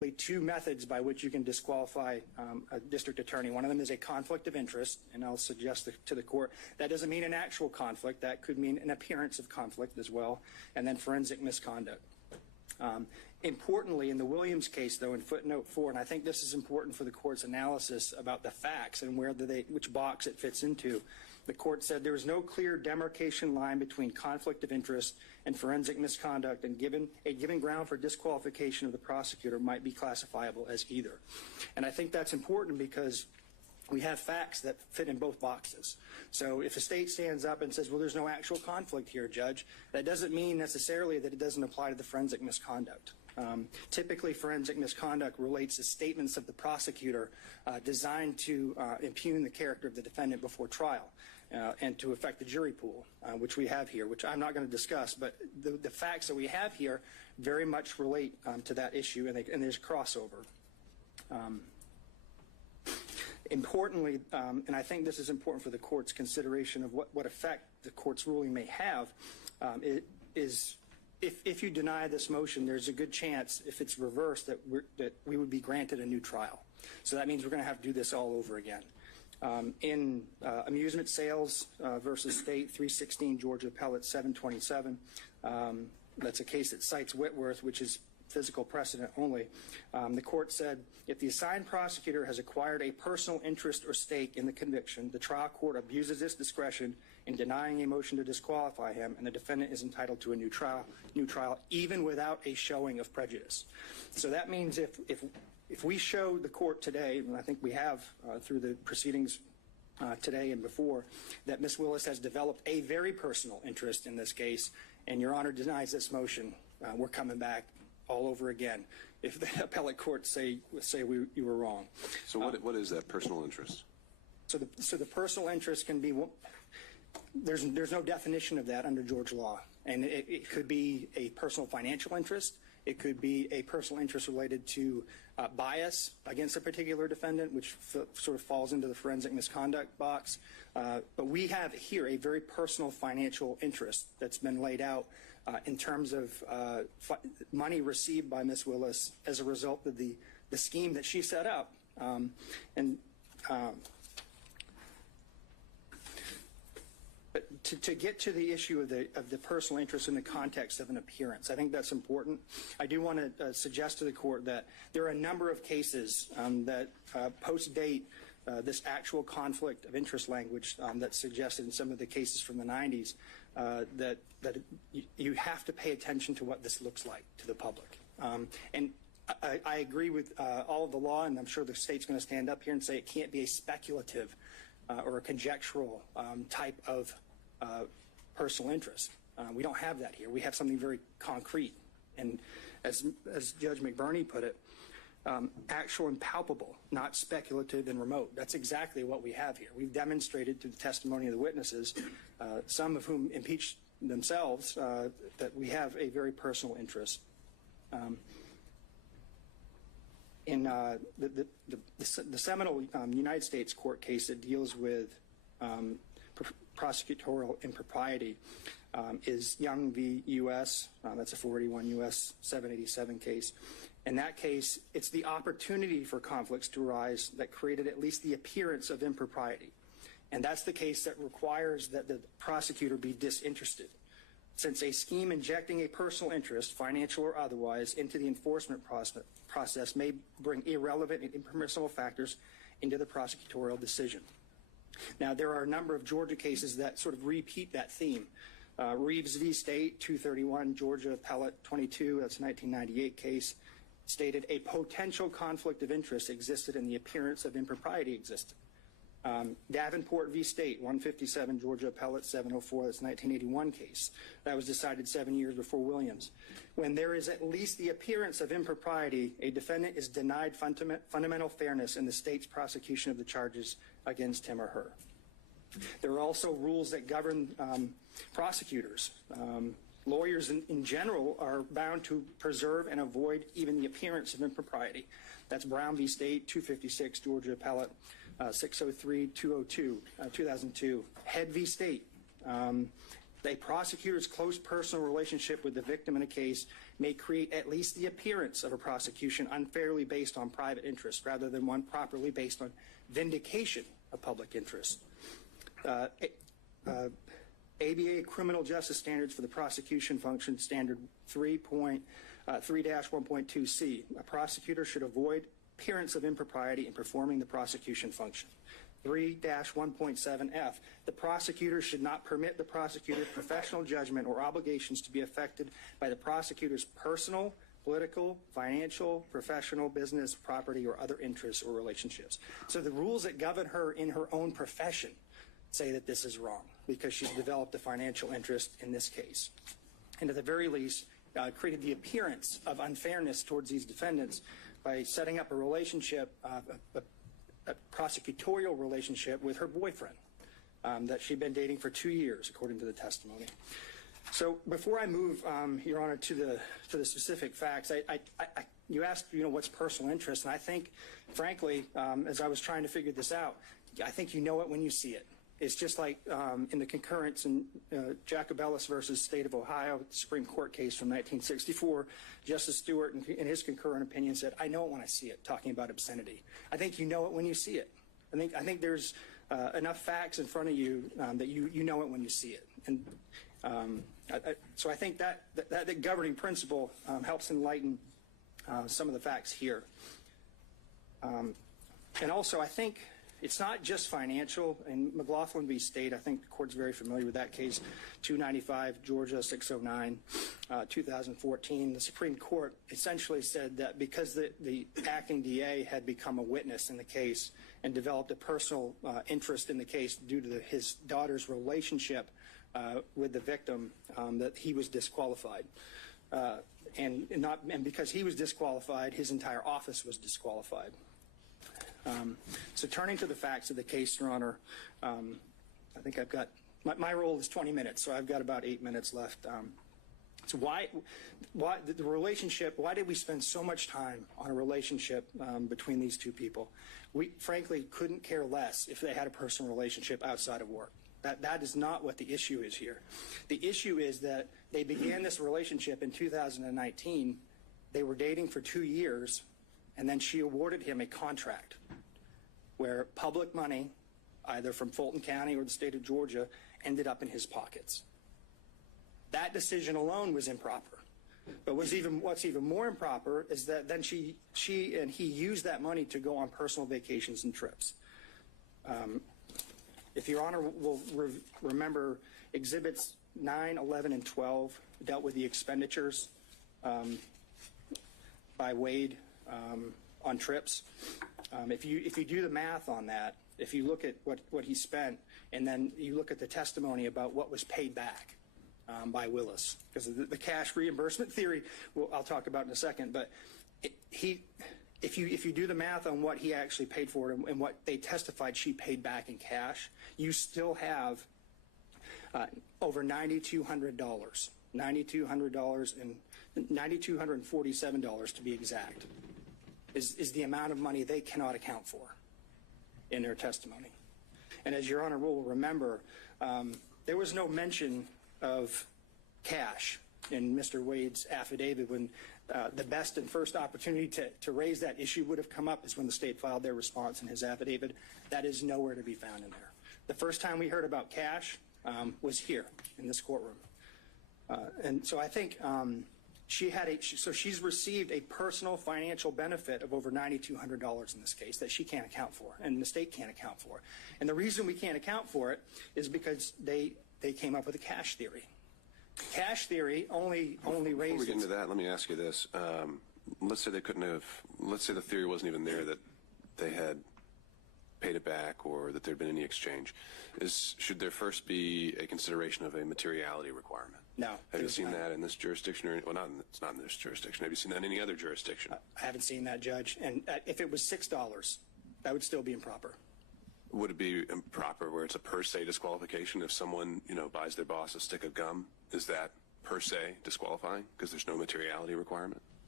two methods by which you can disqualify a district attorney. One of them is a conflict of interest, and I'll suggest to the court that doesn't mean an actual conflict. That could mean an appearance of conflict as well, and then forensic misconduct. Importantly, in the Williams case, though, in footnote 4, and I think this is important for the court's analysis about the facts and which box it fits into, the court said there was no clear demarcation line between conflict of interest and forensic misconduct, and a given ground for disqualification of the prosecutor might be classifiable as either. And I think that's important because we have facts that fit in both boxes. So if a state stands up and says, well, there's no actual conflict here, Judge, that doesn't mean necessarily that it doesn't apply to the forensic misconduct. Typically, forensic misconduct relates to statements of the prosecutor designed to impugn the character of the defendant before trial and to affect the jury pool, which we have here, which I'm not going to discuss, but the facts that we have here very much relate to that issue, and there's crossover. Importantly, and I think this is important for the court's consideration of what effect the court's ruling may have, is if you deny this motion, there's a good chance, if it's reversed, that we would be granted a new trial. So that means we're going to have to do this all over again. In Amusement Sales versus State, 316 Georgia Appellate 727, that's a case that cites Whitworth, which is physical precedent only. The court said, if the assigned prosecutor has acquired a personal interest or stake in the conviction, the trial court abuses its discretion in denying a motion to disqualify him, and the defendant is entitled to a new trial, even without a showing of prejudice. So that means if we show the court today, and I think we have through the proceedings today and before, that Ms. Willis has developed a very personal interest in this case, and Your Honor denies this motion, we're coming back all over again if the appellate courts say you were wrong. So what is that personal interest? So the personal interest can be, there's no definition of that under Georgia law, and it could be a personal financial interest. It could be a personal interest related to bias against a particular defendant, which sort of falls into the forensic misconduct box. But we have here a very personal financial interest that's been laid out in terms of money received by Ms. Willis as a result of the scheme that she set up. But to get to the issue of the personal interest in the context of an appearance, I think that's important. I do want to suggest to the court that there are a number of cases that post-date this actual conflict of interest language that's suggested in some of the cases from the 90s, that you have to pay attention to what this looks like to the public. And I agree with all of the law, and I'm sure the state's going to stand up here and say it can't be a speculative or a conjectural type of personal interest. We don't have that here. We have something very concrete. And as Judge McBurney put it, actual and palpable, not speculative and remote. That's exactly what we have here. We've demonstrated through the testimony of the witnesses, some of whom impeached themselves, that we have a very personal interest. In the seminal United States court case that deals with prosecutorial impropriety is Young v. U.S. That's a 481 U.S. 787 case. In that case, it's the opportunity for conflicts to arise that created at least the appearance of impropriety. And that's the case that requires that the prosecutor be disinterested. Since a scheme injecting a personal interest, financial or otherwise, into the enforcement process may bring irrelevant and impermissible factors into the prosecutorial decision. Now, there are a number of Georgia cases that sort of repeat that theme. Reeves v. State, 231, Georgia Appellate 22, that's a 1998 case, stated a potential conflict of interest existed and the appearance of impropriety existed. Davenport v. State, 157, Georgia Appellate 704, that's a 1981 case. That was decided 7 years before Williams. When there is at least the appearance of impropriety, a defendant is denied fundamental fairness in the state's prosecution of the charges against him or her. There are also rules that govern prosecutors. Lawyers in general are bound to preserve and avoid even the appearance of impropriety. That's Brown v. State, 256, Georgia Appellate 603, 202, 2002. Head v. State, A prosecutor's close personal relationship with the victim in a case may create at least the appearance of a prosecution unfairly based on private interest rather than one properly based on vindication of public interest. ABA Criminal Justice Standards for the Prosecution Function, Standard 3-1.2c. A prosecutor should avoid appearance of impropriety in performing the prosecution function. 3-1.7f. The prosecutor should not permit the prosecutor's professional judgment or obligations to be affected by the prosecutor's personal, political, financial, professional, business, property, or other interests or relationships. So the rules that govern her in her own profession say that this is wrong because she's developed a financial interest in this case. And at the very least, created the appearance of unfairness towards these defendants by setting up a relationship, a prosecutorial relationship with her boyfriend that she'd been dating for 2 years, according to the testimony. So before I move, Your Honor, to the specific facts, you asked, what's personal interest, and I think, frankly, as I was trying to figure this out, I think you know it when you see it. It's just like in the concurrence in Jacobellis versus State of Ohio, Supreme Court case from 1964, Justice Stewart, in his concurrent opinion, said, I know it when I see it, talking about obscenity. I think you know it when you see it. I think there's enough facts in front of you that you know it when you see it. And so I think that governing principle helps enlighten some of the facts here. And also, I think it's not just financial. In McLaughlin v. State, I think the court's very familiar with that case, 295, Georgia 609, 2014. The Supreme Court essentially said that because the acting DA had become a witness in the case and developed a personal interest in the case due to his daughter's relationship with the victim, that he was disqualified. And because he was disqualified, his entire office was disqualified. So turning to the facts of the case, Your Honor, I think I've got, my role is 20 minutes, so I've got about 8 minutes left. So why the relationship, why did we spend so much time on a relationship between these two people? We frankly couldn't care less if they had a personal relationship outside of work. That is not what the issue is here. The issue is that they began this relationship in 2019. They were dating for 2 years, and then she awarded him a contract where public money, either from Fulton County or the state of Georgia, ended up in his pockets. That decision alone was improper. But what's even more improper is that then she and he used that money to go on personal vacations and trips. If Your Honor will remember, Exhibits 9, 11, and 12 dealt with the expenditures by Wade on trips. If you do the math on that, if you look at what he spent, and then you look at the testimony about what was paid back by Willis, because the cash reimbursement theory, I'll talk about in a second, but if you do the math on what he actually paid for it and what they testified she paid back in cash, you still have over $9,200, $9,200 and $9,247 to be exact, is the amount of money they cannot account for in their testimony. And as Your Honor will remember, there was no mention of cash in Mr. Wade's affidavit when the best and first opportunity to raise that issue would have come up is when the state filed their response in his affidavit. That is nowhere to be found in there. The first time we heard about cash was here in this courtroom. And so I think she's received a personal financial benefit of over $9,200 in this case that she can't account for, and the state can't account for. And the reason we can't account for it is because they came up with a cash theory. Cash theory only raised. Before we get into that, let me ask you this: let's say they couldn't have. Let's say the theory wasn't even there that they had paid it back or that there'd been any exchange. Should there first be a consideration of a materiality requirement? No. Have you seen that in this jurisdiction? It's not in this jurisdiction. Have you seen that in any other jurisdiction? I haven't seen that, Judge. And if it was $6, that would still be improper. Would it be improper where it's a per se disqualification if someone, buys their boss a stick of gum? Is that per se disqualifying because there's no materiality requirement?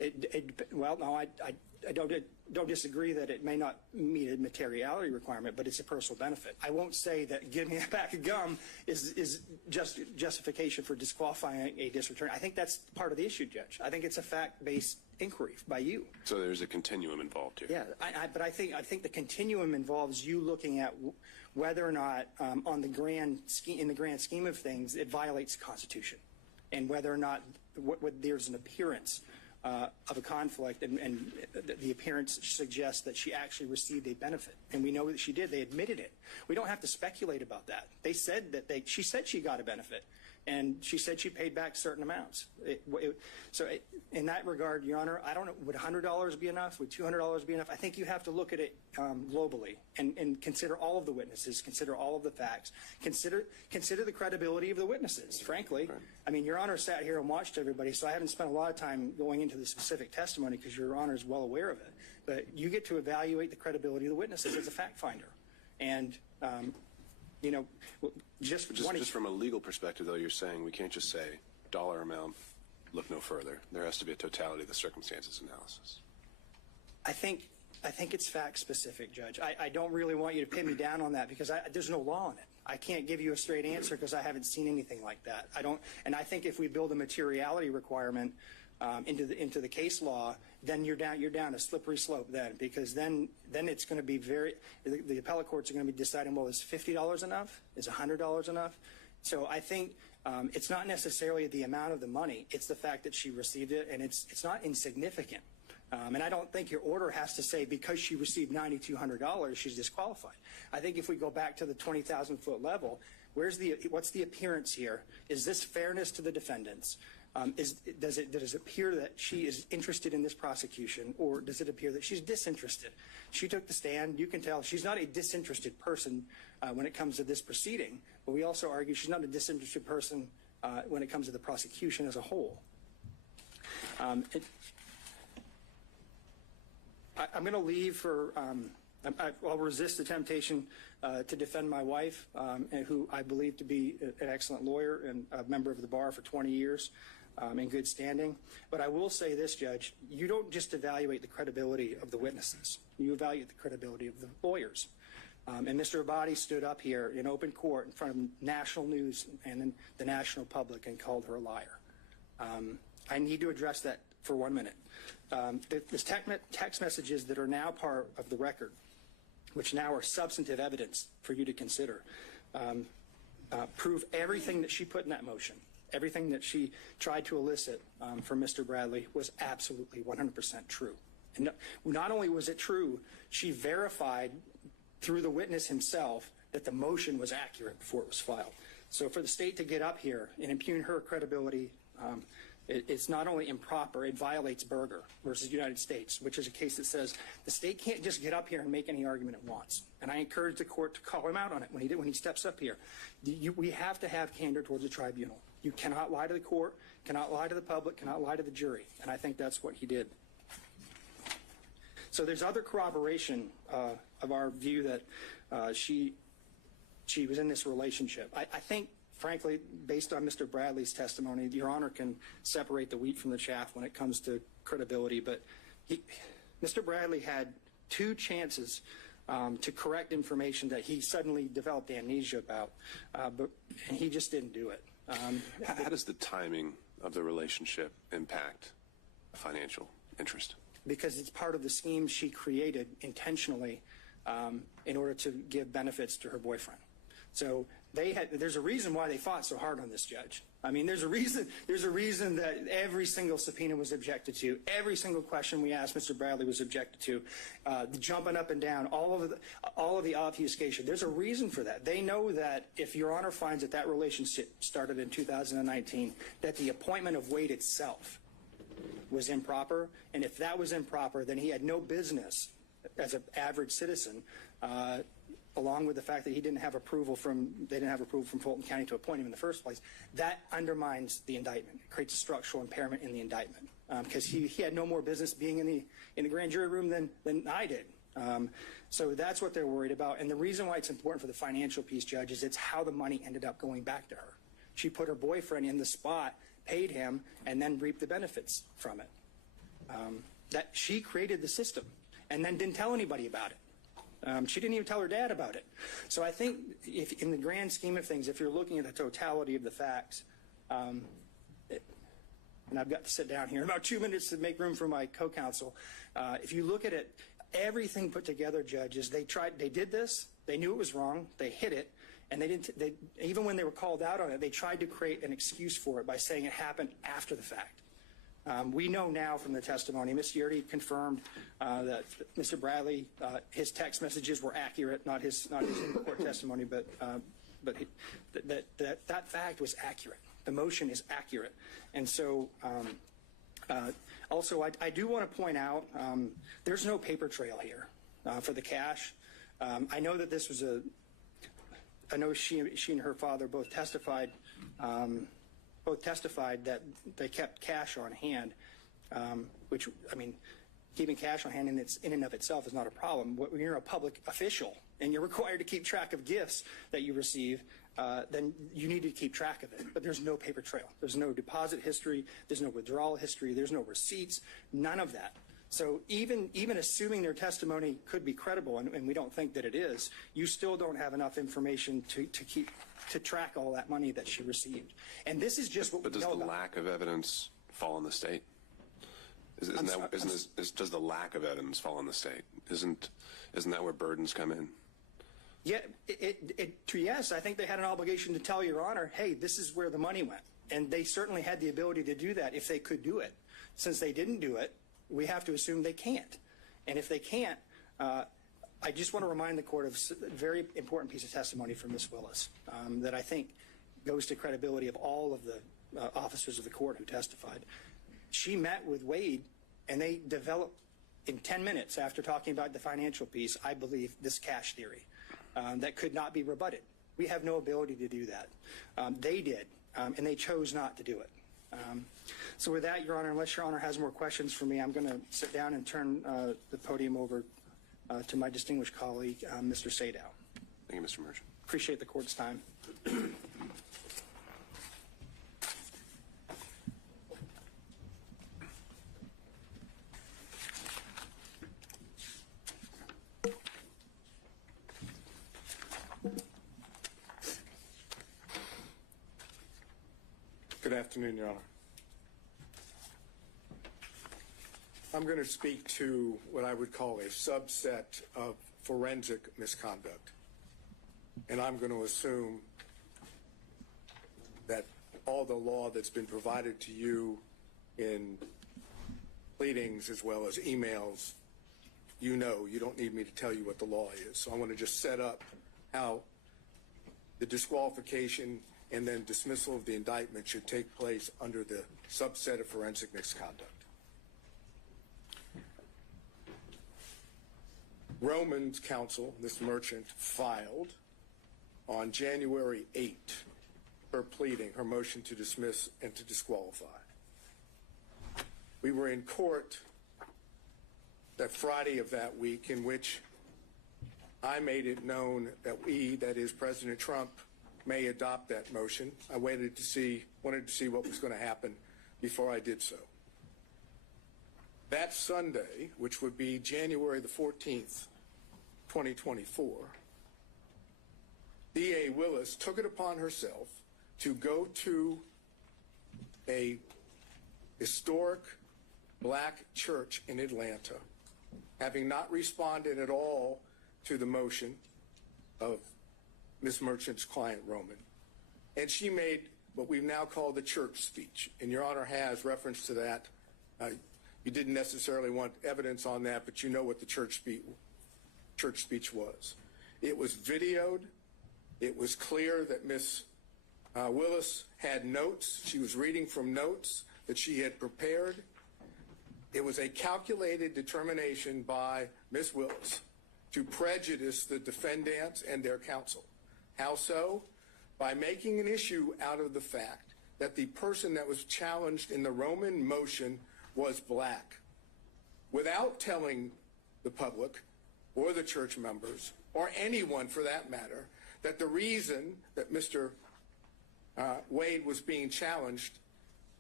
Well, no, I don't disagree that it may not meet a materiality requirement, but it's a personal benefit. I won't say that giving a pack of gum is just justification for disqualifying a district attorney. I think that's part of the issue, Judge. I think it's a fact-based inquiry by you. So there's a continuum involved here. Yeah, but I think the continuum involves you looking at whether or not, in the grand scheme of things, it violates the Constitution, and whether or not there's an appearance of a conflict, and the appearance suggests that she actually received a benefit, and we know that she did. They admitted it. We don't have to speculate about that. They said that she said she got a benefit, and she said she paid back certain amounts. In that regard, Your Honor, I don't know, would $100 be enough? Would $200 be enough? I think you have to look at it globally and consider all of the witnesses, consider all of the facts, consider the credibility of the witnesses, frankly. Right. I mean, Your Honor sat here and watched everybody, so I haven't spent a lot of time going into the specific testimony because Your Honor is well aware of it. But you get to evaluate the credibility of the witnesses as a fact finder. And, you know, just from a legal perspective, though, you're saying we can't just say dollar amount, look no further. There has to be a totality of the circumstances analysis. I think it's fact specific, Judge. I don't really want you to pin me down on that because there's no law on it. I can't give you a straight answer because I haven't seen anything like that. And I think if we build a materiality requirement into the case law, then you're down a slippery slope then, because then it's going to be the appellate courts are going to be deciding, well, is $50 enough? Is $100 enough? So I think it's not necessarily the amount of the money. It's the fact that she received it, and it's not insignificant. And I don't think your order has to say because she received $9,200, she's disqualified. I think if we go back to the 20,000-foot level, what's the appearance here? Is this fairness to the defendants? Does it appear that she is interested in this prosecution, or does it appear that she's disinterested? She took the stand. You can tell she's not a disinterested person when it comes to this proceeding, but we also argue she's not a disinterested person when it comes to the prosecution as a whole. I'm going to leave for I'll resist the temptation to defend my wife, who I believe to be an excellent lawyer and a member of the bar for 20 years in good standing. But I will say this, Judge, you don't just evaluate the credibility of the witnesses. You evaluate the credibility of the lawyers. And Mr. Abadi stood up here in open court in front of national news and the national public and called her a liar. I need to address that for 1 minute. There's text messages that are now part of the record, which now are substantive evidence for you to consider, prove everything that she put in that motion, everything that she tried to elicit from Mr. Bradley was absolutely 100% true. And not only was it true, she verified through the witness himself that the motion was accurate before it was filed. So for the state to get up here and impugn her credibility, it's not only improper, it violates Berger versus United States, which is a case that says the state can't just get up here and make any argument it wants. And I encourage the court to call him out on it when he steps up here. We have to have candor towards the tribunal. You cannot lie to the court, cannot lie to the public, cannot lie to the jury. And I think that's what he did. So there's other corroboration of our view that she was in this relationship. I think, frankly, based on Mr. Bradley's testimony, Your Honor can separate the wheat from the chaff when it comes to credibility. But Mr. Bradley had 2 chances to correct information that he suddenly developed amnesia about, and he just didn't do it. How does the timing of the relationship impact financial interest? Because it's part of the scheme she created intentionally in order to give benefits to her boyfriend. So there's a reason why they fought so hard on this, Judge. I mean, there's a reason that every single subpoena was objected to, every single question we asked Mr. Bradley was objected to, the jumping up and down, all of the obfuscation. There's a reason for that. They know that if Your Honor finds that relationship started in 2019, that the appointment of Wade itself was improper, and if that was improper, then he had no business as an average citizen, along with the fact that they didn't have approval from Fulton County to appoint him in the first place. That undermines the indictment. It creates a structural impairment in the indictment because he had no more business being in the grand jury room than I did. So that's what they're worried about. And the reason why it's important for the financial piece, Judge, is it's how the money ended up going back to her. She put her boyfriend in the spot, paid him, and then reaped the benefits from it. that she created the system and then didn't tell anybody about it. She didn't even tell her dad about it. So I think if, in the grand scheme of things, if you're looking at the totality of the facts, and I've got to sit down here in about 2 minutes to make room for my co-counsel. If you look at it, everything put together, judges, they did this, they knew it was wrong, they hid it, and even when they were called out on it, they tried to create an excuse for it by saying it happened after the fact. We know now from the testimony, Ms. Yurdy confirmed that Mr. Bradley, his text messages were accurate, not his court testimony, but that fact was accurate. The motion is accurate. And so also I do want to point out there's no paper trail here for the cash. I know that this was I know she and her father both testified that they kept cash on hand, which, I mean, keeping cash on hand in and of itself is not a problem. When you're a public official and you're required to keep track of gifts that you receive, then you need to keep track of it. But there's no paper trail. There's no deposit history. There's no withdrawal history. There's no receipts. None of that. So even assuming their testimony could be credible, and we don't think that it is, you still don't have enough information to track all that money that she received. And this is just what we know about. But does the lack of evidence fall on the state? Does the lack of evidence fall on the state? Isn't that where burdens come in? Yeah, yes, I think they had an obligation to tell Your Honor, hey, this is where the money went. And they certainly had the ability to do that if they could do it. Since they didn't do it, we have to assume they can't. And if they can't, I just want to remind the court of a very important piece of testimony from Ms. Willis that I think goes to credibility of all of the officers of the court who testified. She met with Wade, and they developed, in 10 minutes after talking about the financial piece, I believe, this cash theory that could not be rebutted. We have no ability to do that. They did, and they chose not to do it. So with that, Your Honor, unless Your Honor has more questions for me, I'm going to sit down and turn the podium over to my distinguished colleague, Mr. Sadow. Thank you, Mr. Merchant. Appreciate the court's time. Good afternoon, Your Honor. I'm going to speak to what I would call a subset of forensic misconduct. And I'm going to assume that all the law that's been provided to you in pleadings as well as emails, you know, you don't need me to tell you what the law is. So I want to just set up how the disqualification and then dismissal of the indictment should take place under the subset of forensic misconduct. Roman's counsel, Ms. Merchant, filed on January 8 her pleading, her motion to dismiss and to disqualify. We were in court that Friday of that week in which I made it known that we, that is President Trump, may adopt that motion. I wanted to see what was going to happen before I did so. That Sunday, which would be January the 14th, 2024, D.A. Willis took it upon herself to go to a historic black church in Atlanta, having not responded at all to the motion of Ms. Merchant's client, Roman. And she made what we've now called the church speech. And Your Honor has reference to that. You didn't necessarily want evidence on that, but you know what the church speech was. It was videoed. It was clear that Ms. Willis had notes. She was reading from notes that she had prepared. It was a calculated determination by Ms. Willis to prejudice the defendants and their counsel. How so? By making an issue out of the fact that the person that was challenged in the Roman motion was black, without telling the public or the church members, or anyone for that matter, that the reason that Mr. Wade was being challenged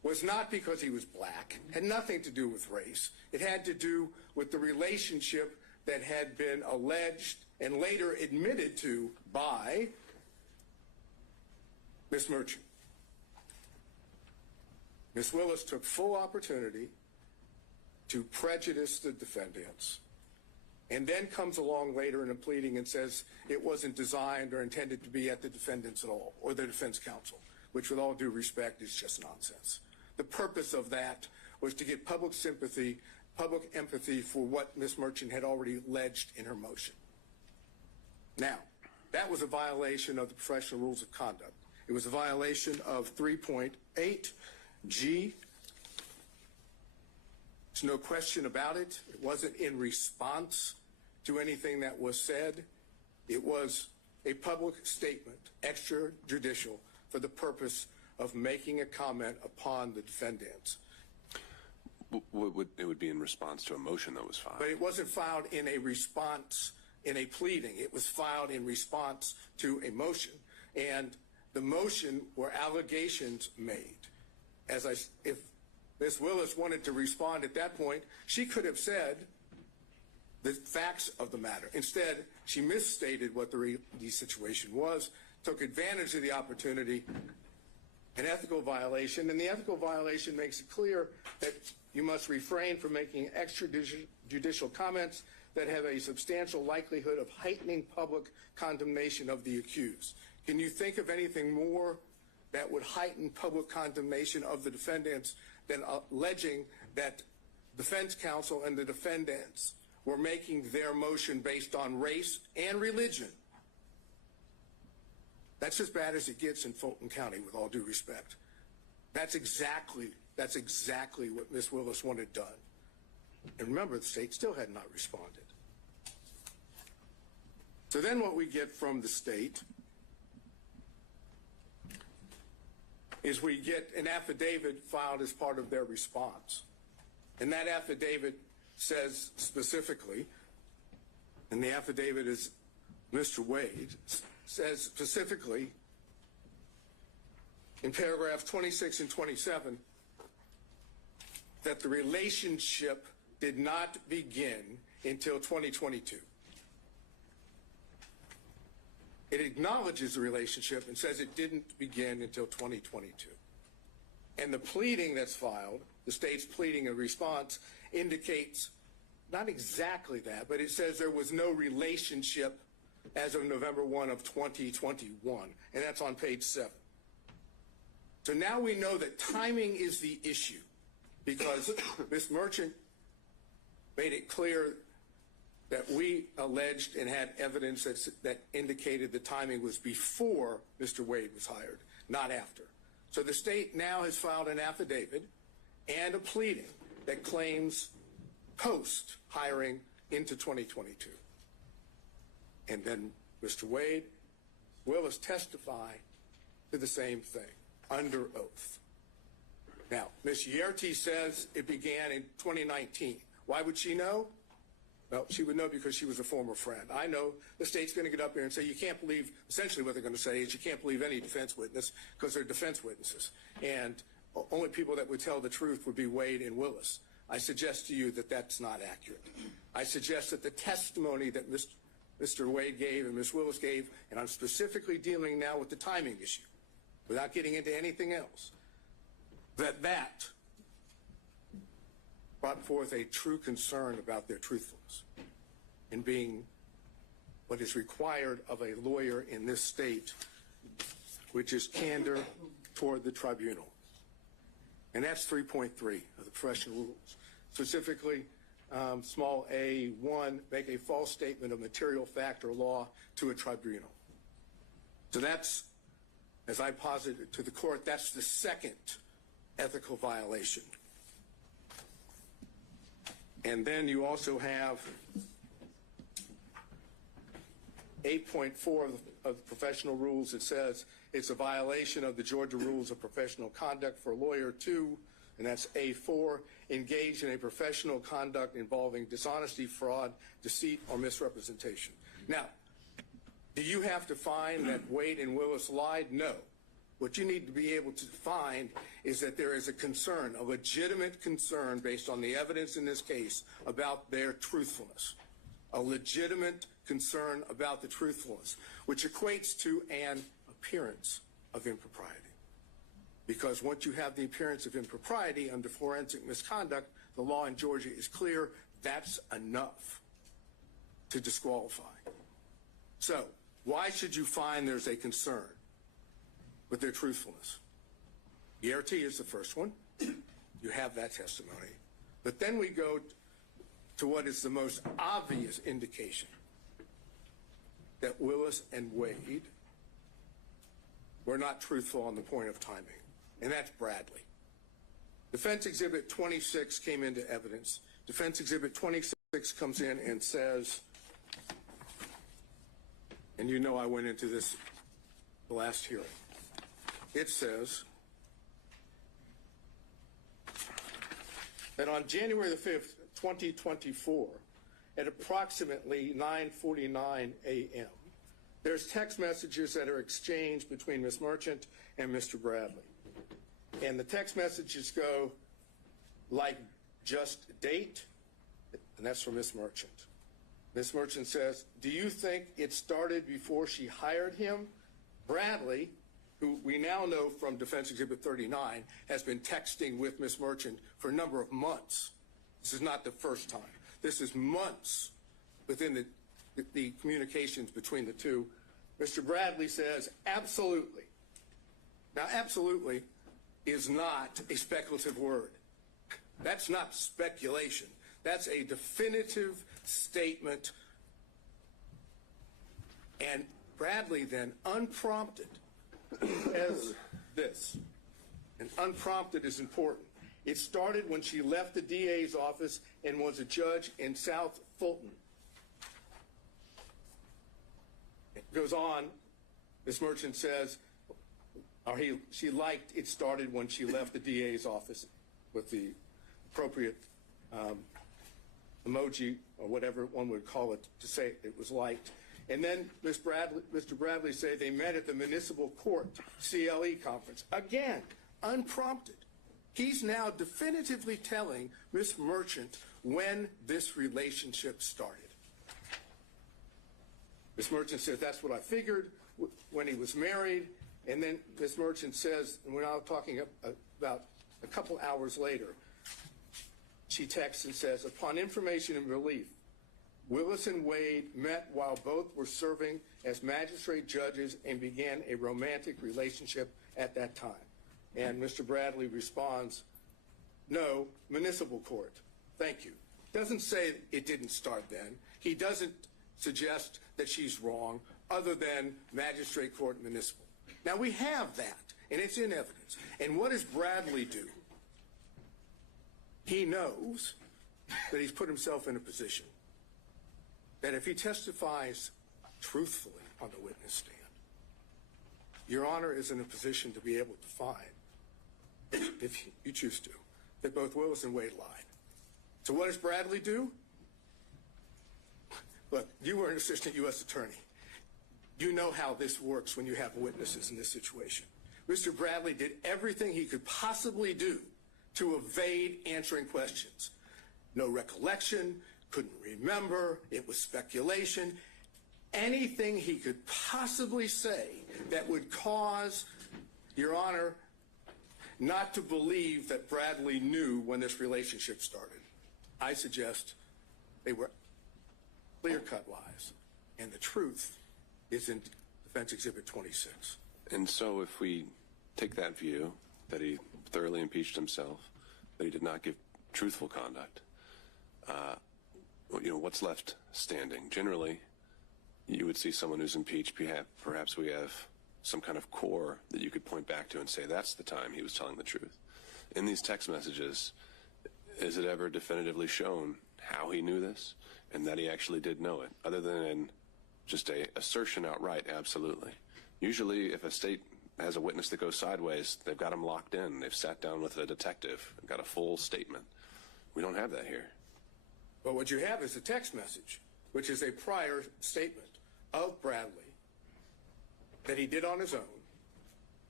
was not because he was black, had nothing to do with race. It had to do with the relationship that had been alleged and later admitted to by Ms. Merchant. Ms. Willis took full opportunity to prejudice the defendants, and then comes along later in a pleading and says it wasn't designed or intended to be at the defendants at all, or the defense counsel, which with all due respect is just nonsense. The purpose of that was to get public sympathy, public empathy for what Ms. Merchant had already alleged in her motion. Now, that was a violation of the professional rules of conduct. It was a violation of 3.8G. There's no question about it. It wasn't in response to anything that was said. It was a public statement, extrajudicial, for the purpose of making a comment upon the defendants. It would be in response to a motion that was filed. But it wasn't filed in a response, in a pleading. It was filed in response to a motion. And the motion were allegations made. If Ms. Willis wanted to respond at that point, she could have said the facts of the matter. Instead, she misstated what the situation was, took advantage of the opportunity, an ethical violation, and the ethical violation makes it clear that you must refrain from making extrajudicial comments that have a substantial likelihood of heightening public condemnation of the accused. Can you think of anything more that would heighten public condemnation of the defendants than alleging that defense counsel and the defendants were making their motion based on race and religion? That's as bad as it gets in Fulton County, with all due respect. That's exactly what Ms. Willis wanted done. And remember, the state still had not responded. So then what we get from the state is we get an affidavit filed as part of their response. And that affidavit says specifically, and the affidavit is Mr. Wade, says specifically in paragraph 26 and 27 that the relationship did not begin until 2022. It acknowledges the relationship and says it didn't begin until 2022. And the pleading that's filed, the state's pleading in response, indicates not exactly that, but it says there was no relationship as of November 1 of 2021, and that's on page 7. So now we know that timing is the issue, because Ms. Merchant made it clear that we alleged and had evidence that indicated the timing was before Mr. Wade was hired, not after. So the state now has filed an affidavit and a pleading that claims post-hiring into 2022. And then Mr. Wade will testify to the same thing under oath. Now, Ms. Yerty says it began in 2019. Why would she know? Well, she would know because she was a former friend. I know the state's going to get up here and say you can't believe, essentially what they're going to say is you can't believe any defense witness because they're defense witnesses. And only people that would tell the truth would be Wade and Willis. I suggest to you that that's not accurate. I suggest that the testimony that Mr. Wade gave and Ms. Willis gave, and I'm specifically dealing now with the timing issue, without getting into anything else, that brought forth a true concern about their truthfulness and being what is required of a lawyer in this state, which is candor toward the tribunal. And that's 3.3 of the professional rules. Specifically, small a1, make a false statement of material fact or law to a tribunal. So that's, as I posited to the court, that's the second ethical violation. And then you also have 8.4 of the professional rules. It says it's a violation of the Georgia Rules of Professional Conduct for a lawyer to, and that's A4, engage in a professional conduct involving dishonesty, fraud, deceit, or misrepresentation. Now, do you have to find that Wade and Willis lied? No. What you need to be able to find is that there is a concern, a legitimate concern based on the evidence in this case about their truthfulness. A legitimate concern about the truthfulness, which equates to an appearance of impropriety. Because once you have the appearance of impropriety under forensic misconduct, the law in Georgia is clear, that's enough to disqualify. So, why should you find there's a concern with their truthfulness? ERT is the first one. You have that testimony. But then we go to what is the most obvious indication that Willis and Wade were not truthful on the point of timing, and that's Bradley. Defense Exhibit 26 came into evidence. Defense Exhibit 26 comes in and says, and you know I went into this the last hearing. It says that on January the 5th, 2024, at approximately 9:49 a.m., there's text messages that are exchanged between Ms. Merchant and Mr. Bradley. And the text messages go like, just date, and that's from Ms. Merchant. Ms. Merchant says, do you think it started before she hired him? Bradley, who we now know from Defense Exhibit 39, has been texting with Ms. Merchant for a number of months. This is not the first time. This is months within the communications between the two. Mr. Bradley says, absolutely. Now, absolutely is not a speculative word. That's not speculation. That's a definitive statement. And Bradley then, unprompted, says this. And unprompted is important. It started when she left the DA's office and was a judge in South Fulton. It goes on, Ms. Merchant says, she liked it started when she left the DA's office with the appropriate emoji or whatever one would call it to say it was liked. And then Mr. Bradley said they met at the municipal court CLE conference. Again, unprompted. He's now definitively telling Ms. Merchant when this relationship started. Ms. Merchant says, that's what I figured when he was married. And then Ms. Merchant says, and we're now talking about a couple hours later, she texts and says, upon information and relief, Willis and Wade met while both were serving as magistrate judges and began a romantic relationship at that time. And Mr. Bradley responds, no, municipal court. Thank you. Doesn't say it didn't start then. He doesn't suggest that she's wrong other than magistrate court municipal. Now we have that, and it's in evidence. And what does Bradley do? He knows that he's put himself in a position that if he testifies truthfully on the witness stand, Your Honor is in a position to be able to find, if you choose to, that both Willis and Wade lied. So what does Bradley do? Look, you were an assistant U.S. attorney. You know how this works when you have witnesses in this situation. Mr. Bradley did everything he could possibly do to evade answering questions. No recollection, couldn't remember, it was speculation. Anything he could possibly say that would cause, Your Honor, not to believe that Bradley knew when this relationship started. I suggest they were clear-cut lies, and the truth is in Defense Exhibit 26. And so if we take that view, that he thoroughly impeached himself, that he did not give truthful conduct, what's left standing? Generally, you would see someone who's impeached, perhaps we have some kind of core that you could point back to and say that's the time he was telling the truth. In these text messages, is it ever definitively shown how he knew this and that he actually did know it, other than in just a assertion outright, absolutely? Usually, if a state has a witness that goes sideways, they've got him locked in. They've sat down with a detective and got a full statement. We don't have that here. But what you have is a text message, which is a prior statement of Bradley that he did on his own,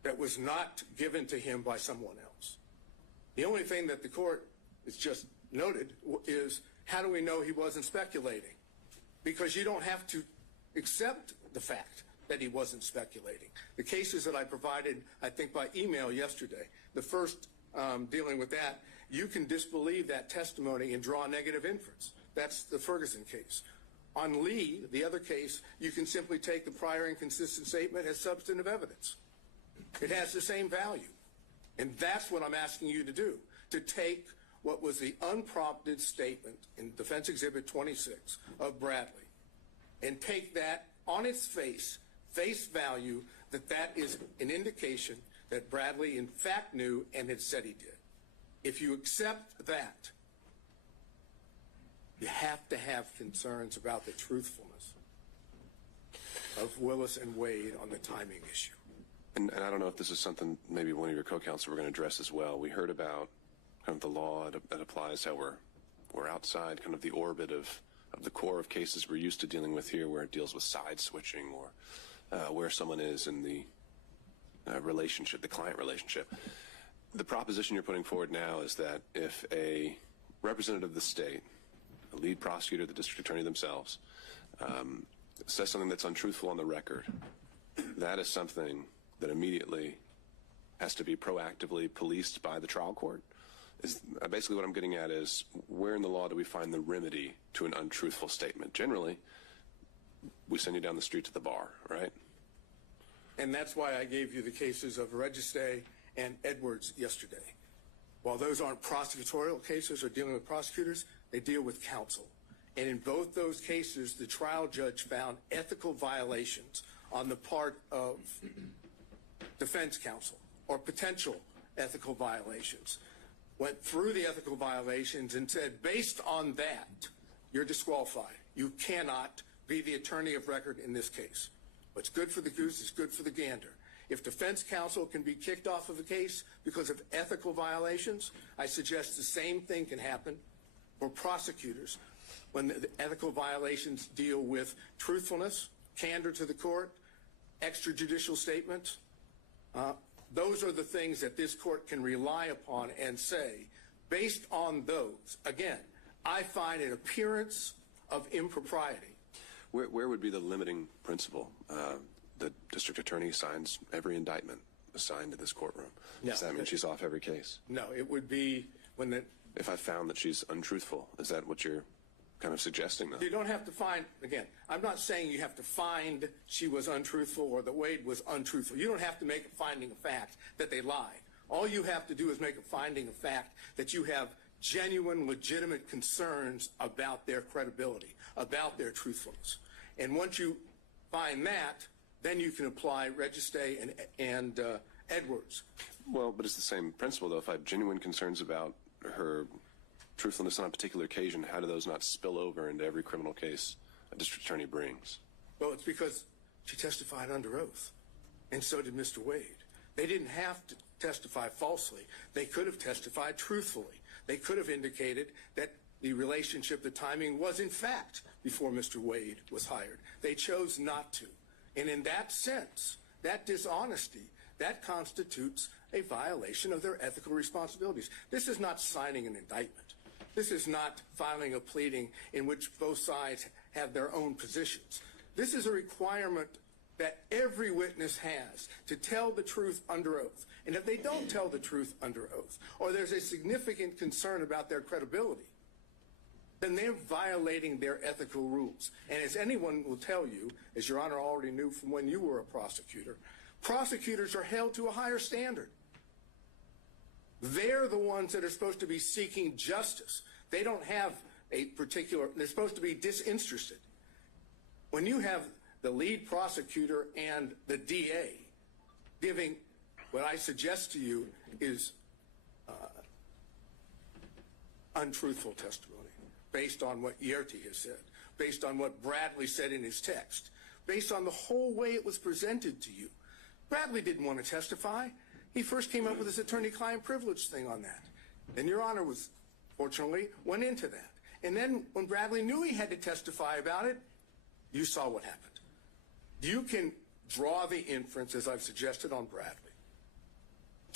that was not given to him by someone else. The only thing that the court has just noted is, how do we know he wasn't speculating? Because you don't have to accept the fact that he wasn't speculating. The cases that I provided, I think by email yesterday, the first dealing with that, you can disbelieve that testimony and draw a negative inference. That's the Ferguson case. On Lee, the other case, you can simply take the prior inconsistent statement as substantive evidence. It has the same value. And that's what I'm asking you to do, to take what was the unprompted statement in Defense Exhibit 26 of Bradley, and take that on its face value, that that is an indication that Bradley in fact knew and had said he did. If you accept that, you have to have concerns about the truthfulness of Willis and Wade on the timing issue. And I don't know if this is something maybe one of your co-counsel were going to address as well. We heard about kind of the law that applies, how we're outside kind of the orbit of the core of cases we're used to dealing with here, where it deals with side switching or where someone is in the relationship, the client relationship. The proposition you're putting forward now is that if a representative of the state, a lead prosecutor, the district attorney themselves, says something that's untruthful on the record, that is something that immediately has to be proactively policed by the trial court? Is basically what I'm getting at is, where in the law do we find the remedy to an untruthful statement? Generally, we send you down the street to the bar, right? And that's why I gave you the cases of Registe and Edwards yesterday. While those aren't prosecutorial cases or dealing with prosecutors, they deal with counsel. And in both those cases, the trial judge found ethical violations on the part of defense counsel, or potential ethical violations. Went through the ethical violations and said, based on that, you're disqualified. You cannot be the attorney of record in this case. What's good for the goose is good for the gander. If defense counsel can be kicked off of a case because of ethical violations, I suggest the same thing can happen for prosecutors when the ethical violations deal with truthfulness, candor to the court, extrajudicial statements. Those are the things that this court can rely upon and say, based on those, again, I find an appearance of impropriety. Where would be the limiting principle? The district attorney signs every indictment assigned to this courtroom. No, does that mean she's off every case? No, it would be when the... If I found that she's untruthful, is that what you're kind of suggesting, though? You don't have to find, again, I'm not saying you have to find she was untruthful or that Wade was untruthful. You don't have to make a finding of fact that they lied. All you have to do is make a finding of fact that you have genuine, legitimate concerns about their credibility, about their truthfulness. And once you find that, then you can apply Registe and Edwards. Well, but it's the same principle, though. If I have genuine concerns about her truthfulness on a particular occasion, how do those not spill over into every criminal case a district attorney brings? Well, it's because she testified under oath, and so did Mr. Wade. They didn't have to testify falsely. They could have testified truthfully. They could have indicated that the relationship, the timing, was in fact before Mr. Wade was hired. They chose not to. And in that sense, that dishonesty, that constitutes a violation of their ethical responsibilities. This is not signing an indictment. This is not filing a pleading in which both sides have their own positions. This is a requirement that every witness has to tell the truth under oath. And if they don't tell the truth under oath, or there's a significant concern about their credibility, then they're violating their ethical rules. And as anyone will tell you, as Your Honor already knew from when you were a prosecutor, prosecutors are held to a higher standard. They're the ones that are supposed to be seeking justice. They don't have a particular, they're supposed to be disinterested. When you have the lead prosecutor and the DA giving what I suggest to you is untruthful testimony, based on what Yerti has said, based on what Bradley said in his text, based on the whole way it was presented to you. Bradley didn't want to testify. He first came up with his attorney-client privilege thing on that. And Your Honor was, fortunately, went into that. And then when Bradley knew he had to testify about it, you saw what happened. You can draw the inference, as I've suggested on Bradley,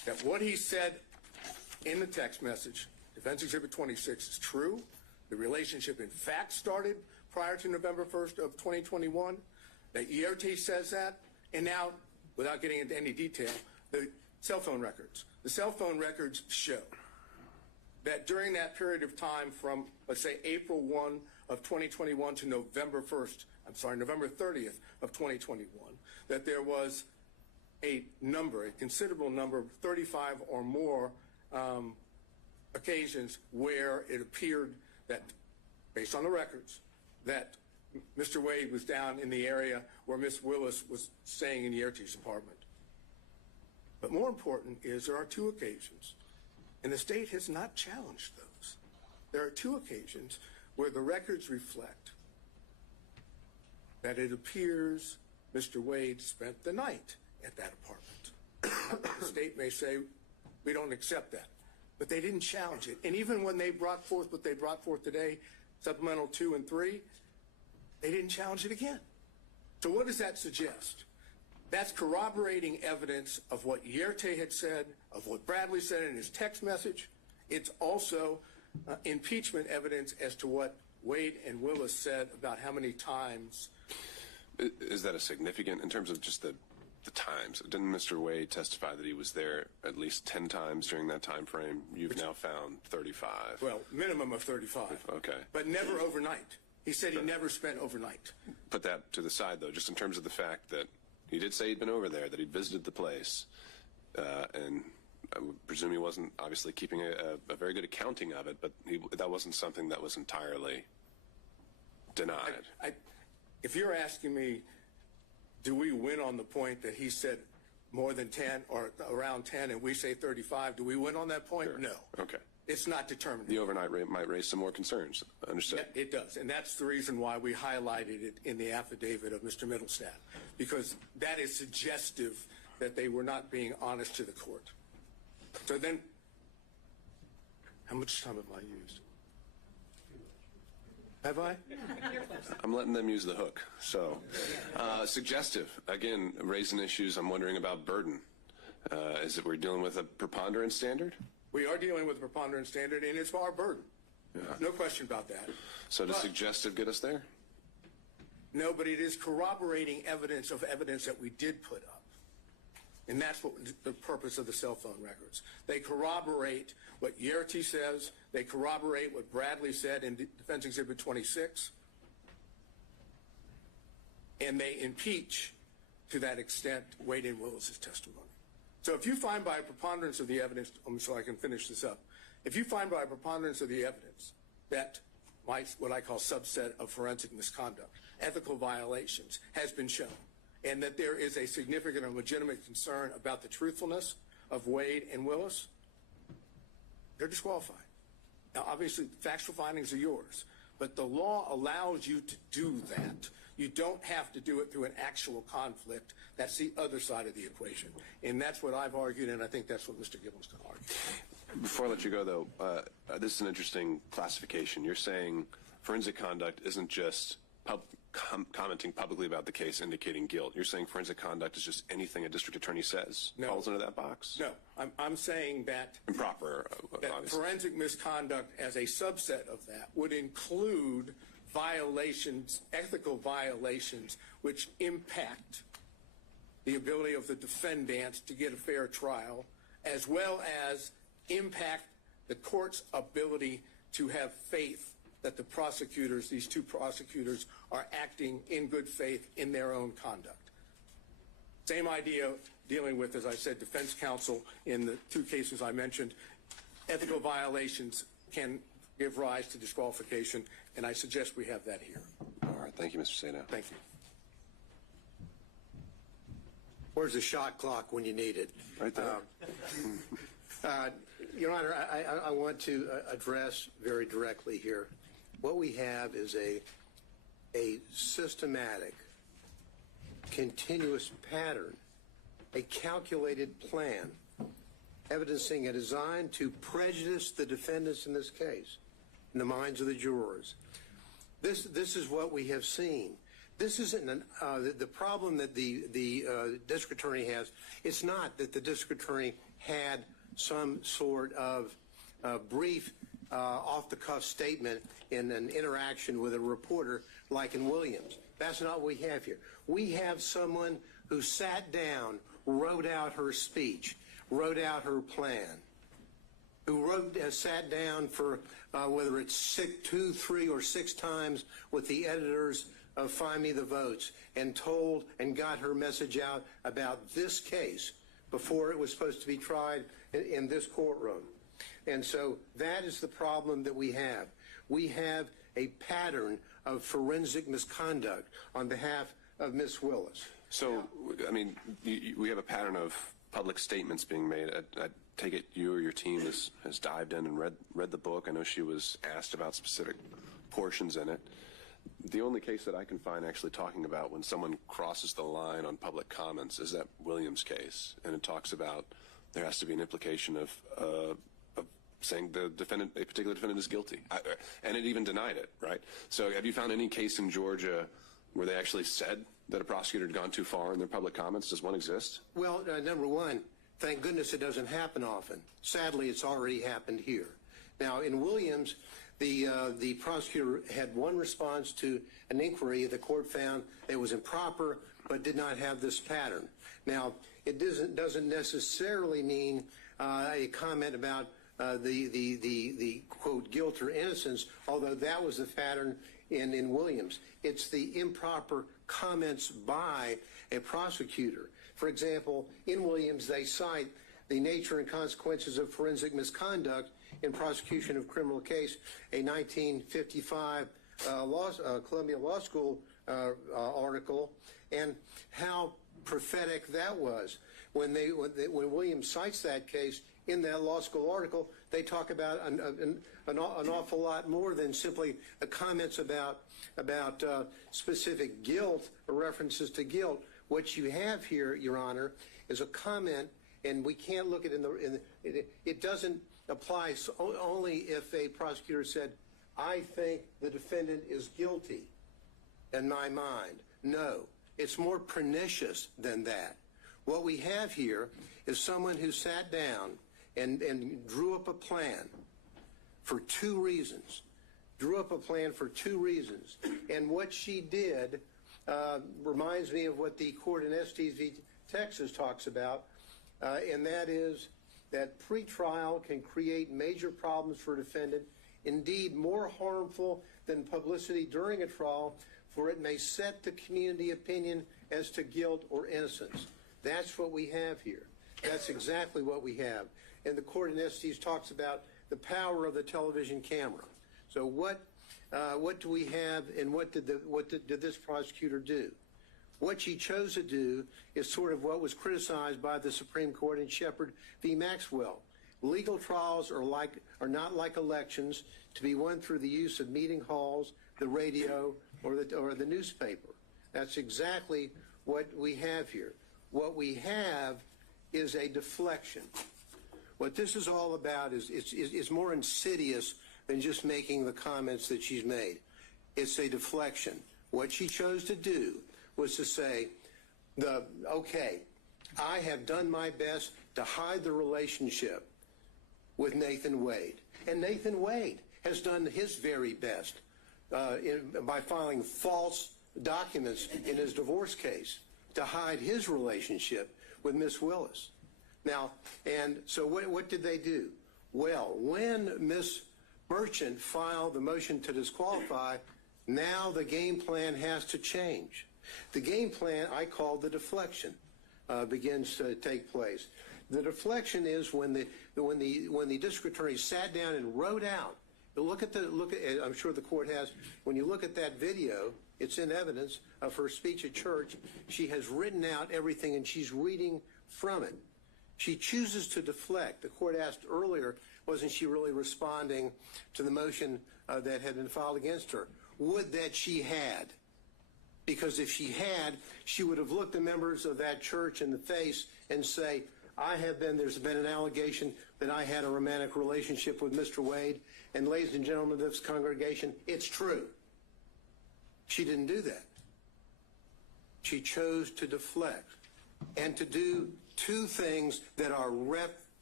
that what he said in the text message, Defense Exhibit 26, is true. The relationship, in fact, started prior to November 1st of 2021. That ERT says that. And now, without getting into any detail, the cell phone records. The cell phone records show that during that period of time from, let's say, April 1 of 2021 to November 30th of 2021, that there was a considerable number, 35 or more occasions where it appeared that, based on the records, that Mr. Wade was down in the area where Ms. Willis was staying in ERT's apartment. But more important is there are 2 occasions, and the state has not challenged those. There are 2 occasions where the records reflect that it appears Mr. Wade spent the night at that apartment. The state may say, we don't accept that. But they didn't challenge it. And even when they brought forth what they brought forth today, Supplemental 2 and 3, they didn't challenge it again. So what does that suggest? That's corroborating evidence of what Yerte had said, of what Bradley said in his text message. It's also impeachment evidence as to what Wade and Willis said about how many times. Is that a significant, in terms of just the times? Didn't Mr. Wade testify that he was there at least 10 times during that time frame? You've now found 35. Well, minimum of 35. Okay. But never overnight. He said he never spent overnight. Put that to the side, though, just in terms of the fact that he did say he'd been over there, that he'd visited the place, and I would presume he wasn't obviously keeping a very good accounting of it, but that wasn't something that was entirely denied. If you're asking me, do we win on the point that he said more than 10 or around 10 and we say 35, do we win on that point? Sure. No. Okay. It's not determined. The overnight rate might raise some more concerns. Understood. Yeah, it does. And that's the reason why we highlighted it in the affidavit of Mr. Middlestadt, because that is suggestive that they were not being honest to the court. So then, how much time have I used? Have I? I'm letting them use the hook. So, suggestive. Again, raising issues. I'm wondering about burden. Is it we're dealing with a preponderance standard? We are dealing with a preponderance standard, and it's our burden. Yeah. No question about that. So does suggestive get us there? No, but it is corroborating evidence of evidence that we did put up. And that's what the purpose of the cell phone records. They corroborate what Yerte says. They corroborate what Bradley said in Defense Exhibit 26. And they impeach, to that extent, Wade and Willis's testimony. So if you find by a preponderance of the evidence, so I can finish this up, if you find by a preponderance of the evidence that what I call subset of forensic misconduct, ethical violations, has been shown, and that there is a significant and legitimate concern about the truthfulness of Wade and Willis, they're disqualified. Now, obviously, factual findings are yours, but the law allows you to do that. You don't have to do it through an actual conflict. That's the other side of the equation. And that's what I've argued, and I think that's what Mr. Gibbons can argue. Before I let you go, though, this is an interesting classification. You're saying forensic conduct isn't just commenting publicly about the case indicating guilt. You're saying forensic conduct is just anything a district attorney says falls into that box? No. I'm saying that improper, that forensic misconduct as a subset of that would include violations, ethical violations, which impact the ability of the defendant to get a fair trial, as well as impact the court's ability to have faith that the prosecutors, these 2 prosecutors, are acting in good faith in their own conduct. Same idea dealing with, as I said, defense counsel in the 2 cases I mentioned. Ethical violations can give rise to disqualification, and I suggest we have that here. All right. Thank you, Mr. Sato. Thank you. Where's the shot clock when you need it? Right there. Your Honor, I want to address very directly here. What we have is a systematic, continuous pattern, a calculated plan, evidencing a design to prejudice the defendants in this case, in the minds of the jurors. This is what we have seen. This isn't the problem that the district attorney has. It's not that the district attorney had some sort of brief off-the-cuff statement in an interaction with a reporter like in Williams. That's not what we have here. We have someone who sat down, wrote out her speech, wrote out her plan, who sat down for whether it's 2, 3, or 6 times with the editors of Find Me the Votes and told and got her message out about this case before it was supposed to be tried in this courtroom. And so that is the problem that we have. We have a pattern of forensic misconduct on behalf of Ms. Willis. So, I mean, we have a pattern of public statements being made. I take it you or your team has dived in and read the book. I know she was asked about specific portions in it. The only case that I can find actually talking about when someone crosses the line on public comments is that Williams case, and it talks about there has to be an implication of saying the defendant, a particular defendant, is guilty, and it even denied it, right? So, have you found any case in Georgia where they actually said that a prosecutor had gone too far in their public comments? Does one exist? Well, number one, thank goodness it doesn't happen often. Sadly, it's already happened here. Now, in Williams, the prosecutor had one response to an inquiry the court found it was improper but did not have this pattern. Now, it doesn't necessarily mean a comment about the quote guilt or innocence, although that was the pattern in Williams. It's the improper comments by a prosecutor. For example, in Williams, they cite the nature and consequences of forensic misconduct in prosecution of criminal case, a 1955 Columbia Law School article, and how prophetic that was. When Williams cites that case in that law school article, they talk about an awful lot more than simply comments about specific guilt or references to guilt. What you have here, Your Honor, is a comment, and we can't look at it doesn't apply only if a prosecutor said, I think the defendant is guilty in my mind. No, it's more pernicious than that. What we have here is someone who sat down and drew up a plan for 2 reasons. And what she did reminds me of what the court in Estes v. Texas talks about, and that is that pretrial can create major problems for a defendant, indeed more harmful than publicity during a trial, for it may set the community opinion as to guilt or innocence. That's what we have here. That's exactly what we have. And the court in Estes talks about the power of the television camera. So what do we have, and what did this prosecutor do? What she chose to do is sort of what was criticized by the Supreme Court in Shepard v. Maxwell. Legal trials are not like elections to be won through the use of meeting halls, the radio, or the newspaper. That's exactly what we have here. What we have is a deflection. What this is all about is more insidious than just making the comments that she's made. It's a deflection. What she chose to do was to say, okay, I have done my best to hide the relationship with Nathan Wade. And Nathan Wade has done his very best by filing false documents in his divorce case to hide his relationship with Miss Willis. Now, and so what did they do? Well, when Miss Merchant filed the motion to disqualify, now the game plan has to change. The game plan I call the deflection begins to take place. The deflection is when the district attorney sat down and wrote out. I'm sure the court has. When you look at that video, it's in evidence of her speech at church. She has written out everything, and she's reading from it. She chooses to deflect. The court asked earlier, wasn't she really responding to the motion that had been filed against her? Would that she had. Because if she had, she would have looked the members of that church in the face and say, there's been an allegation that I had a romantic relationship with Mr. Wade, and ladies and gentlemen of this congregation, it's true. She didn't do that. She chose to deflect and to do 2 things that are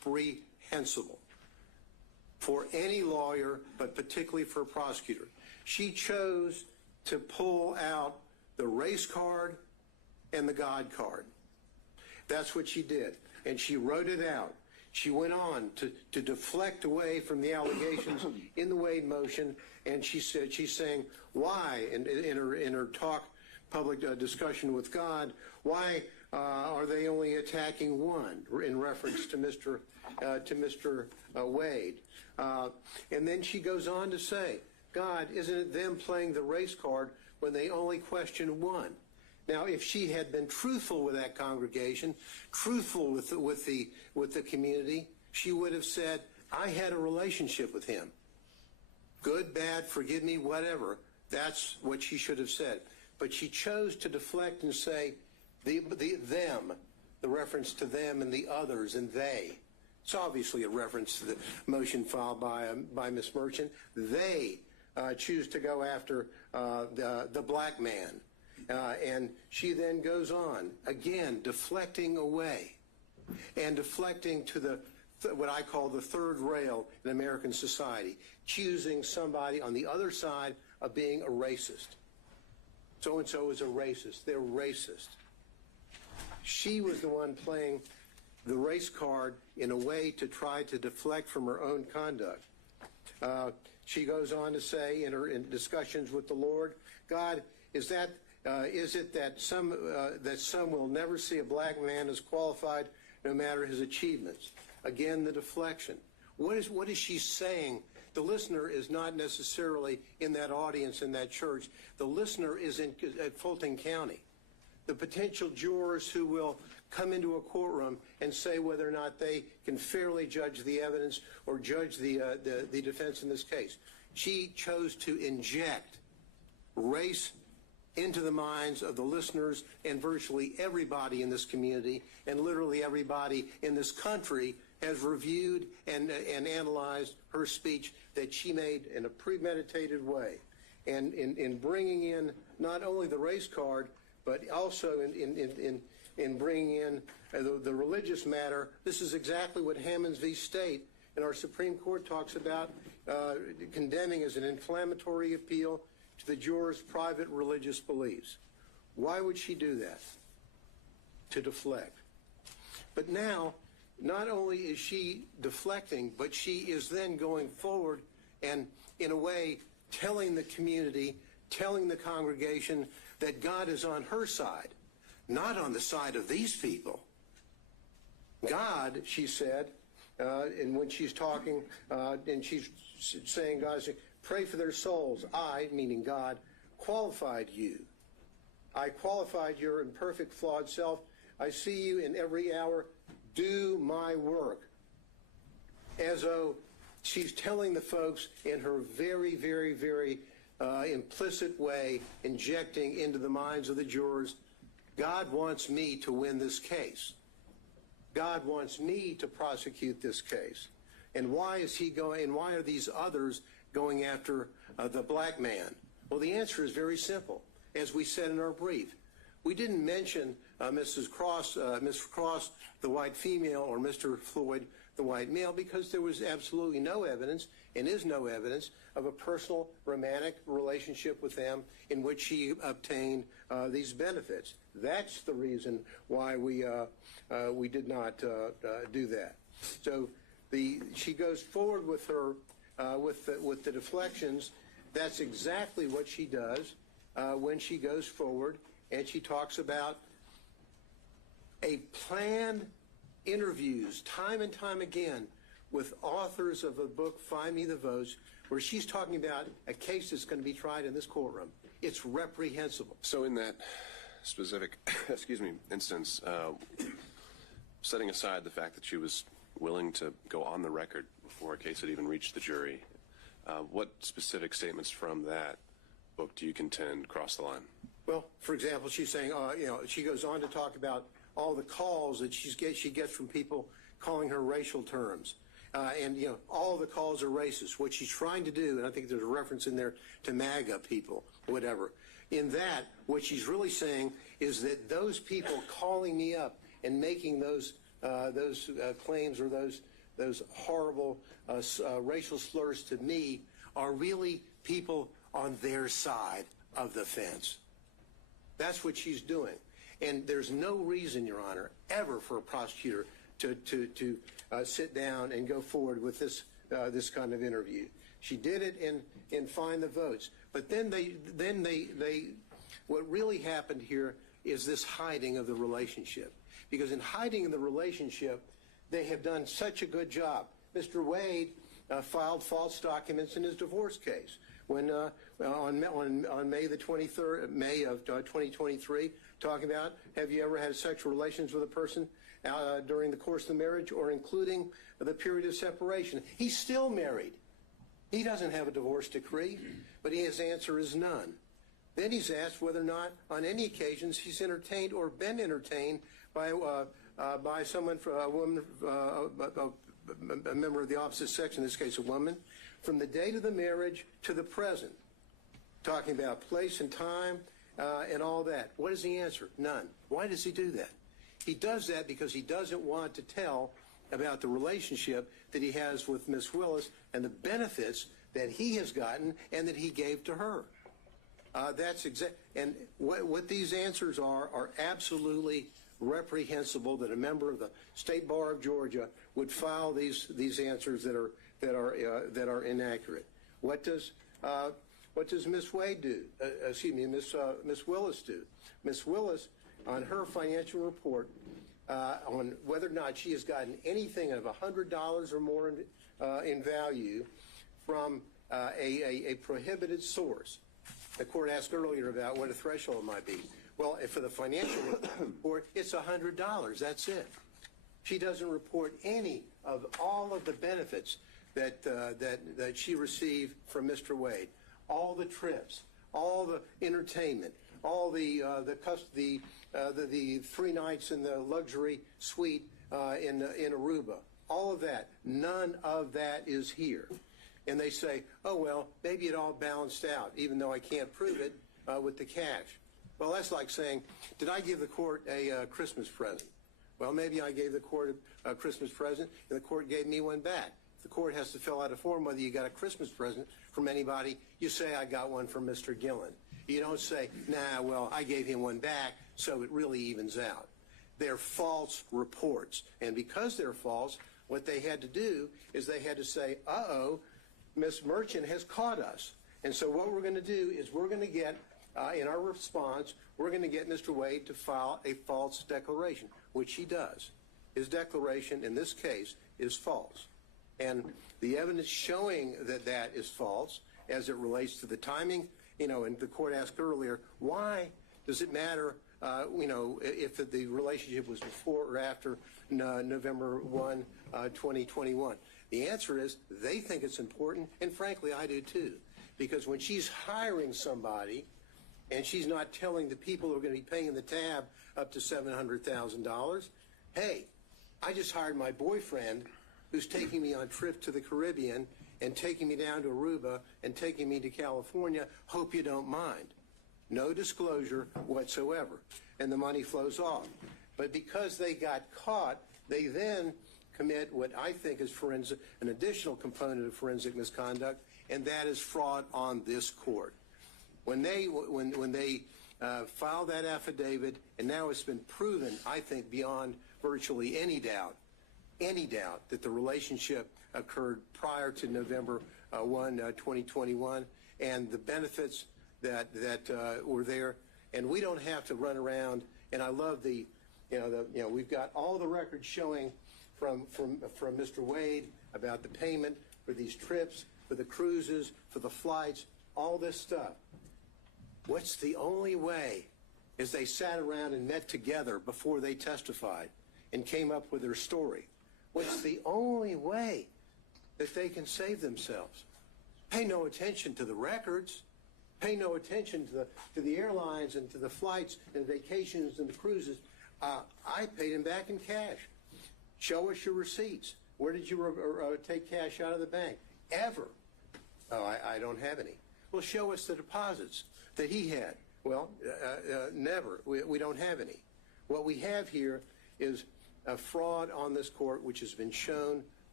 reprehensible for any lawyer, but particularly for a prosecutor. She chose to pull out the race card and the God card. That's what she did, and she wrote it out. She went on to deflect away from the allegations in the Wade motion, and she said, she's saying, why, in her talk, public discussion with God, why are they only attacking one, in reference to Mr. Wade? And then she goes on to say, God, isn't it them playing the race card when they only question one? Now, if she had been truthful with that congregation, truthful with the community, she would have said, I had a relationship with him. Good, bad, forgive me, whatever. That's what she should have said. But she chose to deflect and say, them, the reference to them and the others and they. It's obviously a reference to the motion filed by Ms. Merchant. They choose to go after the black man. And she then goes on, again, deflecting away and deflecting to what I call the third rail in American society, choosing somebody on the other side of being a racist. So-and-so is a racist. They're racist. She was the one playing the race card in a way to try to deflect from her own conduct. She goes on to say in discussions with the Lord, God, is it that some will never see a black man as qualified no matter his achievements? Again, the deflection. What is she saying? The listener is not necessarily in that audience in that church. The listener is at Fulton County. The potential jurors who will come into a courtroom and say whether or not they can fairly judge the evidence or judge the defense in this case. She chose to inject race into the minds of the listeners and virtually everybody in this community, and literally everybody in this country has reviewed and analyzed her speech that she made in a premeditated way. And in bringing in not only the race card, but also in bringing in the religious matter, this is exactly what Hammonds v. State in our Supreme Court talks about, condemning as an inflammatory appeal to the jurors' private religious beliefs. Why would she do that? To deflect. But now, not only is she deflecting, but she is then going forward and, in a way, telling the community, telling the congregation that God is on her side, not on the side of these people. God, she said, and when she's talking, and she's saying, God, pray for their souls. I, meaning God, qualified you. I qualified your imperfect, flawed self. I see you in every hour. Do my work. As though she's telling the folks in her very, very, very implicit way, injecting into the minds of the jurors, God wants me to win this case. God wants me to prosecute this case. And why is he going, and why are these others going after the black man? Well, the answer is very simple. As we said in our brief, we didn't mention Mrs. Cross, the white female, or Mr. Floyd, the white male, because there was absolutely no evidence, and is no evidence, of a personal romantic relationship with them in which she obtained these benefits. That's the reason why we did not do that. So she goes forward with her with the deflections. That's exactly what she does when she goes forward, and she talks about a planned interviews time and time again with authors of a book, Find Me the Votes, where she's talking about a case that's going to be tried in this courtroom. It's reprehensible. So in that specific, instance, setting aside the fact that she was willing to go on the record before a case had even reached the jury, what specific statements from that book do you contend cross the line? Well, for example, she's saying, she goes on to talk about all the calls that she gets from people calling her racial terms. And all the calls are racist. What she's trying to do, and I think there's a reference in there to MAGA people, whatever. In that, what she's really saying is that those people calling me up and making those claims or those those horrible racial slurs to me are really people on their side of the fence. That's what she's doing. And there's no reason, Your Honor, ever for a prosecutor to sit down and go forward with this kind of interview. She did it in Find the Votes. But then what really happened here is this hiding of the relationship. Because in hiding the relationship, they have done such a good job. Mr. Wade filed false documents in his divorce case when on May the 23rd, May of 2023, talking about, have you ever had sexual relations with a person during the course of the marriage or including the period of separation? He's still married. He doesn't have a divorce decree, but his answer is none. Then he's asked whether or not on any occasions he's entertained or been entertained by someone, a woman, a member of the opposite sex, in this case a woman, from the date of the marriage to the present, talking about place and time and all that. What is the answer? None. Why does he do that? He does that because he doesn't want to tell about the relationship that he has with Miss Willis and the benefits that he has gotten and that he gave to her. And what these answers are absolutely reprehensible. That a member of the State Bar of Georgia would file these answers that are inaccurate. What does Miss Wade do? Miss Willis do? Miss Willis, on her financial report, on whether or not she has gotten anything of $100 or more in value from a prohibited source. The court asked earlier about what a threshold might be. Well, for the financial report, it's $100. That's it. She doesn't report any of all of the benefits that she received from Mr. Wade. All the trips, all the entertainment, all the 3 nights in the luxury suite in Aruba. All of that. None of that is here. And they say, oh, well, maybe it all balanced out, even though I can't prove it with the cash. Well, that's like saying, did I give the court a Christmas present? Well, maybe I gave the court a Christmas present, and the court gave me one back. The court has to fill out a form whether you got a Christmas present from anybody. You say, I got one from Mr. Gillen. You don't say, nah, well, I gave him one back, so it really evens out. They're false reports. And because they're false, what they had to do is they had to say, uh-oh, Ms. Merchant has caught us. And so what we're going to do is we're going to get, in our response, we're going to get Mr. Wade to file a false declaration, which he does. His declaration in this case is false. And the evidence showing that that is false as it relates to the timing, and the court asked earlier, why does it matter, if the relationship was before or after November 1, 2021? The answer is they think it's important, and frankly, I do too. Because when she's hiring somebody and she's not telling the people who are going to be paying the tab up to $700,000, hey, I just hired my boyfriend who's taking me on trips to the Caribbean and taking me down to Aruba and taking me to California. Hope you don't mind. No disclosure whatsoever. And the money flows off. But because they got caught, they then commit what I think is an additional component of forensic misconduct, and that is fraud on this court. When they filed that affidavit, and now it's been proven, I think, beyond virtually any doubt that the relationship occurred prior to November 1, 2021, and the benefits that were there, and we don't have to run around. And I love we've got all the records showing from Mr. Wade about the payment for these trips, for the cruises, for the flights, all this stuff. What's the only way is they sat around and met together before they testified and came up with their story. What's the only way that they can save themselves? Pay no attention to the records. Pay no attention to the airlines and to the flights and vacations and the cruises. I paid him back in cash. Show us your receipts. Where did you take cash out of the bank? Ever? Oh, I don't have any. Well, show us the deposits that he had. Well, never. We don't have any. What we have here is a fraud on this court, which has been shown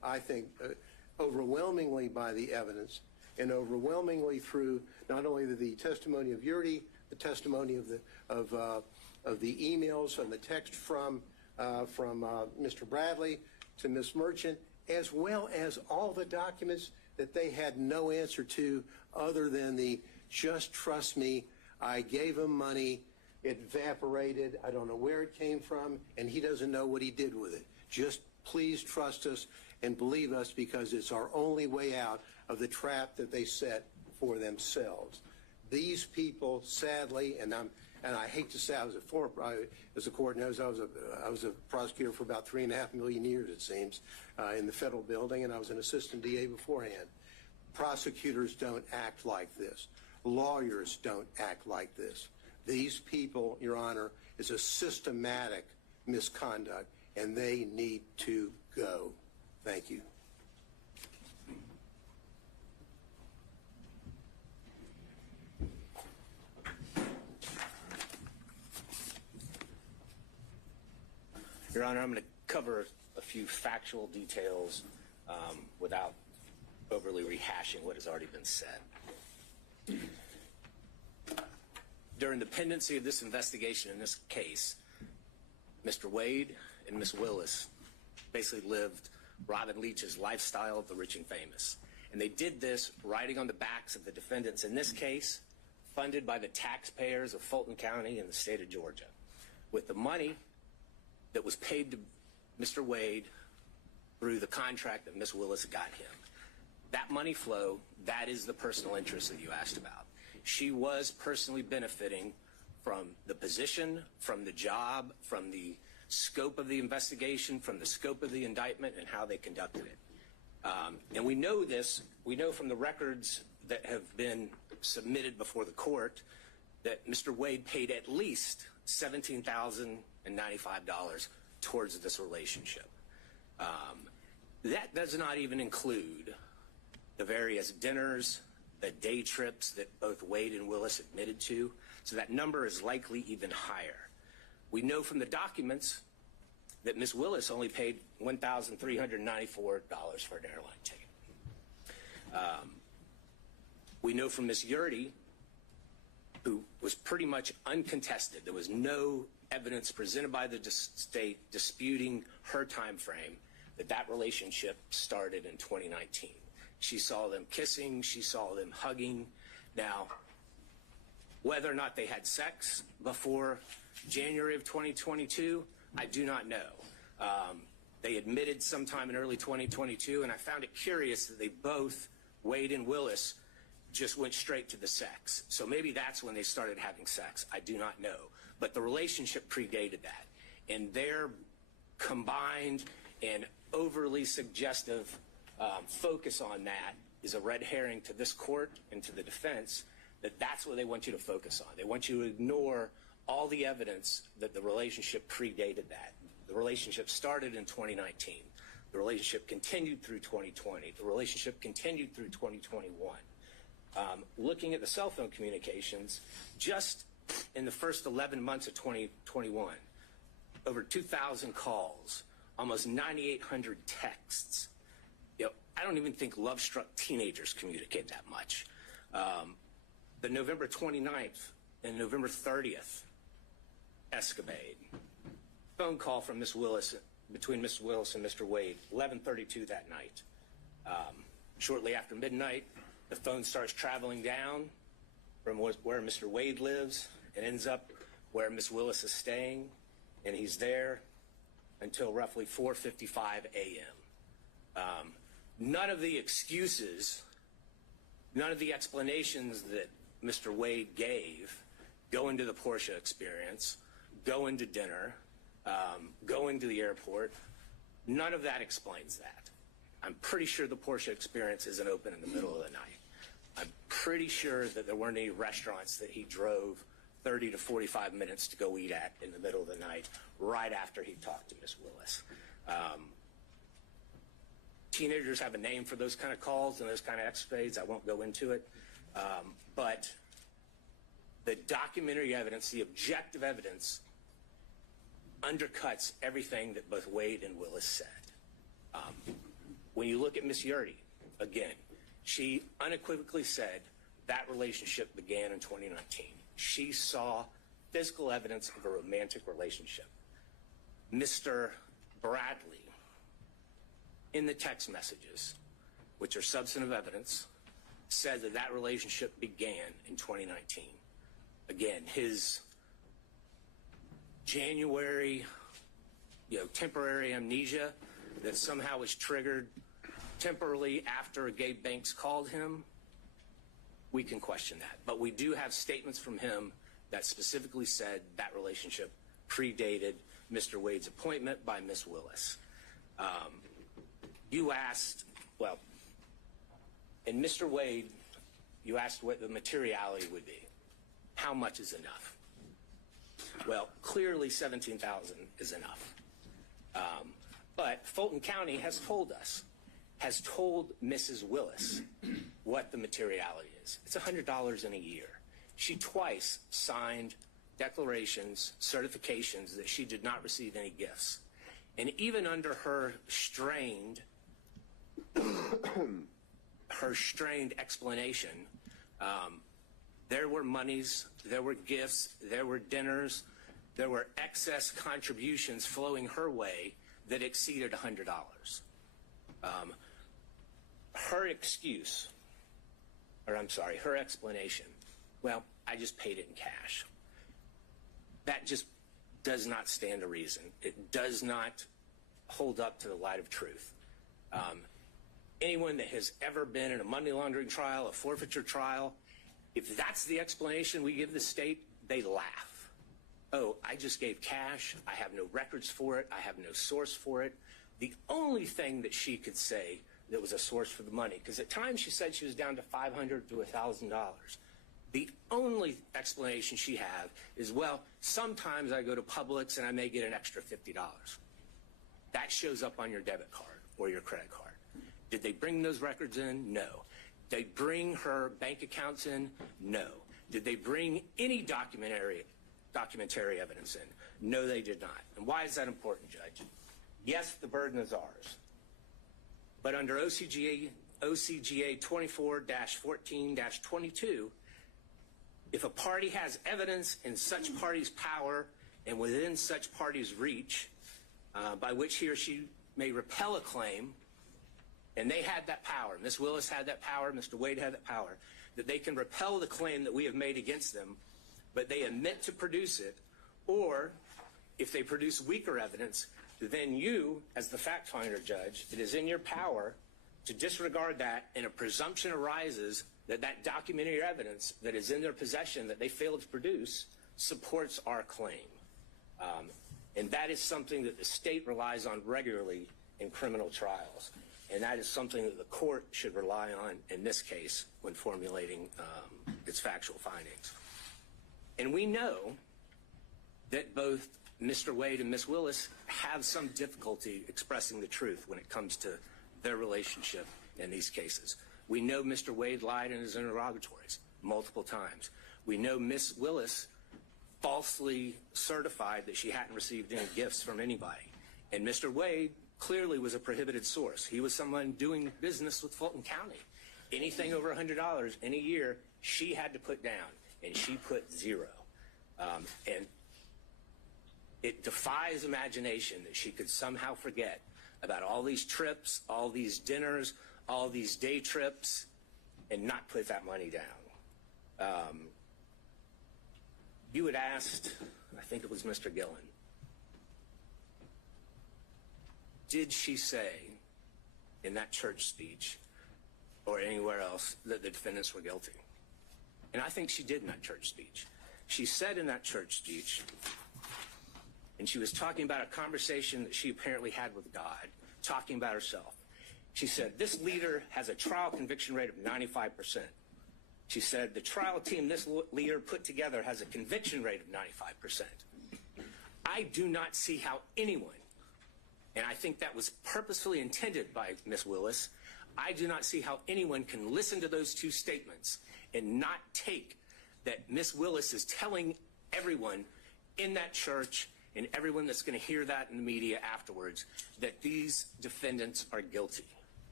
I think, overwhelmingly by the evidence and overwhelmingly through not only the testimony of Yurdi, the testimony of the emails and the text from Mr. Bradley to Ms. Merchant, as well as all the documents that they had no answer to other than the just trust me, I gave him money, it evaporated, I don't know where it came from, and he doesn't know what he did with it. Just please trust us and believe us because it's our only way out of the trap that they set for themselves. These people, sadly, and I hate to say, as the court knows, I was a prosecutor for about 3.5 million years, it seems, in the federal building, and I was an assistant DA beforehand. Prosecutors don't act like this. Lawyers don't act like this. These people, Your Honor, is a systematic misconduct, and they need to go. Thank you. Your Honor, I'm going to cover a few factual details without overly rehashing what has already been said. During the pendency of this investigation in this case, Mr. Wade and Ms. Willis basically lived Robin Leach's lifestyle of the rich and famous. And they did this riding on the backs of the defendants in this case, funded by the taxpayers of Fulton County and the state of Georgia, with the money that was paid to Mr. Wade through the contract that Ms. Willis got him. That money flow, that is the personal interest that you asked about. She was personally benefiting from the position, from the job, from the scope of the investigation, from the scope of the indictment, and how they conducted it. And we know this, we know from the records that have been submitted before the court that Mr. Wade paid at least $17,095 towards this relationship. That does not even include the various dinners, the day trips that both Wade and Willis admitted to, so that number is likely even higher. We know from the documents that Ms. Willis only paid $1,394 for an airline ticket. We know from Ms. Yurdi, who was pretty much uncontested, there was no evidence presented by the state disputing her time frame, that relationship started in 2019. She saw them kissing, she saw them hugging. Now, whether or not they had sex before January of 2022, I do not know. They admitted sometime in early 2022, and I found it curious that they both, Wade and Willis, just went straight to the sex. So maybe that's when they started having sex. I do not know. But the relationship predated that. And their combined and overly suggestive focus on that is a red herring to this court and to the defense, that that's what they want you to focus on. They want you to ignore all the evidence that the relationship predated that. The relationship started in 2019. The relationship continued through 2020. The relationship continued through 2021. Looking at the cell phone communications, just in the first 11 months of 2021, over 2,000 calls, almost 9,800 texts. You know, I don't even think love-struck teenagers communicate that much. The November 29th and November 30th escapade, phone call from Ms. Willis, between Ms. Willis and Mr. Wade, 11:32 that night. Shortly after midnight, the phone starts traveling down from where Mr. Wade lives and ends up where Ms. Willis is staying, and he's there until roughly 4:55 a.m. None of the excuses, none of the explanations that Mr. Wade gave, going to the Porsche experience, going to dinner, going to the airport, none of that explains that. I'm pretty sure the Porsche experience isn't open in the middle of the night. I'm pretty sure that there weren't any restaurants that he drove 30 to 45 minutes to go eat at in the middle of the night right after he talked to Ms. Willis. Teenagers have a name for those kind of calls and those kind of escapades. I won't go into it. But the documentary evidence, the objective evidence, undercuts everything that both Wade and Willis said. When you look at Miss Yurdy, again, she unequivocally said that relationship began in 2019. She saw physical evidence of a romantic relationship. Mr. Bradley, in the text messages, which are substantive evidence, said that that relationship began in 2019. Again, his January, temporary amnesia that somehow was triggered temporarily after Gabe Banks called him, we can question that. But we do have statements from him that specifically said that relationship predated Mr. Wade's appointment by Miss Willis. You asked, well, in Mr. Wade, you asked what the materiality would be. How much is enough? Well, clearly 17,000 is enough. But Fulton County has told us, has told Mrs. Willis what the materiality is. It's $100 in a year. She twice signed declarations, certifications that she did not receive any gifts. And even under her strained explanation, there were monies, there were gifts, there were dinners, there were excess contributions flowing her way that exceeded $100. Her excuse, her explanation, well, I just paid it in cash. That just does not stand to reason. It does not hold up to the light of truth. Anyone that has ever been in a money laundering trial, a forfeiture trial, if that's the explanation we give the state, they laugh. Oh, I just gave cash. I have no records for it. I have no source for it. The only thing that she could say that was a source for the money, because at times she said she was down to $500 to $1,000. The only explanation she had is, well, sometimes I go to Publix and I may get an extra $50. That shows up on your debit card or your credit card. Did they bring those records in? No. Did they bring her bank accounts in? No. Did they bring any documentary evidence in? No, they did not. And why is that important, Judge? Yes, the burden is ours. But under OCGA 24-14-22, if a party has evidence in such party's power and within such party's reach, by which he or she may repel a claim, and they had that power, Ms. Willis had that power, Mr. Wade had that power, that they can repel the claim that we have made against them, but they admit to produce it, or if they produce weaker evidence, then you, as the fact finder, Judge, it is in your power to disregard that, and a presumption arises that that documentary evidence that is in their possession that they failed to produce supports our claim. And that is something that the state relies on regularly in criminal trials. And that is something that the court should rely on in this case when formulating its factual findings. And we know that both Mr. Wade and Ms. Willis have some difficulty expressing the truth when it comes to their relationship in these cases. We know Mr. Wade lied in his interrogatories multiple times. We know Ms. Willis falsely certified that she hadn't received any gifts from anybody. And Mr. Wade clearly was a prohibited source. He was someone doing business with Fulton County. Anything over $100 in a year, she had to put down, and she put zero. And it defies imagination that she could somehow forget about all these trips, all these dinners, all these day trips, and not put that money down. You had asked, I think it was Mr. Gillen, did she say in that church speech or anywhere else that the defendants were guilty? And I think she did in that church speech. She said in that church speech, and she was talking about a conversation that she apparently had with God, talking about herself. She said, this leader has a trial conviction rate of 95%. She said, the trial team this leader put together has a conviction rate of 95%. I do not see how anyone, and I think that was purposefully intended by Ms. Willis, I do not see how anyone can listen to those two statements and not take that Ms. Willis is telling everyone in that church and everyone that's going to hear that in the media afterwards that these defendants are guilty.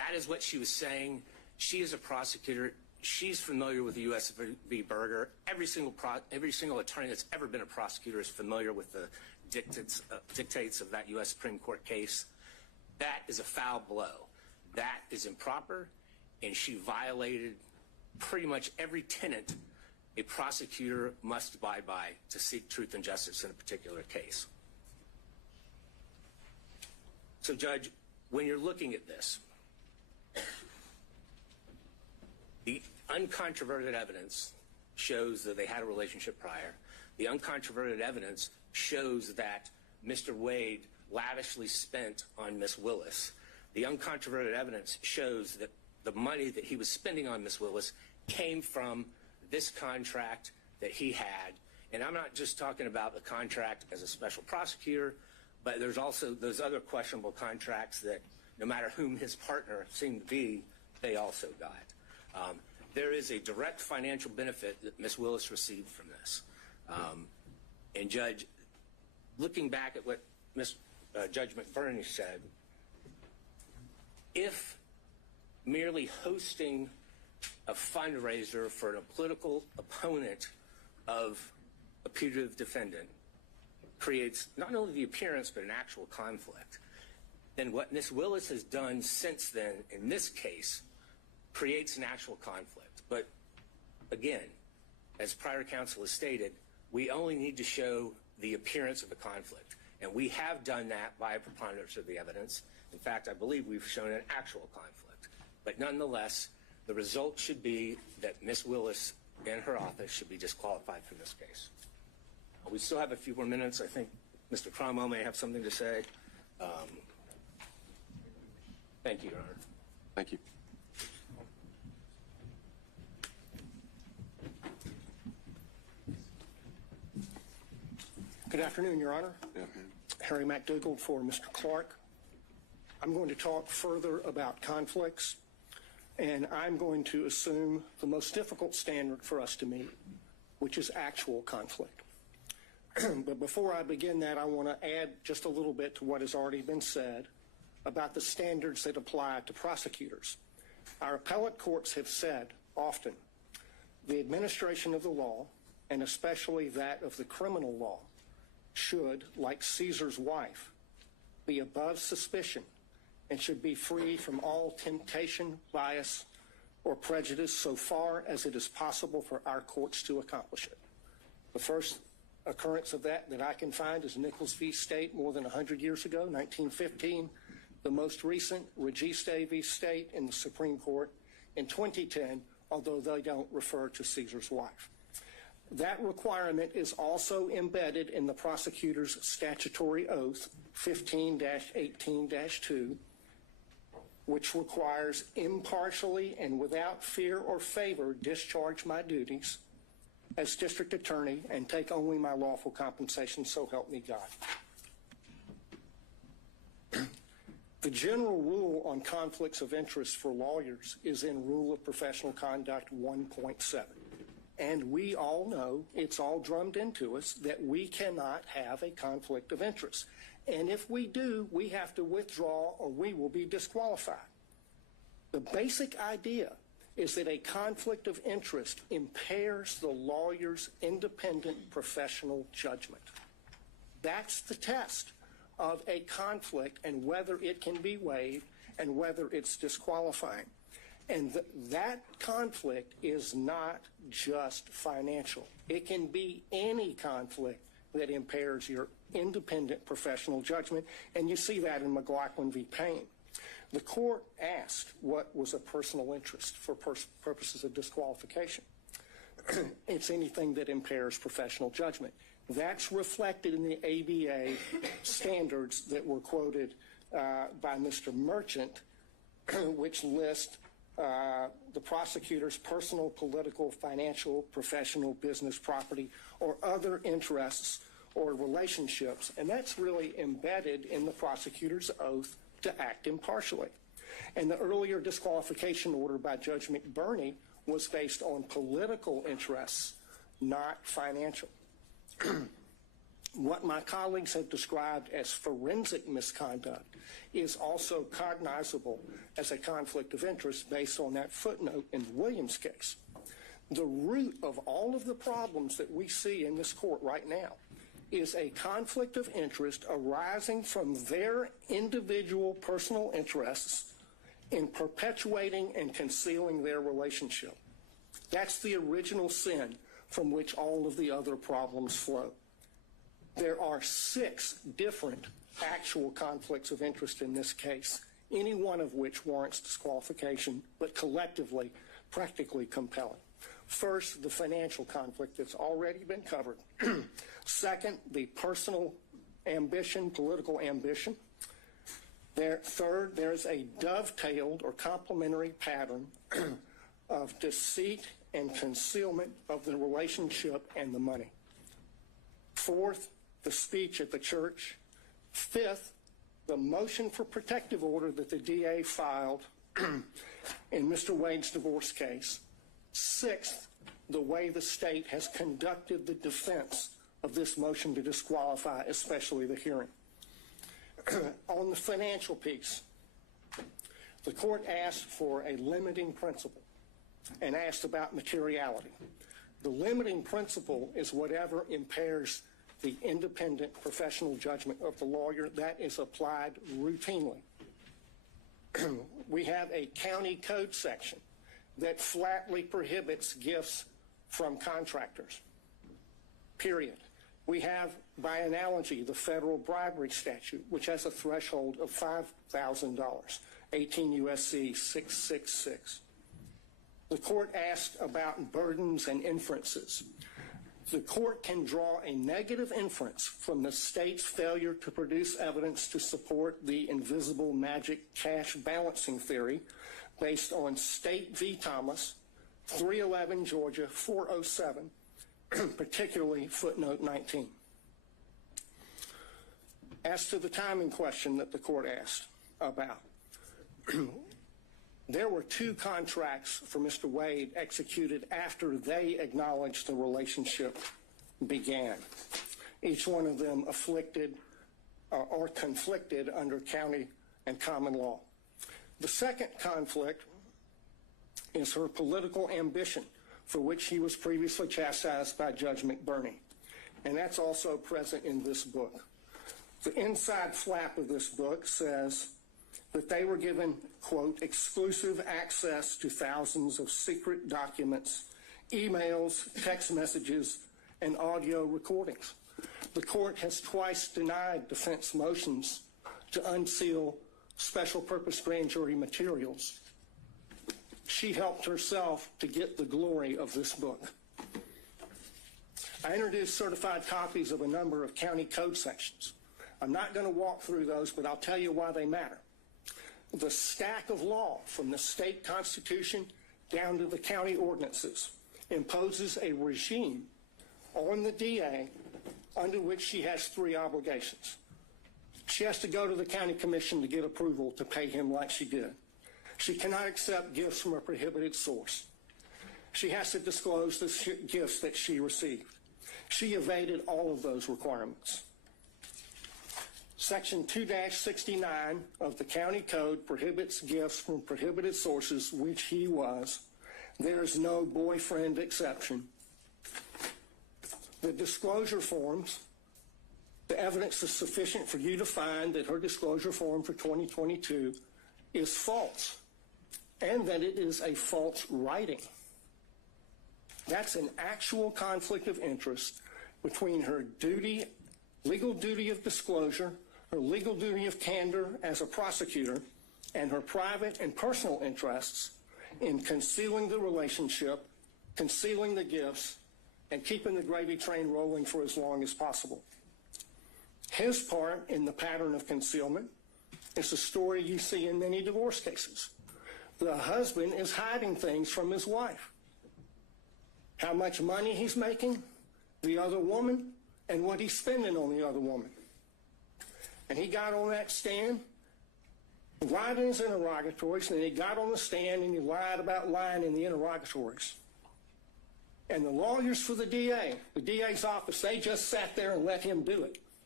That is what she was saying. She is a prosecutor. She's familiar with the U.S. v. Berger. Every single attorney that's ever been a prosecutor is familiar with the dictates of that U.S. Supreme Court case. That is a foul blow. That is improper, and she violated pretty much every tenet a prosecutor must abide by to seek truth and justice in a particular case. So, Judge, when you're looking at this, the uncontroverted evidence shows that they had a relationship prior. The uncontroverted evidence shows that Mr. Wade lavishly spent on Miss Willis. The uncontroverted evidence shows that the money that he was spending on Miss Willis came from this contract that he had. And I'm not just talking about the contract as a special prosecutor, but there's also those other questionable contracts that no matter whom his partner seemed to be, they also got. There is a direct financial benefit that Miss Willis received from this. And Judge, looking back at what Judge McBurney said, if merely hosting a fundraiser for a political opponent of a putative defendant creates not only the appearance but an actual conflict, then what Miss Willis has done since then in this case creates an actual conflict. But again, as prior counsel has stated, we only need to show the appearance of a conflict. And we have done that by a preponderance of the evidence. In fact, I believe we've shown an actual conflict. But nonetheless, the result should be that Miss Willis and her office should be disqualified from this case. We still have a few more minutes. I think Mr. Cromwell may have something to say. Thank you, Your Honor. Thank you. Good afternoon, Your Honor. Yeah. Harry McDougald for Mr. Clark. I'm going to talk further about conflicts, and I'm going to assume the most difficult standard for us to meet, which is actual conflict. But before I begin that, I want to add just a little bit to what has already been said about the standards that apply to prosecutors. Our appellate courts have said often the administration of the law, and especially that of the criminal law, should, like Caesar's wife, be above suspicion and should be free from all temptation, bias, or prejudice so far as it is possible for our courts to accomplish it. The first occurrence of that I can find is Nichols v. State more than 100 years ago, 1915. The most recent, Registe v. State in the Supreme Court in 2010, although they don't refer to Caesar's wife. That requirement is also embedded in the prosecutor's statutory oath, 15-18-2, which requires impartially and without fear or favor discharge my duties as district attorney and take only my lawful compensation, so help me God. The general rule on conflicts of interest for lawyers is in Rule of Professional Conduct 1.7. And we all know, it's all drummed into us, that we cannot have a conflict of interest. And if we do, we have to withdraw or we will be disqualified. The basic idea is that a conflict of interest impairs the lawyer's independent professional judgment. That's the test of a conflict and whether it can be waived and whether it's disqualifying. And that conflict is not just financial. It can be any conflict that impairs your independent professional judgment, and you see that in McLaughlin v. Payne. The court asked what was a personal interest for purposes of disqualification. It's anything that impairs professional judgment. That's reflected in the ABA standards that were quoted by Mr. Merchant, which list the prosecutor's personal, political, financial, professional, business, property, or other interests or relationships. And that's really embedded in the prosecutor's oath to act impartially. And the earlier disqualification order by Judge McBurney was based on political interests, not financial. What what my colleagues have described as forensic misconduct is also cognizable as a conflict of interest based on that footnote in the Williams case. The root of all of the problems that we see in this court right now is a conflict of interest arising from their individual personal interests in perpetuating and concealing their relationship. That's the original sin from which all of the other problems flow. There are 6 different actual conflicts of interest in this case, any one of which warrants disqualification, but collectively, practically compelling. First, the financial conflict that's already been covered. Second, the personal ambition, political ambition. Third, there's a dovetailed or complementary pattern of deceit and concealment of the relationship and the money. Fourth, the speech at the church. Fifth, the motion for protective order that the DA filed in Mr. Wade's divorce case. Sixth, the way the state has conducted the defense of this motion to disqualify, especially the hearing. On the financial piece, the court asked for a limiting principle and asked about materiality. The limiting principle is whatever impairs the independent professional judgment of the lawyer. That is applied routinely. We have a county code section that flatly prohibits gifts from contractors, period. We have, by analogy, the federal bribery statute, which has a threshold of $5,000, 18 U.S.C. 666. The court asked about burdens and inferences. The court can draw a negative inference from the state's failure to produce evidence to support the invisible magic cash balancing theory based on State v. Thomas, 311 Georgia 407, particularly footnote 19. As to the timing question that the court asked about, there were 2 contracts for Mr. Wade executed after they acknowledged the relationship began, each one of them afflicted or conflicted under county and common law. The second conflict is her political ambition, for which he was previously chastised by Judge McBurney, and that's also present in this book. The inside flap of this book says that they were given, quote, exclusive access to thousands of secret documents, emails, text messages, and audio recordings. The court has twice denied defense motions to unseal special purpose grand jury materials. She helped herself to get the glory of this book. I introduced certified copies of a number of county code sections. I'm not going to walk through those, but I'll tell you why they matter. The stack of law from the state constitution down to the county ordinances imposes a regime on the DA under which she has 3 obligations. She has to go to the county commission to get approval to pay him like she did. She cannot accept gifts from a prohibited source. She has to disclose the gifts that she received. She evaded all of those requirements. Section 2-69 of the county code prohibits gifts from prohibited sources, which he was. There is no boyfriend exception. The disclosure forms, the evidence is sufficient for you to find that her disclosure form for 2022 is false, and that it is a false writing. That's an actual conflict of interest between her duty, legal duty of disclosure, her legal duty of candor as a prosecutor, and her private and personal interests in concealing the relationship, concealing the gifts, and keeping the gravy train rolling for as long as possible. His part in the pattern of concealment is a story you see in many divorce cases. The husband is hiding things from his wife. How much money he's making, the other woman, and what he's spending on the other woman. And he got on that stand, lied in his interrogatories, and then he got on the stand and he lied about lying in the interrogatories. And the lawyers for the DA's office, they just sat there and let him do it.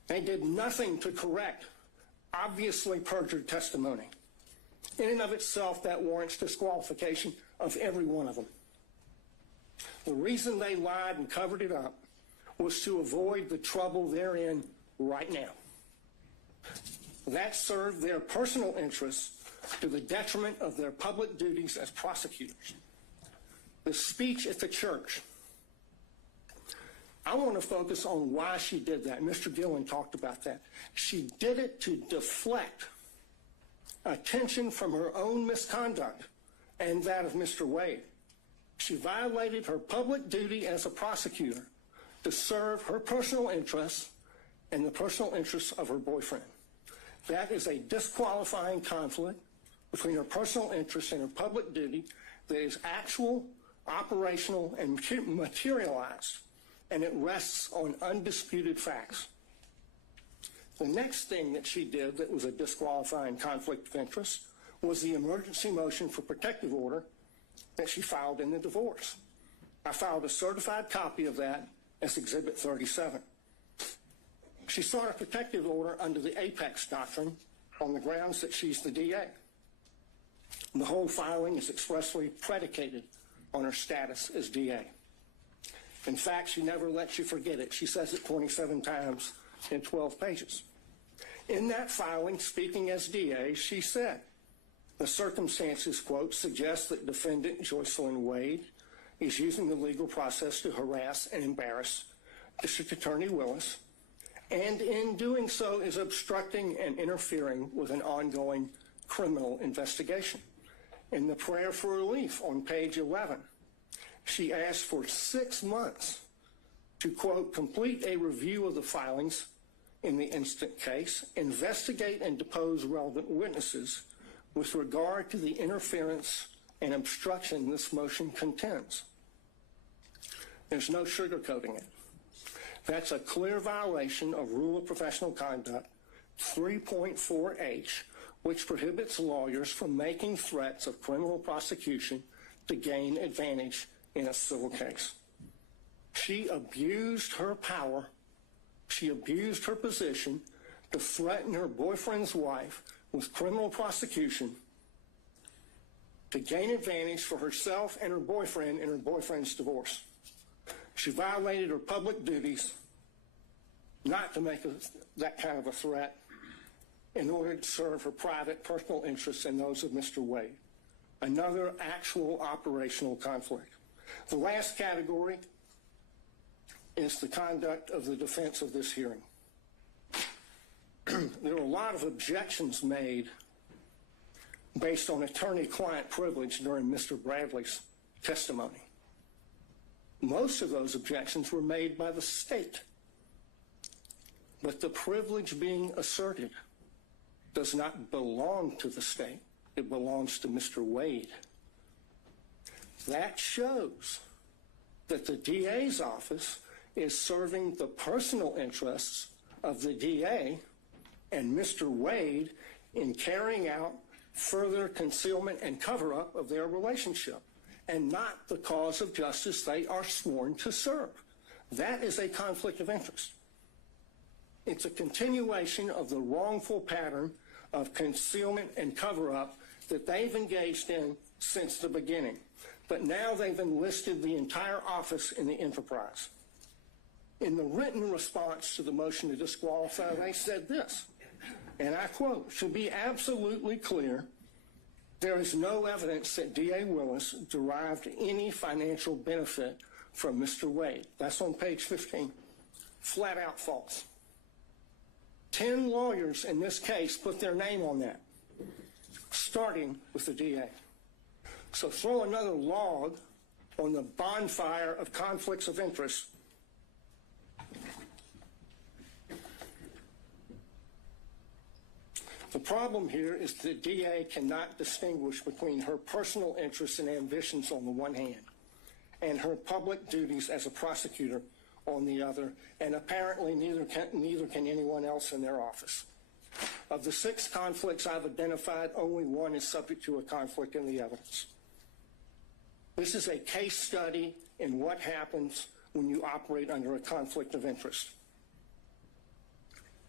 They did nothing to correct obviously perjured testimony. In and of itself, that warrants disqualification of every one of them. The reason they lied and covered it up was to avoid the trouble they're in right now. That served their personal interests to the detriment of their public duties as prosecutors. The speech at the church. I want to focus on why she did that. Mr. Gillen talked about that. She did it to deflect attention from her own misconduct and that of Mr. Wade. She violated her public duty as a prosecutor to serve her personal interests and the personal interests of her boyfriend. That is a disqualifying conflict between her personal interests and her public duty that is actual, operational, and materialized, and it rests on undisputed facts. The next thing that she did that was a disqualifying conflict of interest was the emergency motion for protective order that she filed in the divorce. I filed a certified copy of that as Exhibit 37. She sought a protective order under the Apex Doctrine on the grounds that she's the DA. The whole filing is expressly predicated on her status as DA. In fact, she never lets you forget it. She says it 27 times in 12 pages. In that filing, speaking as DA, she said, the circumstances, quote, suggest that defendant Joycelyn Wade is using the legal process to harass and embarrass District Attorney Willis, and in doing so is obstructing and interfering with an ongoing criminal investigation. In the prayer for relief on page 11, she asked for 6 months to, quote, complete a review of the filings in the instant case, investigate and depose relevant witnesses with regard to the interference and obstruction this motion contends. There's no sugarcoating it. That's a clear violation of Rule of Professional Conduct 3.4H, which prohibits lawyers from making threats of criminal prosecution to gain advantage in a civil case. She abused her power. She abused her position to threaten her boyfriend's wife with criminal prosecution to gain advantage for herself and her boyfriend in her boyfriend's divorce. She violated her public duties not to make that kind of a threat in order to serve her private personal interests and those of Mr. Wade. Another actual operational conflict. The last category is the conduct of the defense of this hearing. There were a lot of objections made based on attorney-client privilege during Mr. Bradley's testimony. Most of those objections were made by the state. But the privilege being asserted does not belong to the state. It belongs to Mr. Wade. That shows that the DA's office is serving the personal interests of the DA and Mr. Wade in carrying out further concealment and cover-up of their relationship, and not the cause of justice they are sworn to serve. That is a conflict of interest. It's a continuation of the wrongful pattern of concealment and cover-up that they've engaged in since the beginning. But now they've enlisted the entire office in the enterprise. In the written response to the motion to disqualify, they said this, and I quote, "To be absolutely clear, there is no evidence that D.A. Willis derived any financial benefit from Mr. Wade." That's on page 15. Flat out false. 10 lawyers in this case put their name on that, starting with the DA. So throw another log on the bonfire of conflicts of interest. The problem here is the DA cannot distinguish between her personal interests and ambitions on the one hand and her public duties as a prosecutor on the other, and apparently neither can anyone else in their office. Of the 6 conflicts I've identified, only one is subject to a conflict in the evidence. This is a case study in what happens when you operate under a conflict of interest.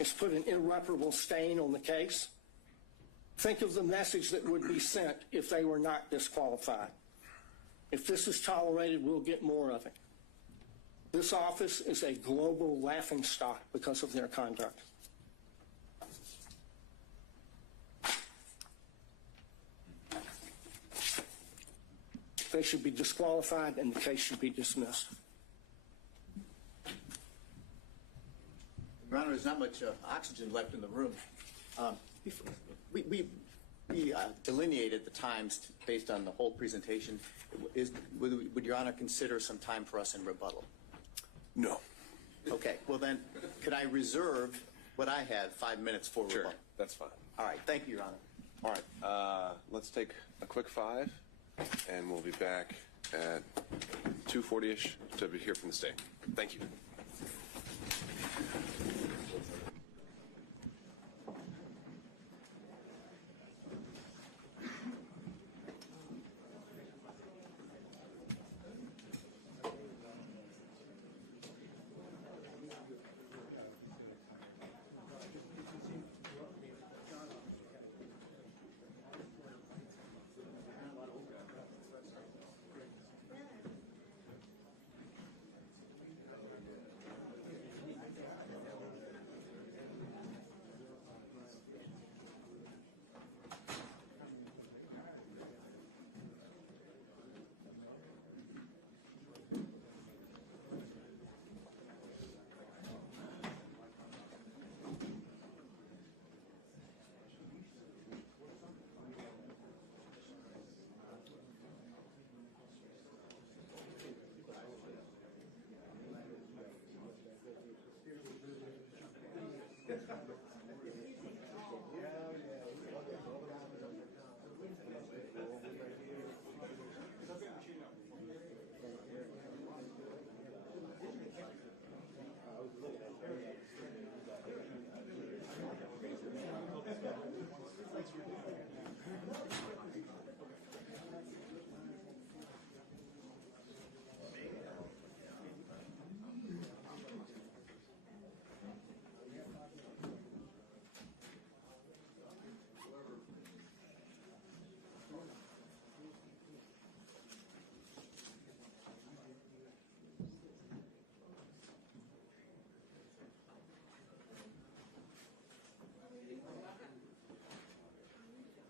It's put an irreparable stain on the case. Think of the message that would be sent if they were not disqualified. If this is tolerated, we'll get more of it. This office is a global laughingstock because of their conduct. They should be disqualified and the case should be dismissed. Your Honor, there's not much oxygen left in the room. We delineated the times based on the whole presentation. Would Your Honor consider some time for us in rebuttal? No. Okay, well then, could I reserve what I had, 5 minutes for Sure, rebuttal? that's fine. All right, thank you, Your Honor. All right, let's take a quick 5, and we'll be back at 2:40-ish to hear from the state. Thank you.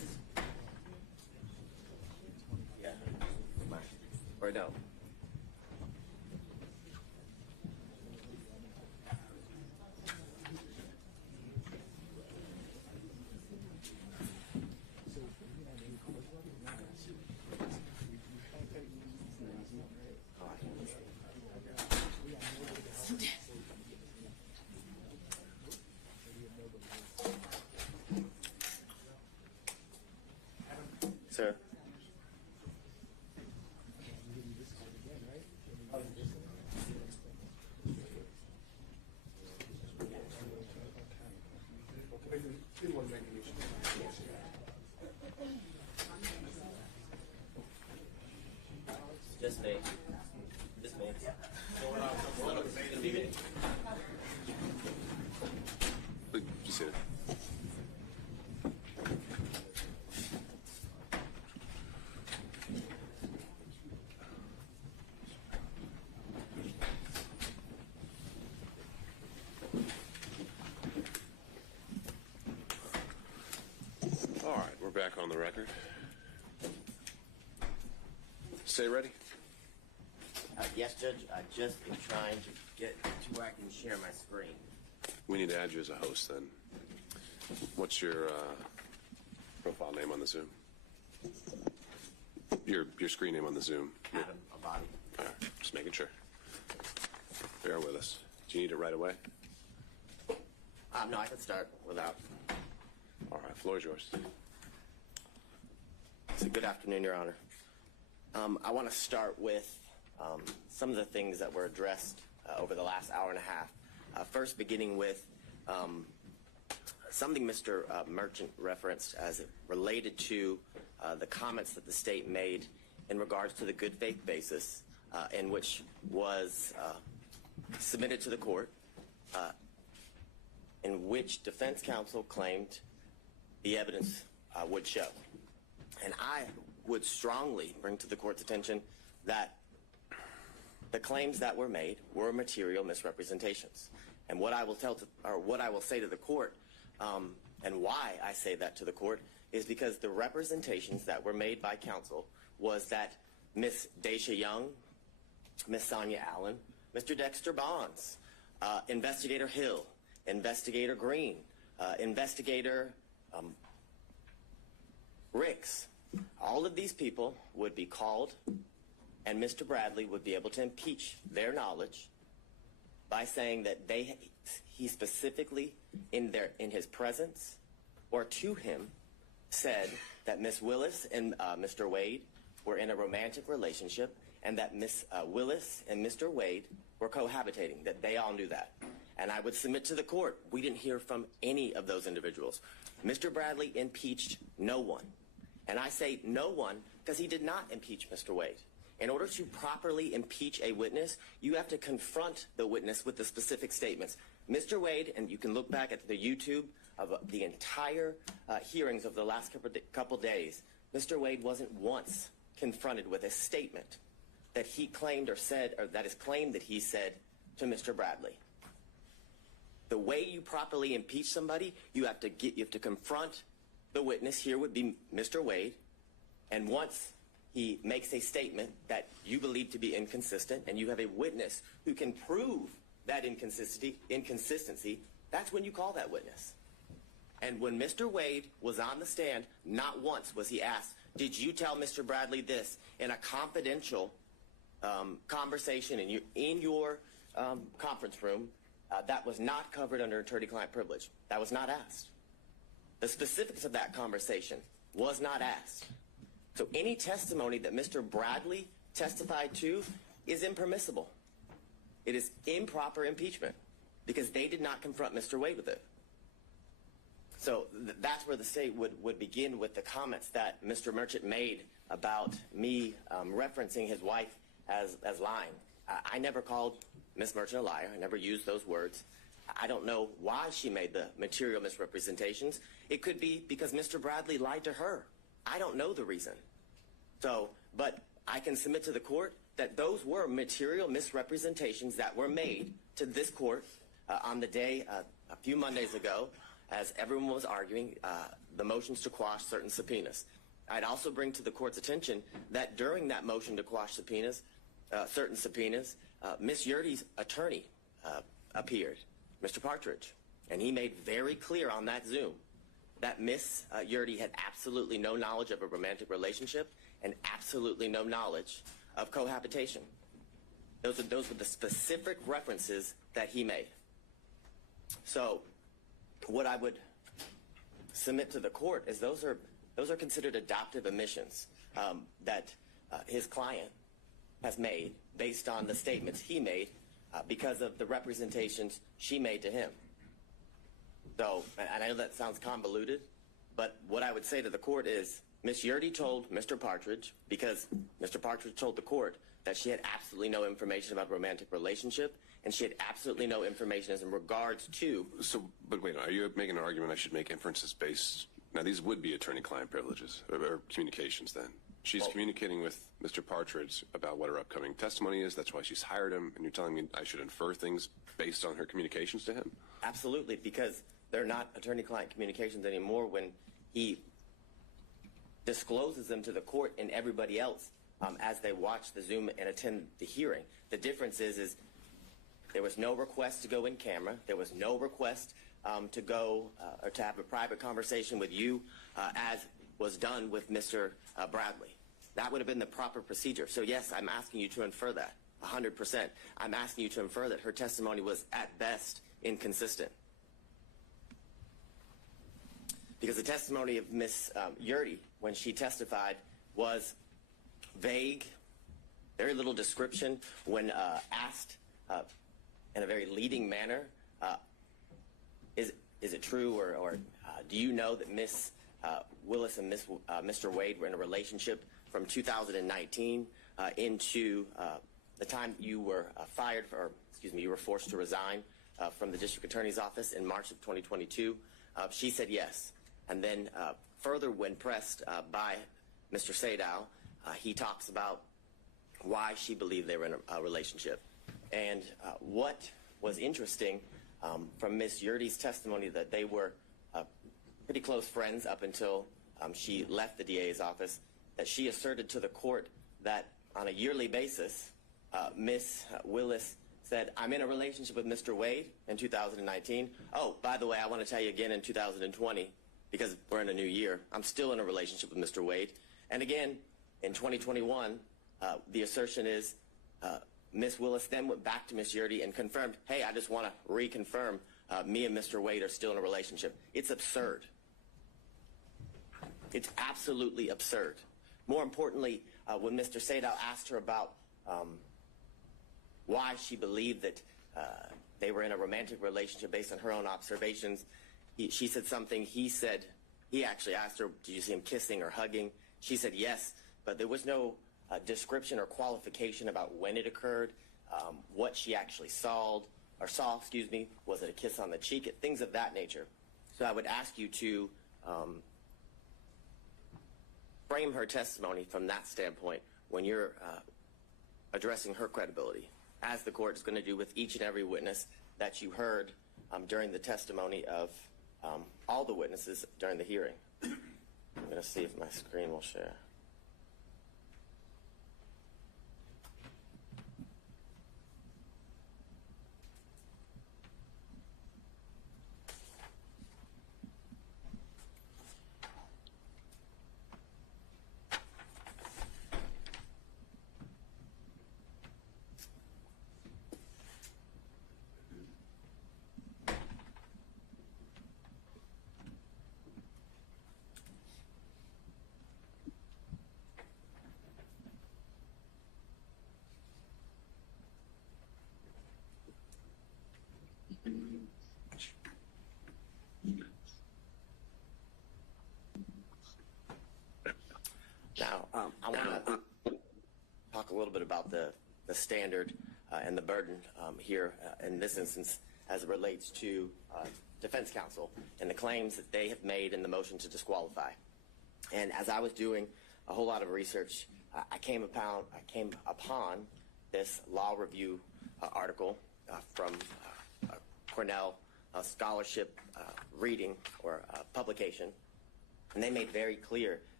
don't. Sir. Just me. Just me. Please, just sit. All right, we're back on the record. Stay ready. Yes, Judge. I just am trying to get to where I can share my screen. We need to add you as a host then. What's your profile name on the Zoom? Your screen name on the Zoom. Adam Abadi. All right, just making sure. Bear with us. Do you need it right away? No, I can start without. All right, floor is yours. So good afternoon, Your Honor. I want to start with some of the things that were addressed over the last hour and a half. First, beginning with something Mr. Merchant referenced as it related to the comments that the state made in regards to the good faith basis in which was submitted to the court, in which defense counsel claimed the evidence would show. And I would strongly bring to the court's attention that the claims that were made were material misrepresentations. And what I will say to the court, and why I say that to the court, is because the representations that were made by counsel was that Miss Daisha Young, Miss Sonia Allen, Mr. Dexter Bonds, Investigator Hill, Investigator Green, Investigator Ricks, all of these people would be called, and Mr. Bradley would be able to impeach their knowledge by saying that he specifically, in his presence or to him, said that Miss Willis and Mr. Wade were in a romantic relationship, and that Miss Willis and Mr. Wade were cohabitating, that they all knew that. And I would submit to the court, we didn't hear from any of those individuals. Mr. Bradley impeached no one. And I say no one because he did not impeach Mr. Wade. In order to properly impeach a witness, you have to confront the witness with the specific statements. Mr. Wade, and you can look back at the YouTube of the entire hearings of the last couple days, Mr. Wade wasn't once confronted with a statement that he claimed or said, or that is claimed that he said to Mr. Bradley. The way you properly impeach somebody, you have to confront the witness. Here would be Mr. Wade, and once he makes a statement that you believe to be inconsistent, and you have a witness who can prove that inconsistency, that's when you call that witness. And when Mr. Wade was on the stand, not once was he asked, did you tell Mr. Bradley this in a confidential conversation in your conference room that was not covered under attorney-client privilege? That was not asked. The specifics of that conversation was not asked. So any testimony that Mr. Bradley testified to is impermissible. It is improper impeachment because they did not confront Mr. Wade with it. So that's where the state would begin with the comments that Mr. Merchant made about me referencing his wife as lying. I never called Ms. Merchant a liar. I never used those words. I don't know why she made the material misrepresentations. It could be because Mr. Bradley lied to her. I don't know the reason. So, but I can submit to the court that those were material misrepresentations that were made to this court on the day a few Mondays ago as everyone was arguing the motions to quash certain subpoenas. I'd also bring to the court's attention that during that motion to quash subpoenas, certain subpoenas, Ms. Yurdy's attorney appeared, Mr. Partridge, and he made very clear on that Zoom that Ms. Yurdy had absolutely no knowledge of a romantic relationship and absolutely no knowledge of cohabitation. Those were the specific references that he made. So what I would submit to the court is those are considered adoptive omissions that his client has made based on the statements he made because of the representations she made to him. So, and I know that sounds convoluted, but what I would say to the court is Ms. Yurdy told Mr. Partridge, because Mr. Partridge told the court that she had absolutely no information about a romantic relationship, and she had absolutely no information as in regards to... So, but wait, are you making an argument I should make inferences based... Now, these would be attorney-client privileges, or communications then. She's communicating with Mr. Partridge about what her upcoming testimony is. That's why she's hired him, and you're telling me I should infer things based on her communications to him? Absolutely, because they're not attorney-client communications anymore when he discloses them to the court and everybody else as they watch the Zoom and attend the hearing. The difference is there was no request to go in camera. There was no request to go or to have a private conversation with you as was done with Mr. Bradley. That would have been the proper procedure. So yes, I'm asking you to infer that, 100%. I'm asking you to infer that her testimony was at best inconsistent. Because the testimony of Ms. Yurdy, when she testified, was vague, very little description. When asked in a very leading manner, is it true or do you know that Ms. Willis and Mr. Wade were in a relationship from 2019 into the time you were fired, or excuse me, you were forced to resign from the District Attorney's Office in March of 2022? She said yes. And then further, when pressed by Mr. Sadow, he talks about why she believed they were in a relationship. And what was interesting from Ms. Yurdy's testimony, that they were pretty close friends up until she left the DA's office, that she asserted to the court that on a yearly basis, Ms. Willis said, I'm in a relationship with Mr. Wade in 2019. Oh, by the way, I want to tell you again in 2020, because we're in a new year, I'm still in a relationship with Mr. Wade. And again, in 2021, the assertion is Ms. Willis then went back to Ms. Yurdy and confirmed, hey, I just want to reconfirm me and Mr. Wade are still in a relationship. It's absurd. It's absolutely absurd. More importantly, when Mr. Sadow asked her about why she believed that they were in a romantic relationship based on her own observations, she said something. He actually asked her, did you see him kissing or hugging? She said yes, but there was no description or qualification about when it occurred, what she actually saw, was it a kiss on the cheek, things of that nature. So I would ask you to frame her testimony from that standpoint when you're addressing her credibility, as the court is going to do with each and every witness that you heard during the testimony of all the witnesses during the hearing. I'm going to see if my screen will share. Now, I want to talk a little bit about the standard and the burden here in this instance as it relates to defense counsel and the claims that they have made in the motion to disqualify. And as I was doing a whole lot of research, I came upon this law review article from Cornell scholarship reading or publication, and they made very clear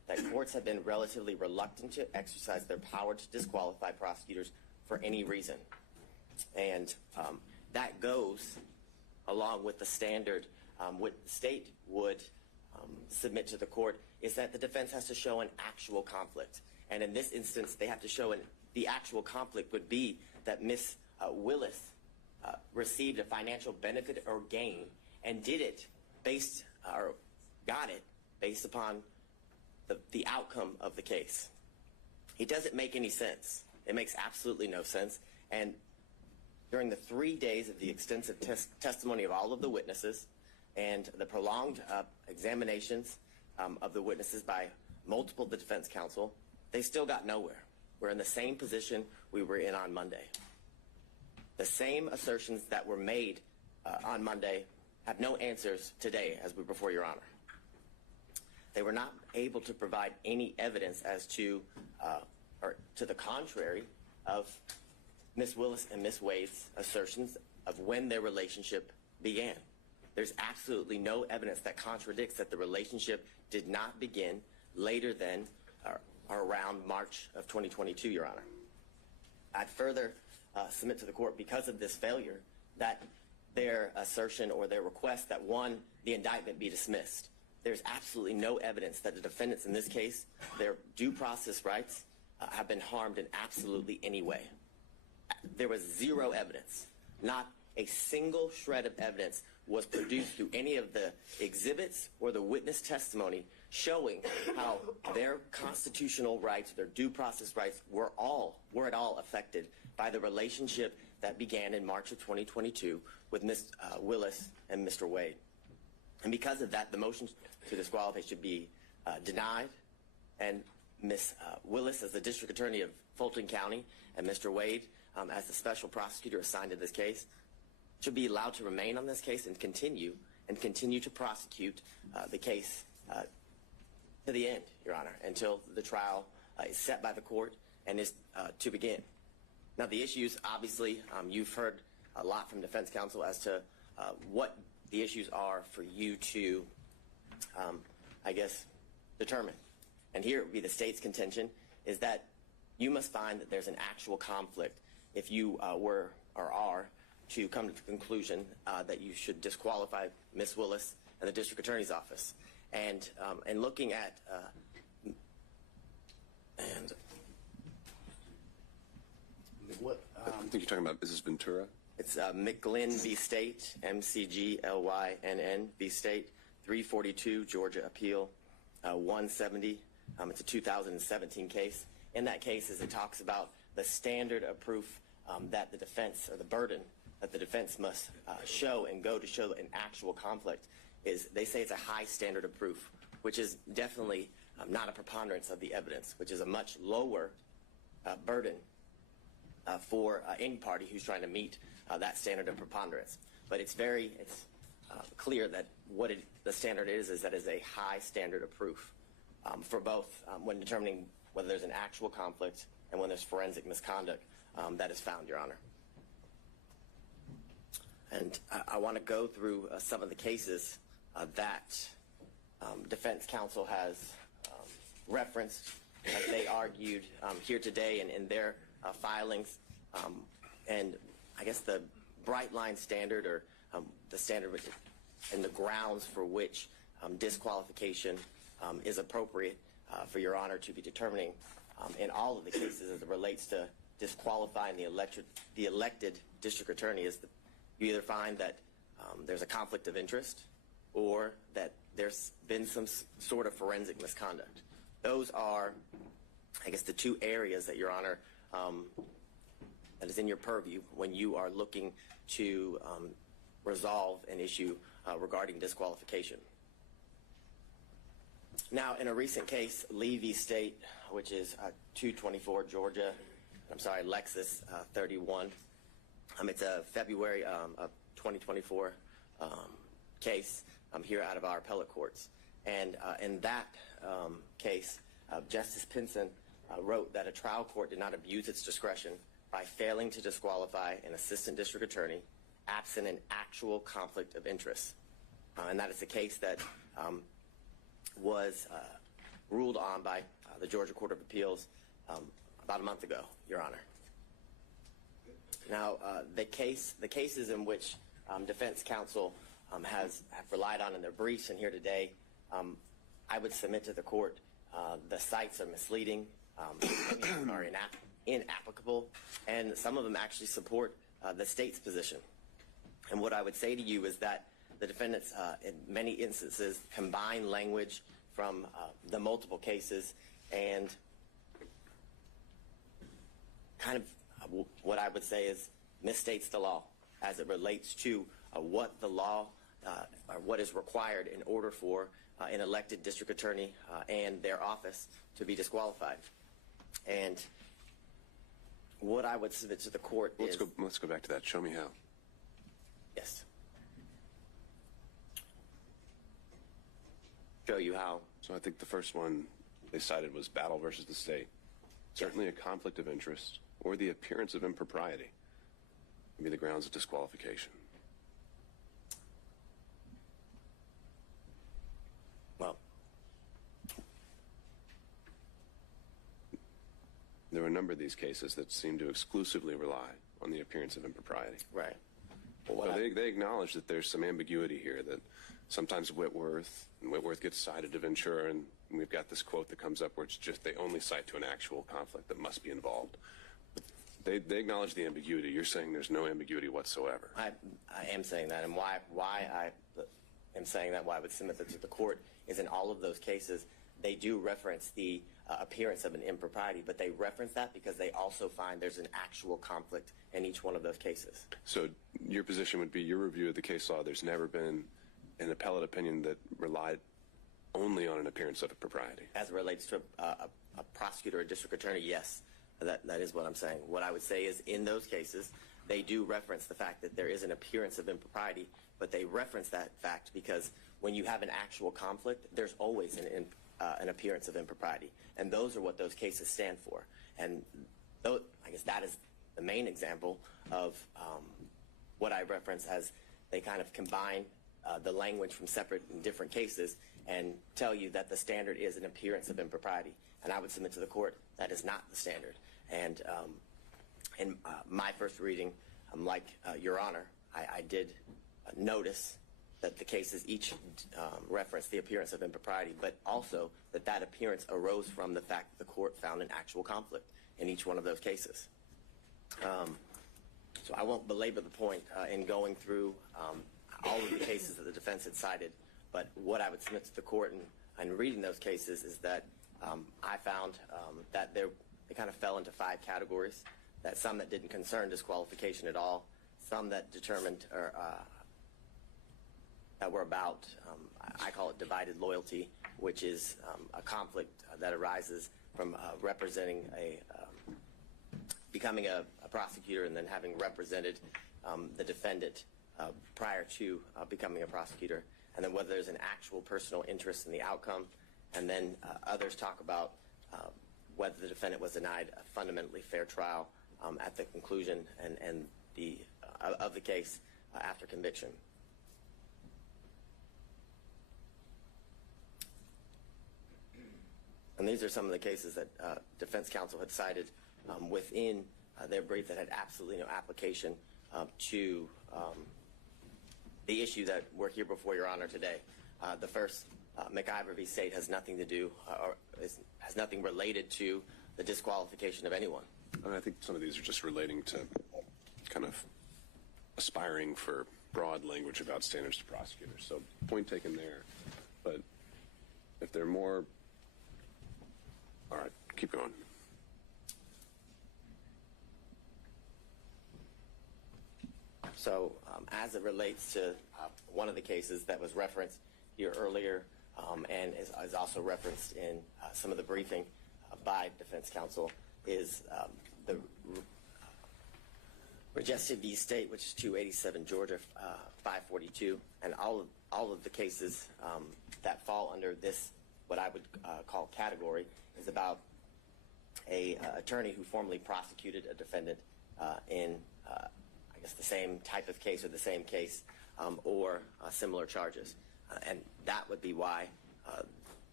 that courts have been relatively reluctant to exercise their power to disqualify prosecutors for any reason. And that goes along with the standard what the state would submit to the court, is that the defense has to show an actual conflict. And in this instance, they have to show the actual conflict would be that Ms. Willis received a financial benefit or gain and did it got it based upon the outcome of the case. It doesn't make any sense. It makes absolutely no sense. And during the 3 days of the extensive testimony of all of the witnesses and the prolonged examinations of the witnesses by multiple defense counsel, they still got nowhere. We're in the same position we were in on Monday. The same assertions that were made on Monday have no answers today as we're before Your Honor. They were not able to provide any evidence as to, or to the contrary, of Ms. Willis and Ms. Wade's assertions of when their relationship began. There's absolutely no evidence that contradicts that the relationship did not begin later than or around March of 2022, Your Honor. I'd further submit to the court, because of this failure, that their assertion or their request that, one, the indictment be dismissed. There's absolutely no evidence that the defendants in this case, their due process rights, have been harmed in absolutely any way. There was zero evidence. Not a single shred of evidence was produced through any of the exhibits or the witness testimony showing how their constitutional rights, their due process rights, were at all affected by the relationship that began in March of 2022 with Ms. Willis and Mr. Wade. And because of that, the motion to disqualify should be denied, and Ms. Willis, as the District Attorney of Fulton County, and Mr. Wade, as the special prosecutor assigned to this case, should be allowed to remain on this case and continue to prosecute the case to the end, Your Honor, until the trial is set by the court and is to begin. Now, the issues, obviously, you've heard a lot from defense counsel as to what the issues are for you to, I guess, determine. And here it would be the state's contention is that you must find that there's an actual conflict if you were or are to come to the conclusion that you should disqualify Ms. Willis and the District Attorney's Office. And looking at what I think you're talking about, is this Ventura? It's McGlynn v. State, McGlynn v. State, 342 Georgia Appeal 170. It's a 2017 case. In that case, as it talks about the standard of proof that the defense, or the burden that the defense must show and go to show an actual conflict, is they say it's a high standard of proof, which is definitely not a preponderance of the evidence, which is a much lower burden for any party who's trying to meet that standard of preponderance. But it's clear that what the standard is that it's a high standard of proof for both when determining whether there's an actual conflict and when there's forensic misconduct that is found, Your Honor. And I want to go through some of the cases that defense counsel has referenced as they argued here today and in their filings. And I guess the bright line standard, or the standard and the grounds for which disqualification is appropriate for Your Honor to be determining in all of the cases as it relates to disqualifying the elected district attorney is that you either find that there's a conflict of interest or that there's been some sort of forensic misconduct. Those are, I guess, the two areas that Your Honor that is in your purview when you are looking to resolve an issue regarding disqualification. Now, in a recent case, Lee v. State, which is 224 Georgia, Lexus 31. It's a February of 2024 case here out of our appellate courts. And in that case, Justice Pinson wrote that a trial court did not abuse its discretion by failing to disqualify an assistant district attorney absent an actual conflict of interest. And that is the case that was ruled on by the Georgia Court of Appeals about a month ago, Your Honor. Now, the cases in which defense counsel have relied on in their briefs and here today, I would submit to the court the cites are misleading, many of them are inapplicable, and some of them actually support the state's position. And what I would say to you is that the defendants, in many instances, combine language from the multiple cases and kind of what I would say is misstates the law as it relates to what the law or what is required in order for an elected district attorney and their office to be disqualified. And what I would submit to the court is... Let's go back to that. Show me how. Yes. Show you how. So I think the first one they cited was battle versus the state. Certainly a conflict of interest or the appearance of impropriety would be the grounds of disqualification. Well, there are a number of these cases that seem to exclusively rely on the appearance of impropriety. right. Well, they acknowledge that there's some ambiguity here, that sometimes Whitworth gets cited to Ventura, and we've got this quote that comes up where it's just they only cite to an actual conflict that must be involved. They acknowledge the ambiguity. You're saying there's no ambiguity whatsoever. I am saying that, and why I am saying that, why I would submit that to the court, is in all of those cases, they do reference the appearance of an impropriety, but they reference that because they also find there's an actual conflict in each one of those cases. So your position would be, your review of the case law, there's never been an appellate opinion that relied only on an appearance of impropriety. As it relates to a prosecutor or a district attorney, yes, that is what I'm saying. What I would say is in those cases, they do reference the fact that there is an appearance of impropriety, but they reference that fact because when you have an actual conflict, there's always an appearance of impropriety. And those are what those cases stand for. And I guess that is the main example of what I reference as they kind of combine the language from separate and different cases and tell you that the standard is an appearance of impropriety. And I would submit to the court that is not the standard. And in my first reading, like Your Honor, I did notice that the cases each reference the appearance of impropriety, but also that appearance arose from the fact that the court found an actual conflict in each one of those cases. So I won't belabor the point in going through all of the cases that the defense had cited, but what I would submit to the court in reading those cases is that I found that they kind of fell into 5 categories, that some that didn't concern disqualification at all, some that determined or that were about, I call it divided loyalty, which is a conflict that arises from representing becoming a prosecutor and then having represented the defendant prior to becoming a prosecutor, and then whether there's an actual personal interest in the outcome, and then others talk about whether the defendant was denied a fundamentally fair trial at the conclusion of the case after conviction. And these are some of the cases that defense counsel had cited within their brief that had absolutely no application to the issue that we're here before Your Honor today. The first, McAfee v. State, has nothing to do or has nothing related to the disqualification of anyone. And I think some of these are just relating to kind of aspiring for broad language about standards to prosecutors. So point taken there. But if there are more... All right, keep going. So as it relates to one of the cases that was referenced here earlier and is also referenced in some of the briefing by defense counsel is the Regested v. State, which is 287 Georgia 542, and all of the cases that fall under this, what I would call category, is about a attorney who formerly prosecuted a defendant in I guess the same type of case or the same case or similar charges, and that would be why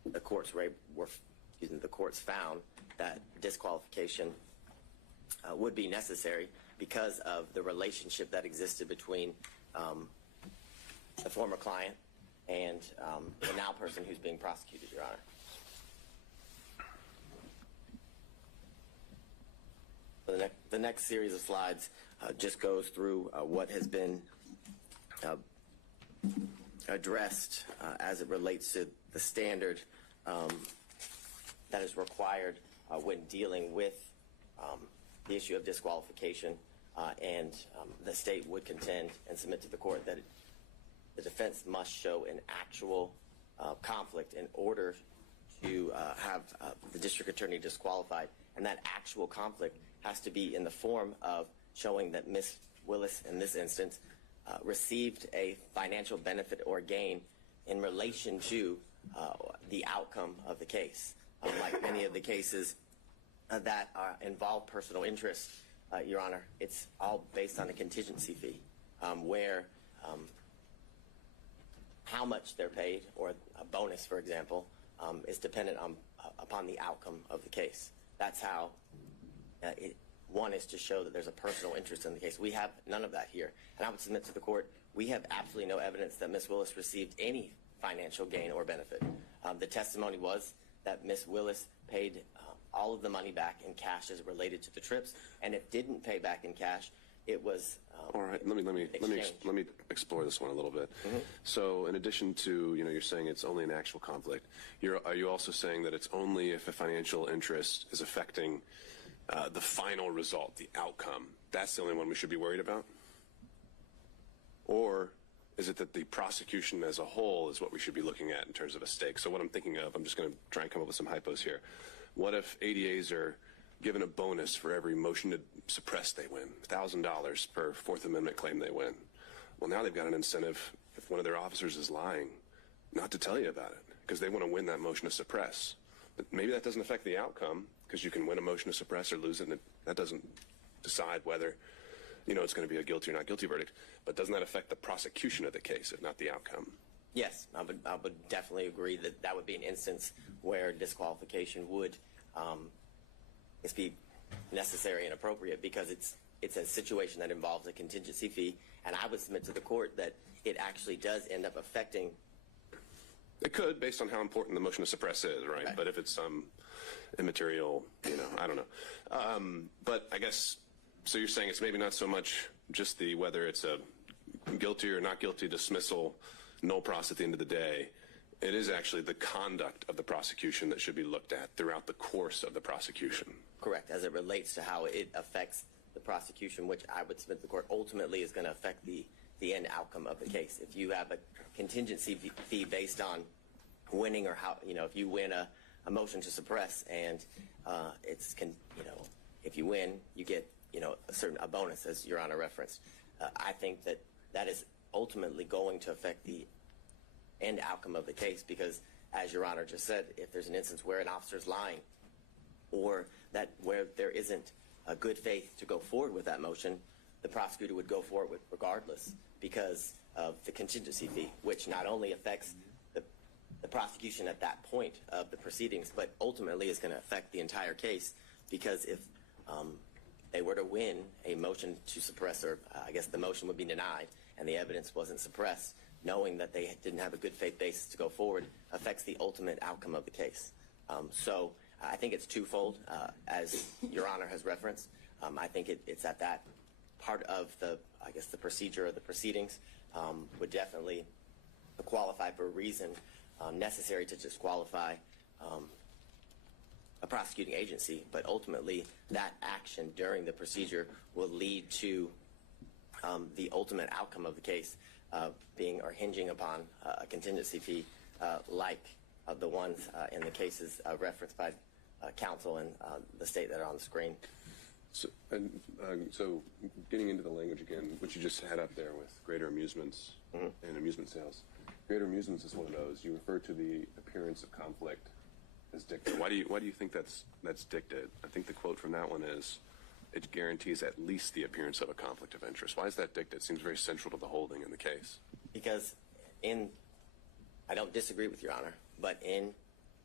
the courts the courts found that disqualification would be necessary because of the relationship that existed between the former client and the now person who's being prosecuted, Your Honor. The next series of slides just goes through what has been addressed as it relates to the standard that is required when dealing with the issue of disqualification, and the state would contend and submit to the court that the defense must show an actual conflict in order to have the district attorney disqualified, and that actual conflict has to be in the form of showing that Ms. Willis, in this instance, received a financial benefit or gain in relation to the outcome of the case. Like many of the cases that involve personal interest, Your Honor, it's all based on a contingency fee, where how much they're paid, or a bonus, for example, is dependent upon the outcome of the case. That's how one is to show that there's a personal interest in the case. We have none of that here. And I would submit to the court, we have absolutely no evidence that Ms. Willis received any financial gain or benefit. The testimony was that Ms. Willis paid all of the money back in cash as related to the trips, and it didn't pay back in cash. It was all right. Let me explore this one a little bit. Mm-hmm. So, in addition to you're saying it's only an actual conflict, are you also saying that it's only if a financial interest is affecting the final result, the outcome? That's the only one we should be worried about? Or is it that the prosecution as a whole is what we should be looking at in terms of a stake? So what I'm thinking of, I'm just going to try and come up with some hypos here. What if ADAs are given a bonus for every motion to suppress they win, $1,000 per Fourth Amendment claim they win? Well, now they've got an incentive, if one of their officers is lying, not to tell you about it, because they want to win that motion to suppress. But maybe that doesn't affect the outcome, because you can win a motion to suppress or lose it, and that doesn't decide whether it's going to be a guilty or not guilty verdict. But doesn't that affect the prosecution of the case, if not the outcome? Yes, I would definitely agree that that would be an instance where disqualification would be necessary and appropriate, because it's a situation that involves a contingency fee, and I would submit to the court that it actually does end up affecting. It could, based on how important the motion to suppress is, right? But if it's immaterial, I don't know. But I guess, so you're saying it's maybe not so much just whether it's a guilty or not guilty dismissal, no pros at the end of the day. It is actually the conduct of the prosecution that should be looked at throughout the course of the prosecution. Correct, as it relates to how it affects the prosecution, which I would submit to the court ultimately is going to affect the end outcome of the case. If you have a contingency fee based on winning, or how, if you win a motion to suppress, and if you win, you get, a bonus, as Your Honor referenced. I think that is ultimately going to affect the end outcome of the case, because, as Your Honor just said, if there's an instance where an officer's lying, or that where there isn't a good faith to go forward with that motion, the prosecutor would go forward with regardless, because of the contingency fee, which not only affects the prosecution at that point of the proceedings, but ultimately is going to affect the entire case, because if they were to win a motion to suppress, or I guess the motion would be denied and the evidence wasn't suppressed, knowing that they didn't have a good faith basis to go forward affects the ultimate outcome of the case. So I think it's twofold, as Your Honor has referenced. I think it's at that part of the procedure of the proceedings would definitely qualify for a reason necessary to disqualify a prosecuting agency, but ultimately that action during the procedure will lead to the ultimate outcome of the case being or hinging upon a contingency fee like the ones in the cases referenced by counsel and the state that are on the screen. So getting into the language again, which you just had up there with greater amusements and amusement sales. Greater amusements is one of those. You refer to the appearance of conflict as dicta. Why do you think that's dicta? I think the quote from that one is, it guarantees at least the appearance of a conflict of interest. Why is that dicta? It seems very central to the holding in the case. Because I don't disagree with Your Honor, but in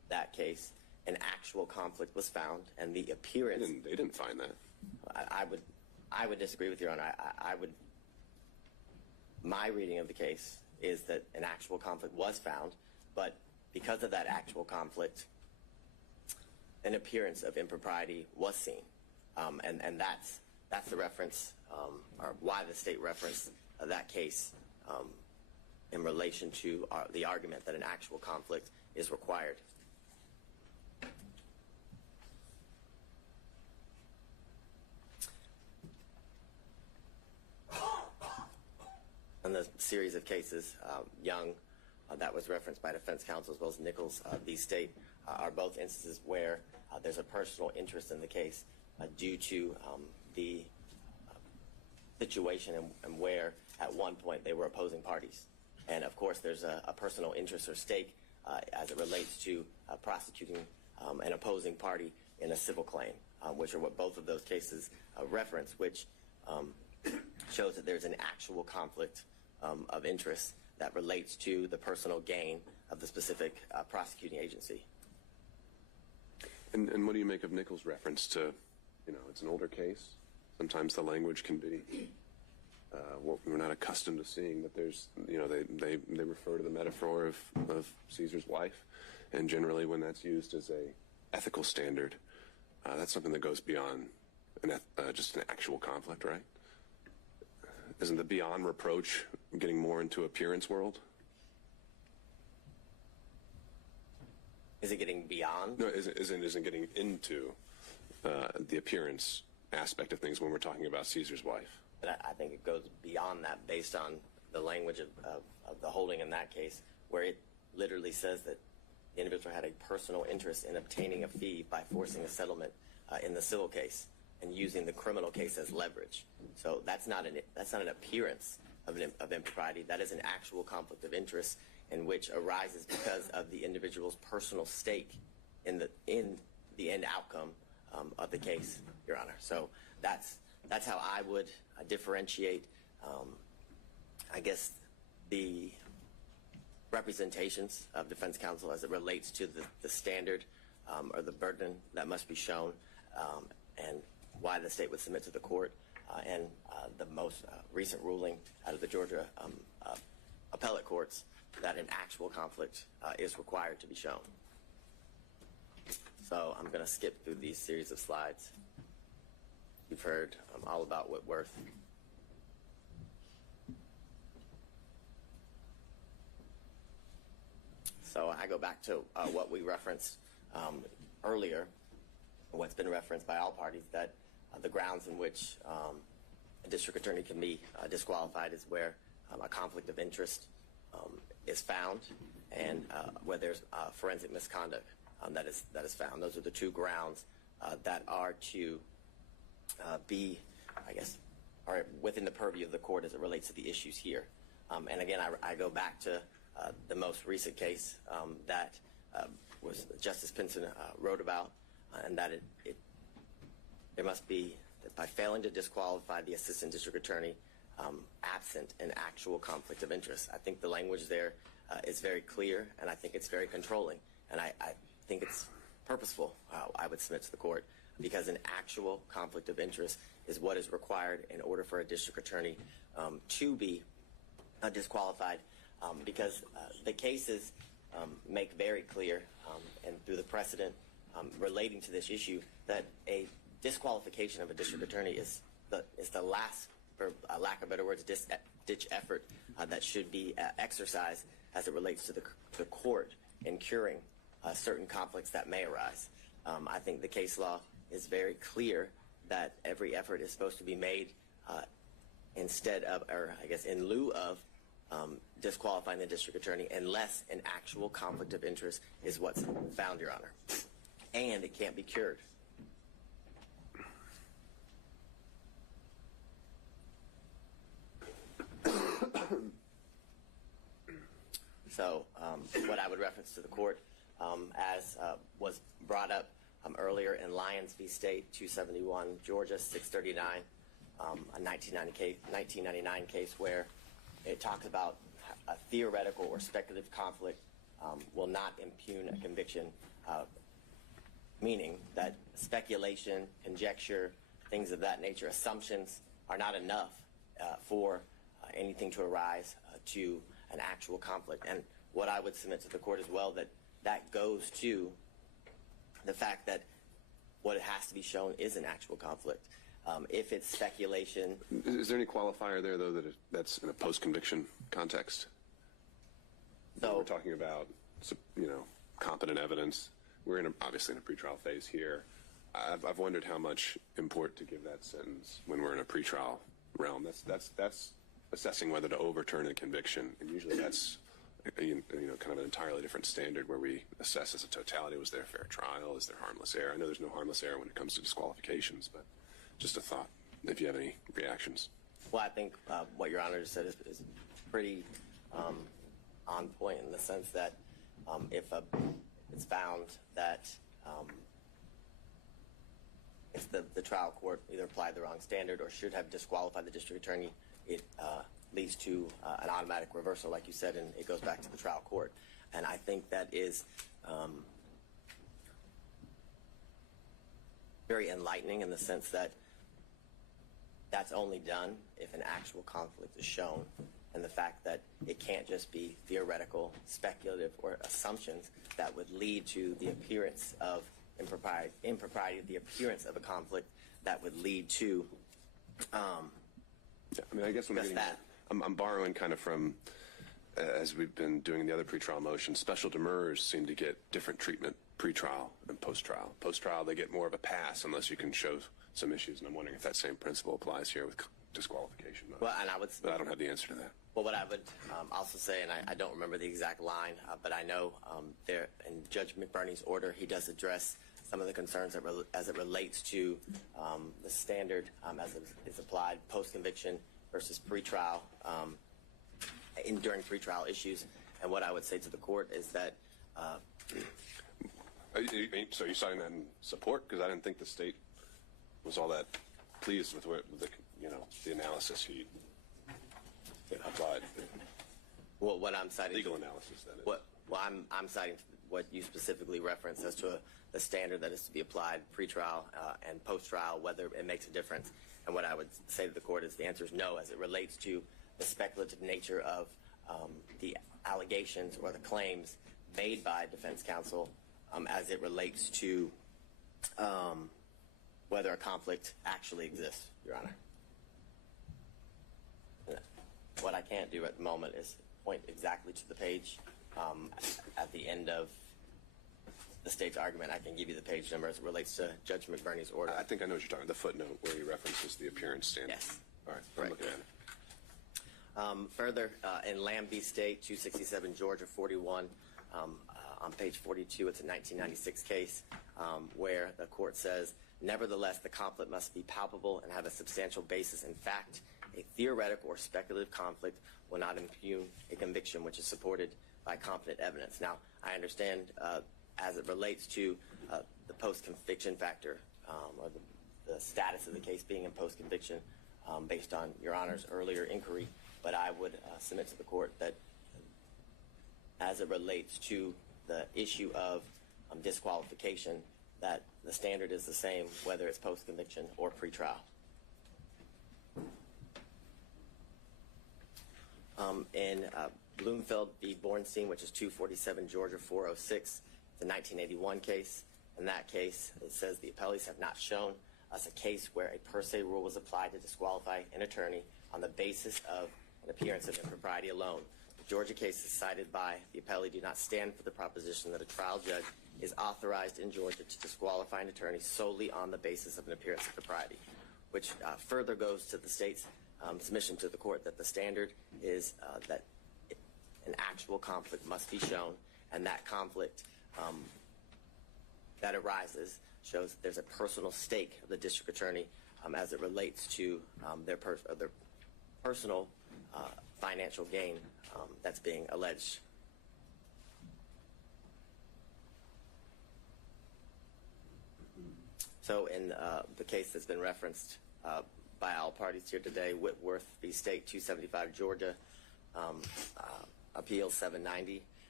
that case, an actual conflict was found, and the appearance. They didn't find that. I would disagree with Your Honor. My reading of the case is that an actual conflict was found, but because of that actual conflict, an appearance of impropriety was seen, and that's the reference, or why the state referenced that case in relation to the argument that an actual conflict is required. In the series of cases, Young, that was referenced by defense counsel, as well as Nichols, these state are both instances where there's a personal interest in the case due to the situation and where at one point they were opposing parties. And of course there's a personal interest or stake as it relates to prosecuting an opposing party in a civil claim, which are what both of those cases reference, which shows that there's an actual conflict of interest that relates to the personal gain of the specific prosecuting agency. And what do you make of Nichols' reference to, it's an older case. Sometimes the language can be what we're not accustomed to seeing, but there's, they refer to the metaphor of Caesar's wife, and generally when that's used as a ethical standard, that's something that goes beyond just an actual conflict, right? Isn't the beyond reproach getting more into appearance world? Is it getting beyond? No, isn't getting into the appearance aspect of things when we're talking about Caesar's wife. But I think it goes beyond that based on the language of the holding in that case, where it literally says that the individual had a personal interest in obtaining a fee by forcing a settlement in the civil case and using the criminal case as leverage. So that's not an appearance of impropriety. That is an actual conflict of interest in which arises because of the individual's personal stake in the end outcome of the case, Your Honor. So that's how I would differentiate, I guess, the representations of defense counsel as it relates to the standard or the burden that must be shown, and why the state would submit to the court, and the most recent ruling out of the Georgia appellate courts that an actual conflict is required to be shown. So I'm going to skip through these series of slides. You've heard all about Whitworth. So I go back to what we referenced earlier, what's been referenced by all parties, that the grounds in which a district attorney can be disqualified is where a conflict of interest is found, and where there's forensic misconduct that is found. Those are the two grounds that are to be, I guess, are within the purview of the court as it relates to the issues here. And again, I go back to the most recent case that was Justice Pinson wrote about, and that there must be, that by failing to disqualify the assistant district attorney absent an actual conflict of interest. I think the language there is very clear, and I think it's very controlling, and I think it's purposeful, I would submit to the court, because an actual conflict of interest is what is required in order for a district attorney to be disqualified, because the cases make very clear, and through the precedent relating to this issue, that a disqualification of a district attorney is the last, for lack of better words, ditch effort that should be exercised as it relates to the court in curing certain conflicts that may arise. I think the case law is very clear that every effort is supposed to be made instead of, or I guess in lieu of, disqualifying the district attorney unless an actual conflict of interest is what's found, Your Honor. And it can't be cured. So what I would reference to the court, as was brought up earlier in Lyons v. State, 271, Georgia, 639, a 1999 case where it talks about a theoretical or speculative conflict will not impugn a conviction meaning that speculation, conjecture, things of that nature, assumptions are not enough for anything to arise to an actual conflict. And what I would submit to the court as well, that goes to the fact that what has to be shown is an actual conflict. If it's speculation. Is there any qualifier there, though, that's in a post-conviction context? So we're talking about, competent evidence. We're obviously in a pretrial phase here. I've wondered how much import to give that sentence when we're in a pretrial realm. That's assessing whether to overturn a conviction, and usually that's kind of an entirely different standard where we assess as a totality: was there a fair trial? Is there harmless error? I know there's no harmless error when it comes to disqualifications, but just a thought. If you have any reactions. Well, I think what Your Honor just said is pretty on point in the sense that if it's found that if the trial court either applied the wrong standard or should have disqualified the district attorney, it leads to an automatic reversal, like you said, and it goes back to the trial court. And I think that is very enlightening in the sense that that's only done if an actual conflict is shown, and the fact that it can't just be theoretical, speculative, or assumptions that would lead to the appearance of impropriety, the appearance of a conflict that would lead to I guess what I'm borrowing kind of from, as we've been doing the other pretrial motions, special demurrers seem to get different treatment pre-trial and post-trial. Post-trial, they get more of a pass unless you can show some issues, and I'm wondering if that same principle applies here with disqualification. Well, and but I don't have the answer to that. Well, what I would also say, and I don't remember the exact line, but I know there in Judge McBurney's order, he does address some of the concerns as it relates to the standard as it is applied post-conviction versus pre-trial during pre-trial issues. And what I would say to the court is that. So you're citing that in support? Because I didn't think the state was all that pleased with the analysis he applied. Well, what I'm citing. Legal analysis, that is. Well, I'm citing what you specifically referenced as to the standard that is to be applied pre-trial and post-trial, whether it makes a difference. And what I would say to the court is the answer is no, as it relates to the speculative nature of the allegations or the claims made by defense counsel as it relates to whether a conflict actually exists, Your Honor. What I can't do at the moment is point exactly to the page at the end of the state's argument. I can give you the page number as it relates to Judge McBurney's order. I think I know what you're talking about, the footnote where he references the appearance standard. Yes. All right, I'm looking at it. Further, in Lambie State, 267 Georgia 41, on page 42, it's a 1996 case where the court says, nevertheless, the conflict must be palpable and have a substantial basis in fact. A theoretical or speculative conflict will not impugn a conviction which is supported by competent evidence. Now, I understand as it relates to the post-conviction factor or the status of the case being in post-conviction based on Your Honor's earlier inquiry, but I would submit to the court that as it relates to the issue of disqualification, that the standard is the same whether it's post-conviction or pre-trial. In Bloomfield v. Bornstein, which is 247 Georgia 406, the 1981 case. In that case, it says the appellees have not shown us a case where a per se rule was applied to disqualify an attorney on the basis of an appearance of impropriety alone. The Georgia cases cited by the appellee do not stand for the proposition that a trial judge is authorized in Georgia to disqualify an attorney solely on the basis of an appearance of propriety, which further goes to the state's submission to the court that the standard is that an actual conflict must be shown, and that conflict that arises shows that there's a personal stake of the district attorney as it relates to their personal financial gain that's being alleged. So in the case that's been referenced by all parties here today, Whitworth v. State 275 Georgia, Appeal 790,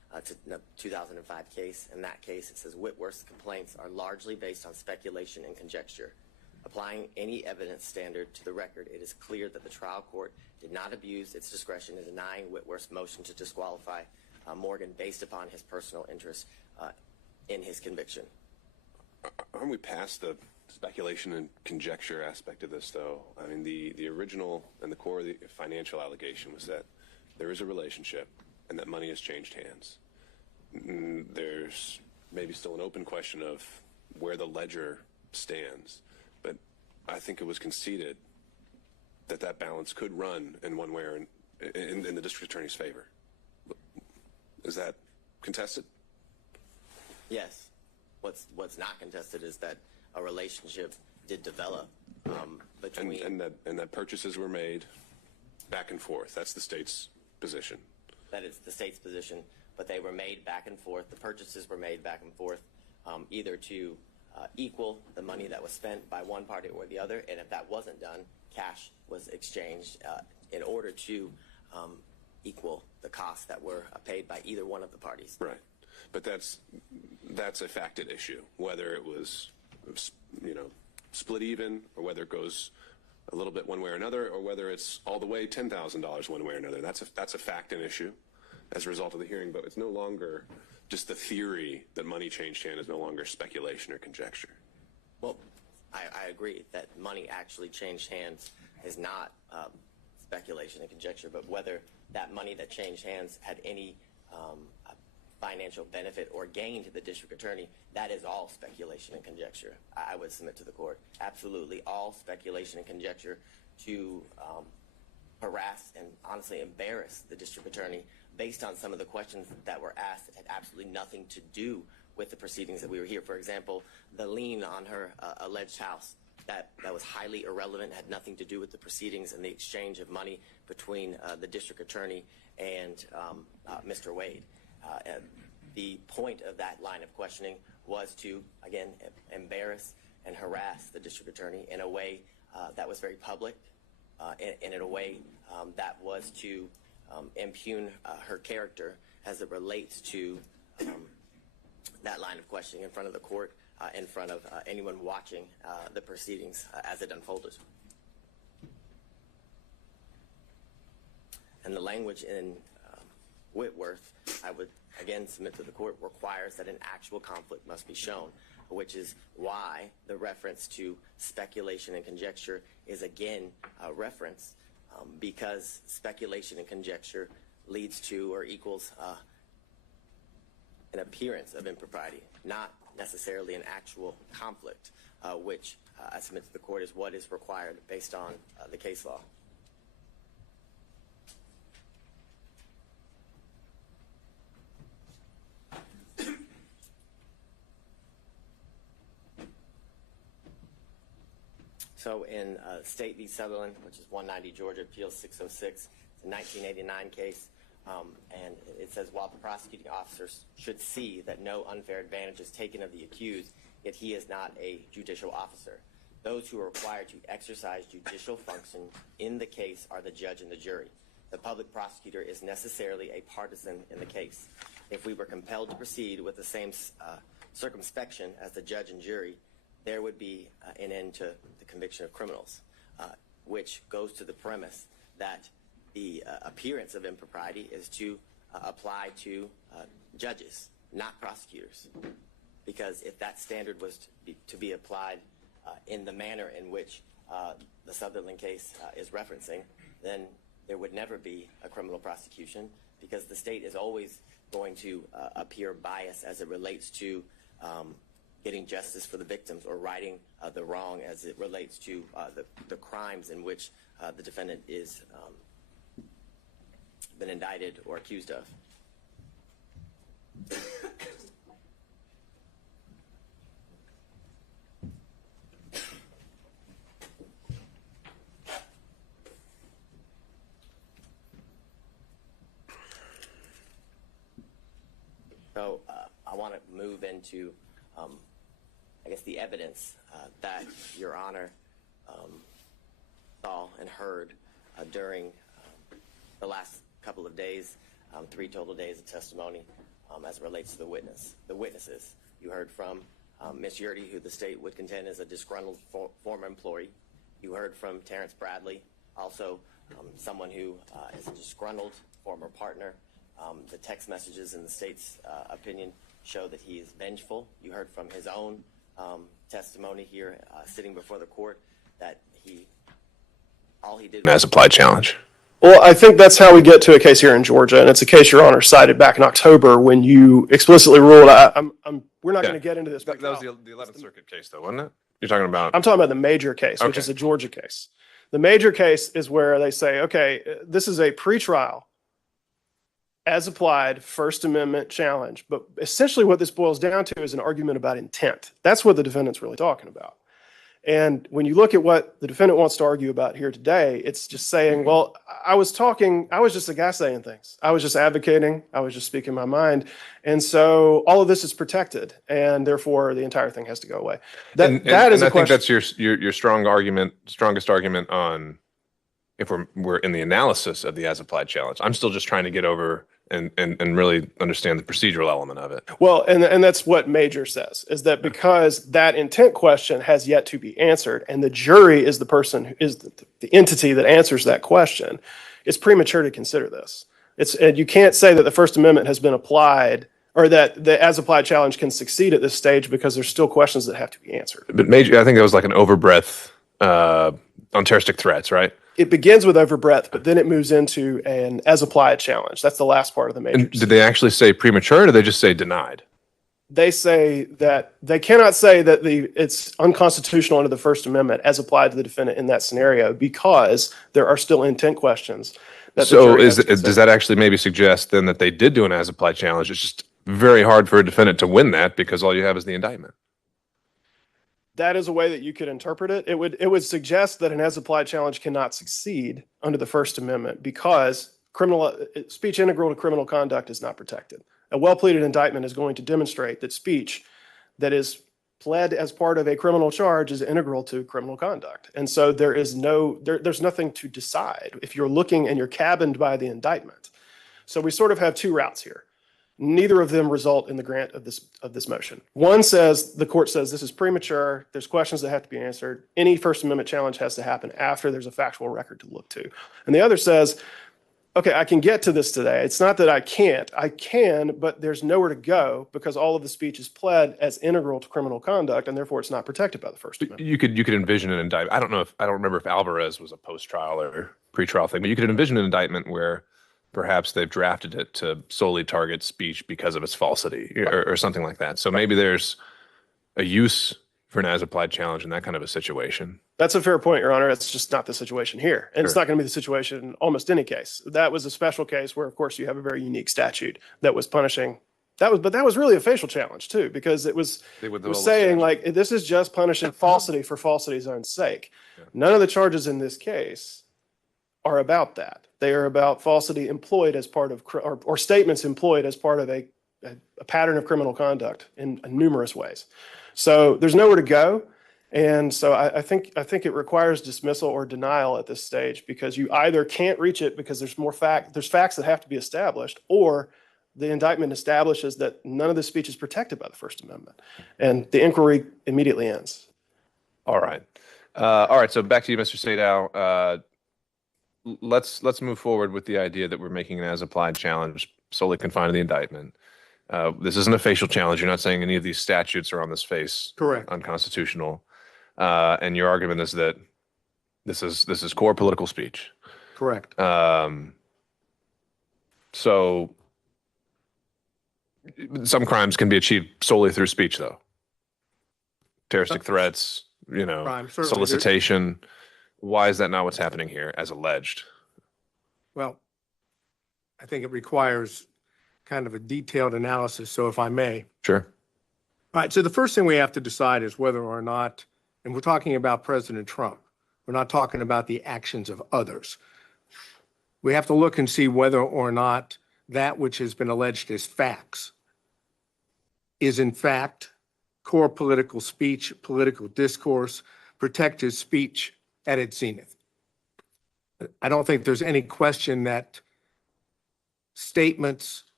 to the 2005 case. In that case, it says Whitworth's complaints are largely based on speculation and conjecture. Applying any evidence standard to the record, it is clear that the trial court did not abuse its discretion in denying Whitworth's motion to disqualify Morgan based upon his personal interest in his conviction. Aren't we past the speculation and conjecture aspect of this, though? I mean, the original and the core of the financial allegation was that there is a relationship and that money has changed hands. There's maybe still an open question of where the ledger stands, but I think it was conceded that that balance could run in one way or in the district attorney's favor. Is that contested? Yes. What's not contested is that a relationship did develop between and that purchases were made back and forth. That's the state's position. That is the state's position, but they were made back and forth. The purchases were made back and forth, either to equal the money that was spent by one party or the other, and if that wasn't done, cash was exchanged in order to equal the costs that were paid by either one of the parties. Right, but that's a facted issue, whether it was split even, or whether it goes a little bit one way or another, or whether it's all the way $10,000 one way or another. That's a fact and issue as a result of the hearing, but it's no longer just the theory that money changed hand is no longer speculation or conjecture. Well, I agree that money actually changed hands is not speculation and conjecture, but whether that money that changed hands had any financial benefit or gain to the district attorney, that is all speculation and conjecture. I would submit to the court. Absolutely all speculation and conjecture to harass and honestly embarrass the district attorney based on some of the questions that were asked that had absolutely nothing to do with the proceedings that we were here. For example, the lien on her alleged house, that was highly irrelevant, had nothing to do with the proceedings and the exchange of money between the district attorney and Mr. Wade. The point of that line of questioning was to, again, embarrass and harass the district attorney in a way that was very public, and in a way that was to impugn her character as it relates to that line of questioning in front of the court, in front of anyone watching the proceedings as it unfolded. And the language in Whitworth, I would again submit to the court, requires that an actual conflict must be shown, which is why the reference to speculation and conjecture is again a reference, because speculation and conjecture leads to or equals an appearance of impropriety, not necessarily an actual conflict, which I submit to the court is what is required based on the case law. So in State v. Sutherland, which is 190 Georgia Appeals 606, it's a 1989 case, and it says, while the prosecuting officers should see that no unfair advantage is taken of the accused, yet he is not a judicial officer. Those who are required to exercise judicial function in the case are the judge and the jury. The public prosecutor is necessarily a partisan in the case. If we were compelled to proceed with the same circumspection as the judge and jury, there would be an end to the conviction of criminals, which goes to the premise that the appearance of impropriety is to apply to judges, not prosecutors. Because if that standard was to be applied in the manner in which the Sutherland case is referencing, then there would never be a criminal prosecution, because the state is always going to appear biased as it relates to getting justice for the victims or righting the wrong as it relates to the crimes in which the defendant is been indicted or accused of. So I want to move into, I guess, the evidence that Your Honor saw and heard during the last couple of days, 3 total days of testimony as it relates to the witnesses. You heard from Ms. Yurdy, who the state would contend is a disgruntled former employee. You heard from Terrence Bradley, also someone who is a disgruntled former partner. The text messages in the state's opinion show that he is vengeful. You heard from his own testimony here, sitting before the court, that all he did As applied challenge. Well, I think that's how we get to a case here in Georgia, and it's a case Your Honor cited back in October when you explicitly ruled. We're not going to get into this. That was the 11th Circuit case, though, wasn't it? You're talking about? I'm talking about the major case, which Okay. is a Georgia case. The major case is where they say, okay, this is a pretrial, as applied, First Amendment challenge. But essentially what this boils down to is an argument about intent. That's what the defendant's really talking about. And when you look at what the defendant wants to argue about here today, it's just saying, well, I was just a guy saying things. I was just advocating. I was just speaking my mind. And so all of this is protected, and therefore the entire thing has to go away. That is a question. I think that's your strongest argument on if we're in the analysis of the as applied challenge. I'm still just trying to get over and really understand the procedural element of it. Well, and that's what Major says, is that because that intent question has yet to be answered, and the jury is the person who is the entity that answers that question, it's premature to consider this. And you can't say that the First Amendment has been applied, or that the as applied challenge can succeed at this stage, because there's still questions that have to be answered. But Major, I think that was like an overbreadth on terroristic threats, right? It begins with overbreadth, but then it moves into an as applied challenge. That's the last part of the Major. And did they actually say premature, or did they just say denied? They say that they cannot say that it's unconstitutional under the First Amendment as applied to the defendant in that scenario, because there are still intent questions. So does that actually maybe suggest then that they did do an as applied challenge? It's just very hard for a defendant to win that because all you have is the indictment. That is a way that you could interpret it. It would suggest that an as applied challenge cannot succeed under the First Amendment because speech integral to criminal conduct is not protected. A well-pleaded indictment is going to demonstrate that speech that is pled as part of a criminal charge is integral to criminal conduct. And so there's nothing to decide if you're looking and you're cabined by the indictment. So we sort of have two routes here. Neither of them result in the grant of this motion. One says, the court says this is premature, there's questions that have to be answered, any First Amendment challenge has to happen after there's a factual record to look to. And the other says, okay, I can get to this today. It's not that I can't. I can, but there's nowhere to go because all of the speech is pled as integral to criminal conduct, and therefore it's not protected by the First Amendment. You could envision an indictment. I don't remember if Alvarez was a post-trial or pre-trial thing, but you could envision an indictment where perhaps they've drafted it to solely target speech because of its falsity or something like that. So maybe there's a use for an as-applied challenge in that kind of a situation. That's a fair point, Your Honor. It's just not the situation here. And It's not going to be the situation in almost any case. That was a special case where, of course, you have a very unique statute that was punishing. But that was really a facial challenge, too, because it was saying, like, this is just punishing falsity for falsity's own sake. Yeah. None of the charges in this case are about that. They are about falsity employed as part of, or statements employed as part of a pattern of criminal conduct in numerous ways. So there's nowhere to go. And so I think it requires dismissal or denial at this stage, because you either can't reach it because there's facts that have to be established, or the indictment establishes that none of the speech is protected by the First Amendment, and the inquiry immediately ends. All right. So back to you, Mr. Sadow. Let's move forward with the idea that we're making an as-applied challenge solely confined to the indictment. This isn't a facial challenge. You're not saying any of these statutes are on this face Correct. Unconstitutional. And your argument is that this is core political speech. Correct. So some crimes can be achieved solely through speech, though. Terroristic threats, solicitation. Why is that not what's happening here, as alleged? Well, I think it requires kind of a detailed analysis, so if I may. Sure. All right, so the first thing we have to decide is whether or not, and we're talking about President Trump, we're not talking about the actions of others. We have to look and see whether or not that which has been alleged as facts is in fact core political speech, political discourse, protected speech at its zenith. I don't think there's any question that statements,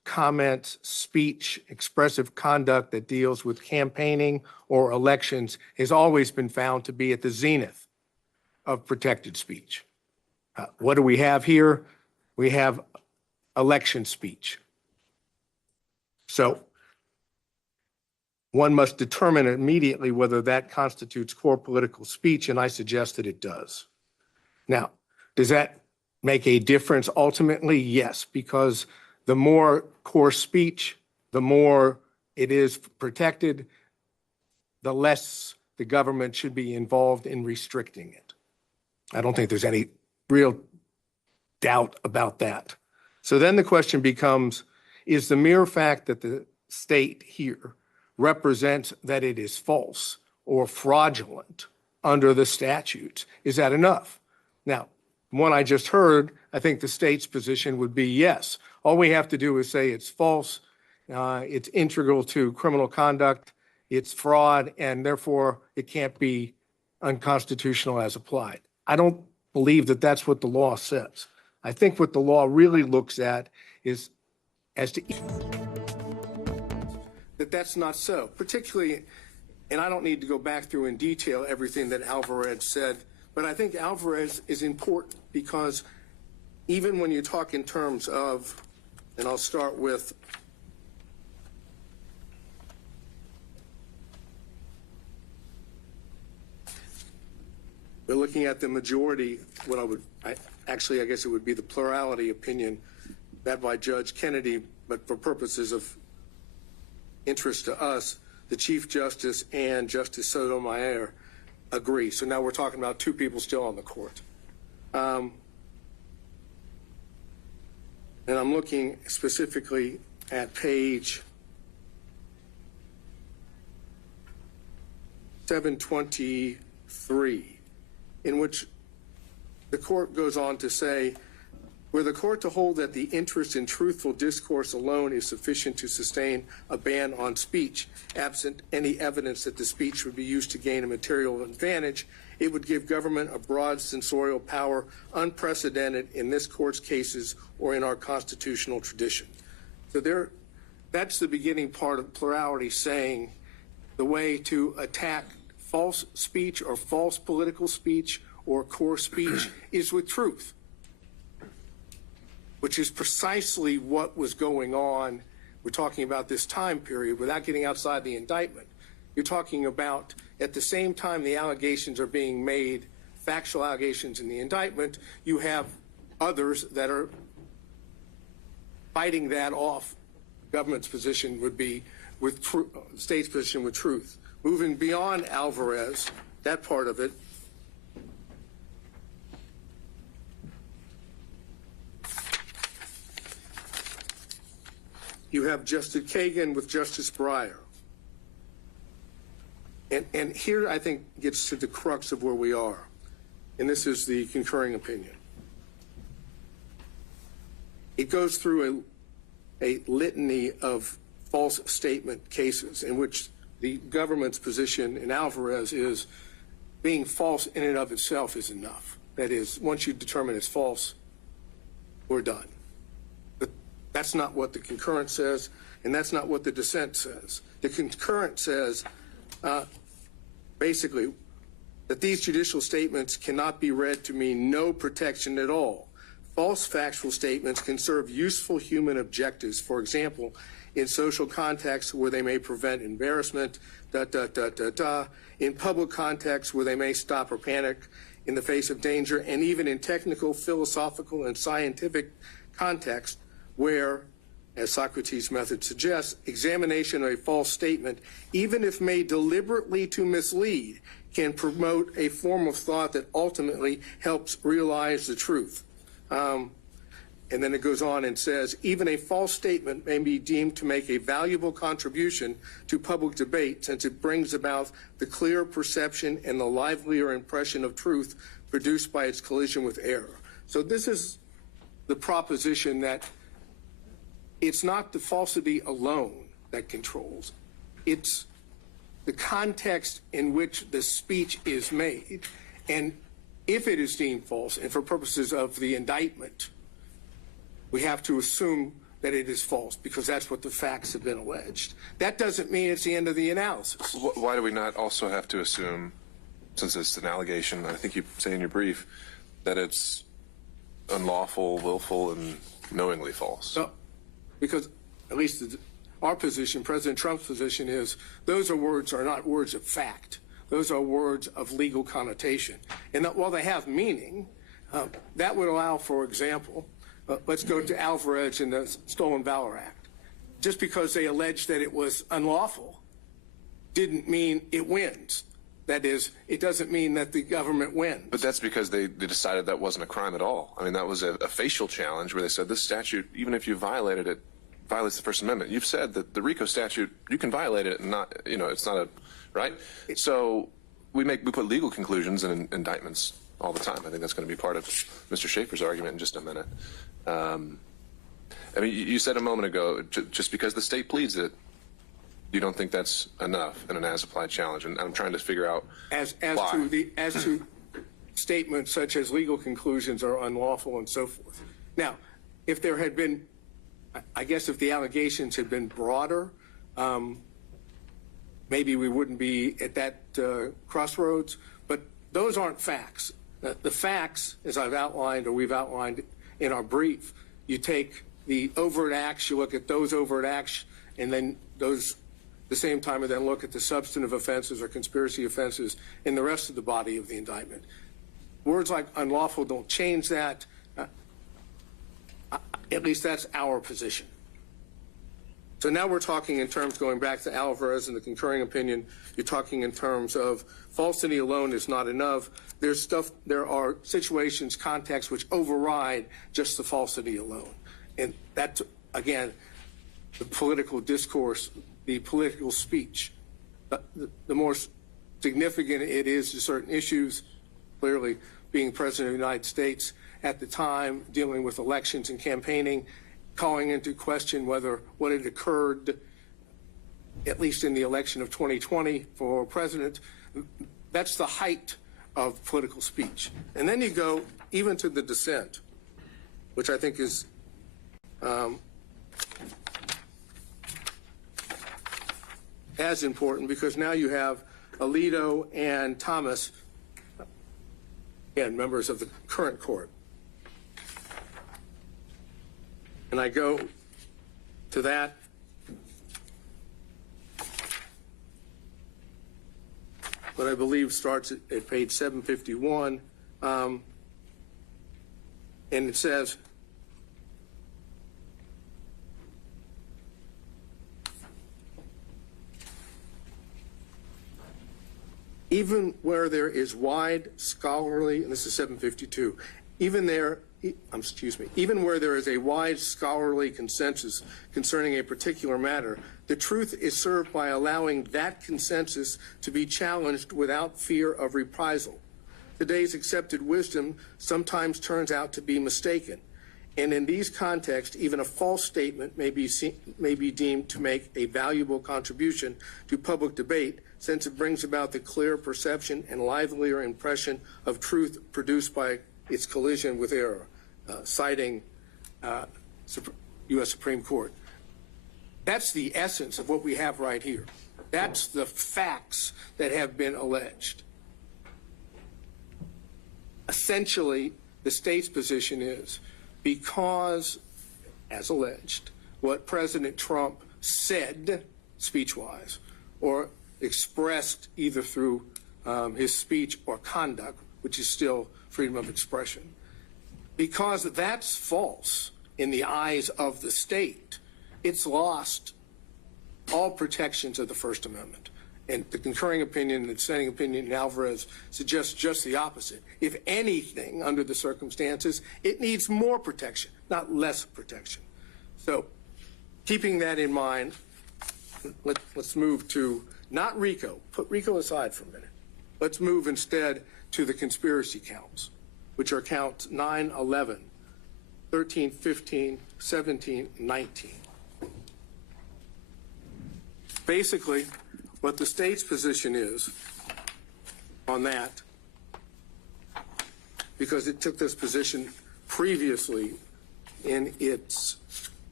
comment, speech, expressive conduct that deals with campaigning or elections has always been found to be at the zenith of protected speech. What do we have here? We have election speech. So one must determine immediately whether that constitutes core political speech, and I suggest that it does. Now, does that make a difference ultimately? Yes, because the more core speech, the more it is protected, the less the government should be involved in restricting it. I don't think there's any real doubt about that. So then the question becomes, is the mere fact that the state here represents that it is false or fraudulent under the statutes, is that enough? Now, from what I just heard, I think the state's position would be yes. All we have to do is say it's false, it's integral to criminal conduct, it's fraud, and therefore it can't be unconstitutional as applied. I don't believe that that's what the law says. I think what the law really looks at is as to that that's not so, particularly, and I don't need to go back through in detail everything that Alvarez said, but I think Alvarez is important because even when you talk in terms of, and I'll start with we're looking at the majority, what I guess it would be the plurality opinion that by Judge Kennedy, but for purposes of interest to us, the Chief Justice and Justice Sotomayor agree. So now we're talking about two people still on the court. And I'm looking specifically at page 723, in which the court goes on to say, were the court to hold that the interest in truthful discourse alone is sufficient to sustain a ban on speech, absent any evidence that the speech would be used to gain a material advantage, it would give government a broad censorial power unprecedented in this court's cases or in our constitutional tradition. So that's the beginning part of plurality, saying the way to attack false speech or false political speech or core speech is with truth, which is precisely what was going on. We're talking about this time period without getting outside the indictment. You're talking about at the same time the allegations are being made, factual allegations in the indictment, you have others that are fighting that off. Government's position would be with state's position with truth. Moving beyond Alvarez, that part of it, you have Justice Kagan with Justice Breyer. And here I think gets to the crux of where we are. And this is the concurring opinion. It goes through a litany of false statement cases in which the government's position in Alvarez is being false in and of itself is enough. That is, once you determine it's false, we're done. But that's not what the concurrent says, and that's not what the dissent says. The concurrent says, basically, that these judicial statements cannot be read to mean no protection at all. False factual statements can serve useful human objectives, for example, in social contexts where they may prevent embarrassment, in public contexts where they may stop or panic in the face of danger, and even in technical, philosophical, and scientific contexts where, as Socrates' method suggests, examination of a false statement, even if made deliberately to mislead, can promote a form of thought that ultimately helps realize the truth. And then it goes on and says, even a false statement may be deemed to make a valuable contribution to public debate since it brings about the clear perception and the livelier impression of truth produced by its collision with error. So this is the proposition that it's not the falsity alone that controls. It's the context in which the speech is made. And if it is deemed false, and for purposes of the indictment, we have to assume that it is false because that's what the facts have been alleged. That doesn't mean it's the end of the analysis. Why do we not also have to assume, since it's an allegation, I think you say in your brief, that it's unlawful, willful, and knowingly false? Because at least our position, President Trump's position is those are not words of fact. Those are words of legal connotation. And that while they have meaning, that would allow, for example, let's go to Alvarez in the Stolen Valor Act. Just because they alleged that it was unlawful didn't mean it wins. That is, it doesn't mean that the government wins. But that's because they decided that wasn't a crime at all. I mean, that was a facial challenge where they said this statute, even if you violated it, violates the First Amendment. You've said that the RICO statute, you can violate it and not, it's not a, right? So we put legal conclusions in indictments all the time. I think that's going to be part of Mr. Schaefer's argument in just a minute. I mean, you said a moment ago, just because the state pleads it, you don't think that's enough in an as-applied challenge, and I'm trying to figure out why. As to statements such as legal conclusions are unlawful and so forth. Now, if there had been, I guess if the allegations had been broader, maybe we wouldn't be at that crossroads, but those aren't facts. The facts, as I've outlined or we've outlined in our brief, you take the overt acts, you look at those overt acts, and then those the same time and then look at the substantive offenses or conspiracy offenses in the rest of the body of the indictment. Words like unlawful don't change that. At least that's our position. So now we're talking in terms, going back to Alvarez and the concurring opinion, you're talking in terms of falsity alone is not enough. There are situations, contexts which override just the falsity alone. And that, again, the political discourse, the political speech, the more significant it is to certain issues, clearly being President of the United States at the time, dealing with elections and campaigning, calling into question whether what had occurred, at least in the election of 2020 for president, that's the height of political speech. And then you go even to the dissent, which I think is as important, because now you have Alito and Thomas, again, members of the current court. And I go to that. What I believe starts at page 751, and it says, even where there is wide scholarly, and this is 752, even where there is a wide scholarly consensus concerning a particular matter, the truth is served by allowing that consensus to be challenged without fear of reprisal. Today's accepted wisdom sometimes turns out to be mistaken, and in these contexts, even a false statement may be deemed to make a valuable contribution to public debate, since it brings about the clear perception and livelier impression of truth produced by its collision with error, citing U.S. Supreme Court. That's the essence of what we have right here. That's the facts that have been alleged. Essentially, the state's position is because, as alleged, what President Trump said speech-wise or expressed either through his speech or conduct, which is still freedom of expression, because that's false in the eyes of the state, it's lost all protections of the First Amendment. And the concurring opinion and the dissenting opinion in Alvarez suggests just the opposite. If anything, under the circumstances, it needs more protection, not less protection. So keeping that in mind, let's move to not RICO. Put RICO aside for a minute. Let's move instead to the conspiracy counts, which are counts 9, 11, 13, 15, 17, 19. Basically, what the state's position is on that, because it took this position previously in its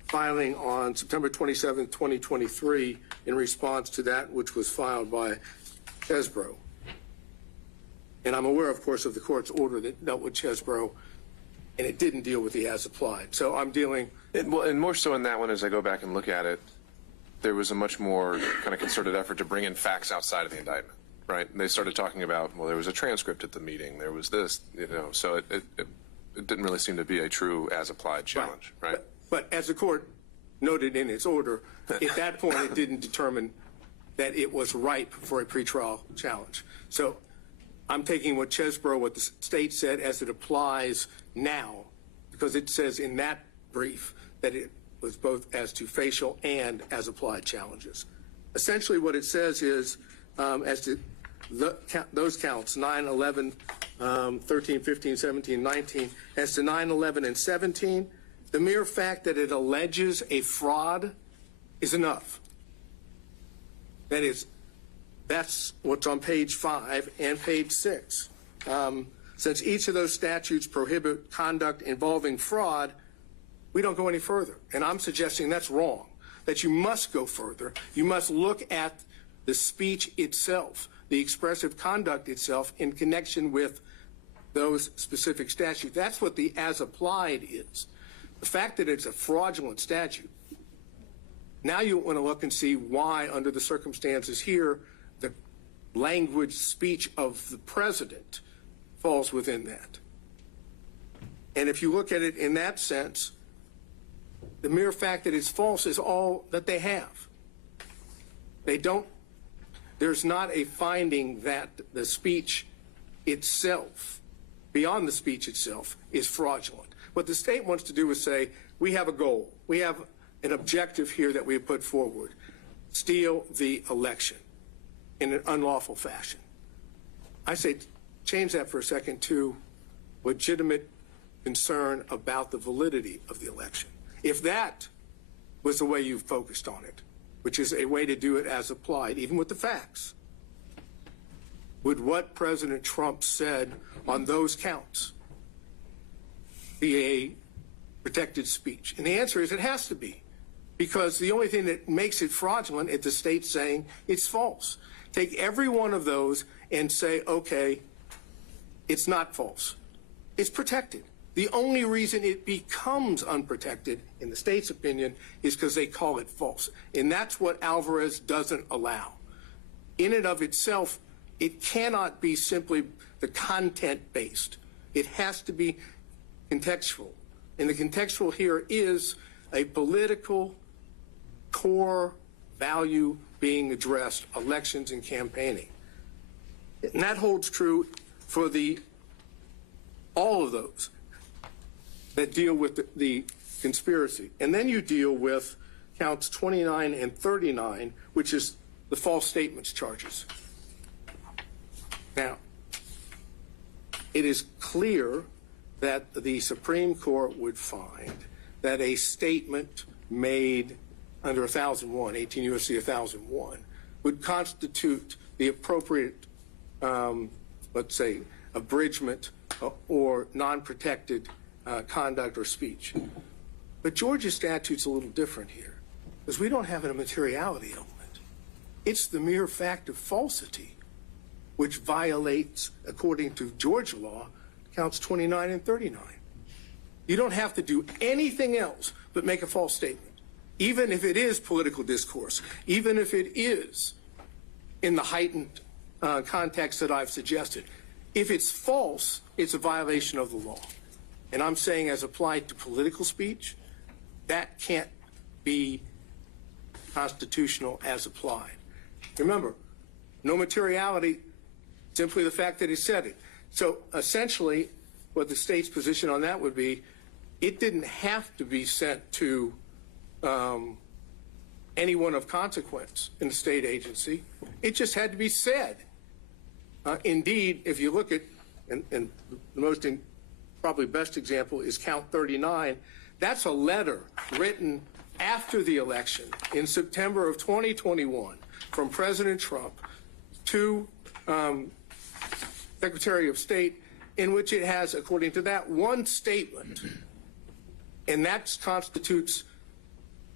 filing on September 27, 2023, in response to that which was filed by Chesbro. And I'm aware, of course, of the court's order that dealt with Chesbro, and it didn't deal with the as applied. So I'm dealing. And more so in that one, as I go back and look at it, there was a much more kind of concerted effort to bring in facts outside of the indictment, right? And they started talking about, well, there was a transcript at the meeting, there was this, so it didn't really seem to be a true as applied challenge, right? But as the court noted in its order, at that point it didn't determine that it was ripe for a pretrial challenge. So I'm taking what Chesbro, what the state said, as it applies now, because it says in that brief that it was both as to facial and as applied challenges. Essentially what it says is, as to those counts, 9, 11, 13, 15, 17, 19, as to 9, 11, and 17, the mere fact that it alleges a fraud is enough. That's what's on page 5 and page 6. Since each of those statutes prohibit conduct involving fraud, we don't go any further. And I'm suggesting that's wrong, that you must go further. You must look at the speech itself, the expressive conduct itself in connection with those specific statutes. That's what the as applied is. The fact that it's a fraudulent statute, now you want to look and see why, under the circumstances here, the language speech of the president falls within that. And if you look at it in that sense, the mere fact that it's false is all that they have. There's not a finding that the speech itself, beyond the speech itself, is fraudulent. What the state wants to do is say, we have a goal. We have an objective here that we have put forward. Steal the election in an unlawful fashion. I say change that for a second to legitimate concern about the validity of the election. If that was the way you focused on it, which is a way to do it as applied, even with the facts, would what President Trump said on those counts be a protected speech? And the answer is it has to be, because the only thing that makes it fraudulent is the state saying it's false. Take every one of those and say, okay, it's not false. It's protected. The only reason it becomes unprotected, in the state's opinion, is because they call it false. And that's what Alvarez doesn't allow. In and of itself, it cannot be simply the content-based. It has to be contextual. And the contextual here is a political core value being addressed, elections and campaigning. And that holds true for all of those that deal with the conspiracy. And then you deal with counts 29 and 39, which is the false statements charges. Now, it is clear that the Supreme Court would find that a statement made under 1001, 18 U.S.C. 1001, would constitute the appropriate, let's say, abridgment or non-protected conduct or speech. But Georgia's statute's a little different here, because we don't have a materiality element. It's the mere fact of falsity which violates, according to Georgia law, counts 29 and 39. You don't have to do anything else but make a false statement, even if it is political discourse, even if it is in the heightened context that I've suggested. If it's false, it's a violation of the law. And I'm saying, as applied to political speech, that can't be constitutional as applied. Remember, no materiality, simply the fact that he said it. So essentially, what the state's position on that would be, it didn't have to be sent to anyone of consequence in the state agency. It just had to be said. Indeed, if you look at, and the most probably best example is count 39, that's a letter written after the election in September of 2021 from President Trump to Secretary of State, in which it has, according to that, one statement, and that constitutes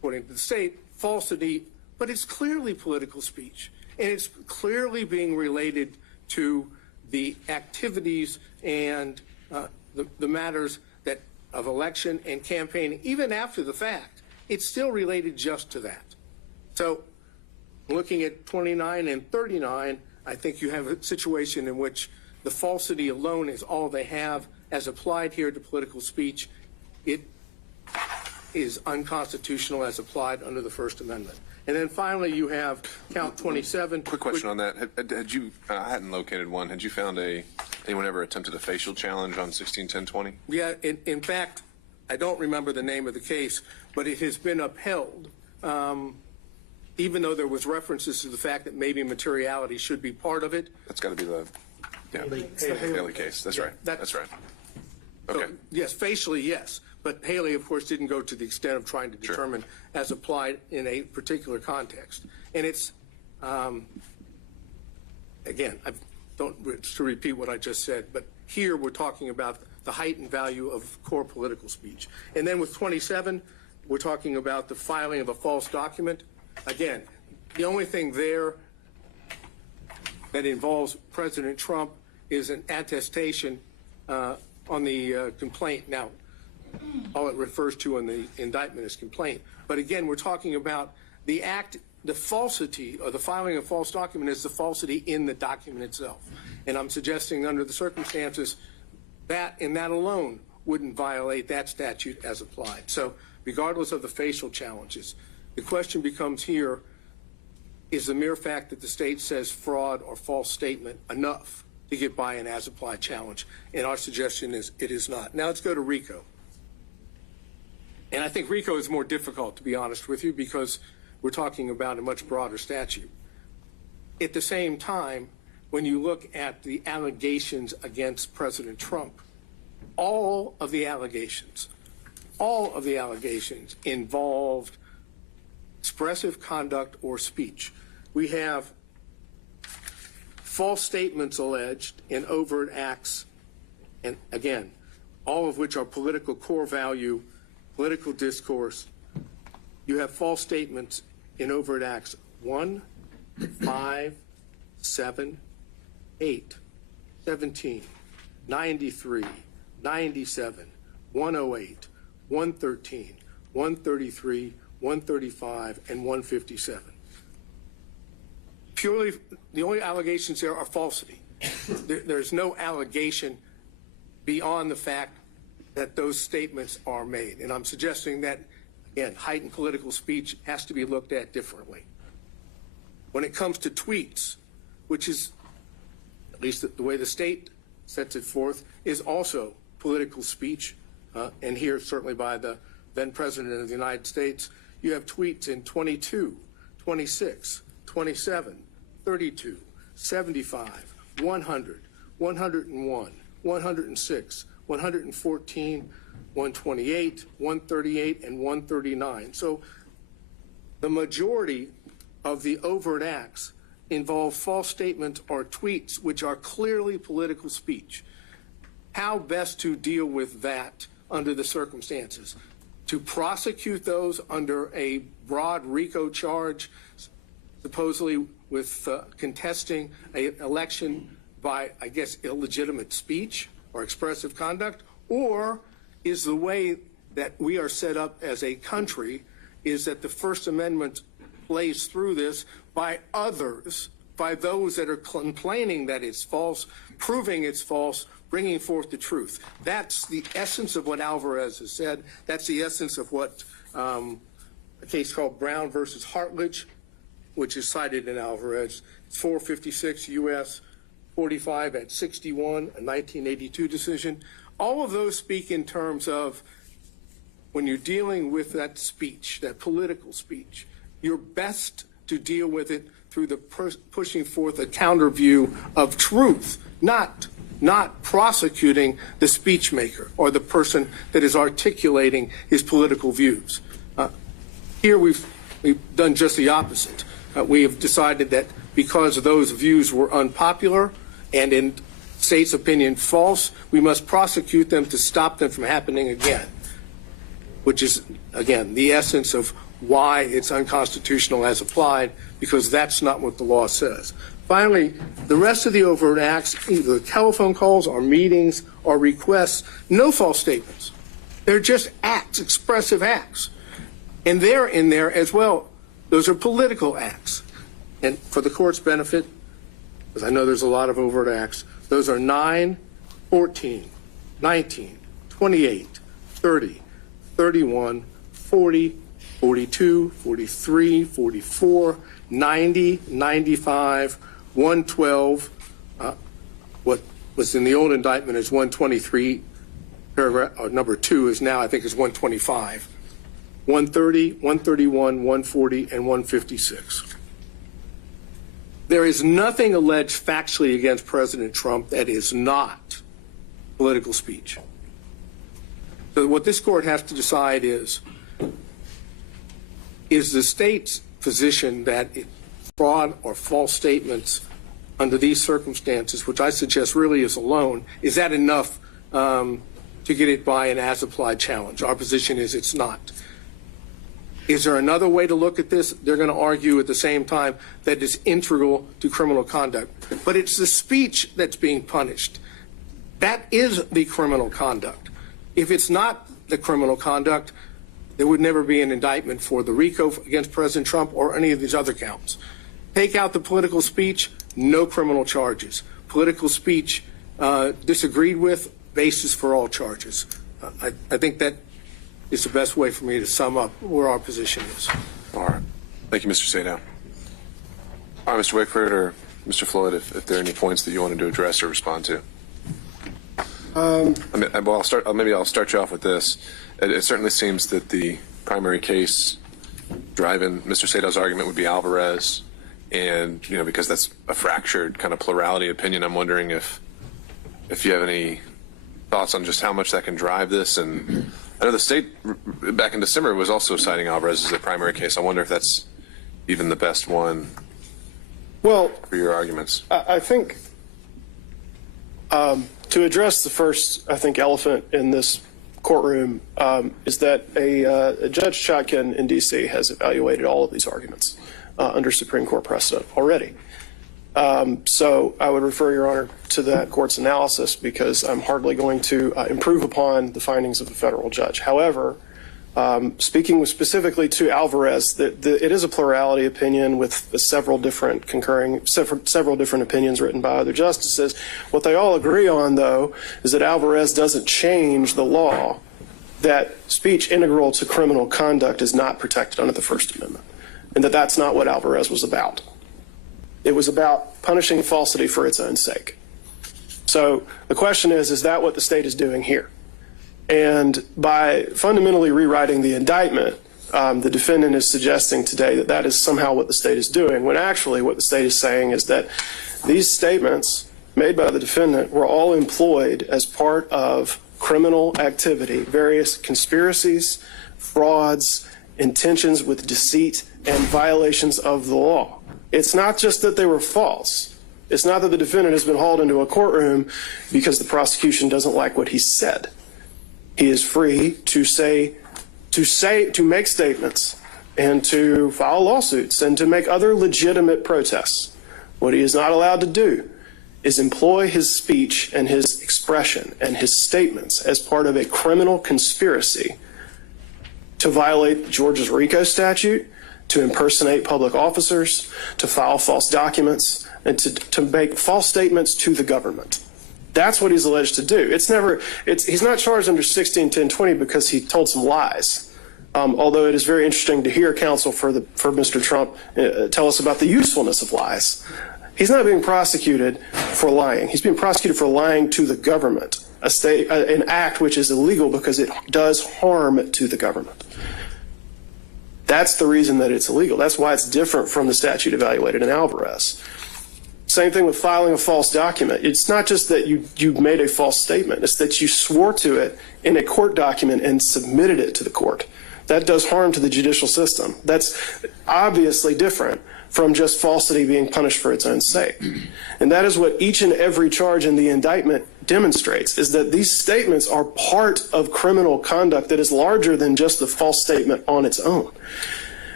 according to the state, falsity, but it's clearly political speech. And it's clearly being related to the activities and the matters that of election and campaigning, even after the fact. It's still related just to that. So looking at 29 and 39, I think you have a situation in which the falsity alone is all they have as applied here to political speech. It is unconstitutional as applied under the First Amendment. And then finally, you have count 27. Quick question on that. Had you, I hadn't located one. Had you found anyone ever attempted a facial challenge on 161020? Yeah, in fact, I don't remember the name of the case, but it has been upheld, even though there was references to the fact that maybe materiality should be part of it. That's got to be the Haley case. That's right. That's right. Okay. So, yes, facially, yes. But Haley, of course, didn't go to the extent of trying to determine as applied in a particular context. And it's, again, I don't to repeat what I just said, but here we're talking about the heightened value of core political speech. And then with 27, we're talking about the filing of a false document. Again, the only thing there that involves President Trump is an attestation on the complaint. Now, all it refers to in the indictment is complaint. But again, we're talking about the act, the falsity, or the filing of false document is the falsity in the document itself. And I'm suggesting under the circumstances, that and that alone wouldn't violate that statute as applied. So regardless of the facial challenges, the question becomes here, is the mere fact that the state says fraud or false statement enough to get by an as applied challenge? And our suggestion is it is not. Now let's go to RICO. And I think RICO is more difficult, to be honest with you, because we're talking about a much broader statute. At the same time, when you look at the allegations against President Trump, all of the allegations involved expressive conduct or speech. We have false statements alleged in overt acts, and again, all of which are political core value, political discourse. You have false statements in overt acts 1, 5, 7, 8, 17, 93, 97, 108, 113, 133, 135, and 157. Purely, the only allegations there are falsity. There's no allegation beyond the fact that those statements are made. And I'm suggesting that, again, heightened political speech has to be looked at differently. When it comes to tweets, which is, at least the way the state sets it forth, is also political speech, and here certainly by the then President of the United States, you have tweets in 22, 26, 27, 32, 75, 100, 101, 106, 114, 128, 138, and 139. So the majority of the overt acts involve false statements or tweets which are clearly political speech. How best to deal with that under the circumstances? To prosecute those under a broad RICO charge, supposedly with contesting an election by, I guess, illegitimate speech or expressive conduct? Or is the way that we are set up as a country is that the First Amendment plays through this by others, by those that are complaining that it's false, proving it's false, bringing forth the truth? That's the essence of what Alvarez has said. That's the essence of what a case called Brown versus Hartledge, which is cited in Alvarez. It's 456 U.S. 45 at 61, a 1982 decision. All of those speak in terms of when you're dealing with that speech, that political speech, you're best to deal with it through the pushing forth a counter view of truth, not prosecuting the speech maker or the person that is articulating his political views. Here we've done just the opposite. We have decided that because those views were unpopular and in state's opinion false, we must prosecute them to stop them from happening again, which is, again, the essence of why it's unconstitutional as applied, because that's not what the law says. Finally, the rest of the overt acts, either telephone calls or meetings or requests, no false statements. They're just acts, expressive acts. And they're in there as well. Those are political acts. And for the court's benefit, because I know there's a lot of overt acts, those are 9, 14, 19, 28, 30, 31, 40, 42, 43, 44, 90, 95, 112. What was in the old indictment is 123, paragraph number 2 is now, I think, is 125. 130, 131, 140, and 156. There is nothing alleged factually against President Trump that is not political speech. So what this court has to decide is the state's position that fraud or false statements under these circumstances, which I suggest really is alone, is that enough to get it by an as-applied challenge? Our position is it's not. Is there another way to look at this? They're going to argue at the same time that it's integral to criminal conduct. But it's the speech that's being punished. That is the criminal conduct. If it's not the criminal conduct, there would never be an indictment for the RICO against President Trump or any of these other counts. Take out the political speech, no criminal charges. Political speech disagreed with, basis for all charges. I think that is the best way for me to sum up where our position is. All right. Thank you, Mr. Sadow. All right, Mr. Wakeford or Mr. Floyd, if there are any points that you wanted to address or respond to. Maybe I'll start you off with this. It certainly seems that the primary case driving Mr. Sadow's argument would be Alvarez, and because that's a fractured kind of plurality opinion, I'm wondering if you have any thoughts on just how much that can drive this. And I know the state back in December was also citing Alvarez as a primary case. I wonder if that's even the best one for your arguments. I think to address the first, elephant in this courtroom is that a Judge Chotkin in D.C. has evaluated all of these arguments under Supreme Court precedent already. So I would refer, Your Honor, to that court's analysis because I'm hardly going to improve upon the findings of the federal judge. However, speaking specifically to Alvarez, it is a plurality opinion with several different opinions written by other justices. What they all agree on, though, is that Alvarez doesn't change the law that speech integral to criminal conduct is not protected under the First Amendment, and that that's not what Alvarez was about. It was about punishing falsity for its own sake. So the question is that what the state is doing here? And by fundamentally rewriting the indictment, the defendant is suggesting today that that is somehow what the state is doing, when actually what the state is saying is that these statements made by the defendant were all employed as part of criminal activity, various conspiracies, frauds, intentions with deceit, and violations of the law. It's not just that they were false. It's not that the defendant has been hauled into a courtroom because the prosecution doesn't like what he said. He is free to make statements and to file lawsuits and to make other legitimate protests. What he is not allowed to do is employ his speech and his expression and his statements as part of a criminal conspiracy to violate Georgia's RICO statute, to impersonate public officers, to file false documents, and to make false statements to the government. That's what he's alleged to do. He's not charged under 161020 because he told some lies. Although it is very interesting to hear counsel for Mr. Trump tell us about the usefulness of lies. He's not being prosecuted for lying. He's being prosecuted for lying to the government, an act which is illegal because it does harm to the government. That's the reason that it's illegal. That's why it's different from the statute evaluated in Alvarez. Same thing with filing a false document. It's not just that you made a false statement. It's that you swore to it in a court document and submitted it to the court. That does harm to the judicial system. That's obviously different from just falsity being punished for its own sake. And that is what each and every charge in the indictment demonstrates, is that these statements are part of criminal conduct that is larger than just the false statement on its own.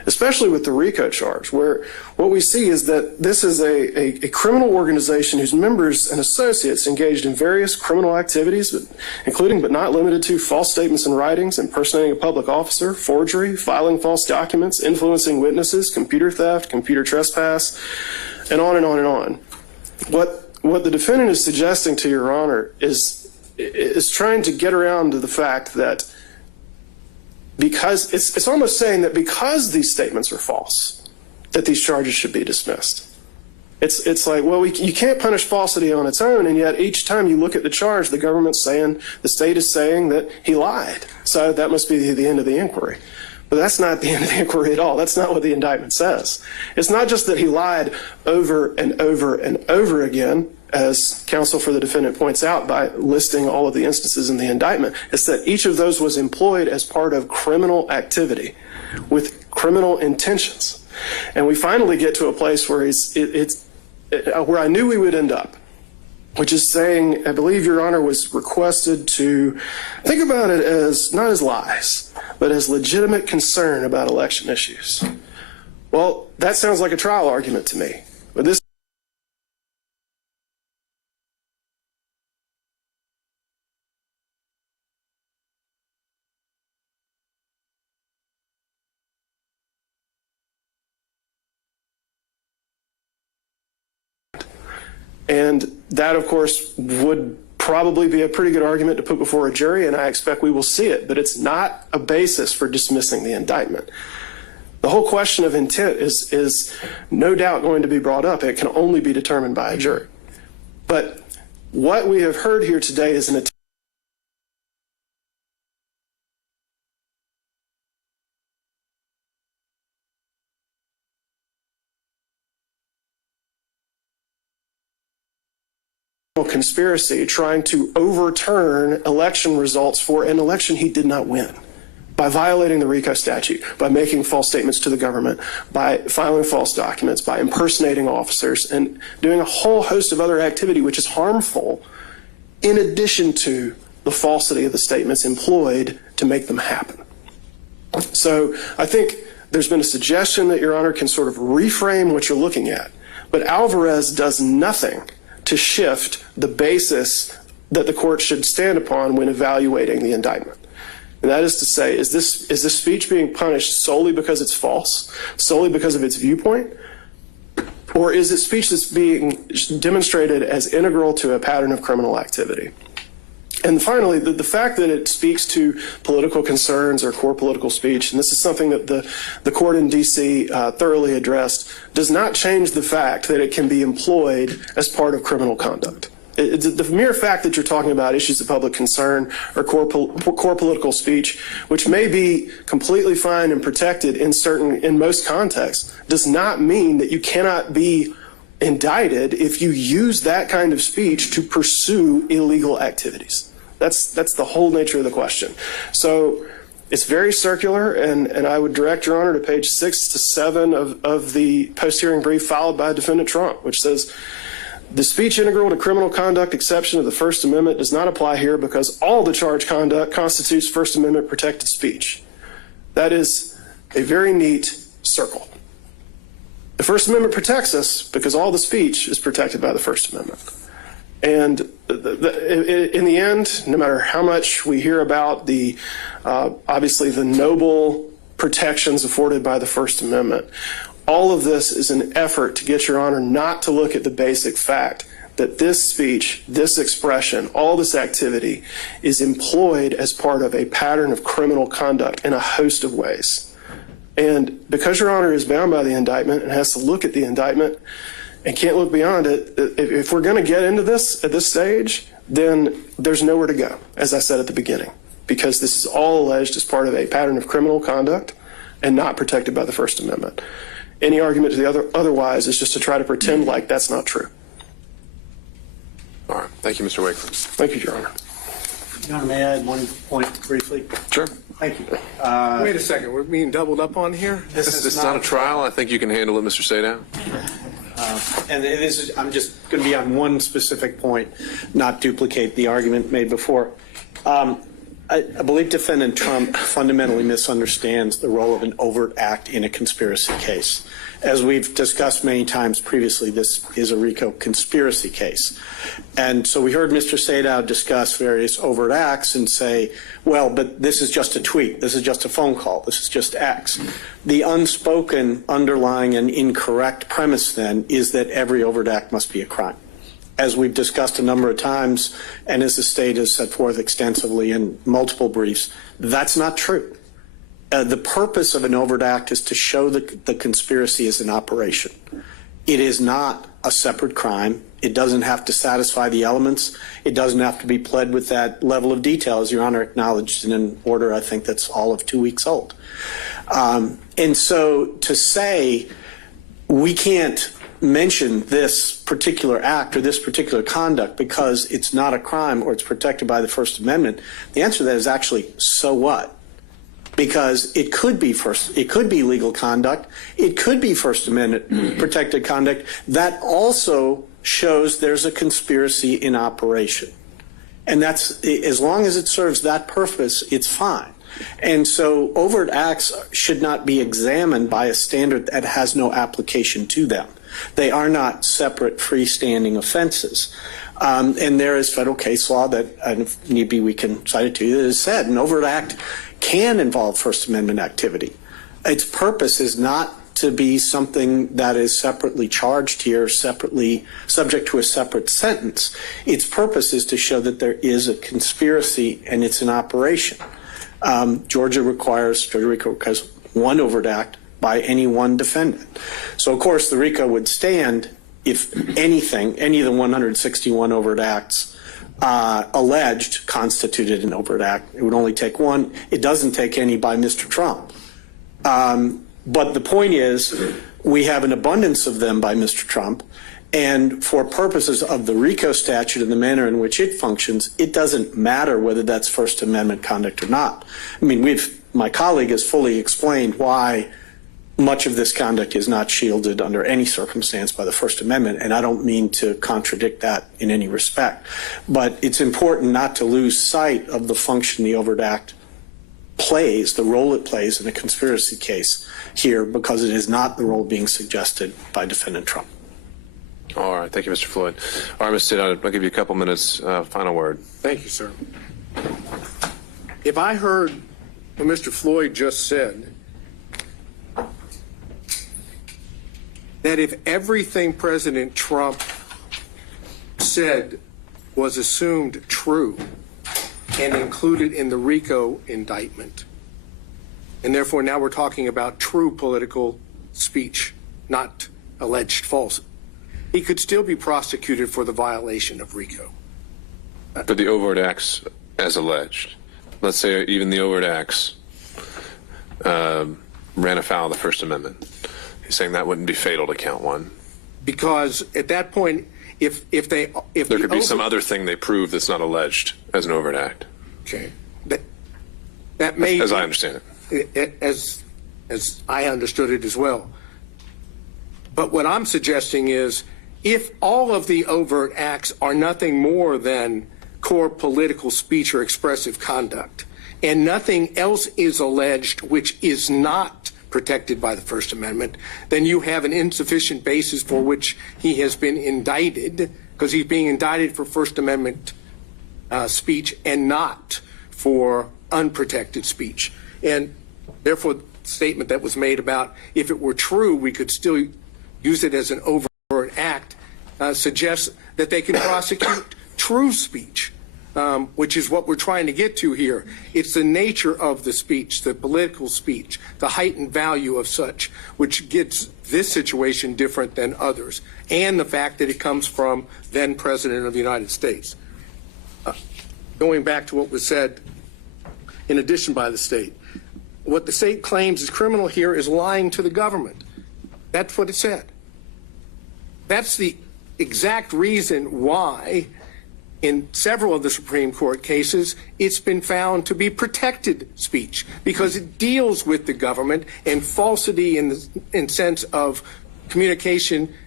especially with the RICO charge, where what we see is that this is a criminal organization whose members and associates engaged in various criminal activities, including but not limited to false statements and writings, impersonating a public officer, forgery, filing false documents, influencing witnesses, computer theft, computer trespass, and on and on and on. What the defendant is suggesting to Your Honor is trying to get around to the fact that because it's almost saying that because these statements are false, that these charges should be dismissed. It's like, well, you can't punish falsity on its own, and yet each time you look at the charge, the government's saying, the state is saying that he lied. So that must be the end of the inquiry. But that's not the end of the inquiry at all. That's not what the indictment says. It's not just that he lied over and over and over again, as counsel for the defendant points out by listing all of the instances in the indictment. It's that each of those was employed as part of criminal activity with criminal intentions. And we finally get to a place where where I knew we would end up, which is saying, I believe Your Honor was requested to think about it as not as lies, but as legitimate concern about election issues. Well, that sounds like a trial argument to me. But this and that, of course, would probably be a pretty good argument to put before a jury, and I expect we will see it, but it's not a basis for dismissing the indictment. The whole question of intent is no doubt going to be brought up. It can only be determined by a jury. But what we have heard here today is an attempt conspiracy trying to overturn election results for an election he did not win by violating the RICO statute, by making false statements to the government, by filing false documents, by impersonating officers, and doing a whole host of other activity which is harmful in addition to the falsity of the statements employed to make them happen. So I think there's been a suggestion that Your Honor can sort of reframe what you're looking at, but Alvarez does nothing to shift the basis that the court should stand upon when evaluating the indictment. And that is to say, is this speech being punished solely because it's false, solely because of its viewpoint, or is it speech that's being demonstrated as integral to a pattern of criminal activity? And finally, the fact that it speaks to political concerns or core political speech, and this is something that the court in D.C. Thoroughly addressed, does not change the fact that it can be employed as part of criminal conduct. The mere fact that you're talking about issues of public concern or core political speech, which may be completely fine and protected in most contexts, does not mean that you cannot be indicted if you use that kind of speech to pursue illegal activities. That's the whole nature of the question. So it's very circular, and I would direct Your Honor to page 6 to 7 of the post-hearing brief filed by Defendant Trump, which says, the speech integral to criminal conduct exception of the First Amendment does not apply here because all the charged conduct constitutes First Amendment protected speech. That is a very neat circle. The First Amendment protects us because all the speech is protected by the First Amendment. And in the end, no matter how much we hear about obviously the noble protections afforded by the First Amendment, all of this is an effort to get Your Honor not to look at the basic fact that this speech, this expression, all this activity is employed as part of a pattern of criminal conduct in a host of ways. And because Your Honor is bound by the indictment and has to look at the indictment and can't look beyond it, if we're going to get into this at this stage, then there's nowhere to go, as I said at the beginning, because this is all alleged as part of a pattern of criminal conduct and not protected by the First Amendment. Any argument to the otherwise is just to try to pretend like that's not true. All right. Thank you, Mr. Wakeford. Thank you, Your Honor. Your Honor, may I add one point briefly? Sure. Thank you. Wait a second. We're being doubled up on here? This is not a trial. I think you can handle it, Mr. Sadow. And this is, I'm just going to be on one specific point, not duplicate the argument made before. I believe Defendant Trump fundamentally misunderstands the role of an overt act in a conspiracy case. As we've discussed many times previously, this is a RICO conspiracy case. And so we heard Mr. Sadow discuss various overt acts and say, well, but this is just a tweet, this is just a phone call, this is just X. The unspoken underlying and incorrect premise then is that every overt act must be a crime. As we've discussed a number of times, and as the state has set forth extensively in multiple briefs, that's not true. The purpose of an overt act is to show the conspiracy is an operation. It is not a separate crime. It doesn't have to satisfy the elements. It doesn't have to be pled with that level of detail, as Your Honor acknowledged in an order I think that's all of 2 weeks old. And so to say we can't mention this particular act or this particular conduct because it's not a crime or it's protected by the First Amendment, the answer to that is actually, so what? Because it could be legal conduct, it could be First Amendment protected conduct. That also shows there's a conspiracy in operation. And that's, as long as it serves that purpose, it's fine. And so overt acts should not be examined by a standard that has no application to them. They are not separate freestanding offenses. And there is federal case law that, and if need be, we can cite it to you, that has said an overt act can involve First Amendment activity. Its purpose is not to be something that is separately charged here, separately subject to a separate sentence. Its purpose is to show that there is a conspiracy and it's an operation. Georgia RICO requires one overt act by any one defendant. So, of course, the RICO would stand if anything, any of the 161 overt acts alleged constituted an overt act. It would only take one. It doesn't take any by Mr. Trump. But the point is, we have an abundance of them by Mr. Trump, and for purposes of the RICO statute and the manner in which it functions, it doesn't matter whether that's First Amendment conduct or not. I mean, my colleague has fully explained why much of this conduct is not shielded under any circumstance by the First Amendment, and I don't mean to contradict that in any respect. But it's important not to lose sight of the function the overt act plays, the role it plays in a conspiracy case here, because it is not the role being suggested by Defendant Trump. All right. Thank you, Mr. Floyd. All right, Mr. Sadow, I'll give you a couple minutes. Final word. Thank you, sir. If I heard what Mr. Floyd just said, that if everything President Trump said was assumed true and included in the RICO indictment, and therefore now we're talking about true political speech, not alleged false, he could still be prosecuted for the violation of RICO. For the overt acts as alleged. Let's say even the overt acts ran afoul of the First Amendment. He's saying that wouldn't be fatal to count one. Because at that point, if there could be some other thing they prove that's not alleged as an overt act. Okay, that may, as I understand it, as I understood it as well. But what I'm suggesting is, if all of the overt acts are nothing more than core political speech or expressive conduct, and nothing else is alleged which is not protected by the First Amendment, then you have an insufficient basis for which he has been indicted, because he's being indicted for First Amendment speech and not for unprotected speech. And therefore, the statement that was made about if it were true, we could still use it as an overt act, suggests that they can prosecute true speech, which is what we're trying to get to here. It's the nature of the speech, the political speech, the heightened value of such, which gets this situation different than others, and the fact that it comes from then President of the United States. Going back to what was said in addition by the state, what the state claims is criminal here is lying to the government. That's what it said. That's the exact reason why in several of the Supreme Court cases, it's been found to be protected speech, because it deals with the government and falsity in sense of communication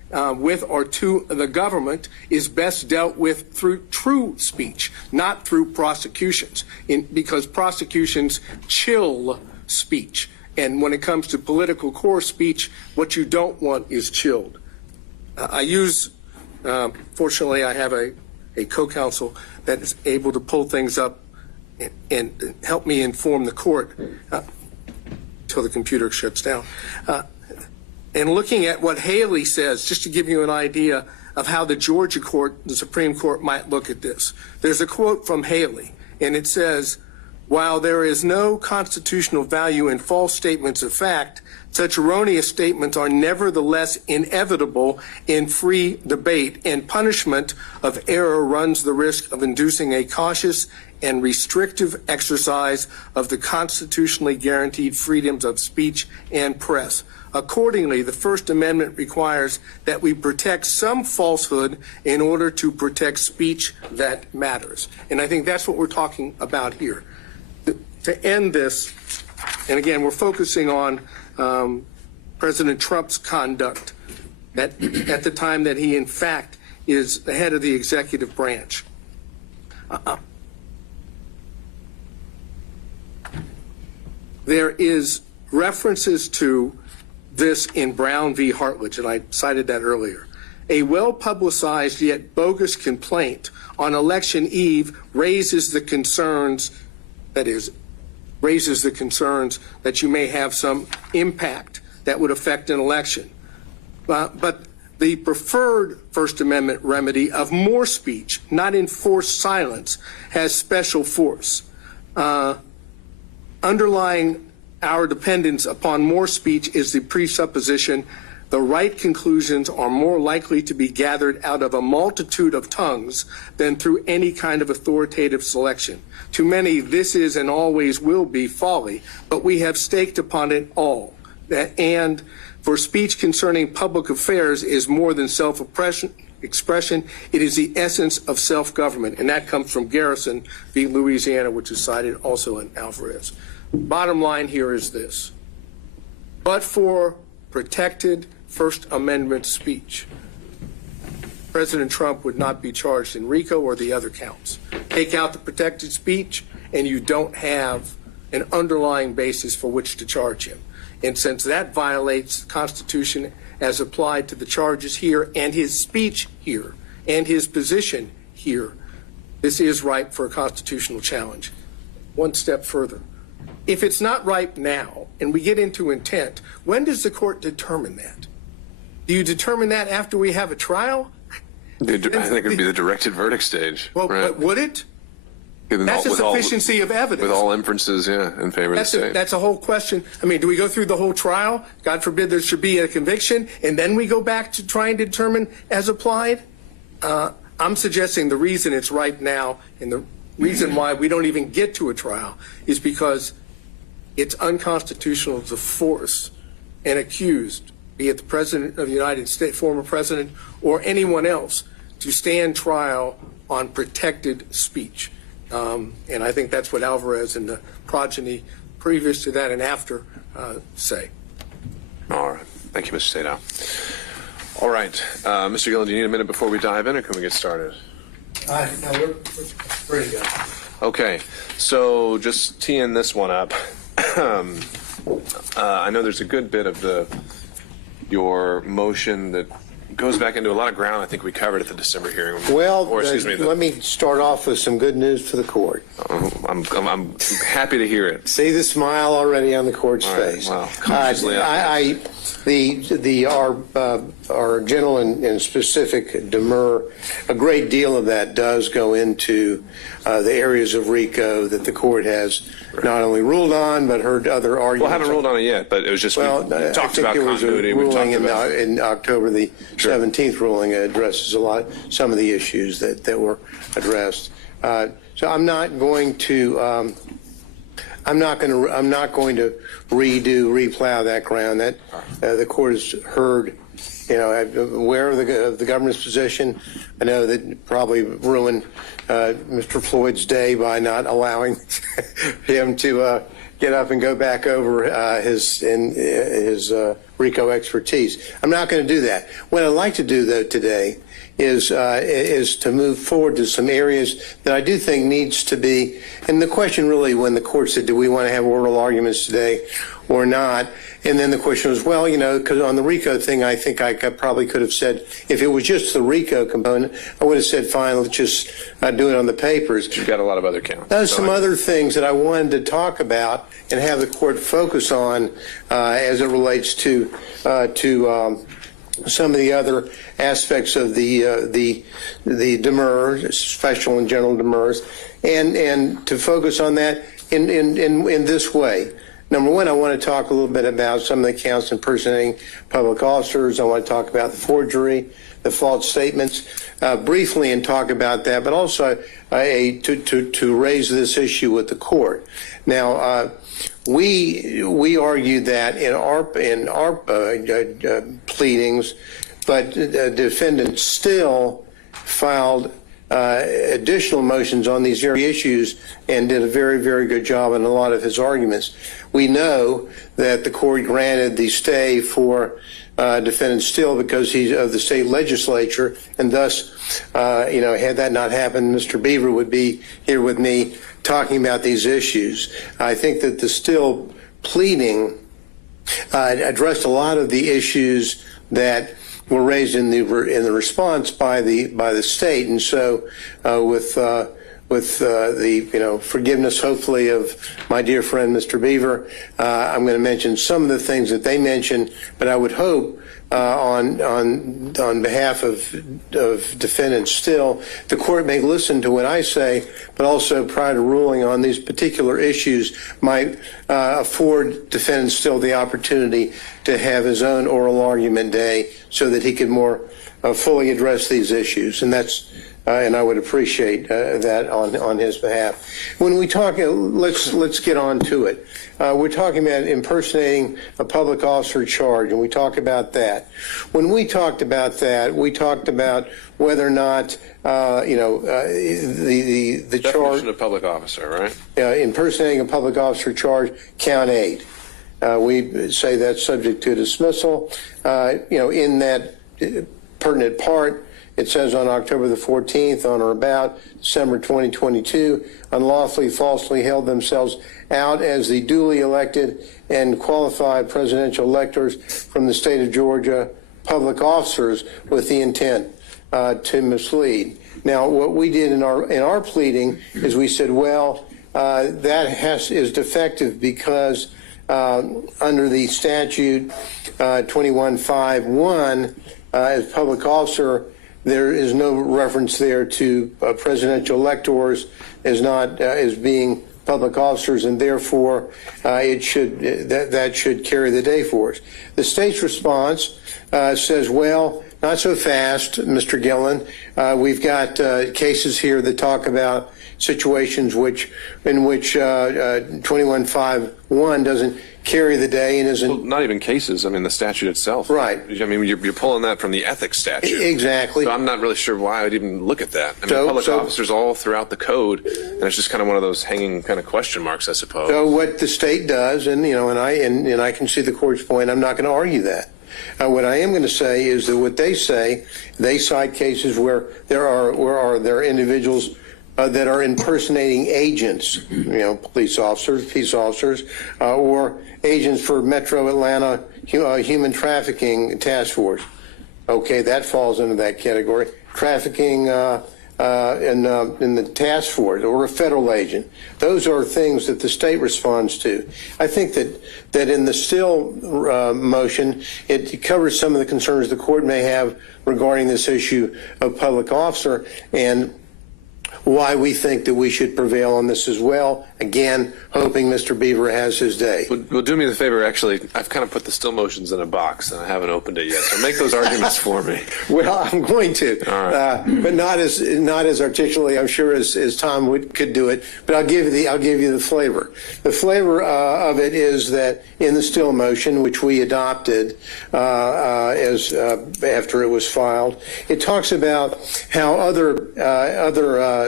with or to the government is best dealt with through true speech, not through prosecutions, because prosecutions chill speech. And when it comes to political core speech, what you don't want is chilled. Fortunately, I have a co-counsel that is able to pull things up and help me inform the court until the computer shuts down. And looking at what Haley says, just to give you an idea of how the Georgia court, the Supreme Court, might look at this. There's a quote from Haley, and it says, "While there is no constitutional value in false statements of fact, such erroneous statements are nevertheless inevitable in free debate, and punishment of error runs the risk of inducing a cautious and restrictive exercise of the constitutionally guaranteed freedoms of speech and press. Accordingly, the First Amendment requires that we protect some falsehood in order to protect speech that matters." And I think that's what we're talking about here. To end this, and again, we're focusing on President Trump's conduct at the time that he, in fact, is the head of the executive branch. There is references to this in Brown v. Hartledge, and I cited that earlier. A well-publicized yet bogus complaint on election eve raises the concerns that you may have some impact that would affect an election. But the preferred First Amendment remedy of more speech, not enforced silence, has special force. Underlying our dependence upon more speech is the presupposition the right conclusions are more likely to be gathered out of a multitude of tongues than through any kind of authoritative selection. To many, this is and always will be folly, but we have staked upon it all. And for speech concerning public affairs is more than self-expression, it is the essence of self-government. And that comes from Garrison v. Louisiana, which is cited also in Alvarez. Bottom line here is this. But for protected First Amendment speech, President Trump would not be charged in RICO or the other counts. Take out the protected speech, and you don't have an underlying basis for which to charge him. And since that violates the Constitution as applied to the charges here and his speech here and his position here, this is ripe for a constitutional challenge. One step further. If it's not ripe now, and we get into intent, when does the court determine that? Do you determine that after we have a trial? I think it would be the directed verdict stage. Well, right? But would it? That's a sufficiency of evidence. With all inferences, yeah, in favor of the state. That's a whole question. I mean, do we go through the whole trial? God forbid there should be a conviction, and then we go back to try and determine as applied? I'm suggesting the reason it's ripe now, and the reason why we don't even get to a trial, is because it's unconstitutional to force an accused, be it the President of the United States, former President, or anyone else, to stand trial on protected speech. And I think that's what Alvarez and the progeny previous to that and after say. All right. Thank you, Mr. Sadow. All right. Mr. Gillen, do you need a minute before we dive in, or can we get started? No, we're ready to go. Okay. So just teeing this one up. I know there's a good bit of your motion that goes back into a lot of ground I think we covered at the December hearing. Well, let me start off with some good news for the court. I'm happy to hear it. See the smile already on the court's face. Wow. Our general and specific demur, a great deal of that does go into the areas of RICO that the court has not only ruled on, but heard other arguments. Well, I haven't ruled on it yet, but it was just, we talked about continuity. We talked about in October, the 17th ruling addresses some of the issues that were addressed. So I'm not going to replow that ground. That the court has heard. I'm aware of the government's position. I know that probably ruined Mr. Floyd's day by not allowing him to get up and go back over his RICO expertise. I'm not going to do that. What I'd like to do, though, today is to move forward to some areas that I do think needs to be, and the question really when the court said, do we want to have oral arguments today or not? And then the question was, well, because on the RICO thing, I think I probably could have said, if it was just the RICO component, I would have said, fine, let's just do it on the papers. You've got a lot of other counts. There's some other things that I wanted to talk about and have the court focus on as it relates to some of the other aspects of the demurs, special and general demurs, and to focus on that in this way. Number one, I want to talk a little bit about some of the counts impersonating public officers. I want to talk about the forgery, the false statements, briefly, and talk about that, but also to raise this issue with the court. Now, we argued that in our pleadings, but the defendant still filed additional motions on these very issues and did a very, very good job in a lot of his arguments. We know that the court granted the stay for defendant Still because he's of the state legislature, and thus, had that not happened, Mr. Beaver would be here with me talking about these issues. I think that the Still pleading addressed a lot of the issues that were raised in the response by the state, and so with the forgiveness, hopefully, of my dear friend Mr. Beaver, I'm going to mention some of the things that they mentioned, but I would hope on behalf of defendants Still, the court may listen to what I say, but also prior to ruling on these particular issues might afford defendant Still the opportunity to have his own oral argument day so that he could more fully address these issues, and that's. And I would appreciate that on his behalf. When we talk, let's get on to it. We're talking about impersonating a public officer charge, and we talk about that. When we talked about that, we talked about whether or not the Definition charge of public officer, right? Impersonating a public officer charge, count 8. We say that's subject to dismissal. In that pertinent part. It says on October the 14th, on or about December 2022, unlawfully, falsely held themselves out as the duly elected and qualified presidential electors from the state of Georgia, public officers with the intent to mislead. Now, what we did in our pleading is we said, well, that is defective because under the statute 2151, as public officer, there is no reference there to presidential electors as being public officers, and therefore that should carry the day for us. The state's response says, well, not so fast, Mr. Gillen. We've got cases here that talk about situations in which 2151 doesn't carry the day and isn't. Well, not even cases. I mean, the statute itself. Right. I mean, you're pulling that from the ethics statute. Exactly. So I'm not really sure why I'd even look at that. I mean, public officers all throughout the code, and it's just kind of one of those hanging kind of question marks, I suppose. So what the state does, and I can see the court's point. I'm not going to argue that. What I am going to say is that what they say, they cite cases where there are individuals that are impersonating agents, police officers, peace officers, or agents for Metro Atlanta Human Trafficking Task Force. Okay, that falls into that category. Trafficking in the task force or a federal agent. Those are things that the state responds to. I think that in the Still motion, it covers some of the concerns the court may have regarding this issue of public officer and why we think that we should prevail on this as well. Again, hoping Mr. Beaver has his day. Well, do me the favor, actually, I've kind of put the Still motions in a box, and I haven't opened it yet, so make those arguments for me. Well, I'm going to, but not as articulately, I'm sure, as Tom could do it, but I'll give you the flavor. The flavor of it is that in the Still motion, which we adopted after it was filed, it talks about how other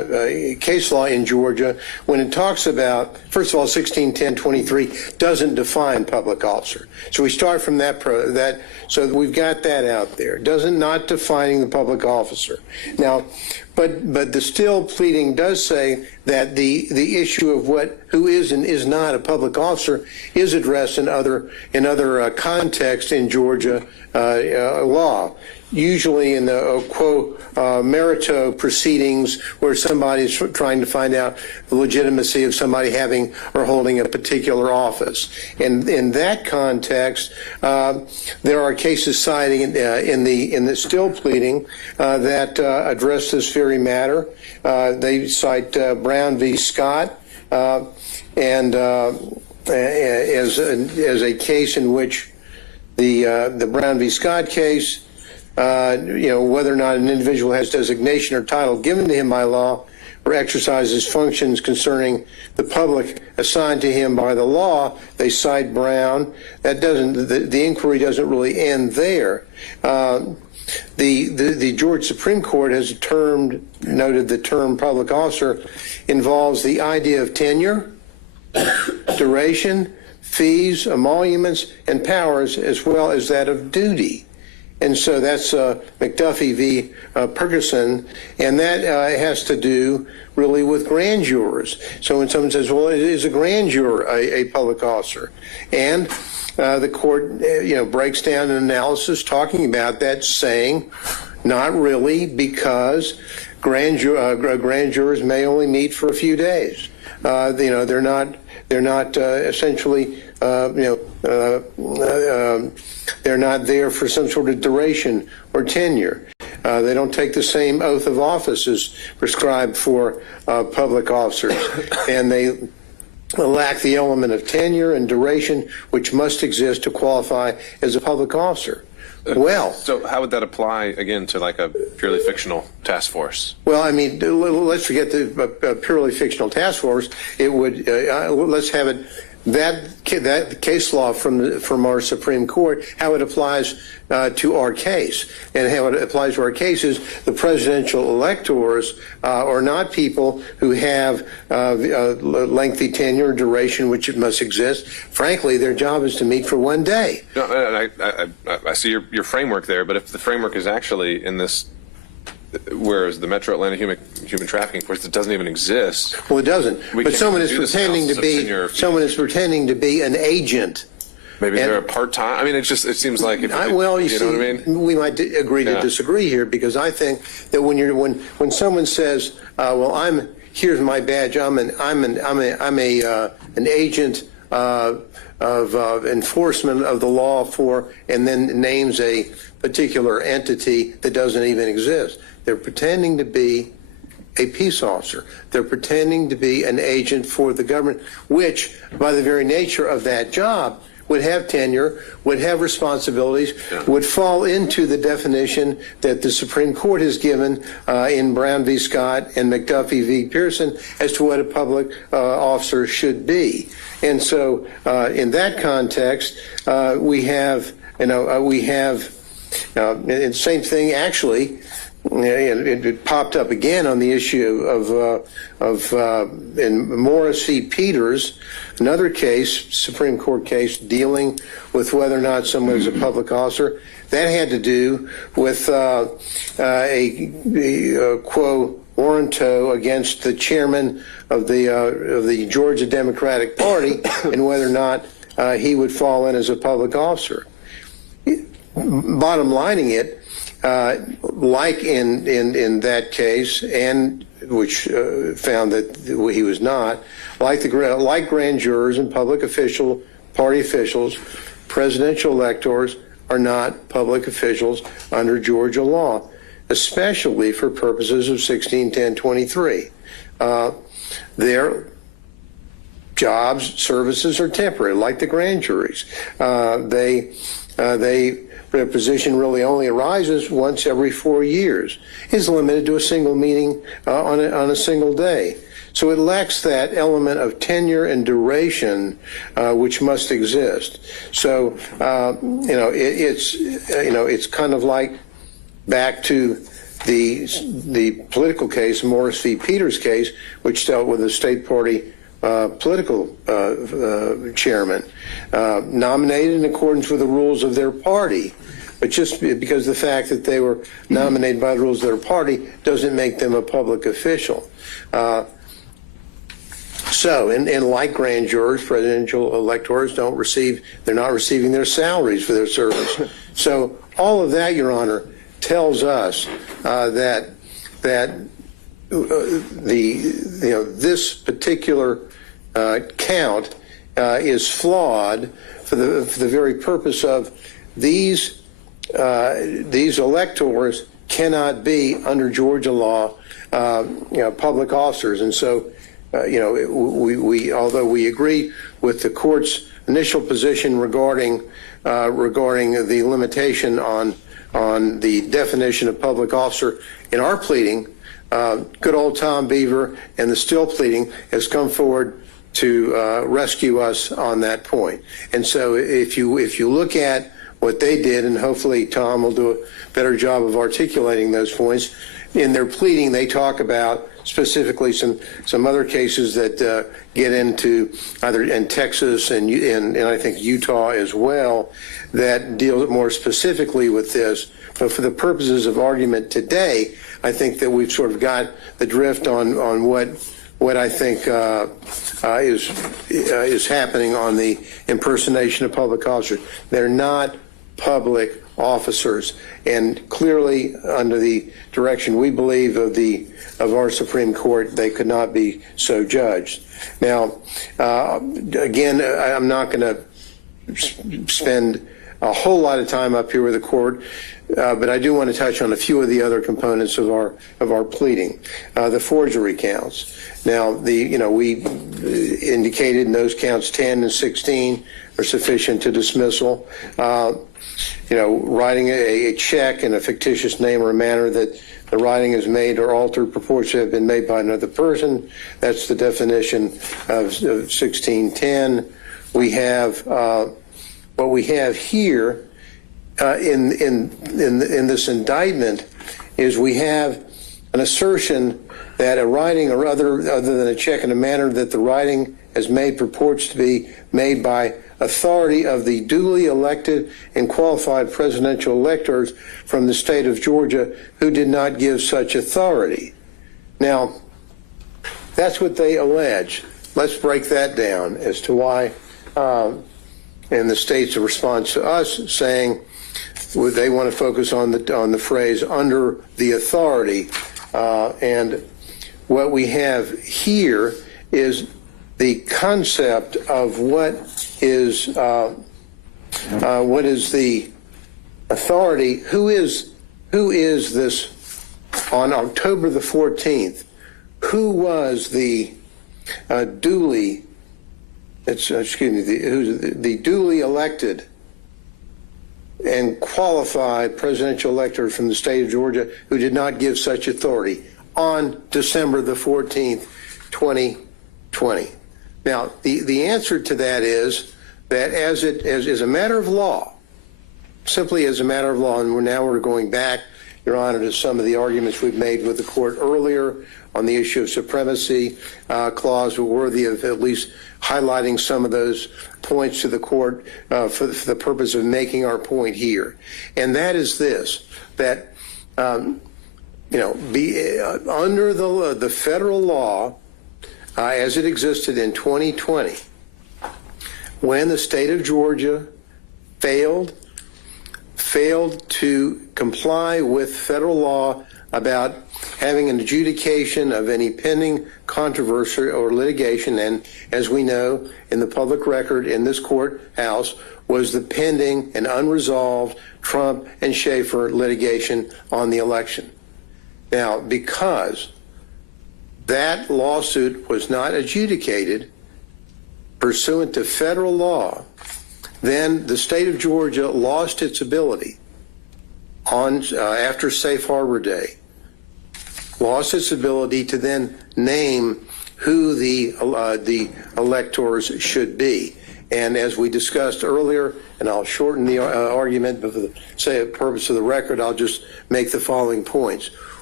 case law in Georgia when it talks about, first of all, 1610-23 doesn't define public officer. So we start from so we've got that out there. Not defining the public officer. Now, but the still pleading does say that the issue of who is and is not a public officer is addressed in other contexts in Georgia law. Usually in the quo merito proceedings where somebody is trying to find out the legitimacy of somebody having or holding a particular office. And in that context, there are cases citing in the still pleading that address this very matter. They cite Brown v. Scott and as a case in which the Brown v. Scott case, whether or not an individual has designation or title given to him by law or exercises functions concerning the public assigned to him by the law, they cite Brown. That doesn't, the inquiry doesn't really end there. The Georgia Supreme Court has noted the term public officer involves the idea of tenure, duration, fees, emoluments, and powers, as well as that of duty. And so that's McAfee v. Ferguson, and that has to do really with grand jurors. So when someone says, well, is a grand juror a public officer? And the court, breaks down an analysis talking about that, saying not really, because grand jurors may only meet for a few days. They're not essentially, they're not there for some sort of duration or tenure. They don't take the same oath of office as prescribed for public officers, and they lack the element of tenure and duration which must exist to qualify as a public officer. Well, so how would that apply again to like a purely fictional task force? Well, I mean, let's forget the purely fictional task force. It would let's have it that case law from our Supreme Court, how it applies to our case, and how it applies to our case is the presidential electors are not people who have lengthy tenure, duration, which it must exist. Frankly, their job is to meet for one day. No, I see your framework there, but if the framework is actually in this, whereas the Metro Atlanta Human Trafficking Force, it doesn't even exist. Well, it doesn't. But someone is pretending to be an agent. Maybe they're a part-time. I mean, it seems like. You see, what I mean? We might agree to disagree here, because I think that when someone says, "Well, here's my badge. I'm an agent of enforcement of the law for," and then names a particular entity that doesn't even exist. They're pretending to be a peace officer. They're pretending to be an agent for the government, which, by the very nature of that job, would have tenure, would have responsibilities, would fall into the definition that the Supreme Court has given in Brown v. Scott and McAfee v. Pearson as to what a public officer should be. And so in that context, we have, and the same thing actually, it popped up again on the issue in Morris v. Peters, another case, Supreme Court case, dealing with whether or not someone is a public officer. That had to do with a quo warranto against the chairman of the Georgia Democratic Party and whether or not he would fall in as a public officer. Bottom lining it, like in that case, and which found that he was not, like grand jurors and public party officials, presidential electors are not public officials under Georgia law, especially for purposes of 1610-23. Their jobs, services are temporary, like the grand juries. Their position really only arises once every 4 years, is limited to a single meeting on a single day. So it lacks that element of tenure and duration which must exist. So it's kind of like back to the political case, Morris v. Peters case, which dealt with a state party political chairman, nominated in accordance with the rules of their party. But just because the fact that they were nominated by the rules of their party doesn't make them a public official. And like grand jurors, presidential electors they're not receiving their salaries for their service. So all of that, Your Honor, tells us that this particular count is flawed for the very purpose of these electors cannot be under Georgia law, public officers, and so. We although we agree with the court's initial position regarding the limitation on the definition of public officer in our pleading, good old Tom Beaver and the Still pleading has come forward to rescue us on that point. And so if you look at what they did, and hopefully Tom will do a better job of articulating those points, in their pleading they talk about specifically some other cases that get into either in Texas and I think Utah as well that deal more specifically with this. But for the purposes of argument today, I think that we've sort of got the drift on what I think is happening on the impersonation of public officers. They're not public officers, and clearly under the direction we believe of our Supreme Court, they could not be so judged. Now, again, I'm not going to spend a whole lot of time up here with the court, but I do want to touch on a few of the other components of our pleading. The forgery counts. Now, we indicated in those counts 10 and 16 are sufficient to dismissal. Writing a check in a fictitious name or manner that the writing is made or altered purports to have been made by another person. That's the definition of 1610. We have what we have here in this indictment is we have an assertion that a writing or other than a check in a manner that the writing is made purports to be made by authority of the duly elected and qualified presidential electors from the state of Georgia who did not give such authority. Now, that's what they allege. Let's break that down as to why, and the state's response to us saying they want to focus on the phrase under the authority, and what we have here is the concept of what is the authority. Who is this on October the 14th? Who was the duly duly elected and qualified presidential elector from the state of Georgia who did not give such authority on December the 14th, 2020? Now, the answer to that is that as a matter of law, simply as a matter of law, and we're going back, Your Honor, to some of the arguments we've made with the court earlier on the issue of supremacy clause, were worthy of at least highlighting some of those points to the court for the purpose of making our point here. And that is this, that, under the federal law, as it existed in 2020, when the state of Georgia failed to comply with federal law about having an adjudication of any pending controversy or litigation, and as we know, in the public record in this courthouse was the pending and unresolved Trump and Schaefer litigation on the election. Now, because that lawsuit was not adjudicated pursuant to federal law, then the state of Georgia lost its ability after Safe Harbor Day, lost its ability to then name who the electors should be. And as we discussed earlier, and I'll shorten the argument, but for the purpose of the record, I'll just make the following points.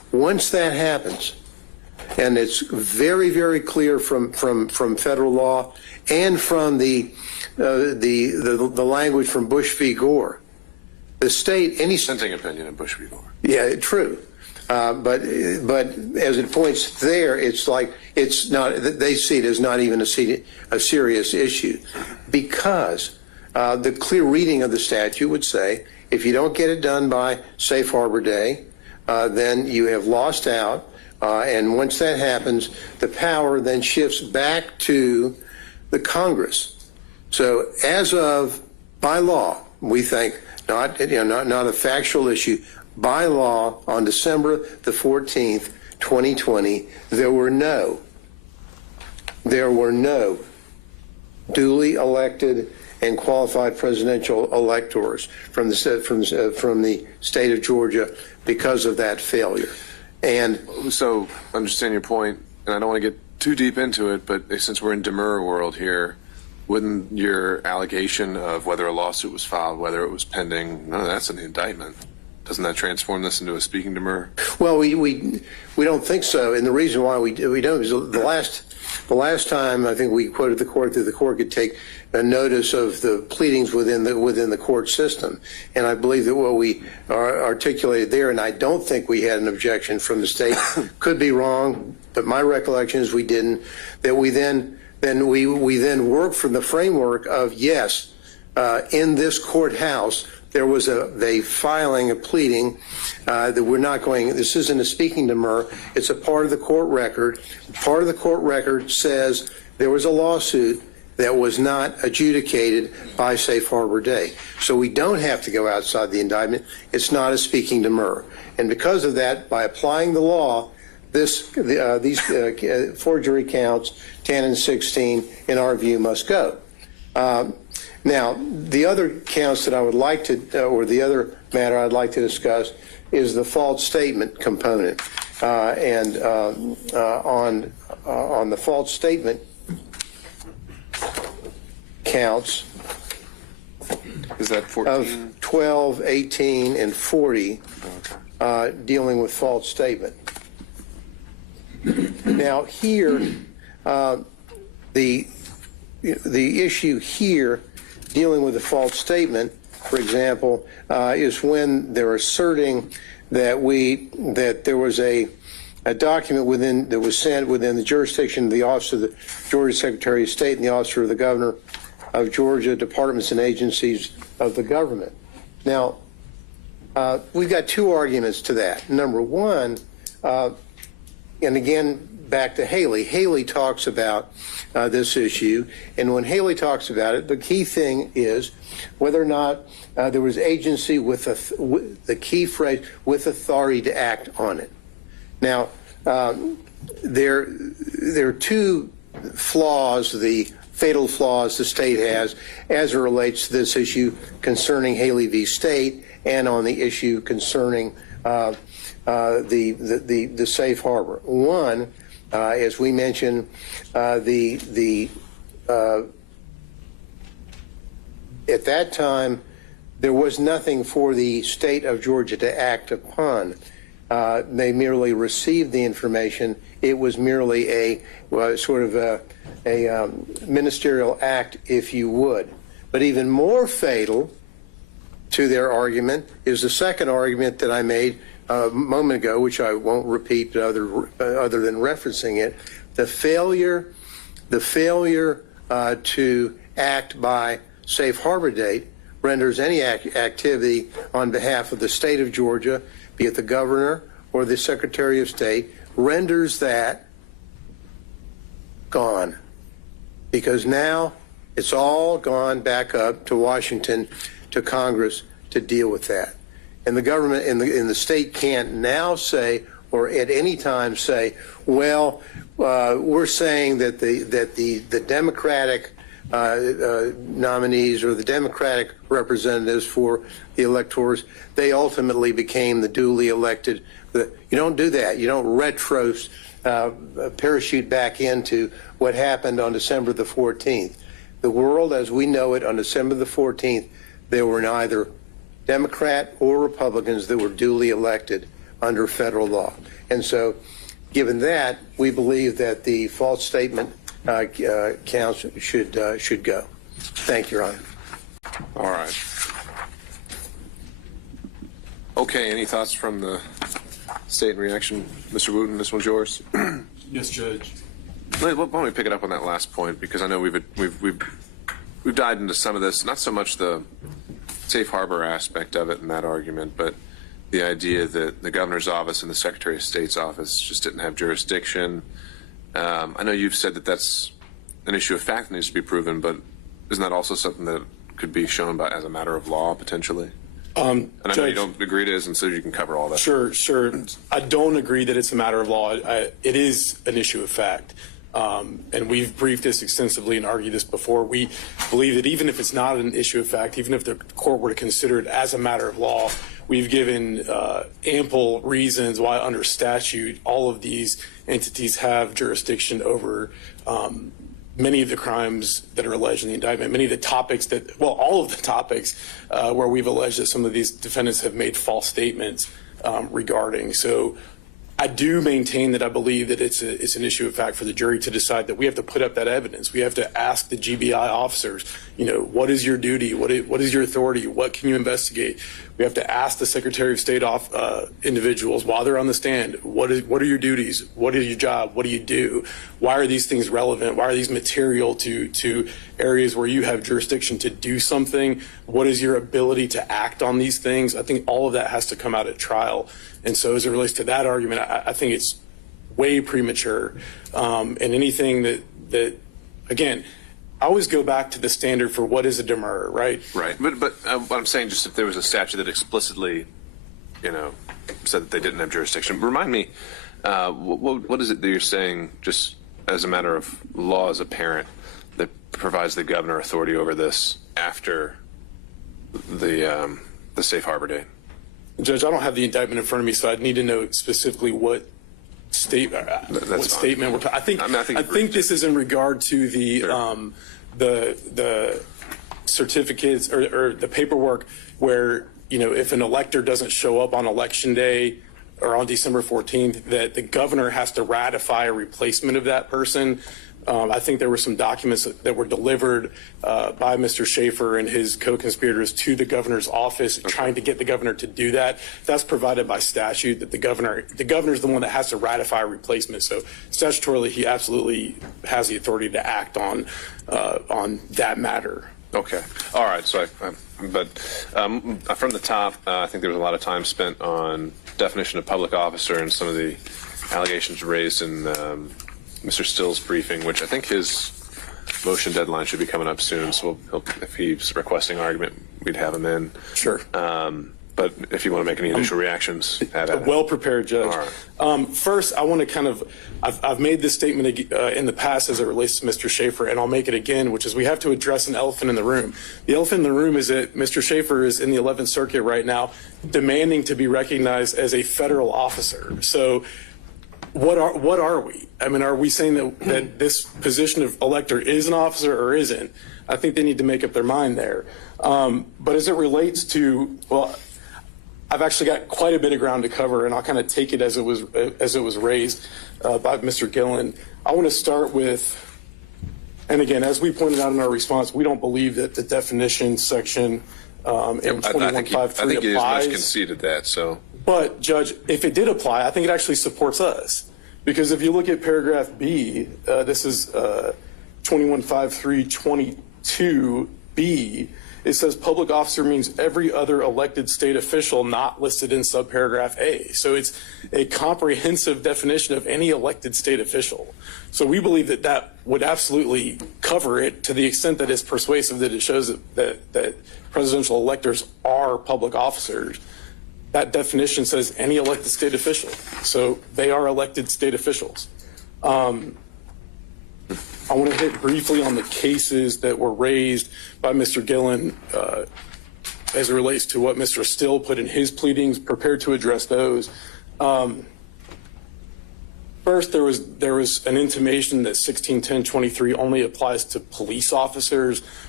Once that happens, and it's very, very clear from federal law and from the language from Bush v. Gore, the state, any Dissenting opinion of Bush v. Gore. yeah, true. But as it points there, it's like it's not. They see it as not even a serious issue, because the clear reading of the statute would say if you don't get it done by Safe Harbor Day, then you have lost out. And once that happens, the power then shifts back to the Congress. So as of by law, we think not a factual issue. By law, on December the 14th, 2020, there were no duly elected and qualified presidential electors from the state of Georgia because of that failure. And so, I understand your point, and I don't want to get too deep into it, but since we're in demur world here, wouldn't your allegation of whether a lawsuit was filed, whether it was pending, none of that's in the indictment? Doesn't that transform this into a speaking demur? Well, we don't think so, and the reason why we don't is the last time I think we quoted the court that the court could take a notice of the pleadings within the court system, and I believe that what we articulated there, and I don't think we had an objection from the state, could be wrong, but my recollection is we didn't. That we then worked from the framework of yes, in this courthouse there was a filing, a pleading that we're not going. This isn't a speaking demur. It's a part of the court record. Part of the court record says there was a lawsuit that was not adjudicated by Safe Harbor Day. So we don't have to go outside the indictment. It's not a speaking demur. And because of that, by applying the law, these forgery counts, 10 and 16, in our view, must go. Now, the other counts that I would like to, or the other matter I'd like to discuss is the false statement component. On the false statement counts is that 14? Of 12, 18, and 40 dealing with false statement. Now here, the issue here dealing with the false statement, for example, is when they're asserting that there was a document that was sent within the jurisdiction of the Office of the Georgia Secretary of State and the Office of the Governor of Georgia, departments and agencies of the government. Now, we've got two arguments to that. Number one, and again, back to Haley. Haley talks about this issue, and when Haley talks about it, the key thing is whether or not there was agency with the key phrase, with authority to act on it. Now, there are two flaws, the fatal flaws the state has as it relates to this issue concerning Haley v. State and on the issue concerning the safe harbor. One, as we mentioned, at that time, there was nothing for the state of Georgia to act upon. They merely received the information. It was merely a sort of a ministerial act, if you would. But even more fatal to their argument is the second argument that I made a moment ago, which I won't repeat other than referencing it. The failure to act by safe harbor date renders any activity on behalf of the state of Georgia, be it the governor or the Secretary of State, renders that gone. Because now it's all gone back up to Washington, to Congress to deal with that. And the government in the state can't now say, or at any time say, well, we're saying that the Democratic nominees or the Democratic representatives for the electors, they ultimately became the duly elected. You don't do that. You don't parachute back into what happened on December the 14th. The world as we know it on December the 14th, there were neither Democrat or Republicans that were duly elected under federal law. And so, given that, we believe that the false statement counts should go. Thank you, Your Honor. All right. Okay, any thoughts from the state in reaction? Mr. Wooten, this one's yours. Yes, Judge. Why don't we pick it up on that last point, because I know we've dived into some of this, not so much the safe harbor aspect of it in that argument, but the idea that the governor's office and the Secretary of State's office just didn't have jurisdiction. I know you've said that that's an issue of fact that needs to be proven, but isn't that also something that could be shown by as a matter of law potentially? And I know you don't agree it is, and so you can cover all that. Sure. I don't agree that it's a matter of law. It is an issue of fact. And we've briefed this extensively and argued this before. We believe that even if it's not an issue of fact, even if the court were to consider it as a matter of law, we've given ample reasons why under statute all of these entities have jurisdiction over many of the crimes that are alleged in the indictment, many of the topics that, well, all of the topics where we've alleged that some of these defendants have made false statements regarding. So I do maintain that I believe that it's an issue of fact for the jury to decide that we have to put up that evidence. We have to ask the GBI officers, what is your duty? What is your authority? What can you investigate? We have to ask the Secretary of State individuals while they're on the stand, what are your duties? What is your job? What do you do? Why are these things relevant? Why are these material to areas where you have jurisdiction to do something? What is your ability to act on these things? I think all of that has to come out at trial. And so as it relates to that argument, I think it's way premature. And anything that again, I always go back to the standard for what is a demurrer, right? Right. But what I'm saying, just if there was a statute that explicitly, said that they didn't have jurisdiction, remind me, what is it that you're saying, just as a matter of law as a parent, that provides the governor authority over this after the safe harbor date? Judge, I don't have the indictment in front of me, so I'd need to know specifically what statement we're talking. I think this is in regard to the certificates or the paperwork where if an elector doesn't show up on election day or on December 14th, that the governor has to ratify a replacement of that person. I think there were some documents that were delivered by Mr. Schaefer and his co-conspirators to the governor's office, trying to get the governor to do that. That's provided by statute, that the governor is the one that has to ratify a replacement. So statutorily, he absolutely has the authority to act on that matter. Okay. All right. So, from the top, I think there was a lot of time spent on definition of public officer and some of the allegations raised in Mr. Still's briefing, which I think his motion deadline should be coming up soon. So if he's requesting argument, we'd have him in. Sure. But if you want to make any initial reactions, well prepared, Judge. All right. First, I want to I've made this statement in the past as it relates to Mr. Schaefer, and I'll make it again, which is we have to address an elephant in the room. The elephant in the room is that Mr. Schaefer is in the 11th Circuit right now, demanding to be recognized as a federal officer. So what are we? I mean, are we saying that this position of elector is an officer or isn't? I think they need to make up their mind there. But as it relates to, well, I've actually got quite a bit of ground to cover, and I'll kind of take it as it was raised by Mr. Gillen. I want to start with, and again, as we pointed out in our response, we don't believe that the definition section in 2153 applies. I think you much conceded that. So, but Judge, if it did apply, I think it actually supports us, because if you look at paragraph B, this is 215322B. It says public officer means every other elected state official not listed in subparagraph A. So it's a comprehensive definition of any elected state official. So we believe that that would absolutely cover it to the extent that it's persuasive, that it shows that presidential electors are public officers. That definition says any elected state official. So they are elected state officials. I want to hit briefly on the cases that were raised by Mr. Gillen as it relates to what Mr. Still put in his pleadings, prepared to address those. First, there was an intimation that 161023 only applies to police officers.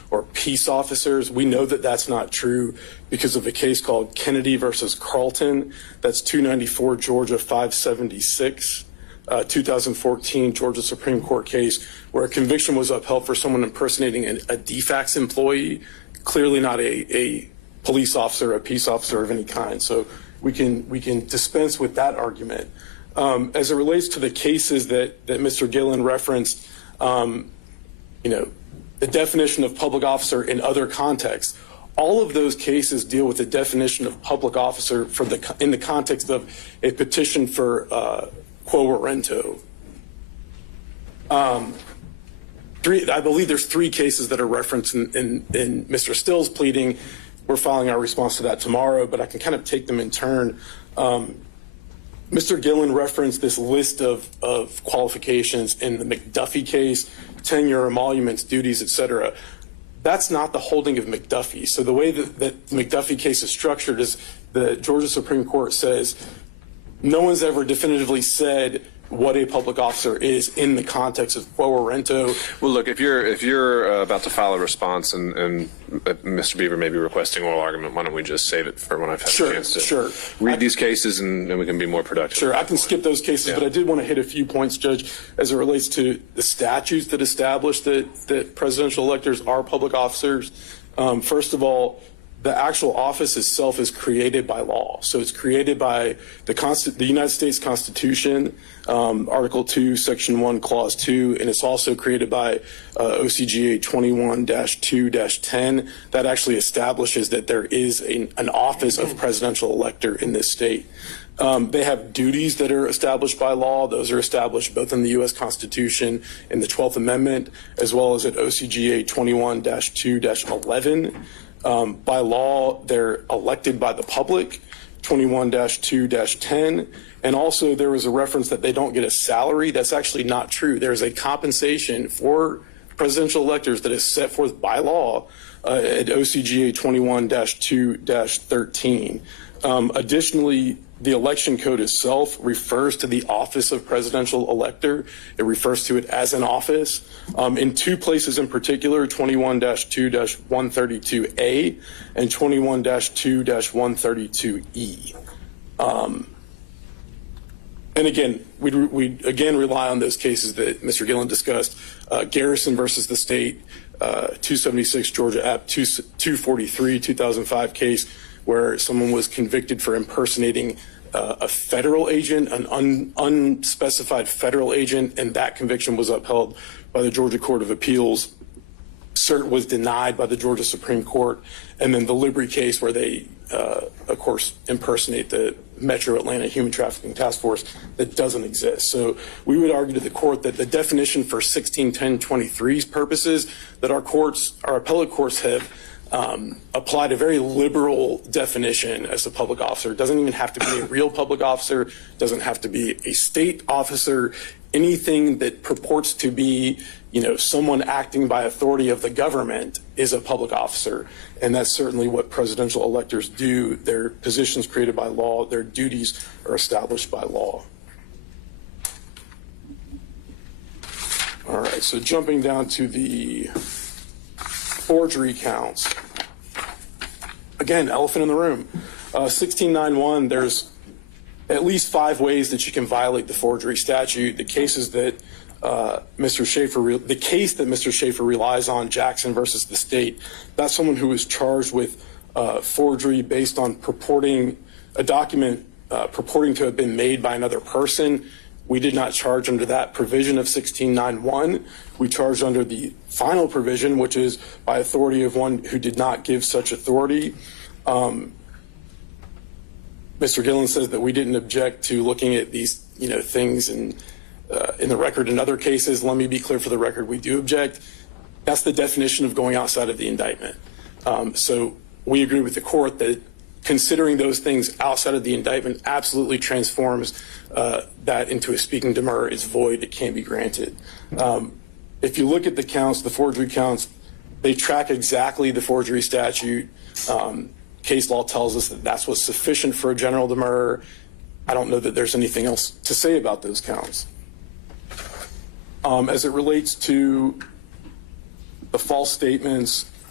or peace officers. We know that that's not true because of a case called Kennedy versus Carlton. That's 294 Georgia 576, 2014 Georgia Supreme Court case where a conviction was upheld for someone impersonating a DFAX employee, clearly not a police officer, a peace officer of any kind. So we can dispense with that argument. As it relates to the cases that Mr. Gillen referenced, the definition of public officer in other contexts, all of those cases deal with the definition of public officer in the context of a petition for quo warranto. I believe there's 3 cases that are referenced in Mr. Still's pleading. We're filing our response to that tomorrow, but I can kind of take them in turn. Mr. Gillen referenced this list of qualifications in the McDuffie case, tenure, emoluments, duties, etc. That's not the holding of McDuffie. So the way that the McDuffie case is structured is the Georgia Supreme Court says no one's ever definitively said what a public officer is in the context of quo warranto. Well, look, if you're about to file a response and Mr. Beaver may be requesting oral argument, why don't we just save it for when I've had a chance to read these cases and we can be more productive. Sure, I can skip those cases, but I did want to hit a few points, Judge, as it relates to the statutes that establish that presidential electors are public officers. First of all, the actual office itself is created by law. So it's created by the United States Constitution, Article 2, Section 1, Clause 2, and it's also created by OCGA 21-2-10 that actually establishes that there is an office of presidential elector in this state. They have duties that are established by law. Those are established both in the U.S. Constitution and the 12th Amendment, as well as at OCGA 21-2-11. By law, they're elected by the public, 21-2-10. And also there was a reference that they don't get a salary. That's actually not true. There's a compensation for presidential electors that is set forth by law at OCGA 21-2-13. Additionally, the election code itself refers to the office of presidential elector. It refers to it as an office. In 2 places in particular, 21-2-132A and 21-2-132E. And again, we again rely on those cases that Mr. Gillen discussed. Garrison versus the state, 276 Georgia App 243, 2005 case where someone was convicted for impersonating a federal agent, an unspecified federal agent, and that conviction was upheld by the Georgia Court of Appeals. Cert was denied by the Georgia Supreme Court. And then the Libri case where they, of course, impersonate the Metro Atlanta Human Trafficking Task Force that doesn't exist. So we would argue to the court that the definition for 161023's purposes that our appellate courts have applied a very liberal definition as a public officer. It doesn't even have to be a real public officer, doesn't have to be a state officer, anything that purports to be, someone acting by authority of the government is a public officer. And that's certainly what presidential electors do. Their positions created by law, their duties are established by law. All right, so jumping down to the forgery counts. Again, elephant in the room. 1691, there's at least 5 ways that you can violate the forgery statute. The cases that the case that Mr. Schaefer relies on, Jackson versus the state, that's someone who was charged with forgery based on purporting a document purporting to have been made by another person. We did not charge under that provision of 1691. We charged under the final provision, which is by authority of one who did not give such authority. Mr. Gillen says that we didn't object to looking at these, things in the record in other cases. Let me be clear for the record, we do object. That's the definition of going outside of the indictment. So we agree with the court that considering those things outside of the indictment absolutely transforms that into a speaking demur. Is void, it can't be granted. If you look at the counts, the forgery counts, they track exactly the forgery statute. Case law tells us that that's what's sufficient for a general demur. I don't know that there's anything else to say about those counts. As it relates to the false statements,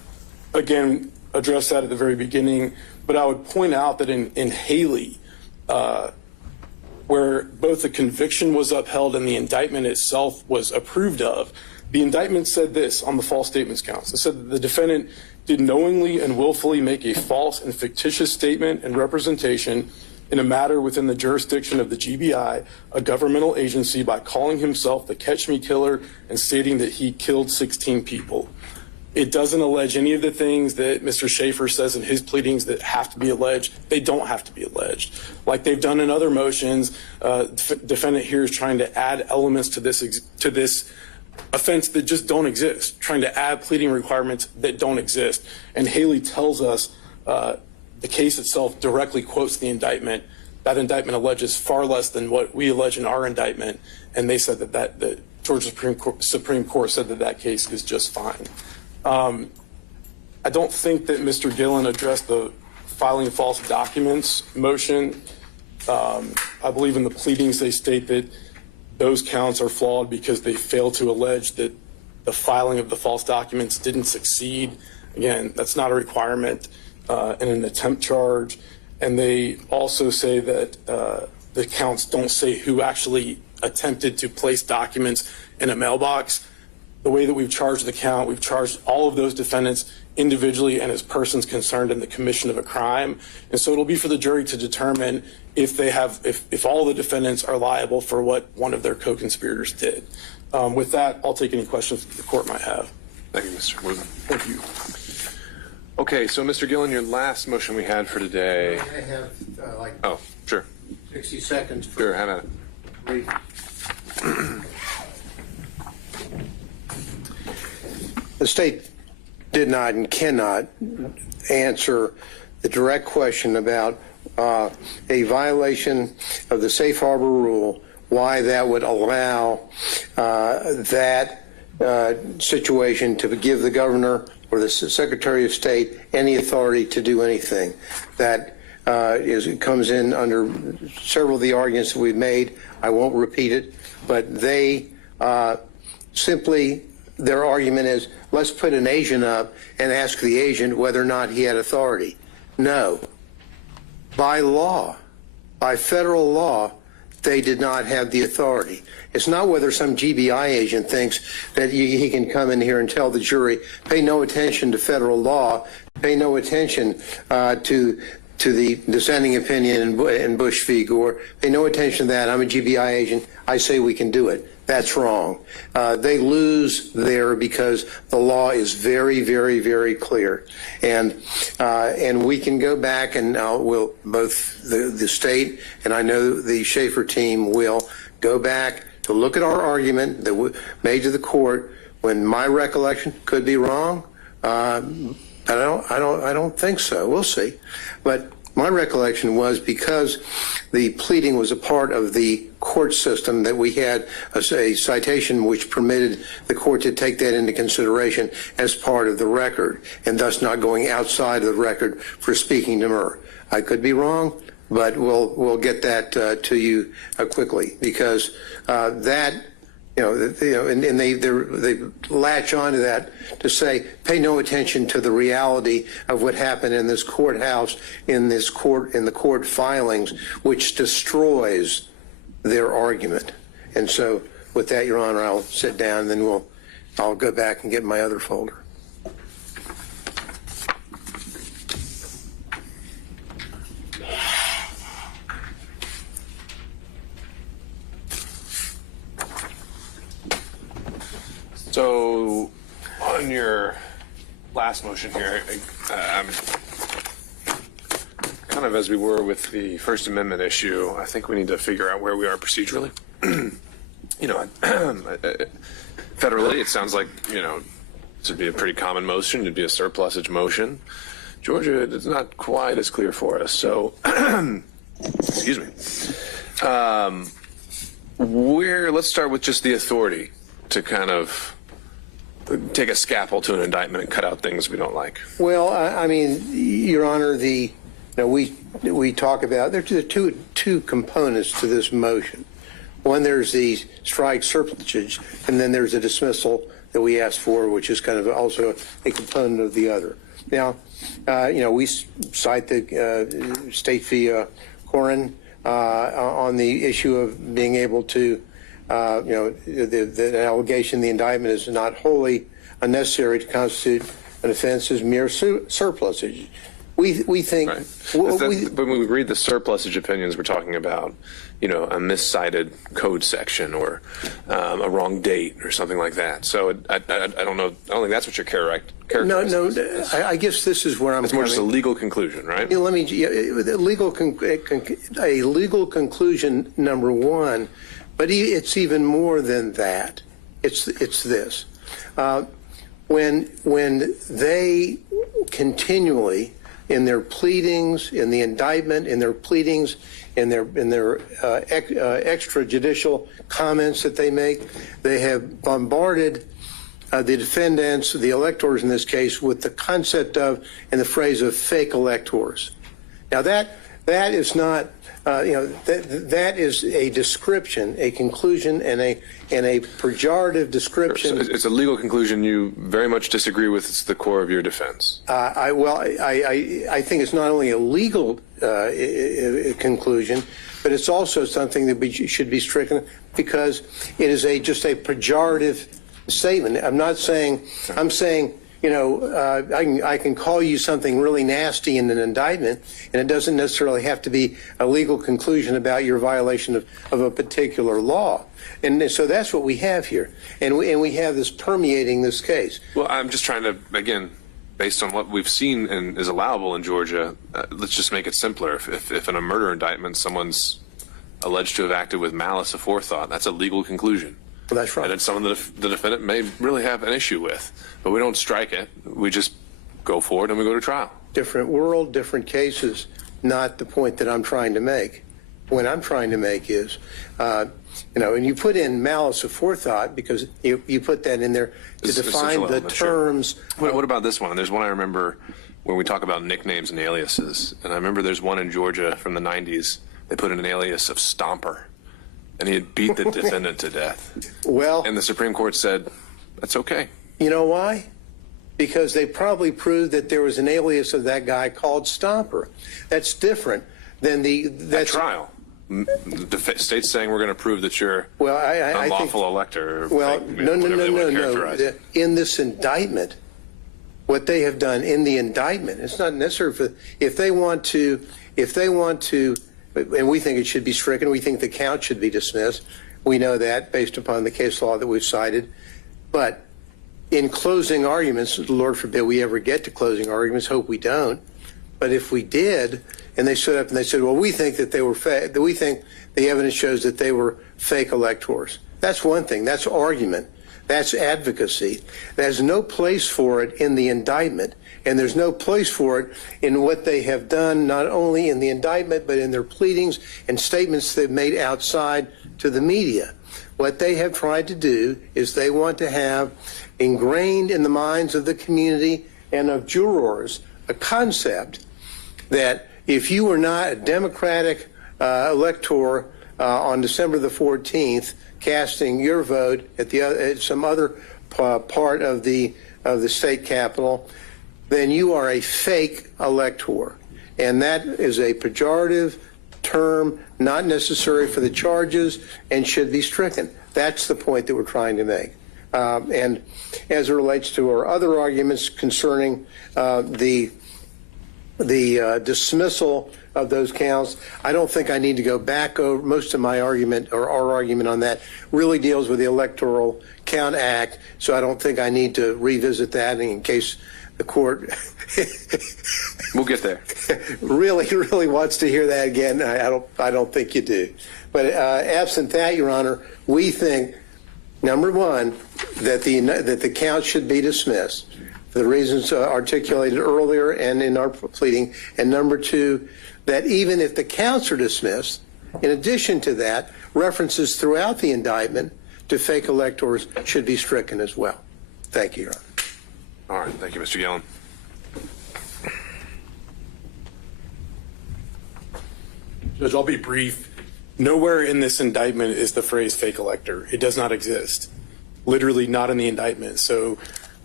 again, addressed that at the very beginning, but I would point out that in Haley, where both the conviction was upheld and the indictment itself was approved of, the indictment said this on the false statements counts. It said that the defendant did knowingly and willfully make a false and fictitious statement and representation in a matter within the jurisdiction of the GBI, a governmental agency, by calling himself the Catch Me Killer and stating that he killed 16 people. It doesn't allege any of the things that Mr. Schaefer says in his pleadings that have to be alleged. They don't have to be alleged. Like they've done in other motions, defendant here is trying to add elements to this offense that just don't exist, trying to add pleading requirements that don't exist. And Haley tells us the case itself directly quotes the indictment. That indictment alleges far less than what we allege in our indictment, and they said that Georgia Supreme Court said that case is just fine. I don't think that Mr. Gillen addressed the filing false documents motion. I believe in the pleadings they state that those counts are flawed because they fail to allege that the filing of the false documents didn't succeed. Again, that's not a requirement in an attempt charge. And they also say that the counts don't say who actually attempted to place documents in a mailbox. The way that we've charged the count, we've charged all of those defendants individually and as persons concerned in the commission of a crime. And so it'll be for the jury to determine if all the defendants are liable for what one of their co-conspirators did. With that, I'll take any questions that the court might have. Thank you, Mr. Woodman. Thank you. Okay, so Mr. Gillen, your last motion we had for today. I have like Oh, sure. 60 seconds. Sure, have at it. The state did not and cannot answer the direct question about a violation of the safe harbor rule, why that would allow that situation to give the governor or the Secretary of State any authority to do anything. That it comes in under several of the arguments that we've made. I won't repeat it, but they simply, their argument is, let's put an agent up and ask the agent whether or not he had authority. No. By law, by federal law, they did not have the authority. It's not whether some GBI agent thinks that he can come in here and tell the jury, pay no attention to federal law, pay no attention to the dissenting opinion in Bush v. Gore, pay no attention to that. I'm a GBI agent. I say we can do it. That's wrong. They lose there because the law is very, very, very clear. And we can go back and we'll, both the state and I know the Schaefer team will go back to look at our argument that we made to the court when my recollection could be wrong. I don't think so. We'll see. But my recollection was because the pleading was a part of the court system that we had a citation which permitted the court to take that into consideration as part of the record and thus not going outside of the record for speaking to Murr. I could be wrong, but we'll get that to you quickly because that, and they latch onto that to say, pay no attention to the reality of what happened in this courthouse, in the court filings, which destroys their argument. And so with that, Your Honor, I'll sit down and then I'll go back and get my other folder. So, on your last motion here, kind of as we were with the First Amendment issue, I think we need to figure out where we are procedurally. Federally, it sounds like, this would be a pretty common motion. It'd be a surplusage motion. Georgia, it's not quite as clear for us. So, excuse me. Let's start with just the authority to kind of take a scalpel to an indictment and cut out things we don't like. Well, I mean, Your Honor, we talk about, there are two components to this motion. One, there's the strike surplusage, and then there's a dismissal that we asked for, which is kind of also a component of the other. Now, we cite the State v. Corin on the issue of being able to, the allegation, the indictment is not wholly unnecessary to constitute an offense is mere surplusage. We think. Right. When we read the surplusage opinions, we're talking about, a miscited code section or a wrong date or something like that. So I don't know. I don't think that's what you're characterizing. No. I guess this is where I'm. It's more just a legal conclusion, right? Let me. A legal conclusion, number one, but it's even more than that. It's this. When they continually, in their pleadings, in the indictment, in their pleadings, in their extrajudicial comments that they make, they have bombarded the defendants, the electors in this case, with the concept of and the phrase of fake electors. Now that is not, that is a description, a conclusion, and a pejorative description. So it's a legal conclusion you very much disagree with. It's the core of your defense. I think it's not only a legal conclusion, but it's also something that should be stricken because it is just a pejorative statement. I'm not saying. I'm saying. I can call you something really nasty in an indictment, and it doesn't necessarily have to be a legal conclusion about your violation of a particular law. And so that's what we have here. And we have this permeating this case. Well, I'm just trying to, again, based on what we've seen and is allowable in Georgia, let's just make it simpler. If in a murder indictment someone's alleged to have acted with malice aforethought, that's a legal conclusion. Well, that's right. And it's something that the defendant may really have an issue with. But we don't strike it. We just go forward and we go to trial. Different world, different cases, not the point that I'm trying to make. What I'm trying to make is, and you put in malice aforethought because you put that in there to define the terms. Sure. What about this one? There's one I remember when we talk about nicknames and aliases. And I remember there's one in Georgia from the 90s. They put in an alias of Stomper. And he had beat the defendant to death. Well, and the Supreme Court said, that's okay. You know why? Because they probably proved that there was an alias of that guy called Stomper. That's different than that trial. The state's saying we're going to prove that you're an unlawful elector. Well, no. In this indictment, what they have done in the indictment, it's not necessary for if they want to. And we think it should be stricken. We think the count should be dismissed. We know that based upon the case law that we've cited. But in closing arguments, Lord forbid we ever get to closing arguments, hope we don't. But if we did, and they stood up and they said, well, we think that they were we think the evidence shows that they were fake electors. That's one thing. That's argument. That's advocacy. There's no place for it in the indictment. And there's no place for it in what they have done, not only in the indictment, but in their pleadings and statements they've made outside to the media. What they have tried to do is they want to have ingrained in the minds of the community and of jurors a concept that if you were not a Democratic elector on December the 14th, casting your vote at some other part of the state capitol, then you are a fake elector. And that is a pejorative term, not necessary for the charges, and should be stricken. That's the point that we're trying to make. And as it relates to our other arguments concerning the dismissal of those counts, I don't think I need to go back over most of my argument, or our argument on that really deals with the Electoral Count Act, so I don't think I need to revisit that in case the court we'll get there. really wants to hear that again. I don't think you do. But absent that, Your Honor, we think, number one, that the count should be dismissed for the reasons articulated earlier and in our pleading. And number two, that even if the counts are dismissed, in addition to that, references throughout the indictment to fake electors should be stricken as well. Thank you, Your Honor. All right. Thank you, Mr. Yellen. Judge, I'll be brief. Nowhere in this indictment is the phrase fake elector. It does not exist. Literally not in the indictment. So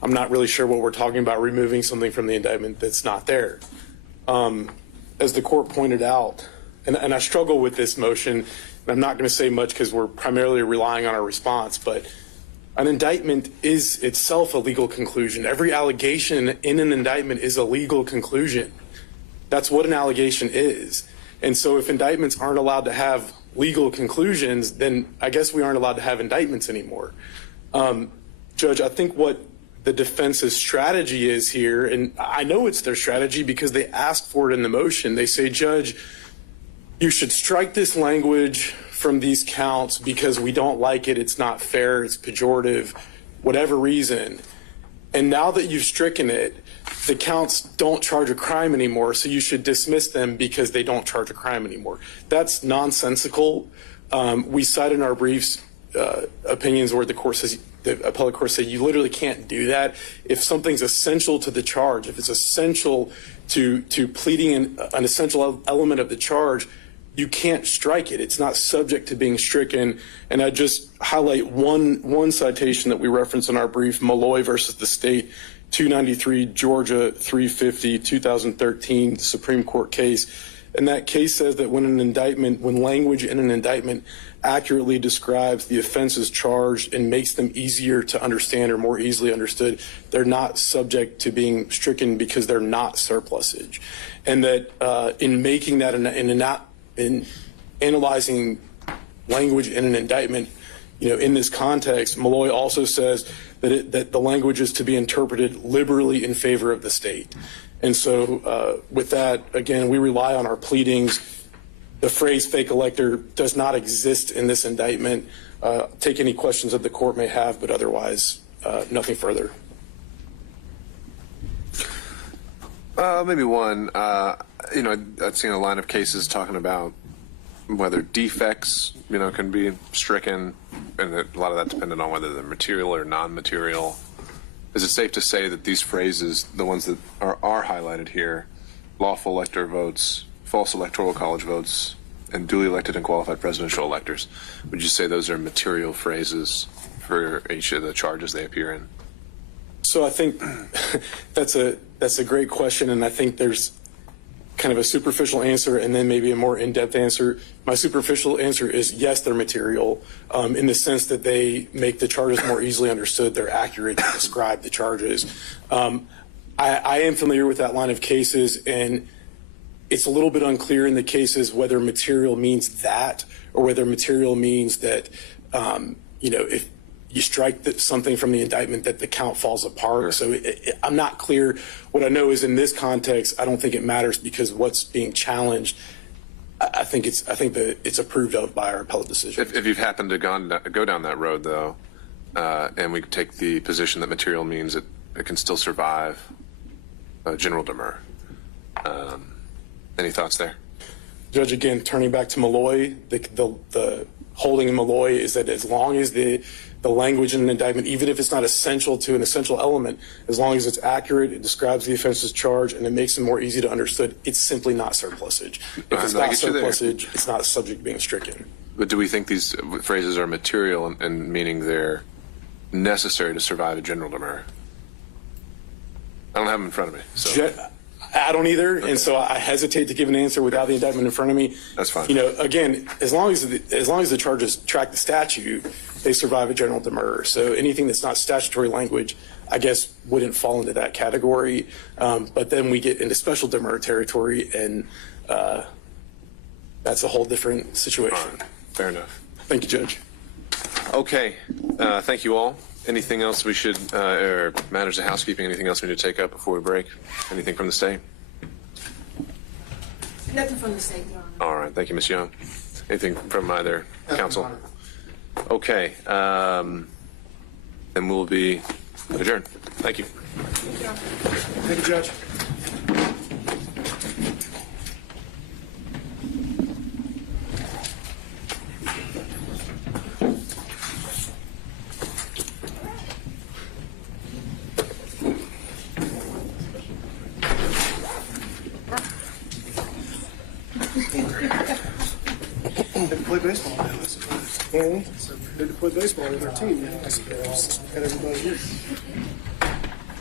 I'm not really sure what we're talking about, removing something from the indictment that's not there. As the court pointed out, and I struggle with this motion, and I'm not going to say much because we're primarily relying on our response, but an indictment is itself a legal conclusion. Every allegation in an indictment is a legal conclusion. That's what an allegation is. And so if indictments aren't allowed to have legal conclusions, then I guess we aren't allowed to have indictments anymore. Judge, I think what the defense's strategy is here, and I know it's their strategy because they asked for it in the motion. They say, Judge, you should strike this language from these counts because we don't like it, it's not fair, it's pejorative, whatever reason. And now that you've stricken it, the counts don't charge a crime anymore, so you should dismiss them because they don't charge a crime anymore. That's nonsensical. We cite in our briefs opinions where the court says, the appellate court say you literally can't do that. If something's essential to the charge, if it's essential to pleading an essential element of the charge, you can't strike it. It's not subject to being stricken. And I just highlight one citation that we reference in our brief, Malloy versus the state, 293 Georgia 350 2013 Supreme Court case. And that case says that when language in an indictment accurately describes the offenses charged and makes them easier to understand or more easily understood, they're not subject to being stricken because they're not surplusage. And that in making that in analyzing language in an indictment, in this context, Malloy also says that the language is to be interpreted liberally in favor of the state. And so with that, again, we rely on our pleadings. The phrase fake elector does not exist in this indictment. Take any questions that the court may have, but otherwise, nothing further. Maybe one. I've seen a line of cases talking about whether defects, can be stricken, and a lot of that depended on whether they're material or non-material. Is it safe to say that these phrases, the ones that are highlighted here, lawful elector votes, false electoral college votes, and duly elected and qualified presidential electors, would you say those are material phrases for each of the charges they appear in? So I think that's a great question, and I think there's kind of a superficial answer and then maybe a more in-depth answer. My superficial answer is yes, they're material in the sense that they make the charges more easily understood. They're accurate to describe the charges. I am familiar with that line of cases, and it's a little bit unclear in the cases whether material means that or whether material means that, if you strike something from the indictment that the count falls apart. So I'm not clear. What I know is in this context, I don't think it matters because what's being challenged, I think that it's approved of by our appellate decision. If you've happened to go down that road, though, and we take the position that material means it can still survive general demur. Any thoughts there? Judge, again, turning back to Malloy, the holding in Malloy is that as long as the language in an indictment, even if it's not essential to an essential element, as long as it's accurate, it describes the offense's charge, and it makes it more easy to understood, it's simply not surplusage. If it's not surplusage, it's not subject to being stricken. But do we think these phrases are material and meaning they're necessary to survive a general demur? I don't have them in front of me. So. I don't either, okay. And so I hesitate to give an answer without the indictment in front of me. That's fine. Again, as long as the charges track the statute, they survive a general demur. So anything that's not statutory language, I guess, wouldn't fall into that category. But then we get into special demur territory, and that's a whole different situation. Right. Fair enough. Thank you, Judge. Okay. Thank you all. Anything else we should, or matters of housekeeping, anything else we need to take up before we break? Anything from the state? Nothing from the state, Your Honor. All right. Thank you, Ms. Young. Anything from either counsel? Okay. Then we'll be adjourned. Thank you. Thank you, Judge. Play baseball now. They play baseball with their team. And everybody here.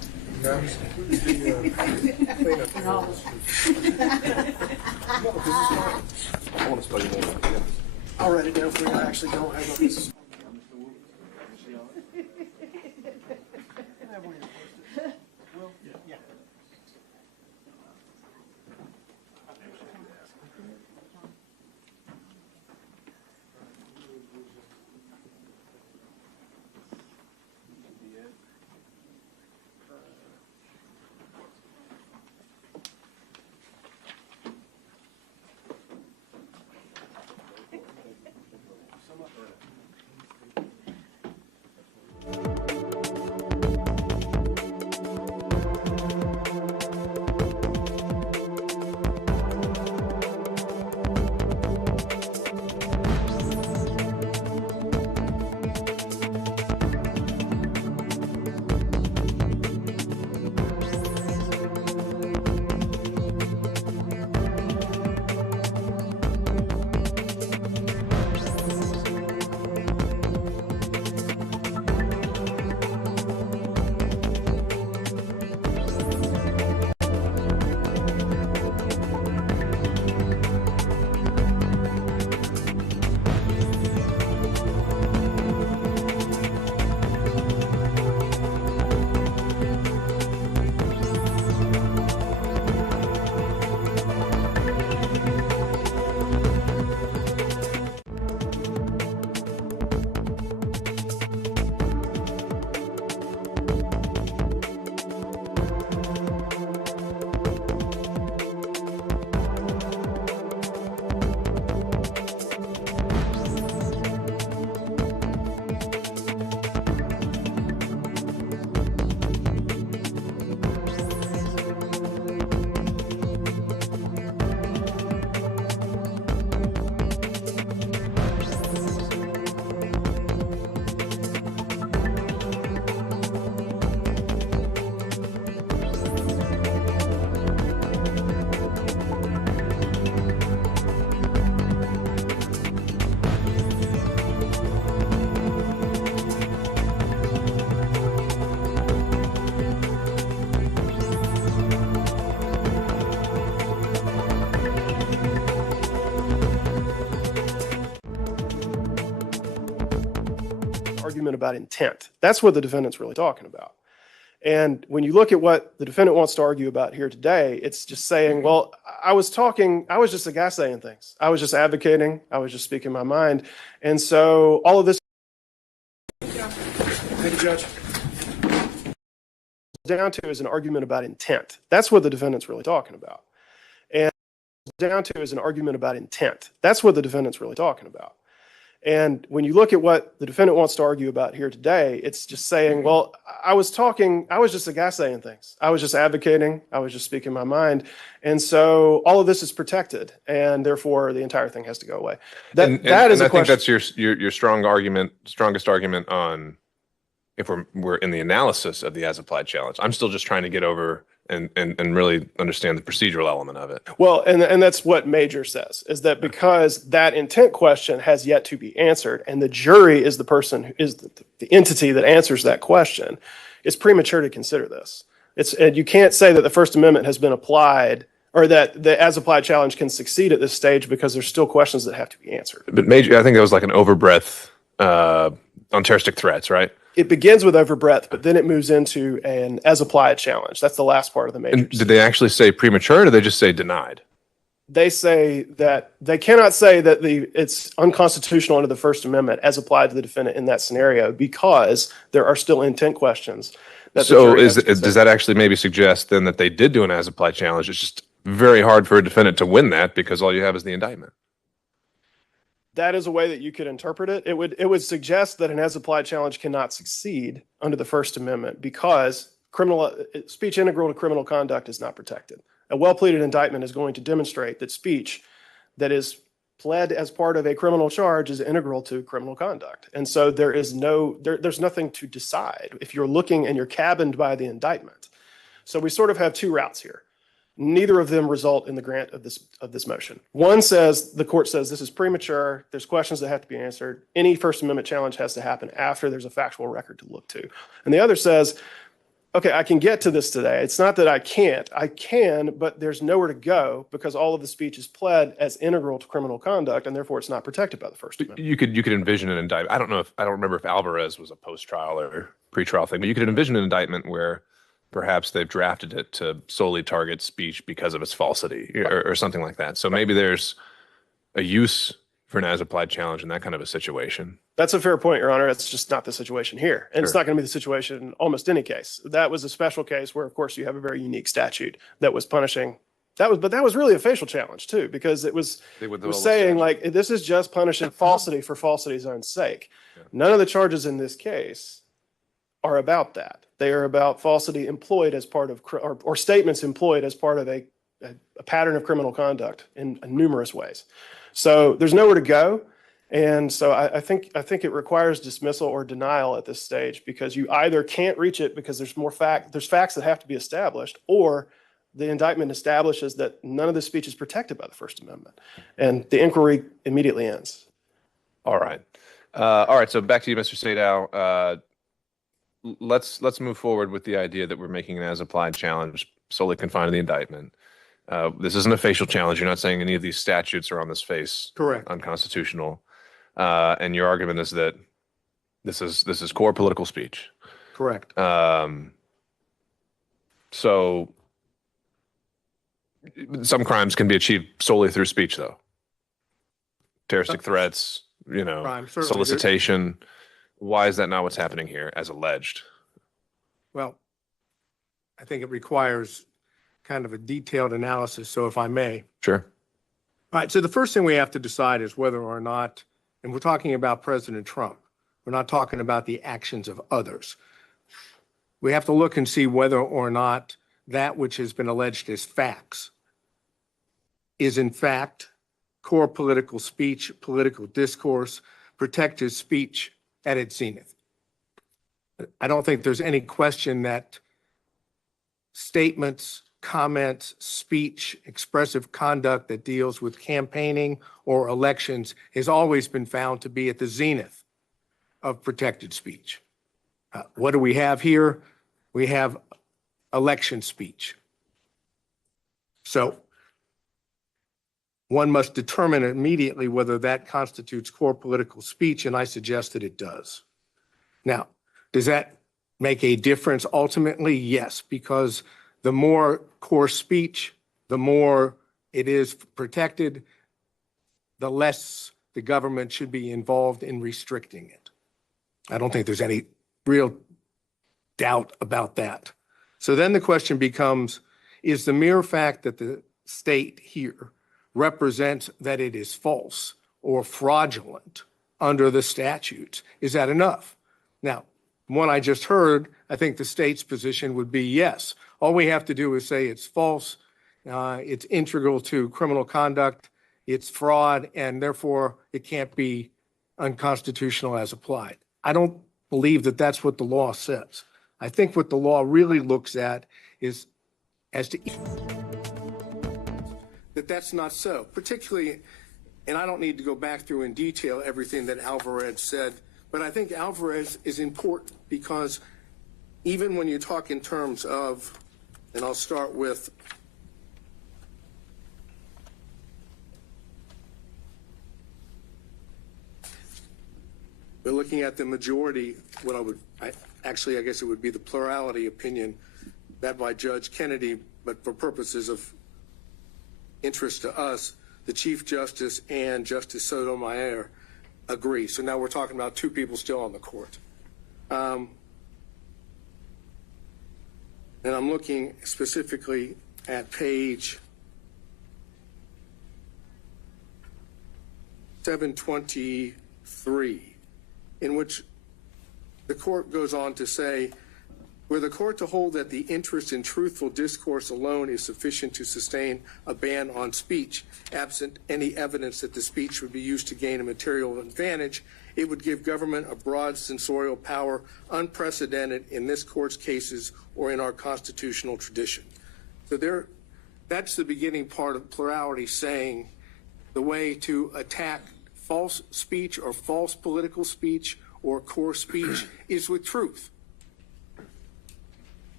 I'll write it down for you. I actually don't have this. Argument about intent. That's what the defendant's really talking about. And when you look at what the defendant wants to argue about here today, it's just saying, well, I was just a guy saying things. I was just advocating. I was just speaking my mind. And so all of this. Thank you, Judge. Down to is an argument about intent. That's what the defendant's really talking about. And down to is an argument about intent. That's what the defendant's really talking about. And when you look at what the defendant wants to argue about here today, it's just saying, well, I was just a guy saying things. I was just advocating. I was just speaking my mind. And so all of this is protected, and therefore the entire thing has to go away. That is a question. I think that's your strongest argument on if we're in the analysis of the as applied challenge. I'm still just trying to get over and really understand the procedural element of it. Well, and that's what Major says, is that because that intent question has yet to be answered, and the jury is the person who is the entity that answers that question, it's premature to consider this. And you can't say that the First Amendment has been applied, or that the as applied challenge can succeed at this stage, because there's still questions that have to be answered. But Major, I think that was like an overbreadth on terroristic threats, right? It begins with overbreadth, but then it moves into an as applied challenge. That's the last part of the Major. And did they actually say premature, or did they just say denied? They say that they cannot say that it's unconstitutional under the First Amendment as applied to the defendant in that scenario, because there are still intent questions. So does that actually maybe suggest then that they did do an as applied challenge? It's just very hard for a defendant to win that because all you have is the indictment. That is a way that you could interpret it. It would suggest that an as applied challenge cannot succeed under the First Amendment because speech integral to criminal conduct is not protected. A well-pleaded indictment is going to demonstrate that speech that is pled as part of a criminal charge is integral to criminal conduct. And so there's nothing to decide if you're looking and you're cabined by the indictment. So we sort of have two routes here. Neither of them result in the grant of this motion. One says, the court says this is premature, there's questions that have to be answered, any First Amendment challenge has to happen after there's a factual record to look to. And the other says, Okay, I can get to this today. It's not that I can't. I can, but there's nowhere to go because all of the speech is pled as integral to criminal conduct, and therefore it's not protected by the First Amendment. You could envision an indictment. I don't remember if Alvarez was a post-trial or pre-trial thing, but you could envision an indictment where perhaps they've drafted it to solely target speech because of its falsity or something like that. So maybe there's a use for an as-applied challenge in that kind of a situation. That's a fair point, Your Honor. It's just not the situation here. And it's not going to be the situation in almost any case. That was a special case where, of course, you have a very unique statute that was punishing. But that was really a facial challenge, too, because it was saying, like, this is just punishing falsity for falsity's own sake. Yeah. None of the charges in this case are about that. They are about falsity employed as part of, or statements employed as part of a pattern of criminal conduct in numerous ways. So there's nowhere to go. And so I think it requires dismissal or denial at this stage, because you either can't reach it because there's facts that have to be established, or the indictment establishes that none of the speech is protected by the First Amendment, and the inquiry immediately ends. All right. So back to you, Mr. Sadow. Let's move forward with the idea that we're making an as-applied challenge solely confined to the indictment. This isn't a facial challenge. You're not saying any of these statutes are on this face Correct. Unconstitutional. And your argument is that this is core political speech. Correct. So some crimes can be achieved solely through speech, though. Terroristic threats, solicitation. Why is that not what's happening here, as alleged? Well, I think it requires kind of a detailed analysis, so if I may. Sure. All right, so the first thing we have to decide is whether or not, and we're talking about President Trump, we're not talking about the actions of others. We have to look and see whether or not that which has been alleged as facts is in fact core political speech, political discourse, protected speech at its zenith. I don't think there's any question that statements, comments, speech, expressive conduct that deals with campaigning or elections has always been found to be at the zenith of protected speech. What do we have here? We have election speech. So one must determine immediately whether that constitutes core political speech, and I suggest that it does. Now, does that make a difference ultimately? Yes, because the more core speech, the more it is protected, the less the government should be involved in restricting it. I don't think there's any real doubt about that. So then the question becomes, is the mere fact that the state here represents that it is false or fraudulent under the statutes, is that enough? Now, from what I just heard, I think the state's position would be yes. All we have to do is say it's false, it's integral to criminal conduct, it's fraud, and therefore it can't be unconstitutional as applied. I don't believe that that's what the law says. I think what the law really looks at is as to that that's not so, particularly, and I don't need to go back through in detail everything that Alvarez said, but I think Alvarez is important because even when you talk in terms of, and I'll start with we're looking at the majority, I guess it would be the plurality opinion that by Judge Kennedy, but for purposes of interest to us, the Chief Justice and Justice Sotomayor agree. So now we're talking about two people still on the court. And I'm looking specifically at page 723, in which the court goes on to say, were the court to hold that the interest in truthful discourse alone is sufficient to sustain a ban on speech, absent any evidence that the speech would be used to gain a material advantage, it would give government a broad censorial power unprecedented in this court's cases or in our constitutional tradition. So that's the beginning part of plurality, saying the way to attack false speech or false political speech or core speech is with truth.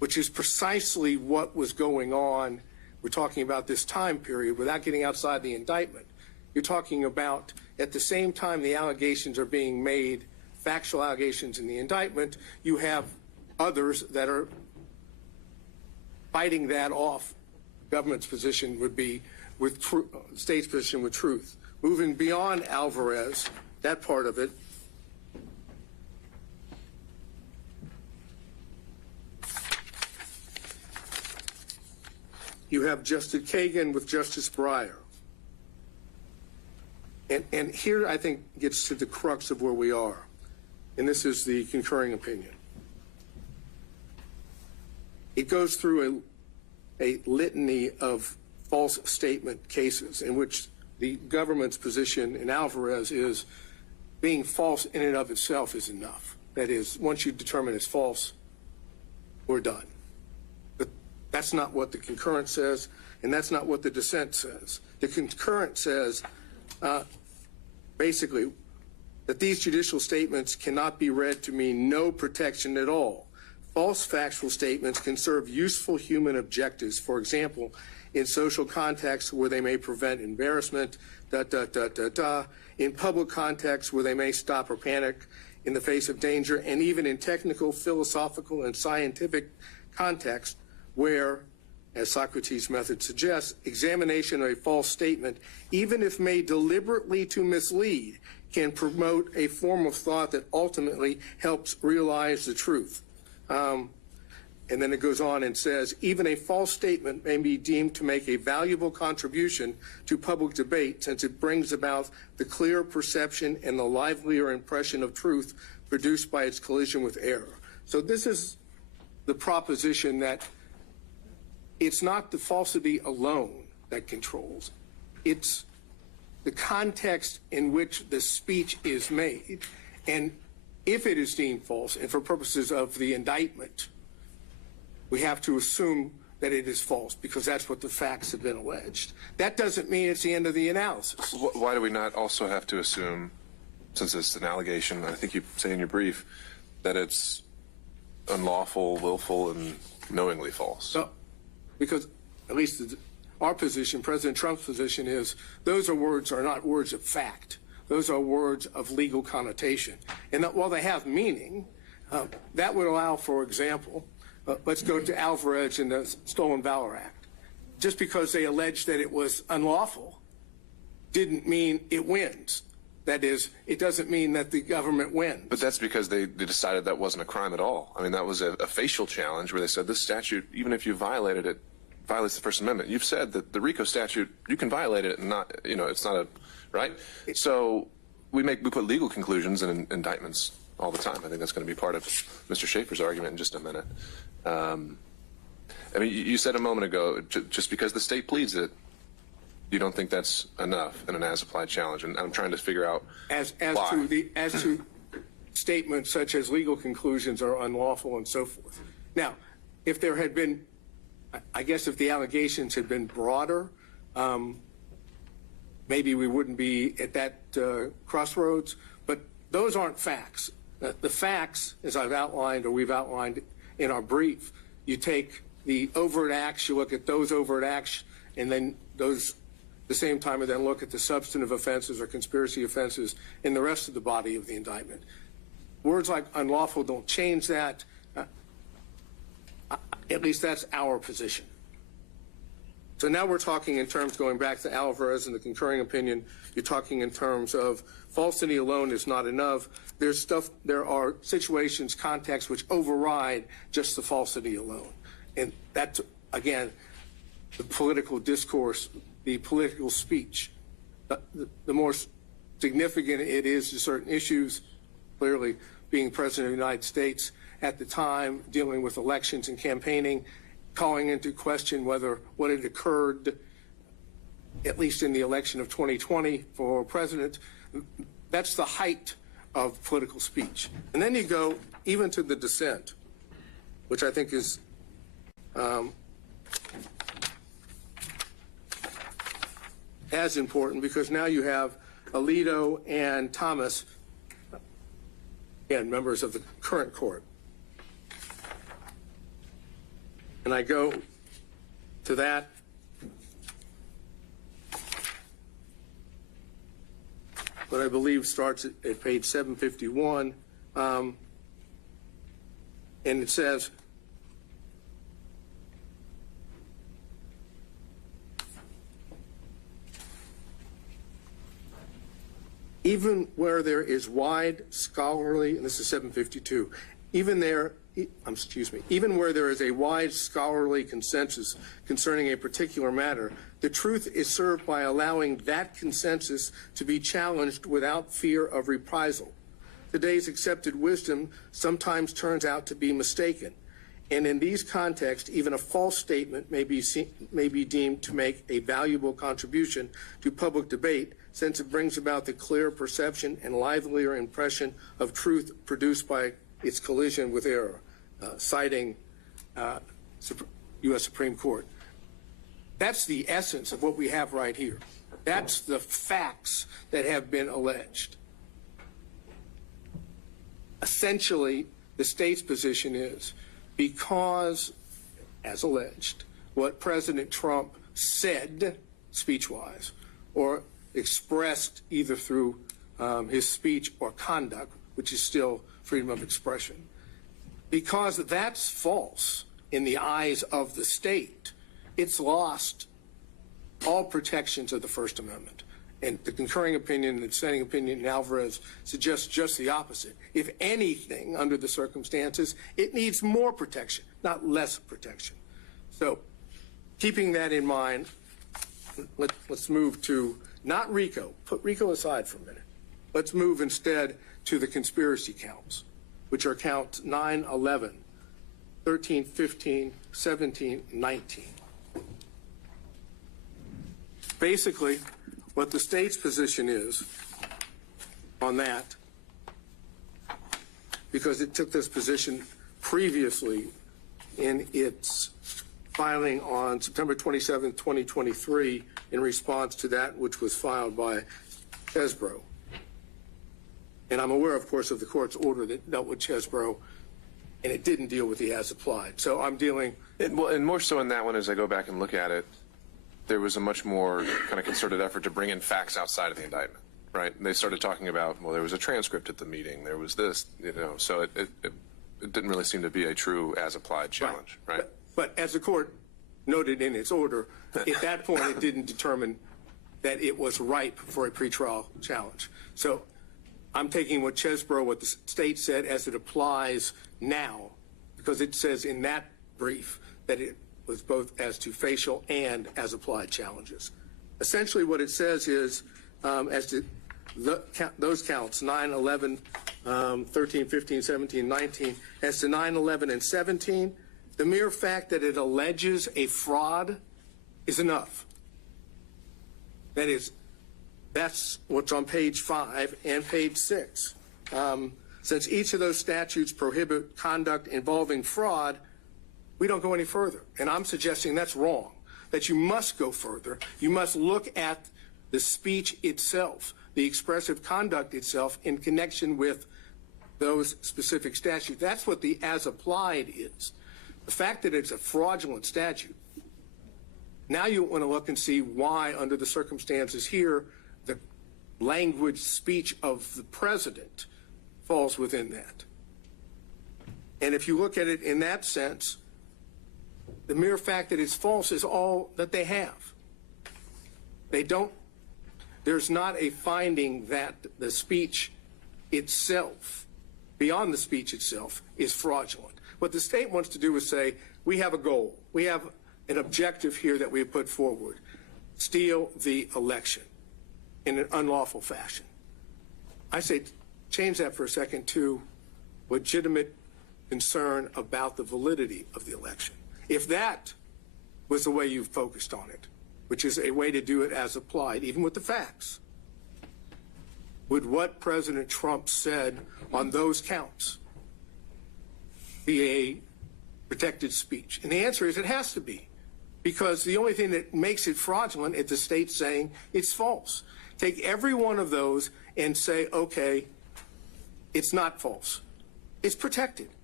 which is precisely what was going on. We're talking about this time period without getting outside the indictment. You're talking about at the same time the allegations are being made, factual allegations in the indictment, you have others that are fighting that off. Government's position would be with state's position with truth. Moving beyond Alvarez, that part of it, you have Justice Kagan with Justice Breyer. And here I think gets to the crux of where we are. And this is the concurring opinion. It goes through a litany of false statement cases in which the government's position in Alvarez is being false in and of itself is enough. That is, once you determine it's false, we're done. But that's not what the concurrent says, and that's not what the dissent says. The concurrent says, basically, that these judicial statements cannot be read to mean no protection at all. False factual statements can serve useful human objectives, for example, in social contexts where they may prevent embarrassment, in public contexts where they may stop or panic in the face of danger, and even in technical, philosophical, and scientific contexts where, as Socrates' method suggests, examination of a false statement, even if made deliberately to mislead, can promote a form of thought that ultimately helps realize the truth. And then it goes on and says, even a false statement may be deemed to make a valuable contribution to public debate since it brings about the clear perception and the livelier impression of truth produced by its collision with error. So this is the proposition that it's not the falsity alone that controls. It's the context in which the speech is made. And if it is deemed false, and for purposes of the indictment, we have to assume that it is false because that's what the facts have been alleged. That doesn't mean it's the end of the analysis. Why do we not also have to assume, since it's an allegation, I think you say in your brief, that it's unlawful, willful, and knowingly false? No, because at least our position, President Trump's position, is those are not words of fact. Those are words of legal connotation. And that while they have meaning, that would allow, for example, let's go to Alvarez and the Stolen Valor Act. Just because they alleged that it was unlawful didn't mean it wins. That is, it doesn't mean that the government wins. But that's because they decided that wasn't a crime at all. I mean, that was a facial challenge where they said this statute, even if you violated it, violates the First Amendment. You've said that the RICO statute, you can violate it and not, it's not a, right? So we put legal conclusions in indictments all the time. I think that's going to be part of Mr. Schaefer's argument in just a minute. I mean, you said a moment ago, just because the state pleads it, you don't think that's enough in an as-applied challenge, and I'm trying to figure out why. As to statements such as legal conclusions are unlawful and so forth. Now, if there had been, I guess if the allegations had been broader, maybe we wouldn't be at that crossroads, but those aren't facts. The facts, as I've outlined or we've outlined in our brief, you take the overt acts, you look at those overt acts, and then those the same time and then look at the substantive offenses or conspiracy offenses in the rest of the body of the indictment. Words like unlawful don't change that. At least that's our position. So now we're talking in terms, going back to Alvarez and the concurring opinion, you're talking in terms of falsity alone is not enough. There are situations, contexts which override just the falsity alone. And that's, again, the political discourse, the political speech. The more significant it is to certain issues, clearly being President of the United States at the time, dealing with elections and campaigning, calling into question whether what had occurred, at least in the election of 2020 for president, that's the height of political speech. And then you go even to the dissent, which I think is as important, because now you have Alito and Thomas, and members of the current court. and I go to that, what I believe starts at page 751, and it says, even where there is wide scholarly, and this is 752, even where there is a wide scholarly consensus concerning a particular matter, the truth is served by allowing that consensus to be challenged without fear of reprisal. Today's accepted wisdom sometimes turns out to be mistaken, and in these contexts, even a false statement may be deemed to make a valuable contribution to public debate, since it brings about the clear perception and livelier impression of truth produced by its collision with error, citing U.S. Supreme Court. That's the essence of what we have right here. That's the facts that have been alleged. Essentially, the state's position is because, as alleged, what President Trump said speech-wise or expressed either through his speech or conduct, which is still freedom of expression, because that's false in the eyes of the state, it's lost all protections of the First Amendment. And the concurring opinion and the dissenting opinion in Alvarez suggests just the opposite. If anything, under the circumstances, it needs more protection, not less protection. So, keeping that in mind, let's move to not RICO. Put RICO aside for a minute. Let's move instead to the conspiracy counts, which are counts 9, 11, 13, 15, 17, 19. Basically, what the state's position is on that, because it took this position previously in its filing on September 27, 2023, in response to that which was filed by Chesbrough. And I'm aware, of course, of the court's order that dealt with Chesbrough, and it didn't deal with the as applied. So I'm dealing. And more so in that one, as I go back and look at it, there was a much more kind of concerted effort to bring in facts outside of the indictment, right? And they started talking about, well, there was a transcript at the meeting, there was this, so it didn't really seem to be a true as applied challenge, right? But as the court noted in its order, at that point it didn't determine that it was ripe for a pretrial challenge. So I'm taking what Chesbrough, what the state said as it applies now, because it says in that brief that it was both as to facial and as applied challenges. Essentially what it says is, as to those counts, 9, 11, 13, 15, 17, 19, as to 9, 11, and 17, the mere fact that it alleges a fraud is enough. That is, that's what's on page 5 and page 6. Since each of those statutes prohibit conduct involving fraud, we don't go any further. And I'm suggesting that's wrong, that you must go further. You must look at the speech itself, the expressive conduct itself in connection with those specific statutes. That's what the as applied is. The fact that it's a fraudulent statute, now you want to look and see why, under the circumstances here, the language speech of the president falls within that. And if you look at it in that sense, the mere fact that it's false is all that they have. There's not a finding that the speech itself, beyond the speech itself, is fraudulent. What the state wants to do is say, we have a goal. We have an objective here that we have put forward. Steal the election in an unlawful fashion. I say change that for a second to legitimate concern about the validity of the election. If that was the way you focused on it, which is a way to do it as applied, even with the facts, would what President Trump said on those counts be a protected speech? And the answer is it has to be, because the only thing that makes it fraudulent is the state saying it's false. Take every one of those and say, okay, it's not false. It's protected.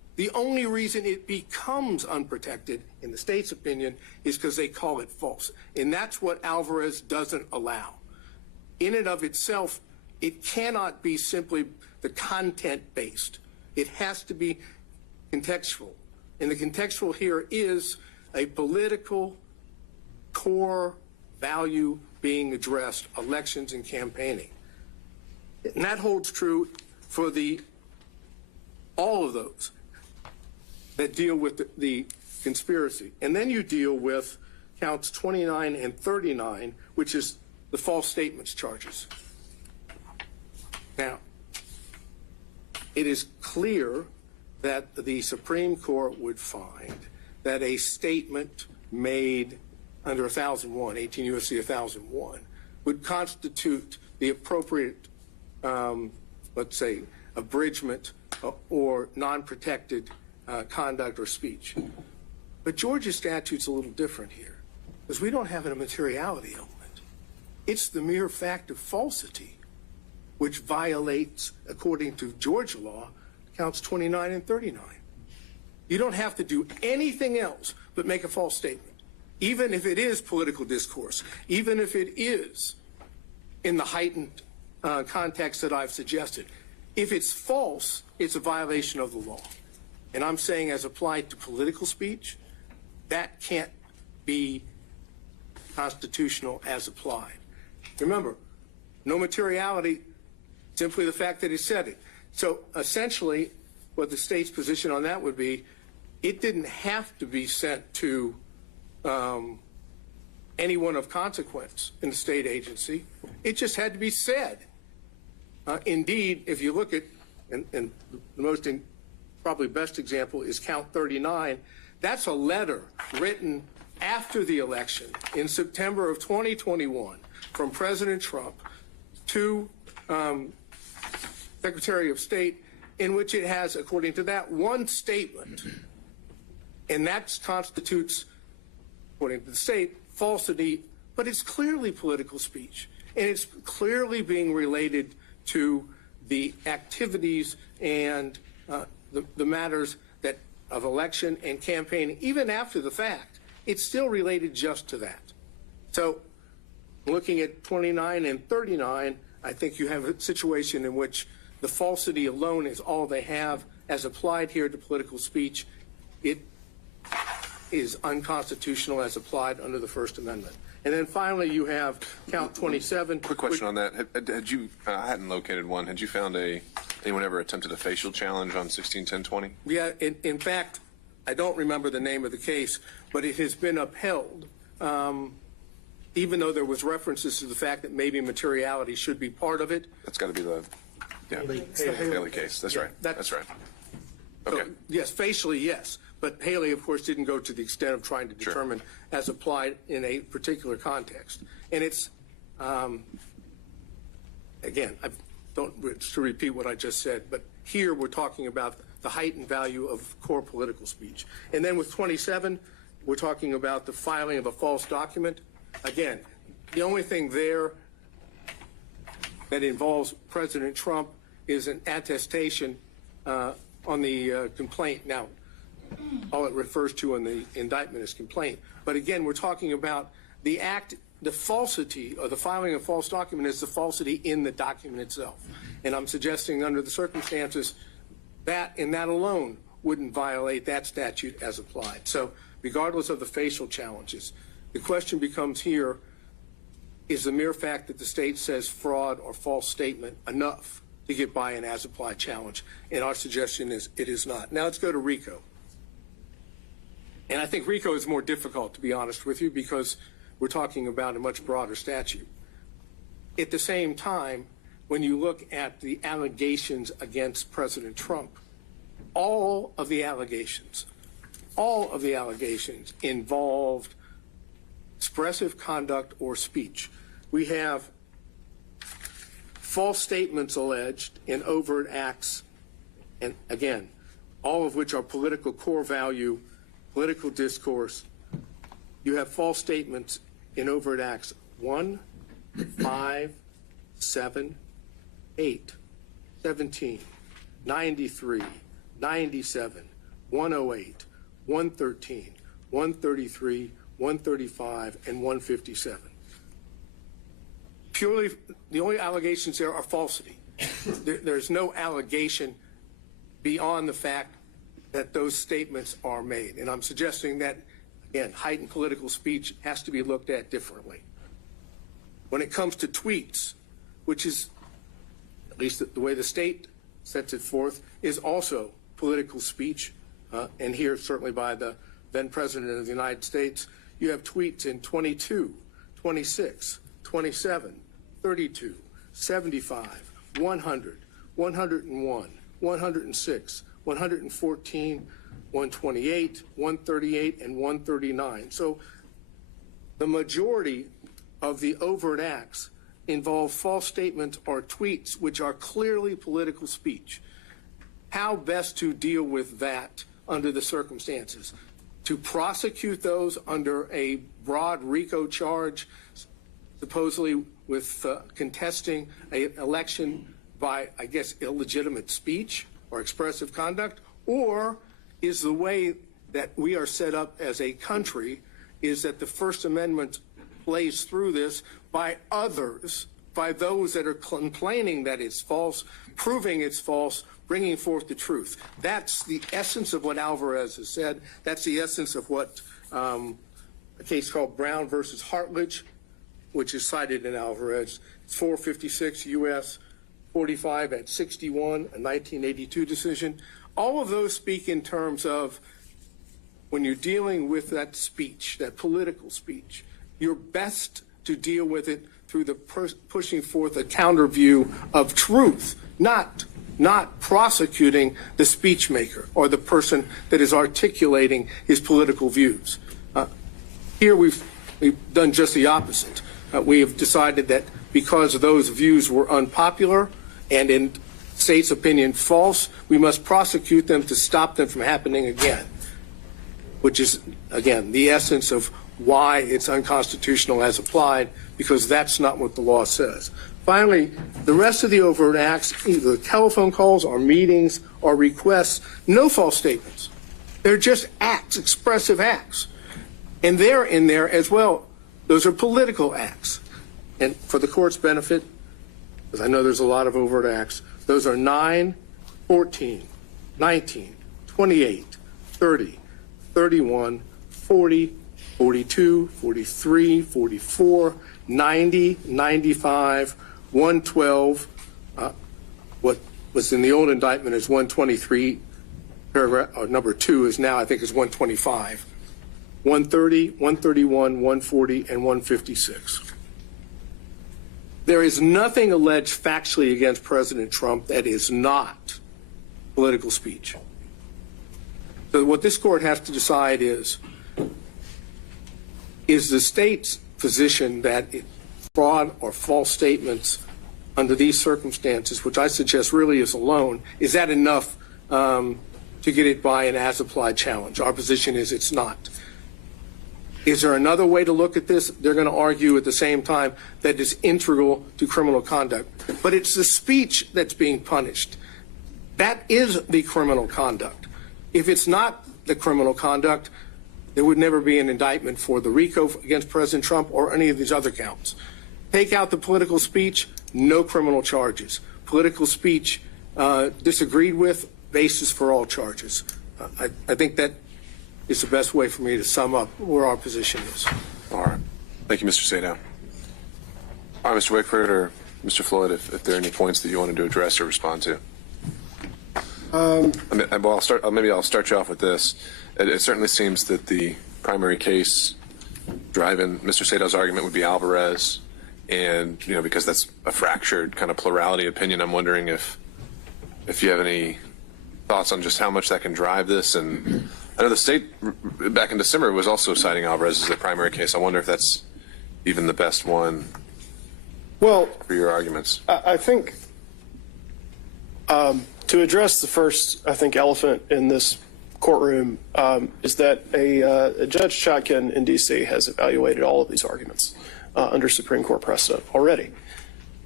The only reason it becomes unprotected, in the state's opinion, is because they call it false. And that's what Alvarez doesn't allow. In and of itself, it cannot be simply the content-based. It has to be contextual. And the contextual here is a political core value being addressed, elections and campaigning. And that holds true for all of those that deal with the conspiracy. And then you deal with counts 29 and 39, which is the false statements charges. Now, it is clear that the Supreme Court would find that a statement made under 1001, 18 U.S.C. 1001, would constitute the appropriate, let's say, abridgment or non-protected conduct or speech. But Georgia's statute's a little different here, because we don't have a materiality element. It's the mere fact of falsity, which violates, according to Georgia law, counts 29 and 39. You don't have to do anything else but make a false statement, even if it is political discourse, even if it is in the heightened context that I've suggested. If it's false, it's a violation of the law. And I'm saying, as applied to political speech, that can't be constitutional as applied. Remember, no materiality, simply the fact that he said it. So essentially, what the state's position on that would be, it didn't have to be sent to anyone of consequence in the state agency. It just had to be said. Indeed, if you look at, and the most probably best example is count 39, that's a letter written after the election in September of 2021 from President Trump to Secretary of State, in which it has, according to that, one statement. And that constitutes, according to the state, falsity, but it's clearly political speech. And it's clearly being related to the activities and the matters that of election and campaigning. Even after the fact, it's still related just to that. So looking at 29 and 39, I think you have a situation in which the falsity alone is all they have as applied here to political speech. It is unconstitutional as applied under the First Amendment. And then finally, you have count 27. Quick question on that. Had you, I hadn't located one. Had you found anyone ever attempted a facial challenge on 161020? Yeah, in fact, I don't remember the name of the case, but it has been upheld, even though there was references to the fact that maybe materiality should be part of it. That's got to be the Haley case. That's right. That's right. Okay. So, yes, facially, yes. But Haley, of course, didn't go to the extent of trying to determine as applied in a particular context. And it's, again, I don't to repeat what I just said, but here we're talking about the heightened value of core political speech. And then with 27, we're talking about the filing of a false document. Again, the only thing there that involves President Trump is an attestation on the complaint. Now, all it refers to in the indictment is complaint. But again, we're talking about the act, the falsity, or the filing of false document is the falsity in the document itself. And I'm suggesting under the circumstances that and that alone wouldn't violate that statute as applied. So regardless of the facial challenges, the question becomes here, is the mere fact that the state says fraud or false statement enough to get by an as applied challenge? And our suggestion is it is not. Now let's go to RICO. And I think RICO is more difficult, to be honest with you, because we're talking about a much broader statute. At the same time, when you look at the allegations against President Trump, all of the allegations involved expressive conduct or speech. We have false statements alleged in overt acts, and again, all of which are political core value, political discourse. You have false statements in overt acts 1, 5, 7, 8, 17, 93, 97, 108, 113, 133, 135, and 157. Purely, the only allegations there are falsity. There's no allegation beyond the fact that those statements are made. And I'm suggesting that, again, heightened political speech has to be looked at differently. When it comes to tweets, which is, at least the way the state sets it forth, is also political speech, and here certainly by the then President of the United States, you have tweets in 22, 26, 27, 32, 75, 100, 101, 106, 114, 128, 138, and 139. So the majority of the overt acts involve false statements or tweets which are clearly political speech. How best to deal with that under the circumstances? To prosecute those under a broad RICO charge, supposedly with contesting an election by, I guess, illegitimate speech or expressive conduct? Or is the way that we are set up as a country is that the First Amendment plays through this by others, by those that are complaining that it's false, proving it's false, bringing forth the truth? That's the essence of what Alvarez has said. That's the essence of what a case called Brown versus Hartledge, which is cited in Alvarez. It's 456 U.S. 45 at 61, a 1982 decision. All of those speak in terms of when you're dealing with that speech, that political speech, you're best to deal with it through the pushing forth a counter view of truth, not prosecuting the speech maker or the person that is articulating his political views. Here we've done just the opposite. We have decided that because those views were unpopular and in state's opinion false, we must prosecute them to stop them from happening again, which is, again, the essence of why it's unconstitutional as applied, because that's not what the law says. Finally, the rest of the overt acts, either telephone calls or meetings or requests, no false statements. They're just acts, expressive acts. And they're in there as well. Those are political acts. And for the court's benefit, because I know there's a lot of overt acts, those are 9, 14, 19, 28, 30, 31, 40, 42, 43, 44, 90, 95, 112. What was in the old indictment is 123, paragraph, or number 2 is now, I think, is 125. 130, 131, 140, and 156. There is nothing alleged factually against President Trump that is not political speech. So what this court has to decide is the state's position that fraud or false statements under these circumstances, which I suggest really is alone, is that enough to get it by an as-applied challenge? Our position is it's not. Is there another way to look at this? They're going to argue at the same time that it's integral to criminal conduct. But it's the speech that's being punished. That is the criminal conduct. If it's not the criminal conduct, there would never be an indictment for the RICO against President Trump or any of these other counts. Take out the political speech, no criminal charges. Political speech disagreed with, basis for all charges. I think that is the best way for me to sum up where our position is. All right. Thank you, Mr. Sadow. All right, Mr. Wickford or Mr. Floyd, if there are any points that you wanted to address or respond to. Maybe I'll start you off with this. It certainly seems that the primary case driving Mr. Sadow's argument would be Alvarez, and because that's a fractured kind of plurality opinion, I'm wondering if you have any thoughts on just how much that can drive this. And I know the state back in December was also citing Alvarez as the primary case. I wonder if that's even the best one for your arguments. I think to address the first, elephant in this courtroom is that a Judge Chotkin in D.C. has evaluated all of these arguments under Supreme Court precedent already.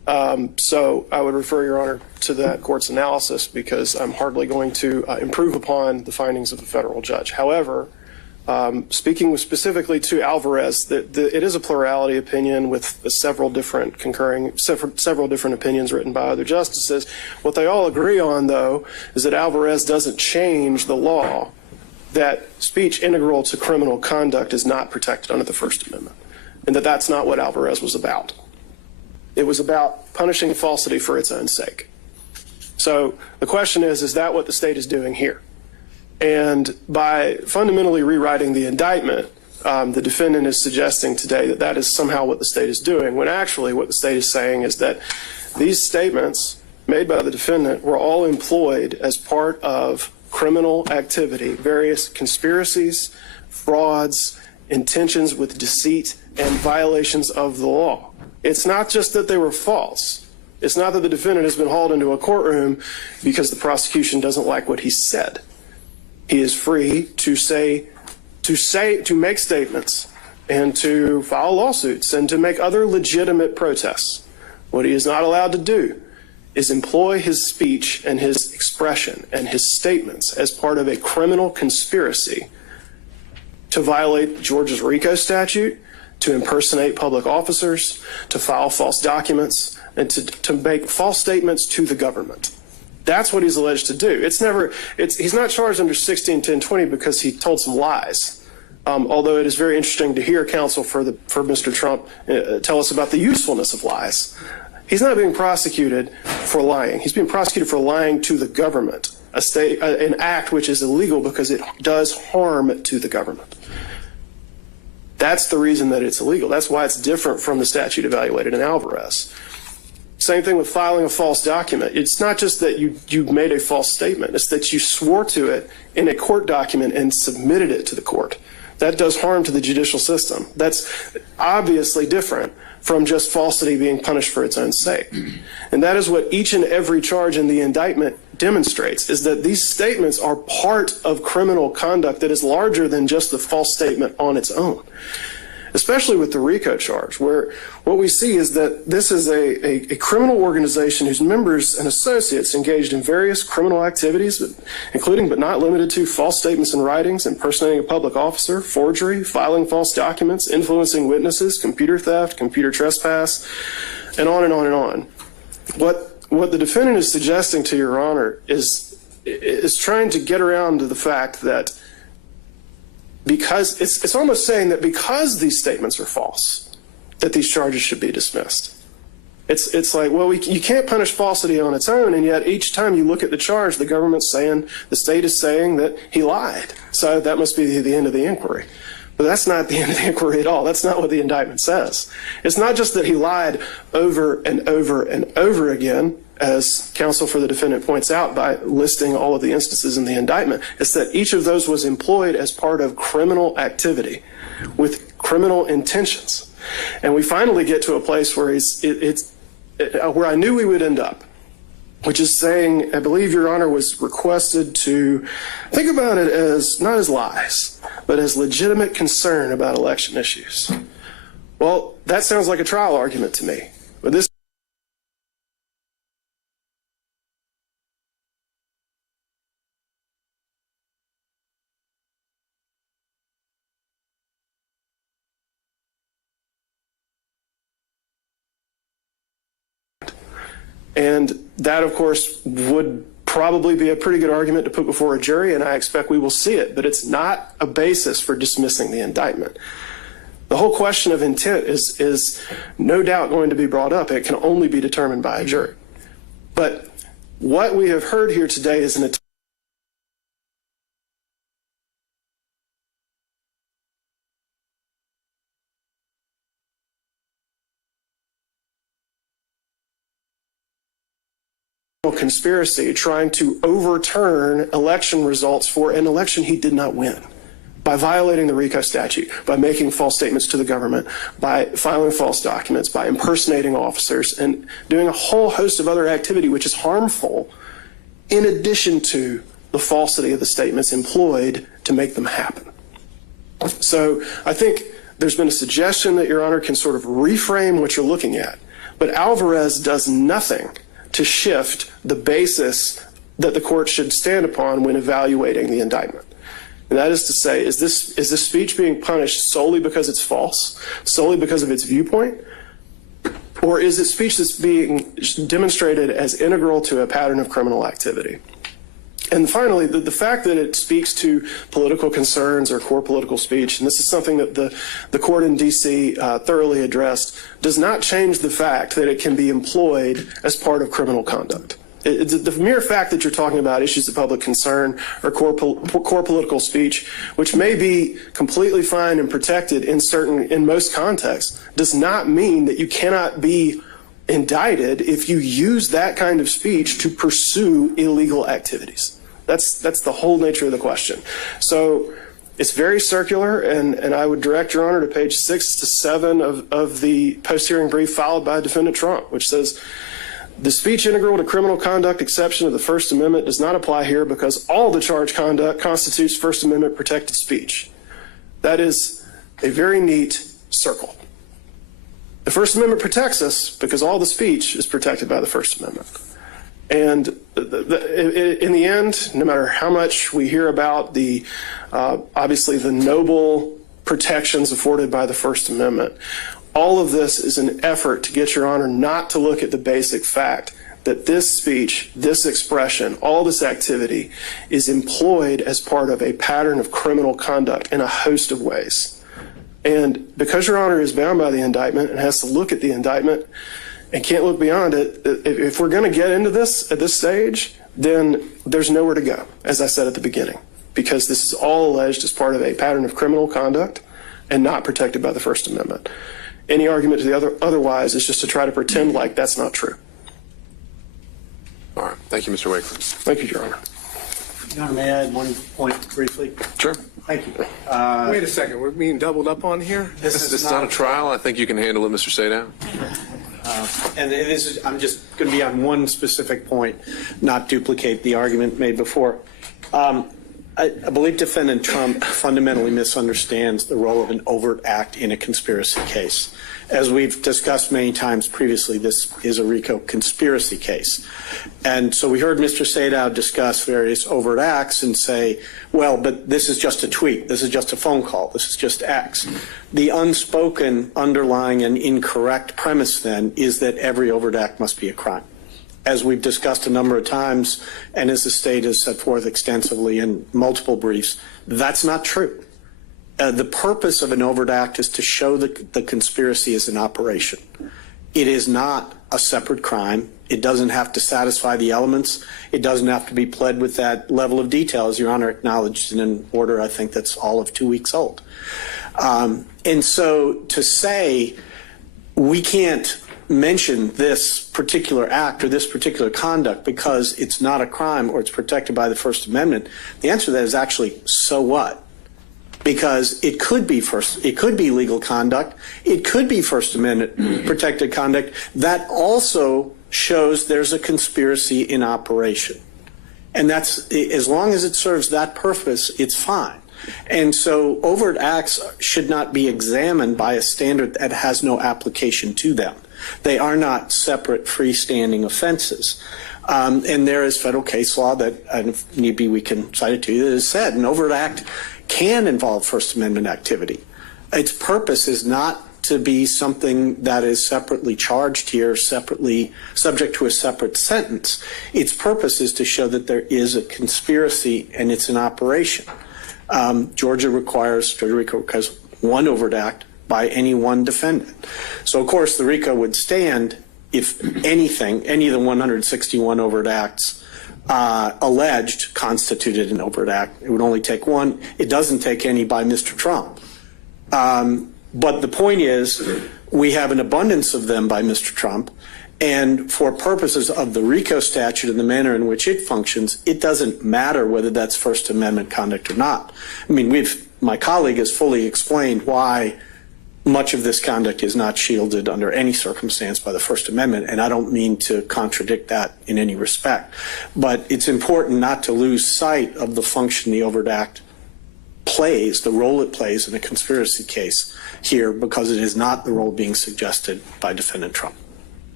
So I would refer Your Honor to that court's analysis because I'm hardly going to improve upon the findings of the federal judge. However, speaking specifically to Alvarez, it is a plurality opinion with several different opinions written by other justices. What they all agree on, though, is that Alvarez doesn't change the law that speech integral to criminal conduct is not protected under the First Amendment, and that that's not what Alvarez was about. It was about punishing falsity for its own sake. So the question is that what the state is doing here? And by fundamentally rewriting the indictment, the defendant is suggesting today that that is somehow what the state is doing, when actually what the state is saying is that these statements made by the defendant were all employed as part of criminal activity, various conspiracies, frauds, intentions with deceit, and violations of the law. It's not just that they were false. It's not that the defendant has been hauled into a courtroom because the prosecution doesn't like what he said. He is free to make statements and to file lawsuits and to make other legitimate protests. What he is not allowed to do is employ his speech and his expression and his statements as part of a criminal conspiracy to violate Georgia's RICO statute, to impersonate public officers, to file false documents, and to make false statements to the government. That's what he's alleged to do. He's not charged under 16-1020 because he told some lies. Although it is very interesting to hear counsel for Mr. Trump tell us about the usefulness of lies. He's not being prosecuted for lying. He's being prosecuted for lying to the government, an act which is illegal because it does harm to the government. That's the reason that it's illegal. That's why it's different from the statute evaluated in Alvarez. Same thing with filing a false document. It's not just that you made a false statement. It's that you swore to it in a court document and submitted it to the court. That does harm to the judicial system. That's obviously different from just falsity being punished for its own sake. And that is what each and every charge in the indictment demonstrates, is that these statements are part of criminal conduct that is larger than just the false statement on its own. Especially with the RICO charge, where what we see is that this is a criminal organization whose members and associates engaged in various criminal activities, including but not limited to false statements and writings, impersonating a public officer, forgery, filing false documents, influencing witnesses, computer theft, computer trespass, and on and on and on. What the defendant is suggesting to Your Honor is trying to get around to the fact that because it's almost saying that because these statements are false, that these charges should be dismissed. It's like, well, you can't punish falsity on its own, and yet each time you look at the charge, the government's saying, the state is saying that he lied. So that must be the end of the inquiry. But that's not the end of the inquiry at all. That's not what the indictment says. It's not just that he lied over and over and over again, as counsel for the defendant points out by listing all of the instances in the indictment. It's that each of those was employed as part of criminal activity with criminal intentions. And we finally get to a place where where I knew we would end up, which is saying, I believe Your Honor was requested to think about it as not as lies, but as legitimate concern about election issues. Well, that sounds like a trial argument to me. But this and that, of course, would probably be a pretty good argument to put before a jury, and I expect we will see it, but it's not a basis for dismissing the indictment. The whole question of intent is no doubt going to be brought up. It can only be determined by a jury. But what we have heard here today is an conspiracy trying to overturn election results for an election he did not win by violating the RICO statute, by making false statements to the government, by filing false documents, by impersonating officers, and doing a whole host of other activity which is harmful in addition to the falsity of the statements employed to make them happen. So I think there's been a suggestion that Your Honor can sort of reframe what you're looking at But Alvarez does nothing to shift the basis that the court should stand upon when evaluating the indictment. And that is to say, is this speech being punished solely because it's false, solely because of its viewpoint? Or is it speech that's being demonstrated as integral to a pattern of criminal activity? And finally, the fact that it speaks to political concerns or core political speech, and this is something that the court in D.C. Thoroughly addressed, does not change the fact that it can be employed as part of criminal conduct. The mere fact that you're talking about issues of public concern or core political speech, which may be completely fine and protected in most contexts, does not mean that you cannot be indicted if you use that kind of speech to pursue illegal activities. That's the whole nature of the question. So it's very circular, and I would direct Your Honor to page 6 to 7 of the post-hearing brief filed by Defendant Trump, which says, the speech integral to criminal conduct exception of the First Amendment does not apply here because all the charged conduct constitutes First Amendment protected speech. That is a very neat circle. The First Amendment protects us because all the speech is protected by the First Amendment. And in the end, no matter how much we hear about obviously the noble protections afforded by the First Amendment, all of this is an effort to get Your Honor not to look at the basic fact that this speech, this expression, all this activity is employed as part of a pattern of criminal conduct in a host of ways. And because Your Honor is bound by the indictment and has to look at the indictment and can't look beyond it, if we're going to get into this at this stage, then there's nowhere to go, as I said at the beginning, because this is all alleged as part of a pattern of criminal conduct and not protected by the First Amendment. Any argument to the otherwise is just to try to pretend like that's not true. All right. Thank you, Mr. Wakeland. Thank you, Your Honor. Your Honor, may I add one point briefly? Sure. Thank you. Wait a second. We're being doubled up on here? This is not a trial. I think you can handle it, Mr. Sadow. And I'm just going to be on one specific point, not duplicate the argument made before. I believe Defendant Trump fundamentally misunderstands the role of an overt act in a conspiracy case. As we've discussed many times previously, this is a RICO conspiracy case. And so we heard Mr. Sadow discuss various overt acts and say, well, but this is just a tweet. This is just a phone call. This is just X. The unspoken, underlying, and incorrect premise then is that every overt act must be a crime. As we've discussed a number of times, and as the state has set forth extensively in multiple briefs, that's not true. The purpose of an overt act is to show that the conspiracy is an operation. It is not a separate crime. It doesn't have to satisfy the elements. It doesn't have to be pled with that level of detail, as Your Honor acknowledged in an order I think that's all of 2 weeks old. And so to say we can't mention this particular act or this particular conduct because it's not a crime or it's protected by the First Amendment, the answer to that is actually, so what? Because it could be legal conduct, it could be First Amendment protected conduct. That also shows there's a conspiracy in operation. And that's, as long as it serves that purpose, it's fine. And so overt acts should not be examined by a standard that has no application to them. They are not separate freestanding offenses. And there is federal case law that, if need be, we can cite it to you, that has said an overt act can involve First Amendment activity. Its purpose is not to be something that is separately charged here, separately subject to a separate sentence. Its purpose is to show that there is a conspiracy and it's an operation. Georgia RICO requires one overt act by any one defendant. So, of course, the RICO would stand if anything, any of the 161 overt acts alleged constituted an overt act. It would only take one. It doesn't take any by Mr. Trump. But the point is, we have an abundance of them by Mr. Trump, and for purposes of the RICO statute and the manner in which it functions, it doesn't matter whether that's First Amendment conduct or not. I mean, my colleague has fully explained why much of this conduct is not shielded under any circumstance by the First Amendment, and I don't mean to contradict that in any respect. But it's important not to lose sight of the function the overt act plays, the role it plays in a conspiracy case here, because it is not the role being suggested by Defendant Trump.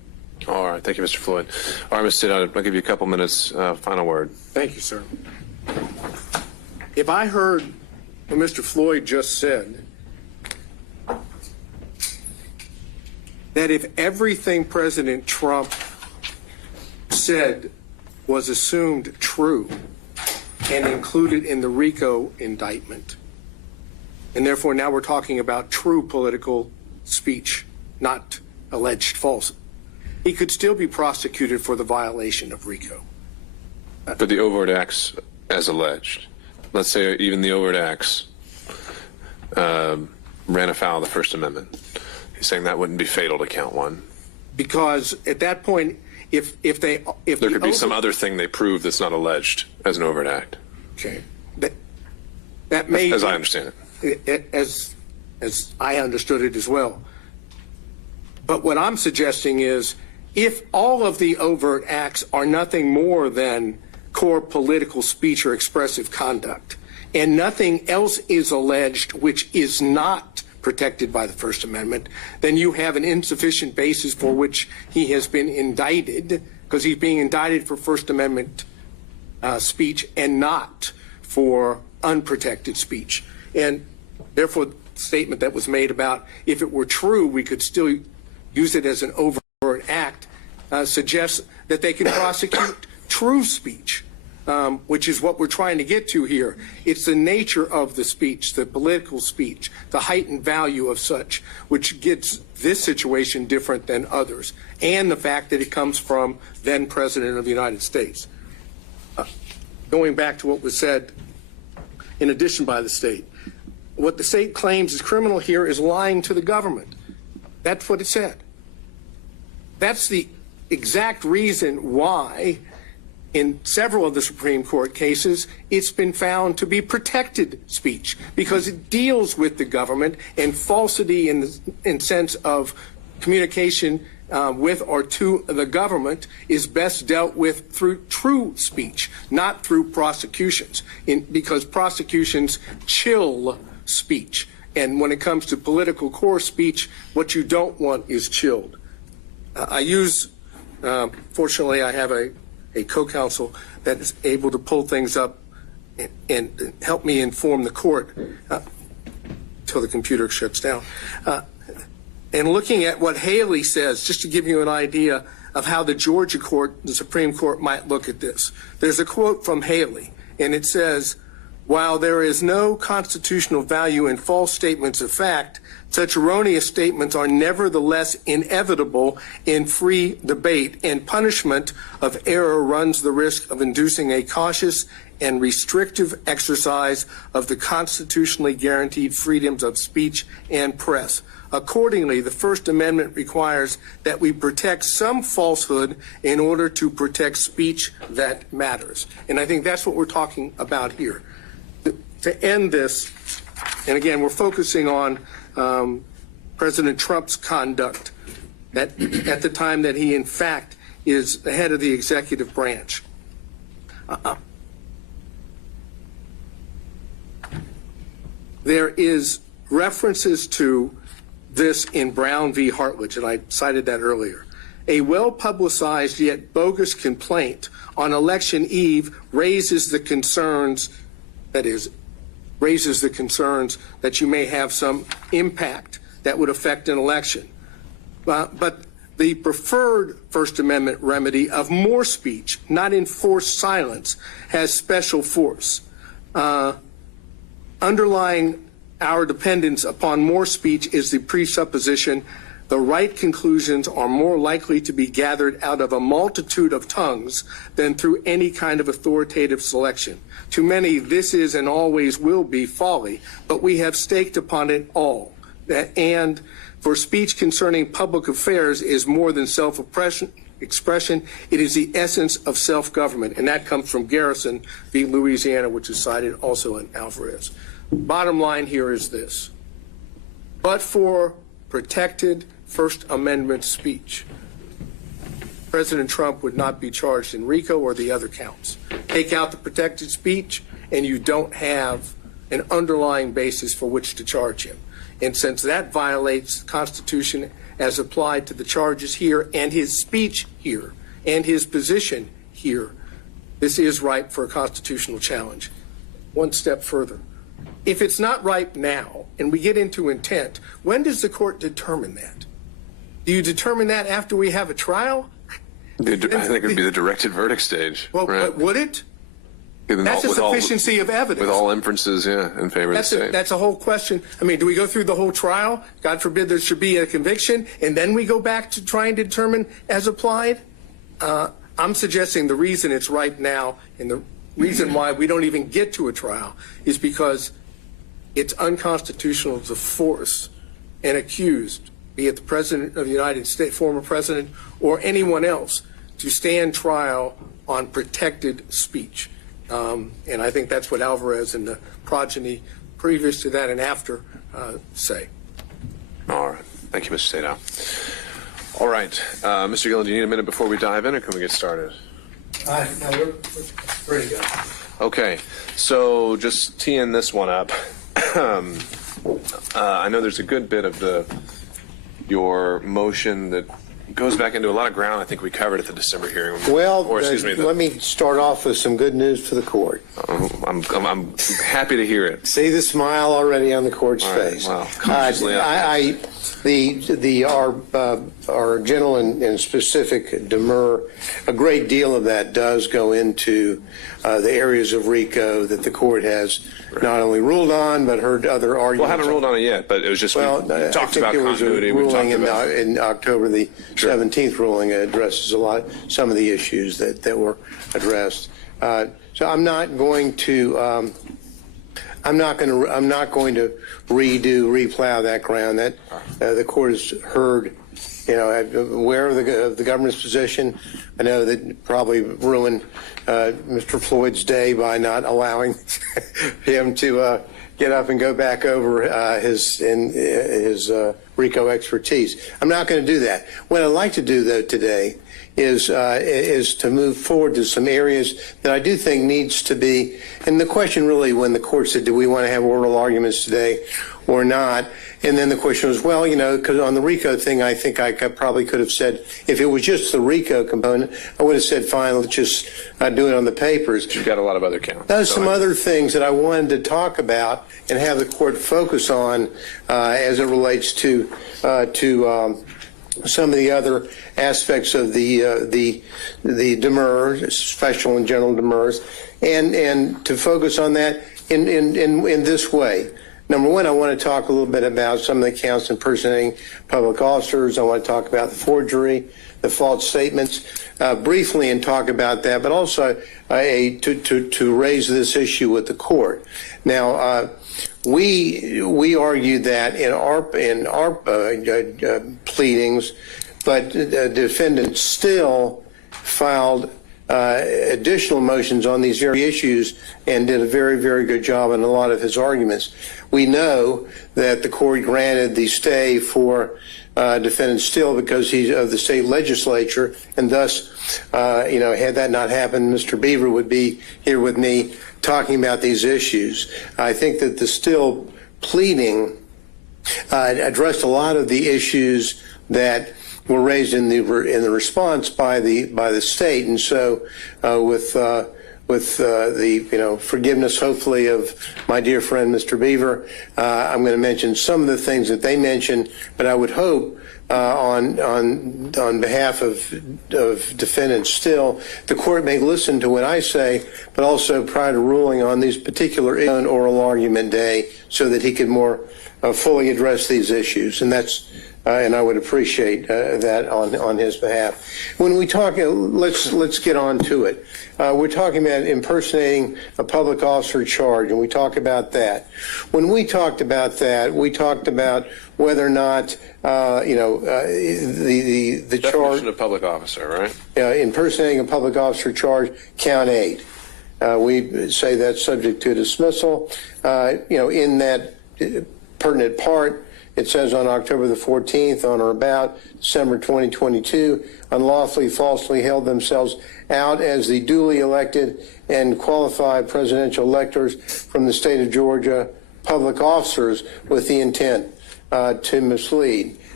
All right. Thank you, Mr. Floyd. All right, Mr. Stitt, I'll give you a couple minutes. Final word. Thank you, sir. If I heard what Mr. Floyd just said, that if everything President Trump said was assumed true and included in the RICO indictment, and therefore now we're talking about true political speech, not alleged false, he could still be prosecuted for the violation of RICO. For the overt acts as alleged. Let's say even the overt acts ran afoul of the First Amendment. He's saying that wouldn't be fatal to count one. Because at that point, if there could be some other thing they prove that's not alleged as an overt act. Okay, that may, as I understand it, as I understood it as well. But what I'm suggesting is, if all of the overt acts are nothing more than core political speech or expressive conduct, and nothing else is alleged which is not protected by the First Amendment, then you have an insufficient basis for which he has been indicted, because he's being indicted for First Amendment speech and not for unprotected speech. And therefore, the statement that was made about if it were true, we could still use it as an overt act, suggests that they can prosecute true speech, which is what we're trying to get to here. It's the nature of the speech, the political speech, the heightened value of such, which gets this situation different than others, and the fact that it comes from then President of the United States. Going back to what was said in addition by the state, what the state claims is criminal here is lying to the government. That's what it said. That's the exact reason why in several of the Supreme Court cases it's been found to be protected speech, because it deals with the government, and falsity in sense of communication with or to the government is best dealt with through true speech, not through prosecutions, because prosecutions chill speech. And when it comes to political core speech, what you don't want is chilled. Fortunately, I have a co-counsel that is able to pull things up and help me inform the court until the computer shuts down. And looking at what Haley says, just to give you an idea of how the Georgia court, the Supreme Court, might look at this. There's a quote from Haley, and it says, "While there is no constitutional value in false statements of fact, such erroneous statements are nevertheless inevitable in free debate, and punishment of error runs the risk of inducing a cautious and restrictive exercise of the constitutionally guaranteed freedoms of speech and press. Accordingly, the First Amendment requires that we protect some falsehood in order to protect speech that matters." And I think that's what we're talking about here. To end this, and again, we're focusing on President Trump's conduct at the time that he, in fact, is the head of the executive branch. There is references to this in Brown v. Hartledge, and I cited that earlier. A well-publicized yet bogus complaint on election eve raises the concerns, that you may have some impact that would affect an election. But the preferred First Amendment remedy of more speech, not enforced silence, has special force. Underlying our dependence upon more speech is the presupposition the right conclusions are more likely to be gathered out of a multitude of tongues than through any kind of authoritative selection. To many, this is and always will be folly, but we have staked upon it all. And for speech concerning public affairs is more than self-expression, it is the essence of self-government. And that comes from Garrison v. Louisiana, which is cited also in Alvarez. Bottom line here is this. But for protected First Amendment speech, President Trump would not be charged in RICO or the other counts. Take out the protected speech, and you don't have an underlying basis for which to charge him. And since that violates the Constitution as applied to the charges here and his speech here and his position here, this is ripe for a constitutional challenge. One step further. If it's not ripe now and we get into intent, when does the court determine that? Do you determine that after we have a trial? I think it would be the directed verdict stage. Well, right? would it? That's a sufficiency of evidence. With all inferences, in favor of the state. That's a whole question. I mean, do we go through the whole trial? God forbid there should be a conviction, and then we go back to try and determine as applied? I'm suggesting the reason it's ripe now and the reason why we don't even get to a trial is because it's unconstitutional to force an accused, be it the President of the United States, former President, or anyone else, to stand trial on protected speech. And I think that's what Alvarez and the progeny previous to that and after say. All right. Thank you, Mr. Sadow. All right. Mr. Gillen, do you need a minute before we dive in, or can we get started? No, we're ready to go. Okay. So just teeing this one up. I know there's a good bit of your motion that goes back into a lot of ground I think we covered at the December hearing. Well, let me start off with some good news for the court. I'm happy to hear it. See the smile already on the court's face. Wow. Consciously our general and specific demur, a great deal of that does go into the areas of RICO that the court has not only ruled on, but heard other arguments. Well, I haven't ruled on it yet, but it was just, we talked about continuity. We talked about in October, the 17th ruling addresses some of the issues that were addressed. So I'm not going to replow that ground. That the court has heard, aware of the government's position. I know that probably ruined Mr. Floyd's day by not allowing him to get up and go back over his RICO expertise. I'm not going to do that. What I'd like to do, though, today is to move forward to some areas that I do think needs to be. And the question really, when the court said, do we want to have oral arguments today or not? And then the question was, well, because on the RICO thing, I think I probably could have said, if it was just the RICO component, I would have said, fine, let's just do it on the papers. You've got a lot of other counts. There's some other things that I wanted to talk about and have the court focus on as it relates to some of the other aspects of the demurs, special and general demurs, and to focus on that in this way. Number one, I want to talk a little bit about some of the counts impersonating public officers. I want to talk about the forgery, the false statements, briefly, and talk about that, but also to raise this issue with the court. Now, we argued that in our pleadings, but the defendant still filed additional motions on these very issues and did a very, very good job in a lot of his arguments. We know that the court granted the stay for defendant Still because he's of the state legislature, and thus, had that not happened, Mr. Beaver would be here with me talking about these issues. I think that the Still pleading addressed a lot of the issues that were raised in the response by the state, and so with the forgiveness, hopefully, of my dear friend Mr. Beaver, I'm going to mention some of the things that they mentioned, but I would hope on behalf of defendants Still, the court may listen to what I say, but also prior to ruling on these particular oral argument day, so that he could more fully address these issues, and that's. And I would appreciate that on his behalf. When we talk, let's get on to it. We're talking about impersonating a public officer charge, and we talk about that. When we talked about that, we talked about whether or not the charge. Definition of public officer, right? Impersonating a public officer charge, count 8. We say that's subject to dismissal. In that pertinent part. It says on October the 14th, on or about December 2022, unlawfully, falsely held themselves out as the duly elected and qualified presidential electors from the state of Georgia, public officers with the intent to mislead.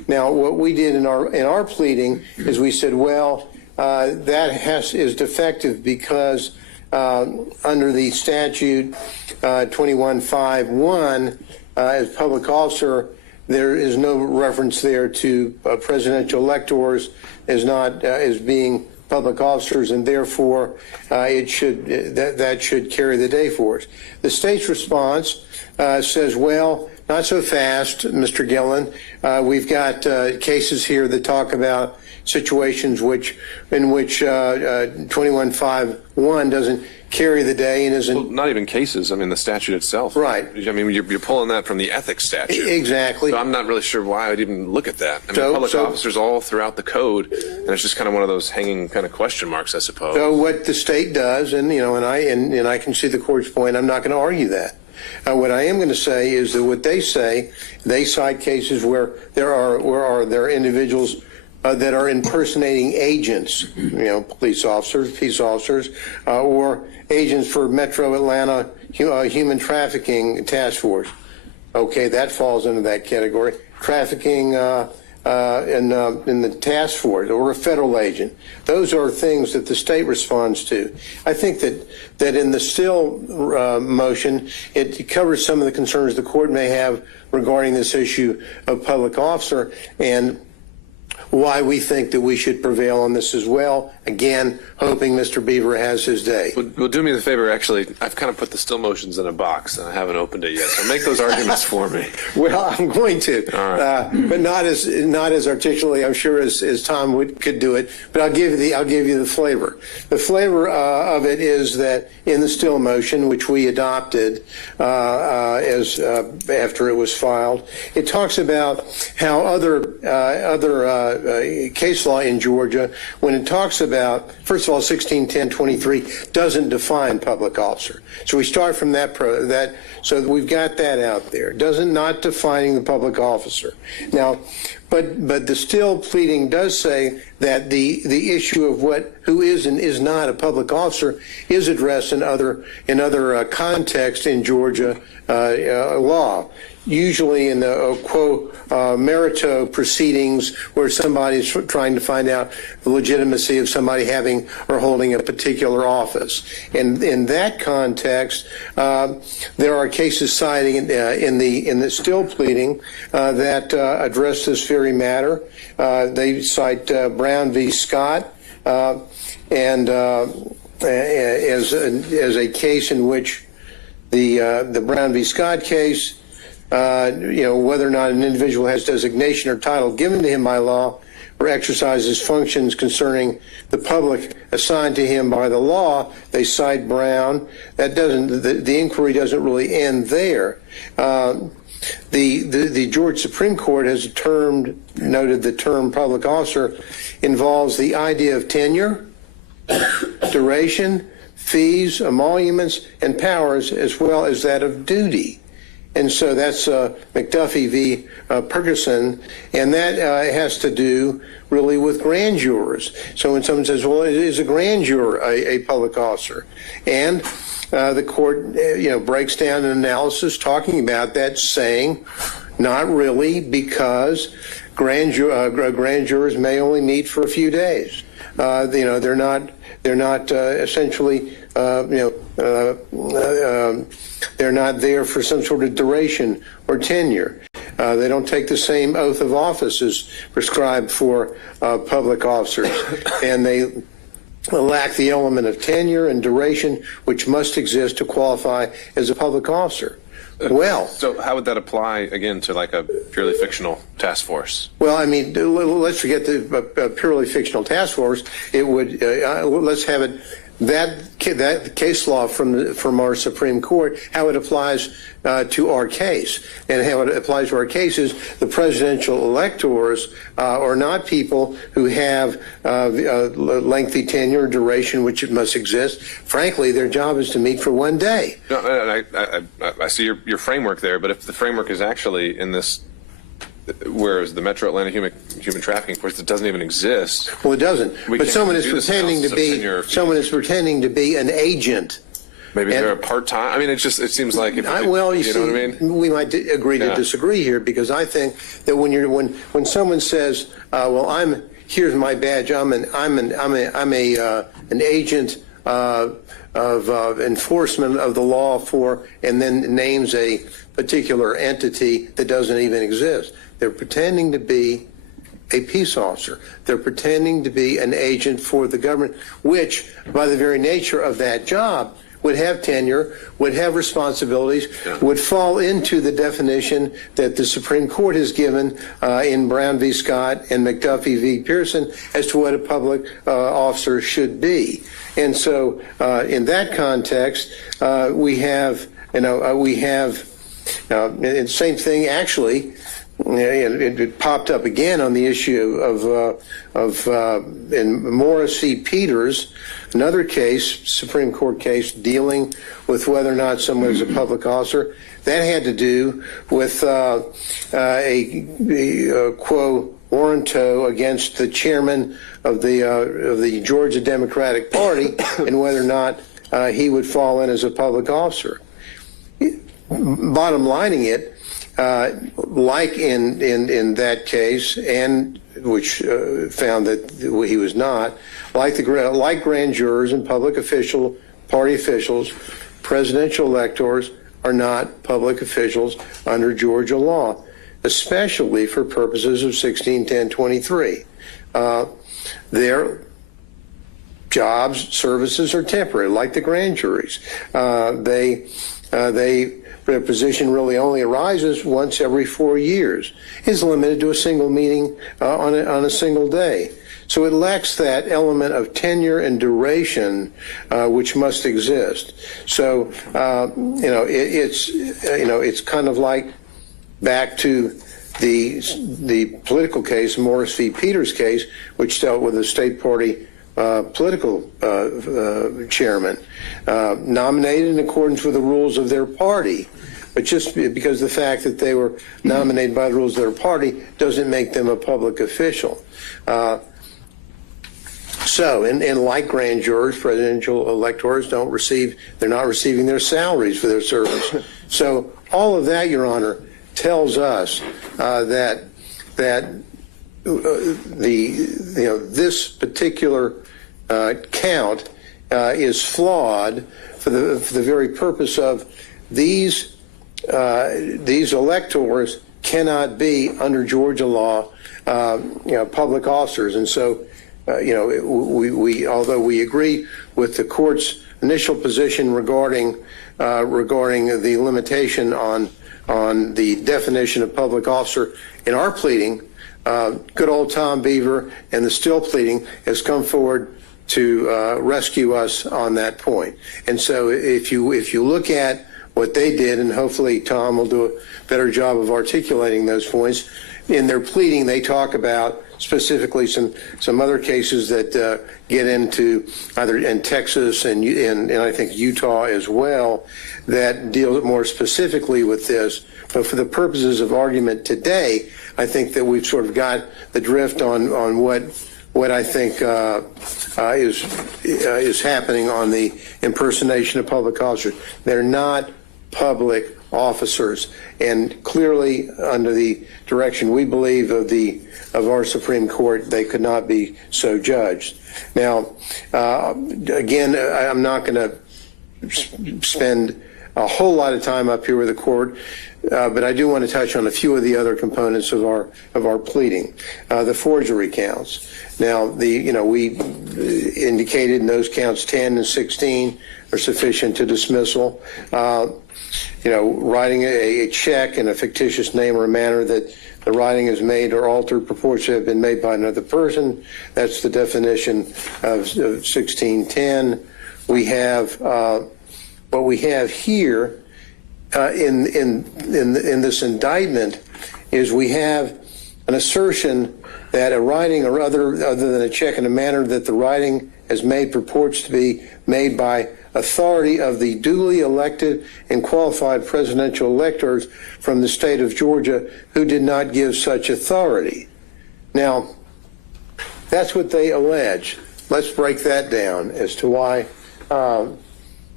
Now, what we did in our pleading is we said, well, that is defective because under the statute 2151, as public officer, there is no reference there to presidential electors as being public officers, and therefore that should carry the day for us. The state's response says, well, not so fast, Mr. Gillen. We've got cases here that talk about situations in which 2151 doesn't carry the day and isn't. Well, not even cases. I mean, the statute itself. Right. I mean, you're pulling that from the ethics statute. Exactly. So I'm not really sure why I'd even look at that. I mean, public officers all throughout the code, and it's just kind of one of those hanging kind of question marks, I suppose. So what the state does, and I can see the court's point. I'm not going to argue that. What I am going to say is that what they say, they cite cases where there are individuals that are impersonating agents, police officers, peace officers, or agents for Metro Atlanta Human Trafficking Task Force. Okay, that falls into that category. Trafficking in the task force or a federal agent. Those are things that the state responds to. I think that in the still motion, it covers some of the concerns the court may have regarding this issue of public officer and why we think that we should prevail on this as well. Again, hoping Mr. Beaver has his day. Well, do me the favor, actually, I've kind of put the still motions in a box, and I haven't opened it yet, so make those arguments for me. Well, I'm going to, all right. But not as articulately, I'm sure, as Tom could do it, but I'll give you the flavor. The flavor of it is that in the still motion, which we adopted after it was filed, it talks about how other case law in Georgia, when it talks about, first of all, 1610-23 doesn't define public officer. So we start from that, so we've got that out there. Not defining the public officer. Now, but the still pleading does say that the issue of who is and is not a public officer is addressed in other contexts in Georgia law. Usually in the quo merito proceedings where somebody's trying to find out the legitimacy of somebody having or holding a particular office. And in that context, there are cases citing in the still pleading that address this very matter. They cite Brown v. Scott and as a case in which the Brown v. Scott case, whether or not an individual has designation or title given to him by law or exercises functions concerning the public assigned to him by the law, they cite Brown. That doesn't, the inquiry doesn't really end there. The Georgia Supreme Court has noted the term public officer involves the idea of tenure, duration, fees, emoluments, and powers, as well as that of duty. And so that's McAfee v. Ferguson, and that has to do really with grand jurors. So when someone says, well, is a grand juror a public officer? And the court, breaks down an analysis talking about that, saying not really, because grand jurors may only meet for a few days. They're not essentially, they're not there for some sort of duration or tenure. They don't take the same oath of office as prescribed for public officers, and they lack the element of tenure and duration which must exist to qualify as a public officer. Well, so how would that apply again to like a purely fictional task force? Well, I mean, let's forget the purely fictional task force. It would let's have it that case law from our Supreme Court, how it applies to our case, and how it applies to our case is the presidential electors are not people who have lengthy tenure or duration, which it must exist. Frankly, their job is to meet for one day. No, I see your framework there, but if the framework is actually in this, whereas the Metro Atlanta Human Trafficking Force, it doesn't even exist. Well, it doesn't. But someone is pretending to be an agent Maybe they're a part-time. I mean, it seems like if well, you know what I mean. We might agree to disagree here, because I think that when someone says, "Well, here's my badge. I'm an agent of enforcement of the law for," and then names a particular entity that doesn't even exist. They're pretending to be a peace officer. They're pretending to be an agent for the government, which, by the very nature of that job, would have tenure, would have responsibilities, would fall into the definition that the Supreme Court has given in Brown v. Scott and McDuffie v. Pearson as to what a public officer should be. And so, in that context, we have the same thing actually. It popped up again on the issue of in Morris v. Peters, another case, Supreme Court case, dealing with whether or not someone is a public officer. That had to do with a quo warranto against the chairman of the Georgia Democratic Party and whether or not he would fall in as a public officer. Bottom lining it, like in that case, and which found that he was not, like grand jurors and public party officials, presidential electors are not public officials under Georgia law, especially for purposes of 161023. Their jobs, services are temporary, like the grand juries. Their position really only arises once every 4 years, is limited to a single meeting on a single day. So it lacks that element of tenure and duration which must exist. So it's kind of like back to the political case, Morris v. Peters case, which dealt with a state party political chairman nominated in accordance with the rules of their party. But just because the fact that they were nominated by the rules of their party doesn't make them a public official. And like grand jurors, presidential electors they're not receiving their salaries for their service. So all of that, Your Honor, tells us that this particular count is flawed for the very purpose of these electors cannot be, under Georgia law, public officers. And so, we although we agree with the court's initial position regarding the limitation on the definition of public officer in our pleading, good old Tom Beaver and the Still pleading has come forward to rescue us on that point. And so, if you look at what they did, and hopefully Tom will do a better job of articulating those points. In their pleading, they talk about specifically some other cases that get into either in Texas and I think Utah as well, that deal more specifically with this. But for the purposes of argument today, I think that we've sort of got the drift on what I think is happening on the impersonation of public officers. They're not public officers, and clearly under the direction we believe of our Supreme Court, they could not be so judged. Now, again, I'm not going to spend a whole lot of time up here with the court, but I do want to touch on a few of the other components of our pleading. The forgery counts. Now, we indicated in those counts 10 and 16 are sufficient to dismissal. Writing a check in a fictitious name or a manner that the writing is made or altered purports to have been made by another person. That's the definition of 1610. We have what we have here in this indictment is we have an assertion that a writing or other than a check in a manner that the writing has made purports to be made by authority of the duly elected and qualified presidential electors from the state of Georgia who did not give such authority. Now, that's what they allege. Let's break that down as to why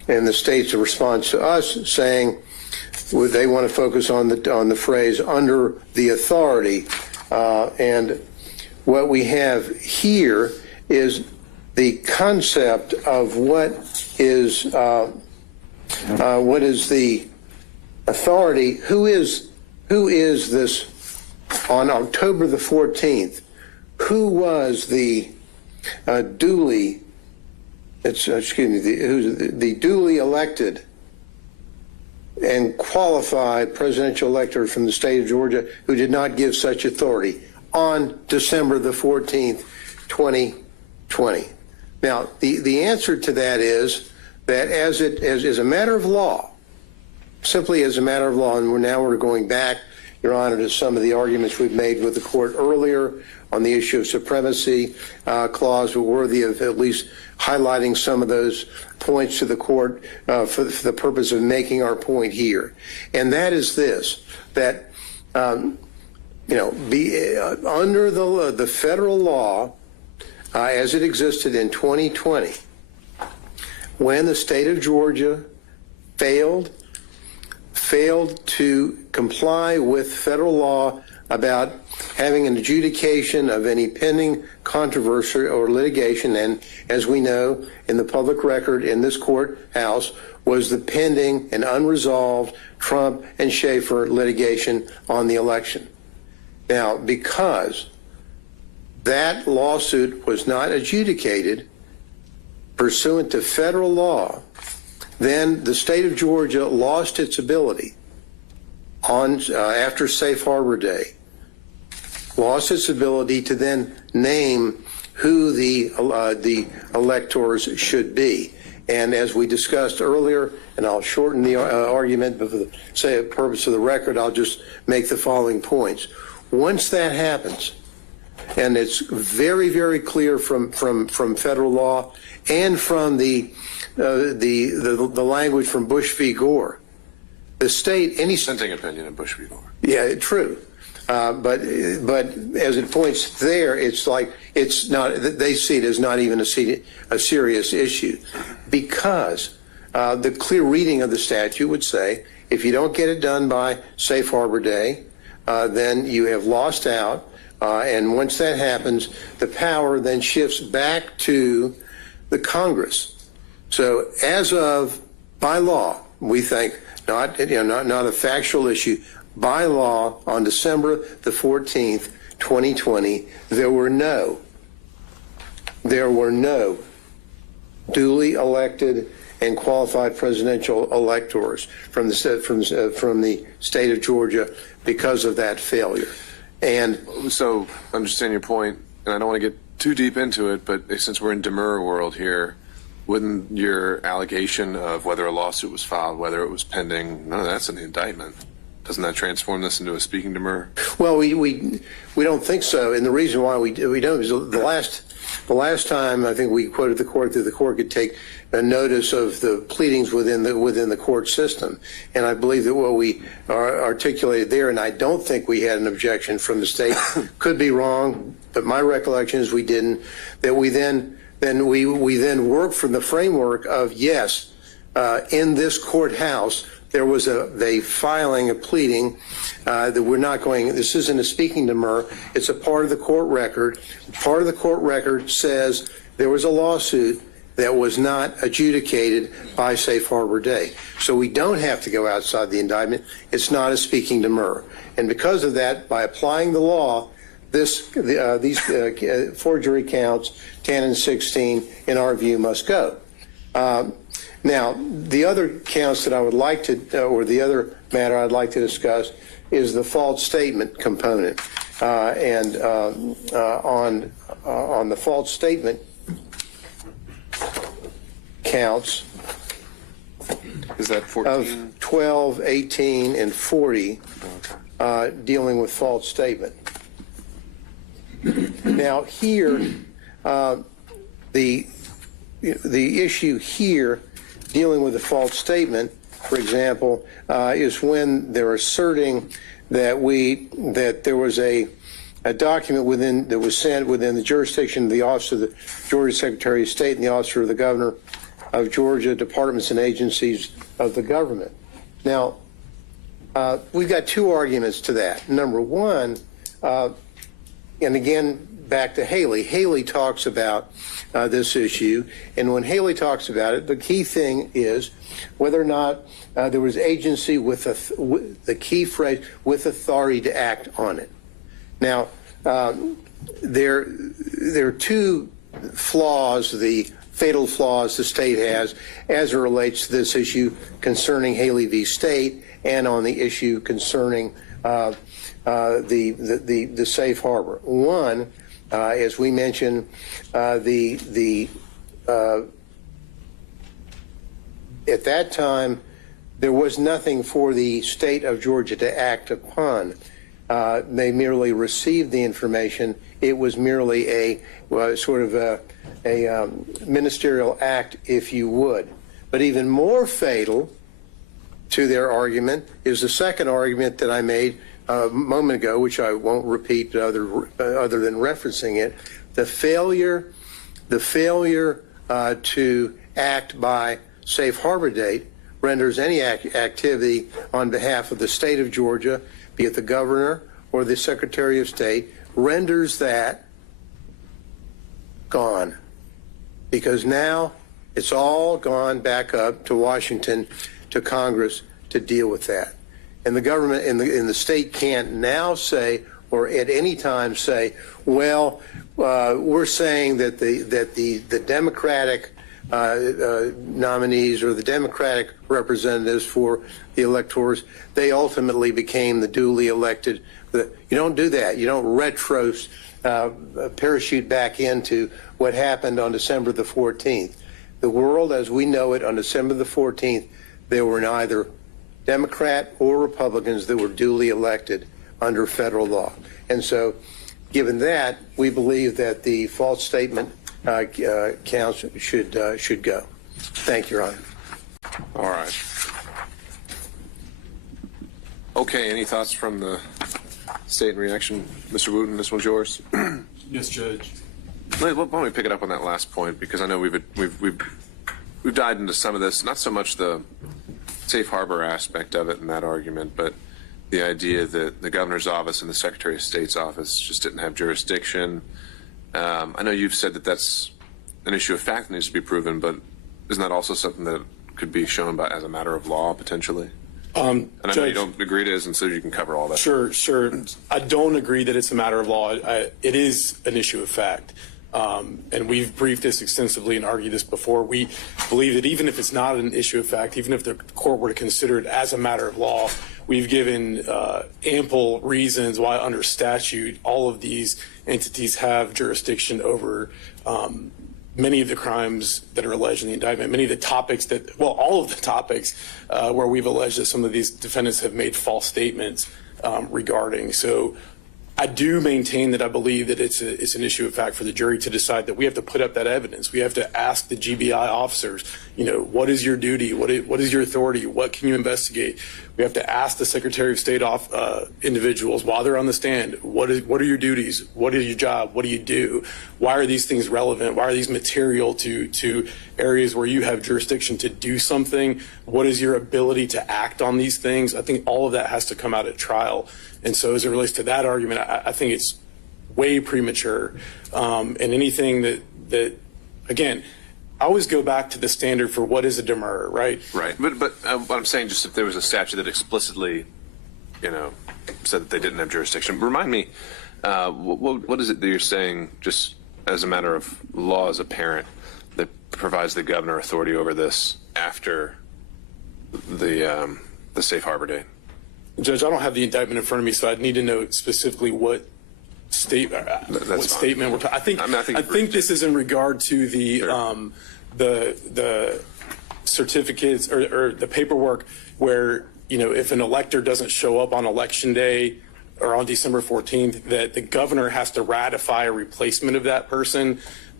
and the state's response to us saying they want to focus on the phrase "under the authority," and what we have here is the concept of what is the authority. Who is this? On October the 14th, who was the duly elected and qualified presidential elector from the state of Georgia who did not give such authority on December the 14th, 2020? Now, the answer to that is that as a matter of law, simply as a matter of law, and we're going back, Your Honor, to some of the arguments we've made with the court earlier on the issue of supremacy clause, were worthy of at least highlighting some of those points to the court for the purpose of making our point here. And that is this, that, under the federal law as it existed in 2020, when the state of Georgia failed to comply with federal law about having an adjudication of any pending controversy or litigation, and as we know, in the public record in this courthouse was the pending and unresolved Trump and Schaefer litigation on the election. Now, because that lawsuit was not adjudicated pursuant to federal law, then the state of Georgia lost its ability after Safe Harbor Day, lost its ability to then name who the electors should be. And as we discussed earlier, and I'll shorten the argument, but for the purpose of the record, I'll just make the following points. Once that happens, and it's very, very clear from federal law and from the language from Bush v. Gore, the state, any dissenting opinion in Bush v. Gore. Yeah, true. But as it points there, it's like it's not. They see it as not even a serious issue, because the clear reading of the statute would say if you don't get it done by Safe Harbor Day, then you have lost out. And once that happens, the power then shifts back to the Congress. So as of by law, we think not a factual issue. By law, on December the 14th, 2020, there were no duly elected and qualified presidential electors from the state of Georgia because of that failure. And so, I understand your point, and I don't want to get too deep into it, but since we're in demurrer world here, wouldn't your allegation of whether a lawsuit was filed, whether it was pending, none of that's in the indictment? Doesn't that transform this into a speaking demurrer? Well, we don't think so, and the reason why we don't is the last time I think we quoted the court that the court could take a notice of the pleadings within the court system, and I believe that what we articulated there, and I don't think we had an objection from the state, could be wrong, but my recollection is we didn't. That we then worked from the framework of yes, in this courthouse. There was a filing, a pleading that we're not going, this isn't a speaking demurrer, it's a part of the court record. Part of the court record says there was a lawsuit that was not adjudicated by Safe Harbor Day. So we don't have to go outside the indictment. It's not a speaking demurrer. And because of that, by applying the law, these forgery counts, 10 and 16, in our view, must go. Now, the other counts that I would like to, or the other matter I'd like to discuss is the false statement component. And on the false statement counts, is that 14? Of 12, 18, and 40, dealing with false statement. Now, here, the issue here, dealing with a false statement, for example, is when they're asserting that there was a document that was sent within the jurisdiction of the Office of the Georgia Secretary of State and the Office of the Governor of Georgia departments and agencies of the government. Now, we've got two arguments to that. Number one, and again, back to Haley. Haley talks about this issue, and when Haley talks about it, the key thing is whether or not there was agency with the key phrase, with authority to act on it. Now, there are two flaws, the fatal flaws the state has as it relates to this issue concerning Haley v. State and on the issue concerning the safe harbor. One, as we mentioned, at that time, there was nothing for the state of Georgia to act upon. They merely received the information. It was merely a sort of a ministerial act, if you would. But even more fatal to their argument is the second argument that I made a moment ago, which I won't repeat other than referencing it. The failure to act by safe harbor date renders any activity on behalf of the state of Georgia, be it the governor or the Secretary of State, renders that gone. Because now it's all gone back up to Washington, to Congress to deal with that. And the government in the state can't now say, or at any time say, well, we're saying that the Democratic nominees or the Democratic representatives for the electors, they ultimately became the duly elected. You don't do that. You don't parachute back into what happened on December the 14th. The world as we know it on December the 14th, there were neither Democrat or Republicans that were duly elected under federal law. And so, given that, we believe that the false statement counts should go. Thank you, Your Honor. All right. Okay, any thoughts from the state in reaction? Mr. Wooten, this one's yours. Yes, Judge. Why don't we pick it up on that last point, because I know we've dived into some of this, not so much the safe harbor aspect of it in that argument, but the idea that the governor's office and the Secretary of State's office just didn't have jurisdiction. I know you've said that that's an issue of fact that needs to be proven, but isn't that also something that could be shown as a matter of law potentially? And I know you don't agree it is, and so you can cover all that. Sure. I don't agree that it's a matter of law. It is an issue of fact. And we've briefed this extensively and argued this before. We believe that even if it's not an issue of fact, even if the court were to consider it as a matter of law, we've given ample reasons why under statute all of these entities have jurisdiction over many of the crimes that are alleged in the indictment, many of the topics all of the topics where we've alleged that some of these defendants have made false statements regarding. So I do maintain that I believe that it's an issue of fact for the jury to decide that we have to put up that evidence. We have to ask the GBI officers, what is your duty? What is your authority? What can you investigate? We have to ask the Secretary of State individuals while they're on the stand, what are your duties? What is your job? What do you do? Why are these things relevant? Why are these material to areas where you have jurisdiction to do something? What is your ability to act on these things? I think all of that has to come out at trial. And so as it relates to that argument, I think it's way premature. And anything that again, I always go back to the standard for what is a demurrer, right? Right. But what I'm saying, just if there was a statute that explicitly, said that they didn't have jurisdiction, remind me, what is it that you're saying, just as a matter of law as a parent, that provides the governor authority over this after the safe harbor date? Judge, I don't have the indictment in front of me, so I'd need to know specifically what statement we're talking. I think this is in regard to the certificates or the paperwork where, if an elector doesn't show up on election day or on December 14th, that the governor has to ratify a replacement of that person.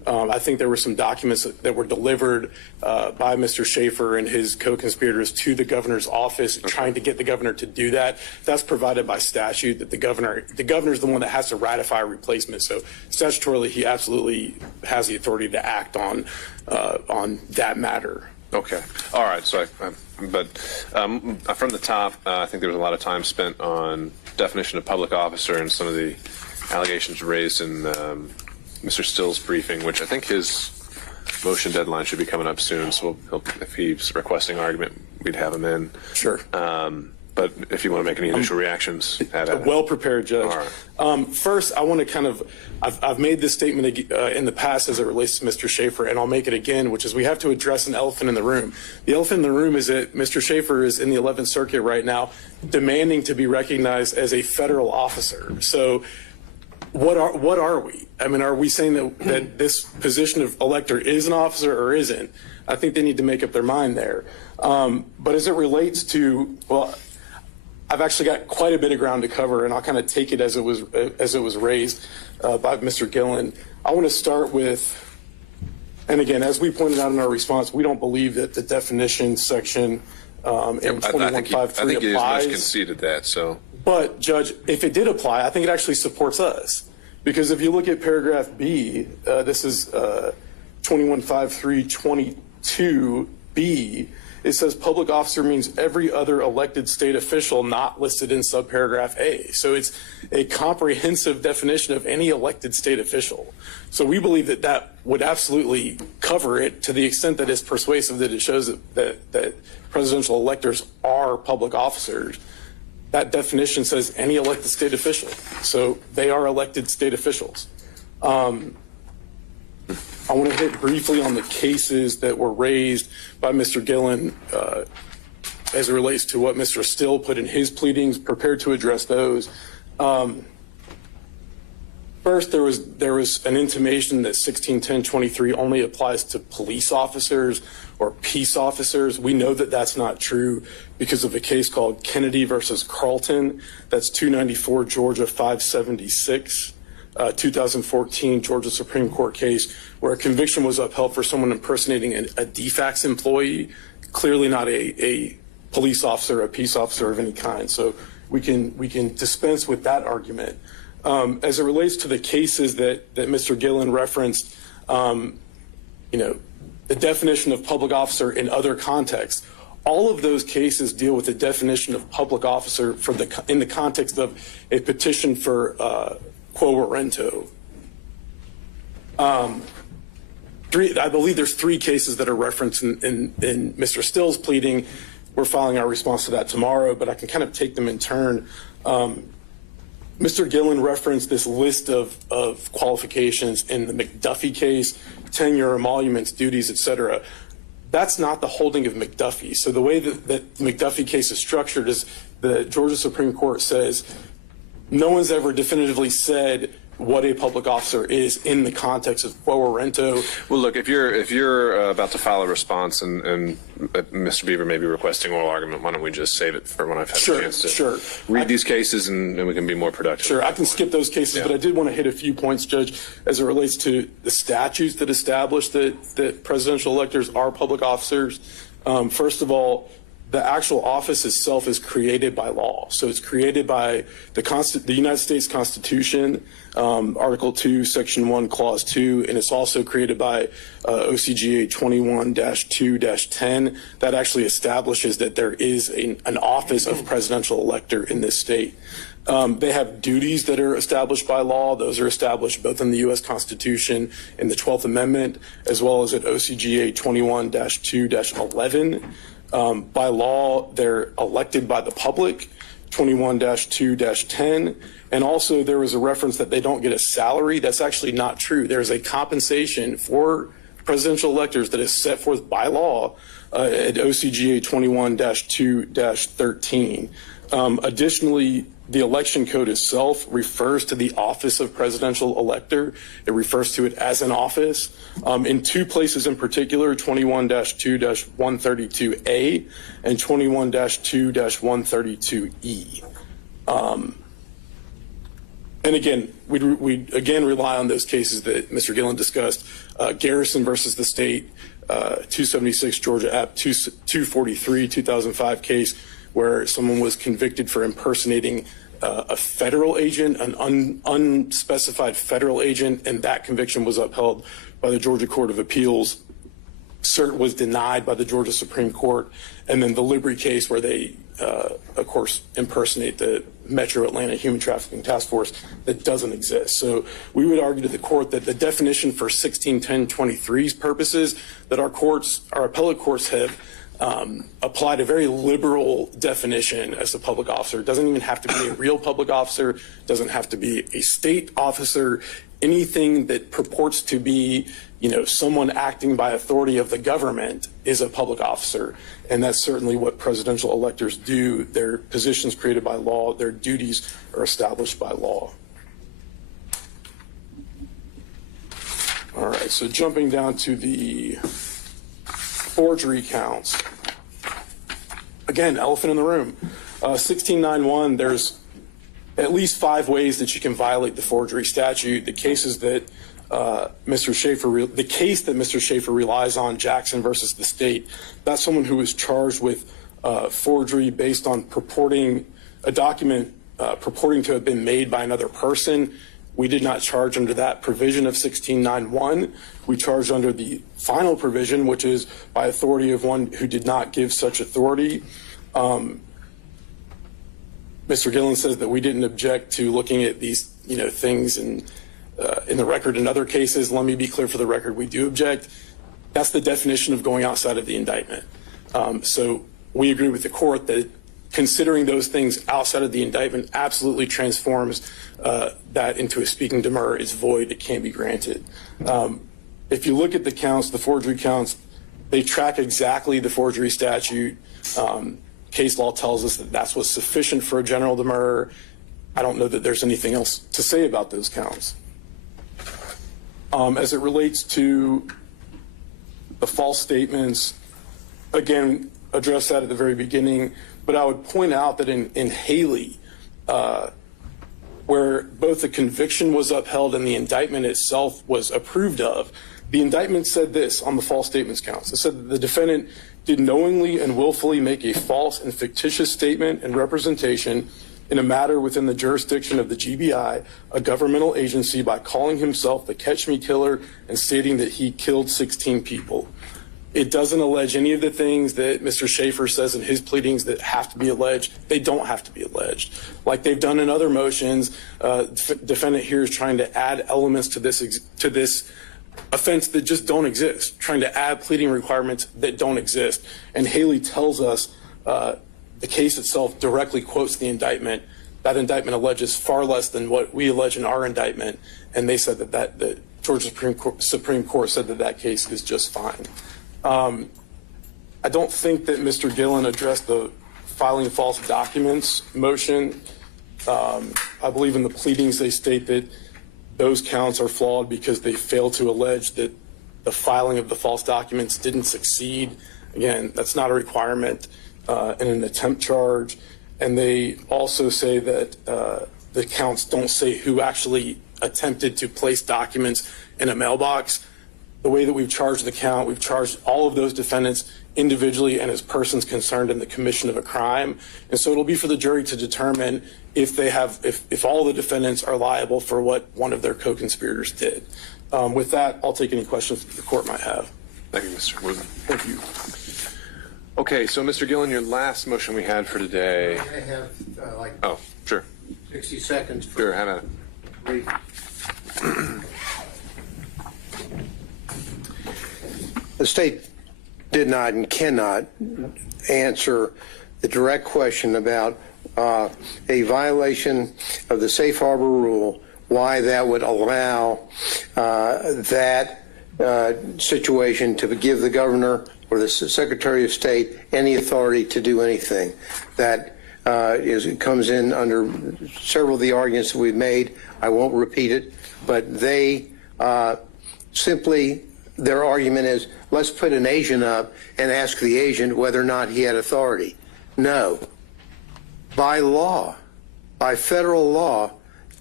I think there were some documents that were delivered by Mr. Schaefer and his co-conspirators to the governor's office, trying to get the governor to do that. That's provided by statute, that the governor is the one that has to ratify a replacement. So statutorily, he absolutely has the authority to act on that matter. Okay. All right. So, from the top, I think there was a lot of time spent on definition of public officer and some of the allegations raised in Mr. Still's briefing, which I think his motion deadline should be coming up soon. So if he's requesting argument, we'd have him in. Sure. But if you want to make any initial reactions, a well-prepared judge. All right. First, I want to I've made this statement in the past as it relates to Mr. Schaefer, and I'll make it again, which is we have to address an elephant in the room. The elephant in the room is that Mr. Schaefer is in the 11th Circuit right now demanding to be recognized as a federal officer. So what are we? I mean, are we saying that this position of elector is an officer or isn't? I think they need to make up their mind there. But as it relates to, well, I've actually got quite a bit of ground to cover, and I'll kind of take it as it was raised by Mr. Gillen. I want to start with, and again, as we pointed out in our response, we don't believe that the definition section in 21.5.3 I think he applies. has much conceded that. So, but Judge, if it did apply, I think it actually supports us, because if you look at paragraph B, this is 21.5.3.22B. It says public officer means every other elected state official not listed in subparagraph A. So it's a comprehensive definition of any elected state official. So we believe that that would absolutely cover it to the extent that it's persuasive, that it shows that presidential electors are public officers. That definition says any elected state official. So they are elected state officials. I want to hit briefly on the cases that were raised by Mr. Gillen as it relates to what Mr. Still put in his pleadings, prepared to address those. First, there was an intimation that 1610.23 only applies to police officers or peace officers. We know that that's not true because of a case called Kennedy versus Carlton. That's 294 Georgia 576. 2014 Georgia Supreme Court case where a conviction was upheld for someone impersonating a DFAX employee, clearly not a police officer, a peace officer of any kind. So we can dispense with that argument. As it relates to the cases that Mr. Gillen referenced, the definition of public officer in other contexts, all of those cases deal with the definition of public officer in the context of a petition for quo warranto. I believe there's 3 cases that are referenced in Mr. Still's pleading. We're filing our response to that tomorrow, but I can kind of take them in turn. Mr. Gillen referenced this list of qualifications in the McDuffie case, tenure, emoluments, duties, etc. That's not the holding of McDuffie. So the way that the McDuffie case is structured is the Georgia Supreme Court says no one's ever definitively said what a public officer is in the context of quo warranto. Well, look, if you're about to file a response and Mr. Beaver may be requesting oral argument, why don't we just save it for when I've had a chance to read these cases and we can be more productive. Sure, I can skip those cases, but I did want to hit a few points, Judge, as it relates to the statutes that establish that presidential electors are public officers. First of all, the actual office itself is created by law. So it's created by the United States Constitution, Article 2, Section 1, Clause 2, and it's also created by OCGA 21-2-10. That actually establishes that there is an office of presidential elector in this state. They have duties that are established by law. Those are established both in the U.S. Constitution and the 12th Amendment, as well as at OCGA 21-2-11. By law, they're elected by the public, 21-2-10. And also there was a reference that they don't get a salary. That's actually not true. There's a compensation for presidential electors that is set forth by law at OCGA 21-2-13. Additionally, the election code itself refers to the office of presidential elector. It refers to it as an office. In 2 places in particular, 21-2-132A and 21-2-132E. And again, we again rely on those cases that Mr. Gillen discussed. Garrison versus the state, 276 Georgia App 243, 2005 case where someone was convicted for impersonating a federal agent, an unspecified federal agent, and that conviction was upheld by the Georgia Court of Appeals. Cert was denied by the Georgia Supreme Court. And then the Libri case where they, of course, impersonate the Metro Atlanta Human Trafficking Task Force, that doesn't exist. So we would argue to the court that the definition for 161023's purposes, that our appellate courts have applied a very liberal definition as a public officer. It doesn't even have to be a real public officer, doesn't have to be a state officer, anything that purports to be, someone acting by authority of the government is a public officer. And that's certainly what presidential electors do. Their positions created by law, their duties are established by law. All right, so jumping down to the forgery counts. Again, elephant in the room. 1691, there's at least 5 ways that you can violate the forgery statute. The cases that the case that Mr. Schaefer relies on, Jackson versus the state, that's someone who was charged with forgery based on purporting a document purporting to have been made by another person. We did not charge under that provision of 1691. We charged under the final provision, which is by authority of one who did not give such authority. Mr. Gillen says that we didn't object to looking at these, things in the record in other cases. Let me be clear for the record, we do object. That's the definition of going outside of the indictment. So we agree with the court that considering those things outside of the indictment absolutely transforms that into a speaking demur. It's void, it can't be granted. If you look at the counts, the forgery counts, they track exactly the forgery statute. Case law tells us that that's what's sufficient for a general demur. I don't know that there's anything else to say about those counts. As it relates to the false statements, again, address that at the very beginning, but I would point out that in Haley, where both the conviction was upheld and the indictment itself was approved of, the indictment said this on the false statements counts. It said that the defendant did knowingly and willfully make a false and fictitious statement and representation in a matter within the jurisdiction of the GBI, a governmental agency, by calling himself the Catch Me Killer and stating that he killed 16 people. It doesn't allege any of the things that Mr. Schaefer says in his pleadings that have to be alleged. They don't have to be alleged. Like they've done in other motions, defendant here is trying to add elements to this offense that just don't exist, trying to add pleading requirements that don't exist. And Haley tells us the case itself directly quotes the indictment. That indictment alleges far less than what we allege in our indictment. And they said that the Georgia Supreme Court said that case is just fine. I don't think that Mr. Gillen addressed the filing false documents motion. I believe in the pleadings they state that those counts are flawed because they fail to allege that the filing of the false documents didn't succeed. Again, that's not a requirement in an attempt charge. And they also say that the counts don't say who actually attempted to place documents in a mailbox. The way that we've charged the count, we've charged all of those defendants individually and as persons concerned in the commission of a crime. And so it'll be for the jury to determine if all the defendants are liable for what one of their co-conspirators did. With that, I'll take any questions that the court might have. Thank you, Mr. Woodman. Thank you. Okay, so Mr. Gillen, your last motion we had for today. I have Oh, sure. 60 seconds. Sure, have at it. The state did not and cannot answer the direct question about a violation of the safe harbor rule, why that would allow that situation to give the governor or the Secretary of State any authority to do anything. That comes in under several of the arguments that we've made. I won't repeat it, but they simply, their argument is, let's put an agent up and ask the agent whether or not he had authority. No. By law, by federal law,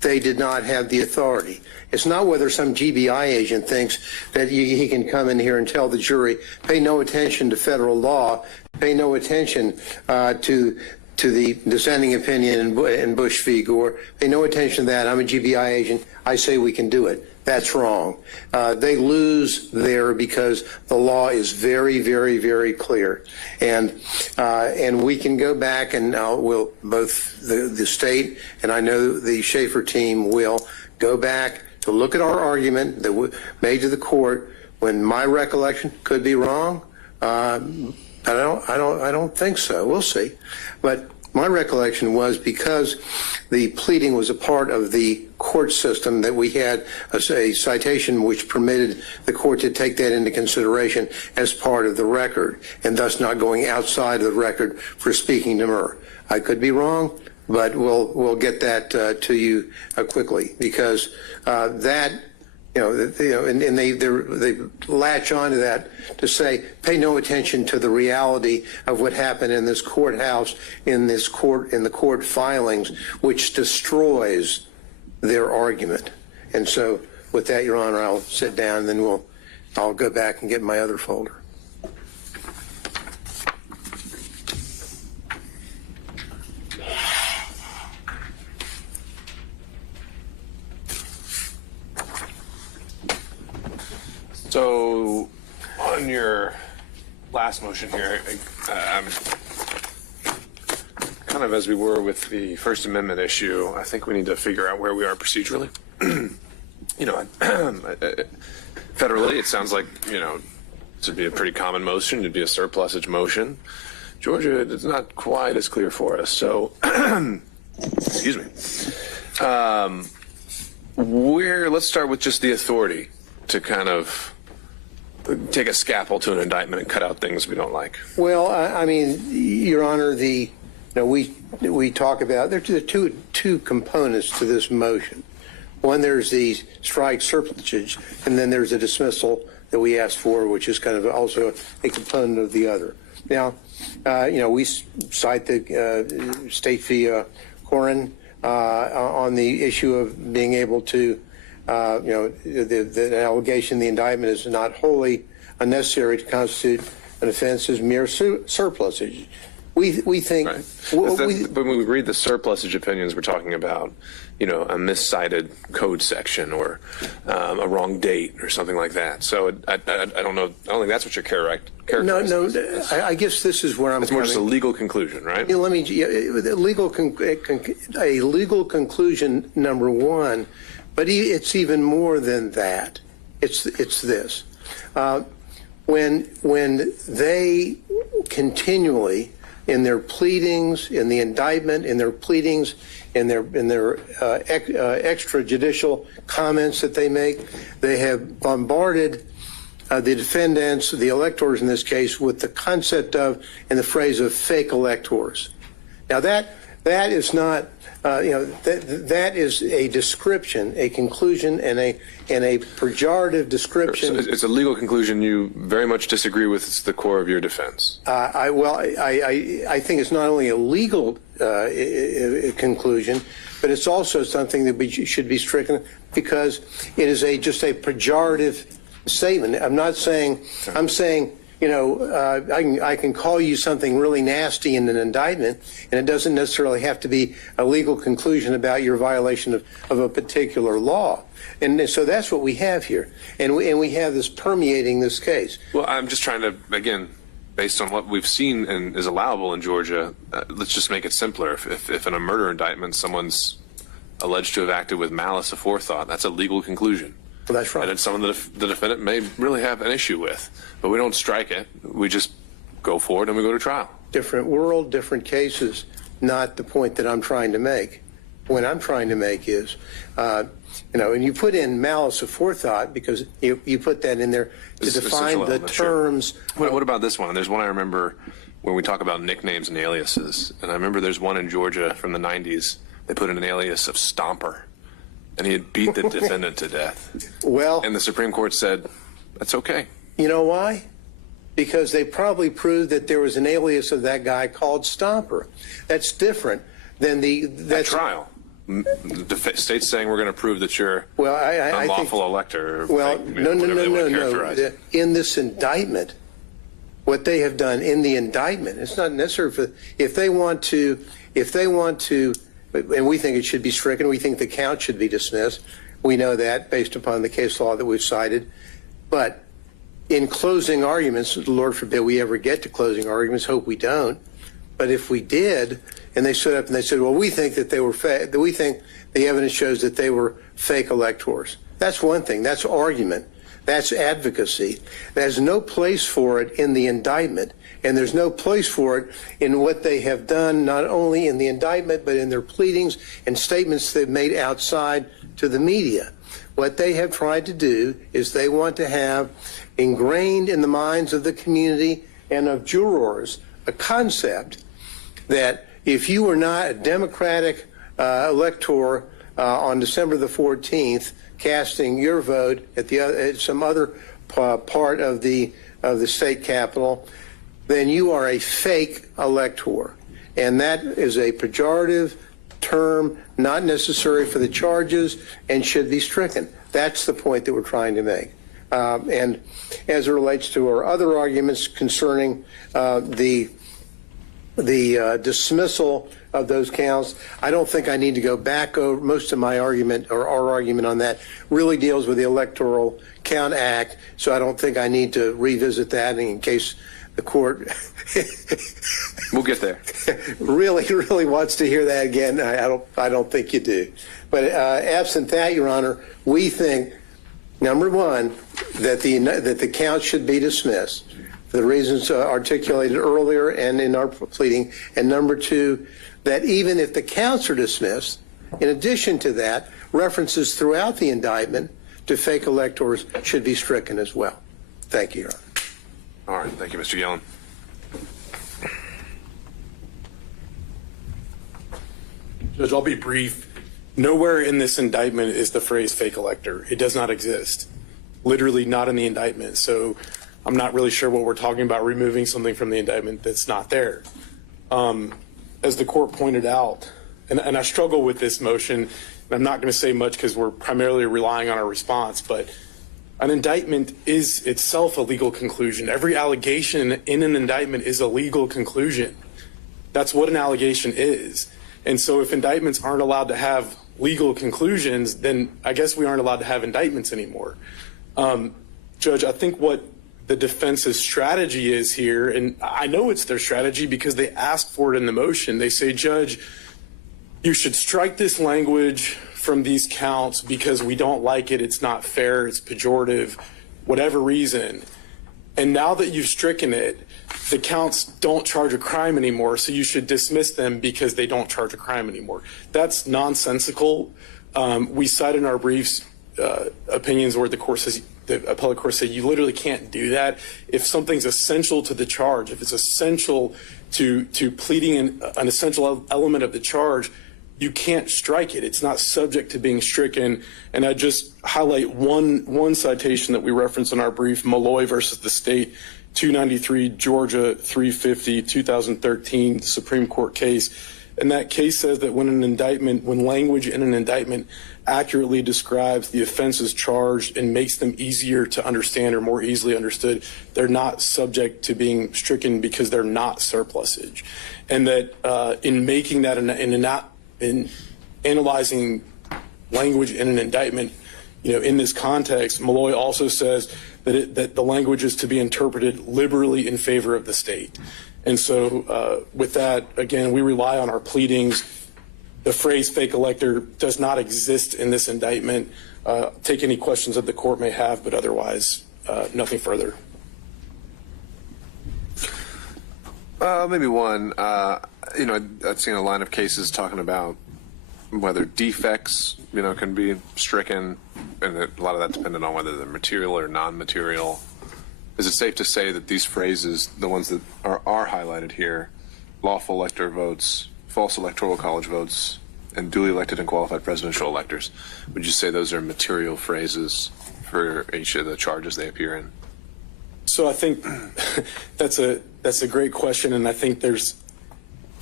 they did not have the authority. It's not whether some GBI agent thinks that he can come in here and tell the jury, pay no attention to federal law, pay no attention to the dissenting opinion in Bush v. Gore, pay no attention to that. I'm a GBI agent. I say we can do it. That's wrong. They lose there because the law is very, very, very clear, and we can go back and we'll both the state and I know the Schaefer team will go back to look at our argument that we made to the court. When my recollection could be wrong, I don't think so. We'll see, but my recollection was because the pleading was a part of the court system that we had a citation which permitted the court to take that into consideration as part of the record and thus not going outside of the record for speaking demur. I could be wrong, but we'll get that to you quickly because that. And they latch onto that to say, pay no attention to the reality of what happened in this courthouse, in the court filings, which destroys their argument. And so, with that, Your Honor, I'll sit down, and then I'll go back and get my other folder. So, on your last motion here, kind of as we were with the First Amendment issue, I think we need to figure out where we are procedurally. Federally, it sounds like, this would be a pretty common motion. It'd be a surplusage motion. Georgia, it's not quite as clear for us. So, excuse me. Let's start with just the authority to kind of take a scalpel to an indictment and cut out things we don't like. Well, I mean, Your Honor, we talk about there's two components to this motion. One, there's the strike surplusage, and then there's a dismissal that we asked for, which is kind of also a component of the other. Now, we cite the State v. Corin on the issue of being able to. The allegation, the indictment is not wholly unnecessary to constitute an offense is mere surplusage. We think. Right. But when we read the surplusage opinions, we're talking about, a miscited code section or a wrong date or something like that. So I don't know. I don't think that's what you're characterizing. No. I guess this is where I'm. It's more just a legal conclusion, right? Let me. A legal conclusion, number one. But it's even more than that. It's this. When they continually, in their pleadings, in the indictment, in their pleadings, in their extrajudicial comments that they make, they have bombarded the defendants, the electors in this case, with the concept of and the phrase of fake electors. Now that is not. That is a description, a conclusion, and a pejorative description. So it's a legal conclusion you very much disagree with. It's the core of your defense. I think it's not only a legal conclusion, but it's also something that should be stricken because it is just a pejorative statement. I'm not saying. I'm saying. I can call you something really nasty in an indictment, and it doesn't necessarily have to be a legal conclusion about your violation of a particular law. And so that's what we have here. And we have this permeating this case. Well, I'm just trying to, again, based on what we've seen and is allowable in Georgia, let's just make it simpler. If in a murder indictment someone's alleged to have acted with malice aforethought, that's a legal conclusion. Well, that's right. And it's someone the defendant may really have an issue with. But we don't strike it. We just go forward and we go to trial. Different world, different cases, not the point that I'm trying to make. What I'm trying to make is, and you put in malice aforethought because you put that in there to define the terms. Sure. What about this one? There's one I remember when we talk about nicknames and aliases. And I remember there's one in Georgia from the 90s. They put in an alias of Stomper. And he had beat the defendant to death. Well. And the Supreme Court said, that's okay. You know why? Because they probably proved that there was an alias of that guy called Stomper. That's different than at trial. the state's saying we're going to prove that you're Well, I unlawful think, elector. well, No. In this indictment, what they have done in the indictment, it's not necessary for, if they want to, and we think it should be stricken, we think the count should be dismissed. We know that based upon the case law that we've cited. But in closing arguments, Lord forbid we ever get to closing arguments, hope we don't. But if we did, and they stood up and they said, well, we think that they were that we think the evidence shows that they were fake electors. That's one thing. That's argument. That's advocacy. There's no place for it in the indictment, and there's no place for it in what they have done, not only in the indictment, but in their pleadings and statements they've made outside to the media. What they have tried to do is they want to have ingrained in the minds of the community and of jurors a concept that if you were not a Democratic elector on December the 14th, casting your vote at some other part of the state capitol, then you are a fake elector. And that is a pejorative term, not necessary for the charges, and should be stricken. That's the point that we're trying to make. And as it relates to our other arguments concerning the dismissal of those counts, I don't think I need to go back over most of my argument, or our argument on that really deals with the Electoral Count Act, so I don't think I need to revisit that in case the court we'll get there. really wants to hear that again. I don't think you do. But absent that, Your Honor, we think, number one, that the count should be dismissed for the reasons articulated earlier and in our pleading, and number two, that even if the counts are dismissed, in addition to that, references throughout the indictment to fake electors should be stricken as well. Thank you, Your Honor. All right. Thank you, Mr. Yellen. Judge, I'll be brief. Nowhere in this indictment is the phrase fake elector. It does not exist. Literally not in the indictment. So I'm not really sure what we're talking about, removing something from the indictment that's not there. As the court pointed out, and I struggle with this motion, and I'm not going to say much because we're primarily relying on our response, but an indictment is itself a legal conclusion. Every allegation in an indictment is a legal conclusion. That's what an allegation is. And so if indictments aren't allowed to have legal conclusions, then I guess we aren't allowed to have indictments anymore. Judge, I think what the defense's strategy is here, and I know it's their strategy because they asked for it in the motion. They say, Judge, you should strike this language from these counts because we don't like it, it's not fair, it's pejorative, whatever reason. And now that you've stricken it, the counts don't charge a crime anymore, so you should dismiss them because they don't charge a crime anymore. That's nonsensical. We cite in our briefs opinions where the appellate court said you literally can't do that. If something's essential to the charge, if it's essential to pleading an essential element of the charge, you can't strike it. It's not subject to being stricken. And I just highlight one citation that we reference in our brief, Malloy versus the state, 293 Georgia 350 2013 Supreme Court case. And that case says that when language in an indictment accurately describes the offenses charged and makes them easier to understand or more easily understood, they're not subject to being stricken because they're not surplusage. And that in making that in analyzing language in an indictment, in this context, Malloy also says that the language is to be interpreted liberally in favor of the state. And so with that, again, we rely on our pleadings. The phrase fake elector does not exist in this indictment. Take any questions that the court may have, but otherwise, nothing further. Maybe one. I've seen a line of cases talking about whether defects, can be stricken, and a lot of that depended on whether they're material or non-material. Is it safe to say that these phrases, the ones that are highlighted here, lawful elector votes, false electoral college votes, and duly elected and qualified presidential electors, would you say those are material phrases for each of the charges they appear in? So I think that's a great question, and I think there's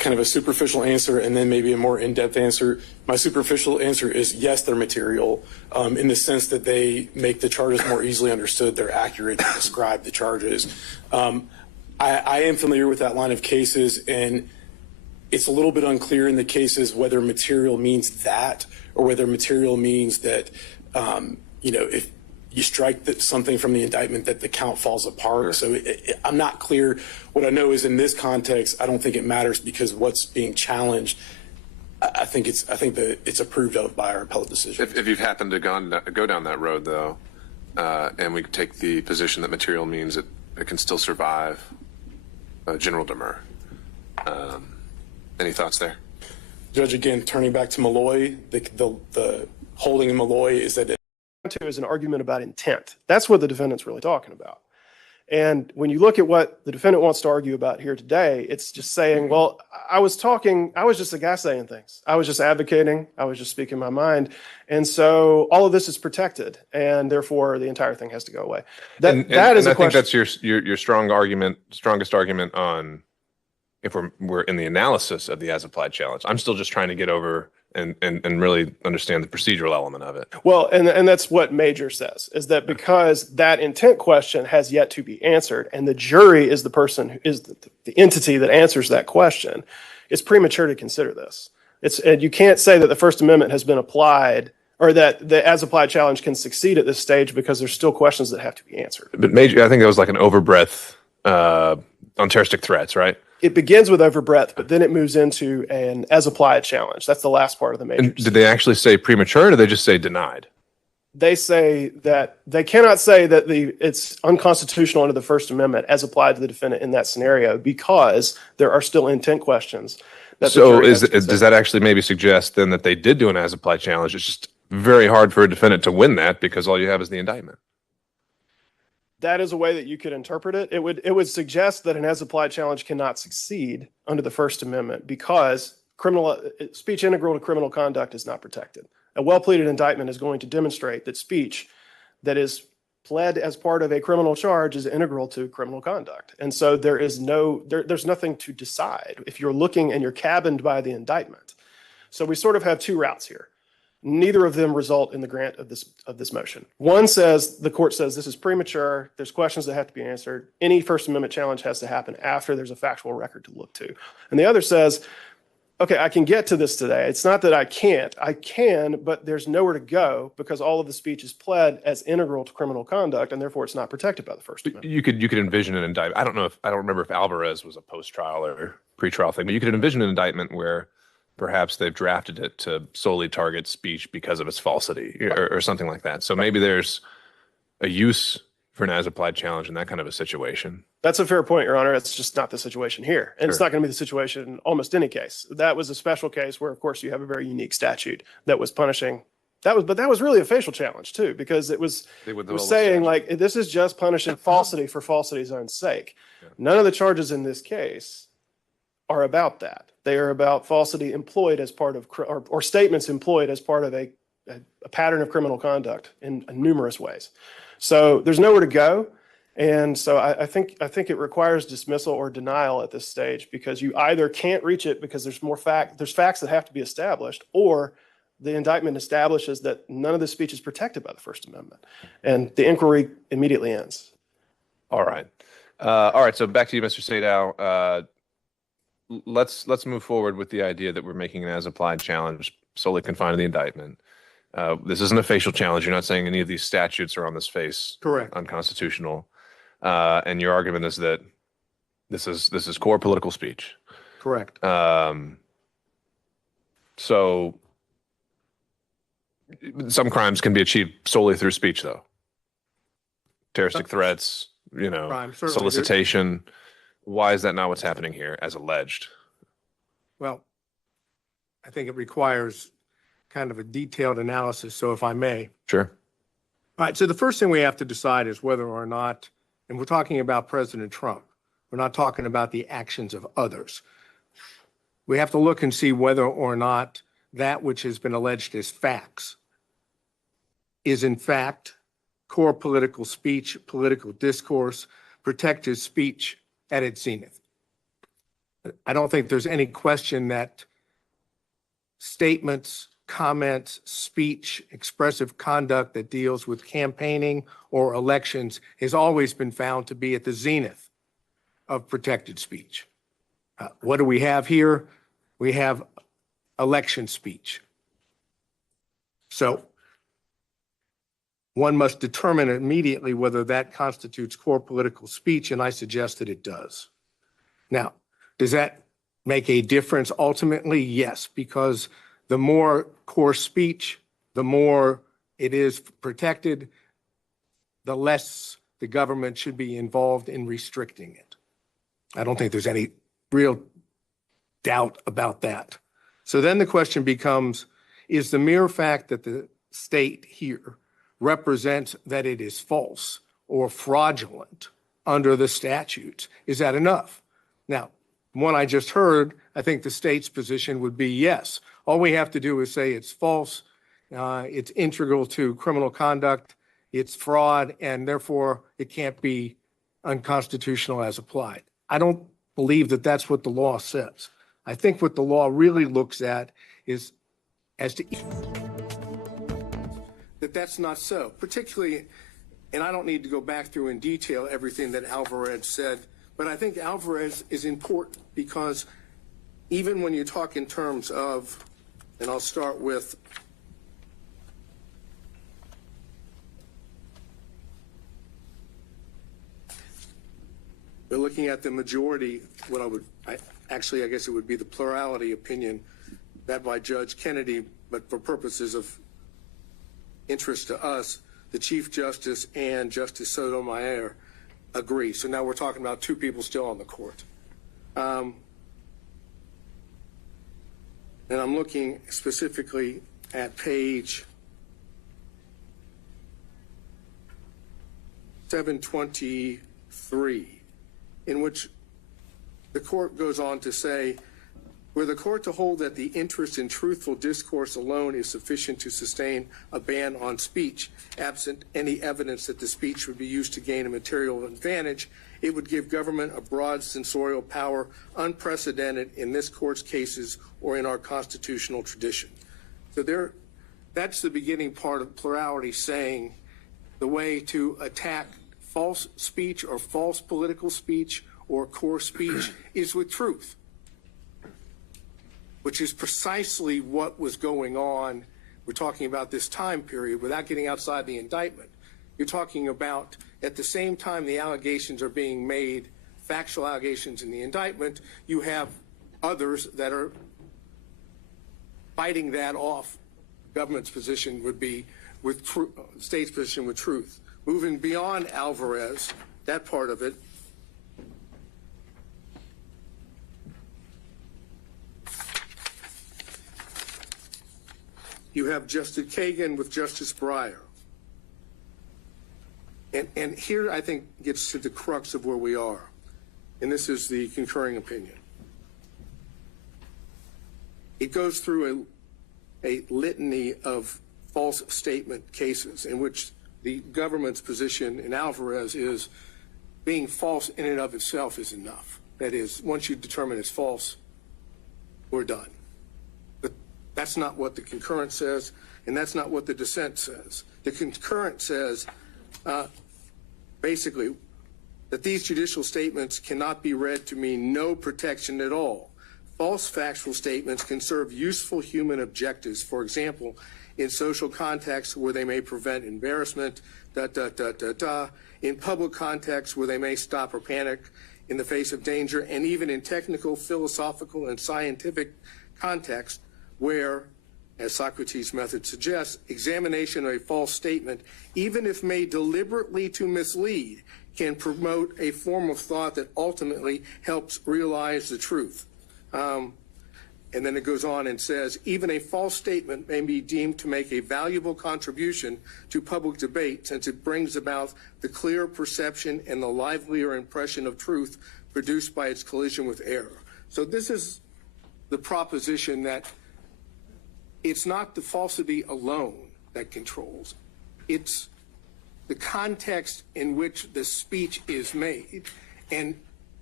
kind of a superficial answer and then maybe a more in-depth answer. My superficial answer is yes, they're material in the sense that they make the charges more easily understood. They're accurate to describe the charges. I am familiar with that line of cases, and it's a little bit unclear in the cases whether material means that or whether material means that, if you strike something from the indictment that the count falls apart. So I'm not clear. What I know is in this context, I don't think it matters because what's being challenged, I think that it's approved of by our appellate decision. If you've happened to go down that road, though, and we take the position that material means it can still survive general demur, any thoughts there? Judge, again, turning back to Malloy, the holding in Malloy is that is an argument about intent. That's what the defendant's really talking about. And when you look at what the defendant wants to argue about here today, it's just saying, well, I was just a guy saying things. I was just advocating. I was just speaking my mind. And so all of this is protected, and therefore the entire thing has to go away. I think that's your strongest argument on if we're in the analysis of the as-applied challenge. I'm still just trying to get over and really understand the procedural element of it. Well, and that's what Major says, is that because that intent question has yet to be answered, and the jury is the person who is the entity that answers that question, it's premature to consider this. And you can't say that the First Amendment has been applied or that the as-applied challenge can succeed at this stage because there's still questions that have to be answered. But Major, I think that was like an overbreadth on terroristic threats, right? It begins with overbreadth, but then it moves into an as-applied challenge. That's the last part of the Major. Did they actually say premature, or did they just say denied? They say that they cannot say that it's unconstitutional under the First Amendment as applied to the defendant in that scenario because there are still intent questions. So does that actually maybe suggest then that they did do an as-applied challenge? It's just very hard for a defendant to win that because all you have is the indictment. That is a way that you could interpret it. It would suggest that an as-applied challenge cannot succeed under the First Amendment because speech integral to criminal conduct is not protected. A well-pleaded indictment is going to demonstrate that speech that is pled as part of a criminal charge is integral to criminal conduct. And so there's nothing to decide if you're looking and you're cabined by the indictment. So we sort of have two routes here. Neither of them result in the grant of this motion. One says, the court says this is premature, there's questions that have to be answered, any First Amendment challenge has to happen after there's a factual record to look to. And the other says, okay, I can get to this today. It's not that I can't. I can, but there's nowhere to go because all of the speech is pled as integral to criminal conduct, and therefore it's not protected by the First Amendment. You could envision an indictment. I don't remember if Alvarez was a post-trial or pre-trial thing, but you could envision an indictment where perhaps they've drafted it to solely target speech because of its falsity or something like that. So maybe there's a use for an as-applied challenge in that kind of a situation. That's a fair point, Your Honor. It's just not the situation here. And It's not going to be the situation in almost any case. That was a special case where, of course, you have a very unique statute that was punishing. But that was really a facial challenge, too, because it was saying, like, this is just punishing falsity for falsity's own sake. Yeah. None of the charges in this case are about that. They are about falsity employed as part of, or statements employed as part of a pattern of criminal conduct in numerous ways. So there's nowhere to go. And so I think it requires dismissal or denial at this stage because you either can't reach it because there's facts that have to be established, or the indictment establishes that none of the speech is protected by the First Amendment. And the inquiry immediately ends. All right. So back to you, Mr. Sadow. Let's move forward with the idea that we're making an as-applied challenge solely confined to the indictment. This isn't a facial challenge. You're not saying any of these statutes are on this face Correct. Unconstitutional. And your argument is that this is core political speech. Correct. So some crimes can be achieved solely through speech, though. Terroristic threats, solicitation. Why is that not what's happening here, as alleged? Well, I think it requires kind of a detailed analysis, so if I may. Sure. All right, so the first thing we have to decide is whether or not, and we're talking about President Trump, we're not talking about the actions of others. We have to look and see whether or not that which has been alleged as facts is in fact core political speech, political discourse, protected speech at its zenith. I don't think there's any question that statements, comments, speech, expressive conduct that deals with campaigning or elections has always been found to be at the zenith of protected speech. What do we have here? We have election speech. So one must determine immediately whether that constitutes core political speech, and I suggest that it does. Now, does that make a difference ultimately? Yes, because the more core speech, the more it is protected, the less the government should be involved in restricting it. I don't think there's any real doubt about that. So then the question becomes, is the mere fact that the state here represents that it is false or fraudulent under the statutes, is that enough? Now, one I just heard, I think the state's position would be yes. All we have to do is say it's false, it's integral to criminal conduct, it's fraud, and therefore it can't be unconstitutional as applied. I don't believe that that's what the law says. I think what the law really looks at is as to that that's not so, particularly, and I don't need to go back through in detail everything that Alvarez said, but I think Alvarez is important because even when you talk in terms of, and I'll start with we're looking at the majority, I guess it would be the plurality opinion that by Judge Kennedy, but for purposes of interest to us, the Chief Justice and Justice Sotomayor agree. So now we're talking about two people still on the court. And I'm looking specifically at page 723, in which the court goes on to say, were the court to hold that the interest in truthful discourse alone is sufficient to sustain a ban on speech, absent any evidence that the speech would be used to gain a material advantage, it would give government a broad censorial power unprecedented in this court's cases or in our constitutional tradition. So that's the beginning part of plurality, saying the way to attack false speech or false political speech or core speech is with truth, which is precisely what was going on. We're talking about this time period without getting outside the indictment. You're talking about at the same time the allegations are being made, factual allegations in the indictment, you have others that are fighting that off. Government's position would be with state's position with truth. Moving beyond Alvarez, that part of it, you have Justice Kagan with Justice Breyer. And here I think gets to the crux of where we are. And this is the concurring opinion. It goes through a litany of false statement cases in which the government's position in Alvarez is being false in and of itself is enough. That is, once you determine it's false, we're done. But that's not what the concurrent says, and that's not what the dissent says. The concurrent says, basically, that these judicial statements cannot be read to mean no protection at all. False factual statements can serve useful human objectives, for example, in social contexts where they may prevent embarrassment, in public contexts where they may stop or panic in the face of danger, and even in technical, philosophical, and scientific contexts where, as Socrates' method suggests, examination of a false statement, even if made deliberately to mislead, can promote a form of thought that ultimately helps realize the truth. And then it goes on and says, even a false statement may be deemed to make a valuable contribution to public debate since it brings about the clear perception and the livelier impression of truth produced by its collision with error. So this is the proposition that it's not the falsity alone that controls. It's the context in which the speech is made. And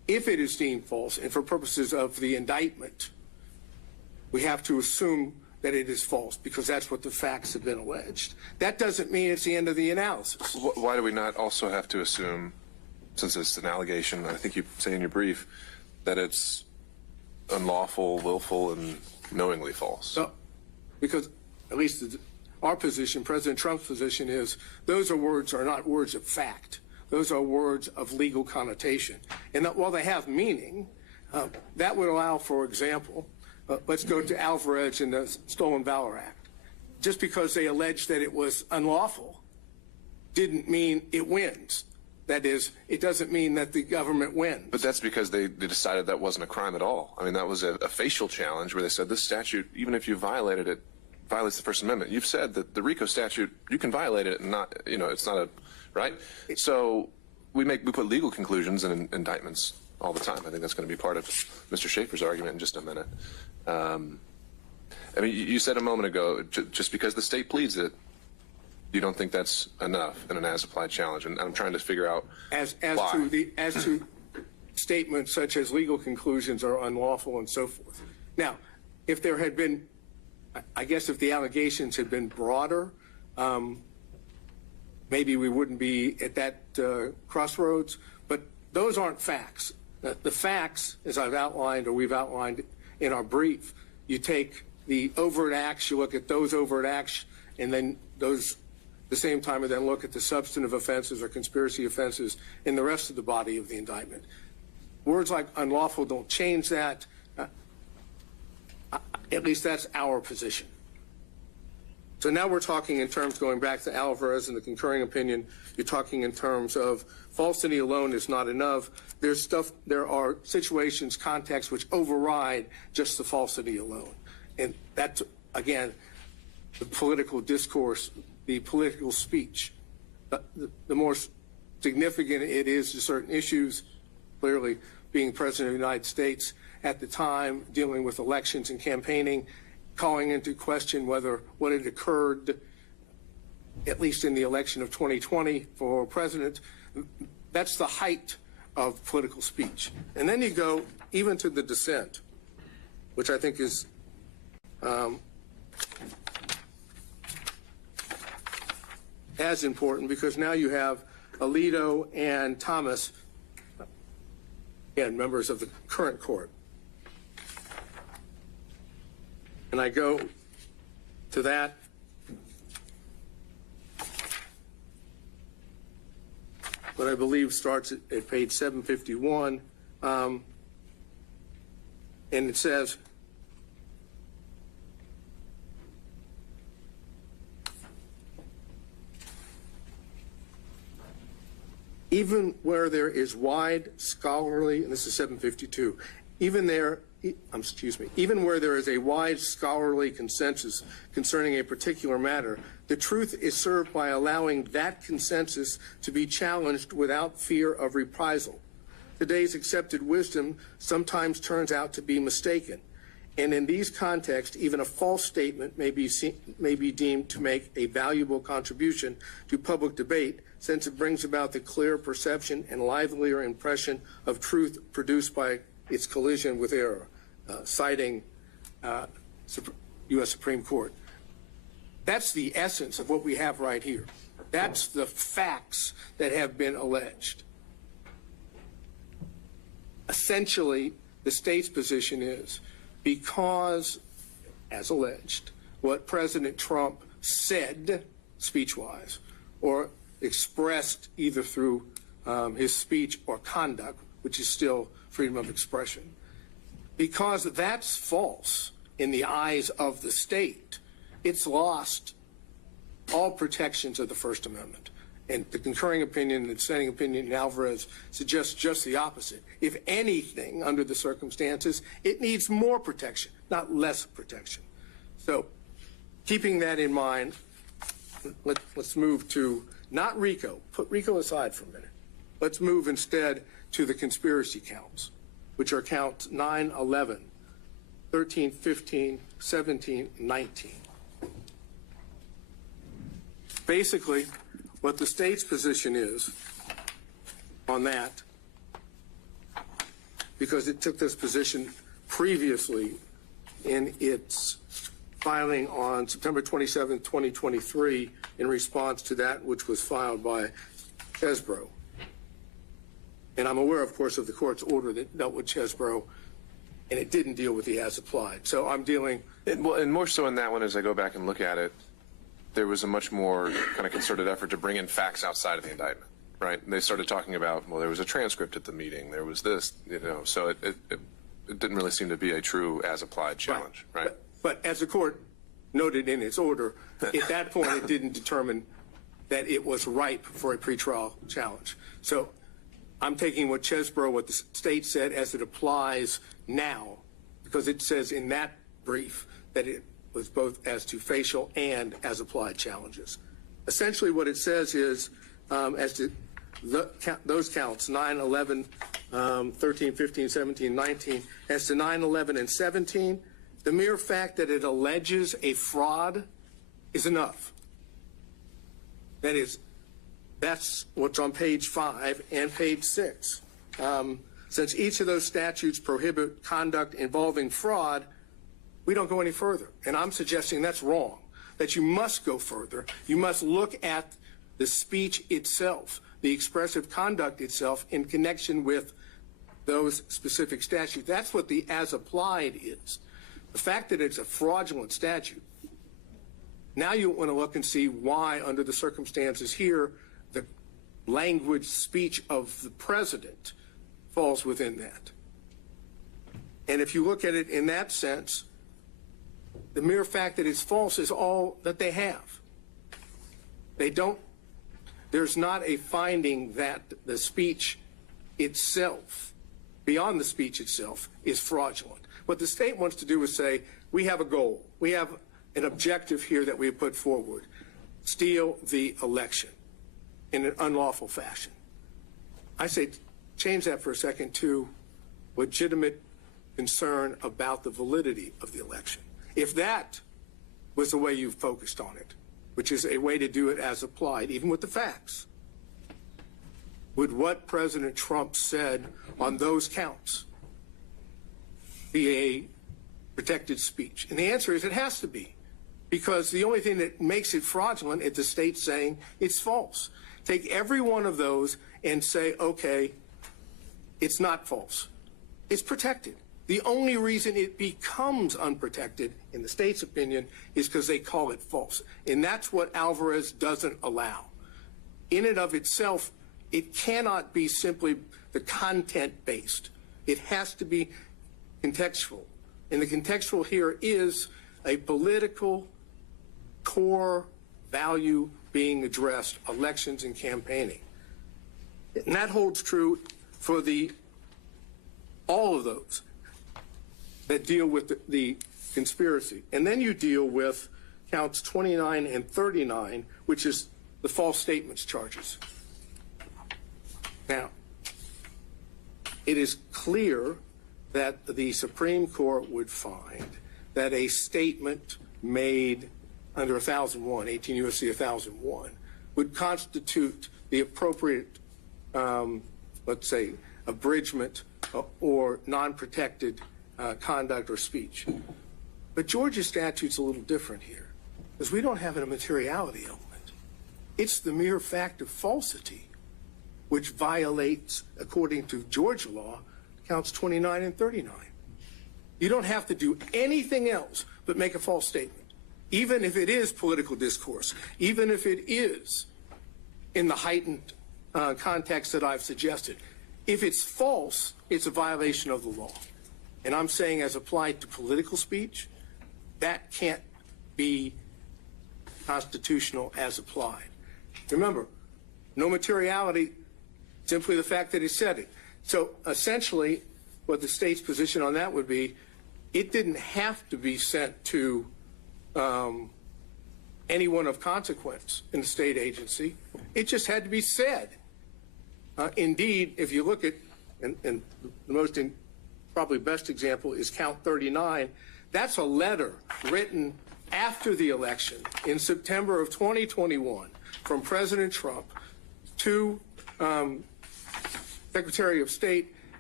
if it is deemed false, and for purposes of the indictment, we have to assume that it is false because that's what the facts have been alleged. That doesn't mean it's the end of the analysis. Why do we not also have to assume, since it's an allegation, I think you say in your brief, that it's unlawful, willful, and knowingly false? Because at least our position, President Trump's position is those are not words of fact. Those are words of legal connotation. And that while they have meaning, that would allow, for example, let's go to Alvarez and the Stolen Valor Act. Just because they alleged that it was unlawful didn't mean it wins. That is, it doesn't mean that the government wins. But that's because they decided that wasn't a crime at all. I mean, that was a facial challenge where they said this statute, even if you violated it, violates the First Amendment. You've said that the RICO statute, you can violate it and not, it's not a, right? So we put legal conclusions in indictments all the time. I think that's going to be part of Mr. Schaefer's argument in just a minute. I mean, you said a moment ago, just because the state pleads it, you don't think that's enough in an as-applied challenge, and I'm trying to figure out why. As to statements such as legal conclusions are unlawful and so forth. Now, if there had been, I guess if the allegations had been broader, maybe we wouldn't be at that crossroads, but those aren't facts. The facts, as I've outlined or we've outlined in our brief, you take the overt acts, you look at those overt acts, and then those the same time and then look at the substantive offenses or conspiracy offenses in the rest of the body of the indictment. Words like unlawful don't change that. At least that's our position. So now we're talking in terms, going back to Alvarez and the concurring opinion, you're talking in terms of falsity alone is not enough. There are situations, contexts which override just the falsity alone. And that's, again, the political discourse, the political speech. The more significant it is to certain issues, clearly being President of the United States at the time, dealing with elections and campaigning, calling into question whether what had occurred, at least in the election of 2020 for president, that's the height of political speech. And then you go even to the dissent, which I think is as important, because now you have Alito and Thomas, again, members of the current court. And I go to that. What I believe starts at page 751, and it says, even where there is wide scholarly, and this is 752, even where there is a wide scholarly consensus concerning a particular matter, the truth is served by allowing that consensus to be challenged without fear of reprisal. Today's accepted wisdom sometimes turns out to be mistaken, and in these contexts, even a false statement may be deemed to make a valuable contribution to public debate, since it brings about the clear perception and livelier impression of truth produced by its collision with error, citing U.S. Supreme Court. That's the essence of what we have right here. That's the facts that have been alleged. Essentially, the state's position is because, as alleged, what President Trump said speech-wise or expressed either through his speech or conduct, which is still freedom of expression, because that's false in the eyes of the state, it's lost all protections of the First Amendment. And the concurring opinion and the dissenting opinion in Alvarez suggests just the opposite. If anything, under the circumstances, it needs more protection, not less protection. So keeping that in mind, let's move to not RICO. Put RICO aside for a minute. Let's move instead to the conspiracy counts, which are counts 9, 11, 13, 15, 17, 19. Basically, what the state's position is on that because it took this position previously in its filing on September 27, 2023, in response to that which was filed by Chesbrough. And I'm aware, of course, of the court's order that dealt with Chesbrough, and it didn't deal with the as applied. So I'm dealing. And more so in that one, as I go back and look at it, there was a much more kind of concerted effort to bring in facts outside of the indictment, right? And they started talking about, well, there was a transcript at the meeting, there was this, so it didn't really seem to be a true as applied challenge, right? But as the court noted in its order, at that point it didn't determine that it was ripe for a pretrial challenge. So I'm taking what Chesbrough, what the state said, as it applies now, because it says in that brief that it was both as to facial and as applied challenges. Essentially what it says is, as to those counts, 9, 11, 13, 15, 17, 19, as to 9, 11, and 17, the mere fact that it alleges a fraud is enough. That is, that's what's on page 5 and page 6. Since each of those statutes prohibit conduct involving fraud, we don't go any further. And I'm suggesting that's wrong, that you must go further. You must look at the speech itself, the expressive conduct itself in connection with those specific statutes. That's what the as applied is. The fact that it's a fraudulent statute, now you want to look and see why, under the circumstances here, the language speech of the president falls within that. And if you look at it in that sense, the mere fact that it's false is all that they have. There's not a finding that the speech itself, beyond the speech itself, is fraudulent. What the state wants to do is say, we have a goal. We have an objective here that we have put forward. Steal the election in an unlawful fashion. I say change that for a second to legitimate concern about the validity of the election. If that was the way you focused on it, which is a way to do it as applied, even with the facts, would what President Trump said on those counts be a protected speech? And the answer is it has to be, because the only thing that makes it fraudulent is the state saying it's false. Take every one of those and say, okay, it's not false. It's protected. The only reason it becomes unprotected, in the state's opinion, is because they call it false. And that's what Alvarez doesn't allow. In and of itself, it cannot be simply the content-based. It has to be contextual. And the contextual here is a political core value being addressed, elections and campaigning. And that holds true for all of those that deal with the conspiracy. And then you deal with counts 29 and 39, which is the false statements charges. Now, it is clear that the Supreme Court would find that a statement made under 1001, 18 U.S.C. 1001, would constitute the appropriate, let's say, abridgment or non-protected conduct or speech. But Georgia's statute's a little different here, because we don't have a materiality element. It's the mere fact of falsity which violates, according to Georgia law, counts 29 and 39. You don't have to do anything else but make a false statement, even if it is political discourse, even if it is in the heightened context that I've suggested. If it's false, it's a violation of the law. And I'm saying, as applied to political speech, that can't be constitutional as applied. Remember, no materiality, simply the fact that he said it. So essentially, what the state's position on that would be, it didn't have to be sent to anyone of consequence in the state agency. It just had to be said. Indeed, if you look at, and the most probably best example is count 39, that's a letter written after the election in September of 2021 from President Trump to Secretary of State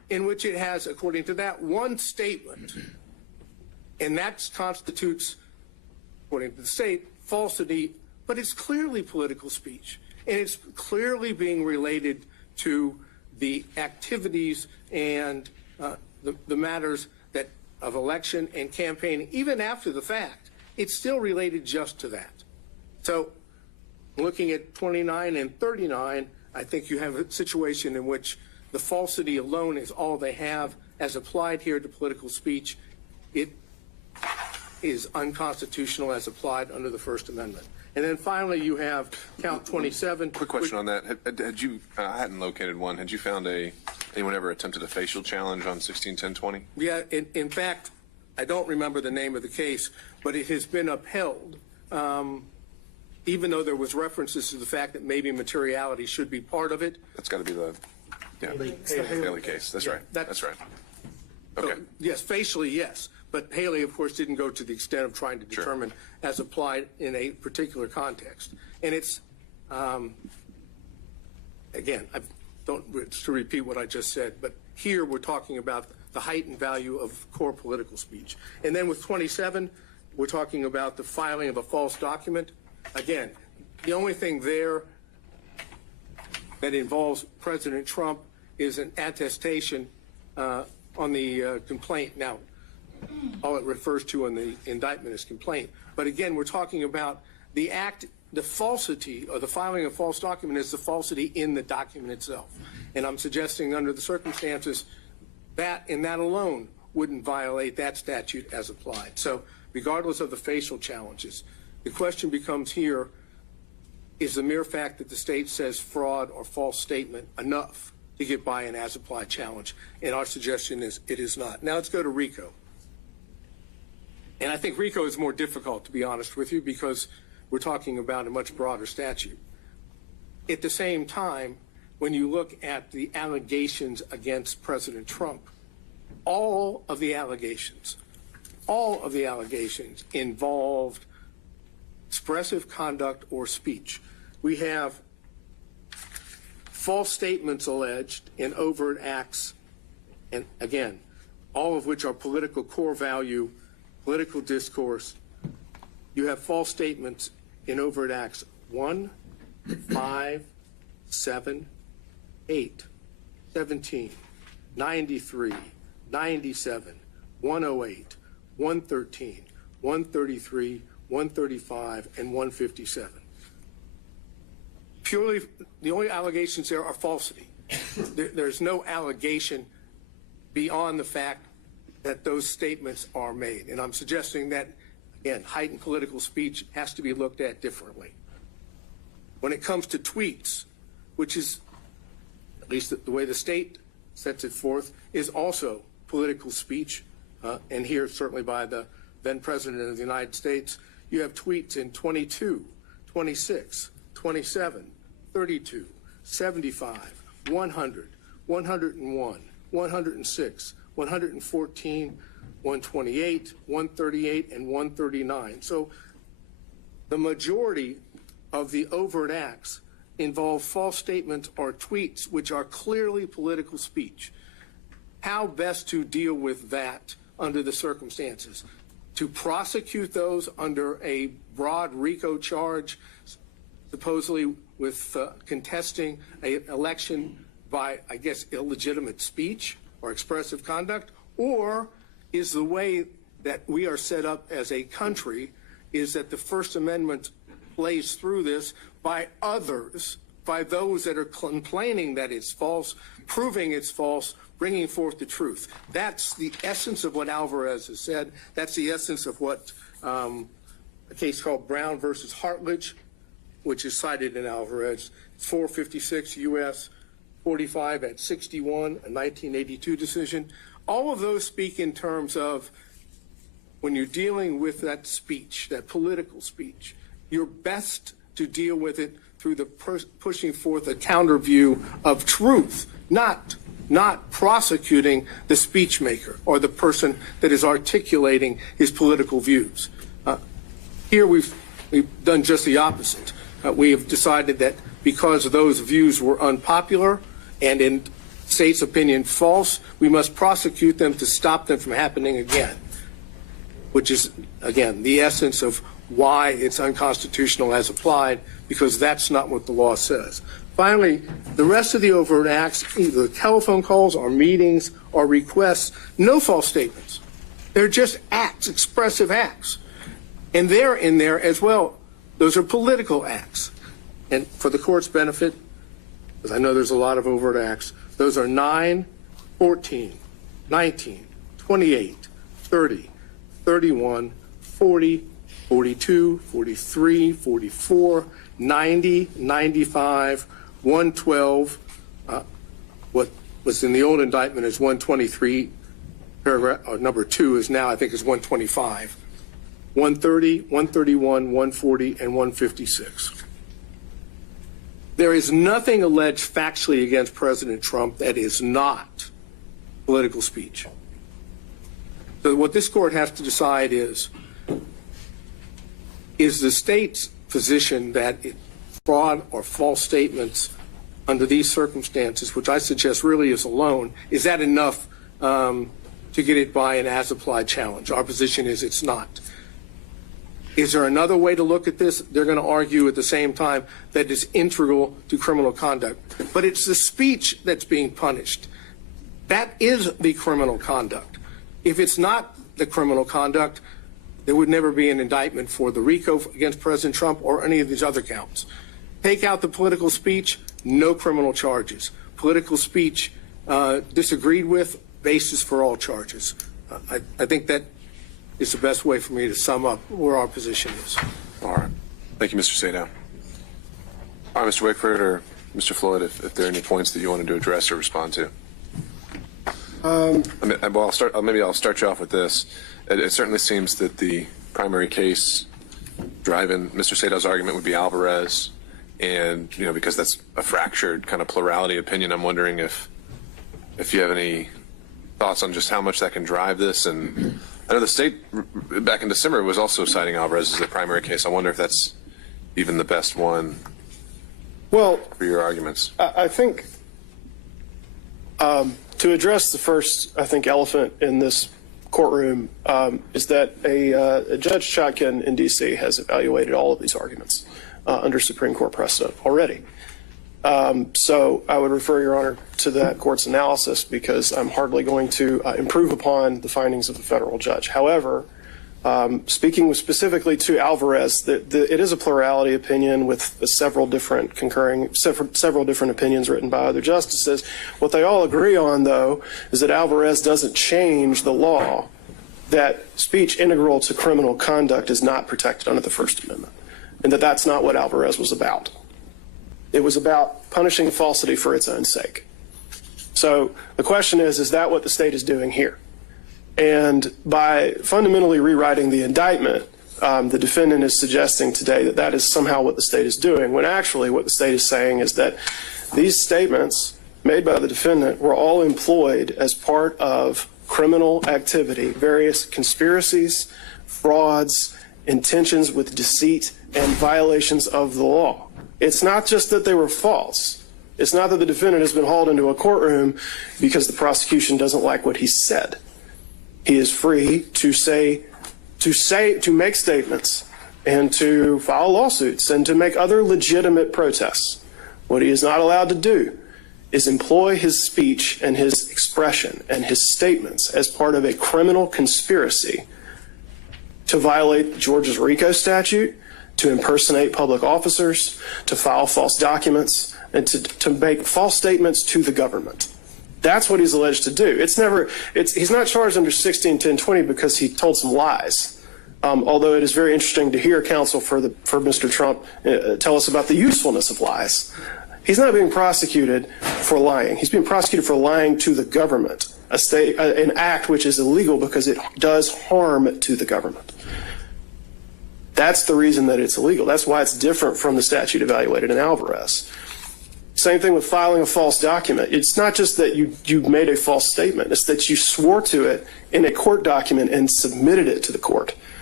in which it has, according to that, one statement, and that constitutes, according to the state, falsity, but it's clearly political speech, and it's clearly being related to the activities and the matters that of election and campaigning, even after the fact. It's still related just to that. So looking at 29 and 39, I think you have a situation in which the falsity alone is all they have as applied here to political speech. It is unconstitutional as applied under the First Amendment. And then finally, you have count 27. Quick question on that. Had you, I hadn't located one. Had you found anyone ever attempted a facial challenge on 161020? Yeah, in fact, I don't remember the name of the case, but it has been upheld, even though there was references to the fact that maybe materiality should be part of it. That's got to be the Haley case. That's right. That's right. Okay. So, yes, facially, yes. But Haley, of course, didn't go to the extent of trying to determine as applied in a particular context. And it's, again, I don't to repeat what I just said, but here we're talking about the heightened value of core political speech. And then with 27, we're talking about the filing of a false document. Again, the only thing there that involves President Trump is an attestation on the complaint. Now, all it refers to in the indictment is complaint. But again, we're talking about the act, the falsity, or the filing of false document is the falsity in the document itself. And I'm suggesting under the circumstances, that and that alone wouldn't violate that statute as applied. So regardless of the facial challenges, the question becomes here, is the mere fact that the state says fraud or false statement enough to get by an as-applied challenge? And our suggestion is it is not. Now let's go to RICO. And I think RICO is more difficult, to be honest with you, because we're talking about a much broader statute. At the same time, when you look at the allegations against President Trump, all of the allegations involved expressive conduct or speech. We have false statements alleged in overt acts, and again, all of which are political core value, political discourse. You have false statements in overt acts 1, 5, 7, 8, 17, 93, 97, 108, 113, 133, 135, and 157. Purely, the only allegations there are falsity. There's no allegation beyond the fact that those statements are made. And I'm suggesting that, again, heightened political speech has to be looked at differently. When it comes to tweets, which is, at least the way the state sets it forth, is also political speech, and here certainly by the then President of the United States, you have tweets in 22, 26, 27, 32, 75, 100, 101, 106, 114, 128, 138, and 139. So the majority of the overt acts involve false statements or tweets which are clearly political speech. How best to deal with that under the circumstances? To prosecute those under a broad RICO charge, supposedly with contesting an election by, I guess, illegitimate speech or expressive conduct? Or is the way that we are set up as a country is that the First Amendment plays through this by others, by those that are complaining that it's false, proving it's false, bringing forth the truth? That's the essence of what Alvarez has said. That's the essence of what a case called Brown versus Hartledge, which is cited in Alvarez. It's 456 U.S. 45 at 61, a 1982 decision. All of those speak in terms of when you're dealing with that speech, that political speech, you're best to deal with it through the pushing forth a counter view of truth, not prosecuting the speech maker or the person that is articulating his political views. Here we've done just the opposite. We have decided that because those views were unpopular and in state's opinion false, we must prosecute them to stop them from happening again, which is, again, the essence of why it's unconstitutional as applied, because that's not what the law says. Finally, the rest of the overt acts, either telephone calls or meetings or requests, no false statements. They're just acts, expressive acts. And they're in there as well. Those are political acts. And for the court's benefit, because I know there's a lot of overt acts, those are 9, 14, 19, 28, 30, 31, 40, 42, 43, 44, 90, 95, 112. What was in the old indictment is 123, paragraph number 2 is now, I think, is 125. 130, 131, 140, and 156. There is nothing alleged factually against President Trump that is not political speech. So what this court has to decide is the state's position that fraud or false statements under these circumstances, which I suggest really is alone, is that enough to get it by an as-applied challenge? Our position is it's not. Is there another way to look at this? They're going to argue at the same time that it's integral to criminal conduct. But it's the speech that's being punished. That is the criminal conduct. If it's not the criminal conduct, there would never be an indictment for the RICO against President Trump or any of these other counts. Take out the political speech, no criminal charges. Political speech disagreed with, basis for all charges. I think that is the best way for me to sum up where our position is. All right. Thank you, Mr. Sadow. All right, Mr. Wickford or Mr. Floyd, if there are any points that you wanted to address or respond to. Maybe I'll start you off with this. It certainly seems that the primary case driving Mr. Sadow's argument would be Alvarez, and because that's a fractured kind of plurality opinion, I'm wondering if you have any thoughts on just how much that can drive this. And I know the state back in December was also citing Alvarez as a primary case. I wonder if that's even the best one for your arguments. I think to address the first, elephant in this courtroom is that a Judge Chotkin in D.C. has evaluated all of these arguments under Supreme Court precedent already. So I would refer, Your Honor, to that court's analysis because I'm hardly going to improve upon the findings of the federal judge. However, speaking specifically to Alvarez, it is a plurality opinion with several different opinions written by other justices. What they all agree on, though, is that Alvarez doesn't change the law that speech integral to criminal conduct is not protected under the First Amendment, and that that's not what Alvarez was about. It was about punishing falsity for its own sake. So the question is that what the state is doing here? And by fundamentally rewriting the indictment, the defendant is suggesting today that that is somehow what the state is doing, when actually what the state is saying is that these statements made by the defendant were all employed as part of criminal activity, various conspiracies, frauds, intentions with deceit, and violations of the law. It's not just that they were false. It's not that the defendant has been hauled into a courtroom because the prosecution doesn't like what he said. He is free to make statements and to file lawsuits and to make other legitimate protests. What he is not allowed to do is employ his speech and his expression and his statements as part of a criminal conspiracy to violate Georgia's RICO statute, to impersonate public officers, to file false documents, and to make false statements to the government. That's what he's alleged to do. He's not charged under 161020 because he told some lies. Although it is very interesting to hear counsel for Mr. Trump tell us about the usefulness of lies. He's not being prosecuted for lying. He's being prosecuted for lying to the government, an act which is illegal because it does harm to the government. That's the reason that it's illegal. That's why it's different from the statute evaluated in Alvarez. Same thing with filing a false document. It's not just that you made a false statement. It's that you swore to it in a court document and submitted it to the court.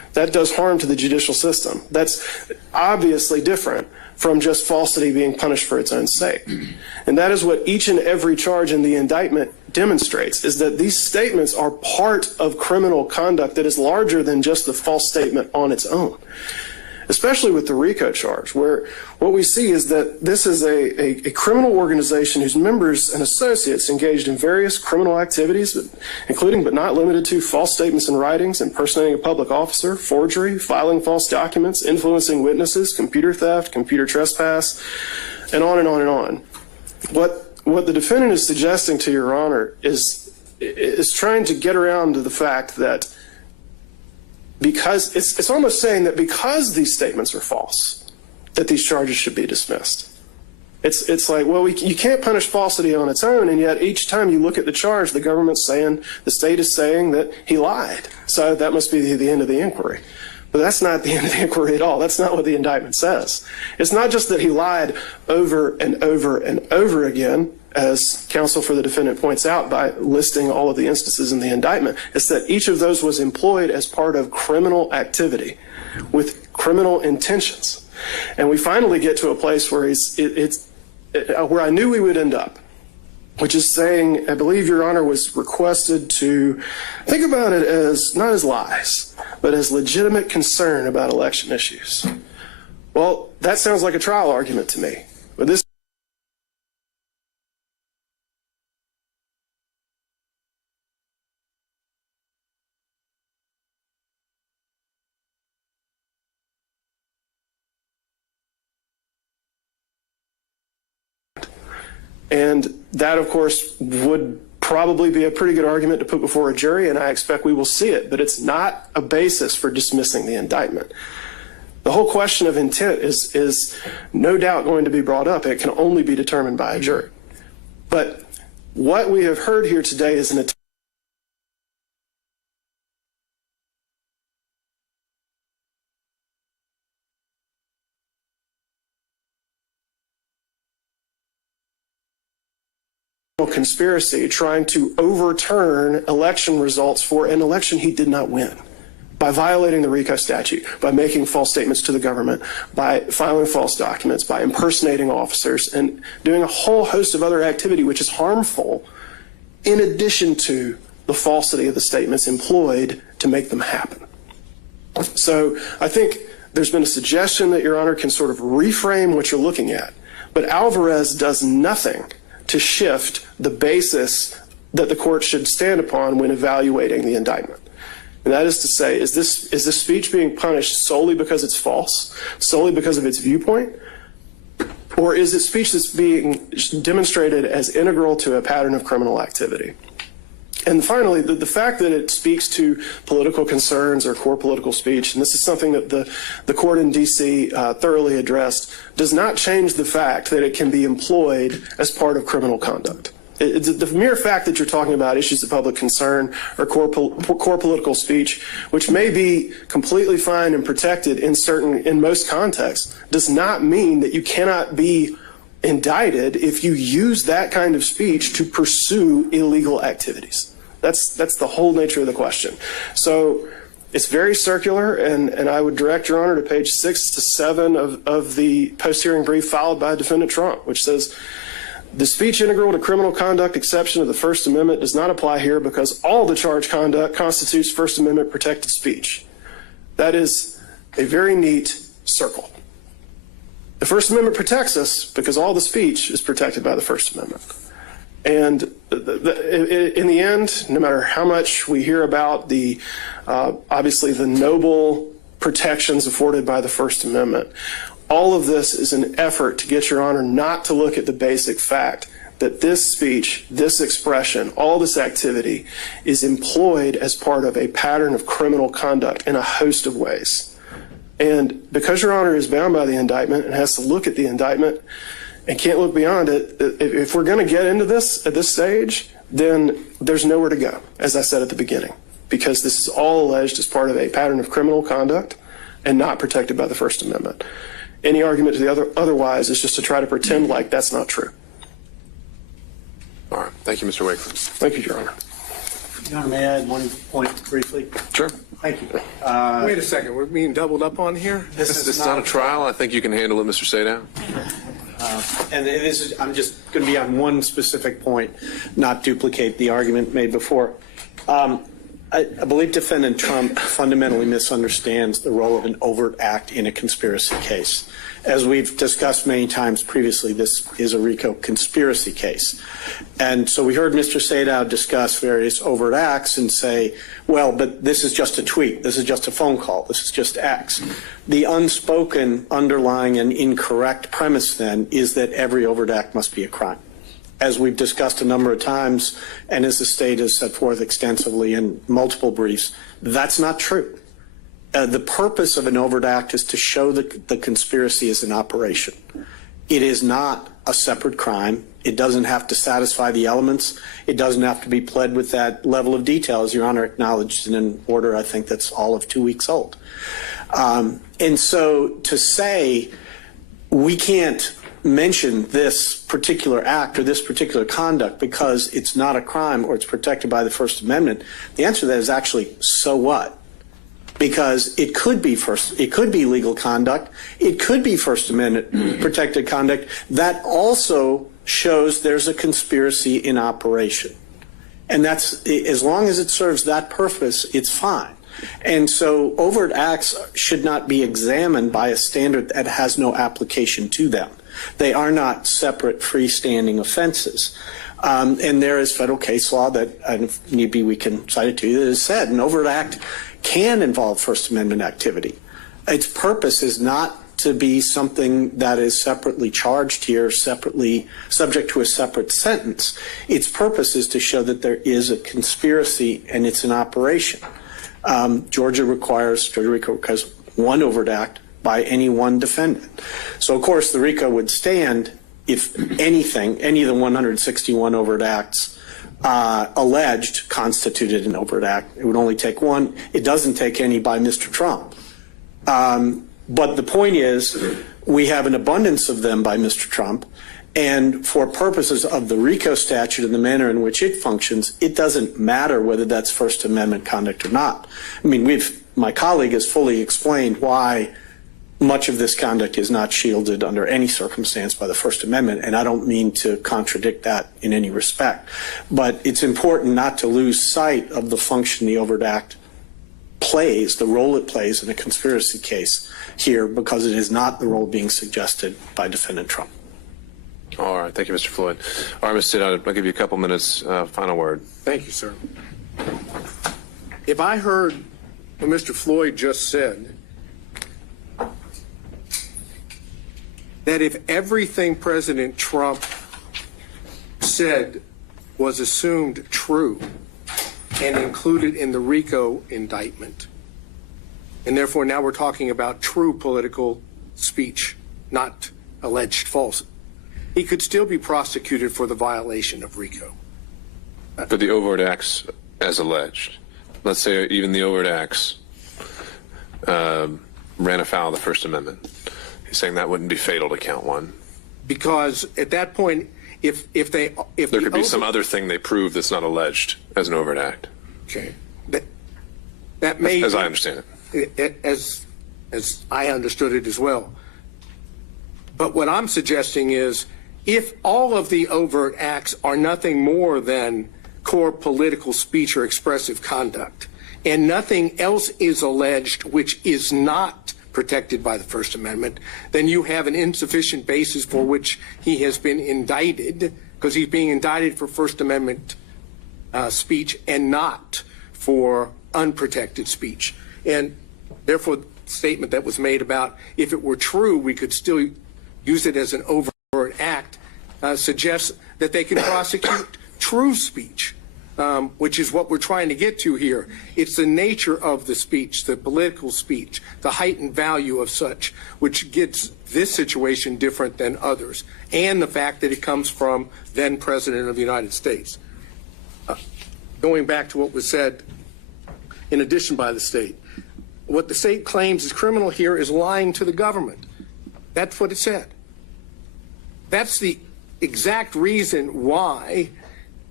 that does harm to the judicial system. That's obviously different from just falsity being punished for its own sake. And that is what each and every charge in the indictment demonstrates, is that these statements are part of criminal conduct that is larger than just the false statement on its own, especially with the RICO charge, where what we see is that this is a criminal organization whose members and associates engaged in various criminal activities, including but not limited to false statements and writings, impersonating a public officer, forgery, filing false documents, influencing witnesses, computer theft, computer trespass, and on and on and on. What the defendant is suggesting to Your Honor is trying to get around to the fact that because it's almost saying that because these statements are false, that these charges should be dismissed. It's like, well, you can't punish falsity on its own, and yet each time you look at the charge, the government's saying, the state is saying that he lied. So that must be the end of the inquiry. But that's not the end of the inquiry at all. That's not what the indictment says. It's not just that he lied over and over and over again, as counsel for the defendant points out by listing all of the instances in the indictment. It's that each of those was employed as part of criminal activity with criminal intentions. And we finally get to a place where where I knew we would end up, which is saying, I believe Your Honor was requested to think about it as not as lies, but as legitimate concern about election issues. Well, that sounds like a trial argument to me. But this and that, of course, would probably be a pretty good argument to put before a jury, and I expect we will see it, but it's not a basis for dismissing the indictment. The whole question of intent is no doubt going to be brought up. It can only be determined by a jury. But what we have heard here today is an attempt conspiracy trying to overturn election results for an election he did not win by violating the RICO statute, by making false statements to the government, by filing false documents, by impersonating officers, and doing a whole host of other activity which is harmful in addition to the falsity of the statements employed to make them happen. So I think there's been a suggestion that Your Honor can sort of reframe what you're looking at, but Alvarez does nothing to shift the basis that the court should stand upon when evaluating the indictment. And that is to say, is this speech being punished solely because it's false, solely because of its viewpoint, or is it speech that's being demonstrated as integral to a pattern of criminal activity? And finally, the fact that it speaks to political concerns or core political speech, and this is something that the court in D.C. Thoroughly addressed, does not change the fact that it can be employed as part of criminal conduct. The mere fact that you're talking about issues of public concern or core political speech, which may be completely fine and protected in most contexts, does not mean that you cannot be indicted if you use that kind of speech to pursue illegal activities. That's the whole nature of the question. So it's very circular, and I would direct Your Honor to page 6 to 7 of the post-hearing brief filed by Defendant Trump, which says, the speech integral to criminal conduct exception of the First Amendment does not apply here because all the charged conduct constitutes First Amendment protected speech. That is a very neat circle. The First Amendment protects us because all the speech is protected by the First Amendment. And in the end, no matter how much we hear about obviously the noble protections afforded by the First Amendment, all of this is an effort to get Your Honor not to look at the basic fact that this speech, this expression, all this activity is employed as part of a pattern of criminal conduct in a host of ways. And because Your Honor is bound by the indictment and has to look at the indictment and can't look beyond it, if we're going to get into this at this stage, then there's nowhere to go, as I said at the beginning, because this is all alleged as part of a pattern of criminal conduct and not protected by the First Amendment. Any argument to the otherwise is just to try to pretend like that's not true. All right. Thank you, Mr. Wakeford. Thank you, Your Honor. Your Honor, may I add one point briefly? Sure. Thank you. Wait a second, we're being doubled up on here? This is not a trial. I think you can handle it, Mr. Sadow. And this is, I'm just going to be on one specific point, not duplicate the argument made before. I believe Defendant Trump fundamentally misunderstands the role of an overt act in a conspiracy case. As we've discussed many times previously, this is a RICO conspiracy case. And so we heard Mr. Sadow discuss various overt acts and say, well, but this is just a tweet, this is just a phone call, this is just X. The unspoken underlying and incorrect premise then is that every overt act must be a crime. As we've discussed a number of times, and as the state has set forth extensively in multiple briefs, that's not true. The purpose of an overt act is to show that the conspiracy is an operation. It is not a separate crime. It doesn't have to satisfy the elements. It doesn't have to be pled with that level of detail, as Your Honor acknowledged in an order I think that's all of 2 weeks old. And so to say we can't mention this particular act or this particular conduct because it's not a crime or it's protected by the First Amendment, the answer to that is actually, so what? Because it could be legal conduct, it could be First Amendment protected conduct. That also shows there's a conspiracy in operation. And that's, as long as it serves that purpose, it's fine. And so overt acts should not be examined by a standard that has no application to them. They are not separate freestanding offenses. And there is federal case law that, and if need be, we can cite it to you, that has said an overt act can involve First Amendment activity. Its purpose is not to be something that is separately charged here, separately subject to a separate sentence. Its purpose is to show that there is a conspiracy and it's an operation. Georgia RICO requires one overt act by any one defendant. So, of course, the RICO would stand if anything, any of the 161 overt acts alleged constituted an overt act. It would only take one. It doesn't take any by Mr. Trump. But the point is, we have an abundance of them by Mr. Trump, and for purposes of the RICO statute and the manner in which it functions, it doesn't matter whether that's First Amendment conduct or not. I mean, my colleague has fully explained why much of this conduct is not shielded under any circumstance by the First Amendment, and I don't mean to contradict that in any respect. But it's important not to lose sight of the function the overt act plays, the role it plays in a conspiracy case here, because it is not the role being suggested by Defendant Trump. All right. Thank you, Mr. Floyd. All right, Mr. Sadow, I'll give you a couple minutes. Final word. Thank you, sir. If I heard what Mr. Floyd just said, that if everything President Trump said was assumed true and included in the RICO indictment, and therefore now we're talking about true political speech, not alleged false, he could still be prosecuted for the violation of RICO. For the overt acts as alleged. Let's say even the overt acts ran afoul of the First Amendment. He's saying that wouldn't be fatal to count one. Because at that point, if there could be some other thing they prove that's not alleged as an overt act. Okay. That may, as I understand it. As I understood it as well. But what I'm suggesting is, if all of the overt acts are nothing more than core political speech or expressive conduct, and nothing else is alleged which is not protected by the First Amendment, then you have an insufficient basis for which he has been indicted, because he's being indicted for First Amendment speech and not for unprotected speech. And therefore, the statement that was made about if it were true, we could still use it as an overt act, suggests that they can prosecute true speech, which is what we're trying to get to here. It's the nature of the speech, the political speech, the heightened value of such, which gets this situation different than others, and the fact that it comes from then President of the United States. Going back to what was said in addition by the state, what the state claims is criminal here is lying to the government. That's what it said. That's the exact reason why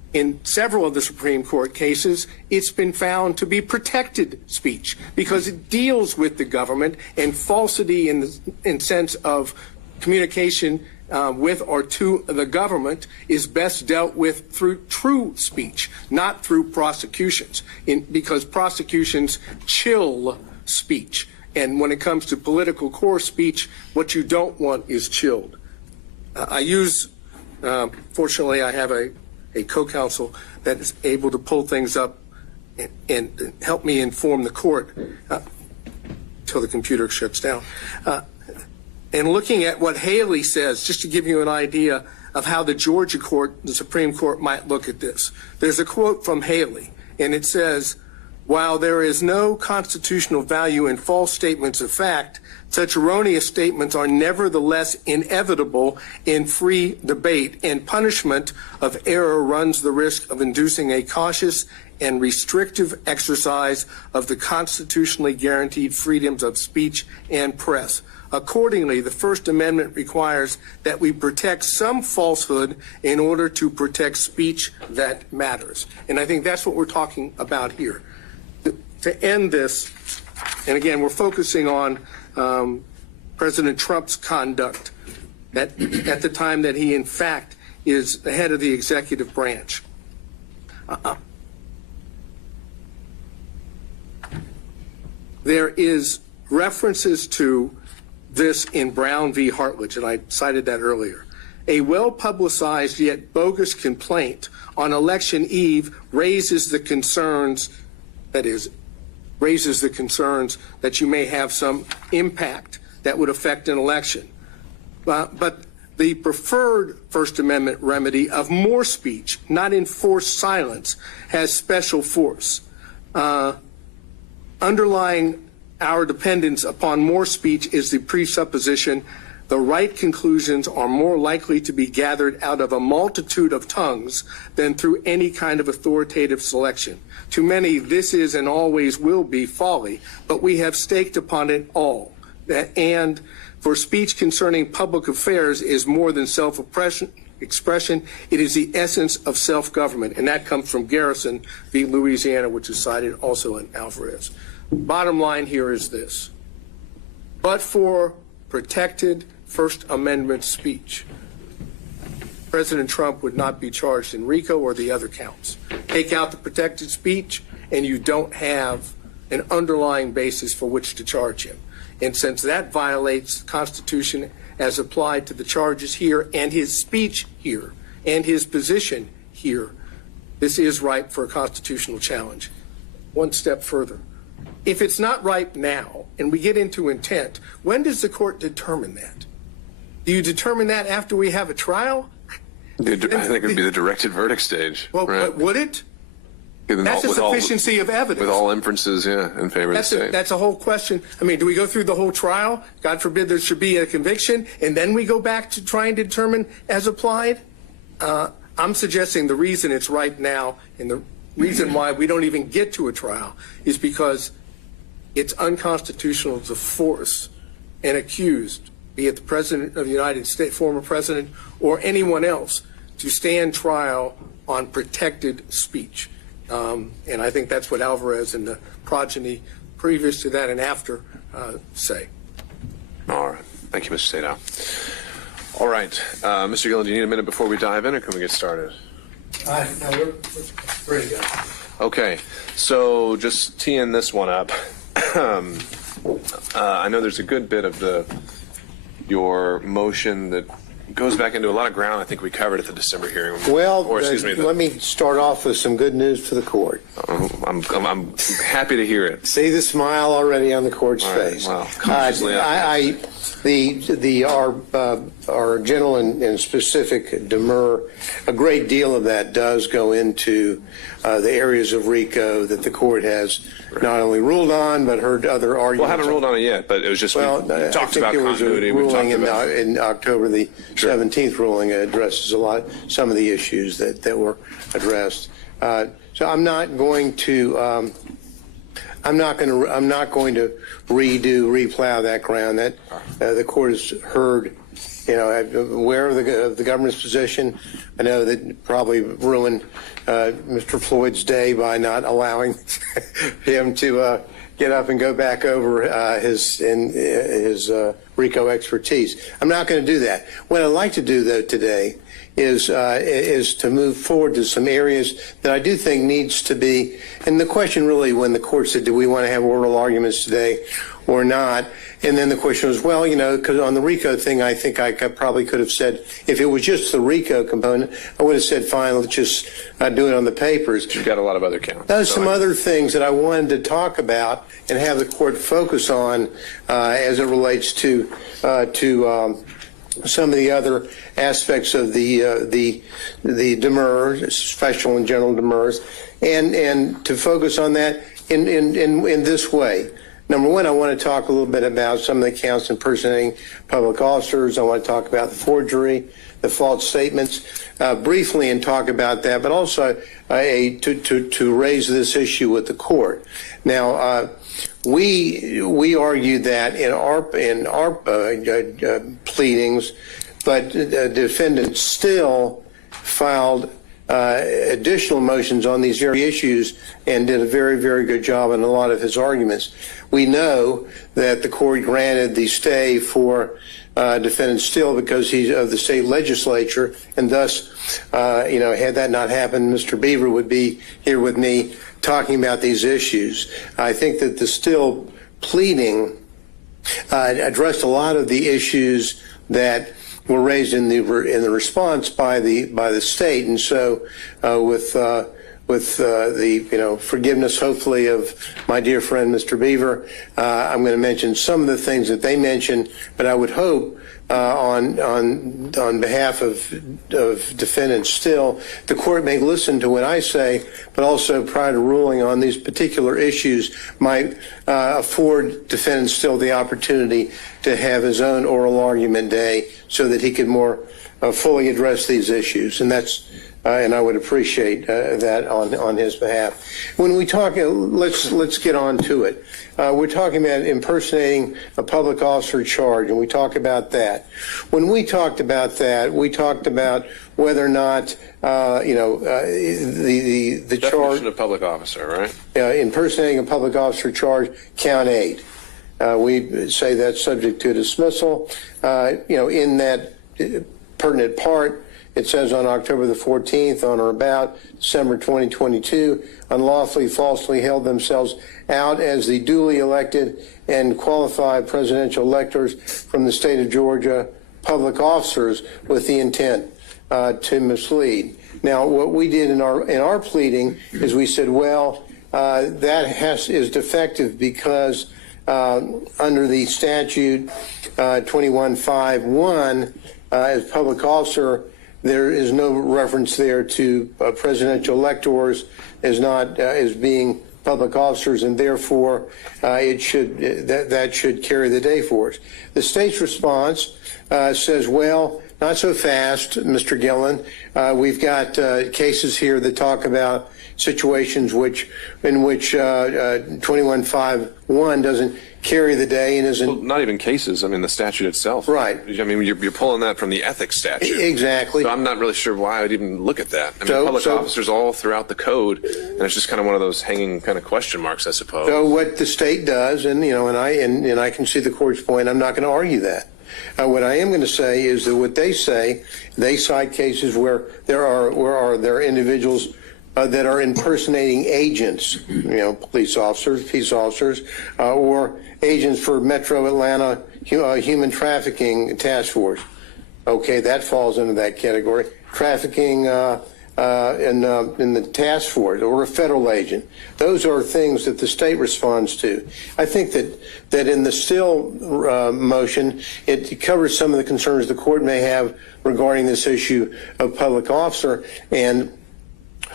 in several of the Supreme Court cases, it's been found to be protected speech because it deals with the government, and falsity in sense of communication with or to the government is best dealt with through true speech, not through prosecutions, because prosecutions chill speech. And when it comes to political core speech, what you don't want is chilled. Fortunately, I have a co-counsel that is able to pull things up and help me inform the court until the computer shuts down. And looking at what Haley says, just to give you an idea of how the Georgia court, the Supreme Court, might look at this. There's a quote from Haley, and it says, "While there is no constitutional value in false statements of fact, such erroneous statements are nevertheless inevitable in free debate, and punishment of error runs the risk of inducing a cautious and restrictive exercise of the constitutionally guaranteed freedoms of speech and press. Accordingly, the First Amendment requires that we protect some falsehood in order to protect speech that matters." And I think that's what we're talking about here. To end this, and again, we're focusing on President Trump's conduct at the time that he, in fact, is the head of the executive branch. There is references to this in Brown v. Hartledge, and I cited that earlier. A well-publicized yet bogus complaint on election eve raises the concerns, that you may have some impact that would affect an election. But the preferred First Amendment remedy of more speech, not enforced silence, has special force. Underlying our dependence upon more speech is the presupposition the right conclusions are more likely to be gathered out of a multitude of tongues than through any kind of authoritative selection. To many, this is and always will be folly, but we have staked upon it all. And for speech concerning public affairs is more than self-expression, it is the essence of self-government. And that comes from Garrison v. Louisiana, which is cited also in Alvarez. Bottom line here is this. But for protected First Amendment speech, President Trump would not be charged in RICO or the other counts. Take out the protected speech, and you don't have an underlying basis for which to charge him. And since that violates the Constitution as applied to the charges here and his speech here and his position here, this is ripe for a constitutional challenge. One step further. If it's not ripe now, and we get into intent, when does the court determine that? Do you determine that after we have a trial? I think it would be the directed verdict stage. Well, right? Would it? That's a sufficiency of evidence. With all inferences, yeah, in favor of the state. That's a whole question. I mean, do we go through the whole trial? God forbid there should be a conviction, and then we go back to try and determine as applied? I'm suggesting the reason it's ripe now, and the reason why we don't even get to a trial, is because it's unconstitutional to force an accused, be it the President of the United States, former President, or anyone else, to stand trial on protected speech. And I think that's what Alvarez and the progeny previous to that and after say. All right. Thank you, Mr. Sadow. All right. Mr. Gillen, do you need a minute before we dive in, or can we get started? No, we're ready to go. Okay. So just teeing this one up. I know there's a good bit of your motion that goes back into a lot of ground I think we covered at the December hearing. Well, let me start off with some good news for the court. I'm happy to hear it. See the smile already on the court's face. Wow. Our general and specific demur, a great deal of that does go into the areas of RICO that the court has not only ruled on, but heard other arguments. Well, I haven't ruled on it yet, but it was just, we talked about continuity. There was a ruling in October, the 17th ruling addresses some of the issues that were addressed. So I'm not going to replow that ground. That the court has heard I'm aware of the government's position. I know that probably ruined Mr. Floyd's day by not allowing him to get up and go back over his RICO expertise. I'm not going to do that. What I'd like to do, though, today is to move forward to some areas that I do think needs to be, and the question really when the court said, do we want to have oral arguments today or not? And then the question was, well, because on the RICO thing, I think I probably could have said, if it was just the RICO component, I would have said, fine, let's just do it on the papers. You've got a lot of other counts. There's some other things that I wanted to talk about and have the court focus on as it relates to some of the other aspects of the demurs, special and general demurs, and to focus on that in this way. Number one, I want to talk a little bit about some of the counts impersonating public officers. I want to talk about the forgery, the false statements, briefly, and talk about that, but also to raise this issue with the court. Now, we argued that in our pleadings, but the defendant still filed additional motions on these very issues and did a very, very good job in a lot of his arguments. We know that the court granted the stay for defendant Still because he's of the state legislature, and thus, had that not happened, Mr. Beaver would be here with me talking about these issues. I think that the Still pleading addressed a lot of the issues that were raised in the response by the state, and so with the forgiveness, hopefully, of my dear friend Mr. Beaver, I'm going to mention some of the things that they mentioned, but I would hope on behalf of defendants Still, the court may listen to what I say, but also prior to ruling on these particular issues might afford defendant Still the opportunity to have his own oral argument day so that he could more fully address these issues, and that's. And I would appreciate that on his behalf. When we talk, let's get on to it. We're talking about impersonating a public officer charge, and we talk about that. When we talked about that, we talked about whether or not the charge Definition of public officer, right? Impersonating a public officer charge, count 8. We say that's subject to dismissal. In that pertinent part. It says on October the 14th, on or about December 2022, unlawfully, falsely held themselves out as the duly elected and qualified presidential electors from the state of Georgia, public officers with the intent to mislead. Now, what we did in our pleading is we said, well, that is defective because under the statute 2151, as public officer, there is no reference there to presidential electors as being public officers, and therefore that should carry the day for us. The state's response says, well, not so fast, Mr. Gillen. We've got cases here that talk about situations in which 2151 doesn't carry the day and isn't. Well, not even cases. I mean, the statute itself. Right. I mean, you're pulling that from the ethics statute. Exactly. So I'm not really sure why I'd even look at that. I mean, public officers all throughout the code, and it's just kind of one of those hanging kind of question marks, I suppose. So what the state does, and I can see the court's point. I'm not going to argue that. What I am going to say is that what they say, they cite cases where there are individuals that are impersonating agents, police officers, peace officers, or agents for Metro Atlanta Human Trafficking Task Force. Okay, that falls into that category. Trafficking in the task force or a federal agent. Those are things that the state responds to. I think that in the Still motion, it covers some of the concerns the court may have regarding this issue of public officer. And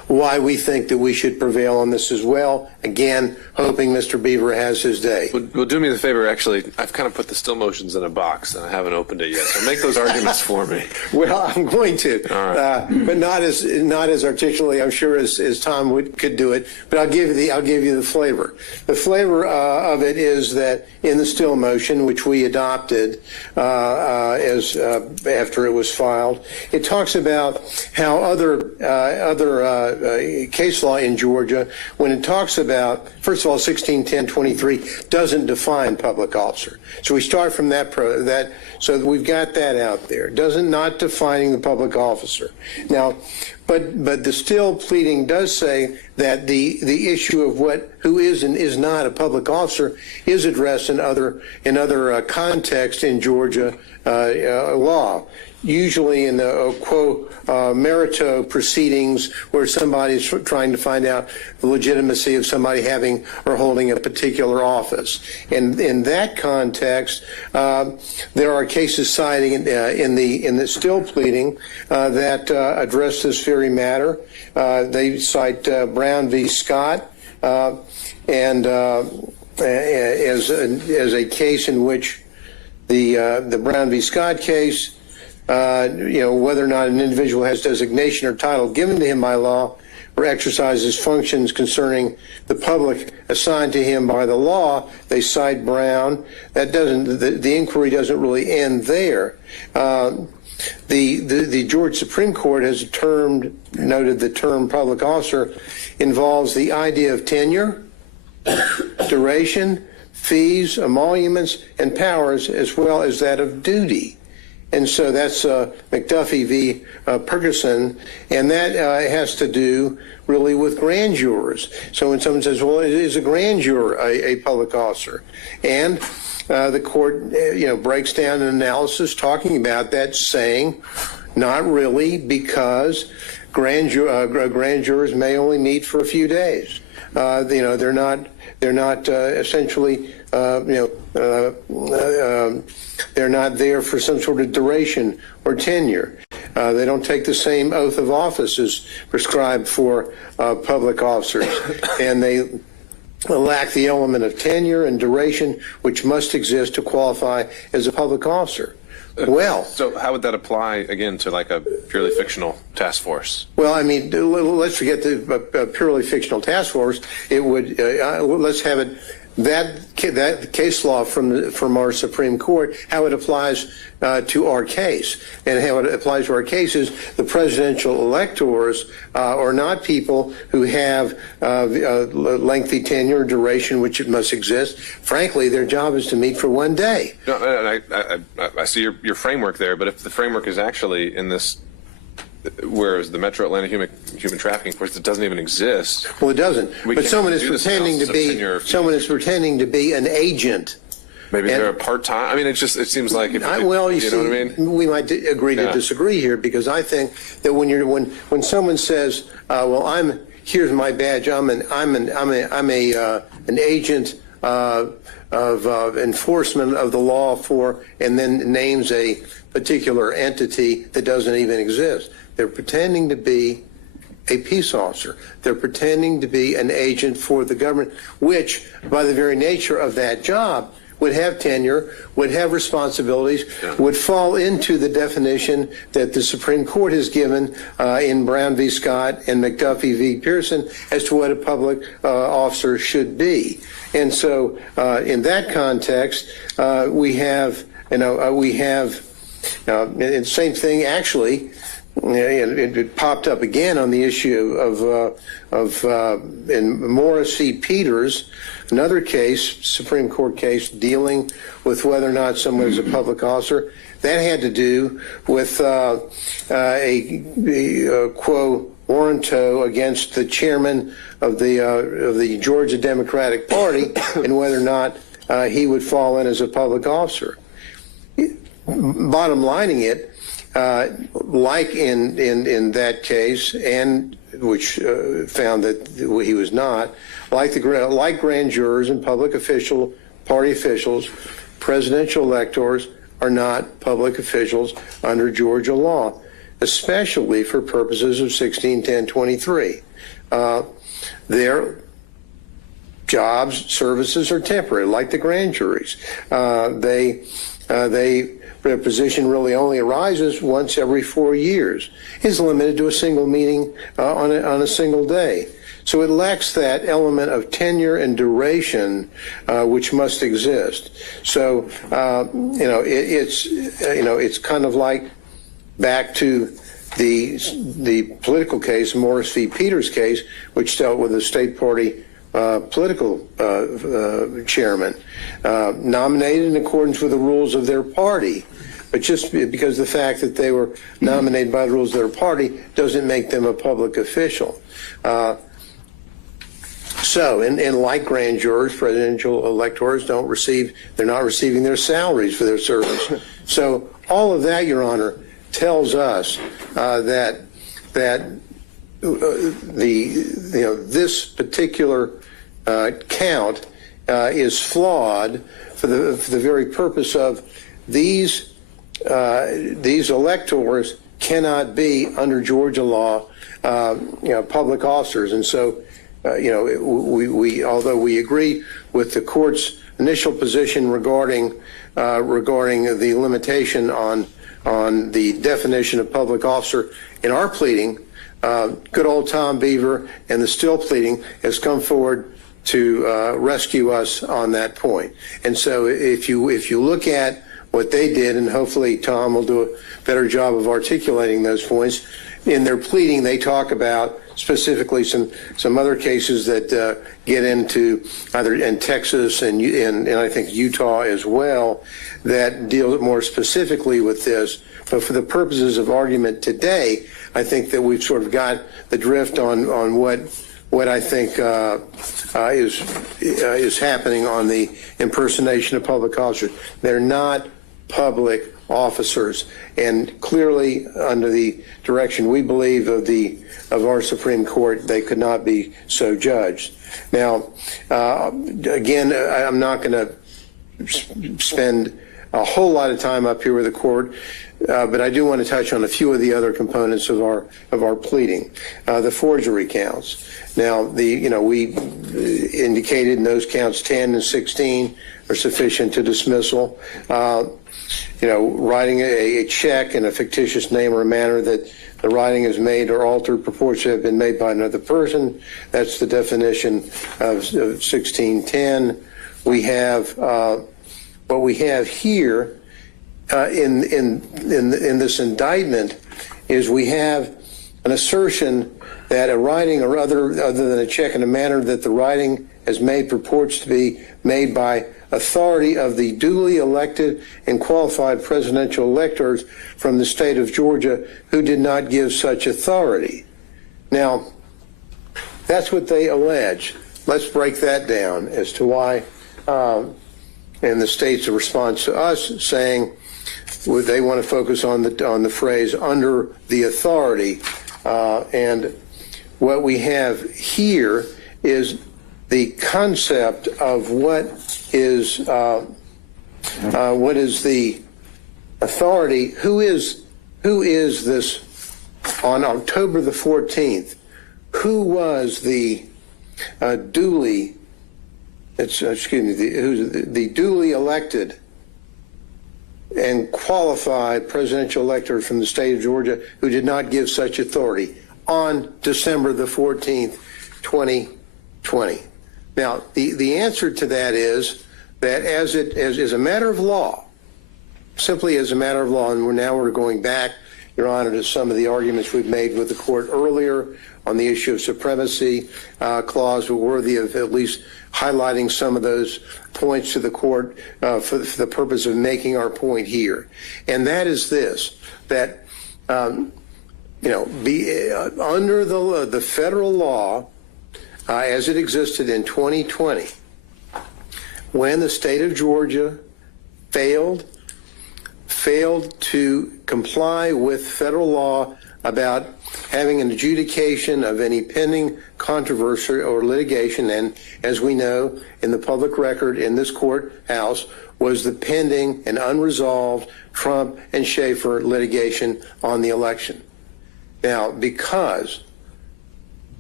why we think that we should prevail on this as well. Again, hoping Mr. Beaver has his day. Well, do me the favor, actually, I've kind of put the still motions in a box, and I haven't opened it yet, so make those arguments for me. Well, I'm going to, but not as articulately, I'm sure, as Tom could do it. But I'll give you the flavor. The flavor of it is that in the still motion, which we adopted as after it was filed, it talks about how other case law in Georgia, when it talks about, first of all, 1610-23 doesn't define public officer. So we start from that, so we've got that out there. Not defining the public officer. Now, but the still pleading does say that the issue of who is and is not a public officer is addressed in other contexts in Georgia law. Usually in the quo merito proceedings where somebody's trying to find out the legitimacy of somebody having or holding a particular office. And in that context, there are cases citing in the still pleading that address this very matter. They cite Brown v. Scott and as a case in which the Brown v. Scott case, whether or not an individual has designation or title given to him by law or exercises functions concerning the public assigned to him by the law, they cite Brown. That doesn't, the inquiry doesn't really end there. The Georgia Supreme Court has noted the term public officer involves the idea of tenure, duration, fees, emoluments, and powers, as well as that of duty. And so that's McAfee v. Ferguson, and that has to do really with grand jurors. So when someone says, well, is a grand juror a public officer? And the court, breaks down an analysis talking about that, saying, not really, because grand jurors may only meet for a few days. They're not essentially, they're not there for some sort of duration or tenure. They don't take the same oath of office as prescribed for public officers, and they lack the element of tenure and duration which must exist to qualify as a public officer. Well, so how would that apply again to like a purely fictional task force? Well, I mean, let's forget the purely fictional task force. It would let's have it that case law from our Supreme Court, how it applies to our case, and how it applies to our case is the presidential electors are not people who have lengthy tenure, duration, which it must exist. Frankly, their job is to meet for one day. No, I see your framework there, but if the framework is actually in this, whereas the Metro Atlanta Human Trafficking Force, it doesn't even exist. Well, it doesn't. But someone is pretending to be an agent. Maybe they're a part-time. I mean, it seems like. You know what I mean? We might agree to disagree here, because I think that when someone says, "Well, here's my badge. I'm an agent of enforcement of the law for," and then names a particular entity that doesn't even exist. They're pretending to be a peace officer. They're pretending to be an agent for the government, which, by the very nature of that job, would have tenure, would have responsibilities, would fall into the definition that the Supreme Court has given in Brown v. Scott and McAfee v. Pearson as to what a public officer should be. And so in that context, we have, and same thing actually, it popped up again on the issue in Morris v. Peters, another case, Supreme Court case, dealing with whether or not someone is a public officer. That had to do with a quo warranto against the chairman of the Georgia Democratic Party and whether or not he would fall in as a public officer. Bottom lining it, like in that case, and which found that he was not, like grand jurors and public party officials, presidential electors are not public officials under Georgia law, especially for purposes of 1610-23. their jobs, services are temporary, like the grand juries. Their position really only arises once every 4 years. Is limited to a single meeting on a single day. So it lacks that element of tenure and duration which must exist. So it's kind of like back to the political case, Morris v. Peters case, which dealt with a state party political chairman nominated in accordance with the rules of their party. But just because the fact that they were nominated by the rules of their party doesn't make them a public official. And like grand jurors, presidential electors they're not receiving their salaries for their service. So all of that, Your Honor, tells us that this particular count is flawed for the very purpose of these electors cannot be, under Georgia law, public officers. And so, although we agree with the court's initial position regarding the limitation on the definition of public officer in our pleading, good old Tom Beaver and the Still pleading has come forward to rescue us on that point. And so, if you look at what they did, and hopefully Tom will do a better job of articulating those points. In their pleading, they talk about specifically some other cases that get into either in Texas and I think Utah as well that deal more specifically with this. But for the purposes of argument today, I think that we've sort of got the drift on what I think is happening on the impersonation of public officers. They're not public officers, and clearly under the direction we believe of our Supreme Court, they could not be so judged. Now, again, I'm not going to spend a whole lot of time up here with the court, but I do want to touch on a few of the other components of our pleading. The forgery counts. Now, we indicated in those counts 10 and 16 are sufficient to dismissal. Writing a check in a fictitious name or manner that the writing is made or altered purports to have been made by another person. That's the definition of 1610. We have what we have here in this indictment is we have an assertion that a writing or other than a check in a manner that the writing has made purports to be made by authority of the duly elected and qualified presidential electors from the state of Georgia who did not give such authority. Now, that's what they allege. Let's break that down as to why, and the state's response to us saying they want to focus on the phrase under the authority, and what we have here is the concept of what is the authority. Who is this on October the 14th? Who was the duly duly elected and qualified presidential elector from the state of Georgia who did not give such authority on December the 14th, 2020? Now, the answer to that is that as a matter of law, simply as a matter of law, and we're going back, Your Honor, to some of the arguments we've made with the court earlier on the issue of supremacy clause, were worthy of at least highlighting some of those points to the court for the purpose of making our point here. And that is this, that, under the federal law, as it existed in 2020, when the state of Georgia failed to comply with federal law about having an adjudication of any pending controversy or litigation, and as we know, in the public record in this courthouse was the pending and unresolved Trump and Schaefer litigation on the election. Now, because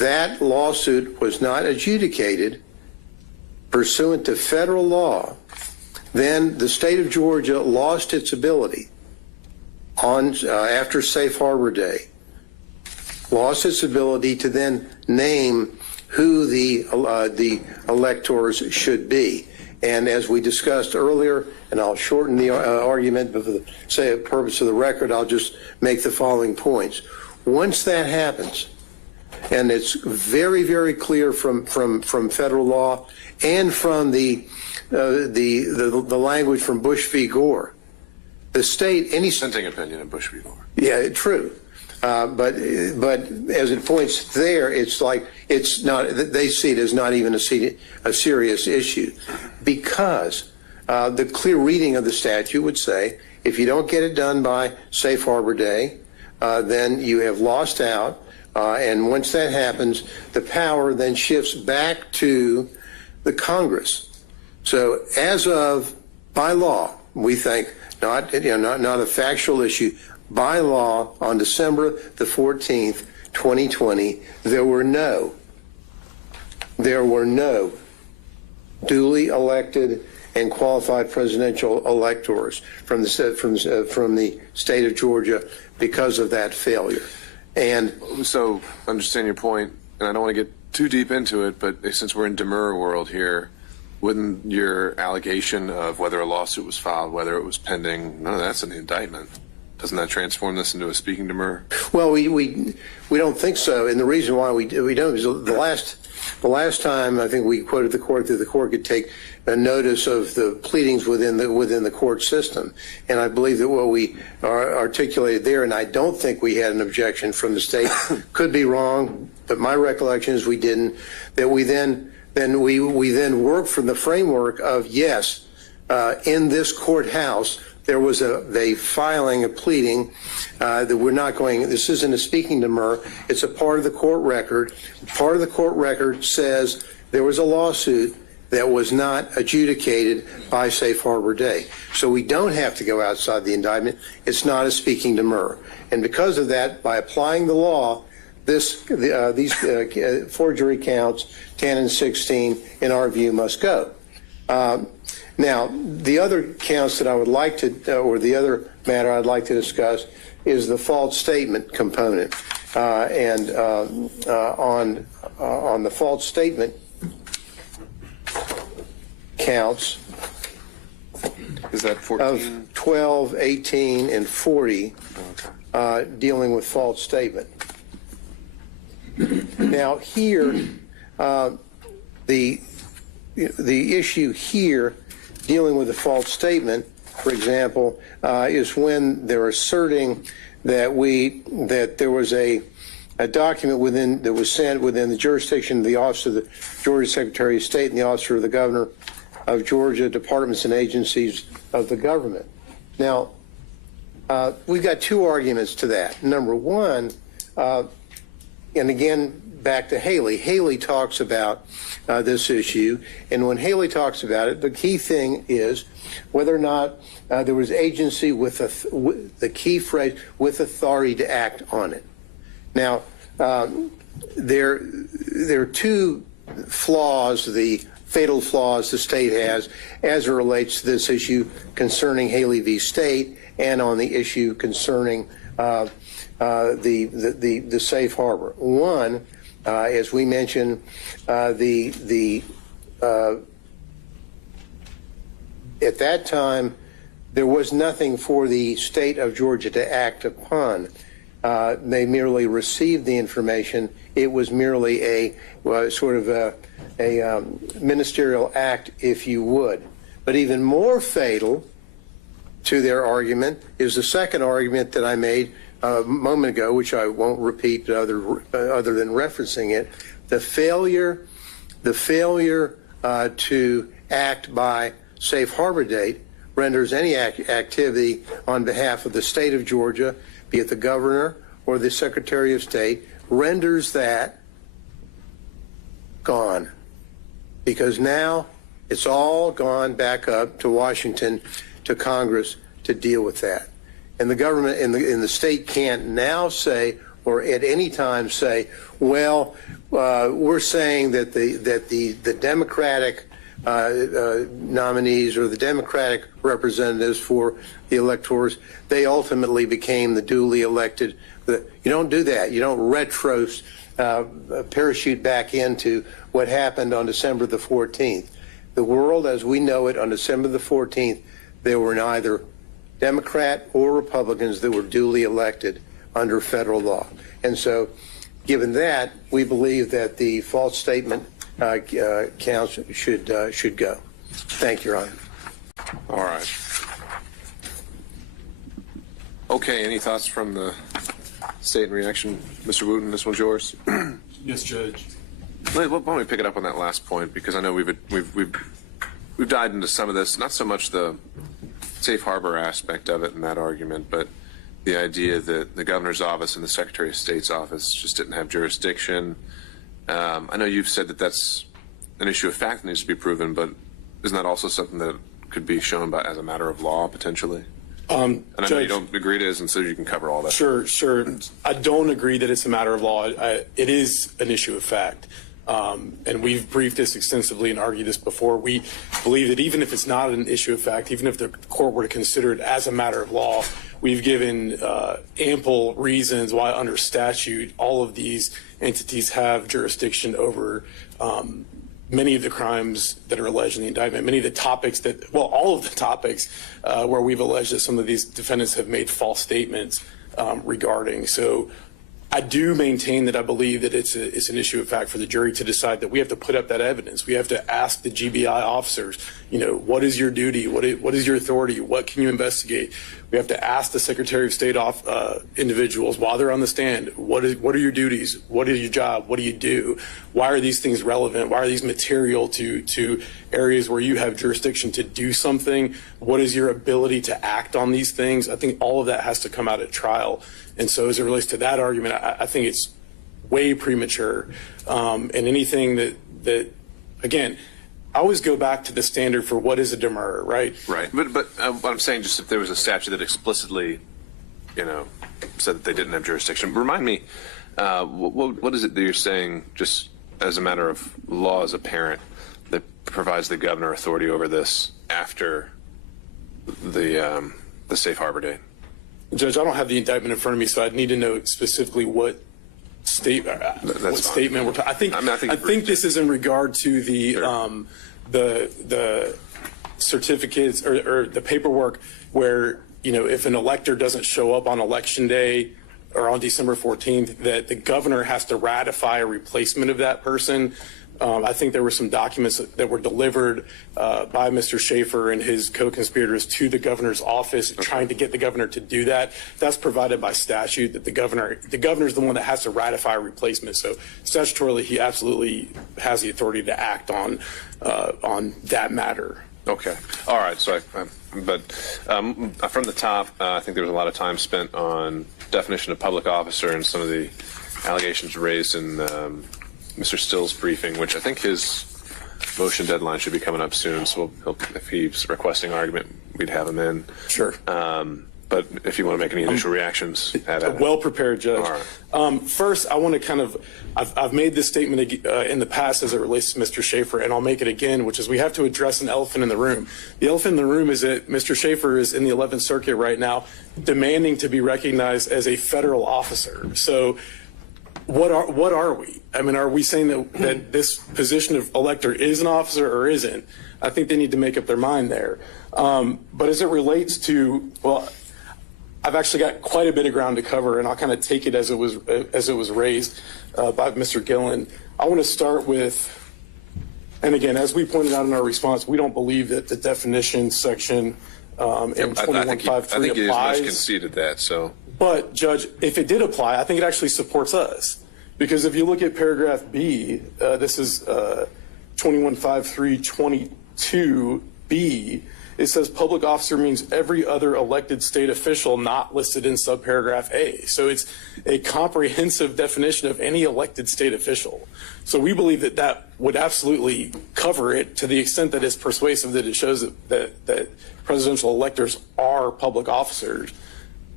that lawsuit was not adjudicated pursuant to federal law, then the state of Georgia lost its ability on after Safe Harbor Day, lost its ability to then name who the electors should be. And as we discussed earlier, and I'll shorten the argument, but for the purpose of the record, I'll just make the following points. Once that happens, and it's very, very clear from federal law and from the language from Bush v. Gore, the state, any dissenting opinion of Bush v. Gore. Yeah, true. But as it points there, it's like it's not. They see it as not even a serious issue, because the clear reading of the statute would say if you don't get it done by Safe Harbor Day, then you have lost out. And once that happens, the power then shifts back to the Congress. So as of by law, we think not a factual issue. By law, on December the 14th, 2020, there were no duly elected and qualified presidential electors from the state of Georgia because of that failure. And so, understand your point, and I don't want to get too deep into it, but since we're in demurrer world here, wouldn't your allegation of whether a lawsuit was filed, whether it was pending, none of that's in the indictment? Doesn't that transform this into a speaking demurrer? Well, we don't think so, and the reason why we don't is the last time I think we quoted the court that the court could take a notice of the pleadings within the court system, and I believe that what we articulated there, and I don't think we had an objection from the state, could be wrong, but my recollection is we didn't. That we then worked from the framework of yes, in this courthouse there was a filing, a pleading that we're not going. This isn't a speaking demurrer. It's a part of the court record. Part of the court record says there was a lawsuit that was not adjudicated by Safe Harbor Day. So we don't have to go outside the indictment. It's not a speaking demurrer. And because of that, by applying the law, these forgery counts, 10 and 16, in our view, must go. Now, the other counts that I would like to, or the other matter I'd like to discuss is the false statement component. On the false statement counts is that 14? Of 12, 18, and 40 dealing with false statement. Now here, the issue here dealing with the false statement, for example, is when they're asserting that there was a document that was sent within the jurisdiction of the Office of the Georgia Secretary of State and the Office of the Governor of Georgia, departments and agencies of the government. Now, we've got two arguments to that. Number one, and again, back to Haley. Haley talks about this issue, and when Haley talks about it, the key thing is whether or not there was agency with the key phrase, with authority to act on it. Now, there are two flaws, the fatal flaws the state has as it relates to this issue concerning Haley v. State and on the issue concerning the safe harbor. One, as we mentioned, at that time, there was nothing for the state of Georgia to act upon. They merely received the information. It was merely a sort of a ministerial act, if you would. But even more fatal to their argument is the second argument that I made a moment ago, which I won't repeat other than referencing it, the failure to act by safe harbor date renders any activity on behalf of the state of Georgia, be it the governor or the Secretary of State, renders that gone. Because now it's all gone back up to Washington, to Congress to deal with that. And the government in the state can't now say, or at any time say, well, we're saying that the Democratic nominees or the Democratic representatives for the electors, they ultimately became the duly elected. You don't do that. You don't parachute back into what happened on December the 14th. The world as we know it on December the 14th, there were neither Democrat or Republicans that were duly elected under federal law. And so, given that, we believe that the false statement counts should go. Thank you, Your Honor. All right. Okay, any thoughts from the state in reaction? Mr. Wooten, this one's yours. Yes, Judge. Why don't we pick it up on that last point, because I know we've dived into some of this, not so much the safe harbor aspect of it in that argument, but the idea that the governor's office and the Secretary of State's office just didn't have jurisdiction. I know you've said that that's an issue of fact that needs to be proven, but isn't that also something that could be shown as a matter of law potentially? And I know you don't agree it is, and so you can cover all that. Sure. I don't agree that it's a matter of law. It is an issue of fact. And we've briefed this extensively and argued this before. We believe that even if it's not an issue of fact, even if the court were to consider it as a matter of law, we've given ample reasons why under statute all of these entities have jurisdiction over many of the crimes that are alleged in the indictment, many of the topics all of the topics where we've alleged that some of these defendants have made false statements regarding. So I do maintain that I believe that it's an issue of fact for the jury to decide that we have to put up that evidence. We have to ask the GBI officers, what is your duty? What is your authority? What can you investigate? We have to ask the Secretary of State individuals while they're on the stand, what are your duties? What is your job? What do you do? Why are these things relevant? Why are these material to areas where you have jurisdiction to do something? What is your ability to act on these things? I think all of that has to come out at trial. And so as it relates to that argument, I think it's way premature. And anything that again, I always go back to the standard for what is a demurrer, right? Right. But what I'm saying, just if there was a statute that explicitly, said that they didn't have jurisdiction, remind me, what is it that you're saying, just as a matter of law as a parent, that provides the governor authority over this after the safe harbor date? Judge, I don't have the indictment in front of me, so I'd need to know specifically what statement we're talking. I think this is in regard to the certificates or the paperwork where if an elector doesn't show up on election day or on December 14th, that the governor has to ratify a replacement of that person. I think there were some documents that were delivered by Mr. Schaefer and his co-conspirators to the governor's office, trying to get the governor to do that. That's provided by statute, that the governor is the one that has to ratify a replacement. So statutorily, he absolutely has the authority to act on that matter. Okay. All right. So, from the top, I think there was a lot of time spent on definition of public officer and some of the allegations raised in Mr. Still's briefing, which I think his motion deadline should be coming up soon. So if he's requesting argument, we'd have him in. Sure. But if you want to make any initial reactions, well prepared, Judge. All right. First, I want to I've made this statement in the past as it relates to Mr. Schaefer, and I'll make it again, which is we have to address an elephant in the room. The elephant in the room is that Mr. Schaefer is in the 11th Circuit right now, demanding to be recognized as a federal officer. So what are we? I mean, are we saying that this position of elector is an officer or isn't? I think they need to make up their mind there. But as it relates to, I've actually got quite a bit of ground to cover, and I'll kind of take it as it was raised by Mr. Gillen. I want to start with, and again, as we pointed out in our response, we don't believe that the definition section in 2153 applies. I think it is much conceded that. So, but Judge, if it did apply, I think it actually supports us, because if you look at paragraph B, this is 215322B. It says public officer means every other elected state official not listed in subparagraph A. So it's a comprehensive definition of any elected state official. So we believe that that would absolutely cover it to the extent that it's persuasive, that it shows that presidential electors are public officers.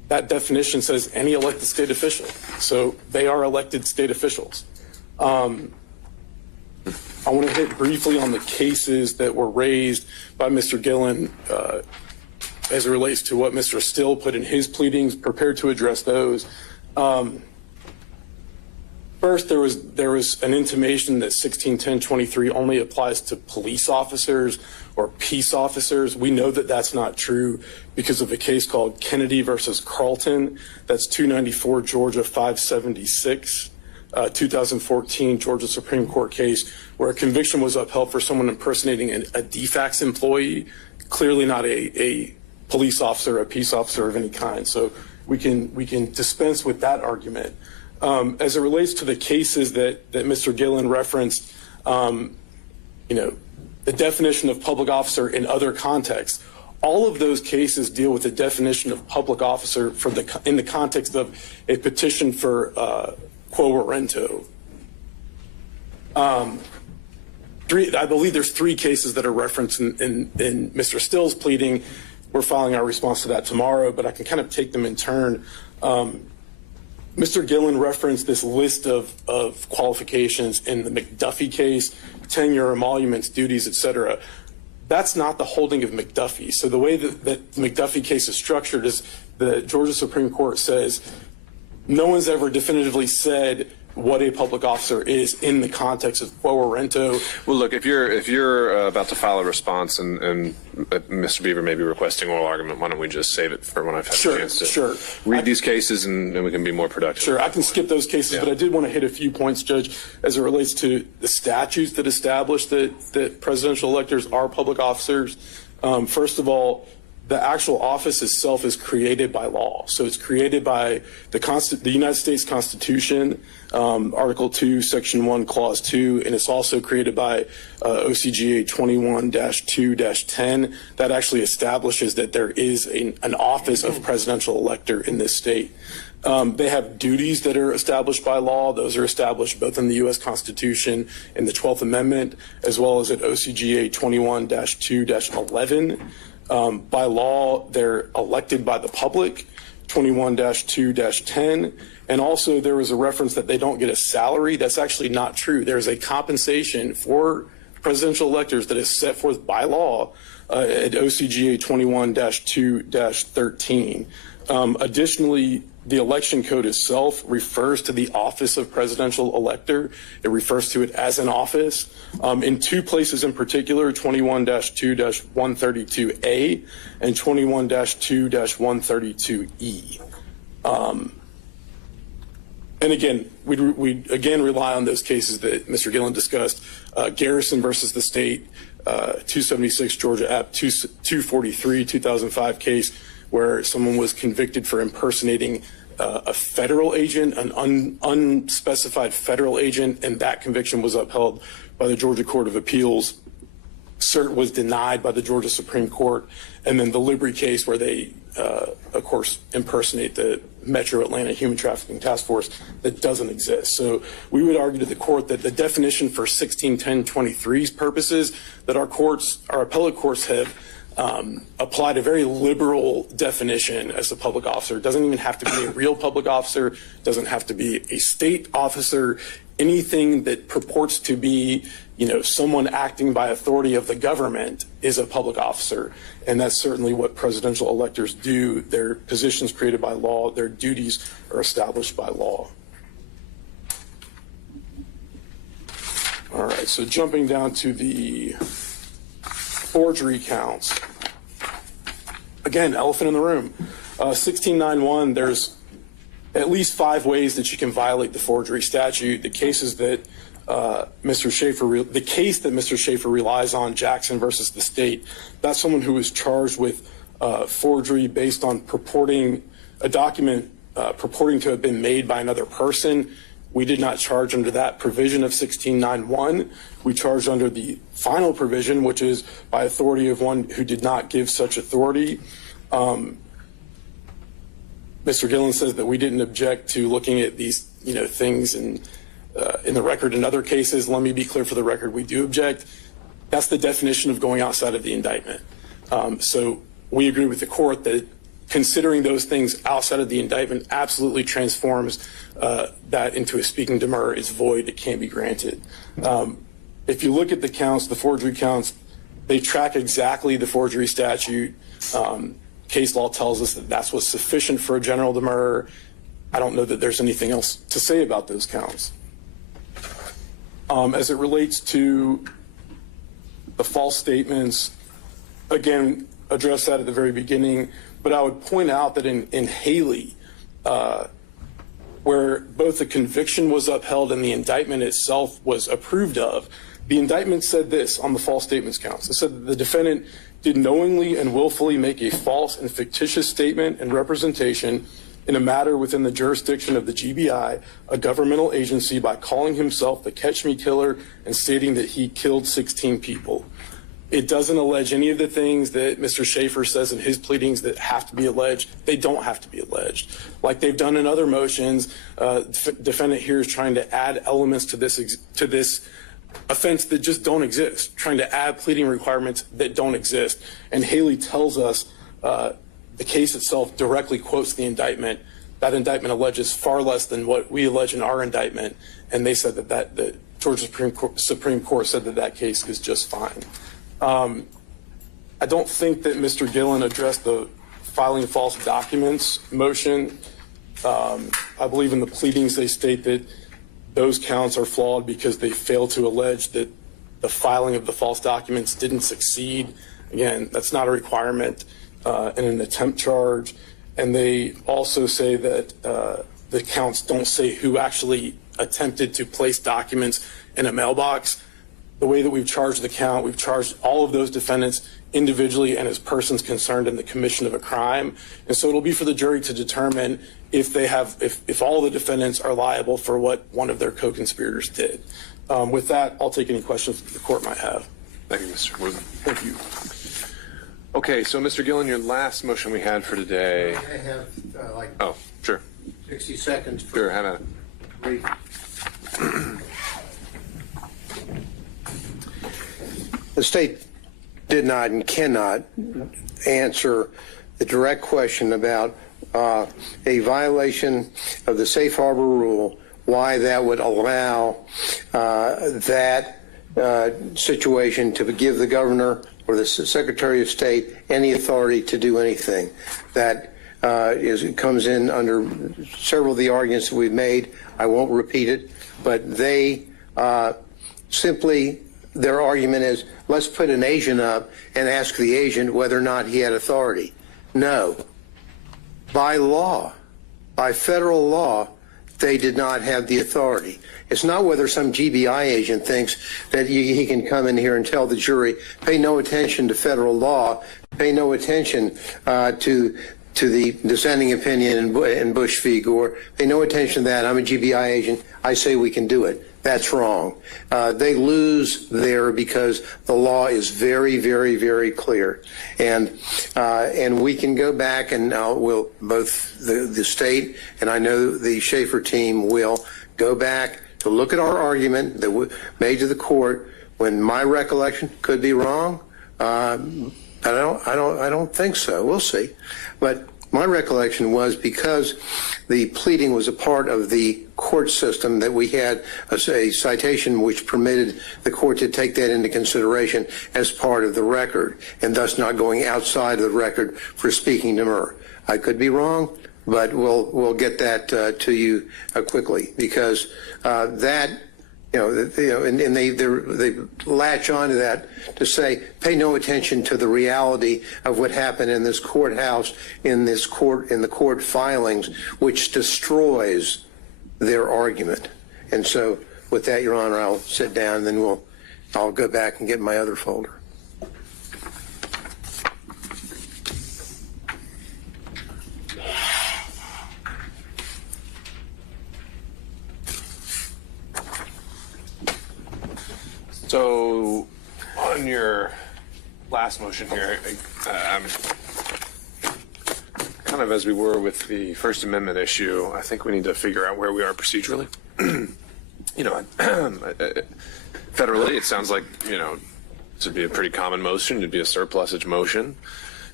that definition says any elected state official. So they are elected state officials. I want to hit briefly on the cases that were raised by Mr. Gillen as it relates to what Mr. Still put in his pleadings, prepared to address those. First, there was an intimation that 161023 only applies to police officers or peace officers. We know that that's not true because of a case called Kennedy versus Carlton. That's 294 Georgia 576, 2014 Georgia Supreme Court case where a conviction was upheld for someone impersonating a DFACS employee, clearly not a police officer, a peace officer of any kind. So we can dispense with that argument. As it relates to the cases that Mr. Gillen referenced, the definition of public officer in other contexts, all of those cases deal with the definition of public officer in the context of a petition for quo warranto. I believe there's 3 cases that are referenced in Mr. Still's pleading. We're filing our response to that tomorrow, but I can kind of take them in turn. Mr. Gillen referenced this list of qualifications in the McDuffie case, tenure, emoluments, duties, etc. That's not the holding of McDuffie. So the way that the McDuffie case is structured is the Georgia Supreme Court says no one's ever definitively said what a public officer is in the context of quo warranto. Well, look, if you're about to file a response and Mr. Beaver may be requesting oral argument, why don't we just save it for when I've had a chance to read these cases and we can be more productive. Sure, I can skip those cases, but I did want to hit a few points, Judge, as it relates to the statutes that establish that presidential electors are public officers. First of all, the actual office itself is created by law. So it's created by the United States Constitution, Article 2, Section 1, Clause 2, and it's also created by OCGA 21-2-10 that actually establishes that there is an office of presidential elector in this state. They have duties that are established by law. Those are established both in the U.S. Constitution and the 12th Amendment, as well as at OCGA 21-2-11. By law, they're elected by the public, 21-2-10. And also there was a reference that they don't get a salary. That's actually not true. There's a compensation for presidential electors that is set forth by law at OCGA 21-2-13. Additionally, the election code itself refers to the office of presidential elector. It refers to it as an office. In 2 places in particular, 21-2-132A and 21-2-132E. And again, we again rely on those cases that Mr. Gillen discussed. Garrison versus the state, 276 Georgia App 243, 2005 case where someone was convicted for impersonating a federal agent, an unspecified federal agent, and that conviction was upheld by the Georgia Court of Appeals. Cert was denied by the Georgia Supreme Court. And then the Libri case where they, of course, impersonate the Metro Atlanta Human Trafficking Task Force that doesn't exist. So we would argue to the court that the definition for 161023's purposes that our appellate courts have applied a very liberal definition as a public officer. It doesn't even have to be a real public officer. It doesn't have to be a state officer. Anything that purports to be, someone acting by authority of the government is a public officer. And that's certainly what presidential electors do. Their positions created by law, their duties are established by law. All right, so jumping down to the forgery counts. Again, elephant in the room. 1691, there's at least 5 ways that you can violate the forgery statute. The cases that the case that Mr. Schaefer relies on, Jackson versus the state, that's someone who was charged with forgery based on purporting a document purporting to have been made by another person. We did not charge under that provision of 1691. We charged under the final provision, which is by authority of one who did not give such authority. Mr. Gillen says that we didn't object to looking at these, things in the record in other cases. Let me be clear for the record, we do object. That's the definition of going outside of the indictment. So we agree with the court that considering those things outside of the indictment absolutely transforms that into a speaking demur is void. It can't be granted. If you look at the counts, the forgery counts, they track exactly the forgery statute. Case law tells us that that's what's sufficient for a general demur. I don't know that there's anything else to say about those counts. As it relates to the false statements, again, address that at the very beginning, but I would point out that in Haley, where both the conviction was upheld and the indictment itself was approved of, the indictment said this on the false statements counts. It said that the defendant did knowingly and willfully make a false and fictitious statement and representation in a matter within the jurisdiction of the GBI, a governmental agency, by calling himself the Catch Me Killer and stating that he killed 16 people. It doesn't allege any of the things that Mr. Schaefer says in his pleadings that have to be alleged. They don't have to be alleged. Like they've done in other motions, defendant here is trying to add elements to this offense that just don't exist, trying to add pleading requirements that don't exist. And Haley tells us the case itself directly quotes the indictment. That indictment alleges far less than what we allege in our indictment, and they said that the Georgia Supreme Court said that case is just fine. I don't think that Mr. Gillen addressed the filing false documents motion. I believe in the pleadings they state that those counts are flawed because they fail to allege that the filing of the false documents didn't succeed. Again, that's not a requirement in an attempt charge. And they also say that the counts don't say who actually attempted to place documents in a mailbox. The way that we've charged the count, we've charged all of those defendants individually and as persons concerned in the commission of a crime. And so it'll be for the jury to determine if all the defendants are liable for what one of their co-conspirators did. With that, I'll take any questions that the court might have. Thank you, Mr. Worthen. Thank you. Okay, so Mr. Gillen, your last motion we had for today. I have like Oh, sure. 60 seconds. Sure, have at it. The state did not and cannot answer the direct question about a violation of the safe harbor rule, why that would allow that situation to give the governor or the Secretary of State any authority to do anything. That comes in under several of the arguments that we've made. I won't repeat it, but they simply, their argument is, let's put an agent up and ask the agent whether or not he had authority. No. By law, by federal law, they did not have the authority. It's not whether some GBI agent thinks that he can come in here and tell the jury, pay no attention to federal law, pay no attention to the dissenting opinion in Bush v. Gore, pay no attention to that. I'm a GBI agent. I say we can do it. That's wrong. They lose there because the law is very, very, very clear. And we can go back and we'll, both the state and I know the Schaefer team will go back to look at our argument that we made to the court when my recollection could be wrong. I don't think so. We'll see. But my recollection was because the pleading was a part of the court system that we had a citation which permitted the court to take that into consideration as part of the record and thus not going outside of the record for speaking demur. I could be wrong, but we'll get that to you quickly because that, and they latch onto that to say, pay no attention to the reality of what happened in this courthouse, in the court filings, which destroys their argument. And so with that, Your Honor, I'll sit down and then I'll go back and get my other folder. So, on your last motion here, kind of as we were with the First Amendment issue, I think we need to figure out where we are procedurally. Federally, it sounds like, this would be a pretty common motion. It'd be a surplusage motion.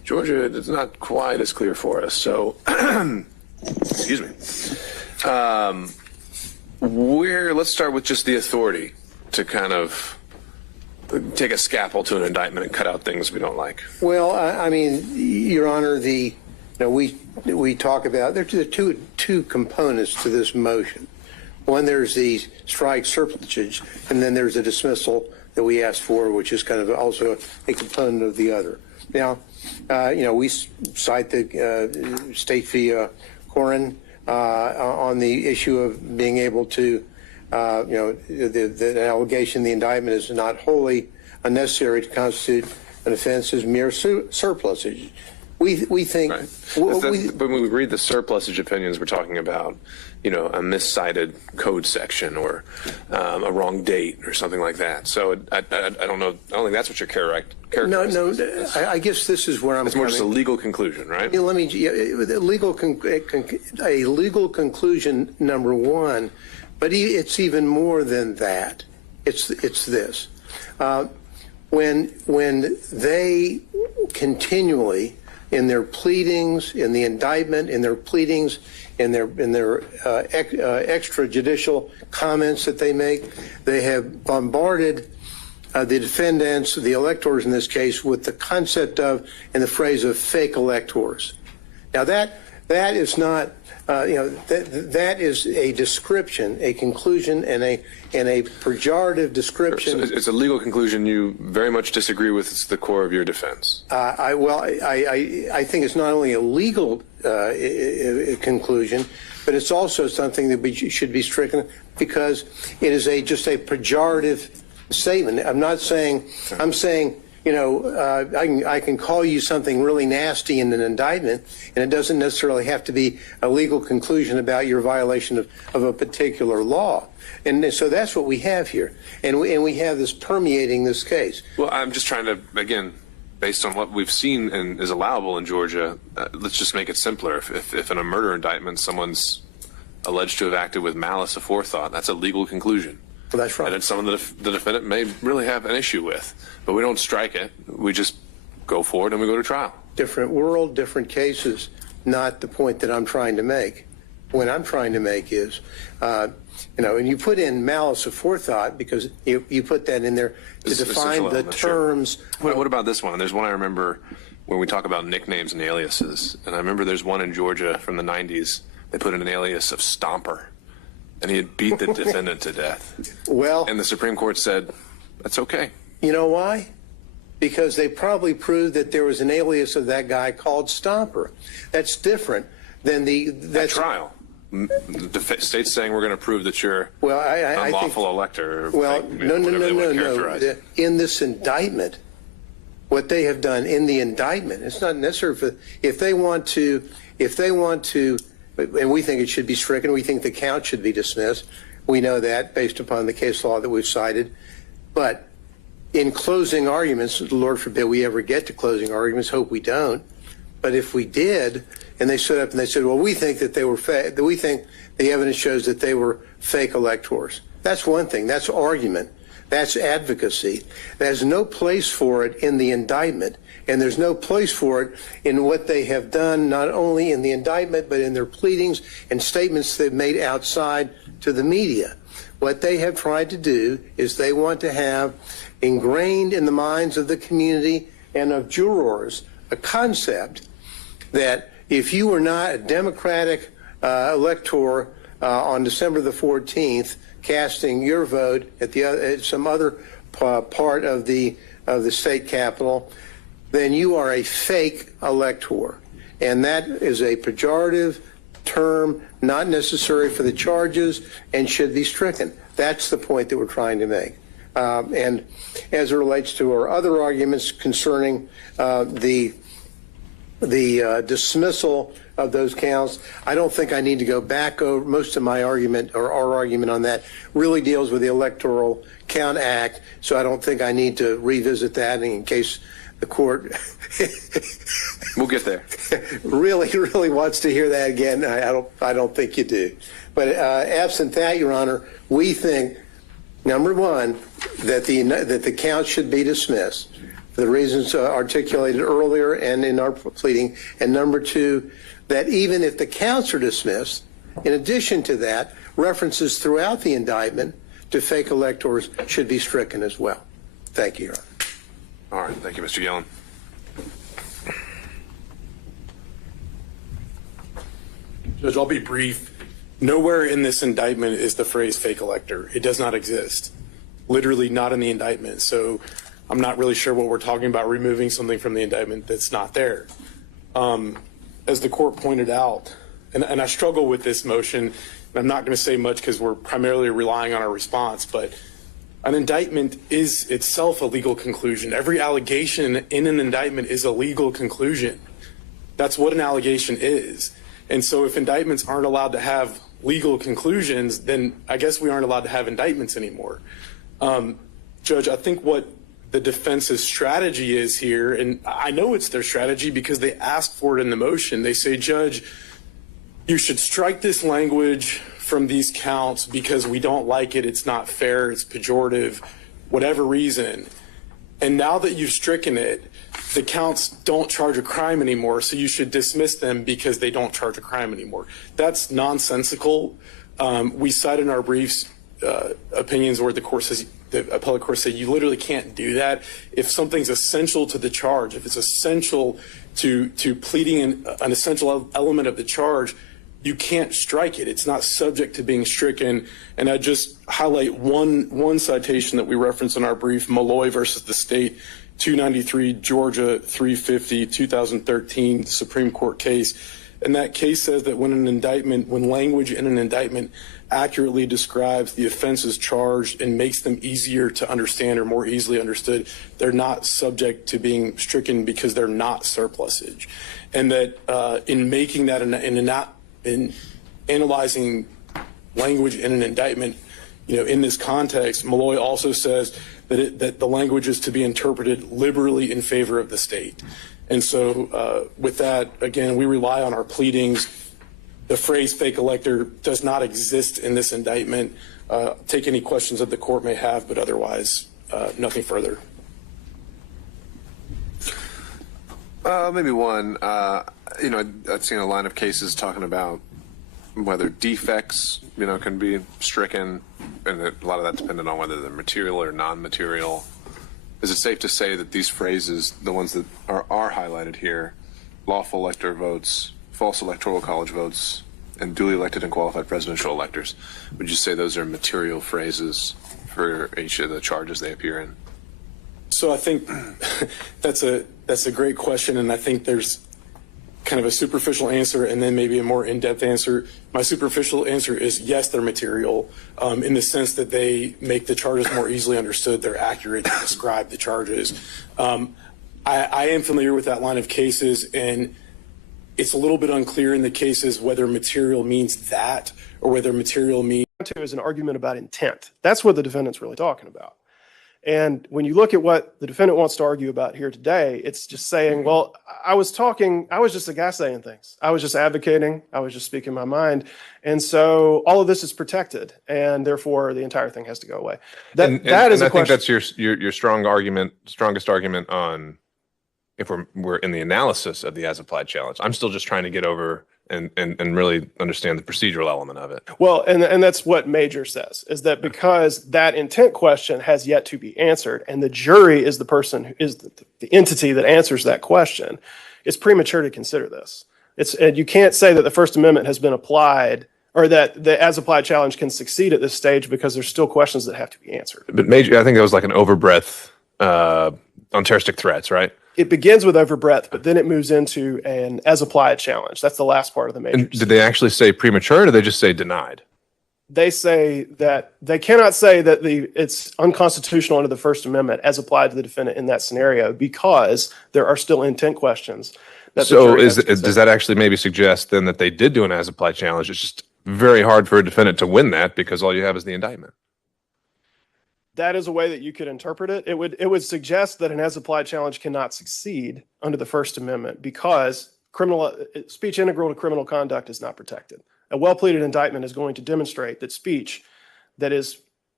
Georgia, it's not quite as clear for us. So, excuse me. Let's start with just the authority to kind of take a scalpel to an indictment and cut out things we don't like. Well, I mean, Your Honor, we talk about there are two components to this motion. One, there's the strike surplusage, and then there's a dismissal that we asked for, which is kind of also a component of the other. Now, we cite the State v. Corin on the issue of being able to, the allegation, the indictment is not wholly unnecessary to constitute an offense is mere surplusage. We think. Right. But when we read the surplusage opinions, we're talking about, a miscited code section or a wrong date or something like that. So I don't know. I don't think that's what you're characterizing. No. I guess this is where I'm. It's more just a legal conclusion, right? Let me. A legal conclusion, number one, but it's even more than that. It's this. When they continually, in their pleadings, in the indictment, in their pleadings, in their extrajudicial comments that they make, they have bombarded the defendants, the electors in this case, with the concept of and the phrase of fake electors. Now that is not, that is a description, a conclusion, and a pejorative description. So it's a legal conclusion you very much disagree with. It's the core of your defense. I think it's not only a legal conclusion, but it's also something that should be stricken because it is just a pejorative statement. I'm not saying. I'm saying. I can call you something really nasty in an indictment, and it doesn't necessarily have to be a legal conclusion about your violation of a particular law. And so that's what we have here. And we have this permeating this case. Well, I'm just trying to, again, based on what we've seen and is allowable in Georgia, let's just make it simpler. If in a murder indictment someone's alleged to have acted with malice aforethought, that's a legal conclusion. Well, that's right. And it's something that the defendant may really have an issue with. But we don't strike it. We just go forward and we go to trial. Different world, different cases, not the point that I'm trying to make. What I'm trying to make is, and you put in malice aforethought because you put that in there to define the terms. Sure. What about this one? There's one I remember when we talk about nicknames and aliases. And I remember there's one in Georgia from the 90s. They put in an alias of Stomper. And he had beat the defendant to death. Well. And the Supreme Court said, that's okay. You know why? Because they probably proved that there was an alias of that guy called Stomper. That's different than that trial. The state's saying we're going to prove that you're an unlawful elector. Well, no. In this indictment, what they have done in the indictment, it's not necessary if they want to, and we think it should be stricken. We think the count should be dismissed. We know that based upon the case law that we've cited. But in closing arguments, Lord forbid we ever get to closing arguments, hope we don't. But if we did, and they stood up and they said, well, we think that they were we think the evidence shows that they were fake electors. That's one thing. That's argument. That's advocacy. There's no place for it in the indictment. And there's no place for it in what they have done, not only in the indictment, but in their pleadings and statements they've made outside to the media. What they have tried to do is they want to have ingrained in the minds of the community and of jurors a concept that if you were not a Democratic elector on December the 14th, casting your vote at some other part of the state capitol, then you are a fake elector. And that is a pejorative term, not necessary for the charges, and should be stricken. That's the point that we're trying to make. And as it relates to our other arguments concerning the dismissal of those counts, I don't think I need to go back over most of my argument, or our argument on that really deals with the Electoral Count Act, so I don't think I need to revisit that in case the court we'll get there. really wants to hear that again. I don't think you do. But absent that, Your Honor, we think, number one, that the count should be dismissed. for the reasons articulated earlier and in our pleading. And number two, that even if the counts are dismissed, in addition to that, references throughout the indictment to fake electors should be stricken as well. Thank you, Your Honor. All right. Thank you, Mr. Yellen. Judge, I'll be brief. Nowhere in this indictment is the phrase fake elector. It does not exist. Literally not in the indictment. So I'm not really sure what we're talking about, removing something from the indictment that's not there. As the court pointed out, and I struggle with this motion, and I'm not going to say much because we're primarily relying on our response, but an indictment is itself a legal conclusion. Every allegation in an indictment is a legal conclusion. That's what an allegation is. And so if indictments aren't allowed to have legal conclusions, then I guess we aren't allowed to have indictments anymore. Judge, I think what the defense's strategy is here, and I know it's their strategy because they asked for it in the motion. They say, Judge, you should strike this language from these counts because we don't like it, it's not fair, it's pejorative, whatever reason. And now that you've stricken it, the counts don't charge a crime anymore, so you should dismiss them because they don't charge a crime anymore. That's nonsensical. We cite in our briefs opinions where the court says, the appellate court say you literally can't do that. If something's essential to the charge, if it's essential to pleading an essential element of the charge, you can't strike it. It's not subject to being stricken. And I just highlight one citation that we reference in our brief, Malloy versus the state, 293 Georgia 350 2013 Supreme Court case. And that case says that when language in an indictment accurately describes the offenses charged and makes them easier to understand or more easily understood, they're not subject to being stricken because they're not surplusage. And that in making that in analyzing language in an indictment, in this context, Malloy also says that the language is to be interpreted liberally in favor of the state. And so with that, again, we rely on our pleadings. The phrase fake elector does not exist in this indictment. Take any questions that the court may have, but otherwise, nothing further. Maybe one. I've seen a line of cases talking about whether defects, can be stricken, and a lot of that dependent on whether they're material or non-material. Is it safe to say that these phrases, the ones that are highlighted here, lawful elector votes, false electoral college votes, and duly elected and qualified presidential electors, would you say those are material phrases for each of the charges they appear in? So I think that's a great question, and I think there's kind of a superficial answer and then maybe a more in-depth answer. My superficial answer is yes, they're material in the sense that they make the charges more easily understood. They're accurate to describe the charges. I am familiar with that line of cases, and it's a little bit unclear in the cases whether material means that or whether material means is an argument about intent. That's what the defendant's really talking about. And when you look at what the defendant wants to argue about here today, it's just saying, well, I was just a guy saying things. I was just advocating. I was just speaking my mind. And so all of this is protected, and therefore the entire thing has to go away. I think that's your strongest argument on if we're in the analysis of the as-applied challenge. I'm still just trying to get over and really understand the procedural element of it. Well, and that's what Major says, is that because that intent question has yet to be answered, and the jury is the person who is the entity that answers that question, it's premature to consider this. And you can't say that the First Amendment has been applied or that the as-applied challenge can succeed at this stage because there's still questions that have to be answered. But Major, I think that was like an overbreadth on terroristic threats, right? It begins with overbreadth, but then it moves into an as-applied challenge. That's the last part of the Major. And did they actually say premature, or did they just say denied? They say that they cannot say that it's unconstitutional under the First Amendment as applied to the defendant in that scenario because there are still intent questions. So does that actually maybe suggest then that they did do an as-applied challenge? It's just very hard for a defendant to win that because all you have is the indictment. That is a way that you could interpret it. It would suggest that an as-applied challenge cannot succeed under the First Amendment because speech integral to criminal conduct is not protected. A well-pleaded indictment is going to demonstrate that speech that is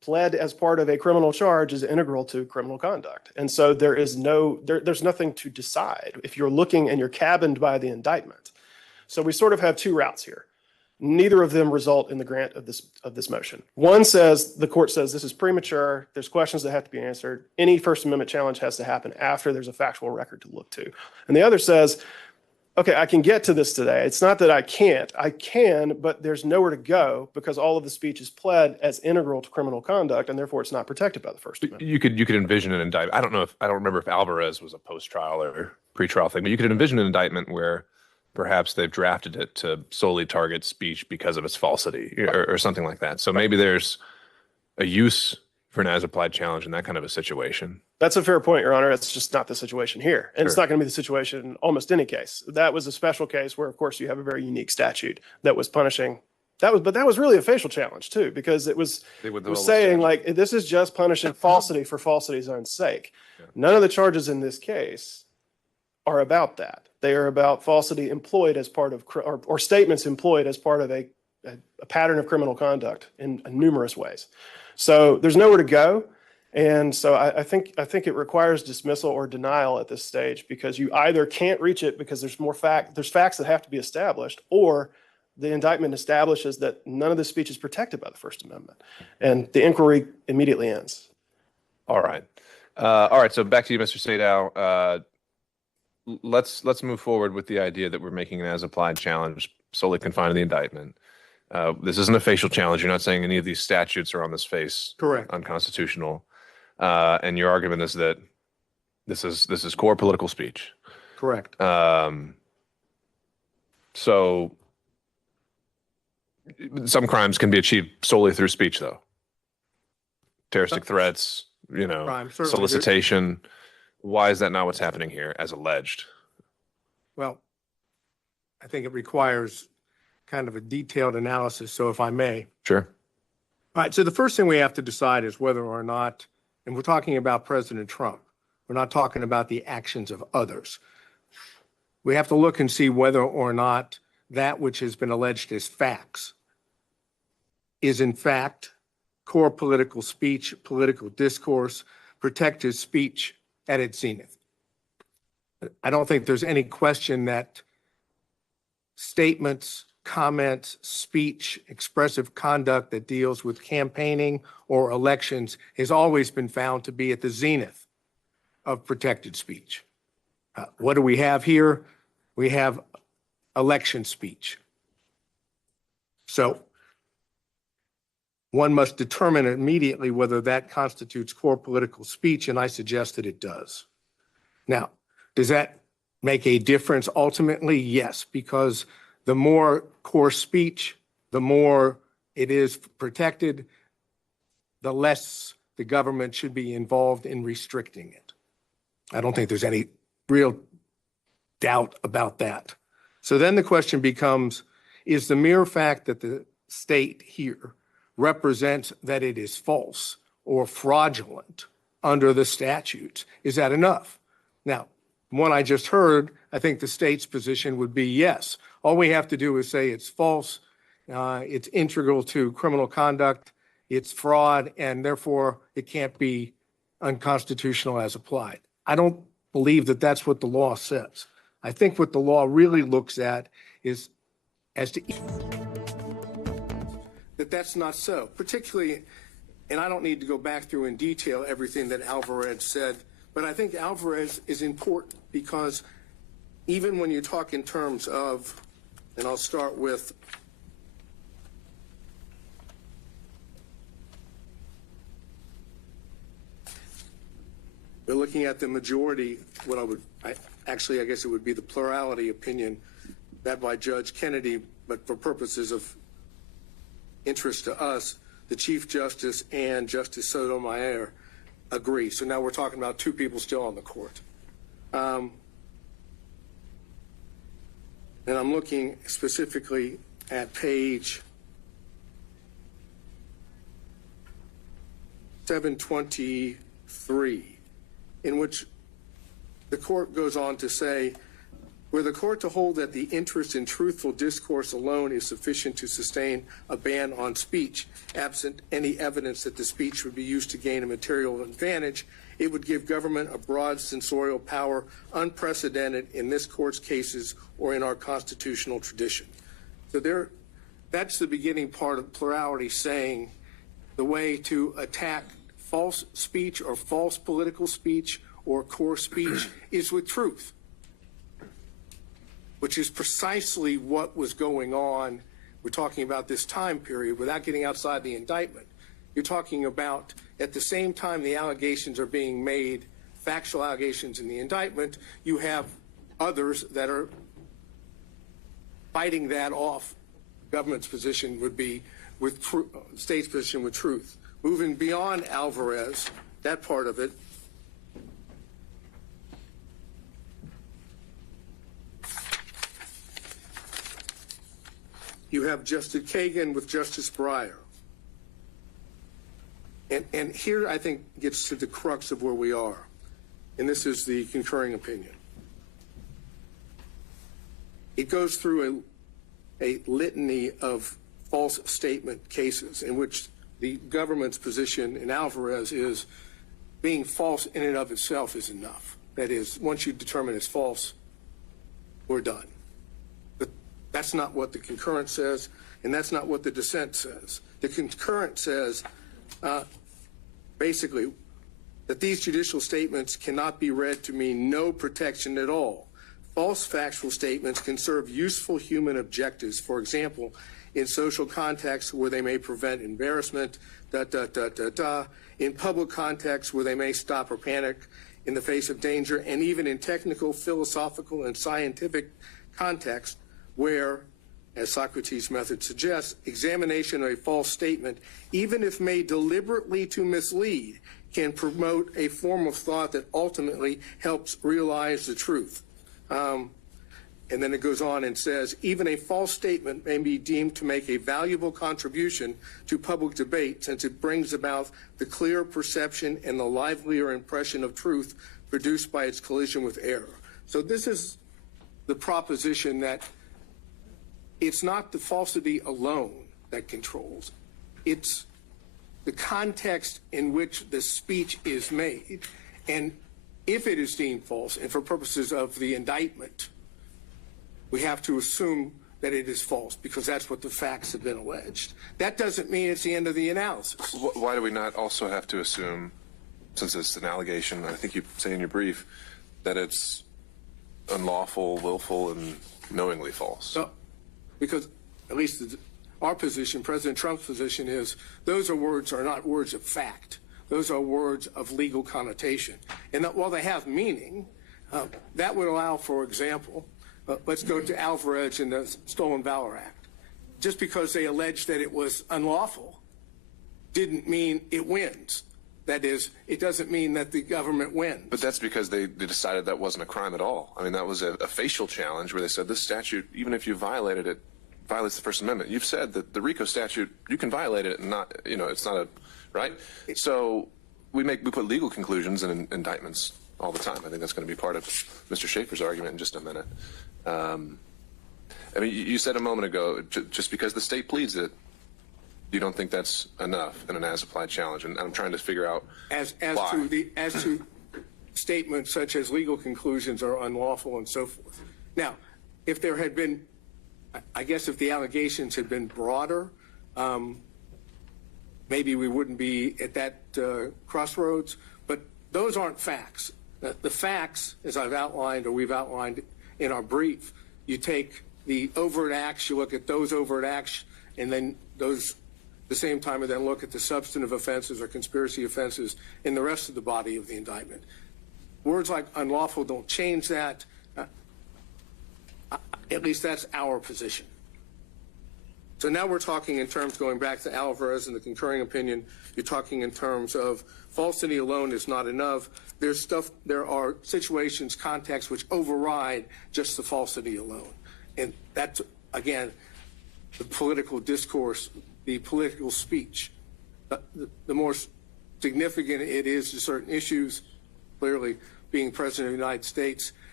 pled as part of a criminal charge is integral to criminal conduct. And so there's nothing to decide if you're looking and you're cabined by the indictment. So we sort of have two routes here. Neither of them result in the grant of this motion. One says, the court says this is premature, there's questions that have to be answered. Any First Amendment challenge has to happen after there's a factual record to look to. And the other says, okay, I can get to this today. It's not that I can't. I can, but there's nowhere to go because all of the speech is pled as integral to criminal conduct, and therefore it's not protected by the First Amendment. You could envision an indictment. I don't remember if Alvarez was a post-trial or pre-trial thing, but you could envision an indictment where perhaps they've drafted it to solely target speech because of its falsity or something like that. So maybe there's a use for an as-applied challenge in that kind of a situation. That's a fair point, Your Honor. It's just not the situation here. And It's not going to be the situation in almost any case. That was a special case where, of course, you have a very unique statute that was punishing. But that was really a facial challenge, too, because it was saying, like, this is just punishing falsity for falsity's own sake. Yeah. None of the charges in this case are about that. They are about falsity employed as part of, or statements employed as part of a pattern of criminal conduct in numerous ways. So there's nowhere to go. And so I think it requires dismissal or denial at this stage because you either can't reach it because there's facts that have to be established, or the indictment establishes that none of the speech is protected by the First Amendment. And the inquiry immediately ends. All right. So back to you, Mr. Sadow. Let's move forward with the idea that we're making an as-applied challenge solely confined to the indictment. This isn't a facial challenge. You're not saying any of these statutes are on this face Correct. Unconstitutional. And your argument is that this is core political speech. Correct. So some crimes can be achieved solely through speech, though. Terroristic threats, solicitation. Why is that not what's happening here, as alleged? Well, I think it requires kind of a detailed analysis, so if I may. Sure. All right, so the first thing we have to decide is whether or not, and we're talking about President Trump, we're not talking about the actions of others. We have to look and see whether or not that which has been alleged as facts is in fact core political speech, political discourse, protected speech at its zenith. I don't think there's any question that statements, comments, speech, expressive conduct that deals with campaigning or elections has always been found to be at the zenith of protected speech. What do we have here? We have election speech. So one must determine immediately whether that constitutes core political speech, and I suggest that it does. Now, does that make a difference ultimately? Yes, because the more core speech, the more it is protected, the less the government should be involved in restricting it. I don't think there's any real doubt about that. So then the question becomes, is the mere fact that the state here represents that it is false or fraudulent under the statutes, is that enough? Now, from what I just heard, I think the state's position would be yes. All we have to do is say it's false, it's integral to criminal conduct, it's fraud, and therefore it can't be unconstitutional as applied. I don't believe that that's what the law says. I think what the law really looks at is as to that that's not so, particularly, and I don't need to go back through in detail everything that Alvarez said, but I think Alvarez is important because even when you talk in terms of, and I'll start with we're looking at the majority, I guess it would be the plurality opinion that by Judge Kennedy, but for purposes of interest to us, the Chief Justice and Justice Sotomayor agree. So now we're talking about two people still on the court. And I'm looking specifically at page 723, in which the court goes on to say Were the court to hold that the interest in truthful discourse alone is sufficient to sustain a ban on speech, absent any evidence that the speech would be used to gain a material advantage, it would give government a broad censorial power unprecedented in this court's cases or in our constitutional tradition. So that's the beginning part of plurality, saying the way to attack false speech or false political speech or core speech is with truth, which is precisely what was going on. We're talking about this time period without getting outside the indictment. You're talking about at the same time the allegations are being made, factual allegations in the indictment, you have others that are fighting that off. Government's position would be with state's position with truth. Moving beyond Alvarez, that part of it, you have Justice Kagan with Justice Breyer. And here I think gets to the crux of where we are. And this is the concurring opinion. It goes through a litany of false statement cases in which the government's position in Alvarez is being false in and of itself is enough. That is, once you determine it's false, we're done. But that's not what the concurrent says, and that's not what the dissent says. The concurrent says, basically, that these judicial statements cannot be read to mean no protection at all. False factual statements can serve useful human objectives, for example, in social contexts where they may prevent embarrassment, in public contexts where they may stop or panic in the face of danger, and even in technical, philosophical, and scientific contexts where, as Socrates' method suggests, examination of a false statement, even if made deliberately to mislead, can promote a form of thought that ultimately helps realize the truth. And then it goes on and says, even a false statement may be deemed to make a valuable contribution to public debate since it brings about the clear perception and the livelier impression of truth produced by its collision with error. So this is the proposition that it's not the falsity alone that controls. It's the context in which the speech is made. And if it is deemed false, and for purposes of the indictment, we have to assume that it is false because that's what the facts have been alleged. That doesn't mean it's the end of the analysis. Why do we not also have to assume, since it's an allegation, I think you say in your brief, that it's unlawful, willful, and knowingly false? No, because at least our position, President Trump's position, is those are not words of fact. Those are words of legal connotation. And that while they have meaning, that would allow, for example, let's go to Alvarez and the Stolen Valor Act. Just because they alleged that it was unlawful didn't mean it wins. That is, it doesn't mean that the government wins. But that's because they decided that wasn't a crime at all. I mean, that was a facial challenge where they said this statute, even if you violated it, violates the First Amendment. You've said that the RICO statute, you can violate it and not, it's not a, right? So we put legal conclusions in indictments all the time. I think that's going to be part of Mr. Schaefer's argument in just a minute. I mean, you said a moment ago, just because the state pleads it, you don't think that's enough in an as-applied challenge, and I'm trying to figure out why. As to statements such as legal conclusions are unlawful and so forth. Now, if there had been, I guess if the allegations had been broader, maybe we wouldn't be at that crossroads, but those aren't facts. The facts, as I've outlined, or we've outlined in our brief, you take the overt acts, you look at those overt acts, and then those, at the same time, and then look at the substantive offenses or conspiracy offenses in the rest of the body of the indictment. Words like unlawful don't change that. At least that's our position. So now we're talking in terms, going back to Alvarez and the concurring opinion, you're talking in terms of falsity alone is not enough. There are situations, contexts which override just the falsity alone. And that's, again, the political discourse, the political speech. The more significant it is to certain issues, clearly being President of the United States,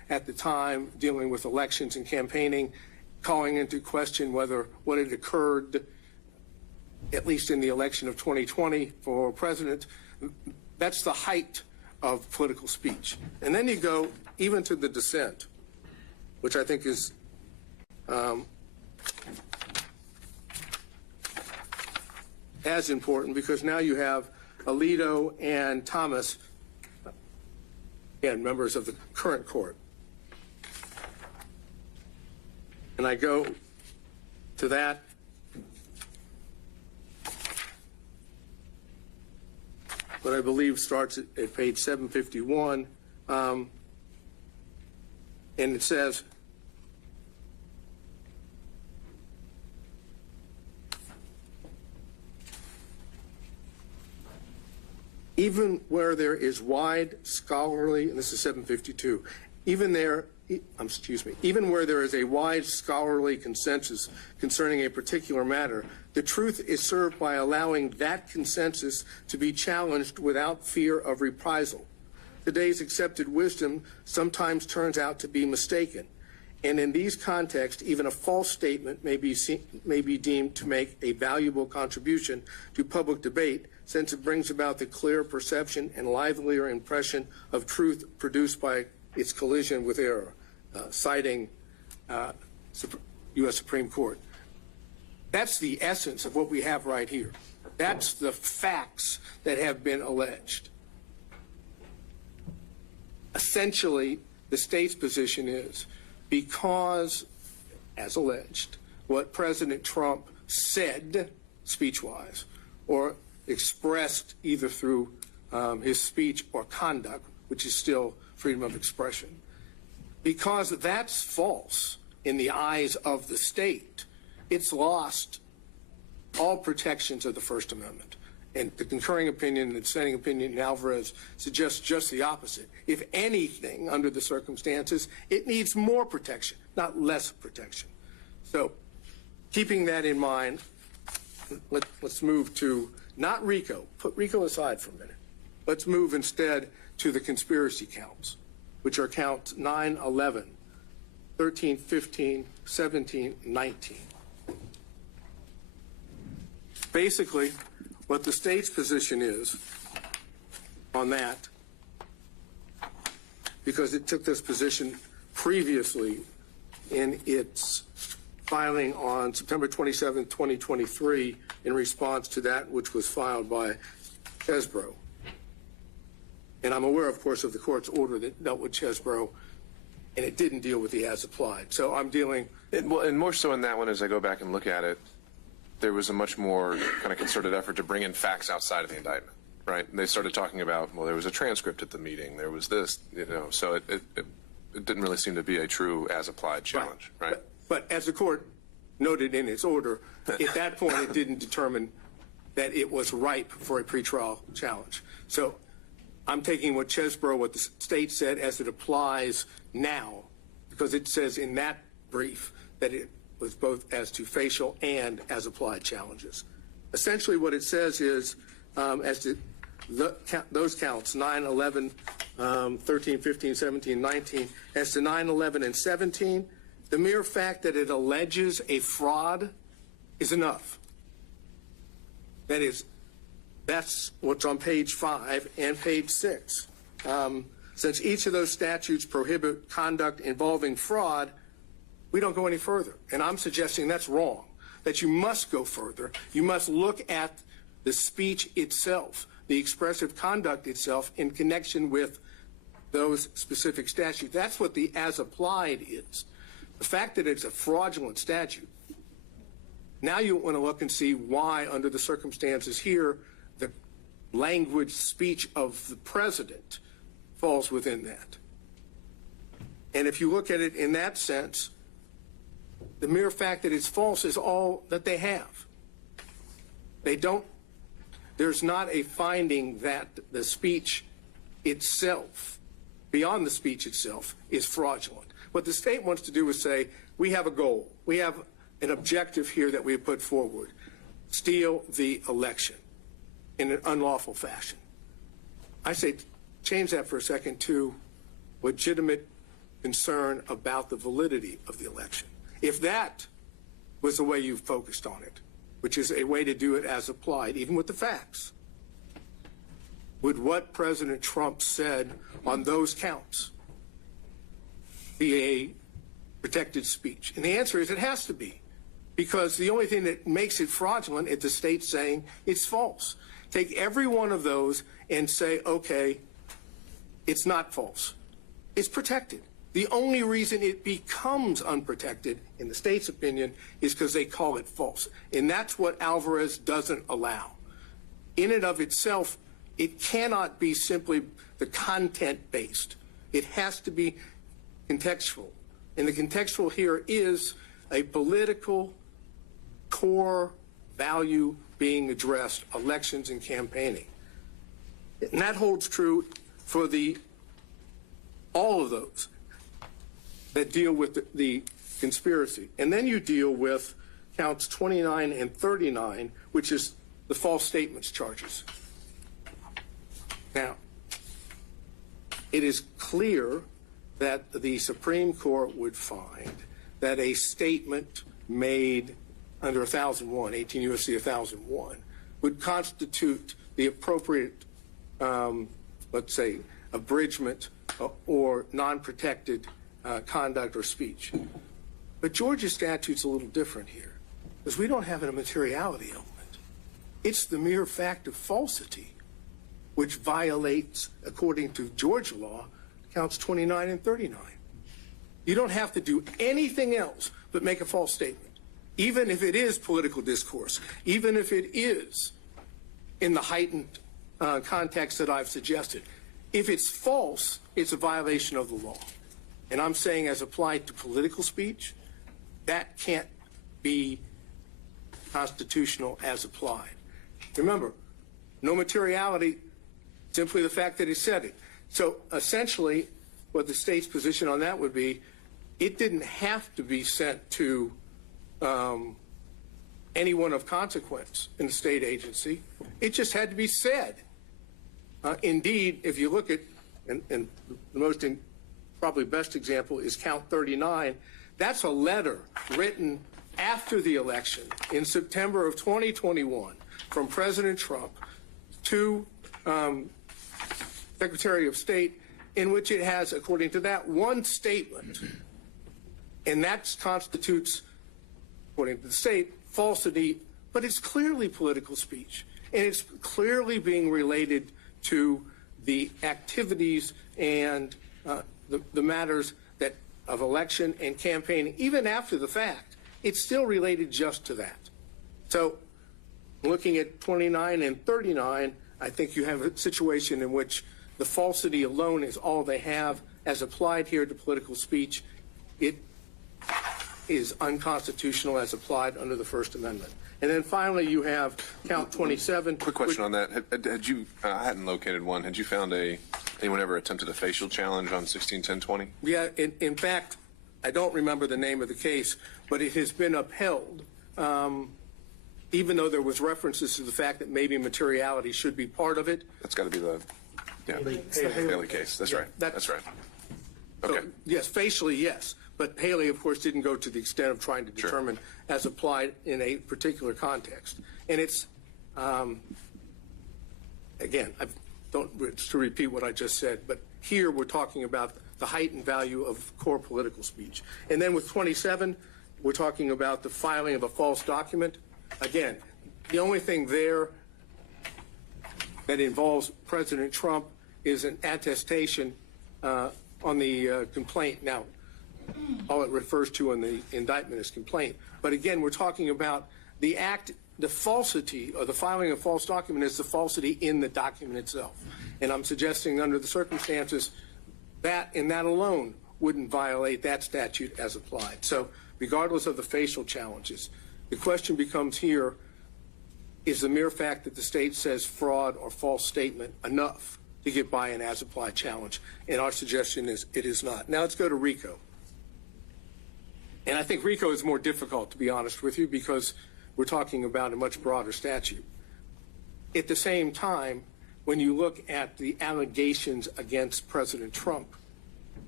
at the time dealing with elections and campaigning, calling into question whether what had occurred, at least in the election of 2020 for president, that's the height of political speech. And then you go even to the dissent, which I think is as important, because now you have Alito and Thomas, again, members of the current court. And I go to that. What I believe starts at page 751, and it says, even where there is wide scholarly, and this is 752, even where there is a wide scholarly consensus concerning a particular matter, the truth is served by allowing that consensus to be challenged without fear of reprisal. Today's accepted wisdom sometimes turns out to be mistaken, and in these contexts, even a false statement may be deemed to make a valuable contribution to public debate, since it brings about the clear perception and livelier impression of truth produced by its collision with error, citing U.S. Supreme Court. That's the essence of what we have right here. That's the facts that have been alleged. Essentially, the state's position is, because, as alleged, what President Trump said speech-wise, or expressed either through his speech or conduct, which is still freedom of expression, because that's false in the eyes of the state, it's lost all protections of the First Amendment. And the concurring opinion and the dissenting opinion in Alvarez suggests just the opposite. If anything, under the circumstances, it needs more protection, not less protection. So, keeping that in mind, let's move to, not RICO. Put RICO aside for a minute. Let's move instead to the conspiracy counts, which are counts 9, 11, 13, 15, 17, 19. Basically, what the state's position is on that, because it took this position previously in its filing on September 27, 2023, in response to that which was filed by Chesbrough. And I'm aware, of course, of the court's order that dealt with Chesbrough, and it didn't deal with the as applied. So I'm dealing. Well, and more so in that one, as I go back and look at it, there was a much more kind of concerted effort to bring in facts outside of the indictment, right? And they started talking about, well, there was a transcript at the meeting, there was this, so it didn't really seem to be a true as-applied challenge, right? But as the court noted in its order, at that point it didn't determine that it was ripe for a pretrial challenge. So I'm taking what Chesbrough, what the state said, as it applies now, because it says in that brief that it was both as to facial and as applied challenges. Essentially what it says is, as to those counts, 9, 11, 13, 15, 17, 19, as to 9, 11, and 17, the mere fact that it alleges a fraud is enough. That is, that's what's on page 5 and page 6. Since each of those statutes prohibit conduct involving fraud, we don't go any further. And I'm suggesting that's wrong, that you must go further. You must look at the speech itself, the expressive conduct itself in connection with those specific statutes. That's what the as applied is. The fact that it's a fraudulent statute, now you want to look and see why, under the circumstances here, the language speech of the president falls within that. And if you look at it in that sense, the mere fact that it's false is all that they have. There's not a finding that the speech itself, beyond the speech itself, is fraudulent. What the state wants to do is say, we have a goal. We have an objective here that we have put forward. Steal the election in an unlawful fashion. I say change that for a second to legitimate concern about the validity of the election. If that was the way you focused on it, which is a way to do it as applied, even with the facts, would what President Trump said on those counts be a protected speech? And the answer is it has to be, because the only thing that makes it fraudulent is the state saying it's false. Take every one of those and say, okay, it's not false. It's protected. The only reason it becomes unprotected, in the state's opinion, is because they call it false. And that's what Alvarez doesn't allow. In and of itself, it cannot be simply the content-based. It has to be contextual. And the contextual here is a political core value being addressed, elections and campaigning. And that holds true for all of those that deal with the conspiracy. And then you deal with counts 29 and 39, which is the false statements charges. Now, it is clear that the Supreme Court would find that a statement made under 1001, 18 U.S.C. 1001, would constitute the appropriate, let's say, abridgment or non-protected conduct or speech. But Georgia's statute's a little different here, because we don't have a materiality element. It's the mere fact of falsity, which violates, according to Georgia law, counts 29 and 39. You don't have to do anything else but make a false statement, even if it is political discourse, even if it is in the heightened context that I've suggested. If it's false, it's a violation of the law. And I'm saying, as applied to political speech, that can't be constitutional as applied. Remember, no materiality, simply the fact that he said it. So essentially, what the state's position on that would be, it didn't have to be sent to anyone of consequence in the state agency. It just had to be said. Indeed, if you look at, and the most probably best example is count 39, that's a letter written after the election in September of 2021 from President Trump to Secretary of State, in which it has, according to that, one statement, and that constitutes, according to the state, falsity, but it's clearly political speech, and it's clearly being related to the activities and the matters that of election and campaigning. Even after the fact, it's still related just to that. So looking at 29 and 39, I think you have a situation in which the falsity alone is all they have. As applied here to political speech, it is unconstitutional as applied under the First Amendment. And then finally, you have count 27. Quick question on that. Had you, I hadn't located one. Had you found anyone ever attempted a facial challenge on 161020? Yeah, in fact, I don't remember the name of the case, but it has been upheld, even though there was references to the fact that maybe materiality should be part of it. That's got to be the Haley case. That's right. That's right. Okay. So, yes, facially, yes. But Haley, of course, didn't go to the extent of trying to determine as applied in a particular context. And it's, again, I don't to repeat what I just said, but here we're talking about the heightened value of core political speech. And then with 27, we're talking about the filing of a false document. Again, the only thing there that involves President Trump is an attestation on the complaint. Now, all it refers to in the indictment is complaint. But again, we're talking about the act, the falsity, or the filing of a false document is the falsity in the document itself. And I'm suggesting under the circumstances that and that alone wouldn't violate that statute as applied. So regardless of the facial challenges, the question becomes here, is the mere fact that the state says fraud or false statement enough to get by an as applied challenge? And our suggestion is it is not. Now let's go to RICO. And I think RICO is more difficult, to be honest with you, because we're talking about a much broader statute. At the same time, when you look at the allegations against President Trump,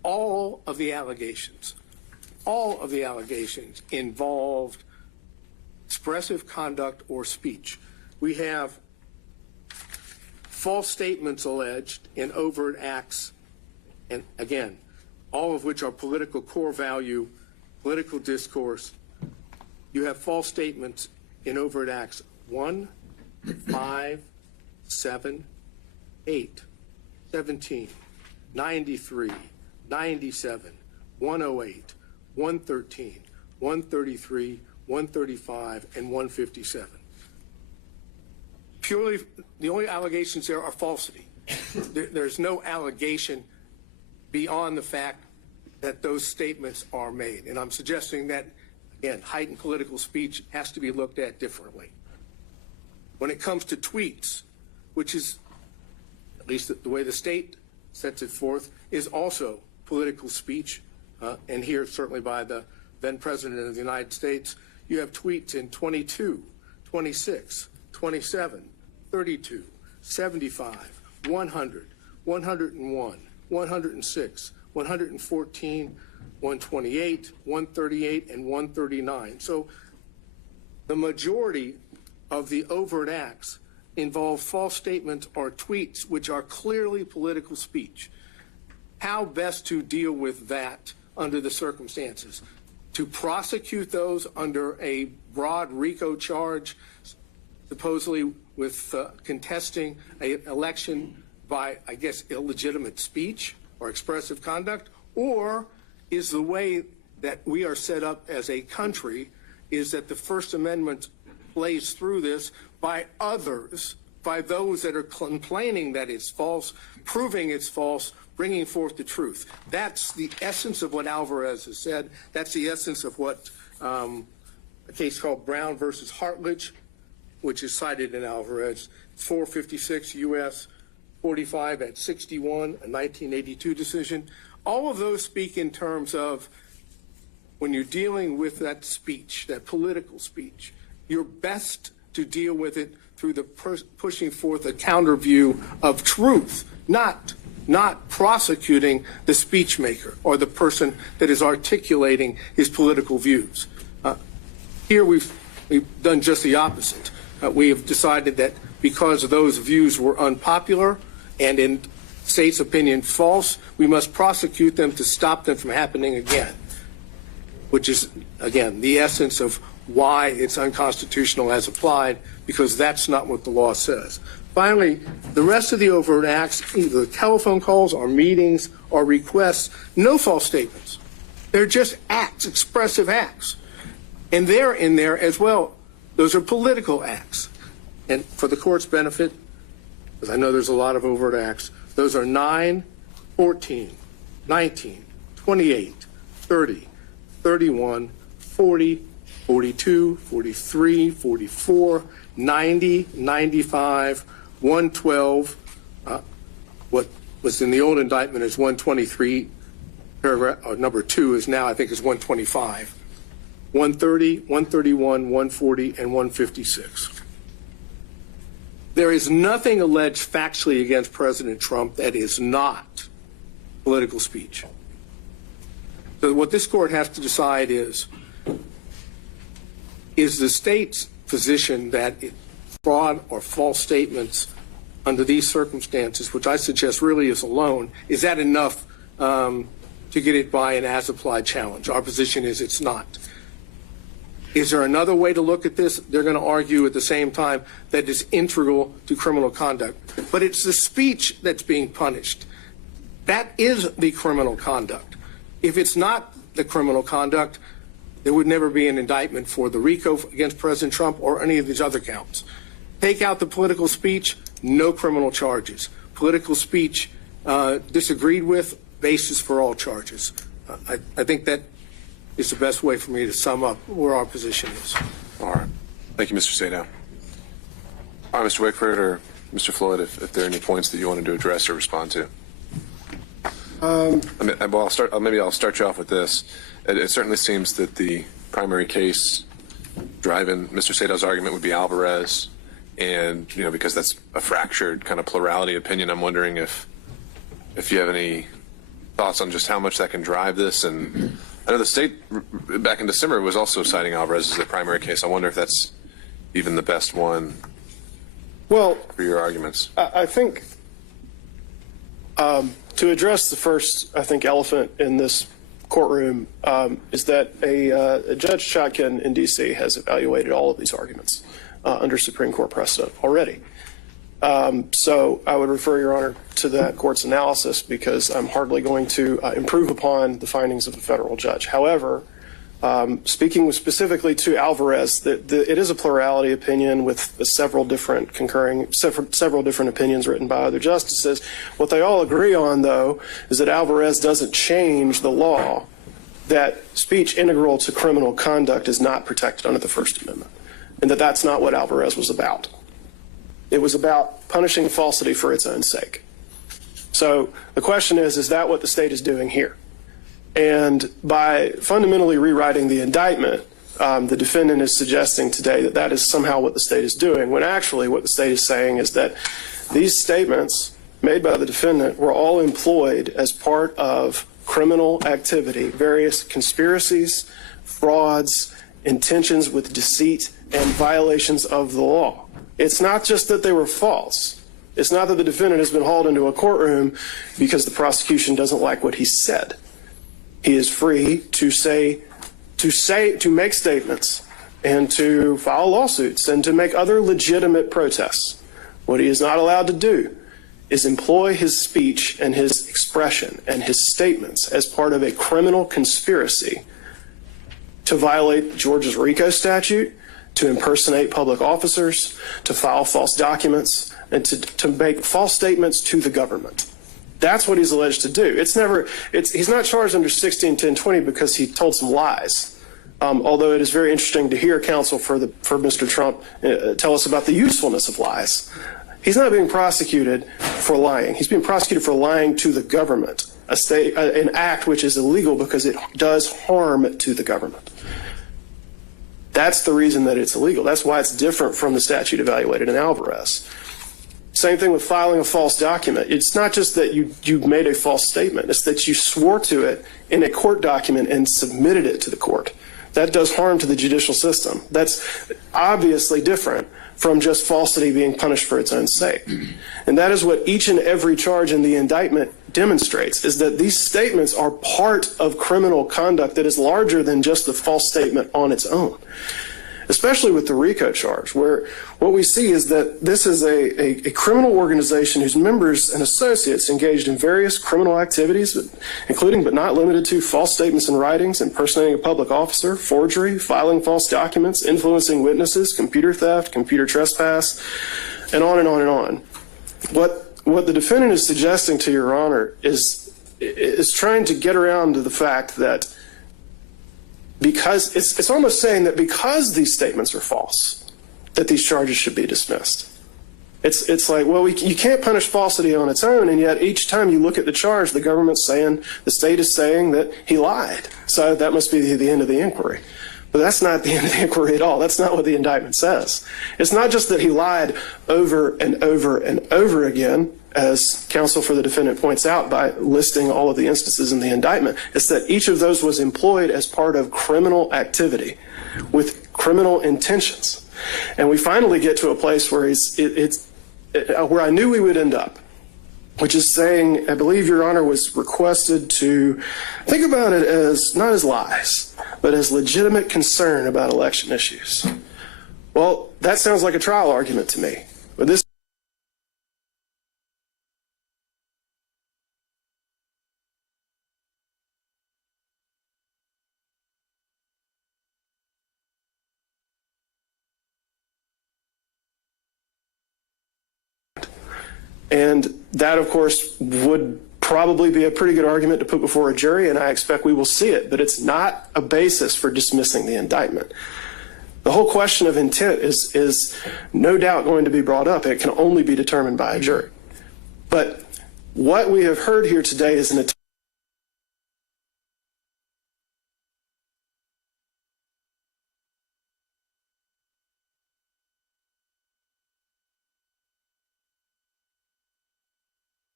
all of the allegations involved expressive conduct or speech. We have false statements alleged in overt acts, and again, all of which are political core value, political discourse. You have false statements in overt acts 1, 5, 7, 8, 17, 93, 97, 108, 113, 133, 135, and 157. Purely, the only allegations there are falsity. There's no allegation beyond the fact that those statements are made. And I'm suggesting that, again, heightened political speech has to be looked at differently. When it comes to tweets, which is, at least the way the state sets it forth, is also political speech, and here certainly by the then President of the United States, you have tweets in 22, 26, 27, 32, 75, 100, 101, 106, 114, 128, 138, and 139. So the majority of the overt acts involve false statements or tweets which are clearly political speech. How best to deal with that under the circumstances? To prosecute those under a broad RICO charge, supposedly with contesting an election by, I guess, illegitimate speech or expressive conduct? Or is the way that we are set up as a country is that the First Amendment plays through this by others, by those that are complaining that it's false, proving it's false, bringing forth the truth? That's the essence of what Alvarez has said. That's the essence of what a case called Brown versus Hartledge, which is cited in Alvarez, 456 U.S. 45 at 61, a 1982 decision. All of those speak in terms of when you're dealing with that speech, that political speech, you're best to deal with it through the pushing forth a counter view of truth, not prosecuting the speech maker or the person that is articulating his political views. Here we've done just the opposite. We have decided that because those views were unpopular and in state's opinion false, we must prosecute them to stop them from happening again, which is, again, the essence of why it's unconstitutional as applied, because that's not what the law says. Finally, the rest of the overt acts, either telephone calls or meetings or requests, no false statements. They're just acts, expressive acts. And they're in there as well. Those are political acts. And for the court's benefit, because I know there's a lot of overt acts, those are 9, 14, 19, 28, 30, 31, 40, 42, 43, 44, 90, 95, 112, what was in the old indictment is 123, paragraph, number 2 is now, I think, is 125, 130, 131, 140, and 156. There is nothing alleged factually against President Trump that is not political speech. So what this court has to decide is the state's position that fraud or false statements under these circumstances, which I suggest really is alone, is that enough to get it by an as-applied challenge? Our position is it's not. Is there another way to look at this? They're going to argue at the same time that it's integral to criminal conduct. But it's the speech that's being punished. That is the criminal conduct. If it's not the criminal conduct, there would never be an indictment for the RICO against President Trump or any of these other counts. Take out the political speech, no criminal charges. Political speech disagreed with, basis for all charges. I think that is the best way for me to sum up where our position is. All right. Thank you, Mr. Sadow. All right, Mr. Wickford or Mr. Floyd, if there are any points that you wanted to address or respond to. Maybe I'll start you off with this. It certainly seems that the primary case driving Mr. Sadow's argument would be Alvarez, and because that's a fractured kind of plurality opinion, I'm wondering if you have any thoughts on just how much that can drive this? And I know the state back in December was also citing Alvarez as the primary case. I wonder if that's even the best one Well, for your arguments. I think to address the first, I think, elephant in this courtroom is that a Judge Chotkin in D.C. has evaluated all of these arguments under Supreme Court precedent already. So I would refer, Your Honor, to that court's analysis because I'm hardly going to improve upon the findings of a federal judge. However, speaking specifically to Alvarez, it is a plurality opinion with several different opinions written by other justices. What they all agree on, though, is that Alvarez doesn't change the law that speech integral to criminal conduct is not protected under the First Amendment, and that that's not what Alvarez was about. It was about punishing falsity for its own sake. So the question is that what the state is doing here? And by fundamentally rewriting the indictment, the defendant is suggesting today that that is somehow what the state is doing, when actually what the state is saying is that these statements made by the defendant were all employed as part of criminal activity, various conspiracies, frauds, intentions with deceit, and violations of the law. It's not just that they were false. It's not that the defendant has been hauled into a courtroom because the prosecution doesn't like what he said. He is free to make statements and to file lawsuits and to make other legitimate protests. What he is not allowed to do is employ his speech and his expression and his statements as part of a criminal conspiracy to violate Georgia's RICO statute, to impersonate public officers, to file false documents, and to make false statements to the government. That's what he's alleged to do. He's not charged under 16-10-20 because he told some lies. Although it is very interesting to hear counsel for Mr. Trump tell us about the usefulness of lies. He's not being prosecuted for lying. He's being prosecuted for lying to the government, an act which is illegal because it does harm to the government. That's the reason that it's illegal. That's why it's different from the statute evaluated in Alvarez. Same thing with filing a false document. It's not just that you made a false statement. It's that you swore to it in a court document and submitted it to the court. That does harm to the judicial system. That's obviously different from just falsity being punished for its own sake. And that is what each and every charge in the indictment demonstrates, is that these statements are part of criminal conduct that is larger than just the false statement on its own. Especially with the RICO charge, where what we see is that this is a criminal organization whose members and associates engaged in various criminal activities, including but not limited to false statements and writings, impersonating a public officer, forgery, filing false documents, influencing witnesses, computer theft, computer trespass, and on and on and on. What the defendant is suggesting to Your Honor is trying to get around to the fact that because it's almost saying that because these statements are false, that these charges should be dismissed. It's like, well, you can't punish falsity on its own, and yet each time you look at the charge, the government's saying, the state is saying that he lied. So that must be the end of the inquiry. But that's not the end of the inquiry at all. That's not what the indictment says. It's not just that he lied over and over and over again, as counsel for the defendant points out by listing all of the instances in the indictment. It's that each of those was employed as part of criminal activity with criminal intentions. And we finally get to a place where where I knew we would end up, which is saying, I believe Your Honor was requested to think about it as not as lies, but as legitimate concern about election issues. Well, that sounds like a trial argument to me. But this and that, of course, would probably be a pretty good argument to put before a jury, and I expect we will see it, but it's not a basis for dismissing the indictment. The whole question of intent is no doubt going to be brought up. It can only be determined by a jury. But what we have heard here today is an attempt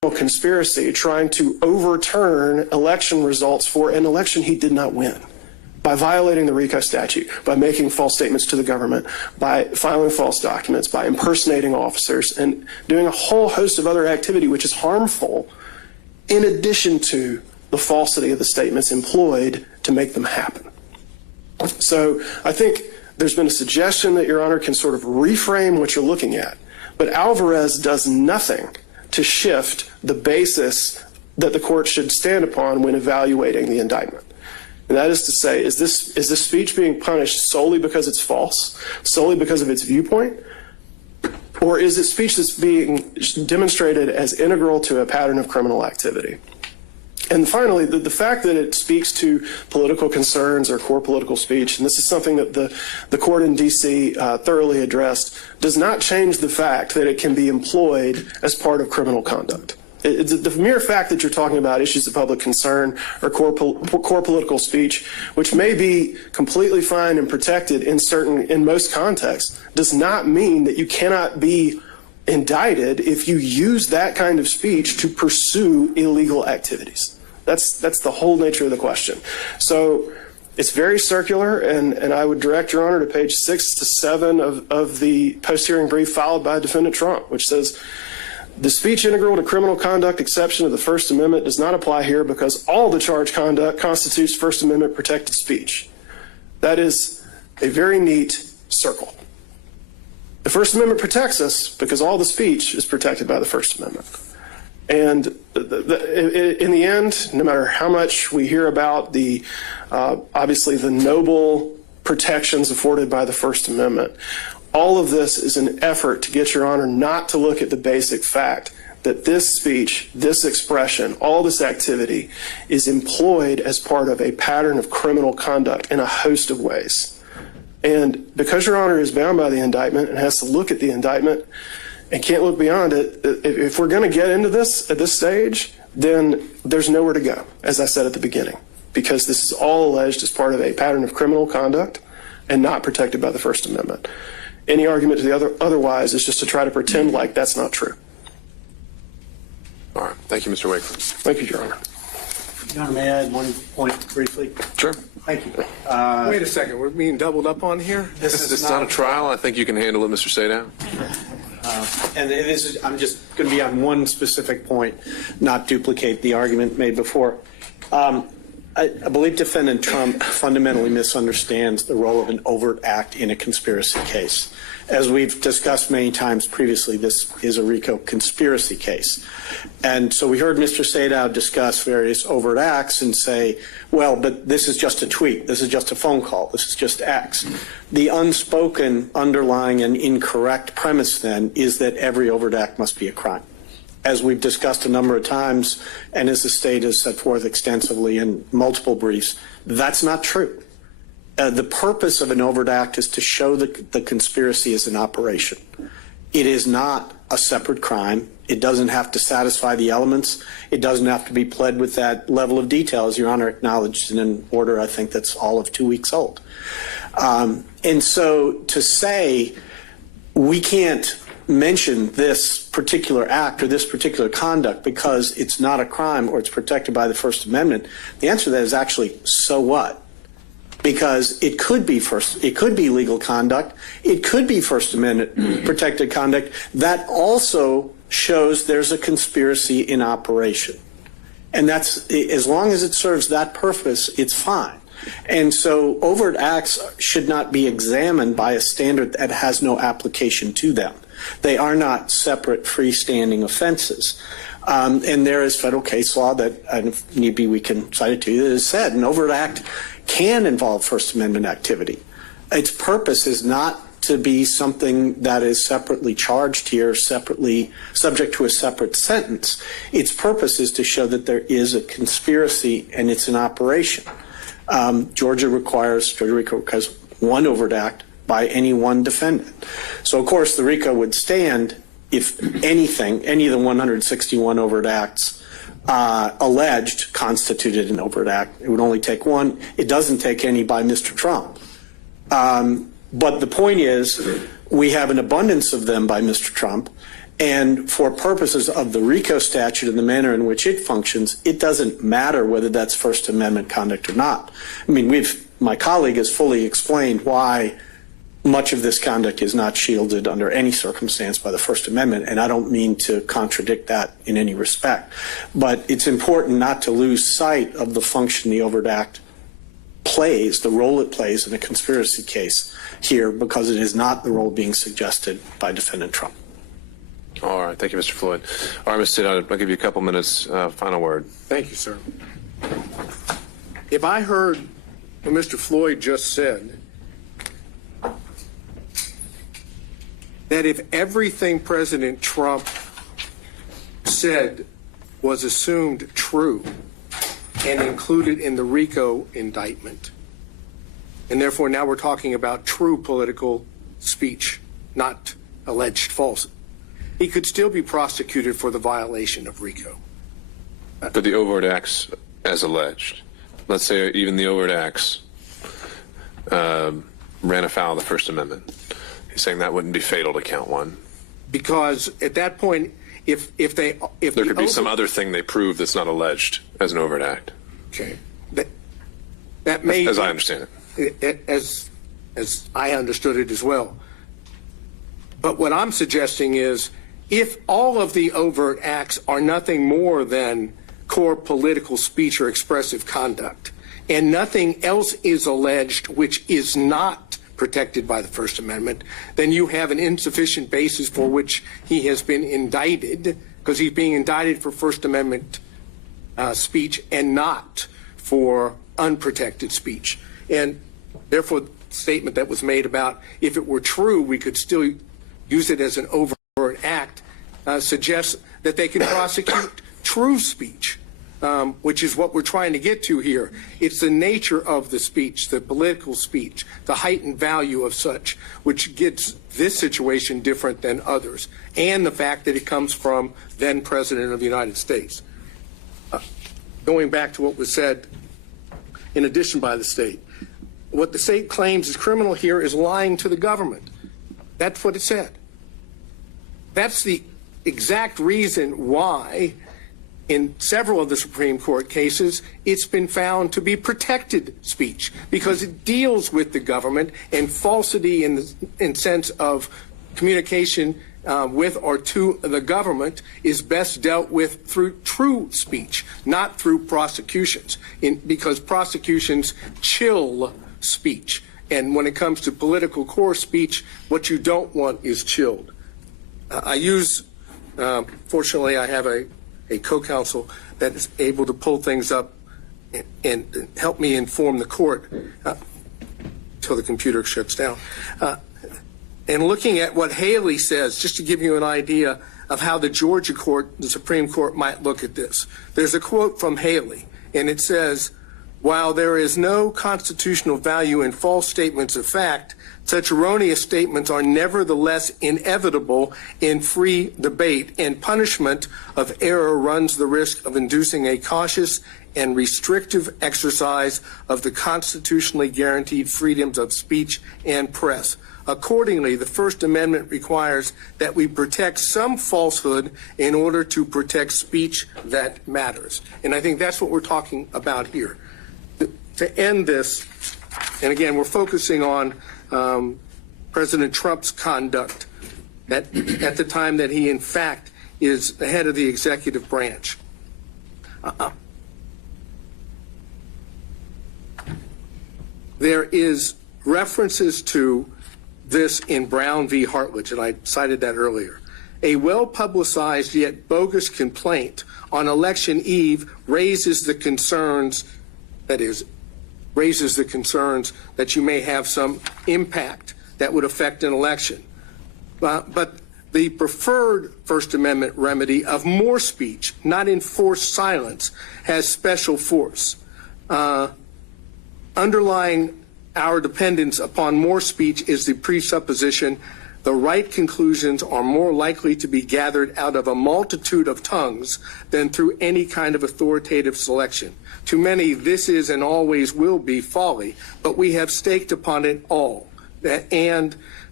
conspiracy trying to overturn election results for an election he did not win by violating the RICO statute, by making false statements to the government, by filing false documents, by impersonating officers, and doing a whole host of other activity which is harmful in addition to the falsity of the statements employed to make them happen. So I think there's been a suggestion that Your Honor can sort of reframe what you're looking at, but Alvarez does nothing to shift the basis that the court should stand upon when evaluating the indictment. And that is to say, is this speech being punished solely because it's false, solely because of its viewpoint, or is it speech that's being demonstrated as integral to a pattern of criminal activity? And finally, the fact that it speaks to political concerns or core political speech, and this is something that the court in D.C. Thoroughly addressed, does not change the fact that it can be employed as part of criminal conduct. The mere fact that you're talking about issues of public concern or core political speech, which may be completely fine and protected in most contexts, does not mean that you cannot be indicted if you use that kind of speech to pursue illegal activities. That's the whole nature of the question. So it's very circular, and I would direct Your Honor to page 6 to 7 of the post-hearing brief filed by Defendant Trump, which says, the speech integral to criminal conduct exception of the First Amendment does not apply here because all the charged conduct constitutes First Amendment protected speech. That is a very neat circle. The First Amendment protects us because all the speech is protected by the First Amendment. And in the end, no matter how much we hear about obviously the noble protections afforded by the First Amendment, all of this is an effort to get Your Honor not to look at the basic fact that this speech, this expression, all this activity is employed as part of a pattern of criminal conduct in a host of ways. And because Your Honor is bound by the indictment and has to look at the indictment and can't look beyond it, if we're going to get into this at this stage, then there's nowhere to go, as I said at the beginning, because this is all alleged as part of a pattern of criminal conduct and not protected by the First Amendment. Any argument to the otherwise is just to try to pretend like that's not true. All right. Thank you, Mr. Wakefield. Thank you, Your Honor. Your Honor, may I add one point briefly? Sure. Thank you. Wait a second. We're being doubled up on here? This is not a trial. I think you can handle it, Mr. Sadow. And this is, I'm just going to be on one specific point, not duplicate the argument made before. I believe Defendant Trump fundamentally misunderstands the role of an overt act in a conspiracy case. As we've discussed many times previously, this is a RICO conspiracy case. And so we heard Mr. Sadow discuss various overt acts and say, well, but this is just a tweet. This is just a phone call. This is just X. The unspoken, underlying, and incorrect premise then is that every overt act must be a crime. As we've discussed a number of times, and as the state has set forth extensively in multiple briefs, that's not true. The purpose of an overt act is to show that the conspiracy is an operation. It is not a separate crime. It doesn't have to satisfy the elements. It doesn't have to be pled with that level of detail, as Your Honor acknowledged in an order I think that's all of 2 weeks old. And so to say we can't mention this particular act or this particular conduct because it's not a crime or it's protected by the First Amendment, the answer to that is actually, so what? Because it could be legal conduct, it could be First Amendment protected conduct that also shows there's a conspiracy in operation. And that's, as long as it serves that purpose, it's fine. And so overt acts should not be examined by a standard that has no application to them. They are not separate freestanding offenses. And there is federal case law that, if need be, we can cite it to you, that has said an overt act can involve First Amendment activity. Its purpose is not to be something that is separately charged here, separately subject to a separate sentence. Its purpose is to show that there is a conspiracy and it's an operation. Georgia requires one overt act by any one defendant. So, of course, the RICO would stand if anything, any of the 161 overt acts alleged constituted an overt act. It would only take one. It doesn't take any by Mr. Trump. But the point is, we have an abundance of them by Mr. Trump, And for purposes of the RICO statute and the manner in which it functions, it doesn't matter whether that's First Amendment conduct or not. I mean, my colleague has fully explained why much of this conduct is not shielded under any circumstance by the First Amendment, and I don't mean to contradict that in any respect. But it's important not to lose sight of the function the overt act plays, the role it plays in a conspiracy case here, because it is not the role being suggested by Defendant Trump. All right. Thank you, Mr. Floyd. All right, Mr. State, I'll give you a couple minutes. Final word. Thank you, sir. If I heard what Mr. Floyd just said, that if everything President Trump said was assumed true and included in the RICO indictment, and therefore now we're talking about true political speech, not alleged false, he could still be prosecuted for the violation of RICO. For the overt acts as alleged. Let's say even the overt acts ran afoul of the First Amendment. He's saying that wouldn't be fatal to count one. Because at that point, if there could be some other thing they prove that's not alleged as an overt act. Okay. That may, as I understand it. As I understood it as well. But what I'm suggesting is, if all of the overt acts are nothing more than core political speech or expressive conduct, and nothing else is alleged which is not protected by the First Amendment, then you have an insufficient basis for which he has been indicted, because he's being indicted for First Amendment speech and not for unprotected speech. And therefore, the statement that was made about if it were true, we could still use it as an overt act, suggests that they can prosecute true speech, which is what we're trying to get to here. It's the nature of the speech, the political speech, the heightened value of such, which gets this situation different than others, and the fact that it comes from then President of the United States. Going back to what was said in addition by the state, what the state claims is criminal here is lying to the government. That's what it said. That's the exact reason why in several of the Supreme Court cases, it's been found to be protected speech, because it deals with the government, and falsity in sense of communication with or to the government is best dealt with through true speech, not through prosecutions, because prosecutions chill speech. And when it comes to political core speech, what you don't want is chilled. Fortunately, I have a co-counsel that is able to pull things up and help me inform the court until the computer shuts down. And looking at what Haley says, just to give you an idea of how the Georgia court, the Supreme Court, might look at this. There's a quote from Haley, and it says, "While there is no constitutional value in false statements of fact, such erroneous statements are nevertheless inevitable in free debate, and punishment of error runs the risk of inducing a cautious and restrictive exercise of the constitutionally guaranteed freedoms of speech and press. Accordingly, the First Amendment requires that we protect some falsehood in order to protect speech that matters." And I think that's what we're talking about here. To end this, and again, we're focusing on President Trump's conduct at the time that he, in fact, is the head of the executive branch. There is references to this in Brown v. Hartledge, and I cited that earlier. A well-publicized yet bogus complaint on election eve raises the concerns, that you may have some impact that would affect an election. But the preferred First Amendment remedy of more speech, not enforced silence, has special force. Underlying our dependence upon more speech is the presupposition the right conclusions are more likely to be gathered out of a multitude of tongues than through any kind of authoritative selection. To many, this is and always will be folly, but we have staked upon it all. And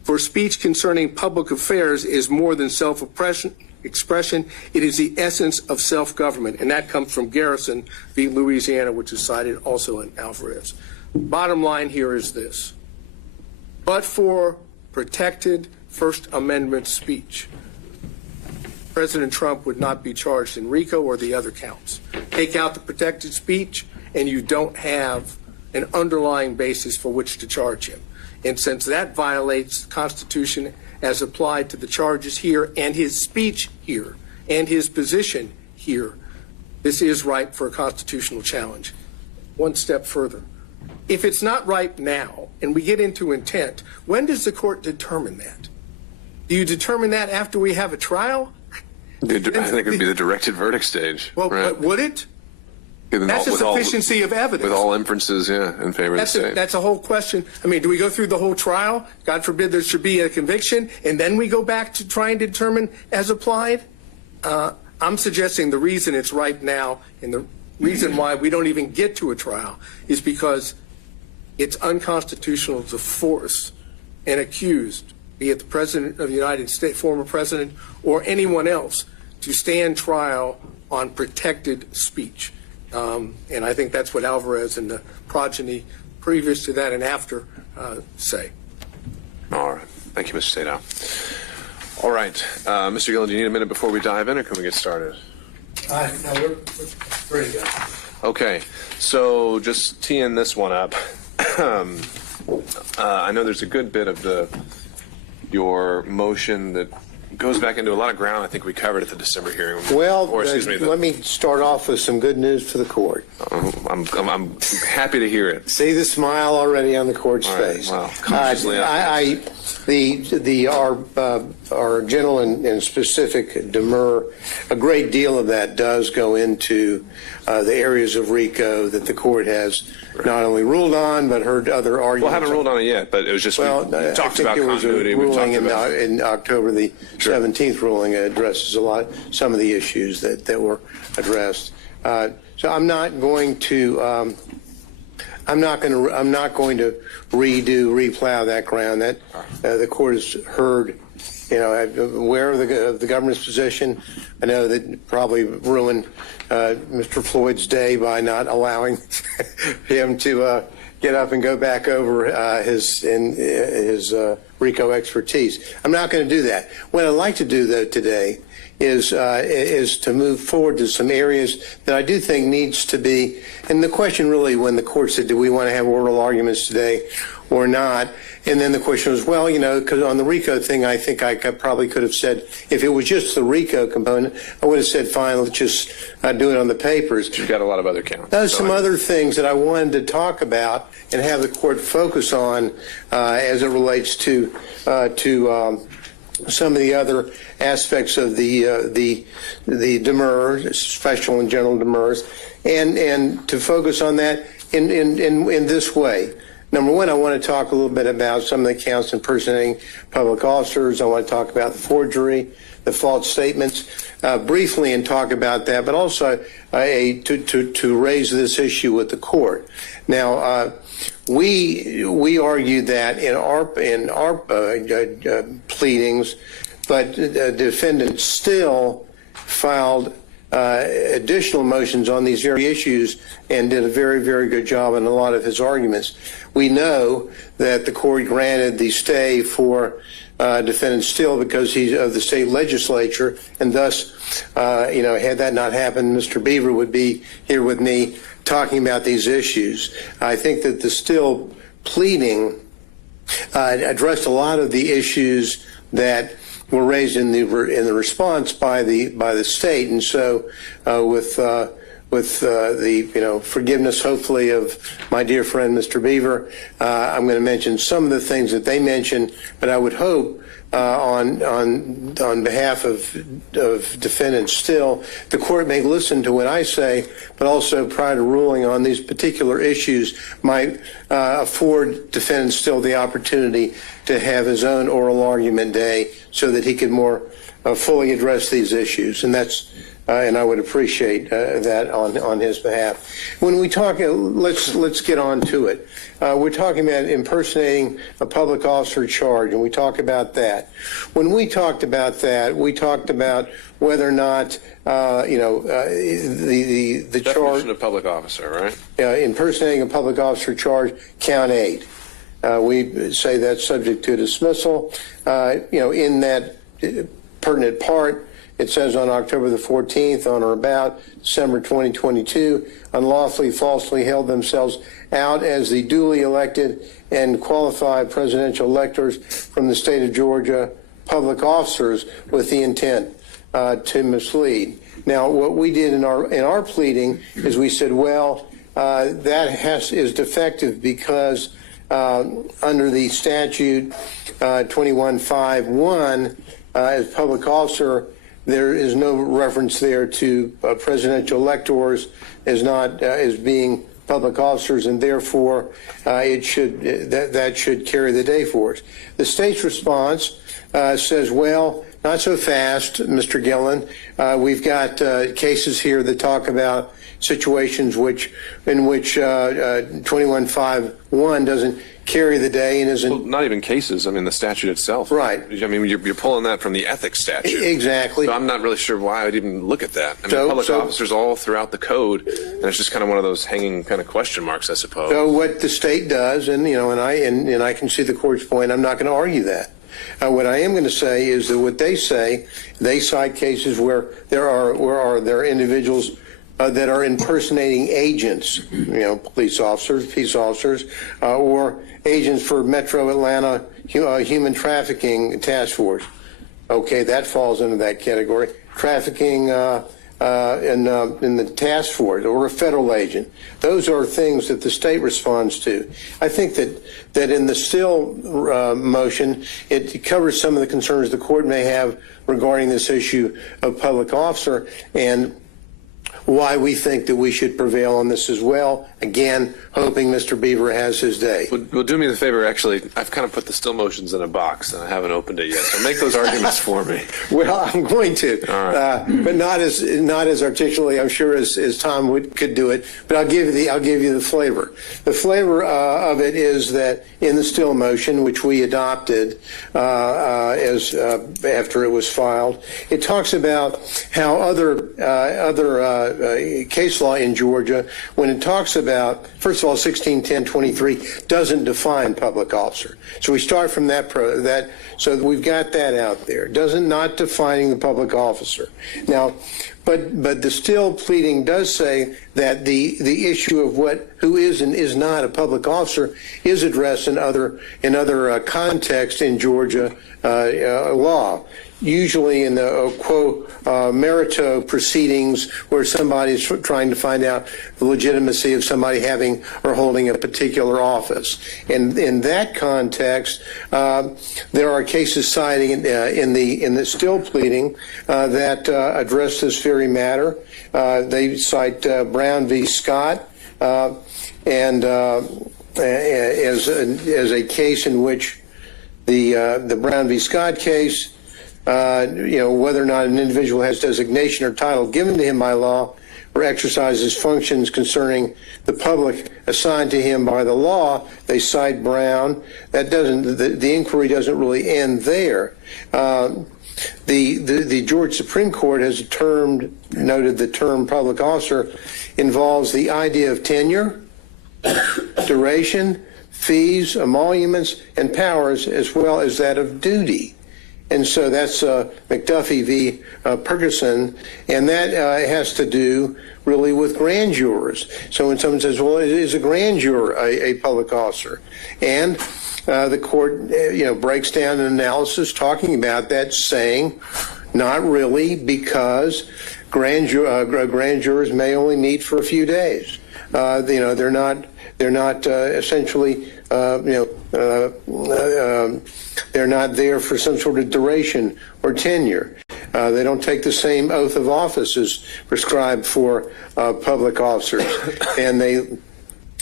for speech concerning public affairs is more than expression. It is the essence of self-government, and that comes from Garrison v. Louisiana, which is cited also in Alvarez. Bottom line here is this. But for protected First Amendment speech, President Trump would not be charged in RICO or the other counts. Take out the protected speech, and you don't have an underlying basis for which to charge him. And since that violates the Constitution as applied to the charges here and his speech here and his position here, this is ripe for a constitutional challenge. One step further. If it's not ripe now and we get into intent, when does the court determine that? Do you determine that after we have a trial? I think it would be the directed verdict stage. Well, right? Would it? That's a sufficiency of evidence. With all inferences, yeah, in favor of the state. That's a whole question. I mean, do we go through the whole trial? God forbid there should be a conviction, and then we go back to trying to determine as applied? I'm suggesting the reason it's ripe now and the reason why we don't even get to a trial is because it's unconstitutional to force an accused, be it the President of the United States, former President, or anyone else, to stand trial on protected speech. And I think that's what Alvarez and the progeny previous to that and after say. All right. Thank you, Mr. Sadow. All right. Mr. Gillen, do you need a minute before we dive in, or can we get started? No, we're ready to go. Okay. So just teeing this one up. I know there's a good bit of your motion that goes back into a lot of ground I think we covered at the December hearing. Well, let me start off with some good news for the court. I'm happy to hear it. See the smile already on the court's face. Well, consciously our general and specific demur, a great deal of that does go into the areas of RICO that the court has not only ruled on, but heard other arguments. Well, I haven't ruled on it yet, but it was just, we talked about continuity. We talked about in October, the 17th ruling addresses some of the issues that were addressed. So I'm not going to replow that ground. That the court has heard, aware of the government's position. I know that probably ruined Mr. Floyd's day by not allowing him to get up and go back over his RICO expertise. I'm not going to do that. What I'd like to do, though, today is to move forward to some areas that I do think needs to be. And the question really, when the court said, do we want to have oral arguments today or not? And then the question was, well, because on the RICO thing, I think I probably could have said, if it was just the RICO component, I would have said, fine, let's just do it on the papers. You've got a lot of other counts. There's some other things that I wanted to talk about and have the court focus on as it relates to some of the other aspects of the demurs, special and general demurs, and to focus on that in this way. Number one, I want to talk a little bit about some of the counts impersonating public officers. I want to talk about the forgery, the false statements, briefly, and talk about that, but also to raise this issue with the court. Now, we argued that in our pleadings, but the defendant still filed additional motions on these very issues and did a very, very good job in a lot of his arguments. We know that the court granted the stay for defendant Still because he's of the state legislature, and thus, had that not happened, Mr. Beaver would be here with me talking about these issues. I think that the Still pleading addressed a lot of the issues that were raised in the response by the state, and so with the forgiveness, hopefully, of my dear friend Mr. Beaver, I'm going to mention some of the things that they mentioned, but I would hope on behalf of defendant Still, the court may listen to what I say, but also prior to ruling on these particular issues might afford defendant Still the opportunity to have his own oral argument day so that he could more fully address these issues. And that's and I would appreciate that on his behalf. When we talk, let's get on to it. We're talking about impersonating a public officer charge, and we talk about that. When we talked about that, we talked about whether or not the charge. Definition of public officer, right? Impersonating a public officer charge, count 8. We say that's subject to dismissal. In that pertinent part, it says on October the 14th, on or about December 2022, unlawfully, falsely held themselves out as the duly elected and qualified presidential electors from the state of Georgia, public officers with the intent to mislead. Now, what we did in our pleading is we said, well, that is defective because under the statute 2151, as public officer, there is no reference there to presidential electors as being public officers, and therefore that should carry the day for us. The state's response says, well, not so fast, Mr. Gillen. We've got cases here that talk about situations in which 2151 doesn't carry the day and isn't. Well, not even cases. I mean, the statute itself. Right. I mean, you're pulling that from the ethics statute. Exactly. So I'm not really sure why I'd even look at that. I mean, public officers all throughout the code, and it's just kind of one of those hanging kind of question marks, I suppose. So what the state does, and I can see the court's point. I'm not going to argue that. What I am going to say is that what they say, they cite cases where there are individuals that are impersonating agents, police officers, peace officers, or agents for Metro Atlanta Human Trafficking Task Force. Okay, that falls into that category. Trafficking in the task force or a federal agent. Those are things that the state responds to. I think that in the Still motion, it covers some of the concerns the court may have regarding this issue of public officer and why we think that we should prevail on this as well. Again, hoping Mr. Beaver has his day. Well, do me the favor, actually, I've kind of put the Still motions in a box, and I haven't opened it yet, so make those arguments for me. Well, I'm going to, all right. But not as articulately, I'm sure, as Tom could do it, but I'll give you the flavor. The flavor of it is that in the Still motion, which we adopted after it was filed, it talks about how other case law in Georgia, when it talks about, first of all, 1610-23 doesn't define public officer. So we start from that, so we've got that out there. Not defining the public officer. Now, but the Still pleading does say that the issue of who is and is not a public officer is addressed in other contexts in Georgia law. Usually in the quo merito proceedings where somebody's trying to find out the legitimacy of somebody having or holding a particular office. And in that context, there are cases citing in the Still pleading that address this very matter. They cite Brown v. Scott and as a case in which the Brown v. Scott case, whether or not an individual has designation or title given to him by law or exercises functions concerning the public assigned to him by the law, they cite Brown. That doesn't, the inquiry doesn't really end there. The Georgia Supreme Court has noted the term public officer involves the idea of tenure, duration, fees, emoluments, and powers, as well as that of duty. And so that's McAfee v. Ferguson, and that has to do really with grand jurors. So when someone says, well, is a grand juror a public officer? And the court, breaks down an analysis talking about that, saying not really, because grand jurors may only meet for a few days. They're not essentially, they're not there for some sort of duration or tenure. They don't take the same oath of office as prescribed for public officers, and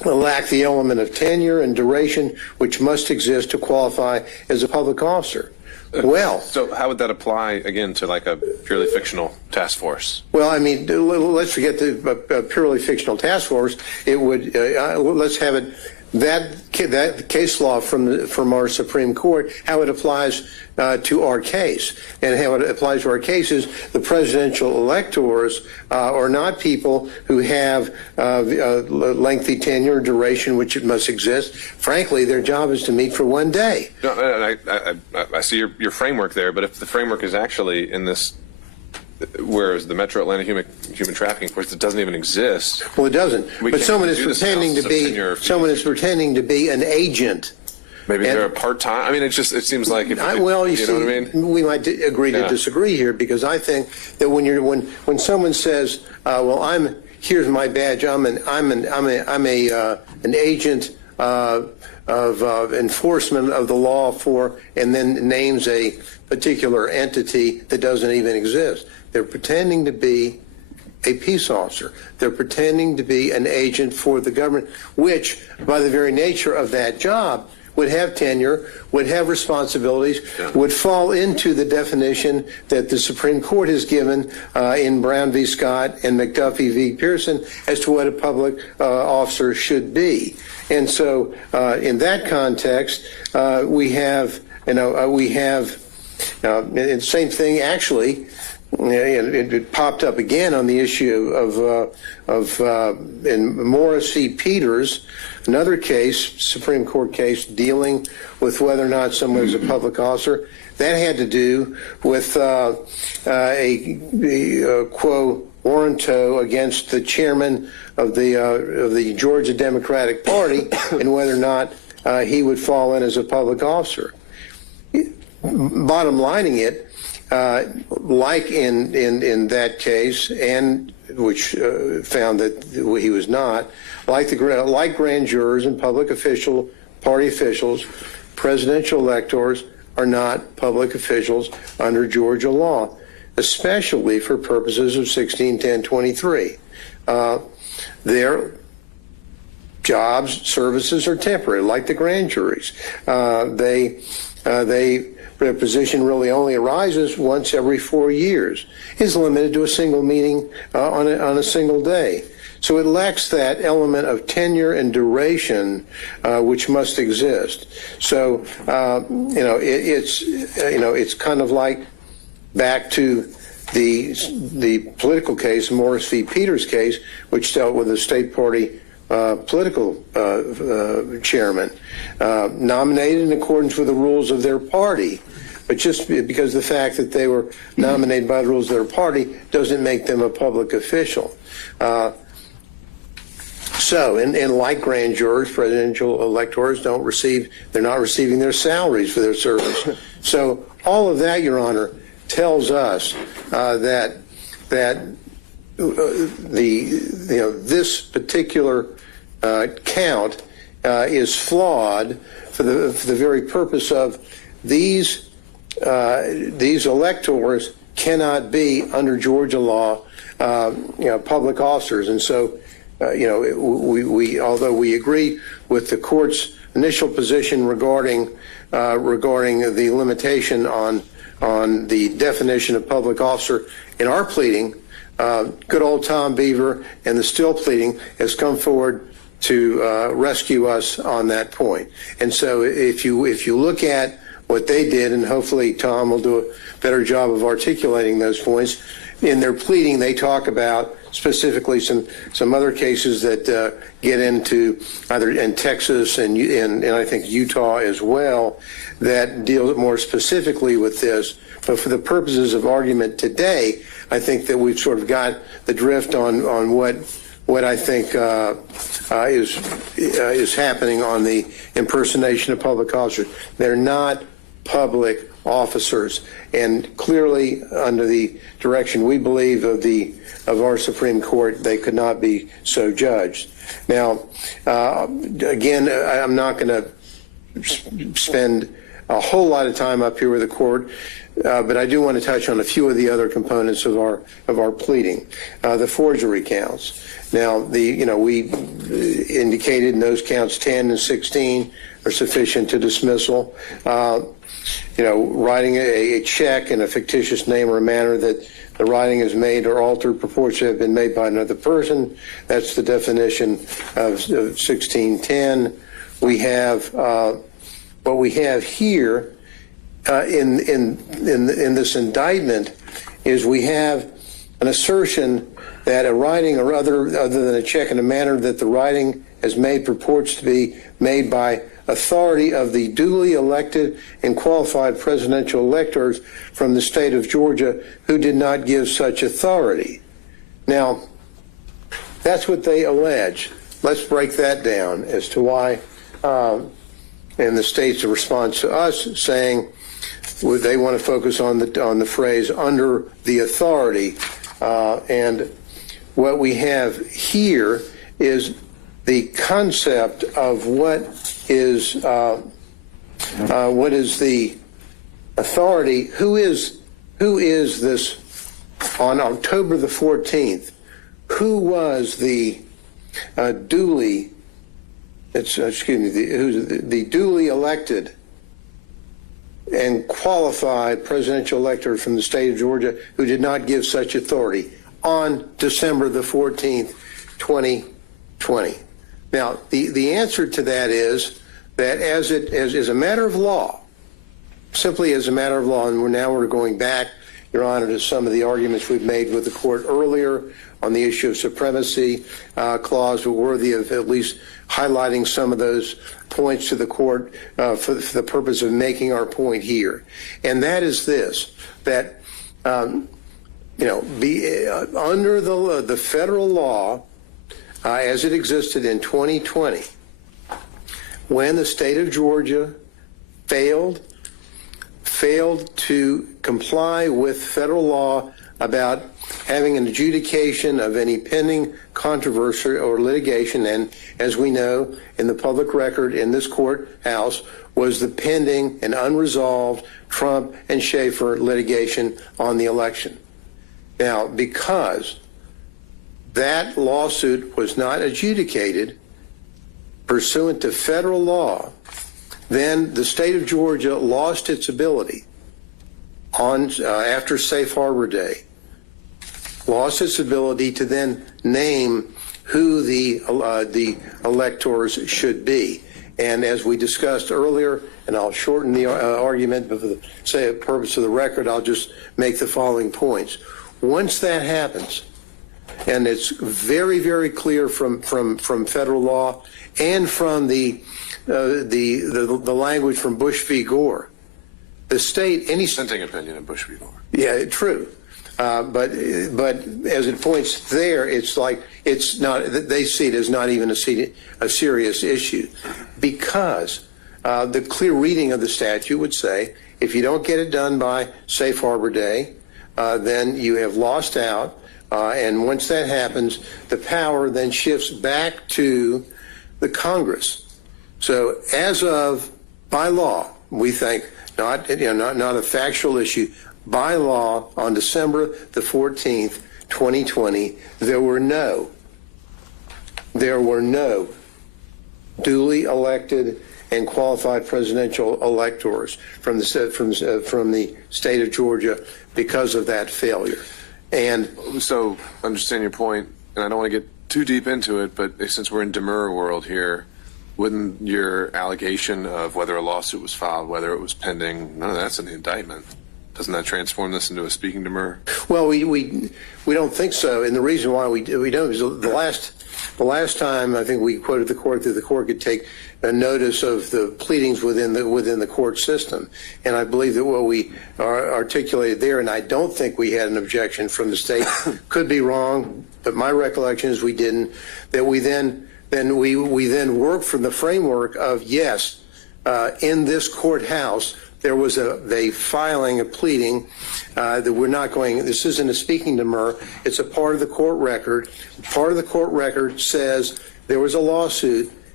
lack the element of tenure and duration which must exist to qualify as a public officer. Well, so how would that apply again to like a purely fictional task force? Well, I mean, let's forget the purely fictional task force. It would let's have it that case law from our Supreme Court, how it applies to our case, and how it applies to our case is the presidential electors are not people who have lengthy tenure or duration which it must exist. Frankly, their job is to meet for one day. No, I see your framework there, but if the framework is actually in this, whereas the Metro Atlanta human trafficking force, it doesn't even exist. Well, it doesn't. But someone is pretending to be an agent. Maybe they're a part-time. I mean, it seems like if you know see, what I mean? We might agree to disagree here, because I think that when someone says, "Well, here's my badge. I'm an agent of enforcement of the law for," and then names a particular entity that doesn't even exist. They're pretending to be a peace officer. They're pretending to be an agent for the government, which, by the very nature of that job, would have tenure, would have responsibilities, would fall into the definition that the Supreme Court has given in Brown v. Scott and McDuffie v. Pearson as to what a public officer should be. And so, in that context, we have, the same thing actually. It popped up again on the issue in Morris v. Peters, another case, Supreme Court case, dealing with whether or not someone is a public officer. That had to do with a quo warranto against the chairman of the Georgia Democratic Party and whether or not he would fall in as a public officer. Bottom lining it, like in that case, and which found that he was not, like grand jurors and public party officials, presidential electors are not public officials under Georgia law, especially for purposes of 161023. Their jobs, services are temporary, like the grand juries. Their position really only arises once every 4 years. Is limited to a single meeting on a single day. So it lacks that element of tenure and duration which must exist. So it's kind of like back to the political case, Morris v. Peters case, which dealt with a state party political chairman nominated in accordance with the rules of their party. But just because the fact that they were nominated by the rules of their party doesn't make them a public official. And like grand jurors, presidential electors they're not receiving their salaries for their service. So all of that, Your Honor, tells us that this particular count is flawed for the very purpose of these electors cannot be under Georgia law public officers. And so we although we agree with the court's initial position regarding the limitation on the definition of public officer in our pleading, good old Tom Beaver and the Still pleading has come forward to rescue us on that point. And so if you look at what they did, and hopefully Tom will do a better job of articulating those points, in their pleading they talk about specifically some other cases that get into either in Texas and I think Utah as well that deal more specifically with this. But for the purposes of argument today, I think that we've sort of got the drift on what I think is happening on the impersonation of public officers. They're not public officers, and clearly under the direction we believe of our Supreme Court, they could not be so judged. Now, again, I'm not going to spend a whole lot of time up here with the court, but I do want to touch on a few of the other components of our pleading. The forgery counts. Now, we indicated in those counts 10 and 16 are sufficient to dismissal. Writing a check in a fictitious name or manner that the writing is made or altered purports to have been made by another person. That's the definition of 1610. We have what we have here in this indictment is we have an assertion that a writing or other than a check in a manner that the writing has made purports to be made by authority of the duly elected and qualified presidential electors from the state of Georgia who did not give such authority. Now, that's what they allege. Let's break that down as to why, and the state's response to us saying they want to focus on the phrase under the authority, and what we have here is the concept of what is the authority. Who is this on October the 14th? Who was the duly? The duly elected and qualified presidential elector from the state of Georgia who did not give such authority on December the 14th, 2020. Now, the answer to that is that as a matter of law, simply as a matter of law, and we're going back, Your Honor, to some of the arguments we've made with the court earlier on the issue of supremacy clause, but worthy of at least highlighting some of those points to the court for the purpose of making our point here. And that is this, that, under the federal law, as it existed in 2020, when the state of Georgia failed to comply with federal law about having an adjudication of any pending controversy or litigation, and as we know, in the public record in this courthouse was the pending and unresolved Trump and Schaefer litigation on the election. Now, because that lawsuit was not adjudicated pursuant to federal law, then the state of Georgia lost its ability after Safe Harbor Day, lost its ability to then name who the electors should be. And as we discussed earlier, and I'll shorten the argument, but for the purpose of the record, I'll just make the following points. Once that happens, and it's very, very clear from federal law and from the language from Bush v. Gore, the state, any dissenting opinion of Bush v. Gore. Yeah, true. But as it points there, it's like it's not. They see it as not even a serious issue, because the clear reading of the statute would say if you don't get it done by Safe Harbor Day, then you have lost out. And once that happens, the power then shifts back to the Congress. So as of, by law, we think, not a factual issue, by law, on December the 14th, 2020, there were no duly elected and qualified presidential electors from the state of Georgia because of that failure. And so, understand your point, and I don't want to get too deep into it, but since we're in demurrer world here, wouldn't your allegation of whether a lawsuit was filed, whether it was pending, none of that's in the indictment? Doesn't that transform this into a speaking demurrer? Well, we don't think so, and the reason why we don't is the last time I think we quoted the court that the court could take a notice of the pleadings within the court system, and I believe that what we articulated there, and I don't think we had an objection from the state, could be wrong, but my recollection is we didn't. That we then worked from the framework of yes, in this courthouse there was a filing, a pleading that we're not going. This isn't a speaking demurrer. It's a part of the court record. Part of the court record says there was a lawsuit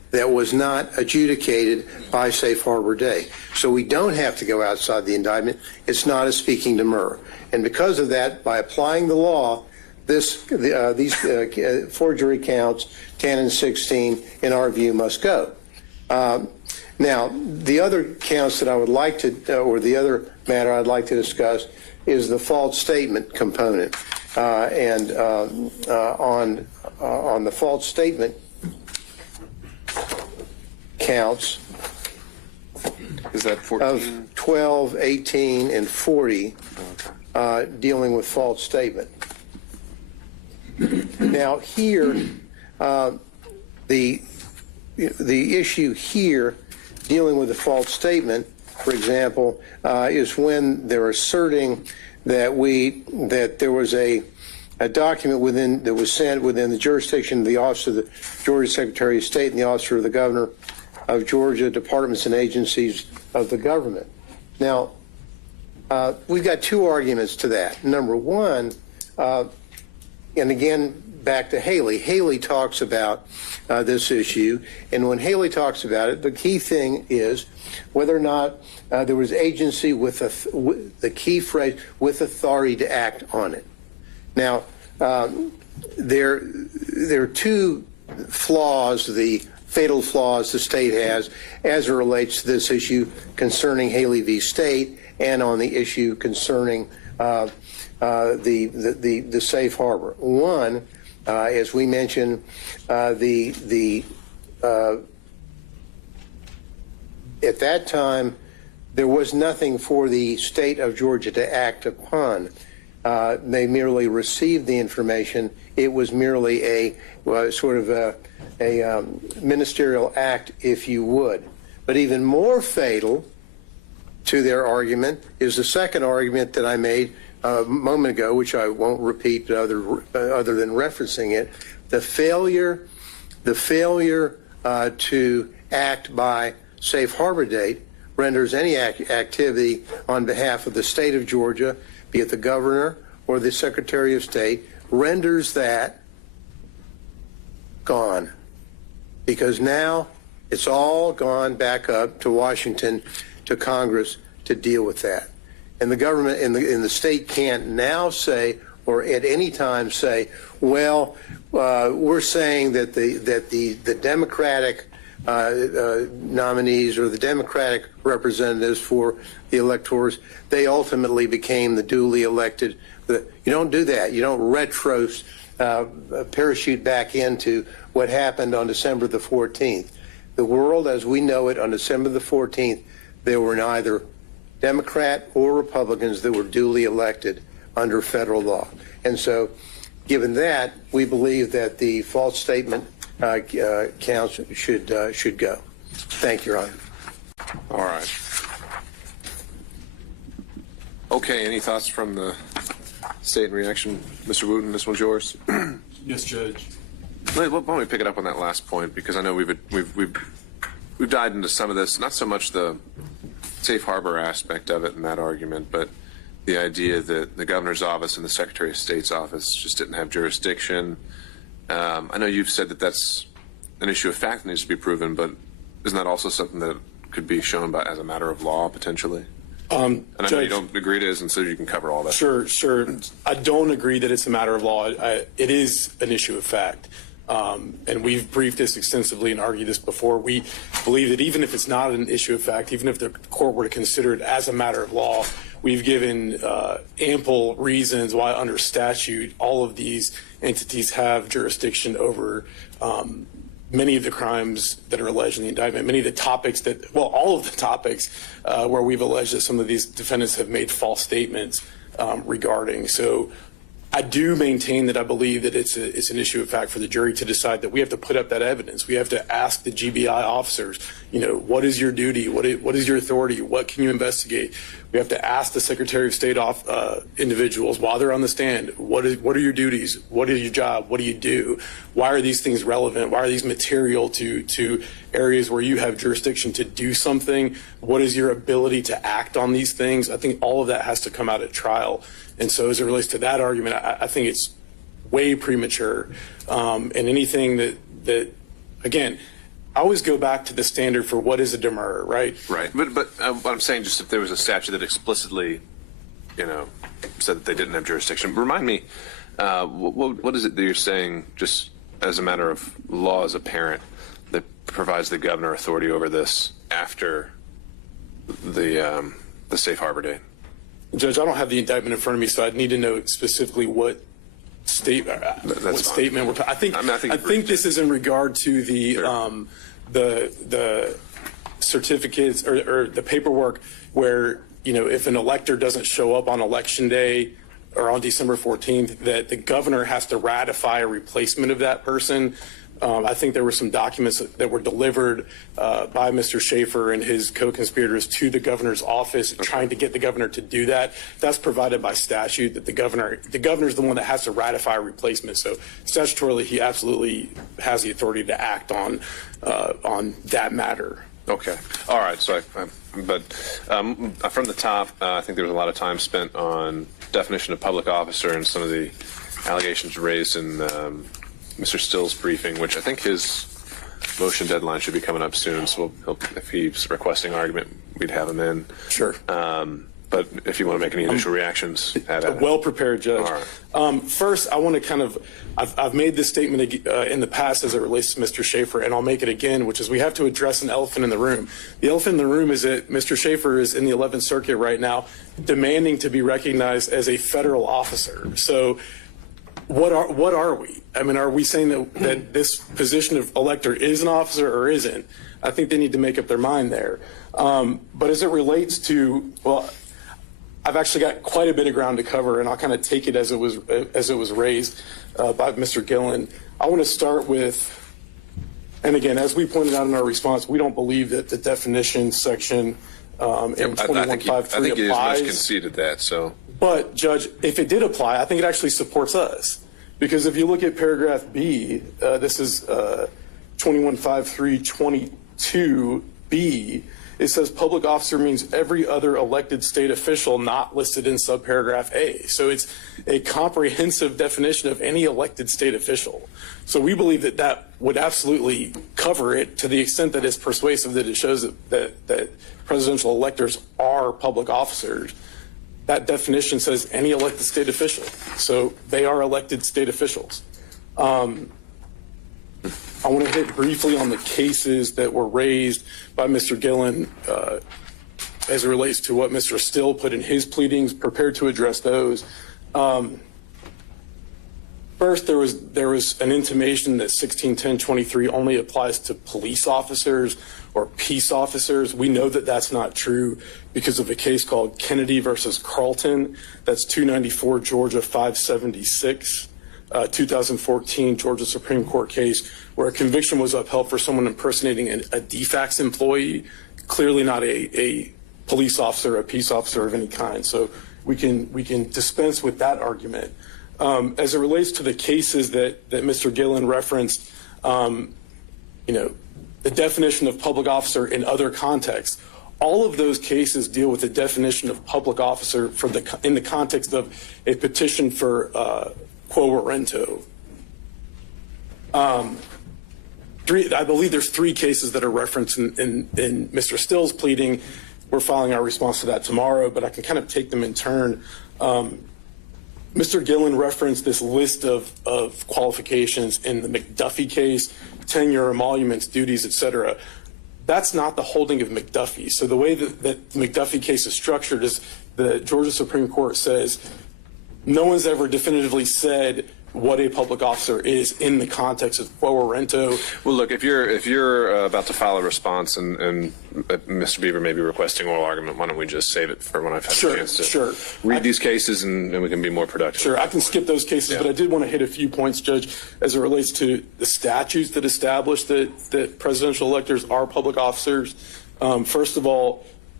that was not adjudicated by Safe Harbor Day. So we don't have to go outside the indictment. It's not a speaking demur. And because of that, by applying the law, these forgery counts, 10 and 16, in our view, must go. Now, the other counts that I would like to, or the other matter I'd like to discuss is the false statement component. On the false statement counts is that 14? Of 12, 18, and 40 dealing with false statement. Now here, the issue here dealing with the false statement, for example, is when they're asserting that there was a document that was sent within the jurisdiction of the Office of the Georgia Secretary of State and the Office of the Governor of Georgia, departments and agencies of the government. Now, we've got two arguments to that. Number one, and again, back to Haley. Haley talks about this issue, and when Haley talks about it, the key thing is whether or not there was agency with the key phrase, with authority to act on it. Now, there are two flaws, the fatal flaws the state has as it relates to this issue concerning Haley v. State and on the issue concerning the safe harbor. One, as we mentioned, at that time, there was nothing for the state of Georgia to act upon. They merely received the information. It was merely a sort of a ministerial act, if you would. But even more fatal to their argument is the second argument that I made a moment ago, which I won't repeat other than referencing it, the failure to act by safe harbor date renders any activity on behalf of the state of Georgia, be it the governor or the Secretary of State, renders that gone. Because now it's all gone back up to Washington, to Congress to deal with that. And the government in the state can't now say, or at any time say, well, we're saying that the Democratic nominees or the Democratic representatives for the electors, they ultimately became the duly elected. You don't do that. You don't parachute back into what happened on December the 14th. The world as we know it on December the 14th, there were neither Democrat or Republicans that were duly elected under federal law. And so, given that, we believe that the false statement counts should go. Thank you, Your Honor. All right. Okay, any thoughts from the state in reaction? Mr. Wooten, this one's yours. Yes, Judge. Why don't we pick it up on that last point, because I know we've dived into some of this, not so much the safe harbor aspect of it in that argument, but the idea that the governor's office and the Secretary of State's office just didn't have jurisdiction. I know you've said that that's an issue of fact that needs to be proven, but isn't that also something that could be shown as a matter of law potentially? And I know you don't agree it is, and so you can cover all that. Sure. I don't agree that it's a matter of law. It is an issue of fact. And we've briefed this extensively and argued this before. We believe that even if it's not an issue of fact, even if the court were to consider it as a matter of law, we've given ample reasons why under statute all of these entities have jurisdiction over many of the crimes that are alleged in the indictment, many of the topics all of the topics where we've alleged that some of these defendants have made false statements regarding. So I do maintain that I believe that it's an issue of fact for the jury to decide that we have to put up that evidence. We have to ask the GBI officers, what is your duty? What is your authority? What can you investigate? We have to ask the Secretary of State individuals while they're on the stand, what are your duties? What is your job? What do you do? Why are these things relevant? Why are these material to areas where you have jurisdiction to do something? What is your ability to act on these things? I think all of that has to come out at trial. And so as it relates to that argument, I think it's way premature. And anything that again, I always go back to the standard for what is a demurrer, right? Right. But what I'm saying, just if there was a statute that explicitly, said that they didn't have jurisdiction, remind me, what is it that you're saying, just as a matter of law as a parent, that provides the governor authority over this after the safe harbor date? Judge, I don't have the indictment in front of me, so I'd need to know specifically what statement we're talking. I think this is in regard to the certificates or the paperwork where, if an elector doesn't show up on election day or on December 14th, that the governor has to ratify a replacement of that person. I think there were some documents that were delivered by Mr. Schaefer and his co-conspirators to the governor's office, trying to get the governor to do that. That's provided by statute, that the governor's the one that has to ratify a replacement. So statutorily, he absolutely has the authority to act on that matter. Okay. All right. So, but from the top, I think there was a lot of time spent on definition of public officer and some of the allegations raised in Mr. Still's briefing, which I think his motion deadline should be coming up soon. So if he's requesting argument, we'd have him in. Sure. But if you want to make any initial reactions, well prepared, Judge. All right. First, I want to I've made this statement in the past as it relates to Mr. Schaefer, and I'll make it again, which is we have to address an elephant in the room. The elephant in the room is that Mr. Schaefer is in the 11th Circuit right now, demanding to be recognized as a federal officer. So what are we? I mean, are we saying that this position of elector is an officer or isn't? I think they need to make up their mind there. But as it relates to, well, I've actually got quite a bit of ground to cover, and I'll kind of take it as it was raised by Mr. Gillen. I want to start with, and again, as we pointed out in our response, we don't believe that the definition section in 2153 applies. I think he has much conceded that. So, but Judge, if it did apply, I think it actually supports us, because if you look at paragraph B, this is 215322B. It says public officer means every other elected state official not listed in subparagraph A. So it's a comprehensive definition of any elected state official. So we believe that that would absolutely cover it to the extent that it's persuasive, that it shows that presidential electors are public officers. That definition says any elected state official. So they are elected state officials. I want to hit briefly on the cases that were raised by Mr. Gillen as it relates to what Mr. Still put in his pleadings, prepared to address those. First, there was an intimation that 161023 only applies to police officers or peace officers. We know that that's not true because of a case called Kennedy versus Carlton. That's 294 Georgia 576, 2014 Georgia Supreme Court case, where a conviction was upheld for someone impersonating a DFAX employee, clearly not a police officer, a peace officer of any kind. So we can dispense with that argument. As it relates to the cases that Mr. Gillen referenced, the definition of public officer in other contexts, all of those cases deal with the definition of public officer in the context of a petition for quo warranto. I believe there's 3 cases that are referenced in Mr. Still's pleading. We're filing our response to that tomorrow, but I can kind of take them in turn. Mr. Gillen referenced this list of qualifications in the McDuffie case, tenure, emoluments, duties, etc. That's not the holding of McDuffie. So the way that the McDuffie case is structured is the Georgia Supreme Court says no one's ever definitively said what a public officer is in the context of quo warranto. Well, look, if you're about to file a response and Mr. Beaver may be requesting oral argument, why don't we just save it for when I've had a chance to read these cases and we can be more productive. Sure, I can skip those cases, but I did want to hit a few points, Judge, as it relates to the statutes that establish that presidential electors are public officers. First of all,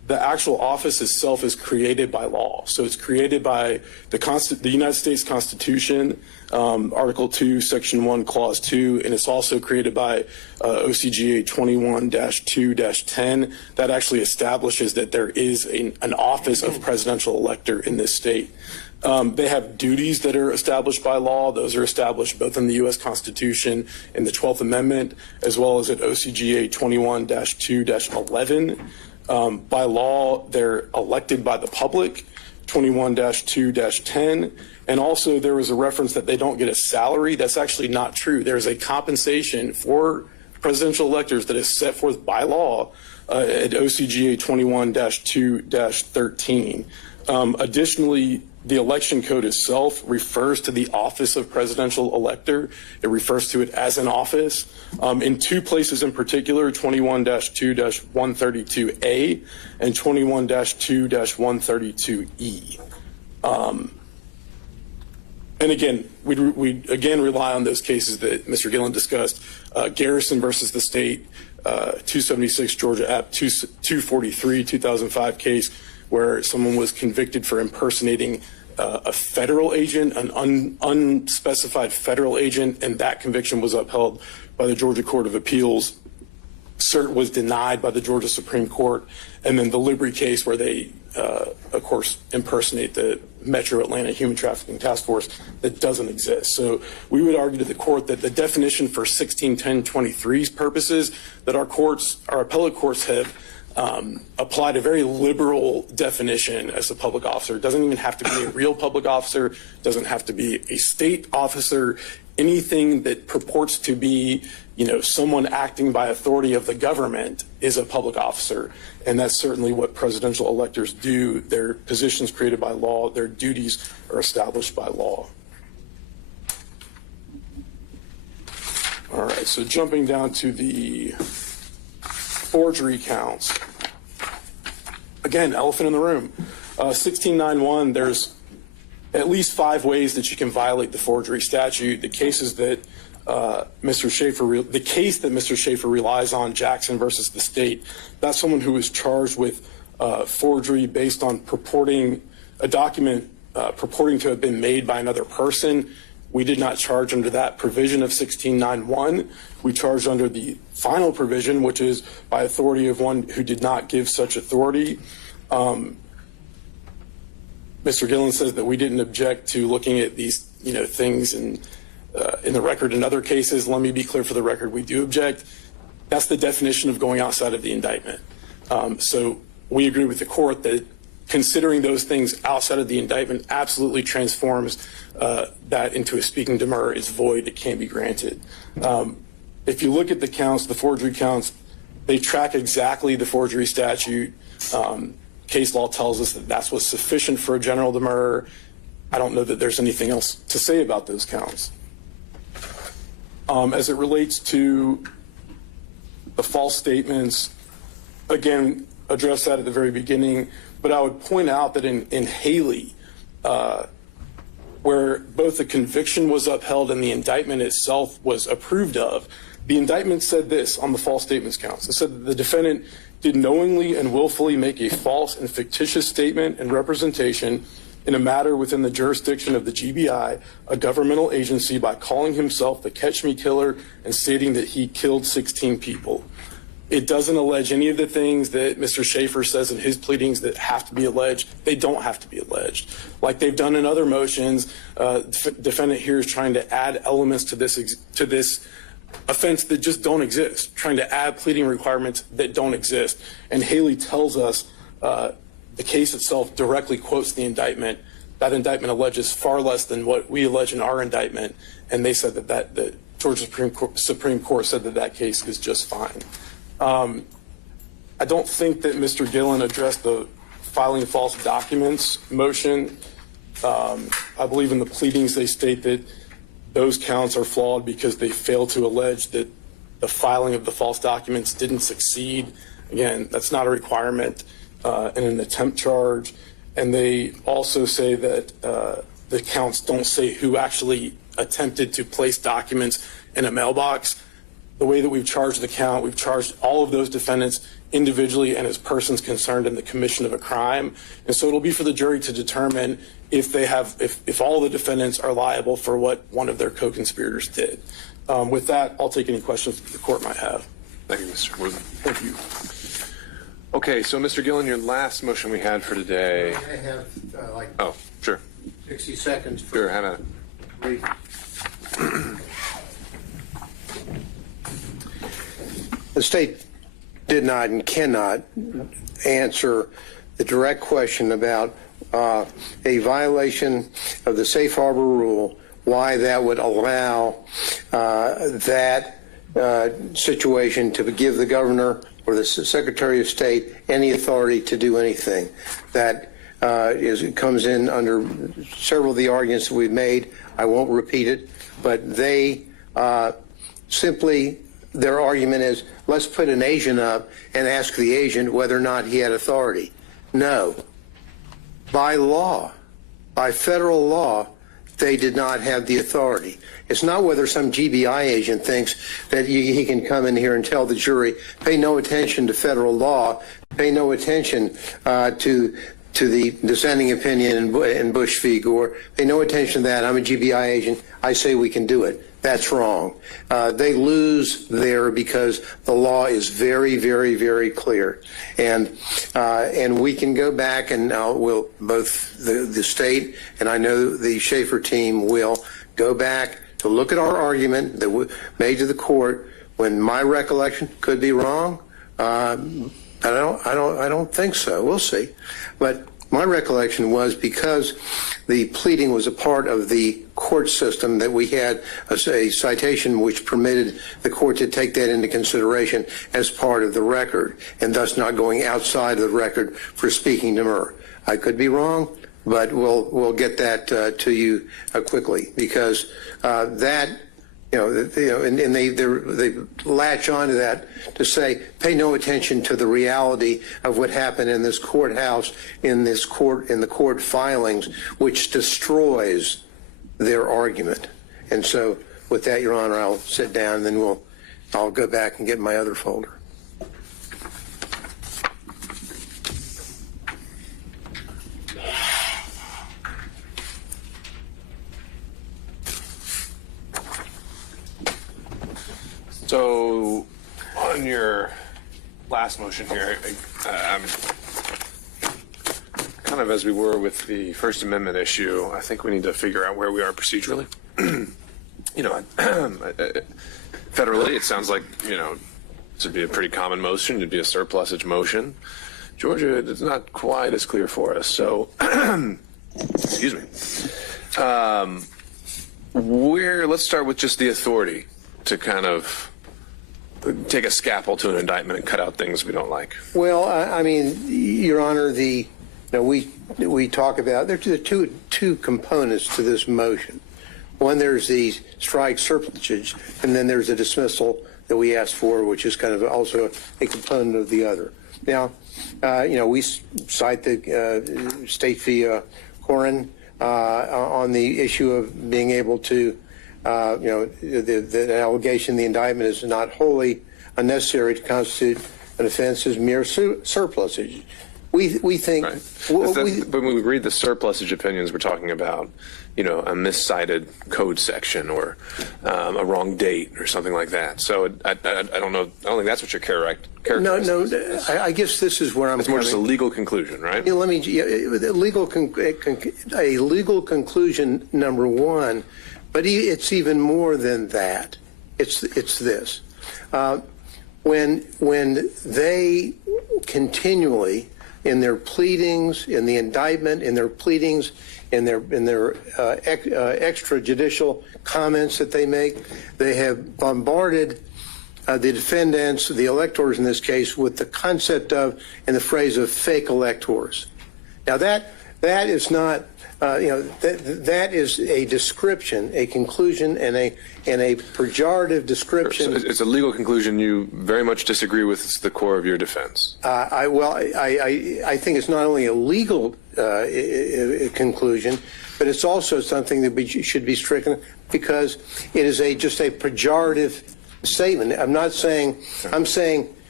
the actual office itself is created by law. So it's created by the United States Constitution, Article 2, Section 1, Clause 2, and it's also created by OCGA 21-2-10 that actually establishes that there is an office of presidential elector in this state. They have duties that are established by law. Those are established both in the U.S. Constitution and the 12th Amendment, as well as at OCGA 21-2-11. By law, they're elected by the public, 21-2-10. And also there was a reference that they don't get a salary. That's actually not true. There's a compensation for presidential electors that is set forth by law at OCGA 21-2-13. Additionally, the election code itself refers to the office of presidential elector. It refers to it as an office. In two places in particular, 21-2-132A and 21-2-132E. And again, we again rely on those cases that Mr. Gillen discussed. Garrison versus the state, 276 Georgia App 243, 2005 case where someone was convicted for impersonating a federal agent, an unspecified federal agent, and that conviction was upheld by the Georgia Court of Appeals. Cert was denied by the Georgia Supreme Court. And then the Libri case where they, of course, impersonate the Metro Atlanta Human Trafficking Task Force that doesn't exist. So we would argue to the court that the definition for 161023's purposes that our appellate courts have applied a very liberal definition as a public officer. It doesn't even have to be a real public officer, doesn't have to be a state officer, anything that purports to be, someone acting by authority of the government is a public officer. And that's certainly what presidential electors do. Their positions created by law, their duties are established by law. All right, so jumping down to the forgery counts. Again, elephant in the room. 1691, there's at least 5 ways that you can violate the forgery statute. The cases that the case that Mr. Schaefer relies on, Jackson versus the state, that's someone who was charged with forgery based on purporting a document purporting to have been made by another person. We did not charge under that provision of 1691. We charged under the final provision, which is by authority of one who did not give such authority. Mr. Gillen says that we didn't object to looking at these, things in the record in other cases. Let me be clear for the record, we do object. That's the definition of going outside of the indictment. So we agree with the court that considering those things outside of the indictment absolutely transforms that into a speaking demur. It's void, it can't be granted. If you look at the counts, the forgery counts, they track exactly the forgery statute. Case law tells us that that's what's sufficient for a general demur. I don't know that there's anything else to say about those counts. As it relates to the false statements, again, address that at the very beginning, but I would point out that in Haley, where both the conviction was upheld and the indictment itself was approved of, the indictment said this on the false statements counts. It said that the defendant did knowingly and willfully make a false and fictitious statement and representation in a matter within the jurisdiction of the GBI, a governmental agency, by calling himself the Catch Me Killer and stating that he killed 16 people. It doesn't allege any of the things that Mr. Schaefer says in his pleadings that have to be alleged. They don't have to be alleged. Like they've done in other motions, defendant here is trying to add elements to this offense that just don't exist, trying to add pleading requirements that don't exist. And Haley tells us the case itself directly quotes the indictment. That indictment alleges far less than what we allege in our indictment. And they said that the Georgia Supreme Court said that case is just fine. I don't think that Mr. Gillen addressed the filing false documents motion. I believe in the pleadings they state that those counts are flawed because they fail to allege that the filing of the false documents didn't succeed. Again, that's not a requirement in an attempt charge. And they also say that the counts don't say who actually attempted to place documents in a mailbox. The way that we've charged the count, we've charged all of those defendants individually and as persons concerned in the commission of a crime. And so it'll be for the jury to determine if all the defendants are liable for what one of their co-conspirators did. With that, I'll take any questions the court might have. Thank you, Mr. Wood. Thank you. Okay, so Mr. Gillen, your last motion we had for today. I have like Oh, sure. 60 seconds. Sure, have at it. Brief. The state did not and cannot answer the direct question about a violation of the safe harbor rule, why that would allow that situation to give the governor or the Secretary of State any authority to do anything. That comes in under several of the arguments that we've made. I won't repeat it, but they simply, their argument is, let's put an agent up and ask the agent whether or not he had authority. No. By law, by federal law, they did not have the authority. It's not whether some GBI agent thinks that he can come in here and tell the jury, pay no attention to federal law, pay no attention to the dissenting opinion in Bush v. Gore, pay no attention to that. I'm a GBI agent. I say we can do it. That's wrong. They lose there because the law is very, very, very clear. And we can go back and we'll, both the state and I know the Schaefer team will go back to look at our argument that we made to the court when my recollection could be wrong. I don't think so. We'll see. But my recollection was because the pleading was a part of the court system that we had a citation which permitted the court to take that into consideration as part of the record and thus not going outside of the record for speaking demur. I could be wrong, but we'll get that to you quickly because that, and they latch onto that to say, pay no attention to the reality of what happened in this courthouse, in the court filings, which destroys their argument. And so with that, Your Honor, I'll sit down and then I'll go back and get my other folder. So, on your last motion here, kind of as we were with the First Amendment issue, I think we need to figure out where we are procedurally. Federally, it sounds like, this would be a pretty common motion. It'd be a surplusage motion. Georgia, it's not quite as clear for us. So, excuse me. Let's start with just the authority to kind of take a scalpel to an indictment and cut out things we don't like. Well, I mean, Your Honor, we talk about there are two components to this motion. One, there's the strike surplusage, and then there's a dismissal that we asked for, which is kind of also a component of the other. Now, we cite the State v. Corin on the issue of being able to the allegation, the indictment is not wholly unnecessary to constitute an offense as mere surplusage. We think. Right. But when we read the surplusage opinions, we're talking about, a miscited code section or a wrong date or something like that. So I don't know. I don't think that's what you're characterizing. No. I guess this is where I'm. It's more just a legal conclusion, right? Let me. A legal conclusion, number one. But it's even more than that. It's this. When they continually, in their pleadings, in the indictment, in their pleadings, in their extrajudicial comments that they make, they have bombarded the defendants, the electors in this case, with the concept of, and the phrase of fake electors. Now that is not. That is a description, a conclusion, and a pejorative description. So it's a legal conclusion you very much disagree with. It's the core of your defense. I think it's not only a legal conclusion, but it's also something that should be stricken because it is just a pejorative statement. I'm not saying. I'm saying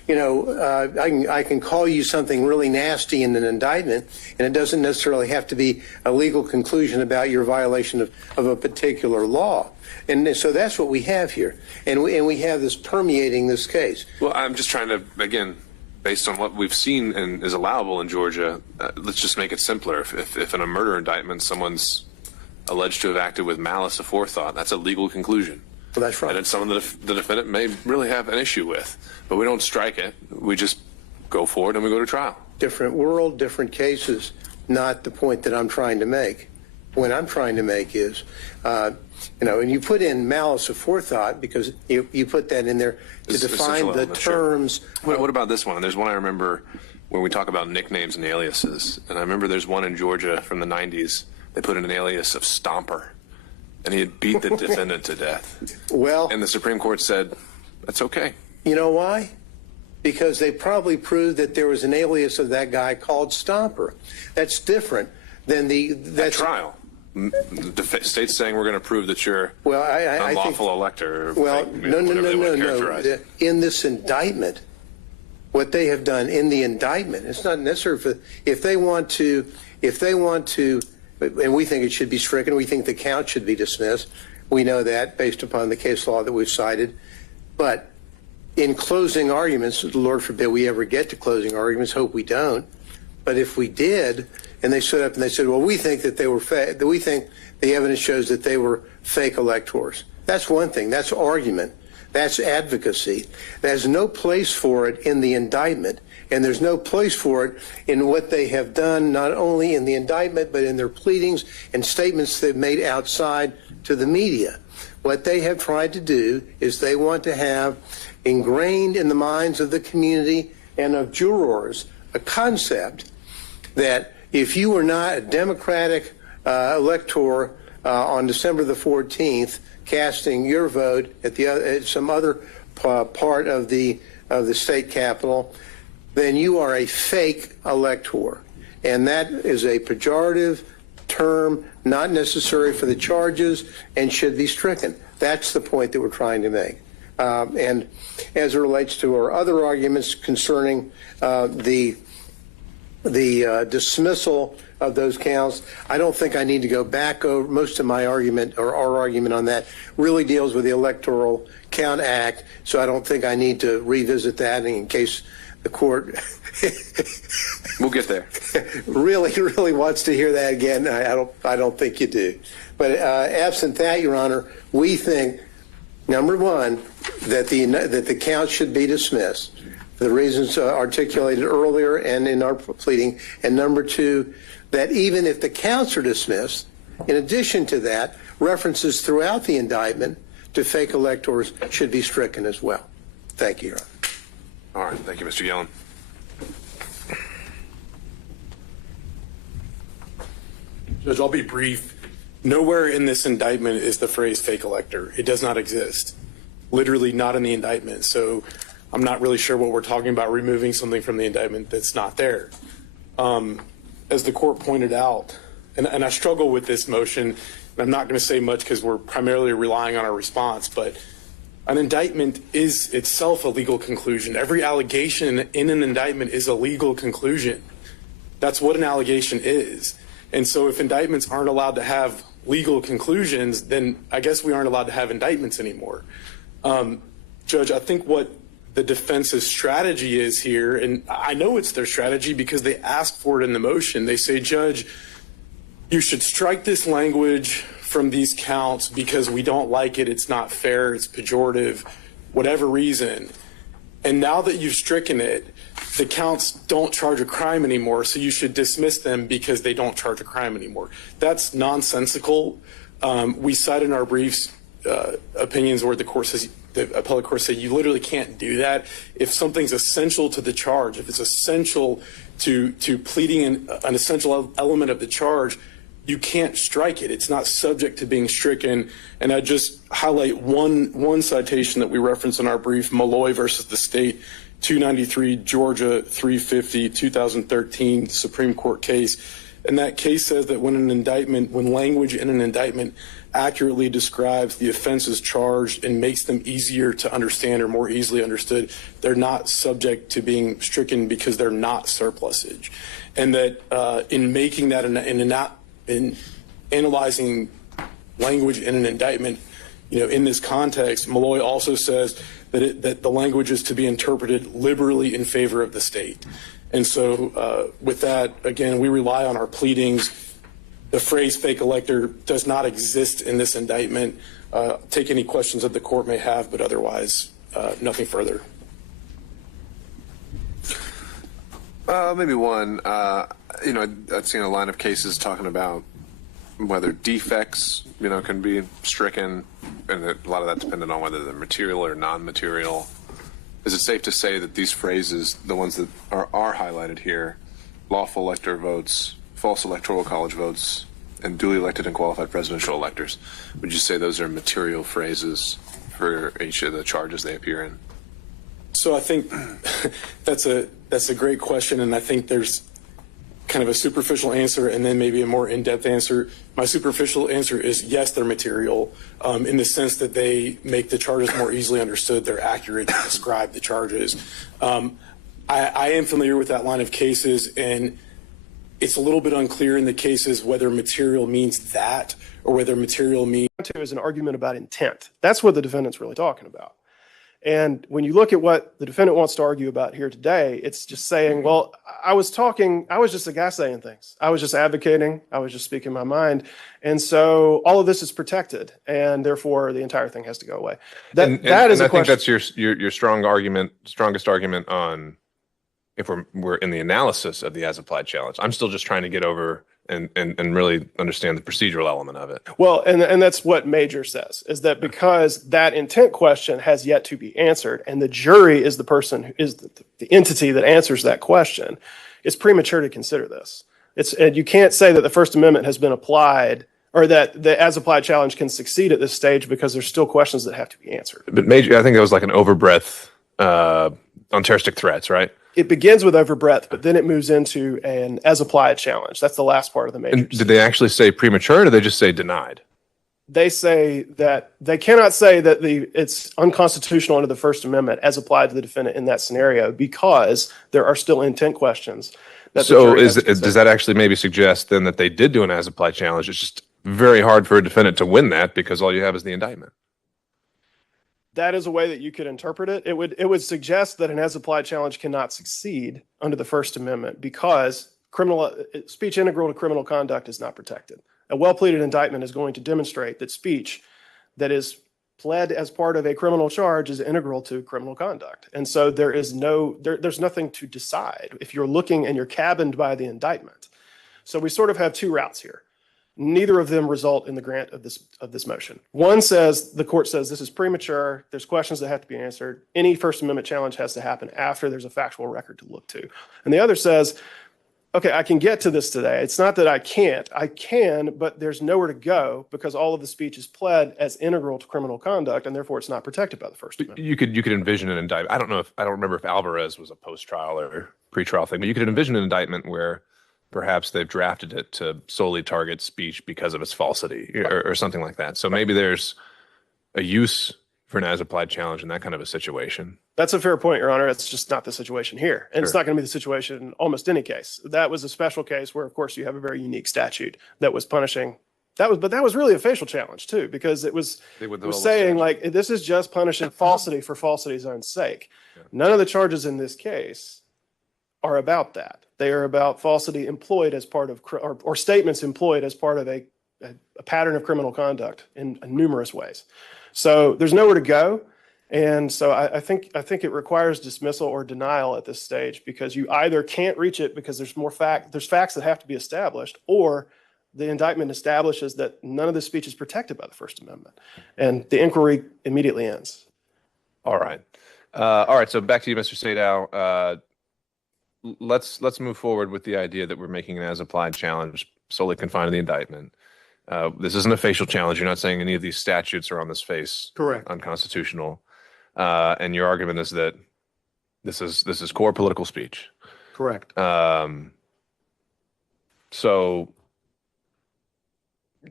I can call you something really nasty in an indictment, and it doesn't necessarily have to be a legal conclusion about your violation of a particular law. And so that's what we have here. And we have this permeating this case. Well, I'm just trying to, again, based on what we've seen and is allowable in Georgia, let's just make it simpler. If in a murder indictment someone's alleged to have acted with malice aforethought, that's a legal conclusion. Well, that's right. And it's something that the defendant may really have an issue with. But we don't strike it. We just go forward and we go to trial. Different world, different cases, not the point that I'm trying to make. The point I'm trying to make is, and you put in malice aforethought because you put that in there to define the terms. Sure. What about this one? There's one I remember when we talk about nicknames and aliases. And I remember there's one in Georgia from the 90s. They put in an alias of Stomper. And he had beat the defendant to death. Well. And the Supreme Court said, that's okay. You know why? Because they probably proved that there was an alias of that guy called Stomper. That's different than At trial. The state's saying we're going to prove that you're unlawful elector. Well, no. In this indictment, what they have done in the indictment, it's not necessary if they want to, and we think it should be stricken. We think the count should be dismissed. We know that based upon the case law that we've cited. But in closing arguments, Lord forbid we ever get to closing arguments, hope we don't. But if we did, and they stood up and they said, well, we think that they were we think the evidence shows that they were fake electors. That's one thing. That's argument. That's advocacy. There's no place for it in the indictment. And there's no place for it in what they have done, not only in the indictment, but in their pleadings and statements they've made outside to the media. What they have tried to do is they want to have ingrained in the minds of the community and of jurors a concept that if you were not a Democratic elector on December the 14th, casting your vote at some other part of the state capitol, then you are a fake elector. And that is a pejorative term, not necessary for the charges, and should be stricken. That's the point that we're trying to make. And as it relates to our other arguments concerning the dismissal of those counts, I don't think I need to go back over most of my argument, or our argument on that really deals with the Electoral Count Act, so I don't think I need to revisit that in case the court we'll get there. really wants to hear that again. I don't think you do. But absent that, Your Honor, we think, number one, that the count should be dismissed for the reasons articulated earlier and in our pleading. And number two, that even if the counts are dismissed, in addition to that, references throughout the indictment to fake electors should be stricken as well. Thank you, Your Honor. All right. Thank you, Mr. Yellen. Judge, I'll be brief. Nowhere in this indictment is the phrase fake elector. It does not exist. Literally not in the indictment. So I'm not really sure what we're talking about, removing something from the indictment that's not there. As the court pointed out, and I struggle with this motion, and I'm not going to say much because we're primarily relying on our response, but an indictment is itself a legal conclusion. Every allegation in an indictment is a legal conclusion. That's what an allegation is. And so if indictments aren't allowed to have legal conclusions, then I guess we aren't allowed to have indictments anymore. Judge, I think what the defense's strategy is here, and I know it's their strategy because they asked for it in the motion. They say, Judge, you should strike this language from these counts because we don't like it, it's not fair, it's pejorative, whatever reason. And now that you've stricken it, the counts don't charge a crime anymore, so you should dismiss them because they don't charge a crime anymore. That's nonsensical. We cite in our briefs opinions where the appellate court said you literally can't do that. If something's essential to the charge, if it's essential to pleading an essential element of the charge, you can't strike it. It's not subject to being stricken. And I just highlight one citation that we reference in our brief, Malloy versus the state, 293 Georgia 350 2013 Supreme Court case. And that case says that when language in an indictment accurately describes the offenses charged and makes them easier to understand or more easily understood, they're not subject to being stricken because they're not surplusage. And that in making that, in analyzing language in an indictment, in this context, Malloy also says that the language is to be interpreted liberally in favor of the state. And so with that, again, we rely on our pleadings. The phrase fake elector does not exist in this indictment. Take any questions that the court may have, but otherwise, nothing further. Maybe one. I've seen a line of cases talking about whether defects, can be stricken, and a lot of that dependent on whether they're material or non-material. Is it safe to say that these phrases, the ones that are highlighted here, lawful elector votes, false electoral college votes, and duly elected and qualified presidential electors, would you say those are material phrases for each of the charges they appear in? So I think that's a great question, and I think there's kind of a superficial answer and then maybe a more in-depth answer. My superficial answer is yes, they're material in the sense that they make the charges more easily understood. They're accurate to describe the charges. I am familiar with that line of cases, and it's a little bit unclear in the cases whether material means that or whether material means... ...is an argument about intent. That's what the defendant's really talking about. And when you look at what the defendant wants to argue about here today, it's just saying, well, I was just a guy saying things. I was just advocating. I was just speaking my mind. And so all of this is protected, and therefore the entire thing has to go away. That is a question. I think that's your strongest argument on if we're in the analysis of the as-applied challenge. I'm still just trying to get over and really understand the procedural element of it. Well, and that's what Major says, is that because that intent question has yet to be answered, and the jury is the person who is the entity that answers that question, it's premature to consider this. And you can't say that the First Amendment has been applied or that the as-applied challenge can succeed at this stage because there's still questions that have to be answered. But Major, I think that was like an overbreadth on terroristic threats, right? It begins with overbreadth, but then it moves into an as-applied challenge. That's the last part of the Major. And did they actually say premature, or did they just say denied? They say that they cannot say that it's unconstitutional under the First Amendment as applied to the defendant in that scenario because there are still intent questions. So does that actually maybe suggest then that they did do an as-applied challenge? It's just very hard for a defendant to win that because all you have is the indictment. That is a way that you could interpret it. It would suggest that an as-applied challenge cannot succeed under the First Amendment because speech integral to criminal conduct is not protected. A well-pleaded indictment is going to demonstrate that speech that is pled as part of a criminal charge is integral to criminal conduct. And so there's nothing to decide if you're looking and you're cabined by the indictment. So we sort of have two routes here. Neither of them result in the grant of this motion. One says, the court says this is premature, there's questions that have to be answered. Any First Amendment challenge has to happen after there's a factual record to look to. And the other says, okay, I can get to this today. It's not that I can't. I can, but there's nowhere to go because all of the speech is pled as integral to criminal conduct, and therefore it's not protected by the First Amendment. You could envision an indictment. I don't remember if Alvarez was a post-trial or pre-trial thing, but you could envision an indictment where perhaps they've drafted it to solely target speech because of its falsity or something like that. So maybe there's a use for an as-applied challenge in that kind of a situation. That's a fair point, Your Honor. It's just not the situation here. And It's not going to be the situation in almost any case. That was a special case where, of course, you have a very unique statute that was punishing. But that was really a facial challenge, too, because it was saying, like, this is just punishing falsity for falsity's own sake. Yeah. None of the charges in this case are about that. They are about falsity employed as part of, or statements employed as part of a pattern of criminal conduct in numerous ways. So there's nowhere to go. And so I think it requires dismissal or denial at this stage because you either can't reach it because there's facts that have to be established, or the indictment establishes that none of this speech is protected by the First Amendment. And the inquiry immediately ends. All right. So back to you, Mr. Sadow. Let's move forward with the idea that we're making an as-applied challenge solely confined to the indictment. This isn't a facial challenge. You're not saying any of these statutes are on this face unconstitutional. And your argument is that this is core political speech. Correct. So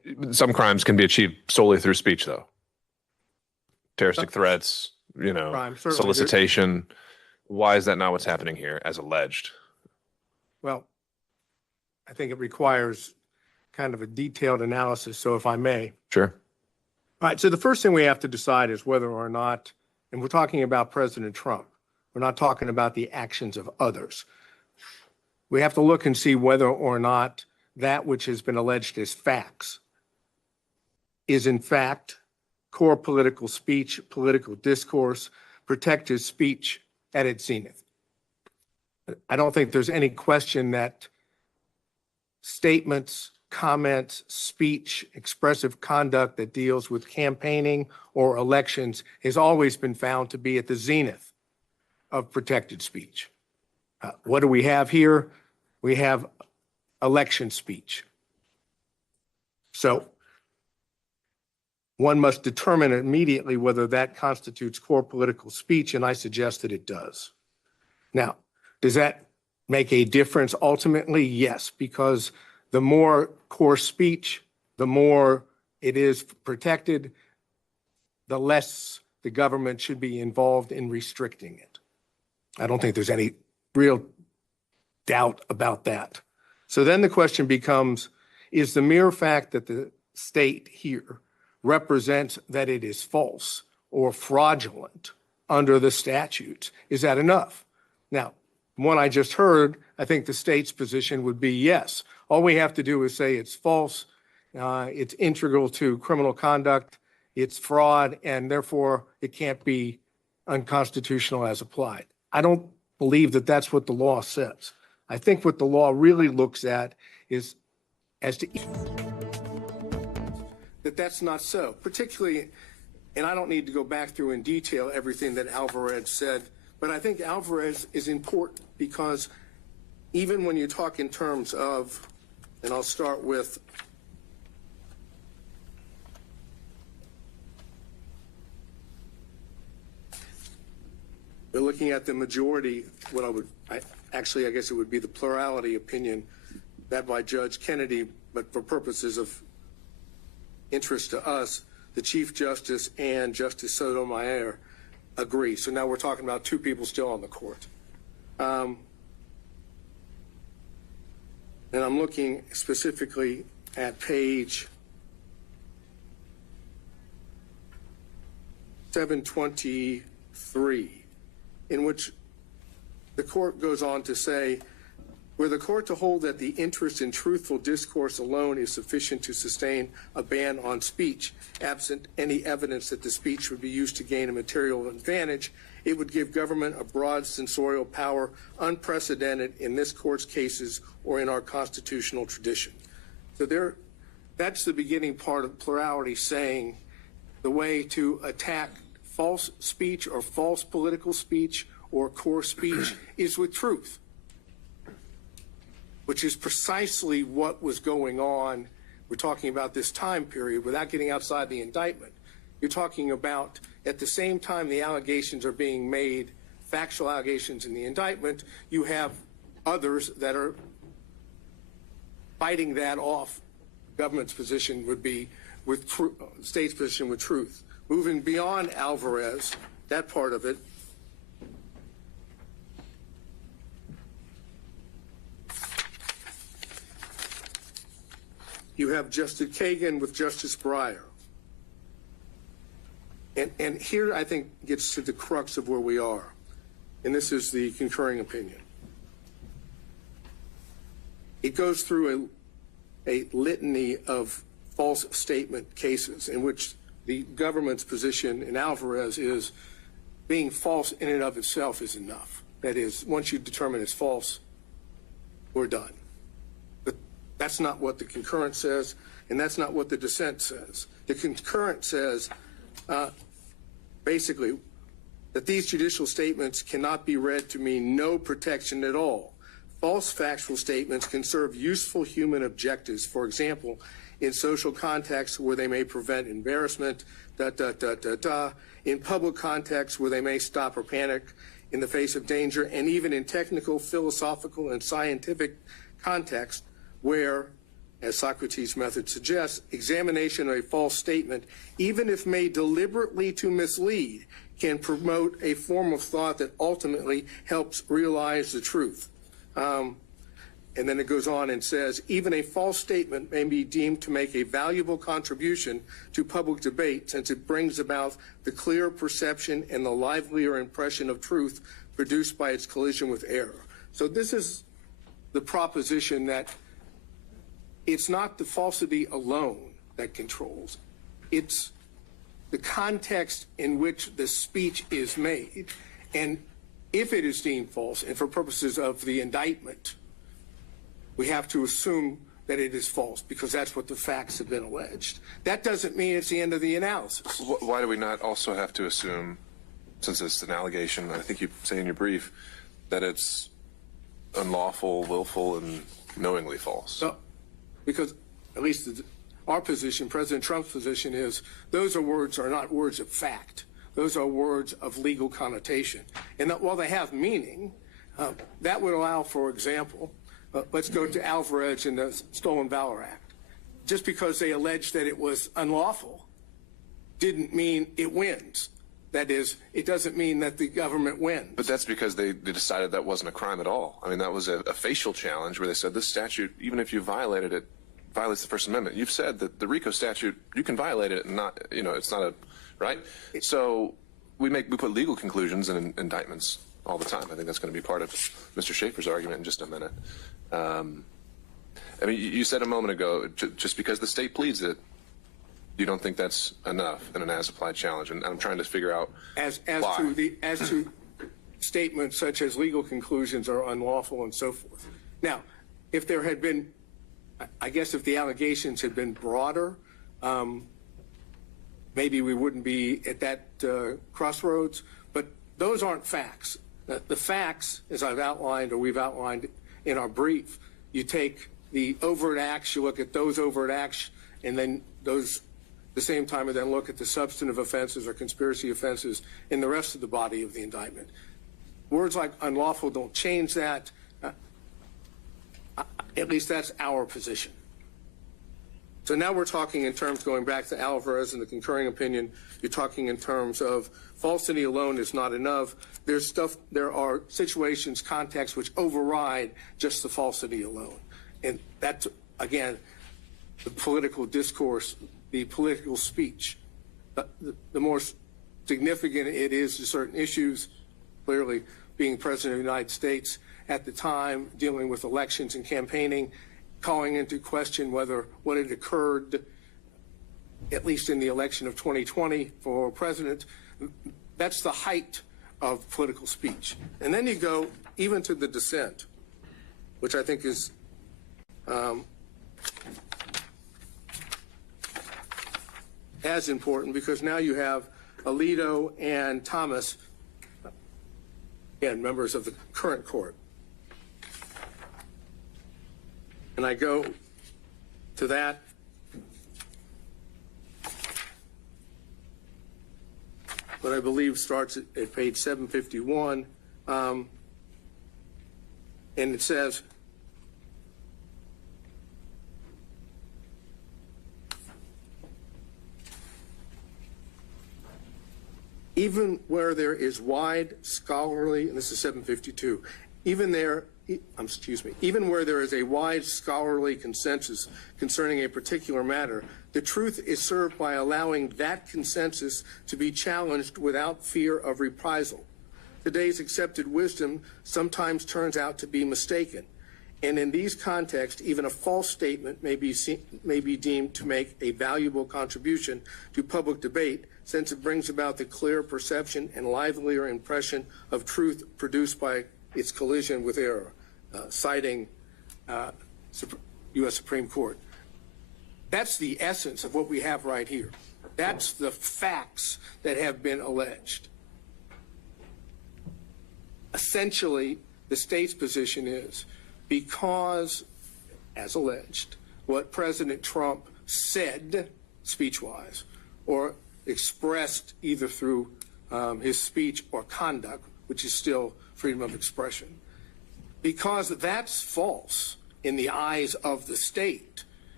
some crimes can be achieved solely through speech, though. Terroristic threats, solicitation. Why is that not what's happening here, as alleged? Well, I think it requires kind of a detailed analysis, so if I may. Sure. All right, so the first thing we have to decide is whether or not, and we're talking about President Trump, we're not talking about the actions of others. We have to look and see whether or not that which has been alleged as facts is in fact core political speech, political discourse, protected speech at its zenith. I don't think there's any question that statements, comments, speech, expressive conduct that deals with campaigning or elections has always been found to be at the zenith of protected speech. What do we have here? We have election speech. So one must determine immediately whether that constitutes core political speech, and I suggest that it does. Now, does that make a difference ultimately? Yes, because the more core speech, the more it is protected, the less the government should be involved in restricting it. I don't think there's any real doubt about that. So then the question becomes, is the mere fact that the state here represents that it is false or fraudulent under the statutes, is that enough? Now, from what I just heard, I think the state's position would be yes. All we have to do is say it's false, it's integral to criminal conduct, it's fraud, and therefore it can't be unconstitutional as applied. I don't believe that that's what the law says. I think what the law really looks at is as to that's not so, particularly, and I don't need to go back through in detail everything that Alvarez said, but I think Alvarez is important because even when you talk in terms of, and I'll start with we're looking at the majority, I guess it would be the plurality opinion that by Judge Kennedy, but for purposes of interest to us, the Chief Justice and Justice Sotomayor agree. So now we're talking about two people still on the court. And I'm looking specifically at page 723, in which the court goes on to say, were the court to hold that the interest in truthful discourse alone is sufficient to sustain a ban on speech, absent any evidence that the speech would be used to gain a material advantage, it would give government a broad censorial power unprecedented in this court's cases or in our constitutional tradition. So that's the beginning part of plurality, saying the way to attack false speech or false political speech or core speech is with truth, which is precisely what was going on. We're talking about this time period without getting outside the indictment. You're talking about at the same time the allegations are being made, factual allegations in the indictment, you have others that are fighting that off. Government's position would be with state's position with truth. Moving beyond Alvarez, that part of it, you have Justice Kagan with Justice Breyer. And here I think gets to the crux of where we are. And this is the concurring opinion. It goes through a litany of false statement cases in which the government's position in Alvarez is being false in and of itself is enough. That is, once you determine it's false, we're done. But that's not what the concurrent says, and that's not what the dissent says. The concurrent says, basically, that these judicial statements cannot be read to mean no protection at all. False factual statements can serve useful human objectives, for example, in social contexts where they may prevent embarrassment, in public contexts where they may stop or panic in the face of danger, and even in technical, philosophical, and scientific contexts where as Socrates' method suggests, examination of a false statement, even if made deliberately to mislead, can promote a form of thought that ultimately helps realize the truth. And then it goes on and says, even a false statement may be deemed to make a valuable contribution to public debate since it brings about the clear perception and the livelier impression of truth produced by its collision with error. So this is the proposition that it's not the falsity alone that controls. It's the context in which the speech is made. And if it is deemed false, and for purposes of the indictment, we have to assume that it is false because that's what the facts have been alleged. That doesn't mean it's the end of the analysis. Why do we not also have to assume, since it's an allegation, I think you say in your brief, that it's unlawful, willful, and knowingly false? No, because at least our position, President Trump's position, is those are not words of fact. Those are words of legal connotation. And that while they have meaning, that would allow, for example, let's go to Alvarez and the Stolen Valor Act. Just because they alleged that it was unlawful didn't mean it wins. That is, it doesn't mean that the government wins. But that's because they decided that wasn't a crime at all. I mean, that was a facial challenge where they said this statute, even if you violated it, violates the First Amendment. You've said that the RICO statute, you can violate it and not, it's not a, right? So we put legal conclusions in indictments all the time. I think that's going to be part of Mr. Schaefer's argument in just a minute. I mean, you said a moment ago, just because the state pleads it, you don't think that's enough in an as-applied challenge, and I'm trying to figure out why. As to statements such as legal conclusions are unlawful and so forth. Now, if there had been, I guess if the allegations had been broader, maybe we wouldn't be at that crossroads, but those aren't facts. The facts, as I've outlined or we've outlined in our brief, you take the overt acts, you look at those overt acts, and then those the same time and then look at the substantive offenses or conspiracy offenses in the rest of the body of the indictment. Words like unlawful don't change that. At least that's our position. So now we're talking in terms, going back to Alvarez and the concurring opinion, you're talking in terms of falsity alone is not enough. There are situations, contexts which override just the falsity alone. And that's, again, the political discourse, the political speech. The more significant it is to certain issues, clearly being President of the United States at the time, dealing with elections and campaigning, calling into question whether what had occurred, at least in the election of 2020 for president, that's the height of political speech. And then you go even to the dissent, which I think is as important, because now you have Alito and Thomas, again, members of the current court. And I go to that. What I believe starts at page 751. And it says, even where there is wide scholarly, and this is 752, even where there is a wide scholarly consensus concerning a particular matter, the truth is served by allowing that consensus to be challenged without fear of reprisal. Today's accepted wisdom sometimes turns out to be mistaken, and in these contexts, even a false statement may be deemed to make a valuable contribution to public debate, since it brings about the clear perception and livelier impression of truth produced by its collision with error, citing U.S. Supreme Court. That's the essence of what we have right here. That's the facts that have been alleged. Essentially, the state's position is because, as alleged, what President Trump said speech-wise or expressed either through his speech or conduct, which is still freedom of expression, because that's false in the eyes of the state,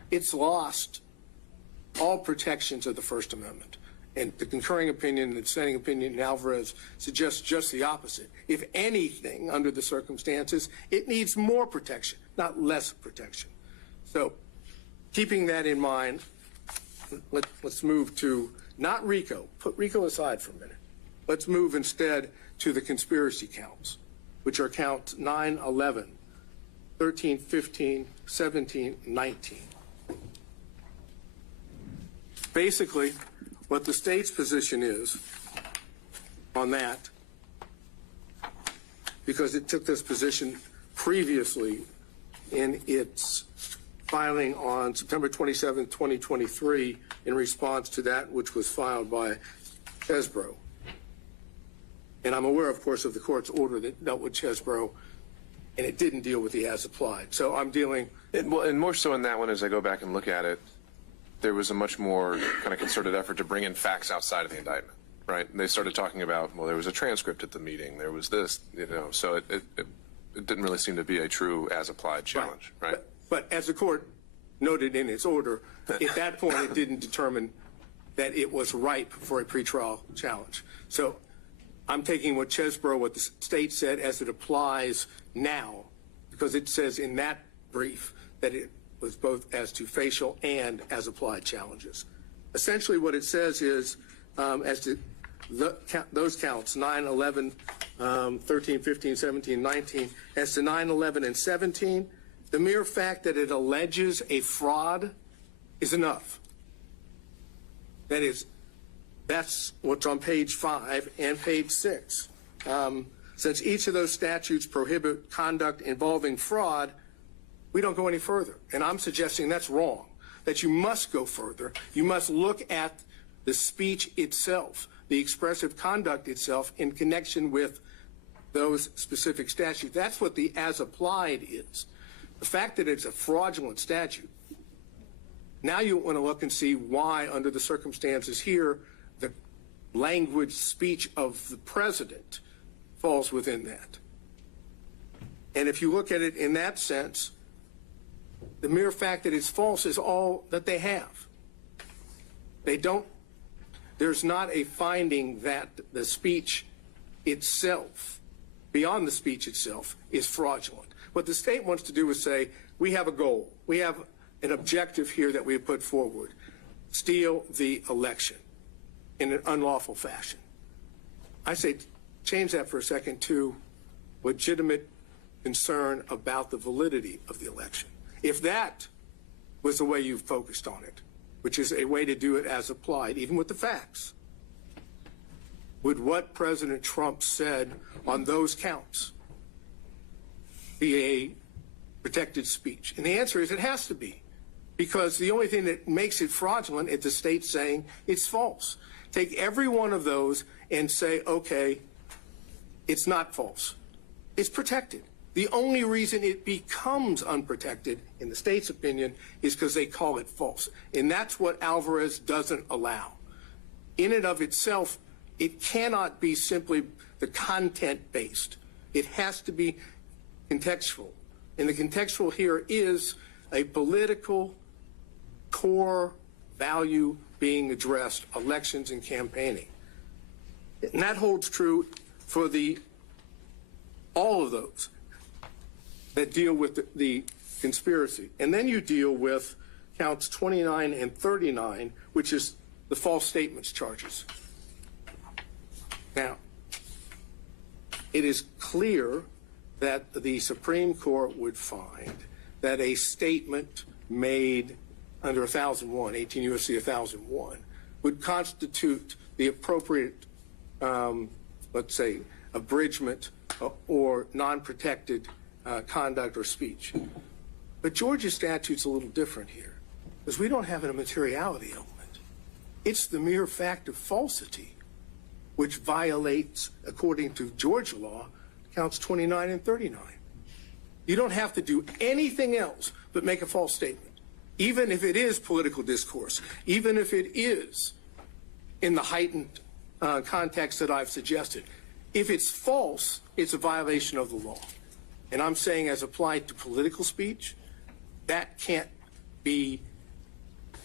it's lost all protections of the First Amendment. And the concurring opinion and the dissenting opinion in Alvarez suggests just the opposite. If anything, under the circumstances, it needs more protection, not less protection. So keeping that in mind, let's move to not RICO. Put RICO aside for a minute. Let's move instead to the conspiracy counts, which are counts 9, 11, 13, 15, 17, 19. Basically, what the state's position is on that, because it took this position previously in its filing on September 27, 2023, in response to that which was filed by Chesbrough. And I'm aware, of course, of the court's order that dealt with Chesbrough, and it didn't deal with the as applied. So I'm dealing. Well, and more so in that one, as I go back and look at it, there was a much more kind of concerted effort to bring in facts outside of the indictment, right? And they started talking about, well, there was a transcript at the meeting, there was this, so it didn't really seem to be a true as applied challenge, right? But as the court noted in its order, at that point it didn't determine that it was ripe for a pretrial challenge. So I'm taking what Chesbrough, what the state said, as it applies now, because it says in that brief that it was both as to facial and as applied challenges. Essentially what it says is, as to those counts, 9, 11, 13, 15, 17, 19, as to 9, 11, and 17, the mere fact that it alleges a fraud is enough. That is, that's what's on page 5 and page 6. Since each of those statutes prohibit conduct involving fraud, we don't go any further. And I'm suggesting that's wrong, that you must go further. You must look at the speech itself, the expressive conduct itself in connection with those specific statutes. That's what the as applied is. The fact that it's a fraudulent statute, now you want to look and see why, under the circumstances here, the language speech of the president falls within that. And if you look at it in that sense, the mere fact that it's false is all that they have. There's not a finding that the speech itself, beyond the speech itself, is fraudulent. What the state wants to do is say, we have a goal. We have an objective here that we have put forward. Steal the election in an unlawful fashion. I say change that for a second to legitimate concern about the validity of the election. If that was the way you focused on it, which is a way to do it as applied, even with the facts, would what President Trump said on those counts be a protected speech? And the answer is it has to be, because the only thing that makes it fraudulent is the state saying it's false. Take every one of those and say, okay, it's not false. It's protected. The only reason it becomes unprotected, in the state's opinion, is because they call it false. And that's what Alvarez doesn't allow. In and of itself, it cannot be simply the content-based. It has to be contextual. And the contextual here is a political core value being addressed, elections and campaigning. And that holds true for all of those that deal with the conspiracy. And then you deal with counts 29 and 39, which is the false statements charges. Now, it is clear that the Supreme Court would find that a statement made under 1001, 18 U.S.C. 1001, would constitute the appropriate, let's say, abridgment or non-protected conduct or speech. But Georgia's statute's a little different here, because we don't have a materiality element. It's the mere fact of falsity which violates, according to Georgia law, counts 29 and 39. You don't have to do anything else but make a false statement, even if it is political discourse, even if it is in the heightened context that I've suggested. If it's false, it's a violation of the law. And I'm saying, as applied to political speech, that can't be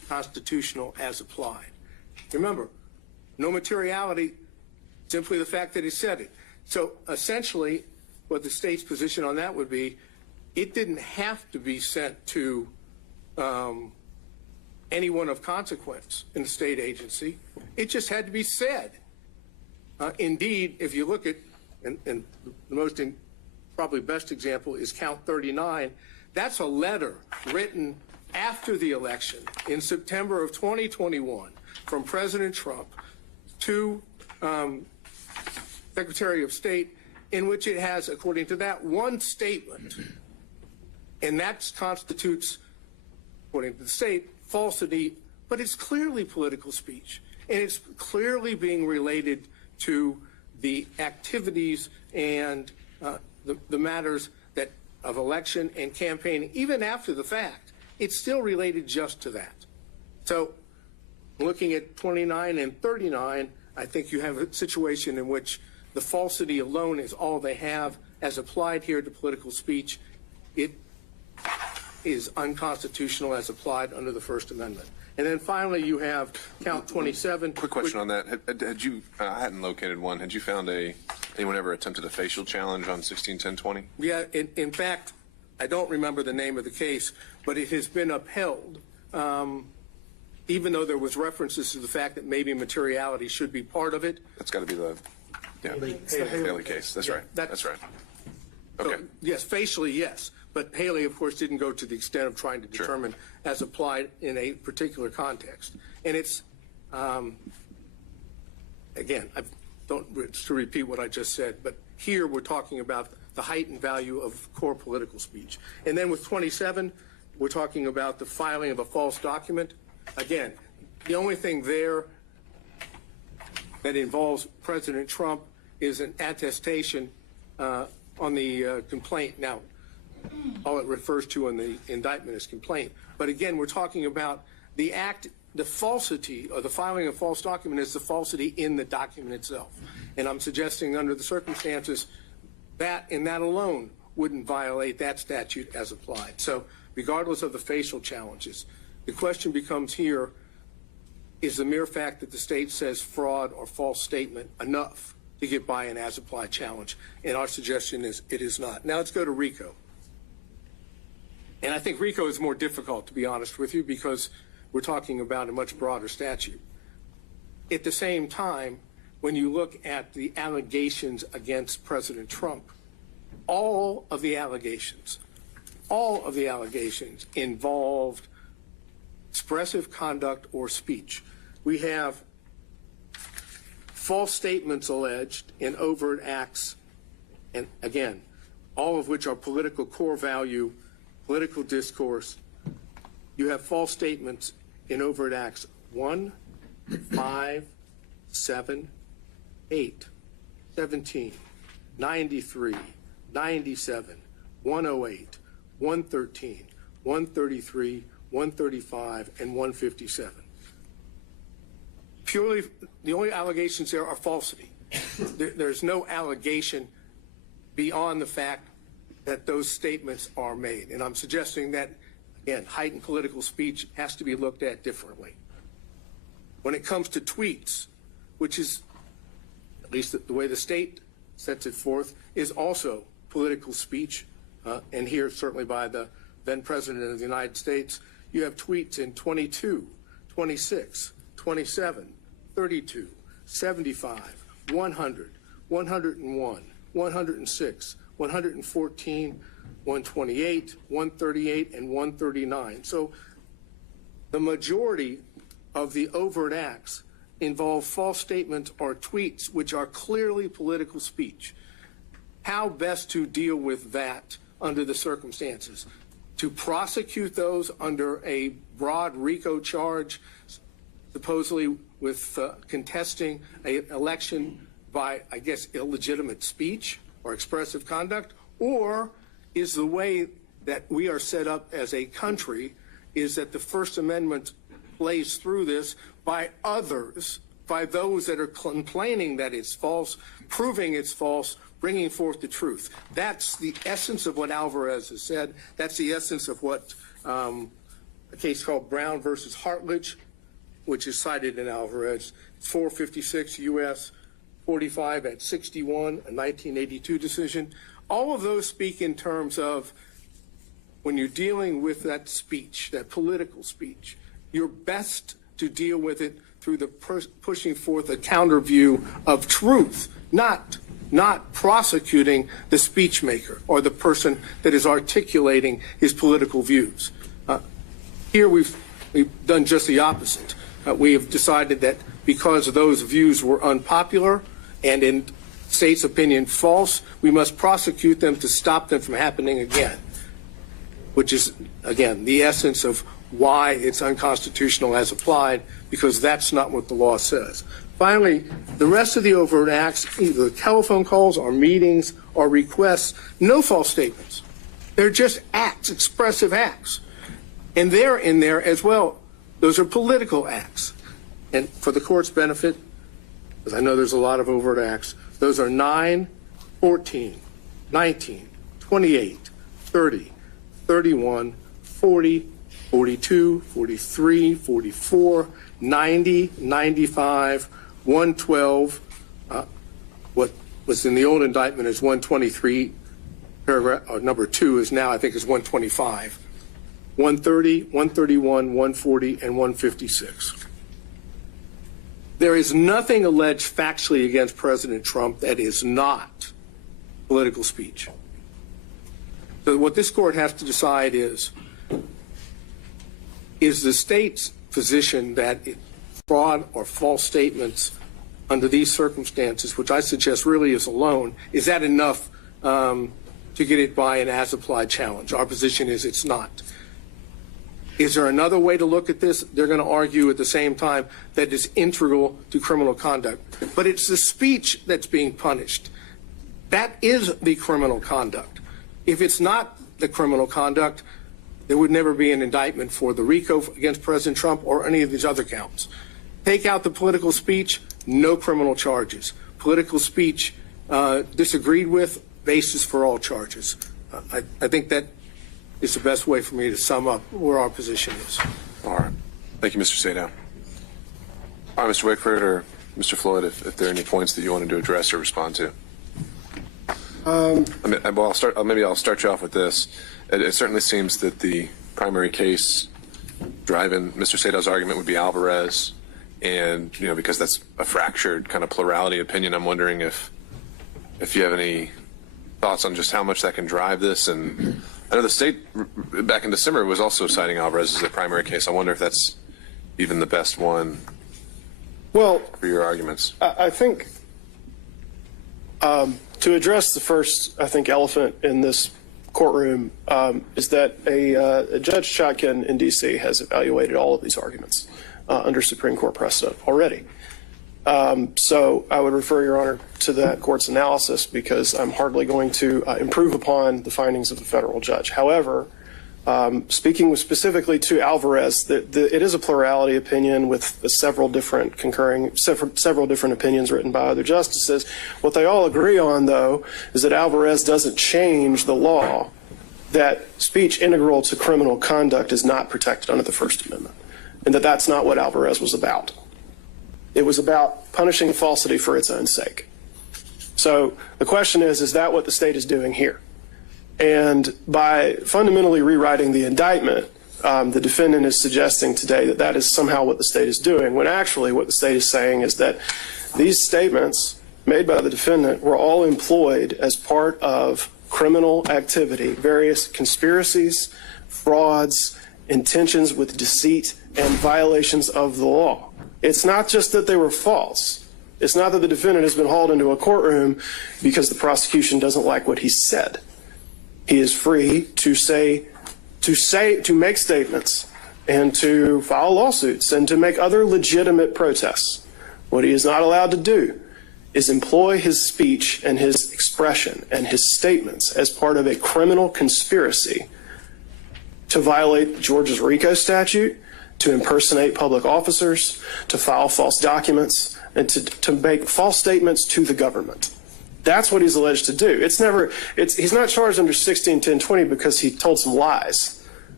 constitutional as applied. Remember, no materiality, simply the fact that he said it. So essentially, what the state's position on that would be, it didn't have to be sent to anyone of consequence in the state agency. It just had to be said. Indeed, if you look at, and the most probably best example is count 39, that's a letter written after the election in September of 2021 from President Trump to Secretary of State, in which it has, according to that, one statement, and that constitutes, according to the state, falsity, but it's clearly political speech, and it's clearly being related to the activities and the matters that of election and campaigning. Even after the fact, it's still related just to that. So looking at 29 and 39, I think you have a situation in which the falsity alone is all they have as applied here to political speech. It is unconstitutional as applied under the First Amendment. And then finally, you have count 27. Quick question on that. Had you, I hadn't located one. Had you found anyone ever attempted a facial challenge on 161020? Yeah, in fact, I don't remember the name of the case, but it has been upheld, even though there was references to the fact that maybe materiality should be part of it. That's got to be the Haley case. That's right. That's right. Okay. So, yes, facially, yes. But Haley, of course, didn't go to the extent of trying to determine as applied in a particular context. And it's, again, I don't to repeat what I just said, but here we're talking about the heightened value of core political speech. And then with 27, we're talking about the filing of a false document. Again, the only thing there that involves President Trump is an attestation on the complaint. Now, all it refers to in the indictment is complaint. But again, we're talking about the act, the falsity, or the filing of false document is the falsity in the document itself. And I'm suggesting under the circumstances that in that alone wouldn't violate that statute as applied. So regardless of the facial challenges, the question becomes here, is the mere fact that the state says fraud or false statement enough to get by an as applied challenge? And our suggestion is it is not. Now let's go to RICO. And I think RICO is more difficult, to be honest with you, because we're talking about a much broader statute. At the same time, when you look at the allegations against President Trump, all of the allegations involved expressive conduct or speech. We have false statements alleged in overt acts, and again, all of which are political core value, political discourse. You have false statements in overt acts 1, 5, 7, 8, 17, 93, 97, 108, 113, 133, 135, and 157. Purely, the only allegations there are falsity. There's no allegation beyond the fact that those statements are made. And I'm suggesting that, again, heightened political speech has to be looked at differently. When it comes to tweets, which is, at least the way the state sets it forth, is also political speech, and here certainly by the then President of the United States, you have tweets in 22, 26, 27, 32, 75, 100, 101, 106, 114, 128, 138, and 139. So the majority of the overt acts involve false statements or tweets which are clearly political speech. How best to deal with that under the circumstances? To prosecute those under a broad RICO charge, supposedly with contesting an election by, I guess, illegitimate speech or expressive conduct? Or is the way that we are set up as a country is that the First Amendment plays through this by others, by those that are complaining that it's false, proving it's false, bringing forth the truth? That's the essence of what Alvarez has said. That's the essence of what a case called Brown versus Hartledge, which is cited in Alvarez. It's 456 U.S. 45 at 61, a 1982 decision. All of those speak in terms of when you're dealing with that speech, that political speech, you're best to deal with it through the pushing forth a counter view of truth, not prosecuting the speech maker or the person that is articulating his political views. Here we've done just the opposite. We have decided that because those views were unpopular and in state's opinion false, we must prosecute them to stop them from happening again, which is, again, the essence of why it's unconstitutional as applied, because that's not what the law says. Finally, the rest of the overt acts, either telephone calls or meetings or requests, no false statements. They're just acts, expressive acts. And they're in there as well. Those are political acts. And for the court's benefit, because I know there's a lot of overt acts, those are 9, 14, 19, 28, 30, 31, 40, 42, 43, 44, 90, 95, 112. What was in the old indictment is 123, paragraph, number 2 is now, I think, is 125. 130, 131, 140, and 156. There is nothing alleged factually against President Trump that is not political speech. So what this court has to decide is the state's position that fraud or false statements under these circumstances, which I suggest really is alone, is that enough to get it by an as-applied challenge? Our position is it's not. Is there another way to look at this? They're going to argue at the same time that it's integral to criminal conduct. But it's the speech that's being punished. That is the criminal conduct. If it's not the criminal conduct, there would never be an indictment for the RICO against President Trump or any of these other counts. Take out the political speech, no criminal charges. Political speech disagreed with, basis for all charges. I think that is the best way for me to sum up where our position is. All right. Thank you, Mr. Sadow. All right, Mr. Wickford or Mr. Floyd, if there are any points that you wanted to address or respond to. Maybe I'll start you off with this. It certainly seems that the primary case driving Mr. Sadow's argument would be Alvarez, and because that's a fractured kind of plurality opinion, I'm wondering if you have any thoughts on just how much that can drive this. And I know the state back in December was also citing Alvarez as the primary case. I wonder if that's even the best one for your arguments. I think to address the first, elephant in this courtroom is that a Judge Chotkin in D.C. has evaluated all of these arguments under Supreme Court precedent already. So I would refer, Your Honor, to that court's analysis because I'm hardly going to improve upon the findings of the federal judge. However, speaking specifically to Alvarez, it is a plurality opinion with several different opinions written by other justices. What they all agree on, though, is that Alvarez doesn't change the law that speech integral to criminal conduct is not protected under the First Amendment, and that that's not what Alvarez was about. It was about punishing falsity for its own sake. So the question is that what the state is doing here? And by fundamentally rewriting the indictment, the defendant is suggesting today that that is somehow what the state is doing, when actually what the state is saying is that these statements made by the defendant were all employed as part of criminal activity, various conspiracies, frauds, intentions with deceit, and violations of the law. It's not just that they were false. It's not that the defendant has been hauled into a courtroom because the prosecution doesn't like what he said. He is free to make statements and to file lawsuits and to make other legitimate protests. What he is not allowed to do is employ his speech and his expression and his statements as part of a criminal conspiracy to violate Georgia's RICO statute, to impersonate public officers, to file false documents, and to make false statements to the government. That's what he's alleged to do. He's not charged under 161020 because he told some lies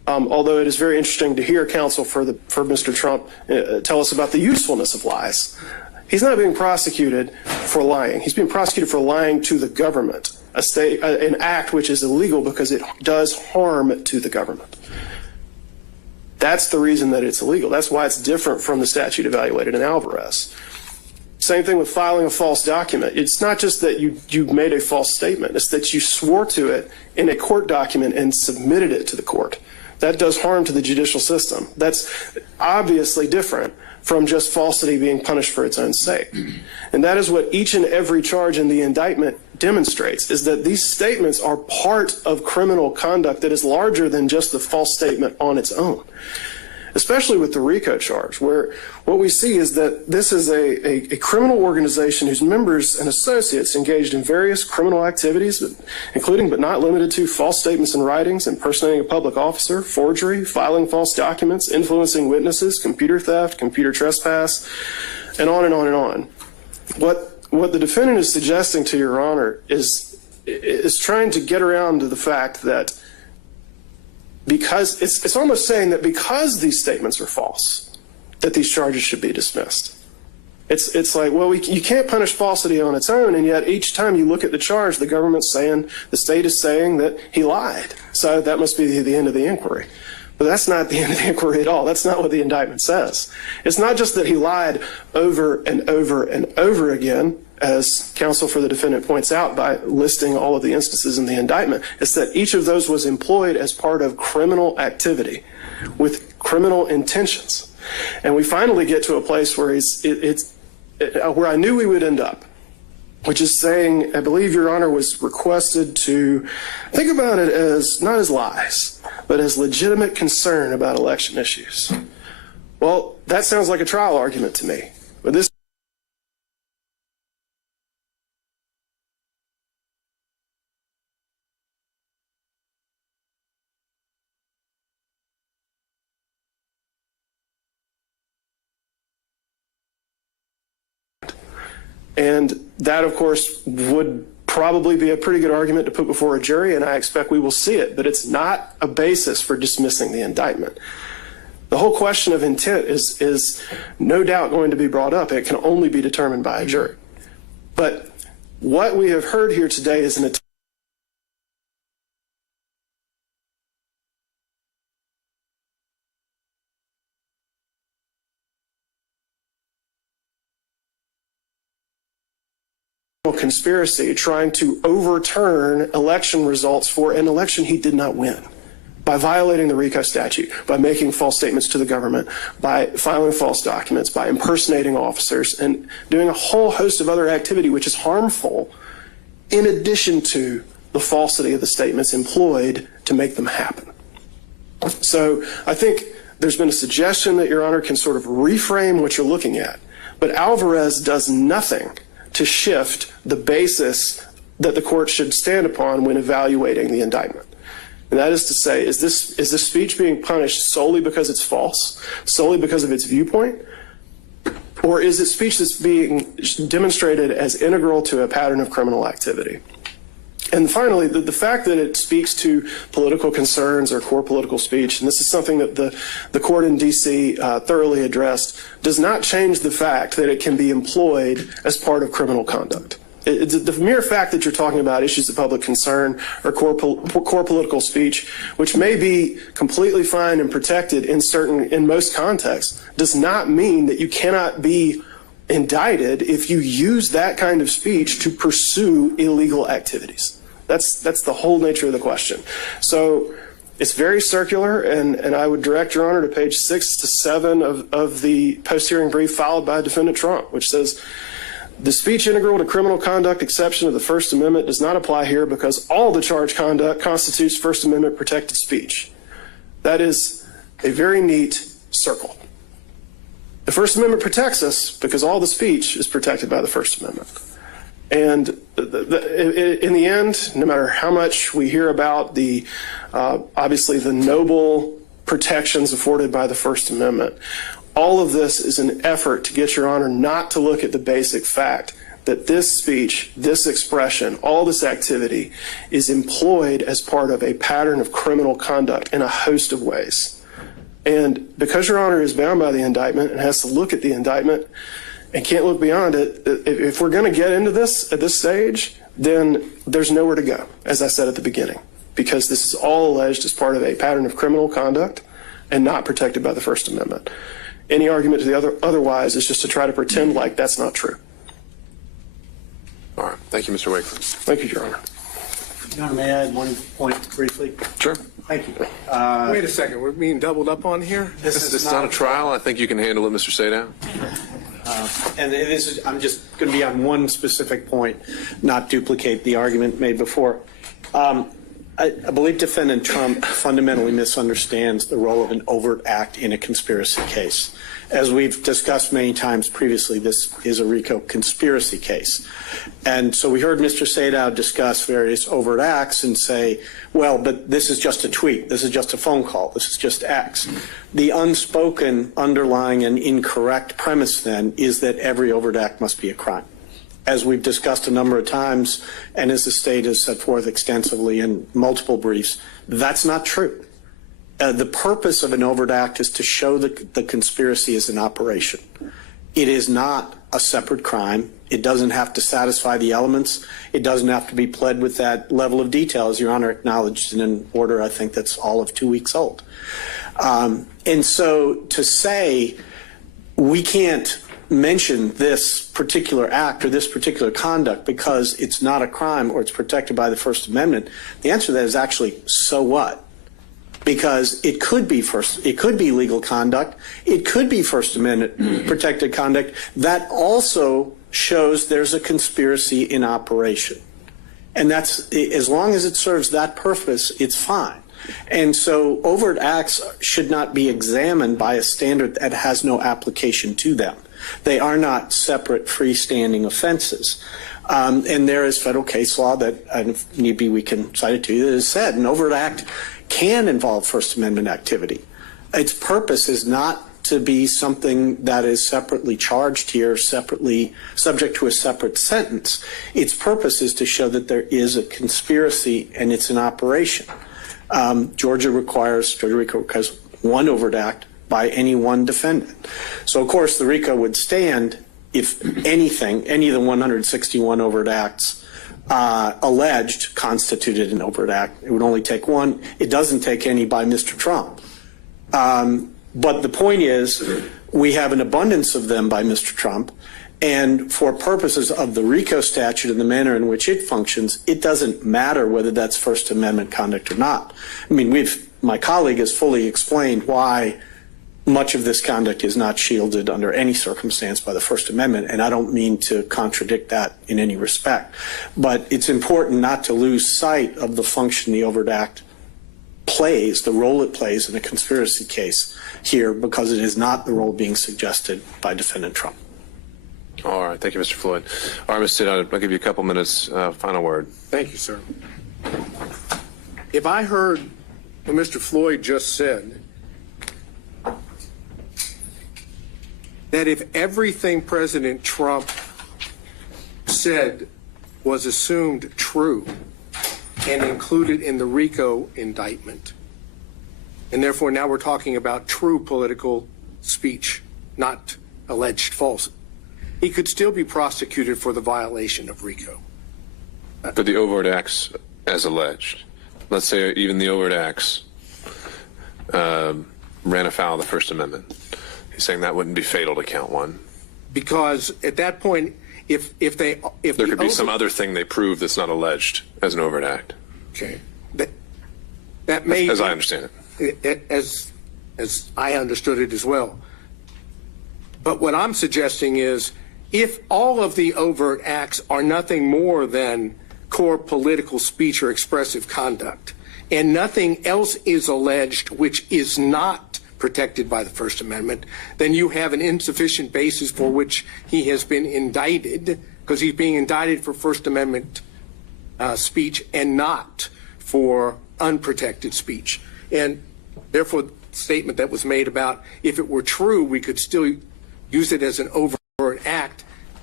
Although it is very interesting to hear counsel for Mr. Trump tell us about the usefulness of lies. He's not being prosecuted for lying. He's being prosecuted for lying to the government, an act which is illegal because it does harm to the government. That's the reason that it's illegal. That's why it's different from the statute evaluated in Alvarez. Same thing with filing a false document. It's not just that you made a false statement. It's that you swore to it in a court document and submitted it to the court. That does harm to the judicial system. That's obviously different from just falsity being punished for its own sake. And that is what each and every charge in the indictment demonstrates, is that these statements are part of criminal conduct that is larger than just the false statement on its own. Especially with the RICO charge, where what we see is that this is a criminal organization whose members and associates engaged in various criminal activities, including but not limited to false statements and writings, impersonating a public officer, forgery, filing false documents, influencing witnesses, computer theft, computer trespass, and on and on and on. What the defendant is suggesting to Your Honor is trying to get around to the fact that because it's almost saying that because these statements are false, that these charges should be dismissed. It's like, well, you can't punish falsity on its own, and yet each time you look at the charge, the government's saying, the state is saying that he lied. So that must be the end of the inquiry. But that's not the end of the inquiry at all. That's not what the indictment says. It's not just that he lied over and over and over again, as counsel for the defendant points out by listing all of the instances in the indictment. It's that each of those was employed as part of criminal activity with criminal intentions. And we finally get to a place where where I knew we would end up, which is saying, I believe Your Honor was requested to think about it as not as lies, but as legitimate concern about election issues. Well, that sounds like a trial argument to me. But this and that, of course, would probably be a pretty good argument to put before a jury, and I expect we will see it, but it's not a basis for dismissing the indictment. The whole question of intent is no doubt going to be brought up. It can only be determined by a jury. But what we have heard here today is an attempt conspiracy trying to overturn election results for an election he did not win by violating the RICO statute, by making false statements to the government, by filing false documents, by impersonating officers, and doing a whole host of other activity which is harmful in addition to the falsity of the statements employed to make them happen. So I think there's been a suggestion that Your Honor can sort of reframe what you're looking at, but Alvarez does nothing to shift the basis that the court should stand upon when evaluating the indictment. And that is to say, is this speech being punished solely because it's false, solely because of its viewpoint, or is it speech that's being demonstrated as integral to a pattern of criminal activity? And finally, the fact that it speaks to political concerns or core political speech, and this is something that the court in D.C. Thoroughly addressed, does not change the fact that it can be employed as part of criminal conduct. The mere fact that you're talking about issues of public concern or core political speech, which may be completely fine and protected in most contexts, does not mean that you cannot be indicted if you use that kind of speech to pursue illegal activities. That's the whole nature of the question. So it's very circular, and I would direct Your Honor to page 6 to 7 of the post-hearing brief filed by Defendant Trump, which says, the speech integral to criminal conduct exception of the First Amendment does not apply here because all the charged conduct constitutes First Amendment protected speech. That is a very neat circle. The First Amendment protects us because all the speech is protected by the First Amendment. And in the end, no matter how much we hear about obviously the noble protections afforded by the First Amendment, all of this is an effort to get Your Honor not to look at the basic fact that this speech, this expression, all this activity is employed as part of a pattern of criminal conduct in a host of ways. And because Your Honor is bound by the indictment and has to look at the indictment and can't look beyond it, if we're going to get into this at this stage, then there's nowhere to go, as I said at the beginning, because this is all alleged as part of a pattern of criminal conduct and not protected by the First Amendment. Any argument to the otherwise is just to try to pretend like that's not true. All right. Thank you, Mr. Wakeland. Thank you, Your Honor. Your Honor, may I add one point briefly? Sure. Thank you. Wait a second, we're being doubled up on here? This is not a trial. I think you can handle it, Mr. Sadow. And this is, I'm just going to be on one specific point, not duplicate the argument made before. I believe Defendant Trump fundamentally misunderstands the role of an overt act in a conspiracy case. As we've discussed many times previously, this is a RICO conspiracy case. And so we heard Mr. Sadow discuss various overt acts and say, well, but this is just a tweet, this is just a phone call, this is just X. The unspoken underlying and incorrect premise then is that every overt act must be a crime. As we've discussed a number of times, and as the state has set forth extensively in multiple briefs, that's not true. The purpose of an overt act is to show that the conspiracy is an operation. It is not a separate crime. It doesn't have to satisfy the elements. It doesn't have to be pled with that level of detail, as Your Honor acknowledged in an order I think that's all of 2 weeks old. And so to say we can't mention this particular act or this particular conduct because it's not a crime or it's protected by the First Amendment, the answer to that is actually, so what? Because it could be legal conduct, it could be First Amendment protected conduct. That also shows there's a conspiracy in operation. And that's, as long as it serves that purpose, it's fine. And so overt acts should not be examined by a standard that has no application to them. They are not separate freestanding offenses. And there is federal case law that, if need be, we can cite it to you, that has said an overt act can involve First Amendment activity. Its purpose is not to be something that is separately charged here, separately subject to a separate sentence. Its purpose is to show that there is a conspiracy and it's an operation. Georgia RICO requires one overt act by any one defendant. So, of course, the RICO would stand if anything, any of the 161 overt acts alleged constituted an overt act. It would only take one. It doesn't take any by Mr. Trump. But the point is, we have an abundance of them by Mr. Trump, and for purposes of the RICO statute and the manner in which it functions, it doesn't matter whether that's First Amendment conduct or not. I mean, my colleague has fully explained why much of this conduct is not shielded under any circumstance by the First Amendment, and I don't mean to contradict that in any respect. But it's important not to lose sight of the function the overt act plays, the role it plays in a conspiracy case here, because it is not the role being suggested by Defendant Trump. All right. Thank you, Mr. Floyd. All right, Mr. Stitt, I'll give you a couple minutes. Final word. Thank you, sir. If I heard what Mr. Floyd just said, that if everything President Trump said was assumed true and included in the RICO indictment, and therefore now we're talking about true political speech, not alleged false, he could still be prosecuted for the violation of RICO. For the overt acts as alleged. Let's say even the overt acts ran afoul of the First Amendment. He's saying that wouldn't be fatal to count one. Because at that point, if there could be some other thing they prove that's not alleged as an overt act. Okay. That may, as I understand it. As I understood it as well. But what I'm suggesting is, if all of the overt acts are nothing more than core political speech or expressive conduct, and nothing else is alleged which is not protected by the First Amendment, then you have an insufficient basis for which he has been indicted, because he's being indicted for First Amendment speech and not for unprotected speech. And therefore, the statement that was made about if it were true, we could still use it as an overt act,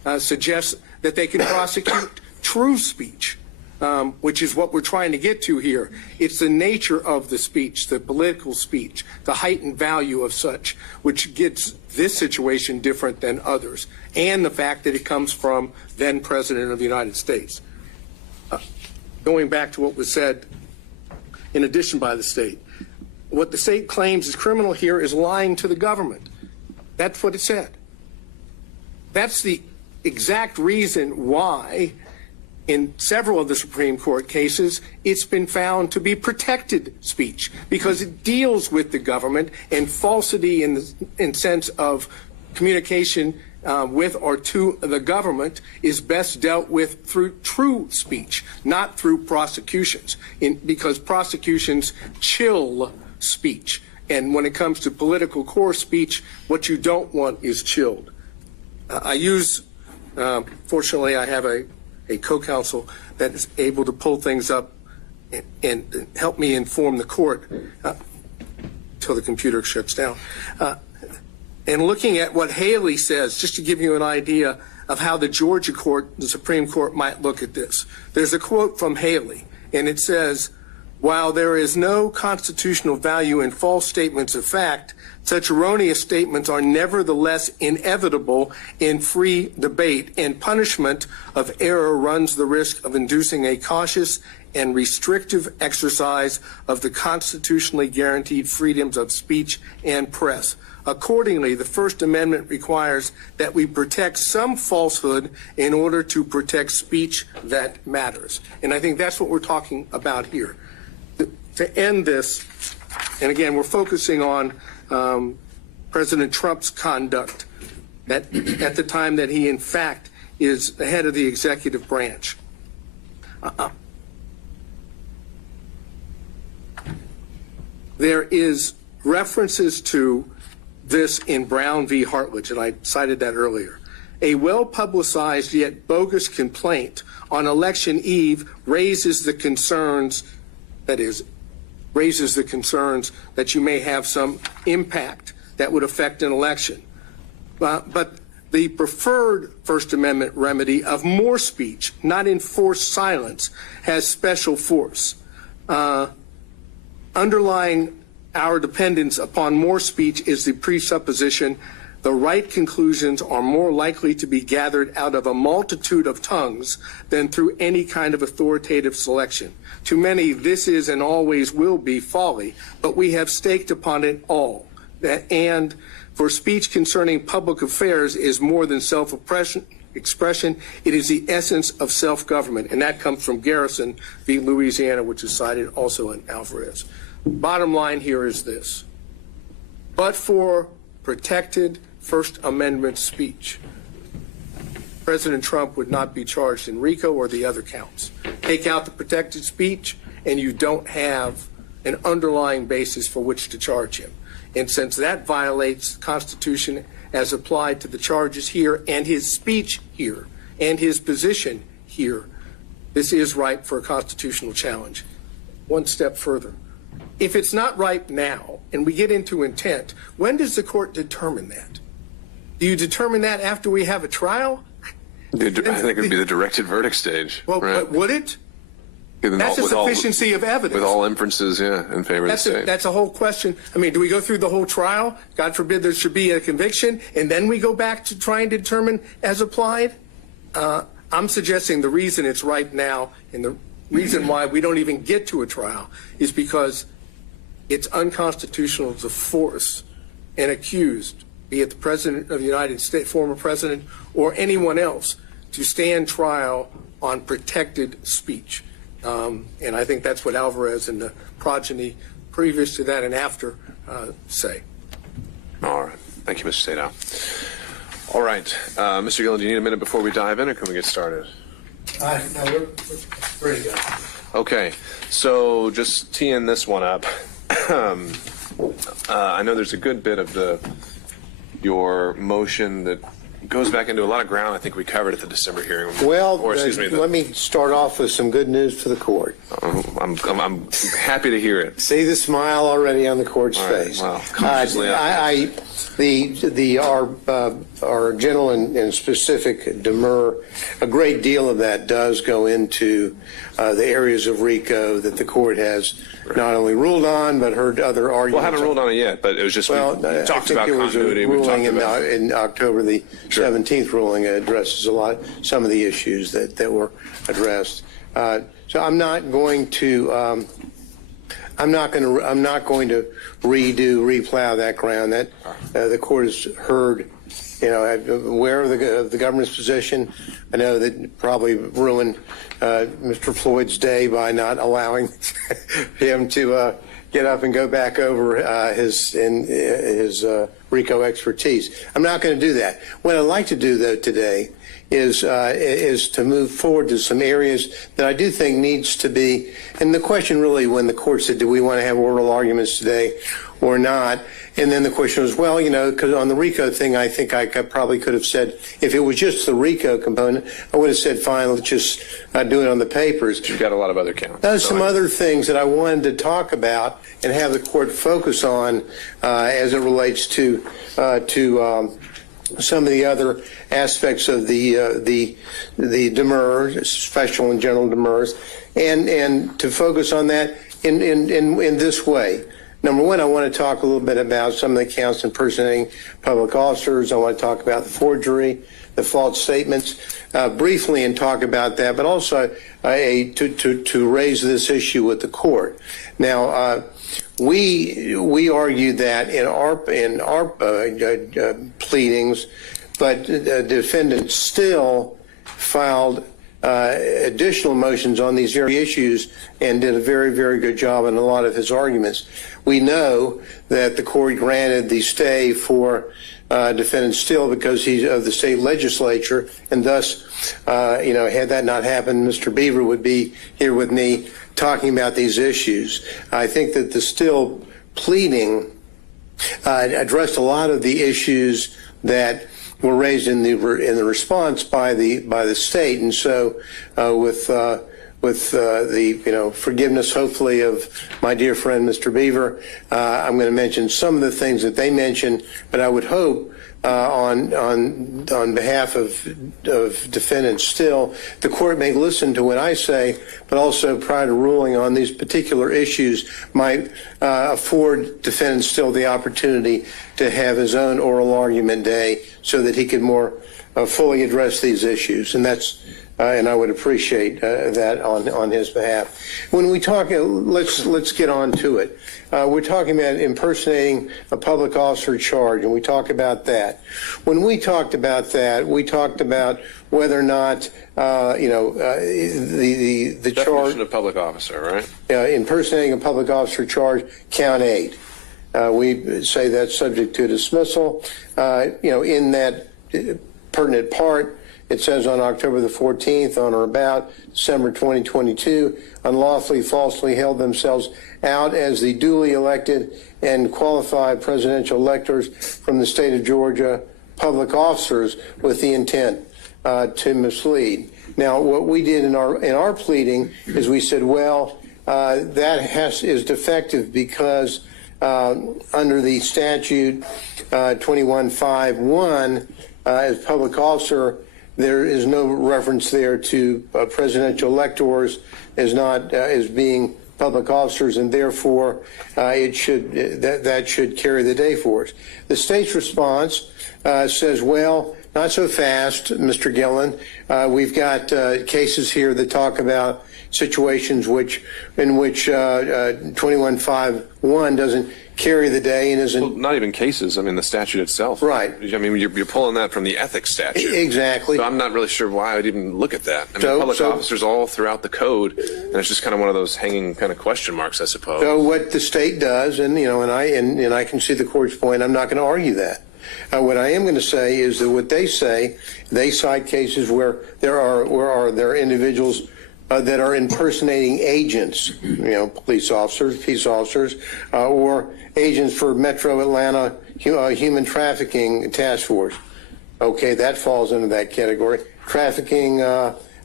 suggests that they can prosecute true speech, which is what we're trying to get to here. It's the nature of the speech, the political speech, the heightened value of such, which gets this situation different than others, and the fact that it comes from then President of the United States. Going back to what was said in addition by the state, what the state claims is criminal here is lying to the government. That's what it said. That's the exact reason why in several of the Supreme Court cases, it's been found to be protected speech because it deals with the government, and falsity in sense of communication with or to the government is best dealt with through true speech, not through prosecutions, because prosecutions chill speech. And when it comes to political core speech, what you don't want is chilled. Fortunately, I have a co-counsel that is able to pull things up and help me inform the court until the computer shuts down. And looking at what Haley says, just to give you an idea of how the Georgia court, the Supreme Court, might look at this. There's a quote from Haley, and it says, "While there is no constitutional value in false statements of fact, such erroneous statements are nevertheless inevitable in free debate, and punishment of error runs the risk of inducing a cautious and restrictive exercise of the constitutionally guaranteed freedoms of speech and press. Accordingly, the First Amendment requires that we protect some falsehood in order to protect speech that matters." And I think that's what we're talking about here. To end this, and again, we're focusing on President Trump's conduct at the time that he, in fact, is the head of the executive branch. There is references to this in Brown v. Hartledge, and I cited that earlier. A well-publicized yet bogus complaint on election eve raises the concerns that you may have some impact that would affect an election. But the preferred First Amendment remedy of more speech, not enforced silence, has special force. Underlying our dependence upon more speech is the presupposition the right conclusions are more likely to be gathered out of a multitude of tongues than through any kind of authoritative selection. To many, this is and always will be folly, but we have staked upon it all. And for speech concerning public affairs is more than self-expression, it is the essence of self-government. And that comes from Garrison v. Louisiana, which is cited also in Alvarez. Bottom line here is this. But for protected First Amendment speech, President Trump would not be charged in RICO or the other counts. Take out the protected speech, and you don't have an underlying basis for which to charge him. And since that violates the Constitution as applied to the charges here and his speech here and his position here, this is ripe for a constitutional challenge. One step further. If it's not ripe now, and we get into intent, when does the court determine that? Do you determine that after we have a trial? I think it would be the directed verdict stage. Well, right? Would it? That's a sufficiency of evidence. With all inferences, in favor of the state. That's a whole question. I mean, do we go through the whole trial? God forbid there should be a conviction, and then we go back to trying to determine as applied? I'm suggesting the reason it's ripe now, and the reason why we don't even get to a trial, is because it's unconstitutional to force an accused, be it the President of the United States, former President, or anyone else, to stand trial on protected speech. And I think that's what Alvarez and the progeny previous to that and after say. All right. Thank you, Mr. Sadow. All right. Mr. Gillen, do you need a minute before we dive in, or can we get started? No, we're ready to go. Okay. So just teeing this one up. I know there's a good bit of your motion that goes back into a lot of ground I think we covered at the December hearing. Well, let me start off with some good news for the court. I'm happy to hear it. See the smile already on the court's face. Well, consciously Our general and specific demur, a great deal of that does go into the areas of RICO that the court has not only ruled on but heard other arguments. Well, I haven't ruled on it yet, but it was just we talked about continuity. There was a ruling in October, the 17th ruling addresses some of the issues that were addressed. So I'm not going to replow that ground. That the court has heard. Aware of the government's position. I know that probably ruined Mr. Floyd's day by not allowing him to get up and go back over his RICO expertise. I'm not going to do that. What I'd like to do, though, today is to move forward to some areas that I do think needs to be. And the question really, when the court said, do we want to have oral arguments today or not? And then the question was, well, because on the RICO thing, I think I probably could have said, if it was just the RICO component, I would have said, fine, let's just do it on the papers. You've got a lot of other counts. There's some other things that I wanted to talk about and have the court focus on as it relates to some of the other aspects of the demurs, special and general demurs, and to focus on that in this way. Number one, I want to talk a little bit about some of the counts impersonating public officers. I want to talk about the forgery, the false statements, briefly, and talk about that, but also to raise this issue with the court. Now, we argued that in our pleadings, but the defendant still filed additional motions on these very issues and did a very, very good job in a lot of his arguments. We know that the court granted the stay for defendant Still because he's of the state legislature, and thus, had that not happened, Mr. Beaver would be here with me talking about these issues. I think that the Still pleading addressed a lot of the issues that were raised in the response by the state, and so with the forgiveness, hopefully, of my dear friend Mr. Beaver, I'm going to mention some of the things that they mentioned, but I would hope on behalf of defendants Still, the court may listen to what I say, but also prior to ruling on these particular issues might afford defendant Still the opportunity to have his own oral argument day so that he can more fully address these issues, and that's. And I would appreciate that on his behalf. When we talk, let's get on to it. We're talking about impersonating a public officer charge, and we talk about that. When we talked about that, we talked about whether or not the Definition of public officer, right? Impersonating a public officer charge, count 8. We say that's subject to dismissal. In that pertinent part. It says on October the 14th, on or about December 2022, unlawfully, falsely held themselves out as the duly elected and qualified presidential electors from the state of Georgia, public officers with the intent to mislead. Now, what we did in our pleading is we said, well, that is defective because under the statute 2151, as public officer, there is no reference there to presidential electors as being public officers, and therefore that should carry the day for us. The state's response says, well, not so fast, Mr. Gillen. We've got cases here that talk about situations in which 2151 doesn't carry the day and isn't. Well, not even cases. I mean, the statute itself. Right. I mean, you're pulling that from the ethics statute. Exactly. So I'm not really sure why I'd even look at that. I mean, public officers all throughout the code, and it's just kind of one of those hanging kind of question marks, I suppose. So what the state does, and I can see the court's point. I'm not going to argue that. What I am going to say is that what they say, they cite cases where there are individuals that are impersonating agents, police officers, peace officers, or agents for Metro Atlanta Human Trafficking Task Force. Okay, that falls into that category. Trafficking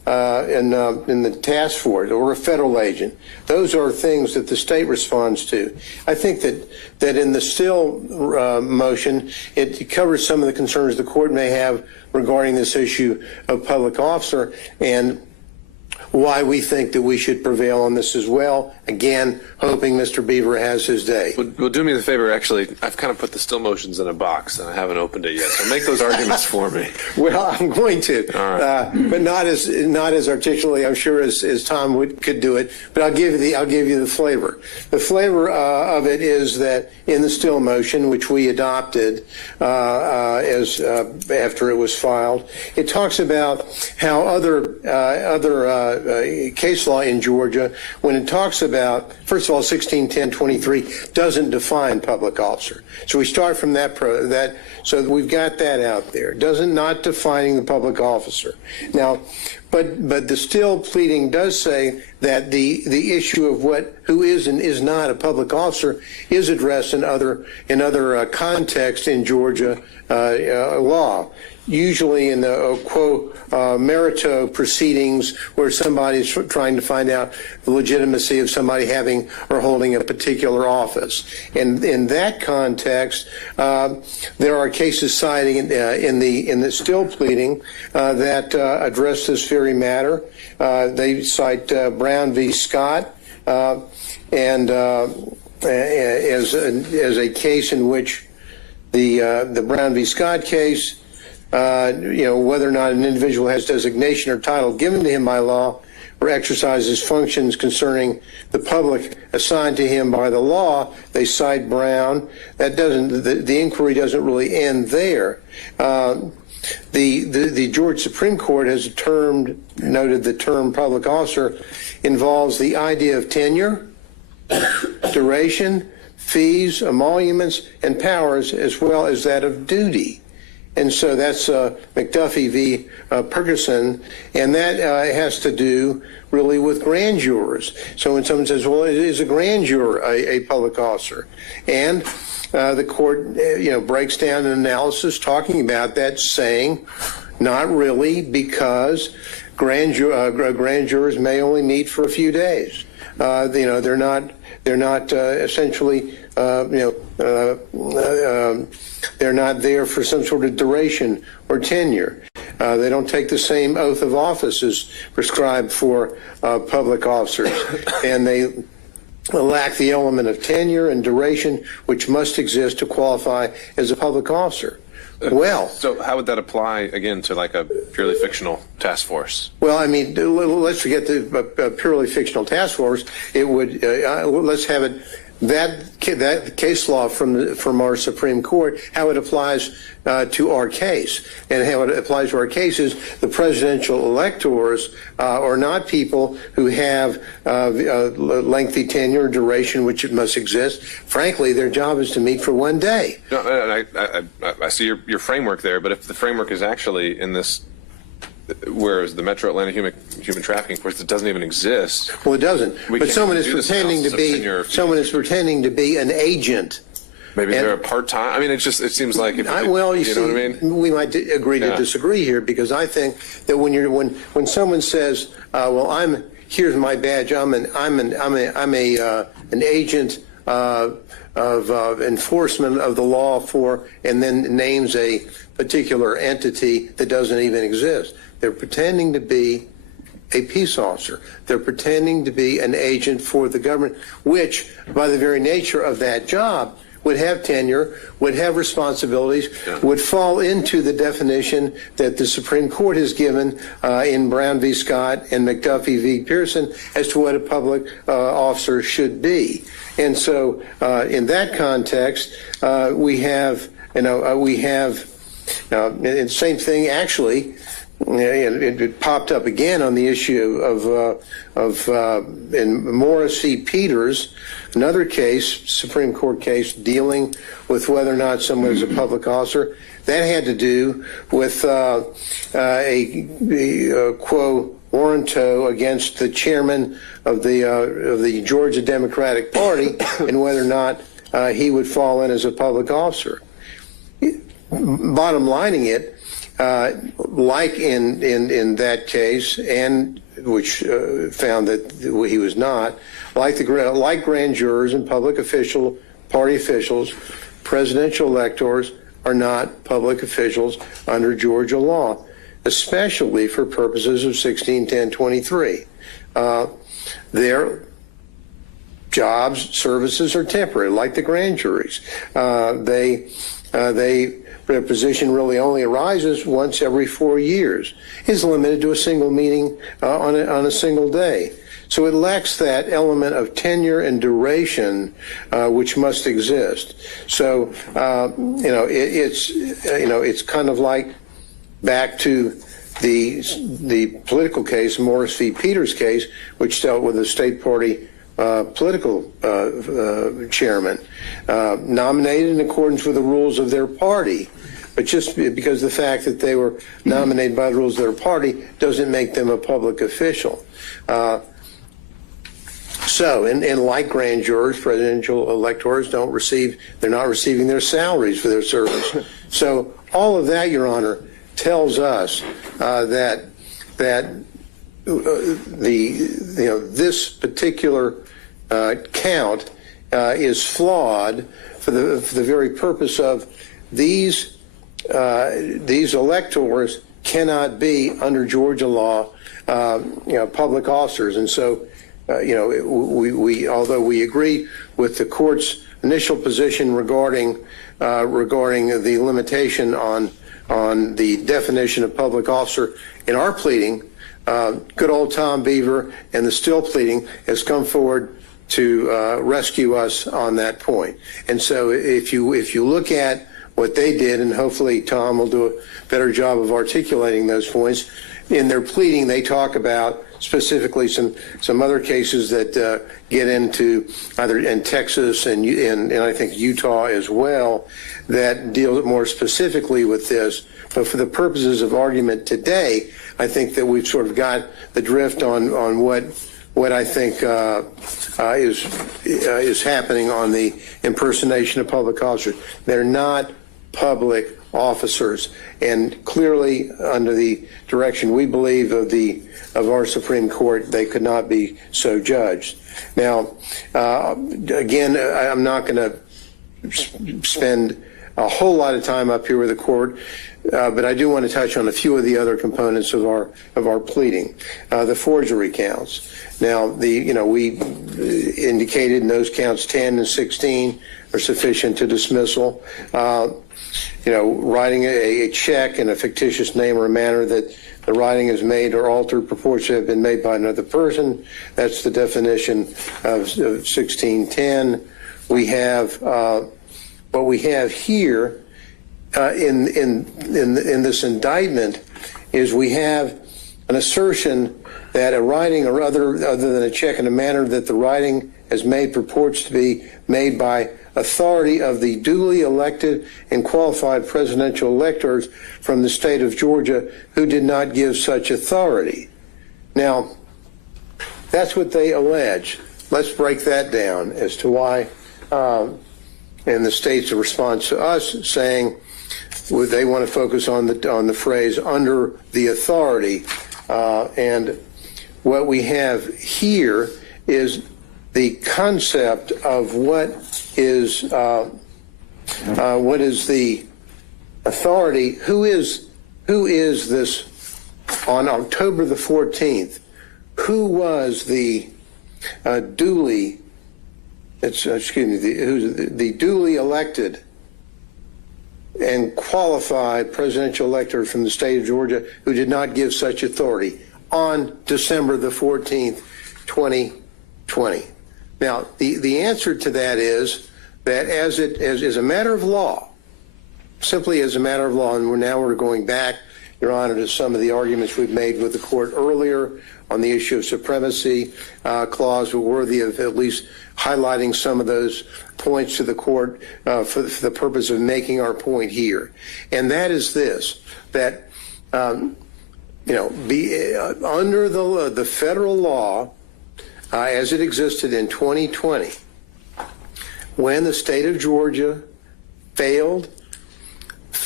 in the task force or a federal agent. Those are things that the state responds to. I think that in the still motion, it covers some of the concerns the court may have regarding this issue of public officer and why we think that we should prevail on this as well. Again, hoping Mr. Beaver has his day. Well, do me the favor, actually, I've kind of put the still motions in a box, and I haven't opened it yet, so make those arguments for me. Well, I'm going to, all right. but not as articulately, I'm sure, as Tom could do it. But I'll give you the flavor. The flavor of it is that in the still motion, which we adopted as after it was filed, it talks about how other case law in Georgia, when it talks about, first of all, 1610-23 doesn't define public officer. So we start from that, so we've got that out there. Not defining the public officer. Now, but the still pleading does say that the issue of who is and is not a public officer is addressed in other contexts in Georgia law. Usually in the quo merito proceedings where somebody's trying to find out the legitimacy of somebody having or holding a particular office. And in that context, there are cases citing in the still pleading that address this very matter. They cite Brown v. Scott and as a case in which the Brown v. Scott case, whether or not an individual has designation or title given to him by law or exercises functions concerning the public assigned to him by the law, they cite Brown. That doesn't, the inquiry doesn't really end there. The Georgia Supreme Court has noted the term public officer involves the idea of tenure, duration, fees, emoluments, and powers, as well as that of duty. And so that's McAfee v. Ferguson, and that has to do really with grand jurors. So when someone says, well, is a grand juror a public officer? And the court, breaks down an analysis talking about that, saying not really, because grand jurors may only meet for a few days. They're not essentially, they're not there for some sort of duration or tenure. They don't take the same oath of office as prescribed for public officers, and they lack the element of tenure and duration which must exist to qualify as a public officer. Well, so how would that apply again to like a purely fictional task force? Well, I mean, let's forget the purely fictional task force. It would let's have it that case law from our Supreme Court, how it applies to our case, and how it applies to our case is the presidential electors are not people who have lengthy tenure or duration, which it must exist. Frankly, their job is to meet for one day. No, I see your framework there, but if the framework is actually in this, whereas the Metro Atlanta Human Trafficking Force, it doesn't even exist. Well, it doesn't. But someone is pretending to be an agent. Maybe they're a part-time. I mean, it seems like you know what I mean? We might agree to disagree here, because I think that when someone says, "Well, here's my badge. I'm an agent of enforcement of the law for," and then names a particular entity that doesn't even exist. They're pretending to be a peace officer. They're pretending to be an agent for the government, which, by the very nature of that job, would have tenure, would have responsibilities, would fall into the definition that the Supreme Court has given in Brown v. Scott and McAfee v. Pearson as to what a public officer should be. And so in that context, we have, and the same thing actually, it popped up again on the issue in Morris v. Peters, another case, Supreme Court case, dealing with whether or not someone is a public officer. That had to do with a quo warranto against the chairman of the Georgia Democratic Party and whether or not he would fall in as a public officer. Bottom lining it, like in that case, and which found that he was not, like grand jurors and public official, party officials, presidential electors are not public officials under Georgia law, especially for purposes of 161023. Their jobs, services are temporary, like the grand juries. Their position really only arises once every 4 years. Is limited to a single meeting on a single day. So it lacks that element of tenure and duration which must exist. So it's kind of like back to the political case, Morris v. Peters case, which dealt with a state party political chairman nominated in accordance with the rules of their party. But just because the fact that they were nominated by the rules of their party doesn't make them a public official. And like grand jurors, presidential electors they're not receiving their salaries for their service. So all of that, Your Honor, tells us that this particular count is flawed for the very purpose of these electors cannot be under Georgia law, public officers, and so. Although we agree with the court's initial position regarding the limitation on the definition of public officer in our pleading, good old Tom Beaver and the Still pleading has come forward to rescue us on that point. And so if you look at what they did, and hopefully Tom will do a better job of articulating those points, in their pleading they talk about specifically some other cases that get into either in Texas and I think Utah as well that deal more specifically with this. But for the purposes of argument today, I think that we've sort of got the drift on what I think is happening on the impersonation of public officers. They're not public officers, and clearly under the direction we believe of our Supreme Court, they could not be so judged. Now, again, I'm not going to spend a whole lot of time up here with the court, but I do want to touch on a few of the other components of our pleading. The forgery counts. Now, we indicated in those counts 10 and 16 are sufficient to dismissal. Writing a check in a fictitious name or a manner that the writing is made or altered proportion have been made by another person. That's the definition of 1610. We have what we have here in this indictment is we have an assertion that a writing or other than a check in a manner that the writing has made purports to be made by authority of the duly elected and qualified presidential electors from the state of Georgia who did not give such authority. Now, that's what they allege. Let's break that down as to why, and the state's response to us saying they want to focus on the phrase under the authority, and what we have here is the concept of what is the authority. Who is this on October the 14th? Who was the duly duly elected and qualified presidential elector from the state of Georgia who did not give such authority on December the 14th, 2020? Now, the answer to that is that as a matter of law, simply as a matter of law, and we're going back, Your Honor, to some of the arguments we've made with the court earlier on the issue of supremacy clause, we're worthy of at least highlighting some of those points to the court for the purpose of making our point here. And that is this, that, under the federal law, as it existed in 2020, when the state of Georgia failed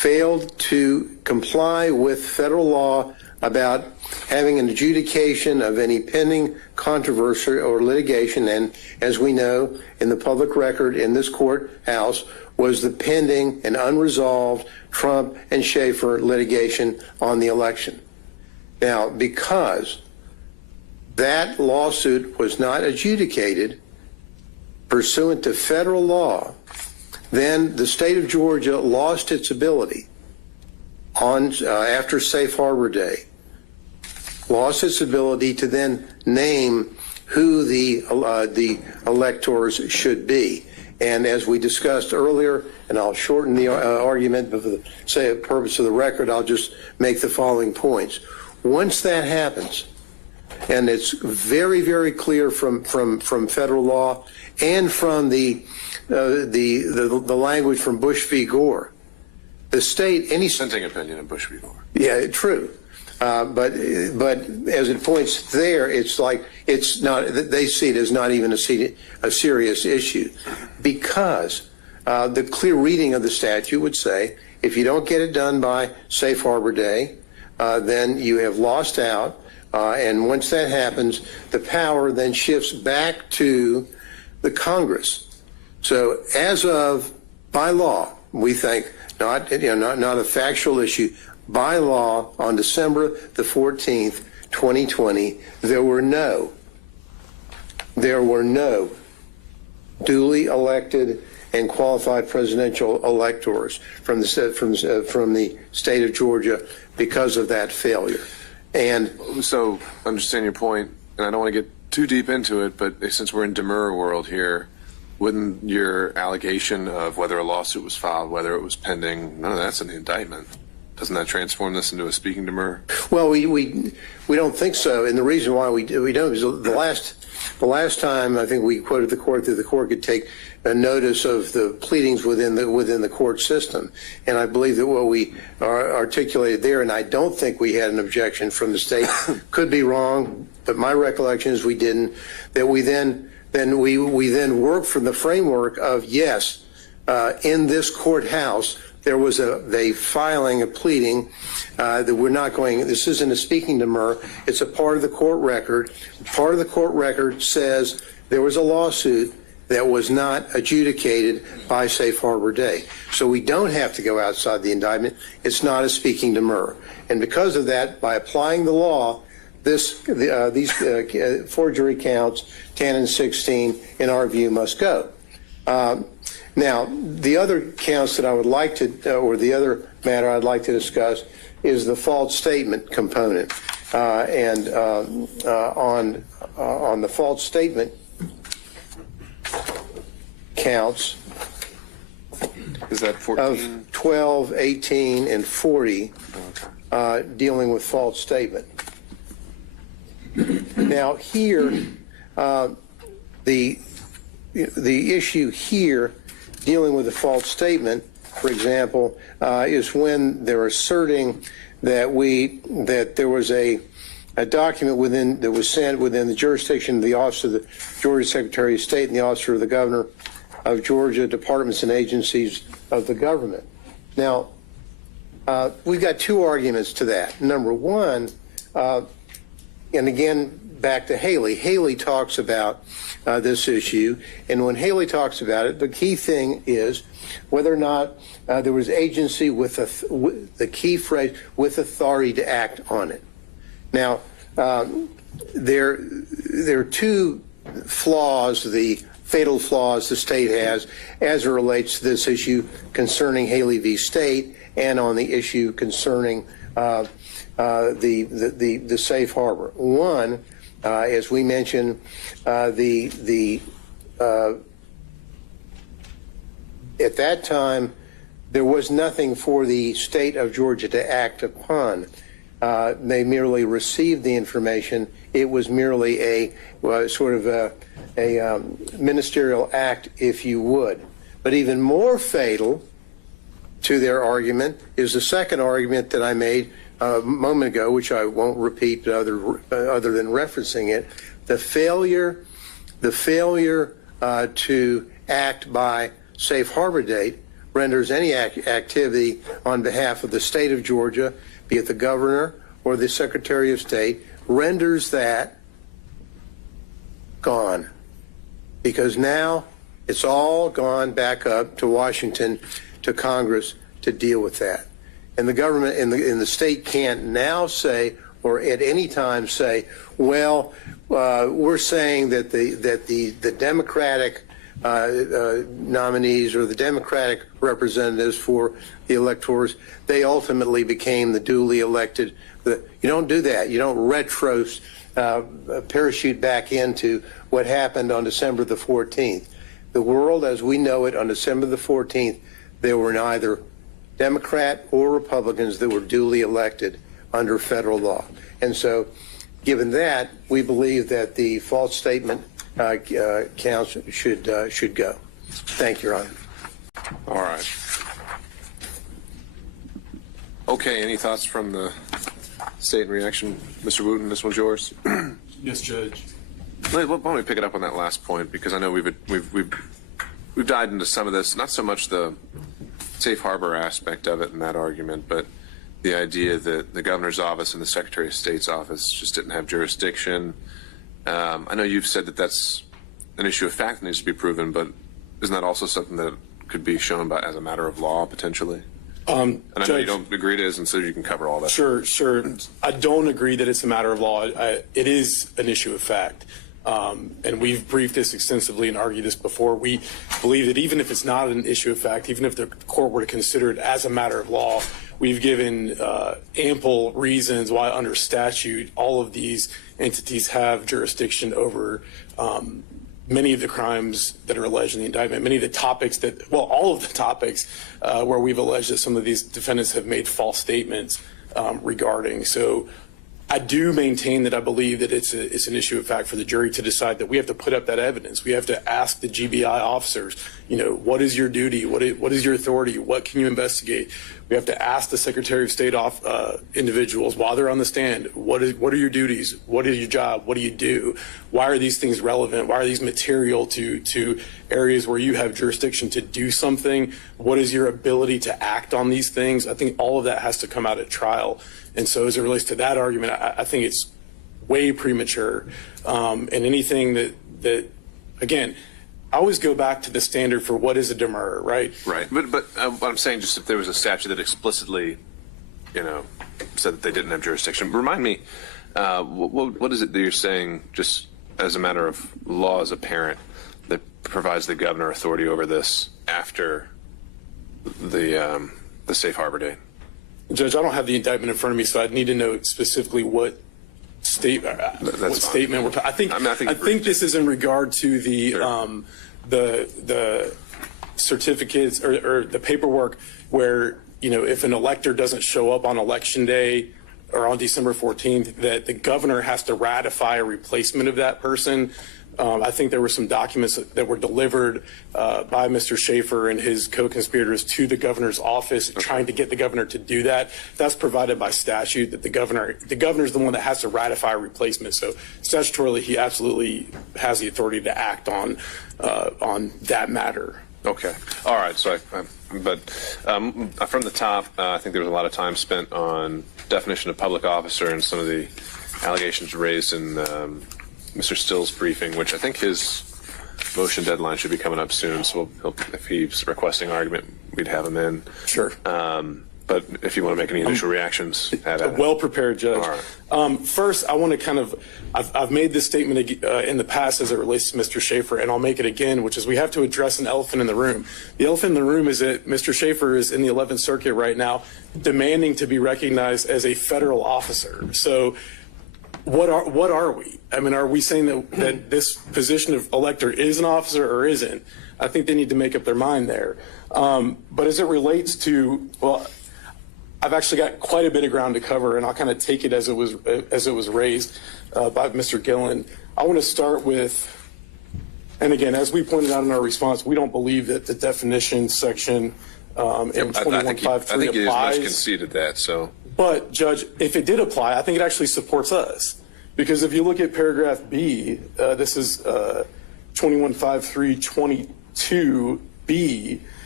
failed to comply with federal law about having an adjudication of any pending controversy or litigation, and as we know, in the public record in this courthouse was the pending and unresolved Trump and Schaefer litigation on the election. Now, because that lawsuit was not adjudicated pursuant to federal law, then the state of Georgia lost its ability on after Safe Harbor Day, lost its ability to then name who the electors should be. And as we discussed earlier, and I'll shorten the argument, but for the purpose of the record, I'll just make the following points. Once that happens, and it's very, very clear from federal law and from the language from Bush v. Gore, the state, any dissenting opinion of Bush v. Gore. Yeah, true. But as it points there, it's like it's not. They see it as not even a serious issue, because the clear reading of the statute would say if you don't get it done by Safe Harbor Day, then you have lost out. And once that happens, the power then shifts back to the Congress. So as of by law, we think not a factual issue. By law, on December the 14th, 2020, there were no duly elected and qualified presidential electors from the state of Georgia because of that failure. And so, I understand your point, and I don't want to get too deep into it, but since we're in demurrer world here, wouldn't your allegation of whether a lawsuit was filed, whether it was pending, none of that's in the indictment? Doesn't that transform this into a speaking demurrer? Well, we don't think so, and the reason why we don't is the last time I think we quoted the court that the court could take a notice of the pleadings within the court system, and I believe that what we articulated there, and I don't think we had an objection from the state, could be wrong, but my recollection is we didn't. That we then worked from the framework of yes, in this courthouse there was a filing, a pleading that we're not going. This isn't a speaking demurrer. It's a part of the court record. Part of the court record says there was a lawsuit that was not adjudicated by Safe Harbor Day. So we don't have to go outside the indictment. It's not a speaking demurrer. And because of that, by applying the law, these forgery counts, 10 and 16, in our view, must go. Now, the other counts that I would like to, or the other matter I'd like to discuss is the false statement component. On the false statement counts is that 14? Of 12, 18, and 40 dealing with false statement. Now here, the issue here dealing with the false statement, for example, is when they're asserting that there was a document that was sent within the jurisdiction of the Office of the Georgia Secretary of State and the Office of the Governor of Georgia, departments and agencies of the government. Now, we've got two arguments to that. Number one, and again, back to Haley. Haley talks about this issue, and when Haley talks about it, the key thing is whether or not there was agency with the key phrase, with authority to act on it. Now, there are two flaws, the fatal flaws the state has as it relates to this issue concerning Haley v. State and on the issue concerning the safe harbor. One, as we mentioned, at that time, there was nothing for the state of Georgia to act upon. They merely received the information. It was merely a sort of a ministerial act, if you would. But even more fatal to their argument is the second argument that I made a moment ago, which I won't repeat other than referencing it, the failure to act by safe harbor date renders any activity on behalf of the state of Georgia, be it the governor or the Secretary of State, renders that gone. Because now it's all gone back up to Washington, to Congress to deal with that. And the government in the state can't now say, or at any time say, well, we're saying that the Democratic nominees or the Democratic representatives for the electors, they ultimately became the duly elected. You don't do that. You don't parachute back into what happened on December the 14th. The world as we know it on December the 14th, there were neither Democrat or Republicans that were duly elected under federal law. And so, given that, we believe that the false statement counts should go. Thank you, Your Honor. All right. Okay, any thoughts from the state in reaction? Mr. Wooten, this one's yours. Yes, Judge. Why don't we pick it up on that last point, because I know we've dived into some of this, not so much the safe harbor aspect of it in that argument, but the idea that the governor's office and the Secretary of State's office just didn't have jurisdiction. I know you've said that that's an issue of fact that needs to be proven, but isn't that also something that could be shown as a matter of law potentially? And I know you don't agree to it, and so you can cover all that. Sure. I don't agree that it's a matter of law. It is an issue of fact. And we've briefed this extensively and argued this before. We believe that even if it's not an issue of fact, even if the court were to consider it as a matter of law, we've given ample reasons why under statute all of these entities have jurisdiction over many of the crimes that are alleged in the indictment, many of the topics all of the topics where we've alleged that some of these defendants have made false statements regarding. So I do maintain that I believe that it's an issue of fact for the jury to decide that we have to put up that evidence. We have to ask the GBI officers, what is your duty? What is your authority? What can you investigate? We have to ask the Secretary of State individuals while they're on the stand, what are your duties? What is your job? What do you do? Why are these things relevant? Why are these material to areas where you have jurisdiction to do something? What is your ability to act on these things? I think all of that has to come out at trial. And so as it relates to that argument, I think it's way premature. And anything that again, I always go back to the standard for what is a demurrer, right? Right. But what I'm saying, just if there was a statute that explicitly, said that they didn't have jurisdiction, remind me, what is it that you're saying, just as a matter of law as a parent, that provides the governor authority over this after the safe harbor date? Judge, I don't have the indictment in front of me, so I'd need to know specifically what statement we're. I think this is in regard to the certificates or the paperwork where if an elector doesn't show up on election day or on December 14th, that the governor has to ratify a replacement of that person. I think there were some documents that were delivered by Mr. Schaefer and his co-conspirators to the governor's office, trying to get the governor to do that. That's provided by statute, that the governor is the one that has to ratify a replacement. So statutorily, he absolutely has the authority to act on that matter. Okay. All right. So, but from the top, I think there was a lot of time spent on definition of public officer and some of the allegations raised in Mr. Still's briefing, which I think his motion deadline should be coming up soon. So if he's requesting argument, we'd have him in. Sure. But if you want to make any initial reactions, well prepared, Judge. All right. First, I want to I've made this statement in the past as it relates to Mr. Schaefer, and I'll make it again, which is we have to address an elephant in the room. The elephant in the room is that Mr. Schaefer is in the 11th Circuit right now, demanding to be recognized as a federal officer. So what are we? I mean, are we saying that this position of elector is an officer or isn't? I think they need to make up their mind there. But as it relates to, well, I've actually got quite a bit of ground to cover, and I'll kind of take it as it was raised by Mr. Gillen. I want to start with, and again, as we pointed out in our response, we don't believe that the definition section in 2153 applies. I think you much conceded that. So, but Judge, if it did apply, I think it actually supports us, because if you look at paragraph B, this is 215322B.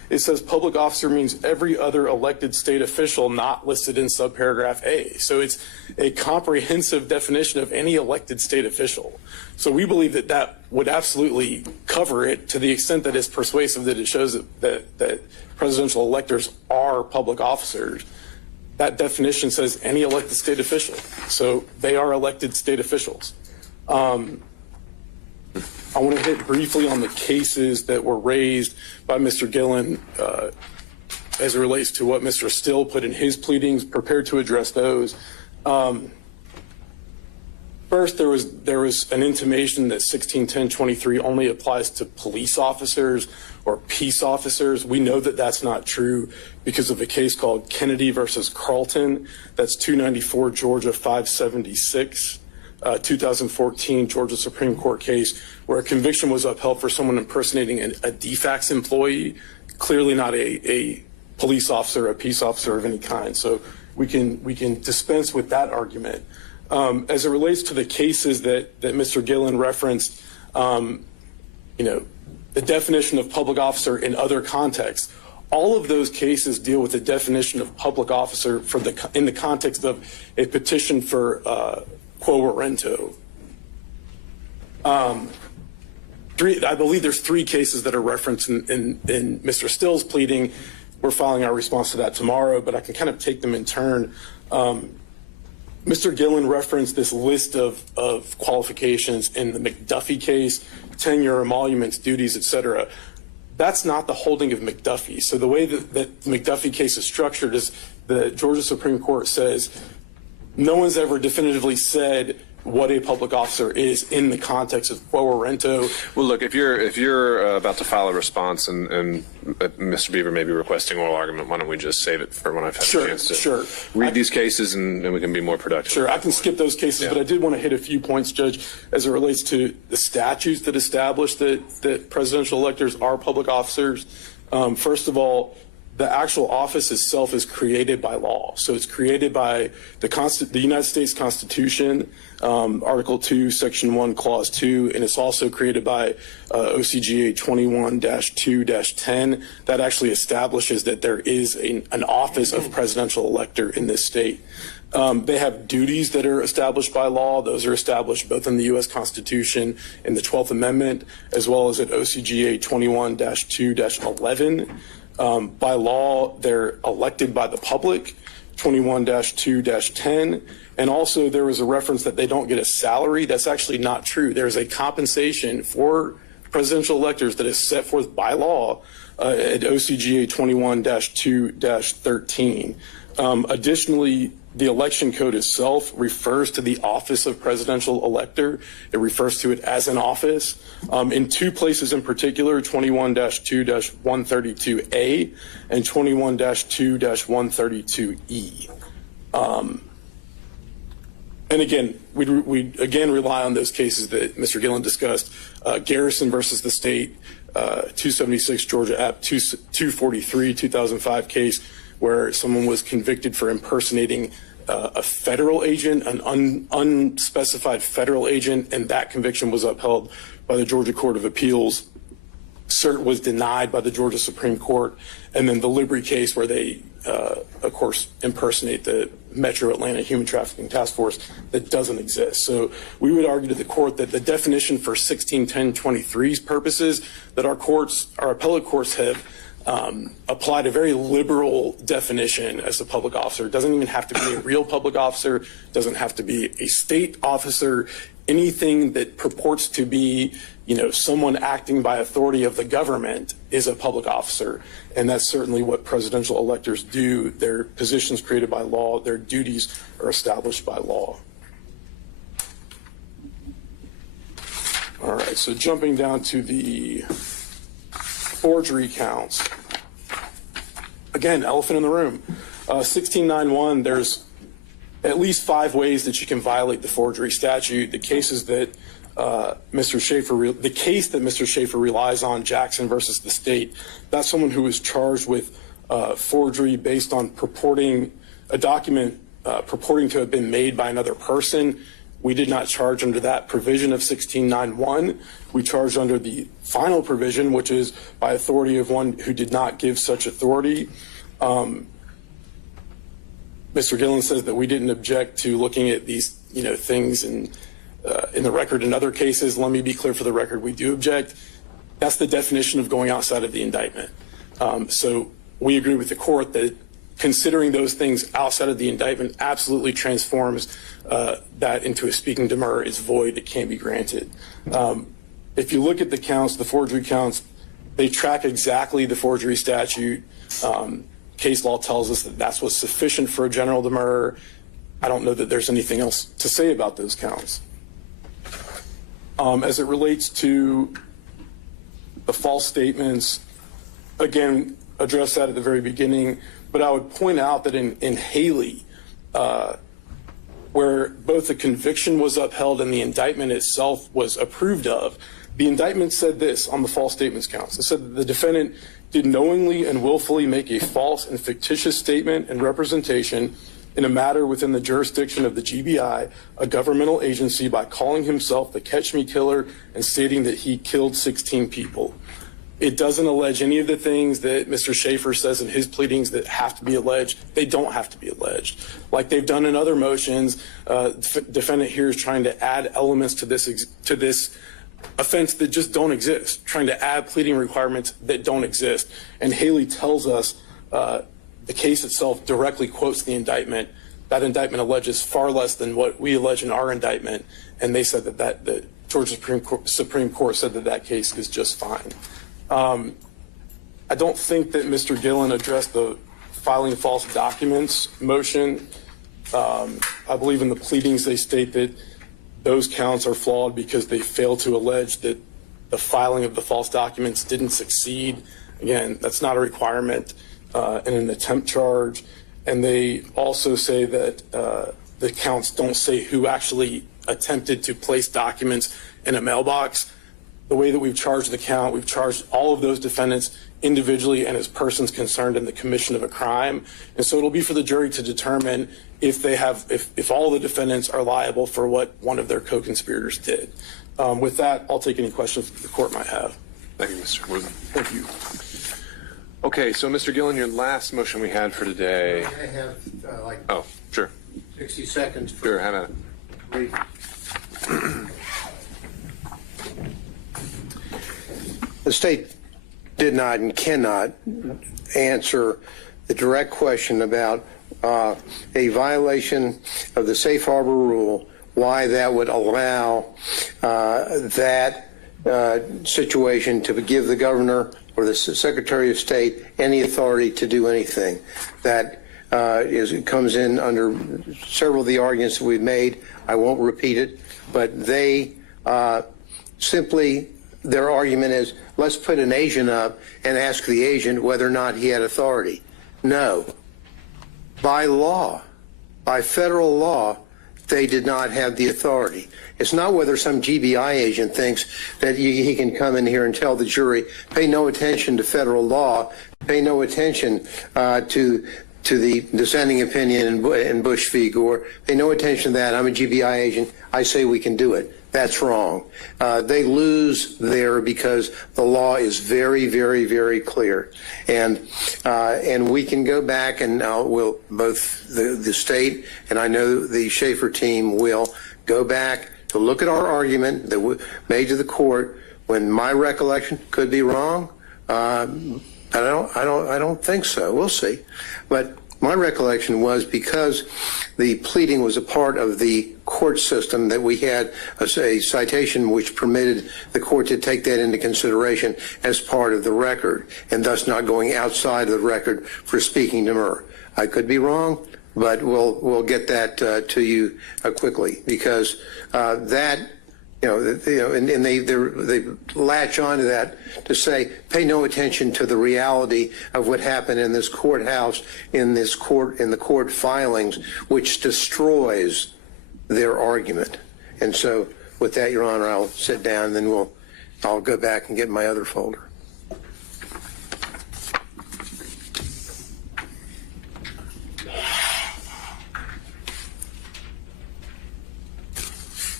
it says public officer means every other elected state official not listed in subparagraph A. So it's a comprehensive definition of any elected state official. So we believe that that would absolutely cover it to the extent that it's persuasive that it shows that presidential electors are public officers. That definition says any elected state official. So they are elected state officials. I want to hit briefly on the cases that were raised by Mr. Gillen as it relates to what Mr. Still put in his pleadings, prepared to address those. First, there was an intimation that 1610-23 only applies to police officers or peace officers. We know that that's not true because of a case called Kennedy versus Carlton. That's 294 Georgia 576, 2014 Georgia Supreme Court case where a conviction was upheld for someone impersonating a DFACS employee, clearly not a police officer, a peace officer of any kind. So we can dispense with that argument. As it relates to the cases that Mr. Gillen referenced, the definition of public officer in other contexts, all of those cases deal with the definition of public officer in the context of a petition for quo warranto. I believe there's 3 cases that are referenced in Mr. Still's pleading. We're filing our response to that tomorrow, but I can kind of take them in turn. Mr. Gillen referenced this list of qualifications in the McDuffie case, tenure, emoluments, duties, etc. That's not the holding of McDuffie. So the way that the McDuffie case is structured is the Georgia Supreme Court says no one's ever definitively said what a public officer is in the context of quo warranto. Well, look, if you're about to file a response and Mr. Beaver may be requesting oral argument, why don't we just save it for when I've had a chance to read these cases and we can be more productive. Sure, I can skip those cases, but I did want to hit a few points, Judge, as it relates to the statutes that establish that presidential electors are public officers. First of all, the actual office itself is created by law. So it's created by the United States Constitution, Article 2, Section 1, Clause 2, and it's also created by OCGA 21-2-10 that actually establishes that there is an office of presidential elector in this state. They have duties that are established by law. Those are established both in the U.S. Constitution and the 12th Amendment, as well as at OCGA 21-2-11. By law, they're elected by the public, 21-2-10. And also there was a reference that they don't get a salary. That's actually not true. There's a compensation for presidential electors that is set forth by law at OCGA 21-2-13. Additionally, the election code itself refers to the office of presidential elector. It refers to it as an office. In 2 places in particular, 21-2-132A and 21-2-132E. And again, we again rely on those cases that Mr. Gillen discussed. Garrison versus the state, 276 Georgia App 243, 2005 case where someone was convicted for impersonating a federal agent, an unspecified federal agent, and that conviction was upheld by the Georgia Court of Appeals. Cert was denied by the Georgia Supreme Court. And then the Libri case where they, of course, impersonate the Metro Atlanta Human Trafficking Task Force that doesn't exist. So we would argue to the court that the definition for 1610-23's purposes that our appellate courts have applied a very liberal definition as a public officer. It doesn't even have to be a real public officer, doesn't have to be a state officer, anything that purports to be, someone acting by authority of the government is a public officer. And that's certainly what presidential electors do. Their positions created by law, their duties are established by law. All right, so jumping down to the forgery counts. Again, elephant in the room. 1691, there's at least 5 ways that you can violate the forgery statute. The cases that Mr. Schaefer relies on, Jackson versus the state, that's someone who was charged with forgery based on purporting a document purporting to have been made by another person We did not charge under that provision of 1691. We charged under the final provision, which is by authority of one who did not give such authority. Mr. Gillen says that we didn't object to looking at these, things in the record in other cases. Let me be clear for the record, we do object. That's the definition of going outside of the indictment. So we agree with the court that considering those things outside of the indictment absolutely transforms that into a speaking demur is void. It can't be granted. If you look at the counts, the forgery counts, they track exactly the forgery statute. Case law tells us that that's what's sufficient for a general demur. I don't know that there's anything else to say about those counts. As it relates to the false statements, again, address that at the very beginning, but I would point out that in Haley, where both the conviction was upheld and the indictment itself was approved of, the indictment said this on the false statements counts. It said that the defendant did knowingly and willfully make a false and fictitious statement and representation in a matter within the jurisdiction of the GBI, a governmental agency, by calling himself the Catch Me Killer and stating that he killed 16 people. It doesn't allege any of the things that Mr. Schaefer says in his pleadings that have to be alleged. They don't have to be alleged. Like they've done in other motions, defendant here is trying to add elements to this offense that just don't exist, trying to add pleading requirements that don't exist. And Haley tells us the case itself directly quotes the indictment. That indictment alleges far less than what we allege in our indictment. And they said that the Georgia Supreme Court said that that case is just fine. I don't think that Mr. Gillen addressed the filing false documents motion. I believe in the pleadings they state that those counts are flawed because they fail to allege that the filing of the false documents didn't succeed. Again, that's not a requirement in an attempt charge. And they also say that the counts don't say who actually attempted to place documents in a mailbox. The way that we've charged the count, we've charged all of those defendants individually and as persons concerned in the commission of a crime. And so it'll be for the jury to determine if all the defendants are liable for what one of their co-conspirators did. With that, I'll take any questions that the court might have. Thank you, Mr. Wood. Thank you. Okay, so Mr. Gillen, your last motion we had for today. I have like Oh, sure. 60 seconds. Sure, have at it. Brief. The state did not and cannot answer the direct question about a violation of the safe harbor rule, why that would allow that situation to give the governor or the Secretary of State any authority to do anything. That comes in under several of the arguments that we've made. I won't repeat it, but they simply, their argument is, let's put an agent up and ask the agent whether or not he had authority. No. By law, by federal law, they did not have the authority. It's not whether some GBI agent thinks that he can come in here and tell the jury, pay no attention to federal law, pay no attention to the dissenting opinion in Bush v. Gore, pay no attention to that. I'm a GBI agent. I say we can do it. That's wrong. They lose there because the law is very, very, very clear. And we can go back and we'll, both the state and I know the Schaefer team will go back to look at our argument that we made to the court when my recollection could be wrong. I don't think so. We'll see. But my recollection was because the pleading was a part of the court system that we had a citation which permitted the court to take that into consideration as part of the record and thus not going outside of the record for speaking demur. I could be wrong, but we'll get that to you quickly because that, and they latch onto that to say, pay no attention to the reality of what happened in this courthouse, in the court filings, which destroys their argument. And so with that, Your Honor, I'll sit down and then I'll go back and get my other folder.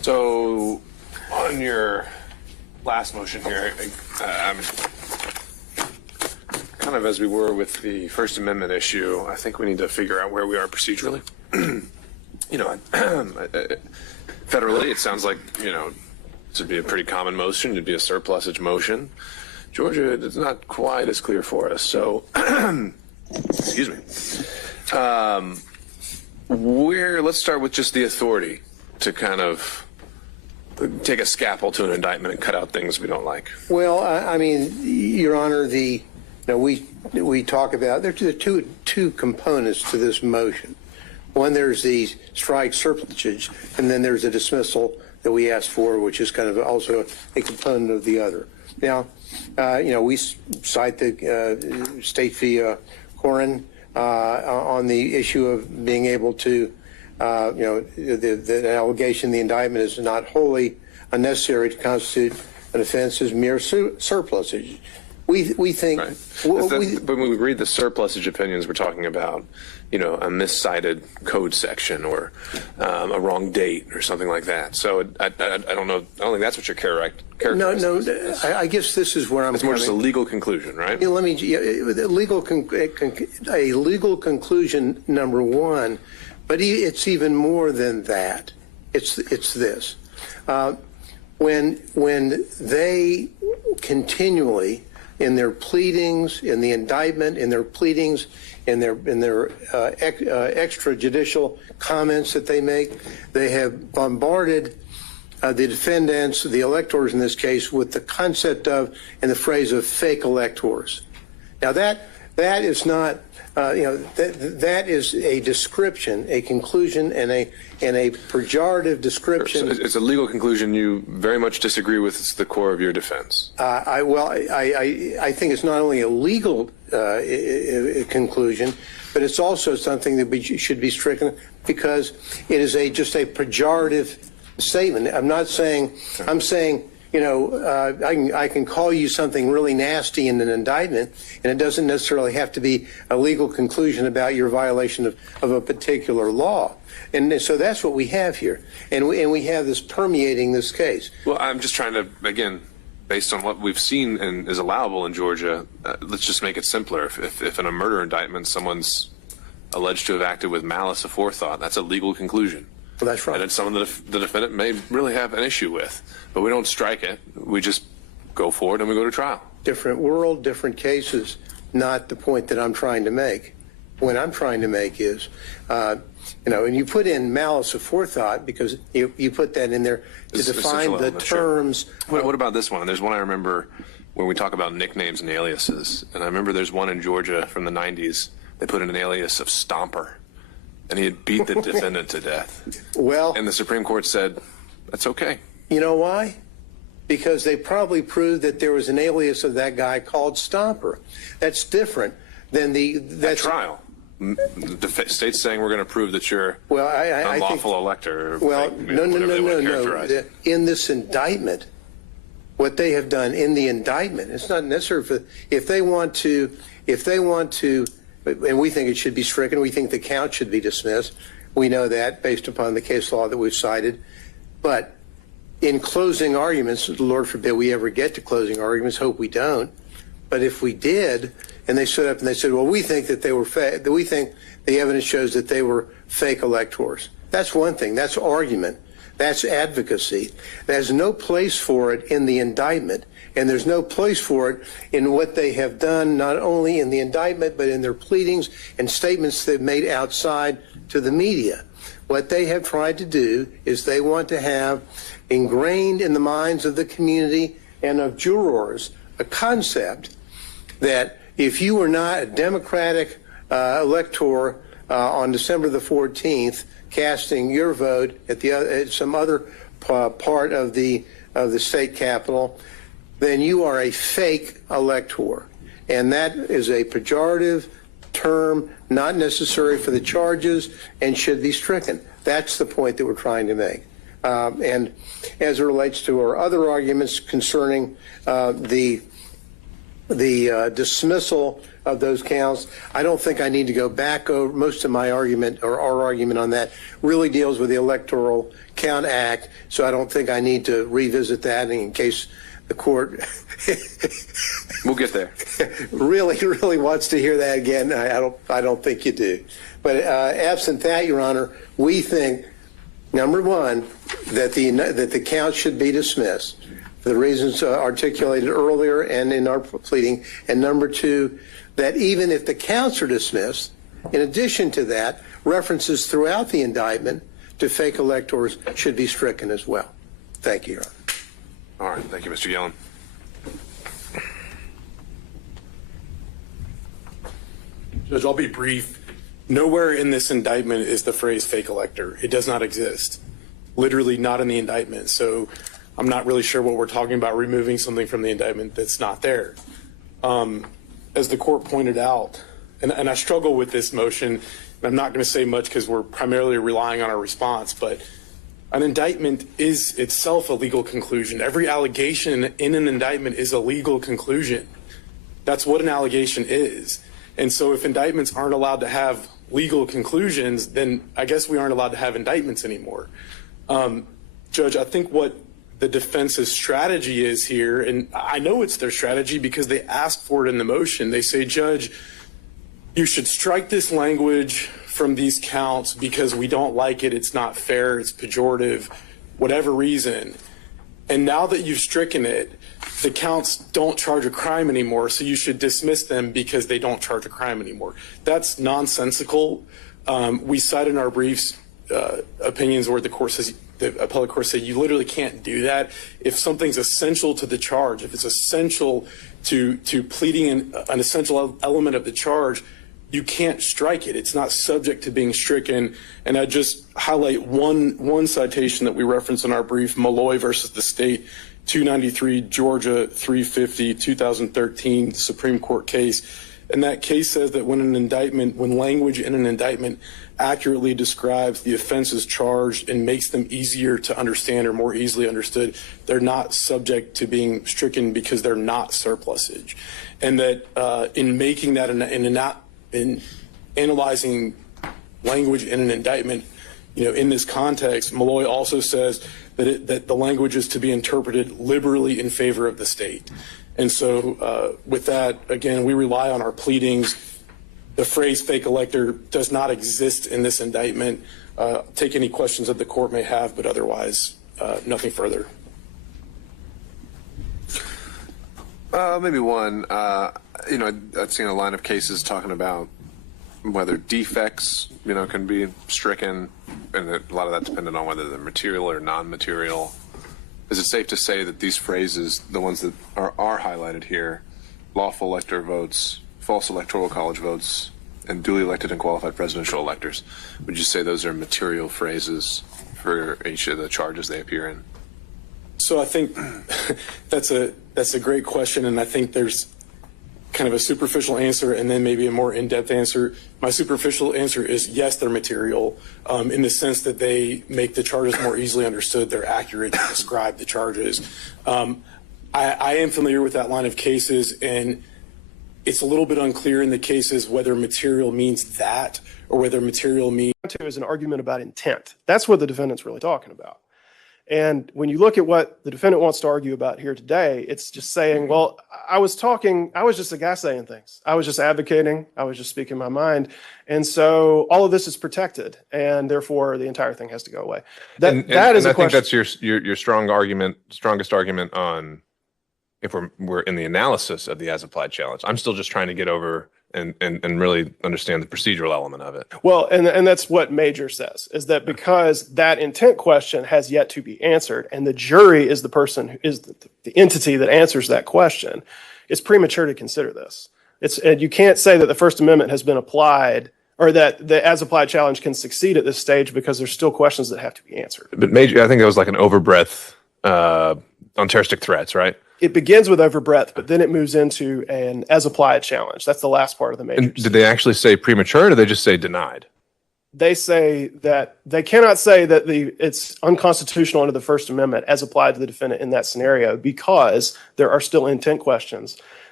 So, on your last motion here, kind of as we were with the First Amendment issue, I think we need to figure out where we are procedurally. Federally, it sounds like, this would be a pretty common motion. It'd be a surplusage motion. Georgia, it's not quite as clear for us. So, excuse me. Let's start with just the authority to kind of take a scalpel to an indictment and cut out things we don't like. Well, I mean, Your Honor, we talk about, there are two components to this motion. One, there's the strike surplusage, and then there's a dismissal that we asked for, which is kind of also a component of the other. Now, we cite the State v. Corin on the issue of being able to, the allegation in the indictment is not wholly unnecessary to constitute an offense as mere surplusage. We think... Right. When we read the surplusage opinions, we're talking about, a miscited code section or a wrong date or something like that. So I don't know. I don't think that's what you're characterizing. No. I guess this is where I'm. It's more just a legal conclusion, right? A legal conclusion, number one, but it's even more than that. It's this. When they continually, in their pleadings, in the indictment, in their pleadings, in their extrajudicial comments that they make, they have bombarded the defendants, the electors in this case, with the concept of and the phrase of fake electors. Now that is not, that is a description, a conclusion, and a pejorative description. So it's a legal conclusion you very much disagree with. It's the core of your defense. I think it's not only a legal conclusion, but it's also something that should be stricken because it is just a pejorative statement. I'm not saying, I'm saying, I can call you something really nasty in an indictment, and it doesn't necessarily have to be a legal conclusion about your violation of a particular law. And so that's what we have here. And we have this permeating this case. Well, I'm just trying to, again, based on what we've seen and is allowable in Georgia, let's just make it simpler. If in a murder indictment someone's alleged to have acted with malice aforethought, that's a legal conclusion. Well, that's right. And it's something that the defendant may really have an issue with. But we don't strike it. We just go forward and we go to trial. Different world, different cases, not the point that I'm trying to make. What I'm trying to make is, and you put in malice aforethought because you put that in there to define the terms. Sure. What about this one? There's one I remember when we talk about nicknames and aliases. And I remember there's one in Georgia from the 90s. They put in an alias of Stomper. And he had beat the defendant to death. Well. And the Supreme Court said, that's okay. You know why? Because they probably proved that there was an alias of that guy called Stomper. That's different than At trial. The state's saying we're going to prove that you're unlawful elector. Well, no. In this indictment, what they have done in the indictment, it's not necessary if they want to, and we think it should be stricken. We think the count should be dismissed. We know that based upon the case law that we've cited. But in closing arguments, Lord forbid we ever get to closing arguments, hope we don't. But if we did, and they stood up and they said, well, we think that they were we think the evidence shows that they were fake electors. That's one thing. That's argument. That's advocacy. There's no place for it in the indictment, and there's no place for it in what they have done, not only in the indictment, but in their pleadings and statements they've made outside to the media. What they have tried to do is they want to have ingrained in the minds of the community and of jurors a concept that if you were not a Democratic elector on December the 14th, casting your vote at some other part of the state capitol, then you are a fake elector. And that is a pejorative term, not necessary for the charges, and should be stricken. That's the point that we're trying to make. And as it relates to our other arguments concerning the dismissal of those counts. I don't think I need to go back over most of my argument, or our argument on that really deals with the Electoral Count Act, so I don't think I need to revisit that in case the court We'll get there. really wants to hear that again. I don't think you do. But absent that, Your Honor, we think, number one, that the count should be dismissed for the reasons articulated earlier and in our pleading. And number two, that even if the counts are dismissed, in addition to that, references throughout the indictment to fake electors should be stricken as well. Thank you, Your Honor. All right. Thank you, Mr. Yellen. Judge, I'll be brief. Nowhere in this indictment is the phrase fake elector. It does not exist. Literally not in the indictment. So I'm not really sure what we're talking about, removing something from the indictment that's not there. As the court pointed out, and I struggle with this motion, and I'm not going to say much because we're primarily relying on our response, but an indictment is itself a legal conclusion. Every allegation in an indictment is a legal conclusion. That's what an allegation is. And so if indictments aren't allowed to have legal conclusions, then I guess we aren't allowed to have indictments anymore. Judge, I think what the defense's strategy is here, and I know it's their strategy because they asked for it in the motion. They say, Judge, you should strike this language from these counts because we don't like it, it's not fair, it's pejorative, whatever reason. And now that you've stricken it, the counts don't charge a crime anymore, so you should dismiss them because they don't charge a crime anymore. That's nonsensical. We cite in our briefs opinions where the appellate court said you literally can't do that. If something's essential to the charge, if it's essential to pleading an essential element of the charge, you can't strike it. It's not subject to being stricken. And I just highlight one citation that we reference in our brief, Malloy versus the state, 293 Georgia 350 2013 Supreme Court case. And that case says that when language in an indictment accurately describes the offenses charged and makes them easier to understand or more easily understood, they're not subject to being stricken because they're not surplusage. And that in making that in analyzing language in an indictment, in this context, Malloy also says that the language is to be interpreted liberally in favor of the state. And so with that, again, we rely on our pleadings. The phrase fake elector does not exist in this indictment. Take any questions that the court may have, but otherwise, nothing further. Maybe one. I've seen a line of cases talking about whether defects, can be stricken, and a lot of that dependent on whether they're material or non-material. Is it safe to say that these phrases, the ones that are highlighted here, lawful elector votes, false electoral college votes, and duly elected and qualified presidential electors, would you say those are material phrases for each of the charges they appear in? So I think that's a great question, and I think there's kind of a superficial answer and then maybe a more in-depth answer. My superficial answer is yes, they're material in the sense that they make the charges more easily understood. They're accurate to describe the charges. I am familiar with that line of cases, and it's a little bit unclear in the cases whether material means that or whether material means... ...is an argument about intent. That's what the defendant's really talking about. And when you look at what the defendant wants to argue about here today, it's just saying, well, I was just a guy saying things. I was just advocating. I was just speaking my mind. And so all of this is protected, and therefore the entire thing has to go away. I think that's your strongest argument on if we're in the analysis of the as-applied challenge. I'm still just trying to get over and really understand the procedural element of it. Well, and that's what Major says, is that because that intent question has yet to be answered, and the jury is the person who is the entity that answers that question, it's premature to consider this. And you can't say that the First Amendment has been applied or that the as-applied challenge can succeed at this stage because there's still questions that have to be answered. But Major, I think that was like an overbreadth on terroristic threats, right? It begins with overbreadth, but then it moves into an as-applied challenge. That's the last part of the Major. Did they actually say premature, or did they just say denied? They say that they cannot say that it's unconstitutional under the First Amendment as applied to the defendant in that scenario because there are still intent questions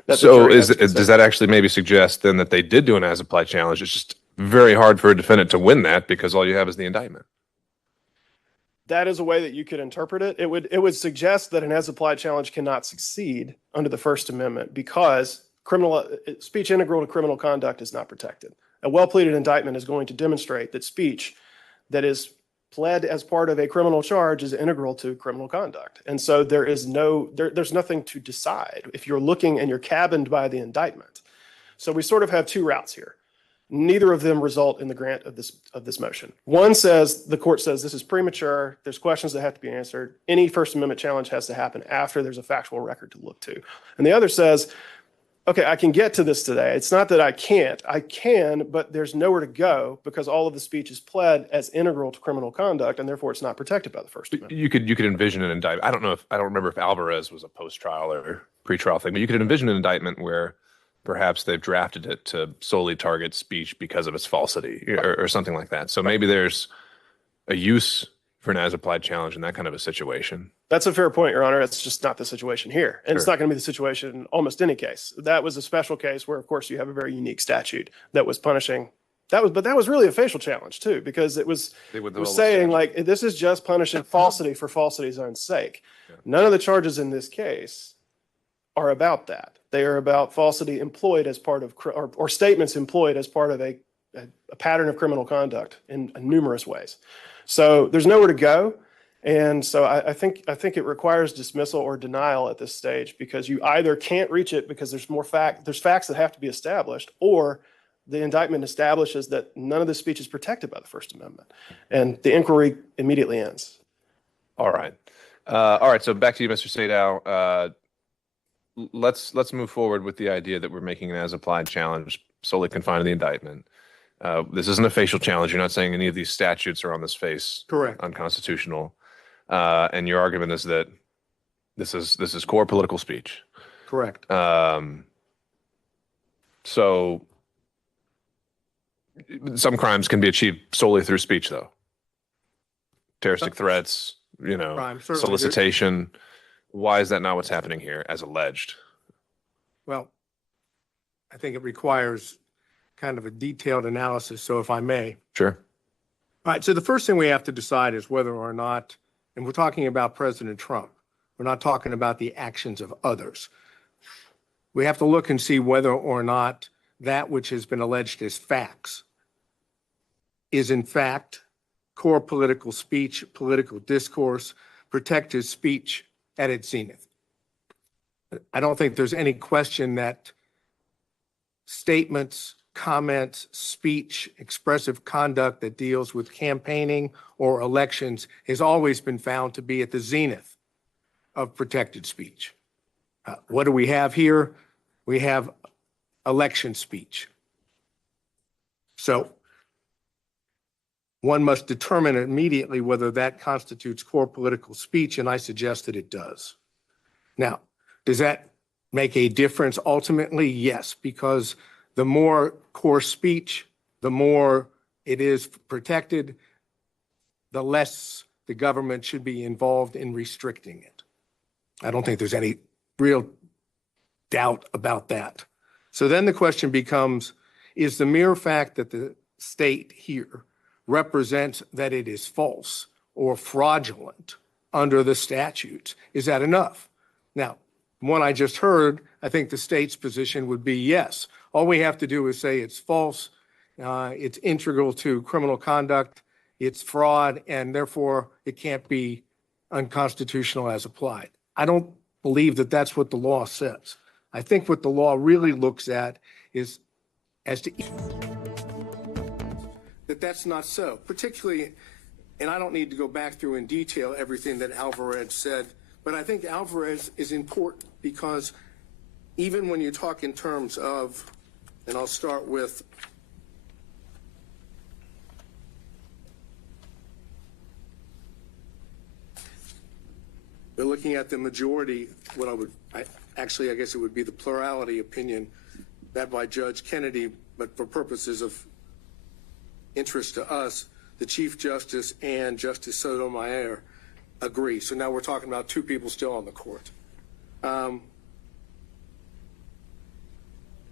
So does that actually maybe suggest then that they did do an as-applied challenge? It's just very hard for a defendant to win that because all you have is the indictment. That is a way that you could interpret it. It would suggest that an as-applied challenge cannot succeed under the First Amendment because speech integral to criminal conduct is not protected. A well-pleaded indictment is going to demonstrate that speech that is pled as part of a criminal charge is integral to criminal conduct. And so there's nothing to decide if you're looking and you're cabined by the indictment. So we sort of have two routes here. Neither of them result in the grant of this motion. One says, the court says this is premature, there's questions that have to be answered. Any First Amendment challenge has to happen after there's a factual record to look to. And the other says, okay, I can get to this today. It's not that I can't. I can, but there's nowhere to go because all of the speech is pled as integral to criminal conduct, and therefore it's not protected by the First Amendment. You could envision an indictment. I don't remember if Alvarez was a post-trial or pre-trial thing, but you could envision an indictment where perhaps they've drafted it to solely target speech because of its falsity or something like that. So maybe there's a use for an as-applied challenge in that kind of a situation. That's a fair point, Your Honor. It's just not the situation here. And It's not going to be the situation in almost any case. That was a special case where, of course, you have a very unique statute that was punishing. But that was really a facial challenge, too, because it was saying, like, this is just punishing falsity for falsity's own sake. Yeah. None of the charges in this case are about that. They are about falsity employed as part of, or statements employed as part of a pattern of criminal conduct in numerous ways. So there's nowhere to go. And so I think it requires dismissal or denial at this stage because you either can't reach it because there's facts that have to be established, or the indictment establishes that none of the speech is protected by the First Amendment. And the inquiry immediately ends. All right. So back to you, Mr. Sadow. Let's move forward with the idea that we're making an as-applied challenge solely confined to the indictment. This isn't a facial challenge. You're not saying any of these statutes are on this face Correct. Unconstitutional. And your argument is that this is core political speech. Correct. So some crimes can be achieved solely through speech, though. Terroristic threats, solicitation. Why is that not what's happening here, as alleged? Well, I think it requires kind of a detailed analysis, so if I may. Sure. All right, so the first thing we have to decide is whether or not, and we're talking about President Trump, we're not talking about the actions of others. We have to look and see whether or not that which has been alleged as facts is in fact core political speech, political discourse, protected speech at its zenith. I don't think there's any question that statements, comments, speech, expressive conduct that deals with campaigning or elections has always been found to be at the zenith of protected speech. What do we have here? We have election speech. So one must determine immediately whether that constitutes core political speech, and I suggest that it does. Now, does that make a difference ultimately? Yes, because the more core speech, the more it is protected, the less the government should be involved in restricting it. I don't think there's any real doubt about that. So then the question becomes, is the mere fact that the state here represents that it is false or fraudulent under the statutes, is that enough? Now, from what I just heard, I think the state's position would be yes. All we have to do is say it's false, it's integral to criminal conduct, it's fraud, and therefore it can't be unconstitutional as applied. I don't believe that that's what the law says. I think what the law really looks at is as to that's not so, particularly, and I don't need to go back through in detail everything that Alvarez said, but I think Alvarez is important because even when you talk in terms of, and I'll start with we're looking at the majority, I guess it would be the plurality opinion that by Judge Kennedy, but for purposes of interest to us, the Chief Justice and Justice Sotomayor agree. So now we're talking about two people still on the court.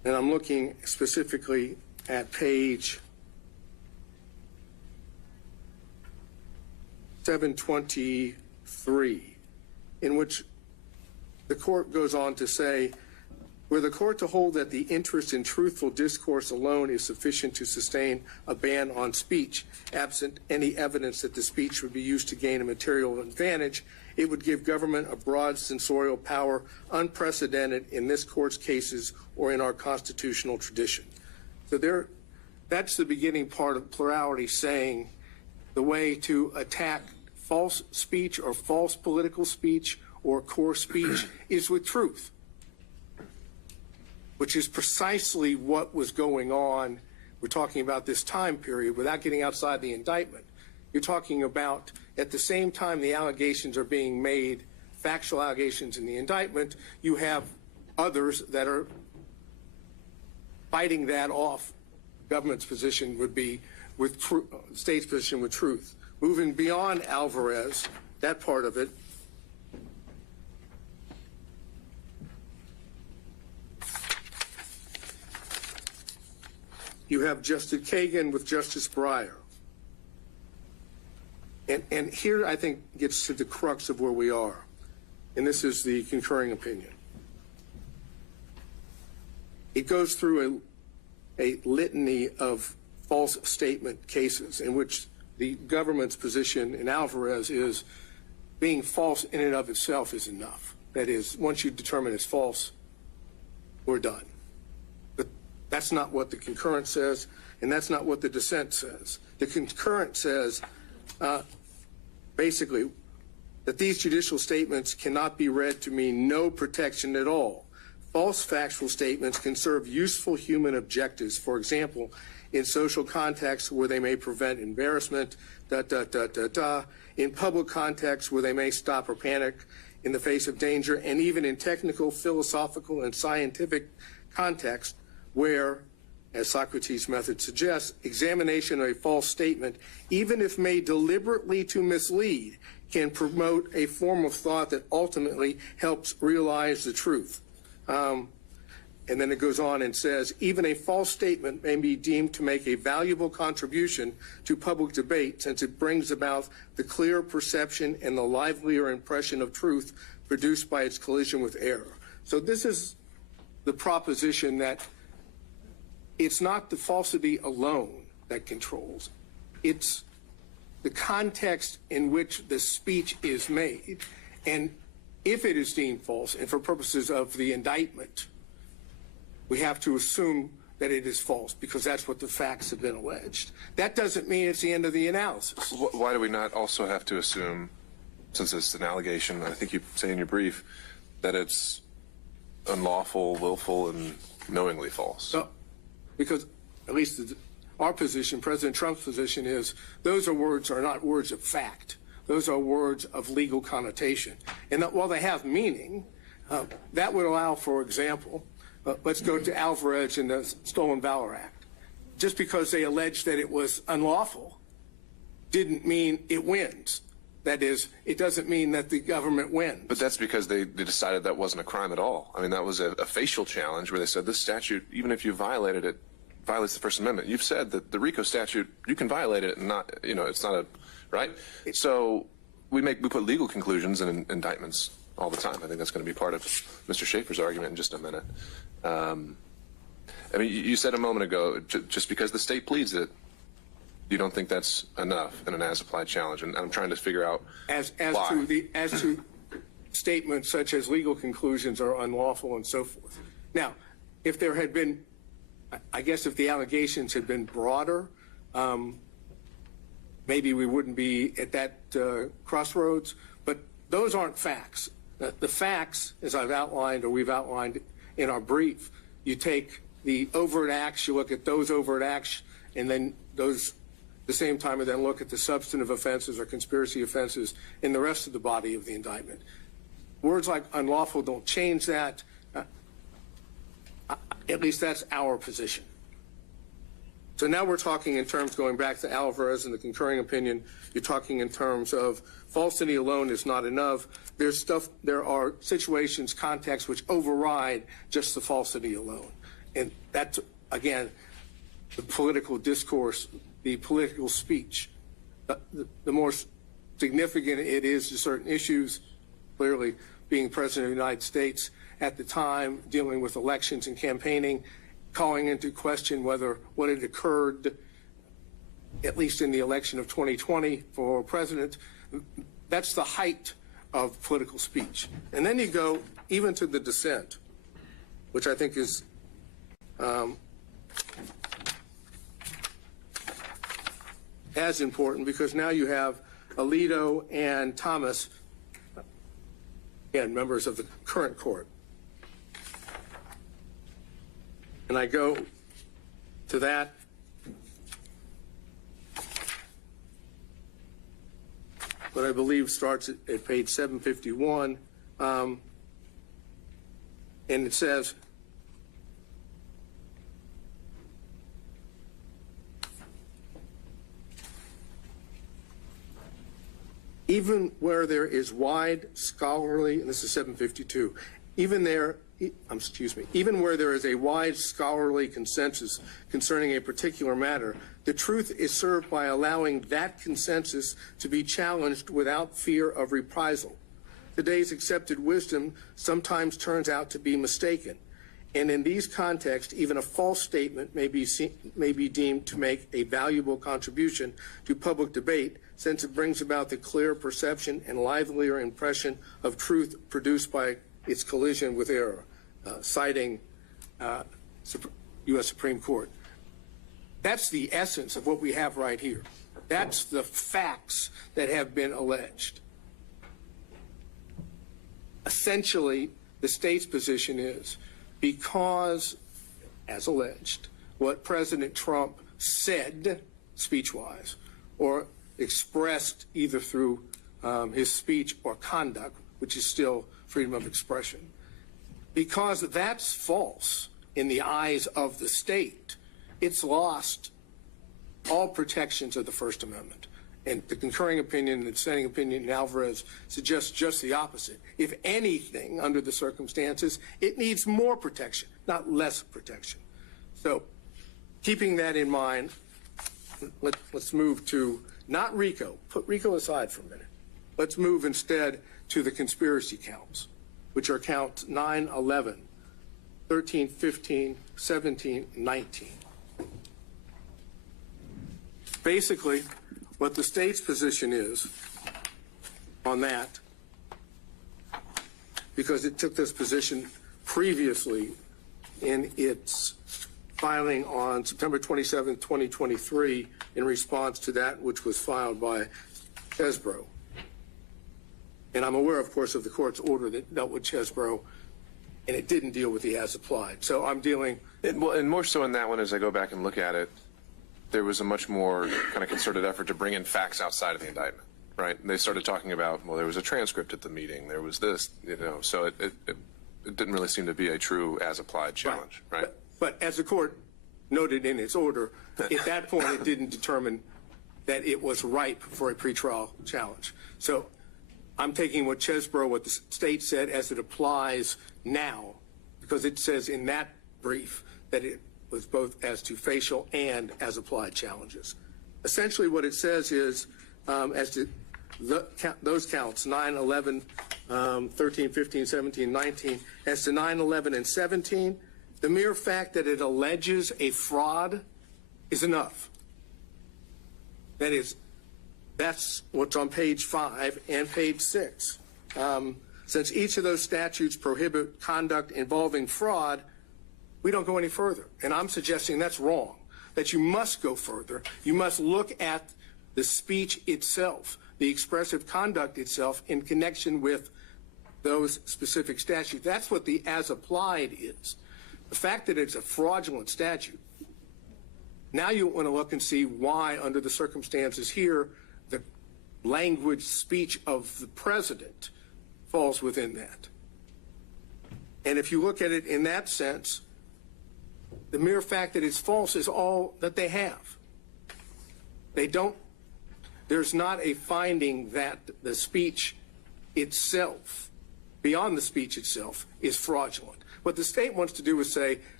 and I'm looking specifically at page 723, in which the court goes on to say, were the court to hold that the interest in truthful discourse alone is sufficient to sustain a ban on speech, absent any evidence that the speech would be used to gain a material advantage, it would give government a broad censorial power unprecedented in this court's cases or in our constitutional tradition. So that's the beginning part of plurality, saying the way to attack false speech or false political speech or core speech is with truth, which is precisely what was going on. We're talking about this time period without getting outside the indictment. You're talking about, at the same time the allegations are being made, factual allegations in the indictment, you have others that are fighting that off. Government's position would be with state's position with truth. Moving beyond Alvarez, that part of it, you have Justice Kagan with Justice Breyer. And here I think gets to the crux of where we are. And this is the concurring opinion. It goes through a litany of false statement cases in which the government's position in Alvarez is being false in and of itself is enough. That is, once you determine it's false, we're done. But that's not what the concurrent says, and that's not what the dissent says. The concurrent says, basically, that these judicial statements cannot be read to mean no protection at all. False factual statements can serve useful human objectives, for example, in social contexts where they may prevent embarrassment, in public contexts where they may stop or panic in the face of danger, and even in technical, philosophical, and scientific contexts where, as Socrates' method suggests, examination of a false statement, even if made deliberately to mislead, can promote a form of thought that ultimately helps realize the truth. And then it goes on and says, even a false statement may be deemed to make a valuable contribution to public debate since it brings about the clear perception and the livelier impression of truth produced by its collision with error. So this is the proposition that it's not the falsity alone that controls. It's the context in which the speech is made. And if it is deemed false, and for purposes of the indictment, we have to assume that it is false because that's what the facts have been alleged. That doesn't mean it's the end of the analysis. Why do we not also have to assume, since it's an allegation, I think you say in your brief, that it's unlawful, willful, and knowingly false? Because at least our position, President Trump's position, is those words are not words of fact. Those are words of legal connotation. And that while they have meaning, that would allow, for example, let's go to Alvarez and the Stolen Valor Act. Just because they alleged that it was unlawful didn't mean it wins. That is, it doesn't mean that the government wins. But that's because they decided that wasn't a crime at all. I mean, that was a facial challenge where they said this statute, even if you violated it, violates the First Amendment. You've said that the RICO statute, you can violate it and not, it's not a, right? So we put legal conclusions in indictments all the time. I think that's going to be part of Mr. Schaefer's argument in just a minute. I mean, you said a moment ago, just because the state pleads it, you don't think that's enough in an as-applied challenge, and I'm trying to figure out why. As to statements such as legal conclusions are unlawful and so forth. Now, if there had been, I guess if the allegations had been broader, maybe we wouldn't be at that crossroads, but those aren't facts. The facts, as I've outlined or we've outlined in our brief, you take the overt acts, you look at those overt acts, and then those at the same time and then look at the substantive offenses or conspiracy offenses in the rest of the body of the indictment. Words like unlawful don't change that. At least that's our position. So now we're talking in terms, going back to Alvarez and the concurring opinion, you're talking in terms of falsity alone is not enough. There are situations, contexts which override just the falsity alone. And that's, again, the political discourse, the political speech. The more significant it is to certain issues, clearly being President of the United States at the time, dealing with elections and campaigning, calling into question whether what had occurred, at least in the election of 2020 for president, that's the height of political speech. And then you go even to the dissent, which I think is as important, because now you have Alito and Thomas, again, members of the current court. And I go to that. What I believe starts at page 751, and it says, even where there is wide scholarly, and this is 752, even where there is a wide scholarly consensus concerning a particular matter, the truth is served by allowing that consensus to be challenged without fear of reprisal. Today's accepted wisdom sometimes turns out to be mistaken, and in these contexts, even a false statement may be deemed to make a valuable contribution to public debate, since it brings about the clear perception and livelier impression of truth produced by its collision with error, citing U.S. Supreme Court. That's the essence of what we have right here. That's the facts that have been alleged. Essentially, the state's position is because, as alleged, what President Trump said speech-wise or expressed either through his speech or conduct, which is still freedom of expression, because that's false in the eyes of the state, it's lost all protections of the First Amendment. And the concurring opinion and the dissenting opinion in Alvarez suggests just the opposite. If anything, under the circumstances, it needs more protection, not less protection. So, keeping that in mind, let's move to not RICO. Put RICO aside for a minute. Let's move instead to the conspiracy counts, which are counts 9, 11, 13, 15, 17, 19. Basically, what the state's position is on that, because it took this position previously in its filing on September 27, 2023, in response to that which was filed by Chesbrough. And I'm aware, of course, of the court's order that dealt with Chesbrough, and it didn't deal with the as applied. So I'm dealing. And more so in that one, as I go back and look at it, there was a much more kind of concerted effort to bring in facts outside of the indictment, right? And they started talking about, well, there was a transcript at the meeting, there was this, so it didn't really seem to be a true as applied challenge, right? But as the court noted in its order, at that point it didn't determine that it was ripe for a pretrial challenge. So I'm taking what Chesbrough, what the state said, as it applies now, because it says in that brief that it was both as to facial and as applied challenges. Essentially what it says is, as to those counts, 9, 11, 13, 15, 17, 19, as to 9, 11, and 17, the mere fact that it alleges a fraud is enough. That is, that's what's on page 5 and page 6. Since each of those statutes prohibit conduct involving fraud, we don't go any further. And I'm suggesting that's wrong, that you must go further. You must look at the speech itself, the expressive conduct itself in connection with those specific statutes. That's what the as applied is. The fact that it's a fraudulent statute, now you want to look and see why, under the circumstances here, the language speech of the president falls within that. And if you look at it in that sense, the mere fact that it's false is all that they have. There's not a finding that the speech itself, beyond the speech itself, is fraudulent. What the state wants to do is say,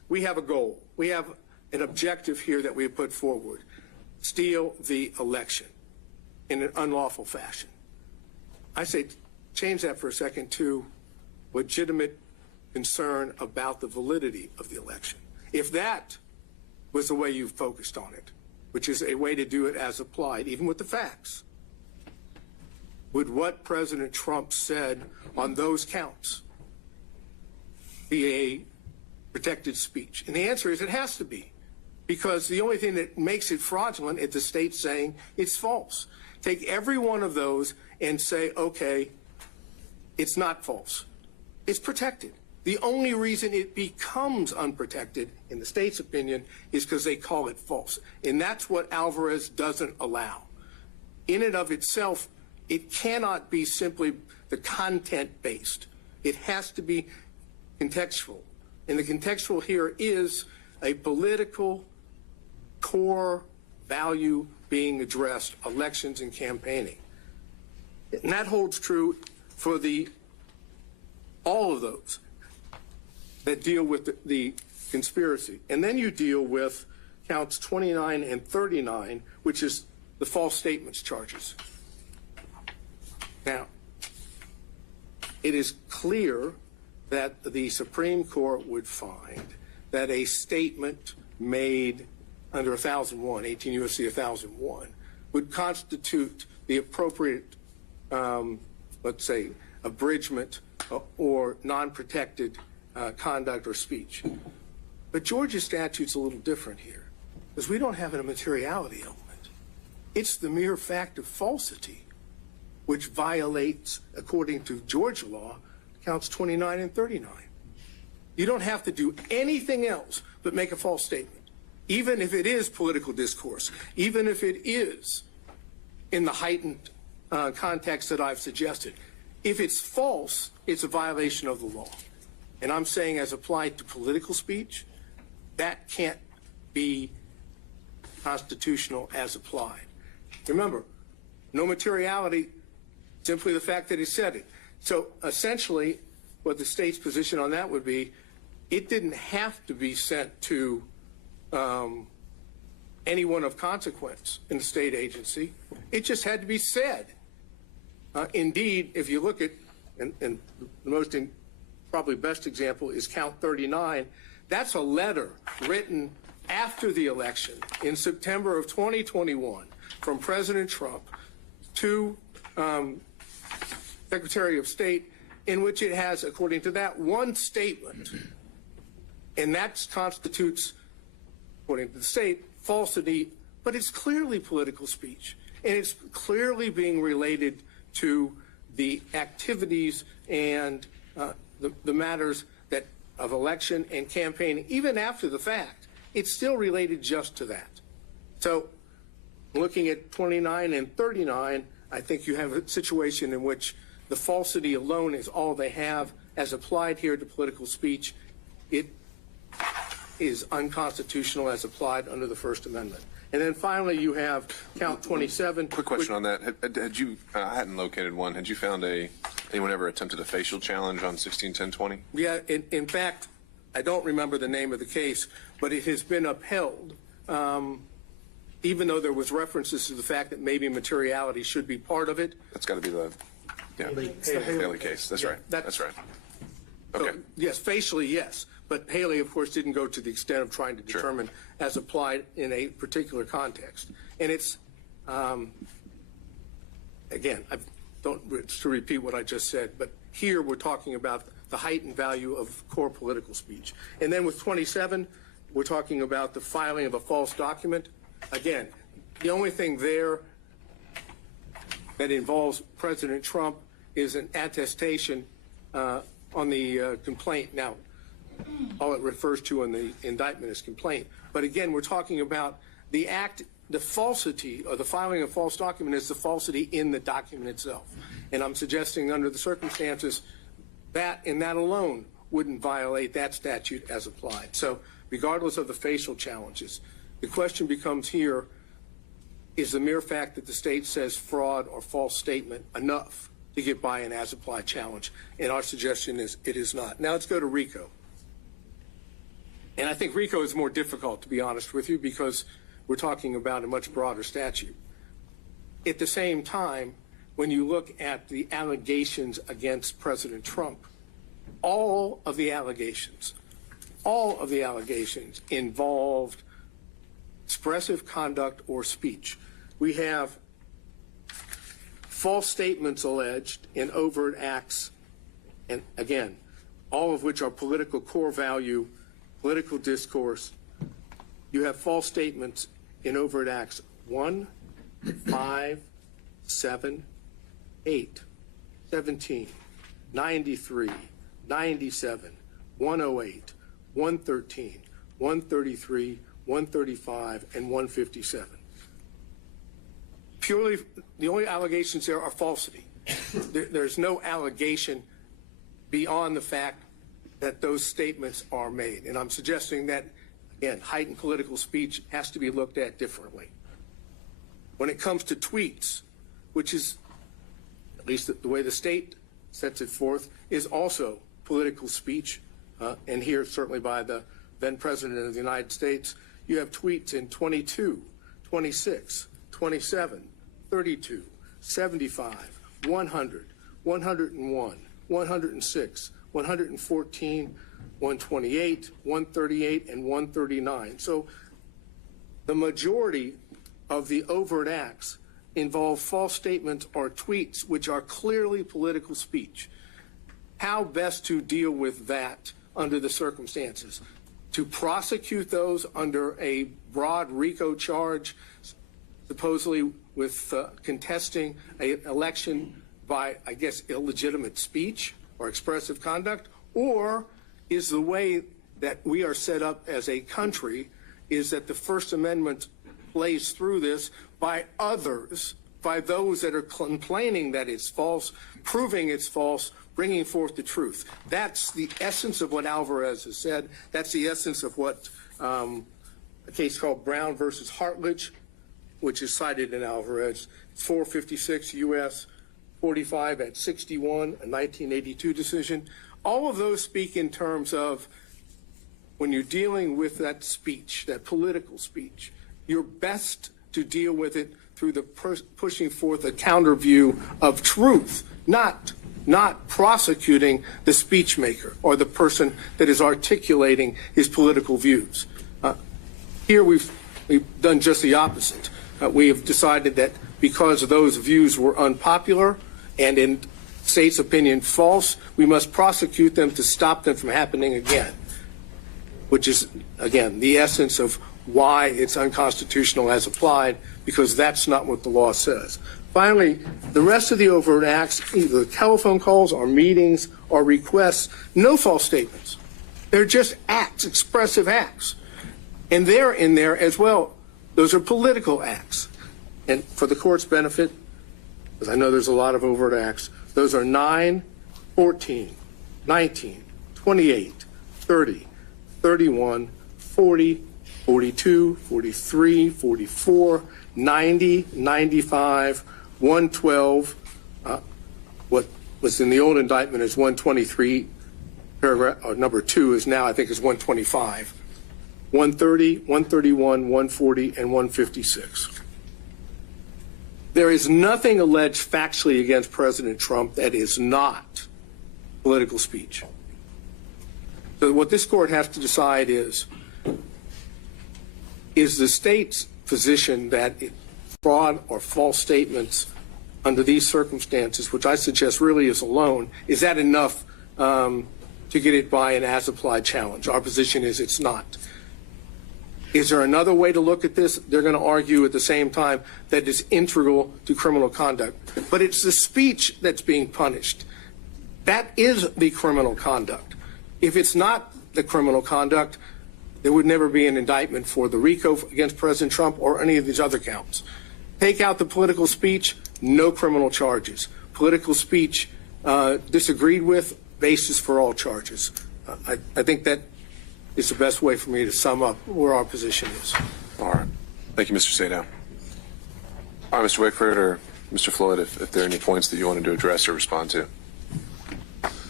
we have a goal. We have an objective here that we have put forward. Steal the election in an unlawful fashion. I say change that for a second to legitimate concern about the validity of the election. If that was the way you focused on it, which is a way to do it as applied, even with the facts, would what President Trump said on those counts be a protected speech? And the answer is it has to be, because the only thing that makes it fraudulent is the state saying it's false. Take every one of those and say, okay, it's not false. It's protected. The only reason it becomes unprotected, in the state's opinion, is because they call it false. And that's what Alvarez doesn't allow. In and of itself, it cannot be simply the content-based. It has to be contextual. And the contextual here is a political core value being addressed, elections and campaigning. And that holds true for all of those that deal with the conspiracy. And then you deal with counts 29 and 39, which is the false statements charges. Now, it is clear that the Supreme Court would find that a statement made under 1001, 18 U.S.C. 1001, would constitute the appropriate, let's say, abridgment or non-protected conduct or speech. But Georgia's statute's a little different here, because we don't have a materiality element. It's the mere fact of falsity which violates, according to Georgia law, counts 29 and 39. You don't have to do anything else but make a false statement, even if it is political discourse, even if it is in the heightened context that I've suggested. If it's false, it's a violation of the law. And I'm saying, as applied to political speech, that can't be constitutional as applied. Remember, no materiality, simply the fact that he said it. So essentially, what the state's position on that would be, it didn't have to be sent to anyone of consequence in the state agency. It just had to be said. Indeed, if you look at, and the most probably best example is count 39, that's a letter written after the election in September of 2021 from President Trump to Secretary of State, in which it has, according to that, one statement, and that constitutes, according to the state, falsity, but it's clearly political speech, and it's clearly being related to the activities and the matters that of election and campaigning. Even after the fact, it's still related just to that. So looking at 29 and 39, I think you have a situation in which the falsity alone is all they have. As applied here to political speech, it is unconstitutional as applied under the First Amendment. And then finally, you have count 27. Quick question on that. Had you, I hadn't located one. Had you found anyone ever attempted a facial challenge on 161020? Yeah, in fact, I don't remember the name of the case, but it has been upheld, even though there was references to the fact that maybe materiality should be part of it. That's got to be the Haley case. That's right. That's right. Okay. So, yes, facially, yes. But Haley, of course, didn't go to the extent of trying to determine as applied in a particular context. And it's, again, I don't to repeat what I just said, but here we're talking about the heightened value of core political speech. And then with 27, we're talking about the filing of a false document. Again, the only thing there that involves President Trump is an attestation on the complaint. Now, all it refers to in the indictment is complaint. But again, we're talking about the act, the falsity, or the filing of false document is the falsity in the document itself. And I'm suggesting under the circumstances that and that alone wouldn't violate that statute as applied. So regardless of the facial challenges, the question becomes here, is the mere fact that the state says fraud or false statement enough to get by an as applied challenge? And our suggestion is it is not. Now let's go to RICO. And I think RICO is more difficult, to be honest with you, because we're talking about a much broader statute. At the same time, when you look at the allegations against President Trump, all of the allegations involved expressive conduct or speech. We have false statements alleged in overt acts, and again, all of which are political core value, political discourse. You have false statements in overt acts 1, 5, 7, 8, 17, 93, 97, 108, 113, 133, 135, and 157. Purely, the only allegations there are falsity. There's no allegation beyond the fact that those statements are made. And I'm suggesting that, again, heightened political speech has to be looked at differently. When it comes to tweets, which is, at least the way the state sets it forth, is also political speech, and here certainly by the then President of the United States, you have tweets in 22, 26, 27, 32, 75, 100, 101, 106, 114, 128, 138, and 139. So the majority of the overt acts involve false statements or tweets which are clearly political speech. How best to deal with that under the circumstances? To prosecute those under a broad RICO charge, supposedly with contesting an election by, I guess, illegitimate speech or expressive conduct? Or is the way that we are set up as a country is that the First Amendment plays through this by others, by those that are complaining that it's false, proving it's false, bringing forth the truth? That's the essence of what Alvarez has said. That's the essence of what a case called Brown versus Hartledge, which is cited in Alvarez, 456 U.S. 45 at 61, a 1982 decision. All of those speak in terms of when you're dealing with that speech, that political speech, you're best to deal with it through the pushing forth a counter view of truth, not prosecuting the speech maker or the person that is articulating his political views. Here we've done just the opposite. We have decided that because those views were unpopular and in state's opinion false, we must prosecute them to stop them from happening again, which is, again, the essence of why it's unconstitutional as applied, because that's not what the law says. Finally, the rest of the overt acts, either telephone calls or meetings or requests, no false statements. They're just acts, expressive acts. And they're in there as well. Those are political acts. And for the court's benefit, because I know there's a lot of overt acts, those are 9, 14, 19, 28, 30, 31, 40, 42, 43, 44, 90, 95, 112, what was in the old indictment is 123, paragraph, or number 2 is now, I think, is 125, 130, 131, 140, and 156. There is nothing alleged factually against President Trump that is not political speech. So what this court has to decide is the state's position that fraud or false statements under these circumstances, which I suggest really is alone, is that enough to get it by an as-applied challenge? Our position is it's not. Is there another way to look at this? They're going to argue at the same time that it's integral to criminal conduct. But it's the speech that's being punished. That is the criminal conduct. If it's not the criminal conduct, there would never be an indictment for the RICO against President Trump or any of these other counts. Take out the political speech, no criminal charges. Political speech disagreed with, basis for all charges. I think that is the best way for me to sum up where our position is. All right. Thank you, Mr. Sadow. All right, Mr. Wickford or Mr. Floyd, if there are any points that you wanted to address or respond to.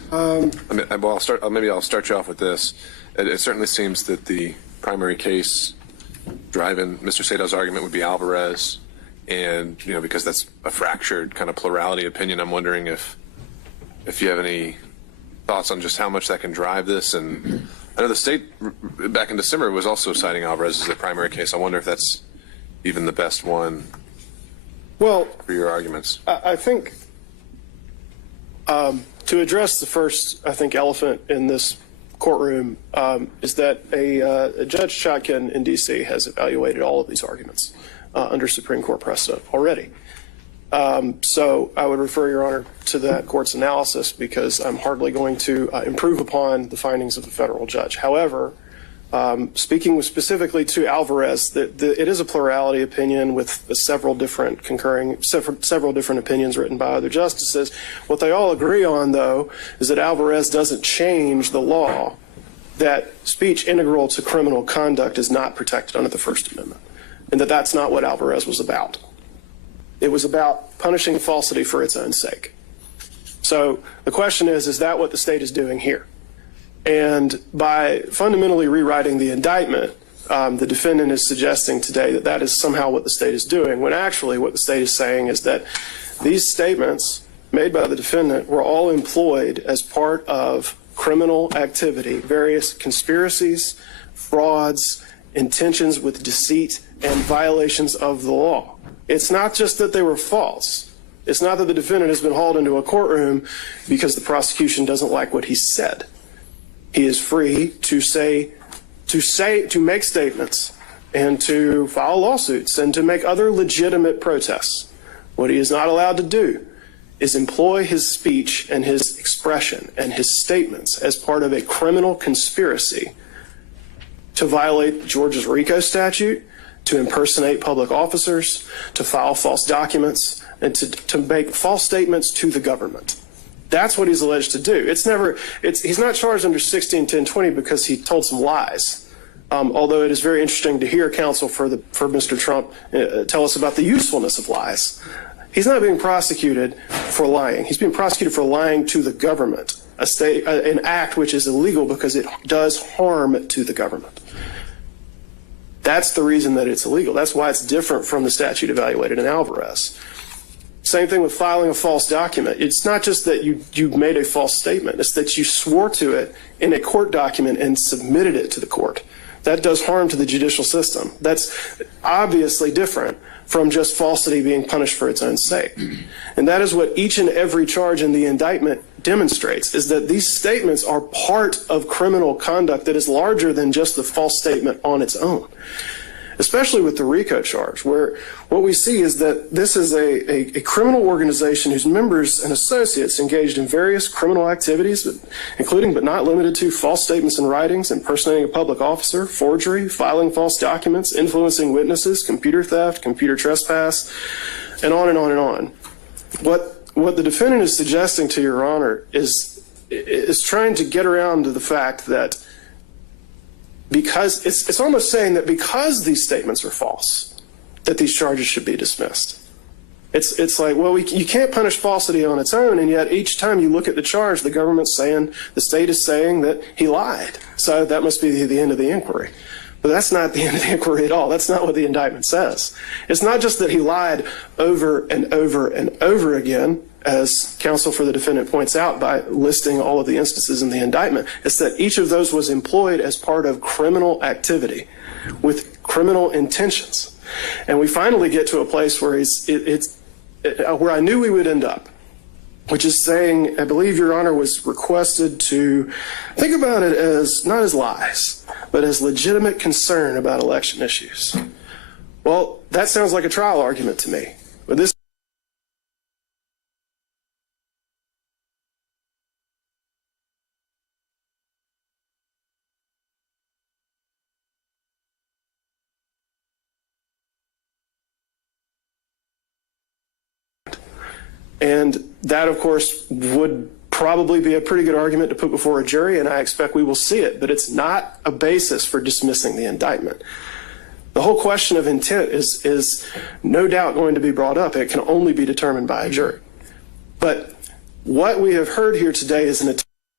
Well, maybe I'll start you off with this. It certainly seems that the primary case driving Mr. Sadow's argument would be Alvarez, and because that's a fractured kind of plurality opinion, I'm wondering if you have any thoughts on just how much that can drive this. And I know the state back in December was also citing Alvarez as the primary case. I wonder if that's even the best one. Well, for your arguments, I think to address the first, elephant in this courtroom is that a Judge Chotkin in D.C. has evaluated all of these arguments under Supreme Court precedent already. So I would refer Your Honor to that court's analysis, because I'm hardly going to improve upon the findings of the federal judge. However, speaking specifically to Alvarez, it is a plurality opinion with several different opinions written by other justices. What they all agree on, though, is that Alvarez doesn't change the law that speech integral to criminal conduct is not protected under the First Amendment, and that that's not what Alvarez was about. It was about punishing falsity for its own sake. So the question is that what the state is doing here? And by fundamentally rewriting the indictment, the defendant is suggesting today that that is somehow what the state is doing, when actually what the state is saying is that these statements made by the defendant were all employed as part of criminal activity, various conspiracies, frauds, intentions with deceit, and violations of the law. It's not just that they were false. It's not that the defendant has been hauled into a courtroom because the prosecution doesn't like what he said. He is free to make statements and to file lawsuits and to make other legitimate protests. What he is not allowed to do is employ his speech and his expression and his statements as part of a criminal conspiracy to violate Georgia's RICO statute, to impersonate public officers, to file false documents, and to make false statements to the government. That's what he's alleged to do. He's not charged under 161020 because he told some lies. Although it is very interesting to hear counsel for Mr. Trump tell us about the usefulness of lies. He's not being prosecuted for lying. He's being prosecuted for lying to the government, an act which is illegal because it does harm to the government. That's the reason that it's illegal. That's why it's different from the statute evaluated in Alvarez. Same thing with filing a false document. It's not just that you made a false statement. It's that you swore to it in a court document and submitted it to the court. That does harm to the judicial system. That's obviously different from just falsity being punished for its own sake. And that is what each and every charge in the indictment demonstrates, is that these statements are part of criminal conduct that is larger than just the false statement on its own. Especially with the RICO charge, where what we see is that this is a criminal organization whose members and associates engaged in various criminal activities, including but not limited to false statements and writings, impersonating a public officer, forgery, filing false documents, influencing witnesses, computer theft, computer trespass, and on and on and on. What the defendant is suggesting to Your Honor is trying to get around to the fact that because it's almost saying that because these statements are false, that these charges should be dismissed. It's like, well, you can't punish falsity on its own, and yet each time you look at the charge, the state is saying that he lied. So that must be the end of the inquiry. But that's not the end of the inquiry at all. That's not what the indictment says. It's not just that he lied over and over and over again, as counsel for the defendant points out by listing all of the instances in the indictment. It's that each of those was employed as part of criminal activity with criminal intentions. And we finally get to a place where where I knew we would end up, which is saying, I believe Your Honor was requested to think about it as not as lies, but as legitimate concern about election issues. Well, that sounds like a trial argument to me. But this and that, of course, would probably be a pretty good argument to put before a jury, and I expect we will see it, but it's not a basis for dismissing the indictment. The whole question of intent is no doubt going to be brought up. It can only be determined by a jury. But what we have heard here today is an attempt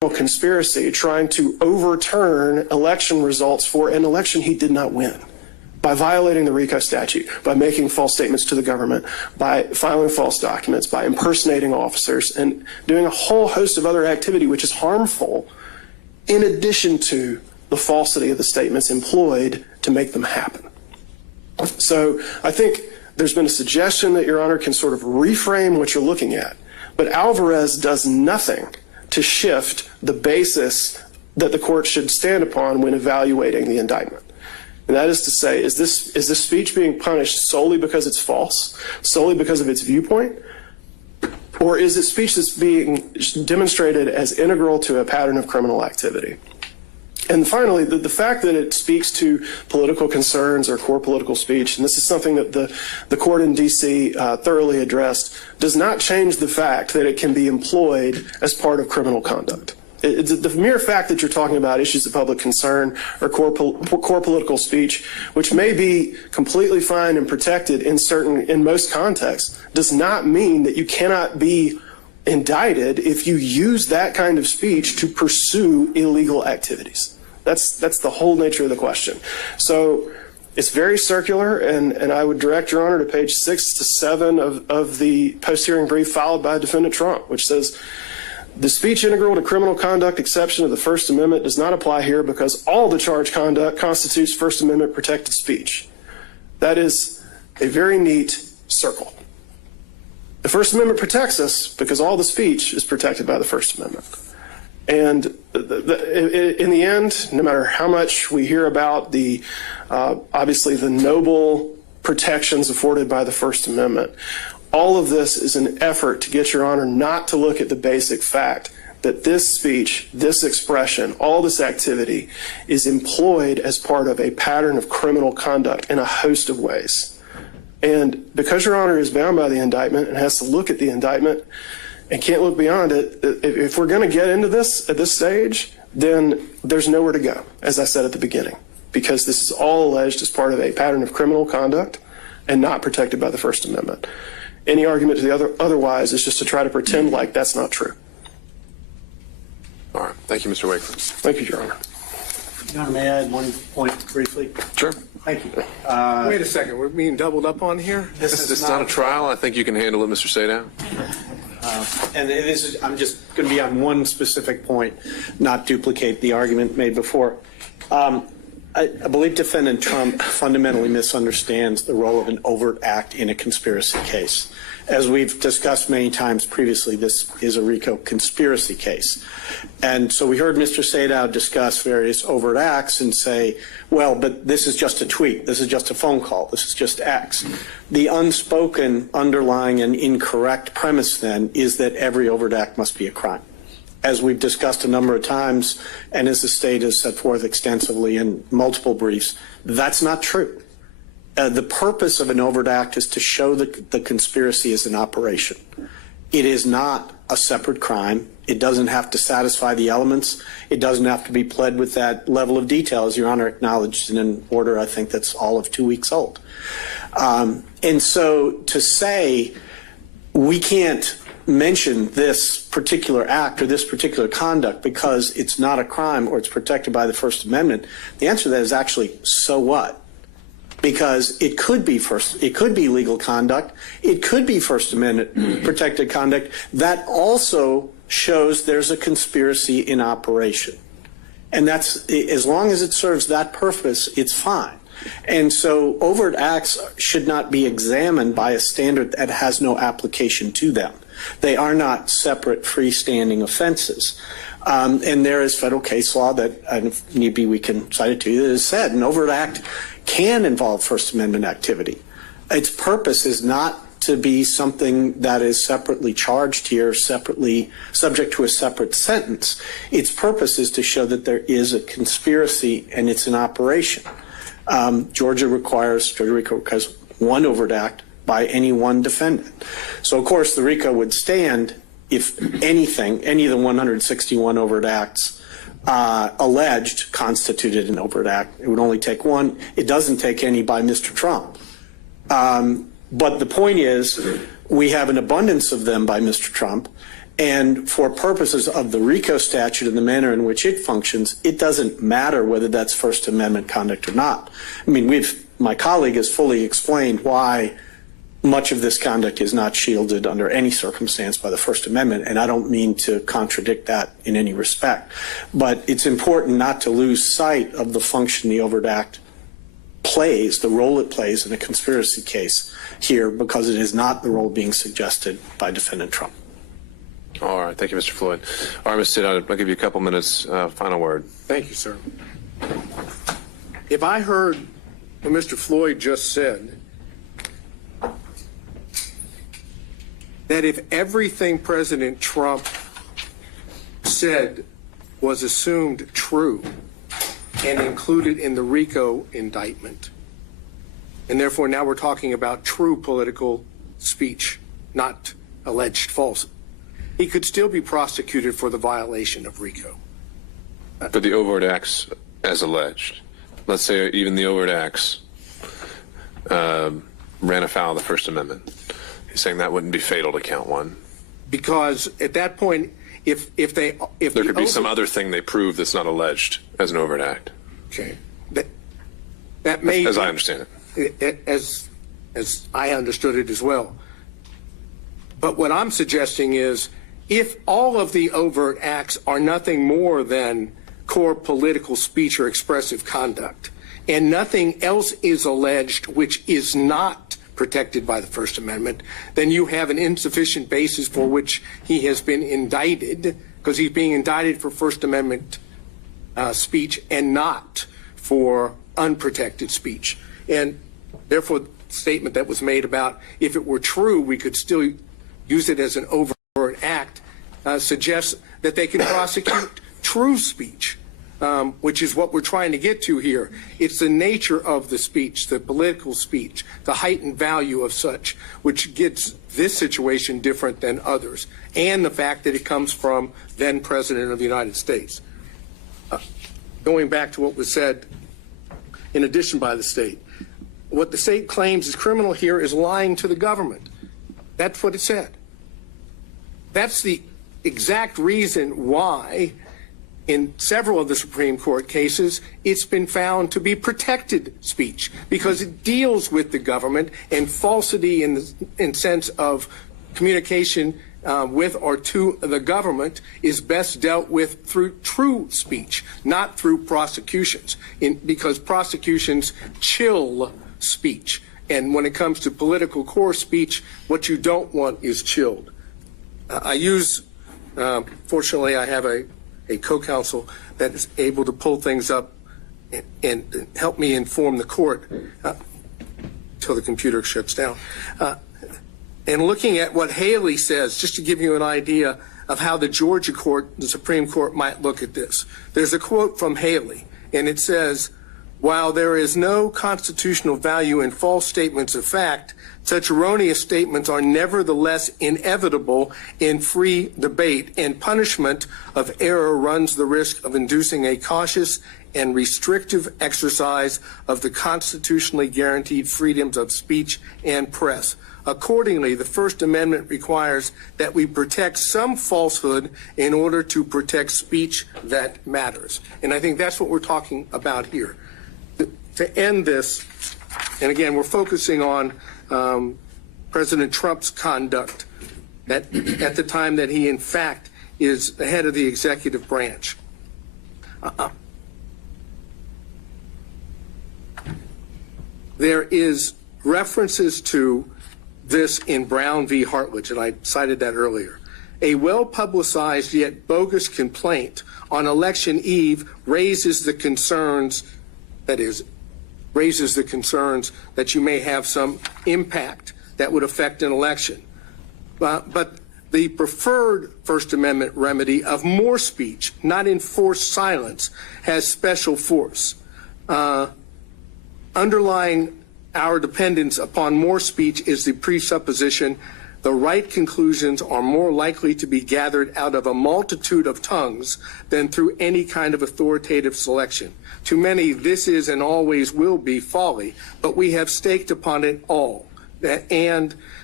conspiracy trying to overturn election results for an election he did not win by violating the RICO statute, by making false statements to the government, by filing false documents, by impersonating officers, and doing a whole host of other activity which is harmful in addition to the falsity of the statements employed to make them happen. So I think there's been a suggestion that Your Honor can sort of reframe what you're looking at, but Alvarez does nothing to shift the basis that the court should stand upon when evaluating the indictment. And that is to say, is this speech being punished solely because it's false, solely because of its viewpoint, or is it speech that's being demonstrated as integral to a pattern of criminal activity? And finally, the fact that it speaks to political concerns or core political speech, and this is something that the court in D.C. Thoroughly addressed, does not change the fact that it can be employed as part of criminal conduct. The mere fact that you're talking about issues of public concern or core political speech, which may be completely fine and protected in most contexts, does not mean that you cannot be indicted if you use that kind of speech to pursue illegal activities. That's the whole nature of the question. So it's very circular, and I would direct Your Honor to page 6 to 7 of the post-hearing brief filed by Defendant Trump, which says, the speech integral to criminal conduct exception of the First Amendment does not apply here because all the charged conduct constitutes First Amendment protected speech. That is a very neat circle. The First Amendment protects us because all the speech is protected by the First Amendment. And in the end, no matter how much we hear about obviously the noble protections afforded by the First Amendment, all of this is an effort to get Your Honor not to look at the basic fact that this speech, this expression, all this activity is employed as part of a pattern of criminal conduct in a host of ways. And because Your Honor is bound by the indictment and has to look at the indictment and can't look beyond it, if we're going to get into this at this stage, then there's nowhere to go, as I said at the beginning, because this is all alleged as part of a pattern of criminal conduct and not protected by the First Amendment. Any argument to the otherwise is just to try to pretend like that's not true. All right. Thank you, Mr. Wakeford. Thank you, Your Honor. Your Honor, may I add one point briefly? Sure. Thank you. Wait a second. We're being doubled up on here? This is not a trial. I think you can handle it, Mr. Sadow. And this is, I'm just going to be on one specific point, not duplicate the argument made before. I believe Defendant Trump fundamentally misunderstands the role of an overt act in a conspiracy case. As we've discussed many times previously, this is a RICO conspiracy case. And so we heard Mr. Sadow discuss various overt acts and say, well, but this is just a tweet. This is just a phone call. This is just X. The unspoken underlying and incorrect premise then is that every overt act must be a crime. As we've discussed a number of times, and as the state has set forth extensively in multiple briefs, that's not true. The purpose of an overt act is to show that the conspiracy is an operation. It is not a separate crime. It doesn't have to satisfy the elements. It doesn't have to be pled with that level of detail, as Your Honor acknowledged in an order I think that's all of 2 weeks old. And so to say we can't mention this particular act or this particular conduct because it's not a crime or it's protected by the First Amendment, the answer to that is actually, so what? Because it could be legal conduct, it could be First Amendment protected conduct. That also shows there's a conspiracy in operation. And that's, as long as it serves that purpose, it's fine. And so overt acts should not be examined by a standard that has no application to them. They are not separate freestanding offenses. And there is federal case law that, if need be, we can cite it to you, that has said an overt act can involve First Amendment activity. Its purpose is not to be something that is separately charged here, separately subject to a separate sentence. Its purpose is to show that there is a conspiracy and it's an operation. Georgia RICO requires one overt act by any one defendant. So, of course, the RICO would stand if anything, any of the 161 overt acts alleged constituted an overt act. It would only take one. It doesn't take any by Mr. Trump. But the point is, we have an abundance of them by Mr. Trump, And for purposes of the RICO statute and the manner in which it functions, it doesn't matter whether that's First Amendment conduct or not. I mean, my colleague has fully explained why much of this conduct is not shielded under any circumstance by the First Amendment, and I don't mean to contradict that in any respect. But it's important not to lose sight of the function the overt act plays, the role it plays in a conspiracy case here, because it is not the role being suggested by Defendant Trump. All right. Thank you, Mr. Floyd. All right, Mr. State, I'll give you a couple minutes. Final word. Thank you, sir. If I heard what Mr. Floyd just said, that if everything President Trump said was assumed true and included in the RICO indictment, and therefore now we're talking about true political speech, not alleged false, he could still be prosecuted for the violation of RICO. For the overt acts as alleged. Let's say even the overt acts ran afoul of the First Amendment. He's saying that wouldn't be fatal to count one. Because at that point, if there could be some other thing they prove that's not alleged as an overt act. Okay, that may, as I understand it, as I understood it as well. But what I'm suggesting is, if all of the overt acts are nothing more than core political speech or expressive conduct, and nothing else is alleged which is not protected by the First Amendment, then you have an insufficient basis for which he has been indicted, because he's being indicted for First Amendment speech and not for unprotected speech. And therefore, the statement that was made about if it were true, we could still use it as an overt act, suggests that they can prosecute true speech, which is what we're trying to get to here. It's the nature of the speech, the political speech, the heightened value of such, which gets this situation different than others, and the fact that it comes from then President of the United States. Going back to what was said in addition by the state, what the state claims is criminal here is lying to the government. That's what it said. That's the exact reason why in several of the Supreme Court cases, it's been found to be protected speech because it deals with the government, and falsity in sense of communication with or to the government is best dealt with through true speech, not through prosecutions, because prosecutions chill speech. And when it comes to political core speech, what you don't want is chilled. Fortunately, I have a co-counsel that is able to pull things up and help me inform the court until the computer shuts down. And looking at what Haley says, just to give you an idea of how the Georgia court, the Supreme Court, might look at this. There's a quote from Haley, and it says, "While there is no constitutional value in false statements of fact, such erroneous statements are nevertheless inevitable in free debate, and punishment of error runs the risk of inducing a cautious and restrictive exercise of the constitutionally guaranteed freedoms of speech and press. Accordingly, the First Amendment requires that we protect some falsehood in order to protect speech that matters." And I think that's what we're talking about here. To end this, and again, we're focusing on President Trump's conduct at the time that he, in fact, is the head of the executive branch. There is references to this in Brown v. Hartledge, and I cited that earlier. A well-publicized yet bogus complaint on election eve raises the concerns, that you may have some impact that would affect an election. But the preferred First Amendment remedy of more speech, not enforced silence, has special force. Underlying our dependence upon more speech is the presupposition the right conclusions are more likely to be gathered out of a multitude of tongues than through any kind of authoritative selection. To many, this is and always will be folly, but we have staked upon it all. And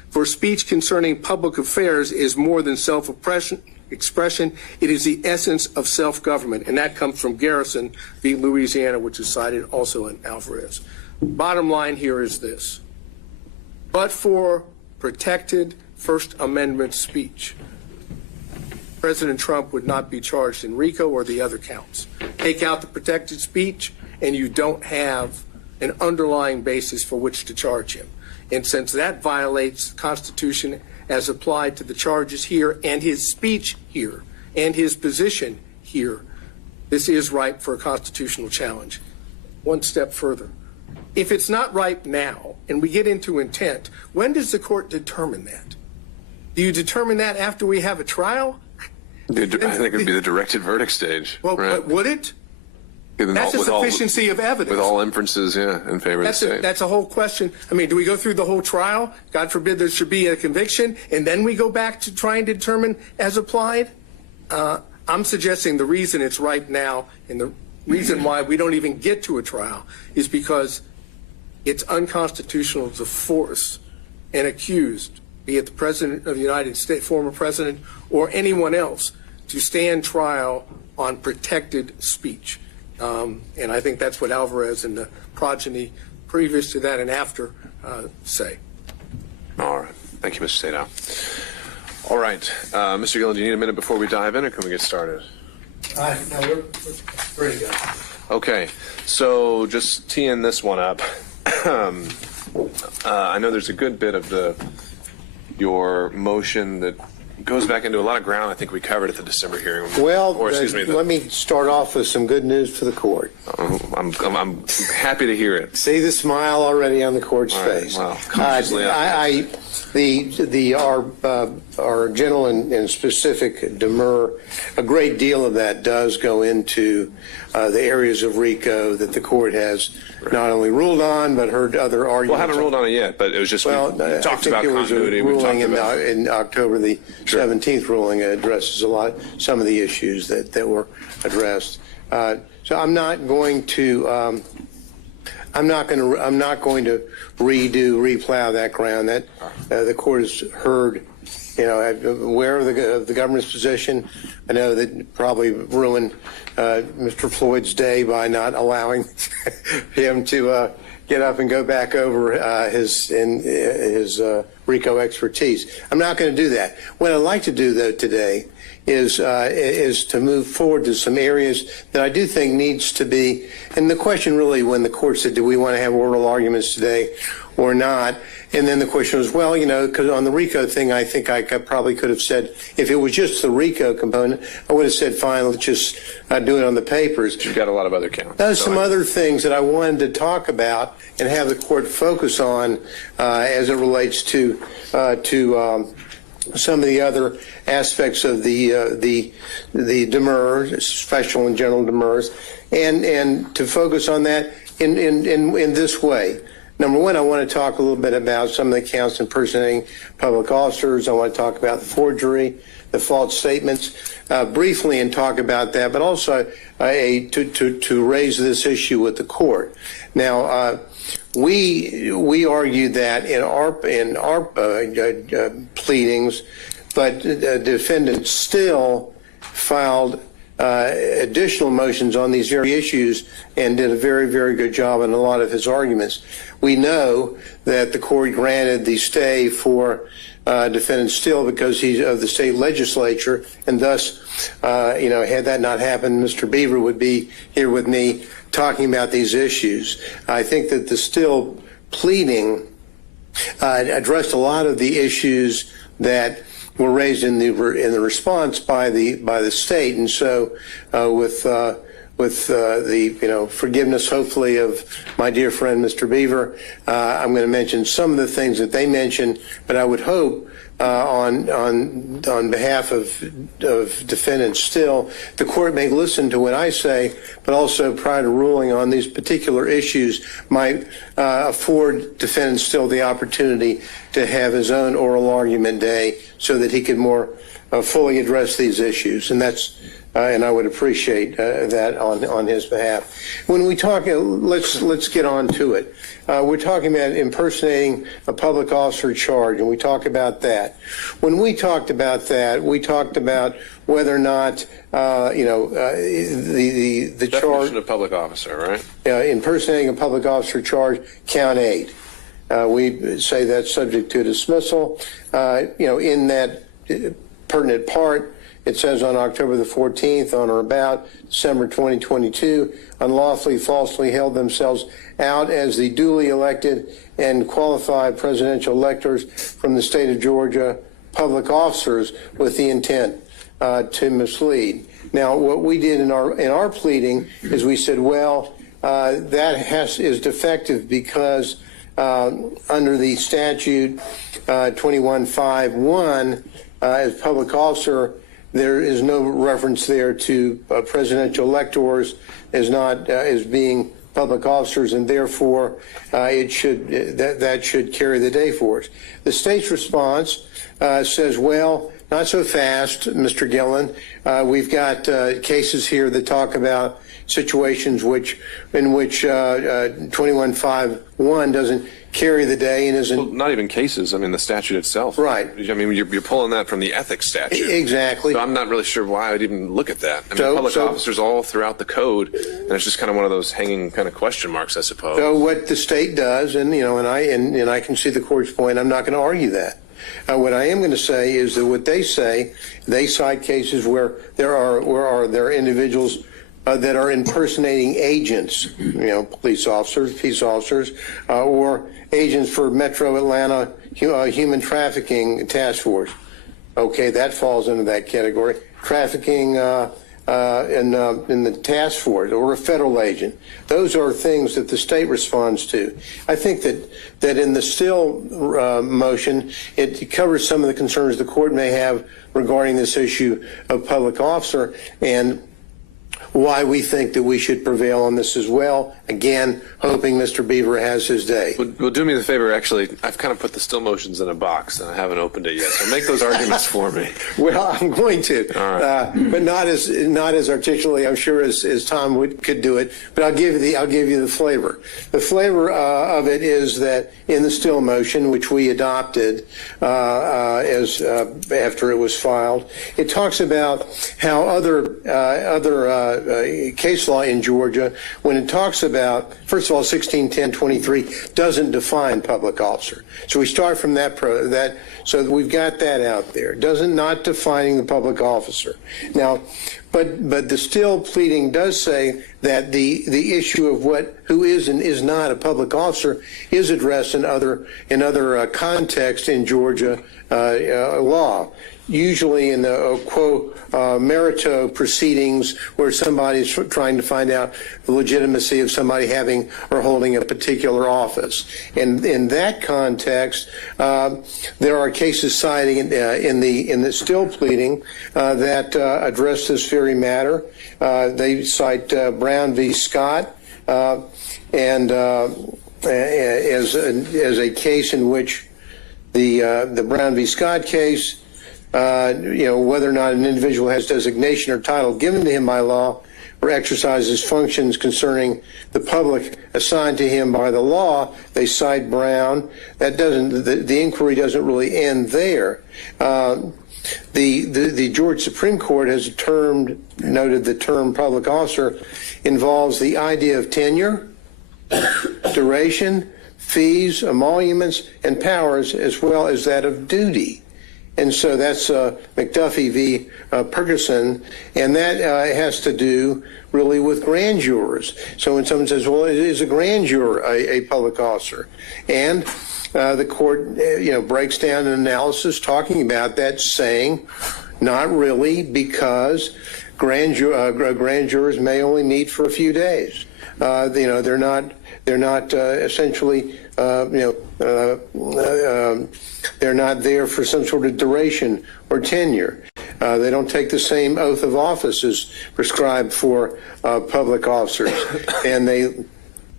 For speech concerning public affairs is more than expression. It is the essence of self-government, and that comes from Garrison v. Louisiana, which is cited also in Alvarez. Bottom line here is this. But for protected First Amendment speech, President Trump would not be charged in RICO or the other counts. Take out the protected speech, and you don't have an underlying basis for which to charge him. And since that violates the Constitution as applied to the charges here and his speech here and his position here, this is ripe for a constitutional challenge. One step further. If it's not ripe now and we get into intent, when does the court determine that? Do you determine that after we have a trial? I think it would be the directed verdict stage. Well, right? Would it? That's a sufficiency of evidence. With all inferences, yeah, in favor of the state. That's a whole question. I mean, do we go through the whole trial? God forbid there should be a conviction, and then we go back to try and determine as applied? I'm suggesting the reason it's ripe now and the reason why we don't even get to a trial is because it's unconstitutional to force an accused, be it the President of the United States, former President, or anyone else, to stand trial on protected speech. And I think that's what Alvarez and the progeny previous to that and after say. All right. Thank you, Mr. Sadow. All right. Mr. Gillen, do you need a minute before we dive in, or can we get started? No, we're ready to go. Okay. So just teeing this one up. I know there's a good bit of your motion that goes back into a lot of ground I think we covered at the December hearing. Well, let me start off with some good news for the court. I'm happy to hear it. See the smile already on the court's face. Well, consciously our general and specific demur, a great deal of that does go into the areas of RICO that the court has not only ruled on, but heard other arguments. Well, I haven't ruled on it yet, but it was just, we talked about continuity. We talked about in October, the 17th ruling addresses some of the issues that were addressed. So I'm not going to replow that ground. That the court has heard, aware of the government's position. I know that probably ruined Mr. Floyd's day by not allowing him to get up and go back over his RICO expertise. I'm not going to do that. What I'd like to do, though, today is to move forward to some areas that I do think needs to be, and the question really when the court said, do we want to have oral arguments today or not? And then the question was, well, because on the RICO thing, I think I probably could have said, if it was just the RICO component, I would have said, fine, let's just do it on the papers. You've got a lot of other counts. There's some other things that I wanted to talk about and have the court focus on as it relates to some of the other aspects of the demurs, special and general demurs, and to focus on that in this way. Number one, I want to talk a little bit about some of the counts impersonating public officers. I want to talk about the forgery, the false statements, briefly, and talk about that, but also to raise this issue with the court. Now, we argued that in our pleadings, but the defendant still filed additional motions on these very issues and did a very, very good job in a lot of his arguments. We know that the court granted the stay for defendant Still because he's of the state legislature, and thus, had that not happened, Mr. Beaver would be here with me talking about these issues. I think that the Still pleading addressed a lot of the issues that were raised in the response by the state, and so with the forgiveness, hopefully, of my dear friend Mr. Beaver, I'm going to mention some of the things that they mentioned, but I would hope on behalf of defendants Still, the court may listen to what I say, but also prior to ruling on these particular issues might afford defendants Still the opportunity to have his own oral argument day so that he could more fully address these issues. And that's and I would appreciate that on his behalf. When we talk, let's get on to it. We're talking about impersonating a public officer charge, and we talk about that. When we talked about that, we talked about whether or not the charge of public officer, right? Impersonating a public officer charge, count 8. We say that's subject to dismissal. In that pertinent part, it says on October the 14th, on or about December 2022, unlawfully, falsely held themselves out as the duly elected and qualified presidential electors from the state of Georgia, public officers with the intent to mislead. Now, what we did in our pleading is we said, well, that is defective because under the statute 2151, as public officer, there is no reference there to presidential electors as being public officers, and therefore that should carry the day for us. The state's response says, well, not so fast, Mr. Gillen. We've got cases here that talk about situations in which 2151 doesn't carry the day and isn't. Well, not even cases. I mean, the statute itself. Right. I mean, you're pulling that from the ethics statute. Exactly. So I'm not really sure why I'd even look at that. I mean, public officers all throughout the code, and it's just kind of one of those hanging kind of question marks, I suppose. So what the state does, and I can see the court's point. I'm not going to argue that. What I am going to say is that what they say, they cite cases where there are individuals that are impersonating agents, police officers, peace officers, or agents for Metro Atlanta Human Trafficking Task Force. Okay, that falls into that category. Trafficking in the task force or a federal agent. Those are things that the state responds to. I think that in the still motion, it covers some of the concerns the court may have regarding this issue of public officer and why we think that we should prevail on this as well. Again, hoping Mr. Beaver has his day. Well, do me the favor, actually, I've kind of put the still motions in a box, and I haven't opened it yet, so make those arguments for me. Well, I'm going to, but not as articulately, I'm sure, as Tom could do it, but I'll give you the flavor. The flavor of it is that in the still motion, which we adopted after it was filed, it talks about how other case law in Georgia, when it talks about, first of all, 1610-23 doesn't define public officer. So we start from that, so we've got that out there. Not defining the public officer. Now, but the still pleading does say that the issue of who is and is not a public officer is addressed in other contexts in Georgia law. Usually in the quo merito proceedings where somebody's trying to find out the legitimacy of somebody having or holding a particular office. And in that context, there are cases citing in the still pleading that address this very matter. They cite Brown v. Scott and as a case in which the Brown v. Scott case, whether or not an individual has designation or title given to him by law or exercises functions concerning the public assigned to him by the law, they cite Brown. That doesn't, the inquiry doesn't really end there. The Georgia Supreme Court has noted the term public officer involves the idea of tenure, duration, fees, emoluments, and powers, as well as that of duty. And so that's McAfee v. Ferguson, and that has to do really with grand jurors. So when someone says, well, is a grand juror a public officer? And the court, breaks down an analysis talking about that, saying, not really, because grand jurors may only meet for a few days. They're not essentially, they're not there for some sort of duration or tenure. They don't take the same oath of office as prescribed for public officers, and they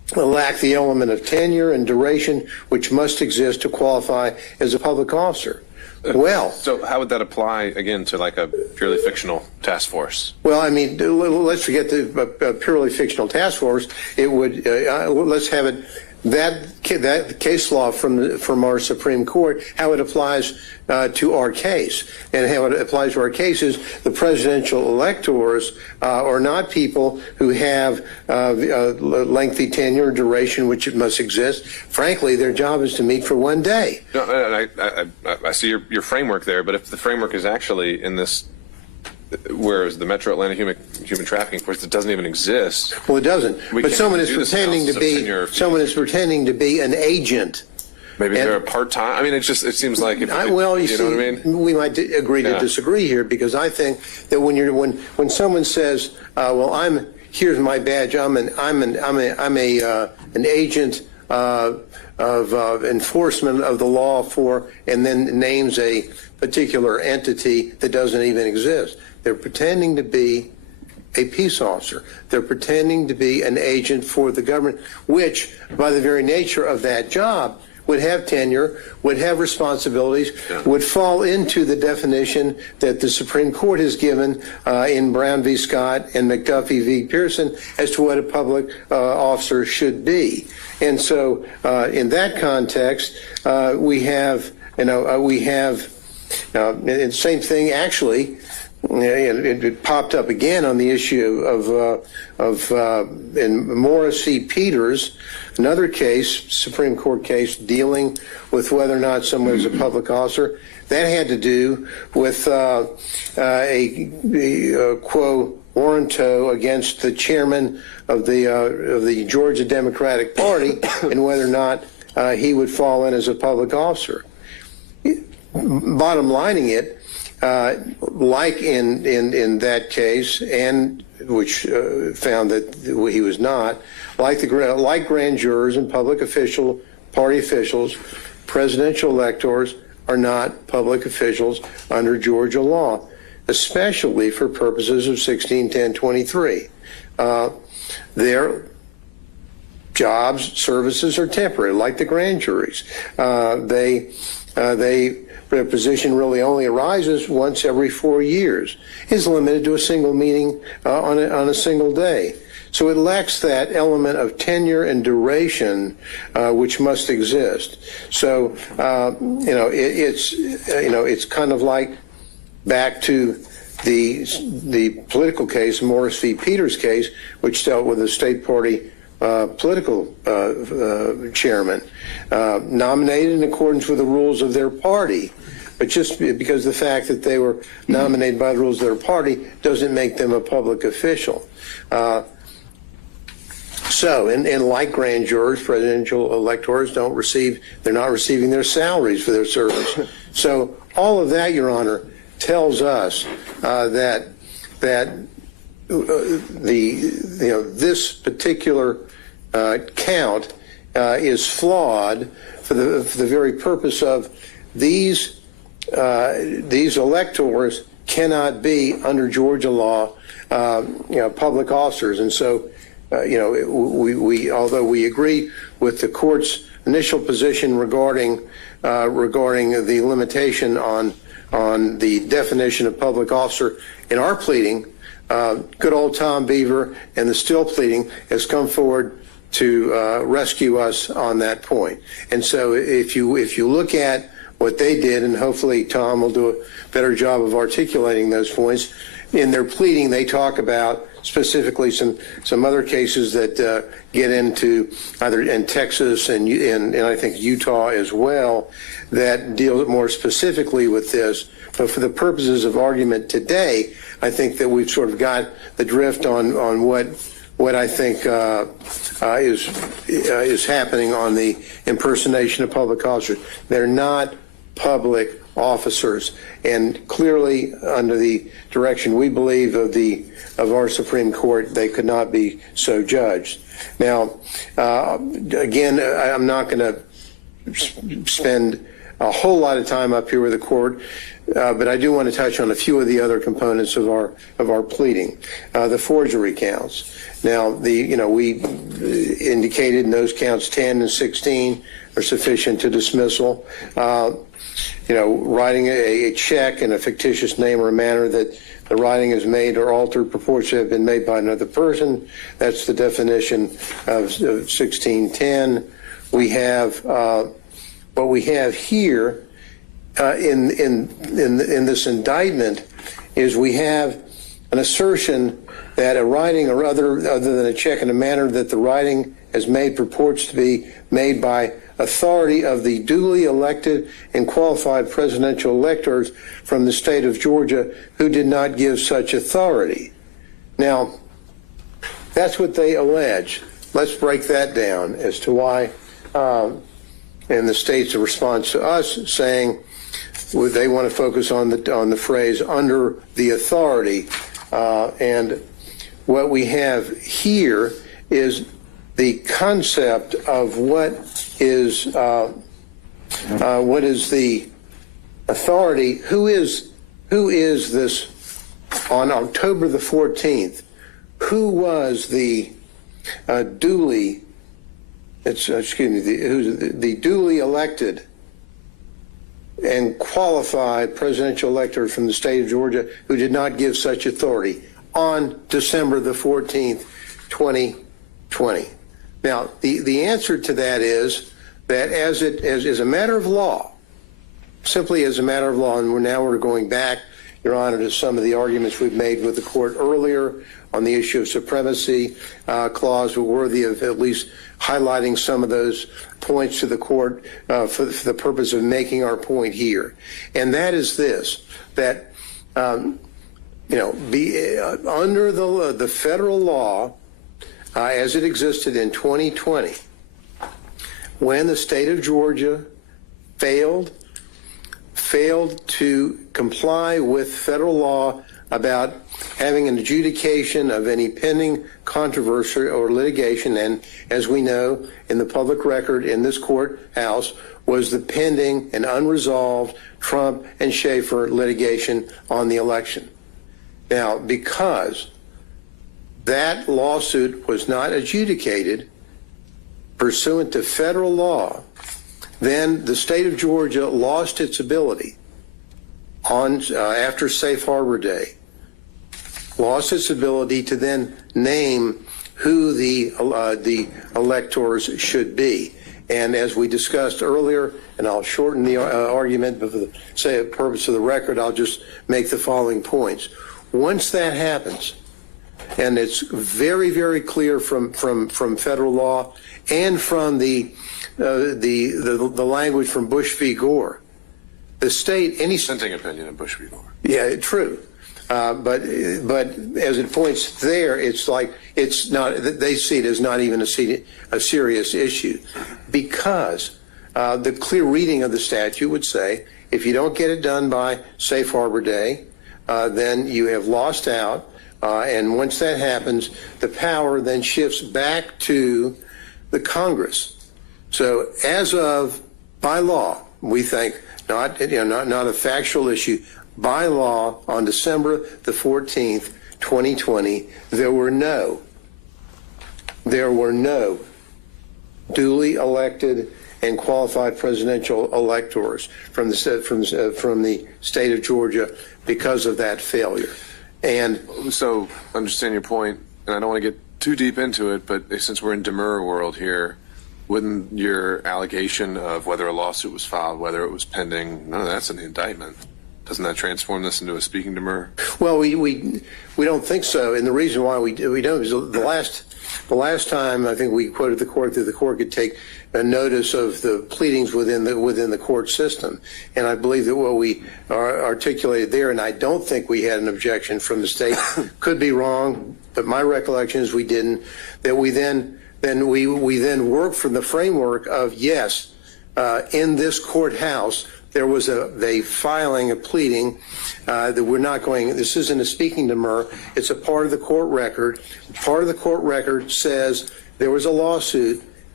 lack the element of tenure and duration which must exist to qualify as a public officer. Well, so how would that apply again to like a purely fictional task force? Well, I mean, let's forget the purely fictional task force. It would let's have it that case law from our Supreme Court, how it applies to our case, and how it applies to our case is the presidential electors are not people who have lengthy tenure, duration, which it must exist. Frankly, their job is to meet for one day. No, I see your framework there, but if the framework is actually in this, whereas the Metro Atlanta Human Trafficking Force, it doesn't even exist. Well, it doesn't. But someone is pretending to be an agent. Maybe they're a part-time. I mean, it seems like. Well, you see, know what I mean? We might agree to disagree here, because I think that when someone says, "Well, here's my badge. I'm an agent of enforcement of the law for," and then names a particular entity that doesn't even exist. They're pretending to be a peace officer. They're pretending to be an agent for the government, which, by the very nature of that job, would have tenure, would have responsibilities, would fall into the definition that the Supreme Court has given in Brown v. Scott and McAfee v. Pearson as to what a public officer should be. And so, in that context, we have, and same thing actually. It popped up again on the issue in Morris v. Peters, another case, Supreme Court case, dealing with whether or not someone is a public officer. That had to do with a quo warranto against the chairman of the Georgia Democratic Party and whether or not he would fall in as a public officer. Bottom lining it, like in that case, and which found that he was not, like grand jurors and public party officials, presidential electors are not public officials under Georgia law, especially for purposes of 161023. Their jobs, services are temporary, like the grand juries. Their position really only arises once every 4 years, is limited to a single meeting on a single day. So it lacks that element of tenure and duration which must exist. So it's kind of like back to the political case, Morris v. Peters case, which dealt with a state party political chairman nominated in accordance with the rules of their party. But just because the fact that they were nominated by the rules of their party doesn't make them a public official. And like grand jurors, presidential electors they're not receiving their salaries for their service. So all of that, Your Honor, tells us that this particular count is flawed for the very purpose of these electors cannot be under Georgia law, public officers. And so, we although we agree with the court's initial position regarding the limitation on the definition of public officer in our pleading, good old Tom Beaver and the Still pleading has come forward to rescue us on that point. And so, if you look at what they did, and hopefully Tom will do a better job of articulating those points. In their pleading, they talk about specifically some other cases that get into either in Texas and I think Utah as well that deal more specifically with this. But for the purposes of argument today, I think that we've sort of got the drift on what I think is happening on the impersonation of public officers. They're not public officers, and clearly under the direction we believe of our Supreme Court, they could not be so judged. Now, again, I'm not going to spend a whole lot of time up here with the court but I do want to touch on a few of the other components of our pleading. The forgery counts. Now, we indicated in those counts 10 and 16 are sufficient to dismissal. Writing a check in a fictitious name or manner that the writing is made or altered purports to have been made by another person. That's the definition of 1610. We have what we have here in this indictment is we have an assertion that a writing or other than a check in a manner that the writing is made purports to be made by authority of the duly elected and qualified presidential electors from the state of Georgia who did not give such authority. Now, that's what they allege. Let's break that down as to why, and the state's response to us saying they want to focus on the phrase under the authority, and what we have here is the concept of what is the authority. Who is this on October the 14th? Who was the duly duly elected and qualified presidential elector from the state of Georgia who did not give such authority on December the 14th, 2020? Now, the answer to that is that as a matter of law, simply as a matter of law, and we're going back, Your Honor, to some of the arguments we've made with the court earlier on the issue of supremacy clause, were worthy of at least highlighting some of those points to the court for the purpose of making our point here. And that is this, that, under the federal law, as it existed in 2020, when the state of Georgia failed to comply with federal law about having an adjudication of any pending controversy or litigation, and as we know, in the public record in this courthouse was the pending and unresolved Trump and Schaefer litigation on the election. Now, because that lawsuit was not adjudicated pursuant to federal law, then the state of Georgia lost its ability after Safe Harbor Day, lost its ability to then name who the electors should be. And as we discussed earlier, and I'll shorten the argument, but for the purpose of the record, I'll just make the following points. Once that happens, and it's very, very clear from federal law and from the language from Bush v. Gore, the state, any dissenting opinion of Bush v. Gore. Yeah, true. But as it points there, it's like it's not. They see it as not even a serious issue, because the clear reading of the statute would say if you don't get it done by Safe Harbor Day, then you have lost out. And once that happens, the power then shifts back to the Congress. So as of by law, we think not a factual issue. By law, on December the 14th, 2020, there were no duly elected and qualified presidential electors from the state of Georgia because of that failure. And so, understand your point, and I don't want to get too deep into it, but since we're in demurrer world here, wouldn't your allegation of whether a lawsuit was filed, whether it was pending, none of that's in the indictment? Doesn't that transform this into a speaking demurrer? Well, we don't think so, and the reason why we don't is the last time I think we quoted the court that the court could take a notice of the pleadings within the court system, and I believe that what we articulated there, and I don't think we had an objection from the state, could be wrong, but my recollection is we didn't. That we then worked from the framework of yes, in this courthouse there was a filing, a pleading that we're not going. This isn't a speaking demurrer. It's a part of the court record. Part of the court record says there was a lawsuit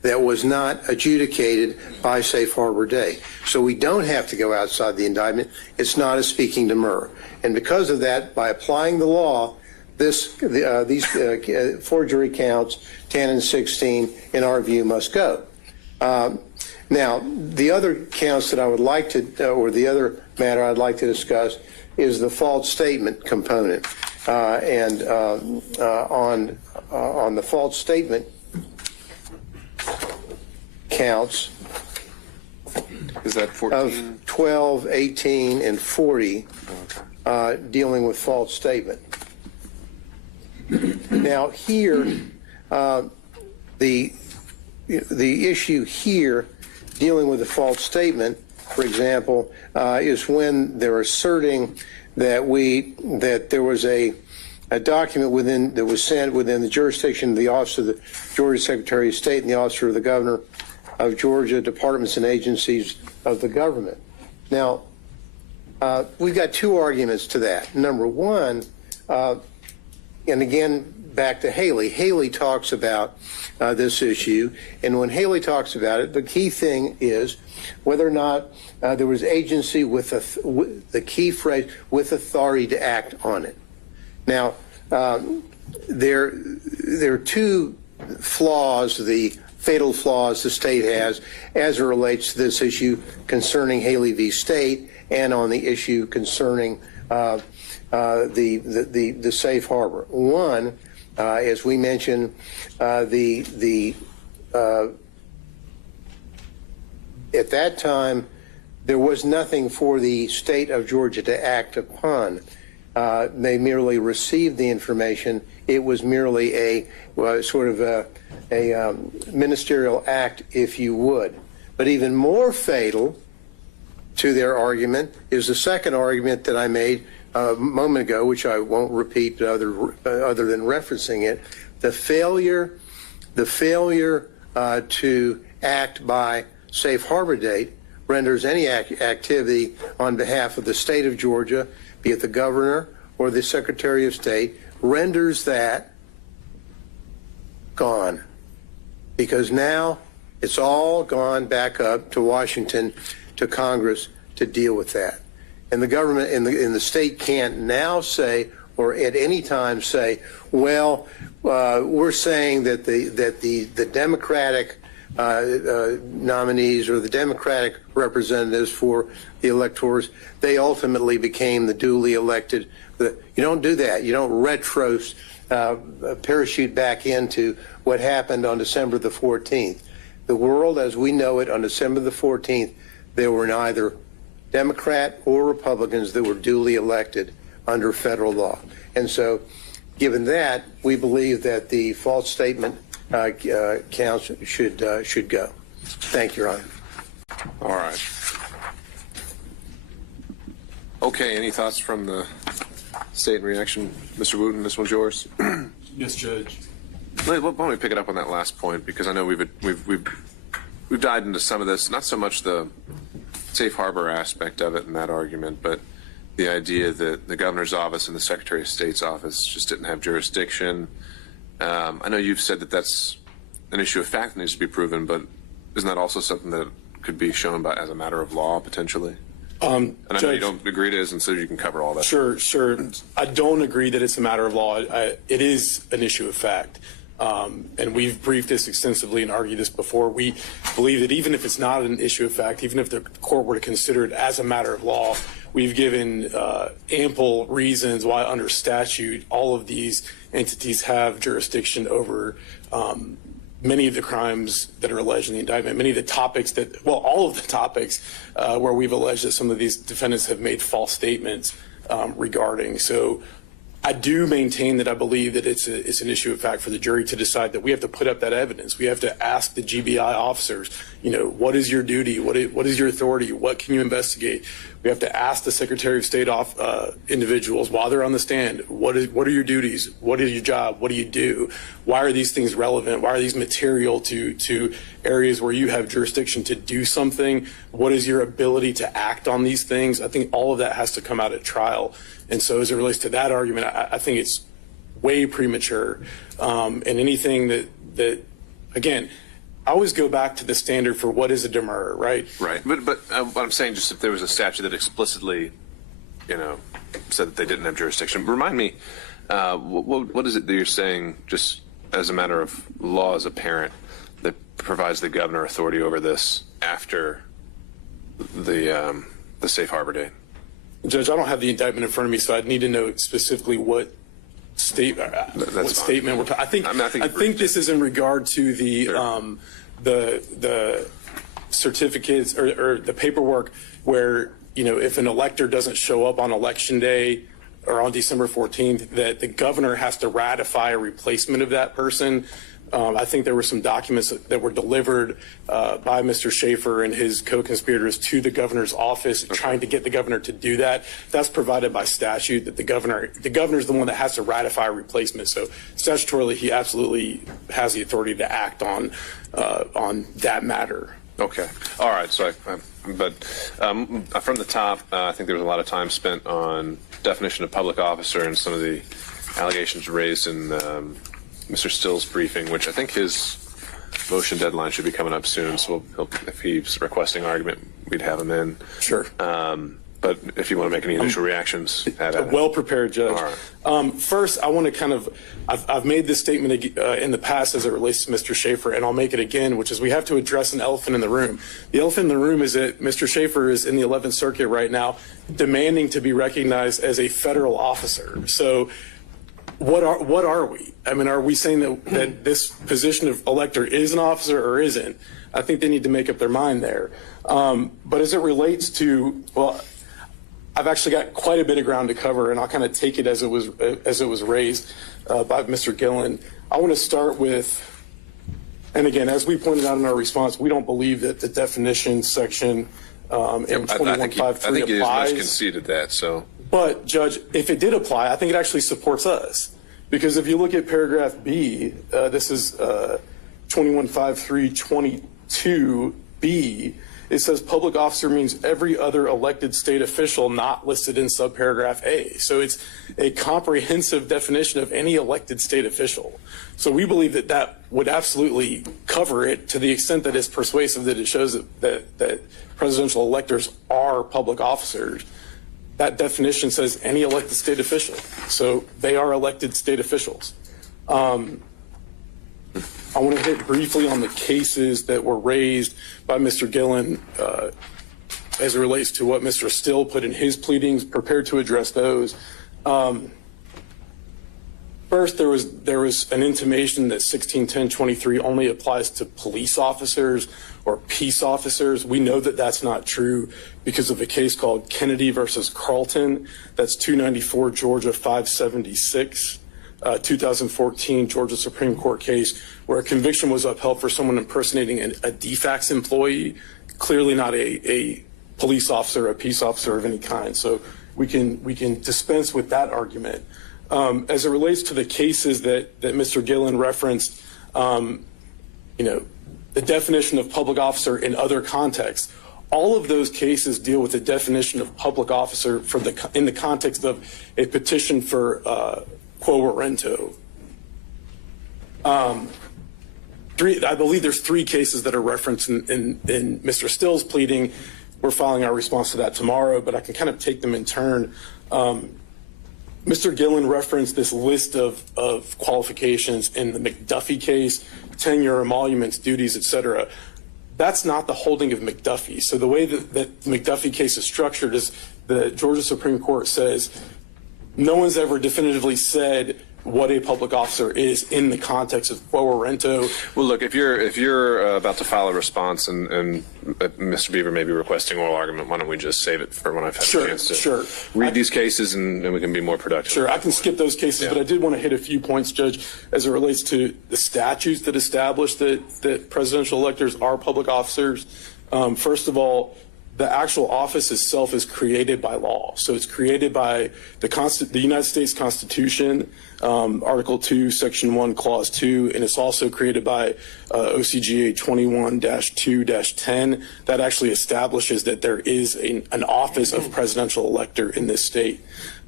that was not adjudicated by Safe Harbor Day. So we don't have to go outside the indictment. It's not a speaking demur. And because of that, by applying the law, these forgery counts, 10 and 16, in our view, must go. Now, the other counts that I would like to, or the other matter I'd like to discuss is the false statement component. On the false statement counts, is that 14? Of 12, 18, and 40, dealing with false statement. Now here, the issue here dealing with the false statement, for example, is when they're asserting that there was a document that was sent within the jurisdiction of the Office of the Georgia Secretary of State and the Office of the Governor of Georgia, departments and agencies of the government. Now, we've got two arguments to that. Number one, and again, back to Haley. Haley talks about this issue, and when Haley talks about it, the key thing is whether or not there was agency with the key phrase, with authority to act on it. Now, there are two flaws, the fatal flaws the state has as it relates to this issue concerning Haley v. State and on the issue concerning the safe harbor. One, as we mentioned, at that time, there was nothing for the state of Georgia to act upon. They merely received the information. It was merely a sort of a ministerial act, if you would. But even more fatal to their argument is the second argument that I made a moment ago, which I won't repeat other than referencing it, the failure to act by safe harbor date renders any activity on behalf of the state of Georgia, be it the governor or the Secretary of State, renders that gone. Because now it's all gone back up to Washington, to Congress to deal with that. And the government in the state can't now say, or at any time say, well, we're saying that the Democratic nominees or the Democratic representatives for the electors, they ultimately became the duly elected. You don't do that. You don't retro parachute back into what happened on December the 14th. The world as we know it on December the 14th, there were neither Democrat or Republicans that were duly elected under federal law. And so, given that, we believe that the false statement counts should go. Thank you, Your Honor. All right. Okay, any thoughts from the state in reaction? Mr. Wooten, this one's yours. Yes, Judge. Why don't we pick it up on that last point, because I know we've dived into some of this, not so much the safe harbor aspect of it in that argument, but the idea that the governor's office and the Secretary of State's office just didn't have jurisdiction. I know you've said that that's an issue of fact that needs to be proven, but isn't that also something that could be shown as a matter of law, potentially? And I know you don't agree it is, and so you can cover all that. Sure. I don't agree that it's a matter of law. It is an issue of fact. And we've briefed this extensively and argued this before. We believe that even if it's not an issue of fact, even if the court were to consider it as a matter of law, we've given ample reasons why under statute all of these entities have jurisdiction over many of the crimes that are alleged in the indictment, many of the topics all of the topics where we've alleged that some of these defendants have made false statements regarding. So I do maintain that I believe that it's an issue of fact for the jury to decide that we have to put up that evidence. We have to ask the GBI officers, what is your duty? What is your authority? What can you investigate? We have to ask the Secretary of State individuals while they're on the stand, what are your duties? What is your job? What do you do? Why are these things relevant? Why are these material to areas where you have jurisdiction to do something? What is your ability to act on these things? I think all of that has to come out at trial. And so as it relates to that argument, I think it's way premature. And anything that again, I always go back to the standard for what is a demurrer, right? Right. But what I'm saying, just if there was a statute that explicitly, said that they didn't have jurisdiction, remind me, what is it that you're saying, just as a matter of law as a parent, that provides the governor authority over this after the safe harbor date? Judge, I don't have the indictment in front of me, so I'd need to know specifically what statement we're talking. I think this is in regard to the certificates or the paperwork where, if an elector doesn't show up on election day or on December 14th, that the governor has to ratify a replacement of that person. I think there were some documents that were delivered by Mr. Schaefer and his co-conspirators to the governor's office, trying to get the governor to do that. That's provided by statute, that the governor is the one that has to ratify a replacement. So statutorily, he absolutely has the authority to act on that matter. Okay. All right. So, from the top, I think there was a lot of time spent on definition of public officer and some of the allegations raised in Mr. Still's briefing, which I think his motion deadline should be coming up soon. So if he's requesting argument, we'd have him in. Sure. But if you want to make any initial reactions, well prepared, Judge. All right. First, I want to I've made this statement in the past as it relates to Mr. Schaefer, and I'll make it again, which is we have to address an elephant in the room. The elephant in the room is that Mr. Schaefer is in the 11th Circuit right now, demanding to be recognized as a federal officer. So what are we? I mean, are we saying that this position of elector is an officer or isn't? I think they need to make up their mind there. But as it relates to, I've actually got quite a bit of ground to cover, and I'll kind of take it as it was raised by Mr. Gillen. I want to start with, and again, as we pointed out in our response, we don't believe that the definition section in 2153 applies. I think it is much conceded that. So, but Judge, if it did apply, I think it actually supports us, because if you look at paragraph B, this is 215322B. It says public officer means every other elected state official not listed in subparagraph A. So it's a comprehensive definition of any elected state official. So we believe that that would absolutely cover it to the extent that it's persuasive, that it shows that presidential electors are public officers. That definition says any elected state official. So they are elected state officials. I want to hit briefly on the cases that were raised by Mr. Gillen as it relates to what Mr. Still put in his pleadings, prepared to address those. First, there was an intimation that 161023 only applies to police officers or peace officers. We know that that's not true because of a case called Kennedy versus Carlton. That's 294 Georgia 576. 2014 Georgia Supreme Court case where a conviction was upheld for someone impersonating a DFAX employee, clearly not a police officer, a peace officer of any kind. So we can dispense with that argument. As it relates to the cases that Mr. Gillen referenced, the definition of public officer in other contexts, all of those cases deal with the definition of public officer in the context of a petition for quo warranto. I believe there's 3 cases that are referenced in Mr. Still's pleading. We're filing our response to that tomorrow, but I can kind of take them in turn. Mr. Gillen referenced this list of qualifications in the McDuffie case, tenure, emoluments, duties, etc. That's not the holding of McDuffie. So the way that the McDuffie case is structured is the Georgia Supreme Court says no one's ever definitively said what a public officer is in the context of quo warranto. Well, look, if you're about to file a response and Mr. Beaver may be requesting oral argument, why don't we just save it for when I've had a chance to read these cases and we can be more productive. Sure, I can skip those cases, but I did want to hit a few points, Judge, as it relates to the statutes that establish that presidential electors are public officers. First of all, the actual office itself is created by law. So it's created by the United States Constitution, Article 2, Section 1, Clause 2, and it's also created by OCGA 21-2-10 that actually establishes that there is an office of presidential elector in this state.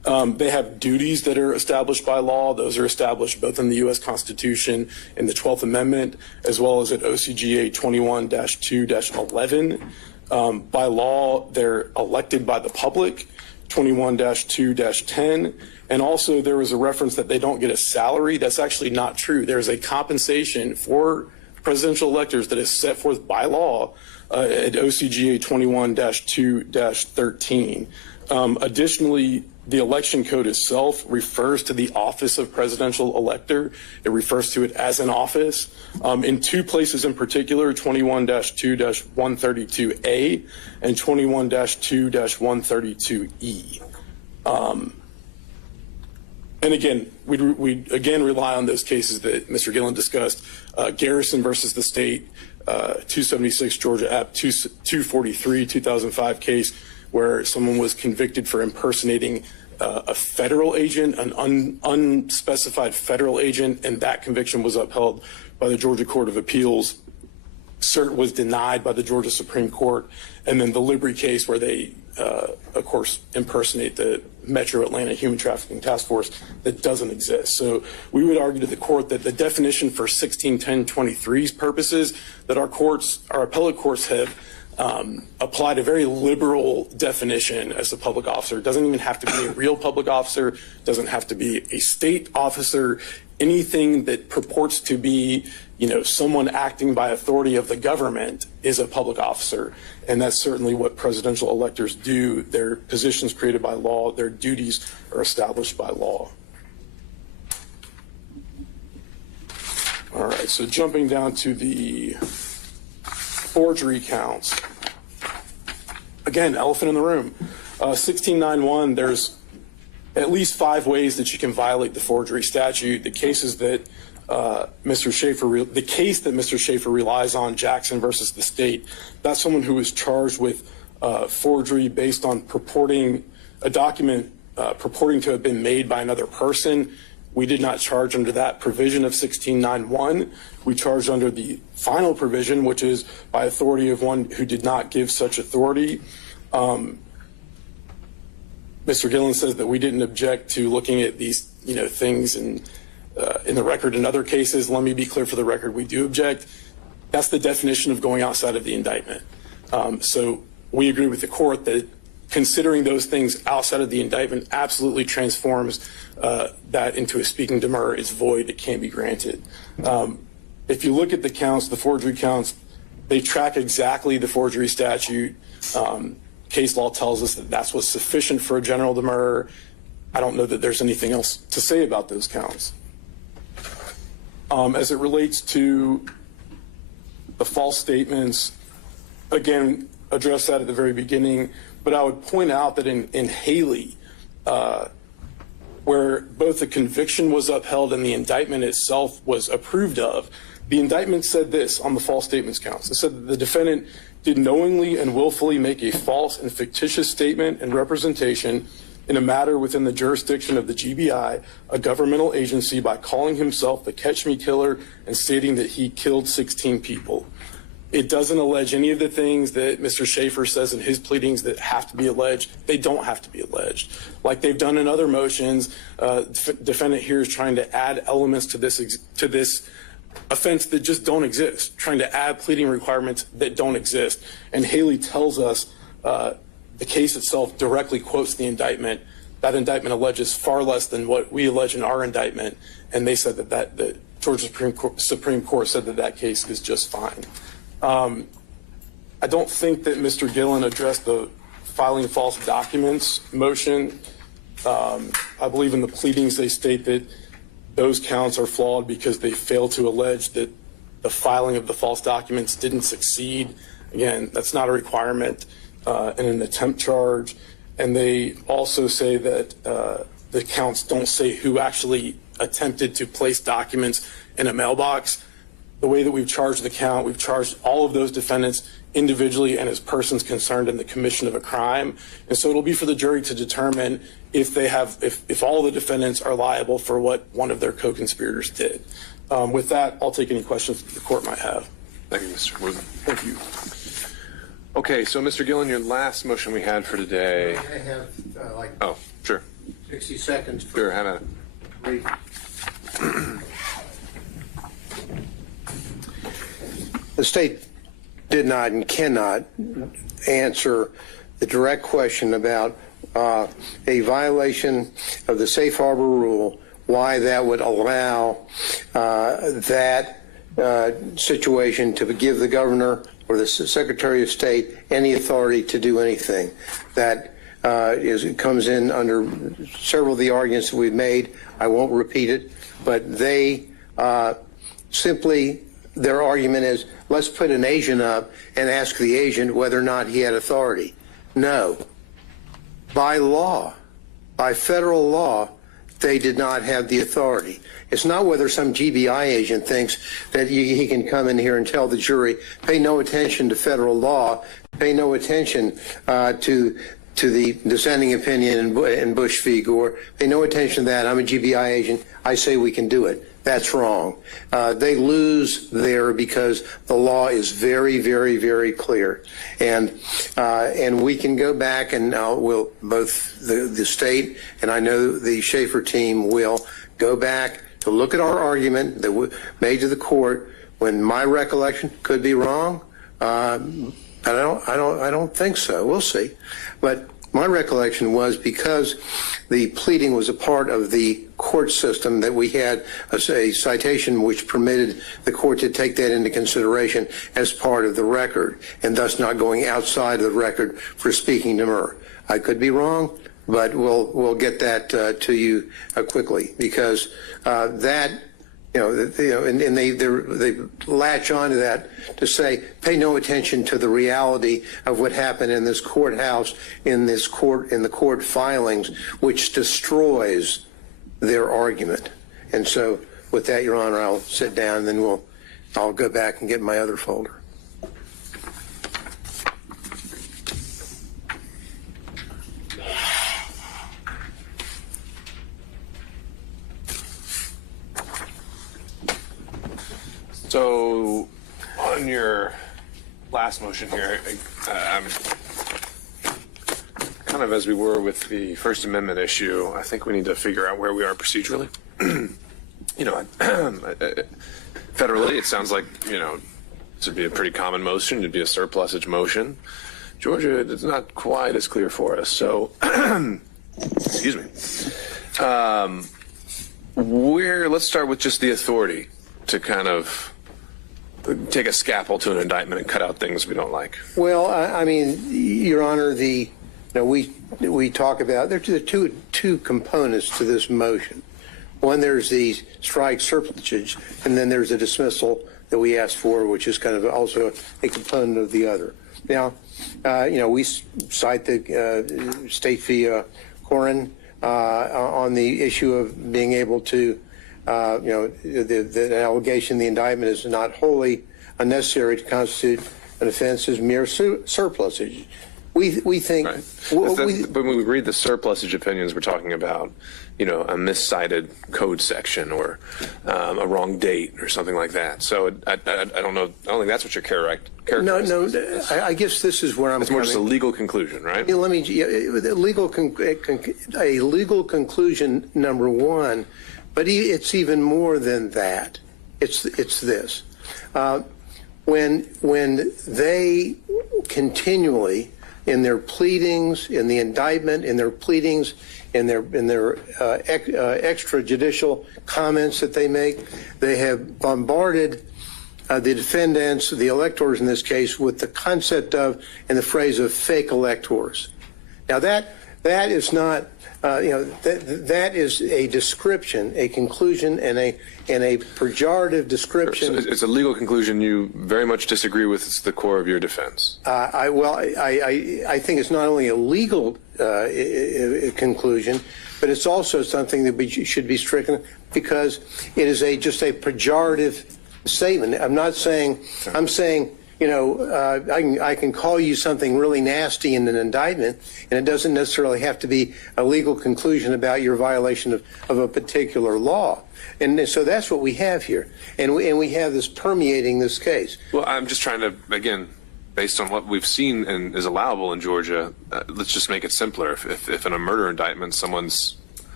They have duties that are established by law. Those are established both in the U.S. Constitution and the 12th Amendment, as well as at OCGA 21-2-11. By law, they're elected by the public, 21-2-10. And also there was a reference that they don't get a salary. That's actually not true. There's a compensation for presidential electors that is set forth by law at OCGA 21-2-13. Additionally, the election code itself refers to the office of presidential elector. It refers to it as an office. In two places in particular, 21-2-132A and 21-2-132E. And again, we again rely on those cases that Mr. Gillen discussed. Garrison versus the state, 276 Georgia App 243, 2005 case where someone was convicted for impersonating a federal agent, an unspecified federal agent, and that conviction was upheld by the Georgia Court of Appeals. Cert was denied by the Georgia Supreme Court. And then the Libri case where they, of course, impersonate the Metro Atlanta Human Trafficking Task Force that doesn't exist. So we would argue to the court that the definition for 161023's purposes that our appellate courts have applied a very liberal definition as a public officer. It doesn't even have to be a real public officer, doesn't have to be a state officer, anything that purports to be, someone acting by authority of the government is a public officer. And that's certainly what presidential electors do. Their positions created by law, their duties are established by law. All right, so jumping down to the forgery counts. Again, elephant in the room. 1691, there's at least 5 ways that you can violate the forgery statute. The cases that the case that Mr. Schaefer relies on, Jackson versus the state, that's someone who was charged with forgery based on purporting a document purporting to have been made by another person. We did not charge under that provision of 1691. We charged under the final provision, which is by authority of one who did not give such authority. Mr. Gillen says that we didn't object to looking at these, things in the record in other cases. Let me be clear for the record, we do object. That's the definition of going outside of the indictment. So we agree with the court that considering those things outside of the indictment absolutely transforms that into a speaking demur is void, it can't be granted. If you look at the counts, the forgery counts, they track exactly the forgery statute. Case law tells us that that's what's sufficient for a general demur. I don't know that there's anything else to say about those counts. As it relates to the false statements, again, address that at the very beginning, but I would point out that in Haley, where both the conviction was upheld and the indictment itself was approved of, the indictment said this on the false statements counts. It said that the defendant did knowingly and willfully make a false and fictitious statement and representation in a matter within the jurisdiction of the GBI, a governmental agency, by calling himself the Catch Me Killer and stating that he killed 16 people. It doesn't allege any of the things that Mr. Schaefer says in his pleadings that have to be alleged. They don't have to be alleged. Like they've done in other motions, defendant here is trying to add elements to this offense that just don't exist, trying to add pleading requirements that don't exist. And Haley tells us the case itself directly quotes the indictment. That indictment alleges far less than what we allege in our indictment, and they said that the Georgia Supreme Court said that case is just fine. I don't think that Mr. Gillen addressed the filing false documents motion. I believe in the pleadings they state that those counts are flawed because they fail to allege that the filing of the false documents didn't succeed. Again, that's not a requirement in an attempt charge. And they also say that the counts don't say who actually attempted to place documents in a mailbox. The way that we've charged the count, we've charged all of those defendants individually and as persons concerned in the commission of a crime. And so it'll be for the jury to determine if all the defendants are liable for what one of their co-conspirators did. With that, I'll take any questions that the court might have. Thank you, Mr. Worthen. Thank you. Okay, so Mr. Gillen, your last motion we had for today. I have Oh, sure. 60 seconds. Sure, Hannah. The state did not and cannot answer the direct question about a violation of the safe harbor rule, why that would allow that situation to give the governor or the Secretary of State any authority to do anything. That it comes in under several of the arguments that we've made. I won't repeat it, but they simply, their argument is, let's put an agent up and ask the agent whether or not he had authority. No. By law, by federal law, they did not have the authority. It's not whether some GBI agent thinks that he can come in here and tell the jury, pay no attention to federal law, pay no attention to the dissenting opinion in Bush v. Gore, pay no attention to that. I'm a GBI agent. I say we can do it. That's wrong. They lose there because the law is very, very, very clear. And we can go back and we'll, both the state and I know the Schaefer team will go back to look at our argument that we made to the court when my recollection could be wrong. I don't think so. We'll see. But my recollection was because the pleading was a part of the court system that we had a citation which permitted the court to take that into consideration as part of the record and thus not going outside of the record for speaking demur. I could be wrong, but we'll get that to you quickly because that, and they latch onto that to say, pay no attention to the reality of what happened in this courthouse, in the court filings, which destroys their argument. And so with that, Your Honor, I'll sit down and then I'll go back and get my other folder. So, on your last motion here, kind of as we were with the First Amendment issue, I think we need to figure out where we are procedurally. Federally, it sounds like, this would be a pretty common motion. It'd be a surplusage motion. Georgia, it's not quite as clear for us. So, excuse me. Let's start with just the authority to kind of take a scalpel to an indictment and cut out things we don't like. Well, I mean, Your Honor, we talk about there are two components to this motion. One, there's the strike surplusage, and then there's a dismissal that we asked for, which is kind of also a component of the other. Now, we cite the State v. Corin on the issue of being able to the allegation, the indictment is not wholly unnecessary to constitute an offense is mere surplusage. We think... Right. But when we read the surplusage opinions, we're talking about, a miscited code section or a wrong date or something like that. So I don't know. I don't think that's what you're characterizing. No. I guess this is where I'm. It's more just a legal conclusion, right? Let me. A legal conclusion, number one, but it's even more than that. It's this. When they continually in their pleadings, in the indictment, in their pleadings, in their extrajudicial comments that they make, they have bombarded the defendants, the electors in this case, with the concept of and the phrase of fake electors. Now that is not, that is a description, a conclusion, and a pejorative description. So it's a legal conclusion you very much disagree with. It's the core of your defense. I think it's not only a legal conclusion, but it's also something that should be stricken because it is just a pejorative statement. I'm not saying, I'm saying, I can call you something really nasty in an indictment, and it doesn't necessarily have to be a legal conclusion about your violation of a particular law. And so that's what we have here. And we have this permeating this case. Well, I'm just trying to, again, based on what we've seen and is allowable in Georgia, let's just make it simpler. If in a murder indictment someone's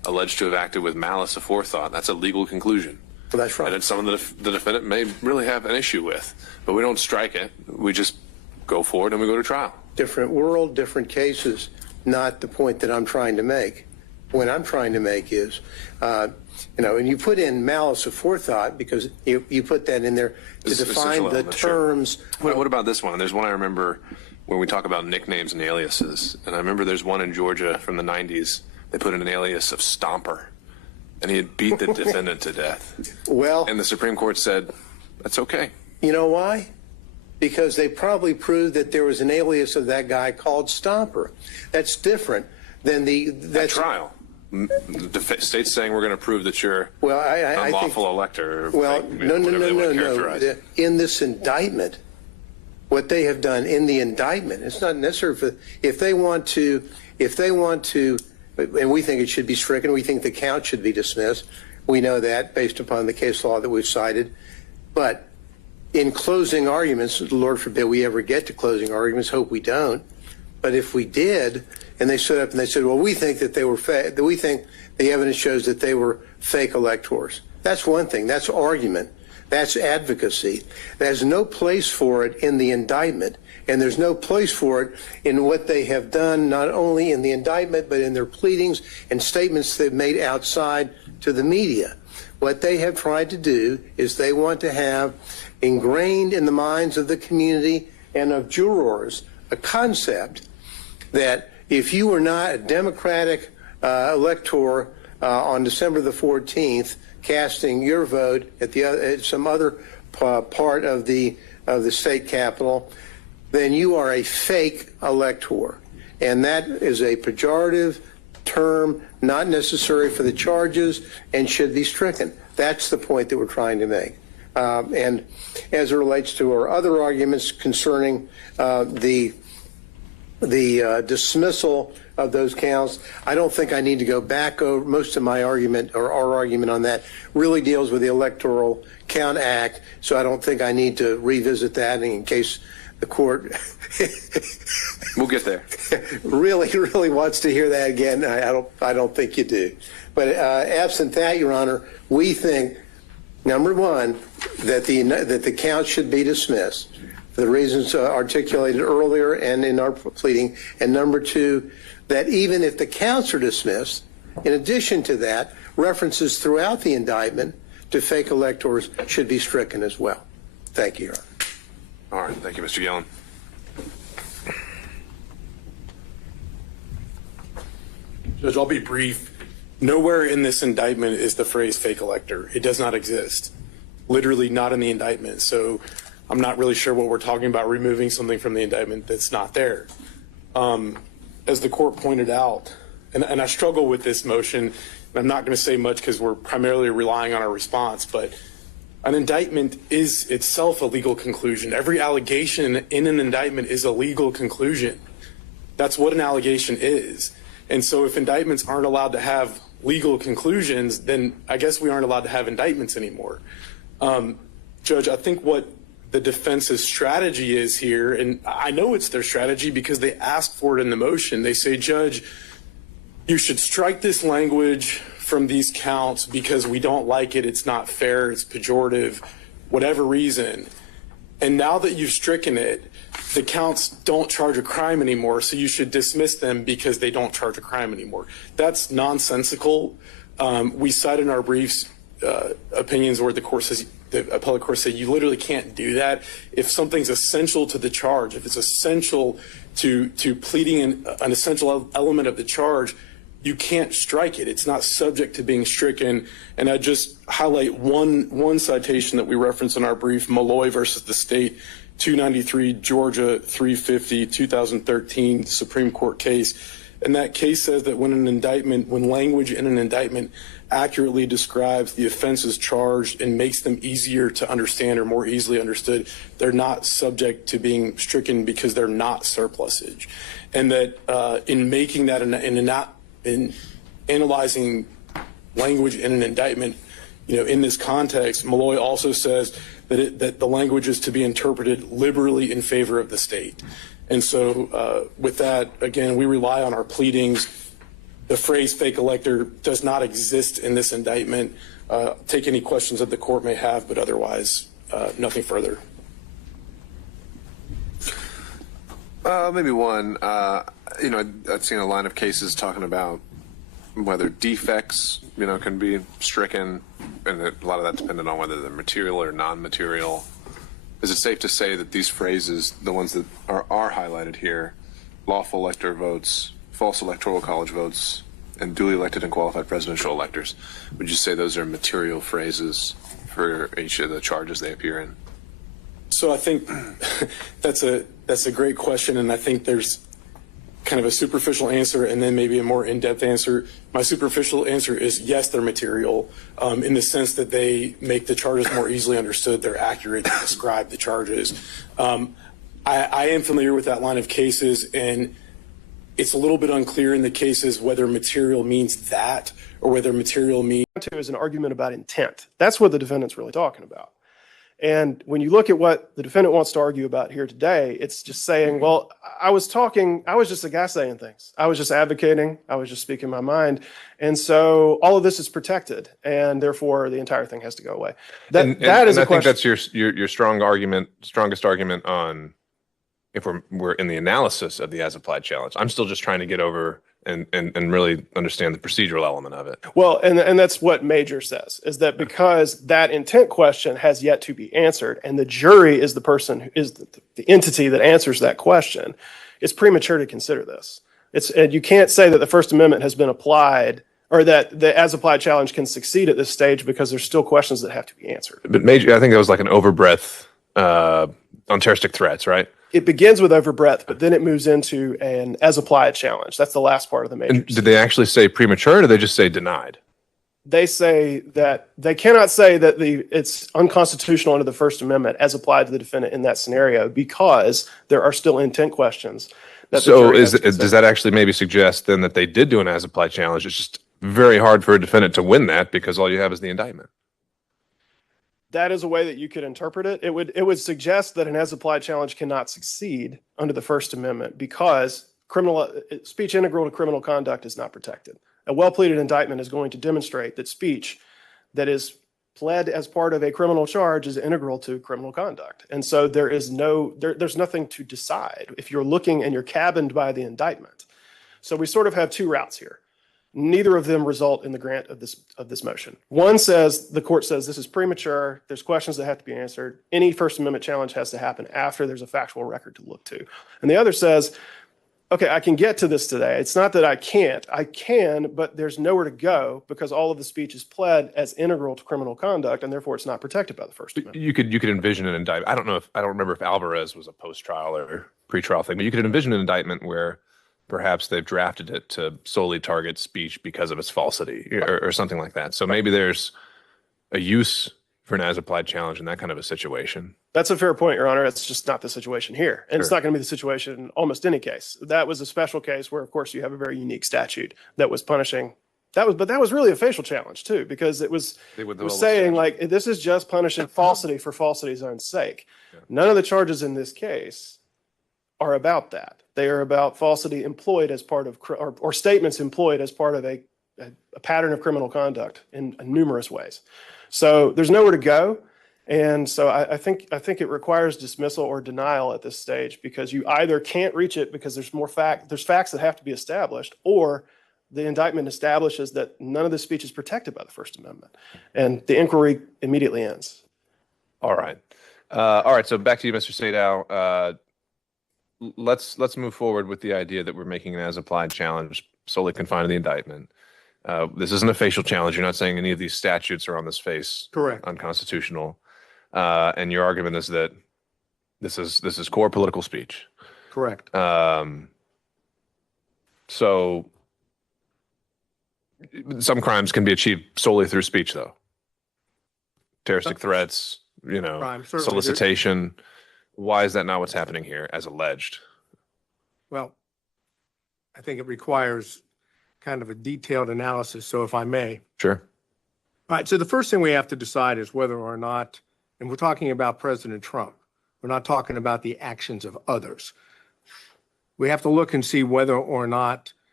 alleged to have acted with malice aforethought. That's a legal conclusion. Well, that's right. And it's something that the defendant may really have an issue with. But we don't strike it. We just go forward and we go to trial. Different world, different cases, not the point that I'm trying to make. What I'm trying to make is, and you put in malice aforethought because you put that in there to define the terms. Sure. What about this one? There's one I remember when we talk about nicknames and aliases. And I remember there's one in Georgia from the 90s. They put in an alias of Stomper. And he had beat the defendant to death. Well, and the Supreme Court said, that's okay. You know why? Because they probably proved that there was an alias of that guy called Stomper. That's different than that trial. The state's saying we're going to prove that you're unlawful elector. Well, no. In this indictment, what they have done in the indictment, it's not necessary for if they want to, and we think it should be stricken. We think the count should be dismissed. We know that based upon the case law that we've cited. But in closing arguments, Lord forbid we ever get to closing arguments, hope we don't. But if we did, and they stood up and they said, well, we think that they were we think the evidence shows that they were fake electors. That's one thing. That's argument. That's advocacy. There's no place for it in the indictment, and there's no place for it in what they have done, not only in the indictment, but in their pleadings and statements they've made outside to the media. What they have tried to do is they want to have ingrained in the minds of the community and of jurors a concept that if you were not a Democratic elector on December the 14th, casting your vote at some other part of the state capitol, then you are a fake elector. And that is a pejorative term, not necessary for the charges, and should be stricken. That's the point that we're trying to make. And as it relates to our other arguments concerning the dismissal of those counts, I don't think I need to go back over most of my argument, or our argument on that really deals with the Electoral Count Act, so I don't think I need to revisit that in case the court we'll get there. really wants to hear that again. I don't think you do. But absent that, Your Honor, we think, number one, that the count should be dismissed for the reasons articulated earlier and in our pleading, and number two, that even if the counts are dismissed, in addition to that, references throughout the indictment to fake electors should be stricken as well. Thank you, Your Honor. All right. Thank you, Mr. Yellen. Judge, I'll be brief. Nowhere in this indictment is the phrase fake elector. It does not exist. Literally not in the indictment. So I'm not really sure what we're talking about, removing something from the indictment that's not there. As the court pointed out, and I struggle with this motion, and I'm not going to say much because we're primarily relying on our response, but an indictment is itself a legal conclusion. Every allegation in an indictment is a legal conclusion. That's what an allegation is. And so if indictments aren't allowed to have legal conclusions, then I guess we aren't allowed to have indictments anymore. Judge, I think what the defense's strategy is here, and I know it's their strategy because they asked for it in the motion. They say, Judge, you should strike this language from these counts because we don't like it, it's not fair, it's pejorative, whatever reason. And now that you've stricken it, the counts don't charge a crime anymore, so you should dismiss them because they don't charge a crime anymore. That's nonsensical. We cite in our briefs opinions where the appellate court said you literally can't do that. If something's essential to the charge, if it's essential to pleading an essential element of the charge, you can't strike it. It's not subject to being stricken. And I just highlight one citation that we reference in our brief, Malloy versus the state, 293 Georgia 350 2013 Supreme Court case. And that case says that when language in an indictment accurately describes the offenses charged and makes them easier to understand or more easily understood, they're not subject to being stricken because they're not surplusage. And that in making that in analyzing language in an indictment, in this context, Malloy also says that the language is to be interpreted liberally in favor of the state. And so with that, again, we rely on our pleadings the phrase fake elector does not exist in this indictment. Take any questions that the court may have, but otherwise, nothing further. Maybe one. I've seen a line of cases talking about whether defects, can be stricken, and a lot of that dependent on whether they're material or non-material. Is it safe to say that these phrases, the ones that are highlighted here, lawful elector votes, false electoral college votes, and duly elected and qualified presidential electors, would you say those are material phrases for each of the charges they appear in? So I think that's a great question, and I think there's kind of a superficial answer and then maybe a more in-depth answer. My superficial answer is yes, they're material in the sense that they make the charges more easily understood. They're accurate to describe the charges. I am familiar with that line of cases, and it's a little bit unclear in the cases whether material means that or whether material means... ...is an argument about intent. That's what the defendant's really talking about. And when you look at what the defendant wants to argue about here today, it's just saying, well, I was just a guy saying things. I was just advocating. I was just speaking my mind. And so all of this is protected, and therefore the entire thing has to go away. That is a question. I think that's your strongest argument on if we're in the analysis of the as-applied challenge. I'm still just trying to get over and really understand the procedural element of it. Well, and that's what Major says, is that because that intent question has yet to be answered, and the jury is the person who is the entity that answers that question, it's premature to consider this. And you can't say that the First Amendment has been applied or that the as-applied challenge can succeed at this stage because there's still questions that have to be answered. But Major, I think that was like an overbreadth on terroristic threats, right? It begins with overbreadth, but then it moves into an as-applied challenge. That's the last part of the Major. And did they actually say premature, or did they just say denied? They say that they cannot say that it's unconstitutional under the First Amendment as applied to the defendant in that scenario because there are still intent questions. So does that actually maybe suggest then that they did do an as-applied challenge? It's just very hard for a defendant to win that because all you have is the indictment. That is a way that you could interpret it. It would suggest that an as-applied challenge cannot succeed under the First Amendment because speech integral to criminal conduct is not protected. A well-pleaded indictment is going to demonstrate that speech that is pled as part of a criminal charge is integral to criminal conduct. And so there's nothing to decide if you're looking and you're cabined by the indictment. So we sort of have two routes here. Neither of them result in the grant of this motion. One says, the court says this is premature, there's questions that have to be answered. Any First Amendment challenge has to happen after there's a factual record to look to. And the other says, okay, I can get to this today. It's not that I can't. I can, but there's nowhere to go because all of the speech is pled as integral to criminal conduct, and therefore it's not protected by the First Amendment. You could envision an indictment. I don't remember if Alvarez was a post-trial or pre-trial thing, but you could envision an indictment where perhaps they've drafted it to solely target speech because of its falsity or something like that. So maybe there's a use for an as-applied challenge in that kind of a situation. That's a fair point, Your Honor. It's just not the situation here. And It's not going to be the situation in almost any case. That was a special case where, of course, you have a very unique statute that was punishing. But that was really a facial challenge, too, because it was saying, like, this is just punishing falsity for falsity's own sake. Yeah. None of the charges in this case are about that. They are about falsity employed as part of, or statements employed as part of a pattern of criminal conduct in numerous ways. So there's nowhere to go. And so I think it requires dismissal or denial at this stage because you either can't reach it because there's facts that have to be established, or the indictment establishes that none of the speech is protected by the First Amendment. And the inquiry immediately ends. All right. So back to you, Mr. Sadow. Let's move forward with the idea that we're making an as-applied challenge solely confined to the indictment. This isn't a facial challenge. You're not saying any of these statutes are on this face correct, unconstitutional. And your argument is that this is core political speech. Correct. So some crimes can be achieved solely through speech, though. Terroristic threats, solicitation. Why is that not what's happening here, as alleged? Well, I think it requires kind of a detailed analysis, so if I may. Sure. All right, so the first thing we have to decide is whether or not, and we're talking about President Trump, we're not talking about the actions of others. We have to look and see whether or not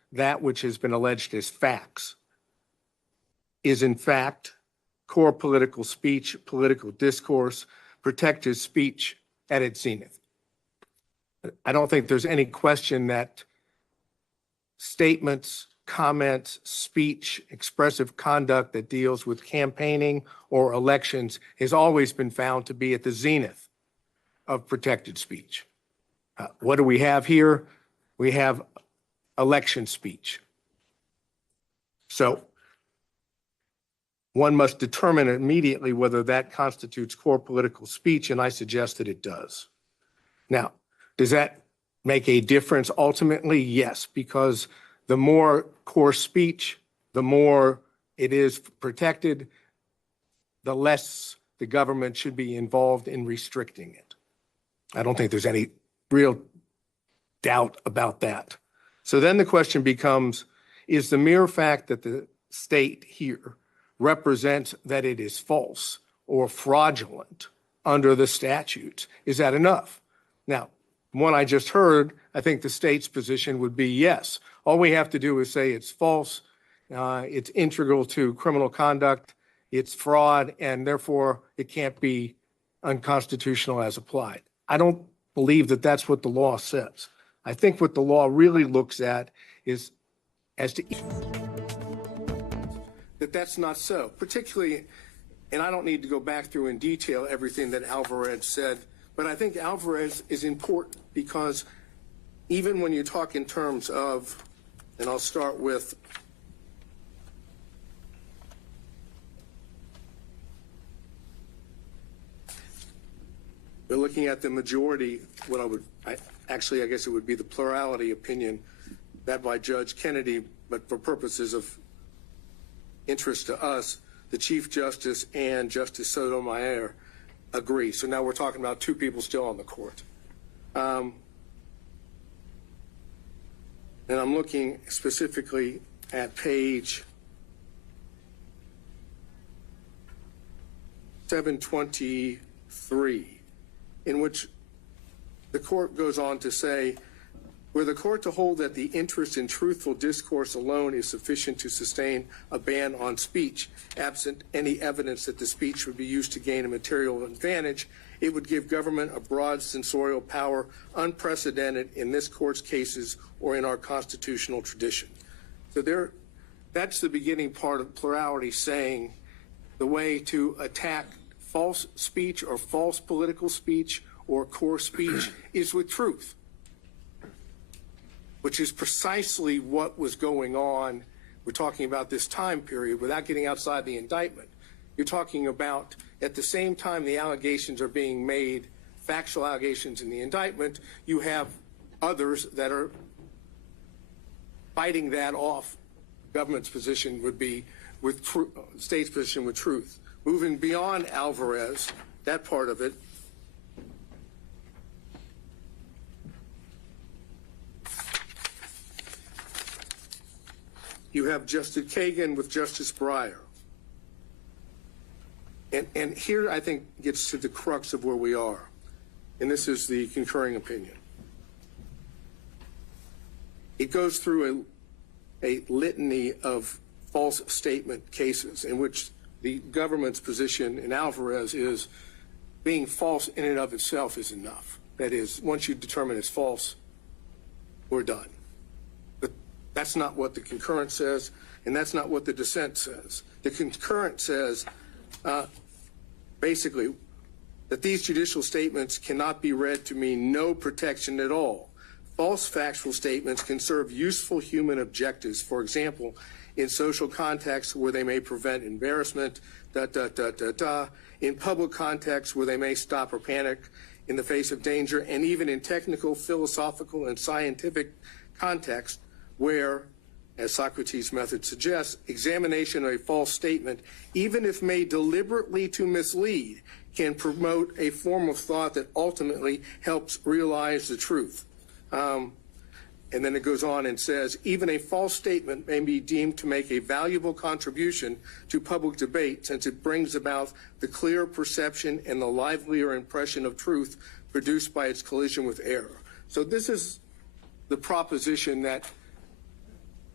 that which has been alleged as facts is in fact core political speech, political discourse, protected speech at its zenith. I don't think there's any question that statements, comments, speech, expressive conduct that deals with campaigning or elections has always been found to be at the zenith of protected speech. What do we have here? We have election speech. So one must determine immediately whether that constitutes core political speech, and I suggest that it does. Now, does that make a difference ultimately? Yes, because the more core speech, the more it is protected, the less the government should be involved in restricting it. I don't think there's any real doubt about that. So then the question becomes, is the mere fact that the state here represents that it is false or fraudulent under the statutes, is that enough? Now, from what I just heard, I think the state's position would be yes. All we have to do is say it's false, it's integral to criminal conduct, it's fraud, and therefore it can't be unconstitutional as applied. I don't believe that that's what the law says. I think what the law really looks at is as to that that's not so, particularly, and I don't need to go back through in detail everything that Alvarez said, but I think Alvarez is important because even when you talk in terms of, and I'll start with we're looking at the majority, I guess it would be the plurality opinion, that by Judge Kennedy, but for purposes of interest to us, the Chief Justice and Justice Sotomayor agree. So now we're talking about two people still on the court. And I'm looking specifically at page 723, in which the court goes on to say, were the court to hold that the interest in truthful discourse alone is sufficient to sustain a ban on speech, absent any evidence that the speech would be used to gain a material advantage, it would give government a broad censorial power unprecedented in this court's cases or in our constitutional tradition. So that's the beginning part of plurality, saying the way to attack false speech or false political speech or core speech is with truth, which is precisely what was going on. We're talking about this time period without getting outside the indictment. You're talking about at the same time the allegations are being made, factual allegations in the indictment, you have others that are fighting that off. Government's position would be with state's position with truth. Moving beyond Alvarez, that part of it, you have Justice Kagan with Justice Breyer. And here I think gets to the crux of where we are. And this is the concurring opinion. It goes through a litany of false statement cases in which the government's position in Alvarez is being false in and of itself is enough. That is, once you determine it's false, we're done. But that's not what the concurrent says, and that's not what the dissent says. The concurrent says, basically, that these judicial statements cannot be read to mean no protection at all. False factual statements can serve useful human objectives. For example, in social contexts where they may prevent embarrassment, in public contexts where they may stop or panic in the face of danger, and even in technical, philosophical, and scientific contexts where, as Socrates' method suggests, examination of a false statement, even if made deliberately to mislead, can promote a form of thought that ultimately helps realize the truth. And then it goes on and says, even a false statement may be deemed to make a valuable contribution to public debate since it brings about the clear perception and the livelier impression of truth produced by its collision with error. So this is the proposition that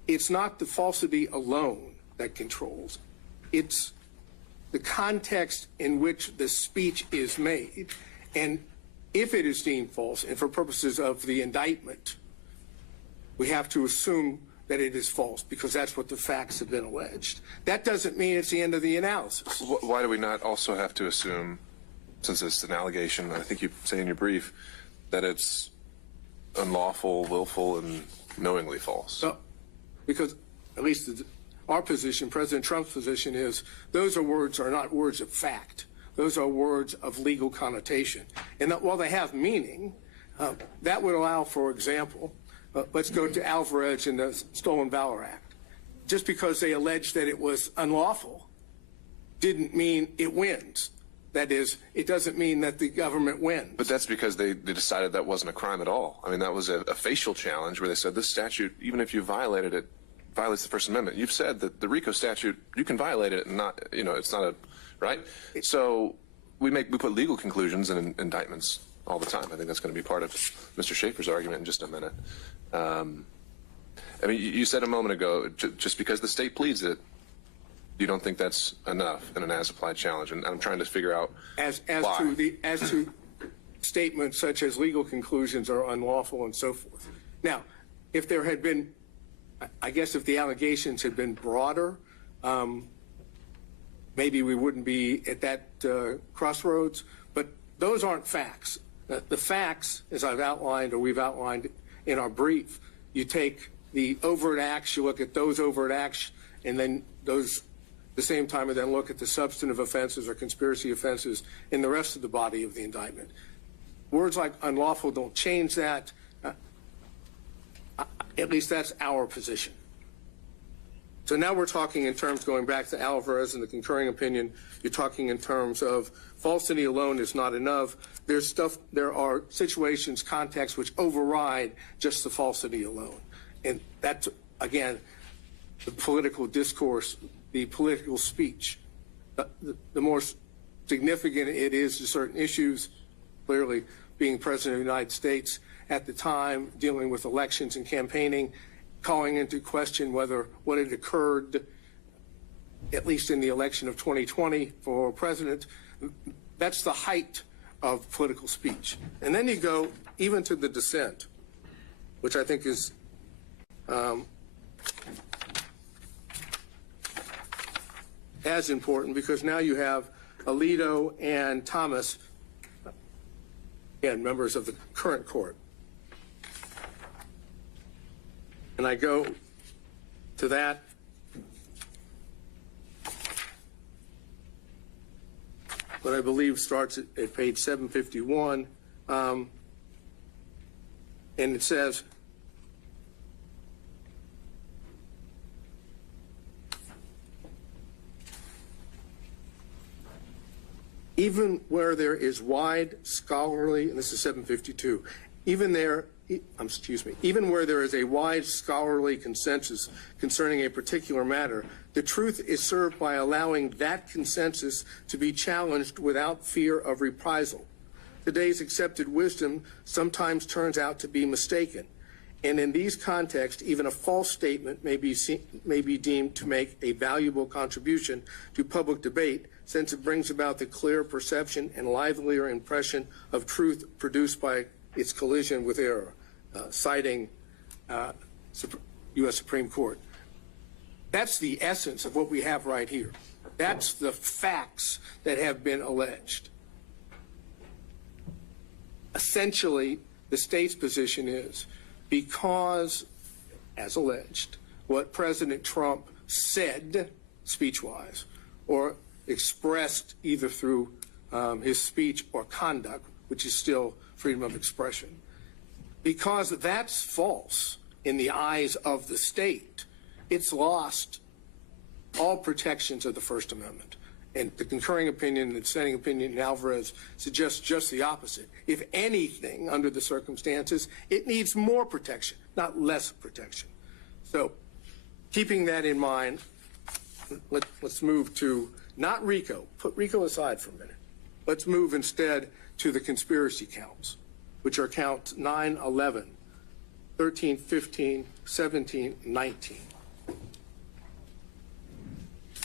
it's not the falsity alone that controls. It's the context in which the speech is made. And if it is deemed false, and for purposes of the indictment, we have to assume that it is false because that's what the facts have been alleged. That doesn't mean it's the end of the analysis. Why do we not also have to assume, since it's an allegation, I think you say in your brief, that it's unlawful, willful, and knowingly false? So, because at least our position, President Trump's position, is those are not words of fact. Those are words of legal connotation. And that while they have meaning, that would allow, for example, let's go to Alvarez in the Stolen Valor Act. Just because they alleged that it was unlawful didn't mean it wins. That is, it doesn't mean that the government wins. But that's because they decided that wasn't a crime at all. I mean, that was a facial challenge where they said this statute, even if you violated it, violates the First Amendment. You've said that the RICO statute, you can violate it and not, it's not a, right? So we put legal conclusions in indictments all the time. I think that's going to be part of Mr. Schaefer's argument in just a minute. I mean, you said a moment ago, just because the state pleads it, you don't think that's enough in an as-applied challenge, and I'm trying to figure out as why. to statements such as legal conclusions are unlawful and so forth. Now, if there had been, I guess, if the allegations had been broader, maybe we wouldn't be at that crossroads. But those aren't facts. The facts, as I've outlined or we've outlined in our brief, you take the overt acts, you look at those overt acts, and then those. The same time, and then look at the substantive offenses or conspiracy offenses in the rest of the body of the indictment. Words like unlawful don't change that. At least that's our position. So now we're talking in terms, going back to Alvarez and the concurring opinion, you're talking in terms of falsity alone is not enough. There are situations, contexts which override just the falsity alone. And that's, again, the political discourse, the political speech. The more significant it is to certain issues, clearly being President of the United States at the time, dealing with elections and campaigning, calling into question whether what had occurred, at least in the election of 2020 for president, that's the height of political speech. And then you go even to the dissent, which I think is as important, because now you have Alito and Thomas, again, members of the current court. And I go to that. What I believe starts at page 751. And it says, even where there is wide scholarly, and this is 752, even where there is a wide scholarly consensus concerning a particular matter, the truth is served by allowing that consensus to be challenged without fear of reprisal. Today's accepted wisdom sometimes turns out to be mistaken, and in these contexts, even a false statement may be deemed to make a valuable contribution to public debate, since it brings about the clear perception and livelier impression of truth produced by its collision with error, citing U.S. Supreme Court. That's the essence of what we have right here. That's the facts that have been alleged. Essentially, the state's position is because, as alleged, what President Trump said speech-wise or expressed either through his speech or conduct, which is still freedom of expression, because that's false in the eyes of the state, it's lost all protections of the First Amendment. And the concurring opinion and the dissenting opinion in Alvarez suggests just the opposite. If anything, under the circumstances, it needs more protection, not less protection. So keeping that in mind, let's move to not RICO. Put RICO aside for a minute. Let's move instead to the conspiracy counts, which are counts 9, 11, 13, 15, 17, 19.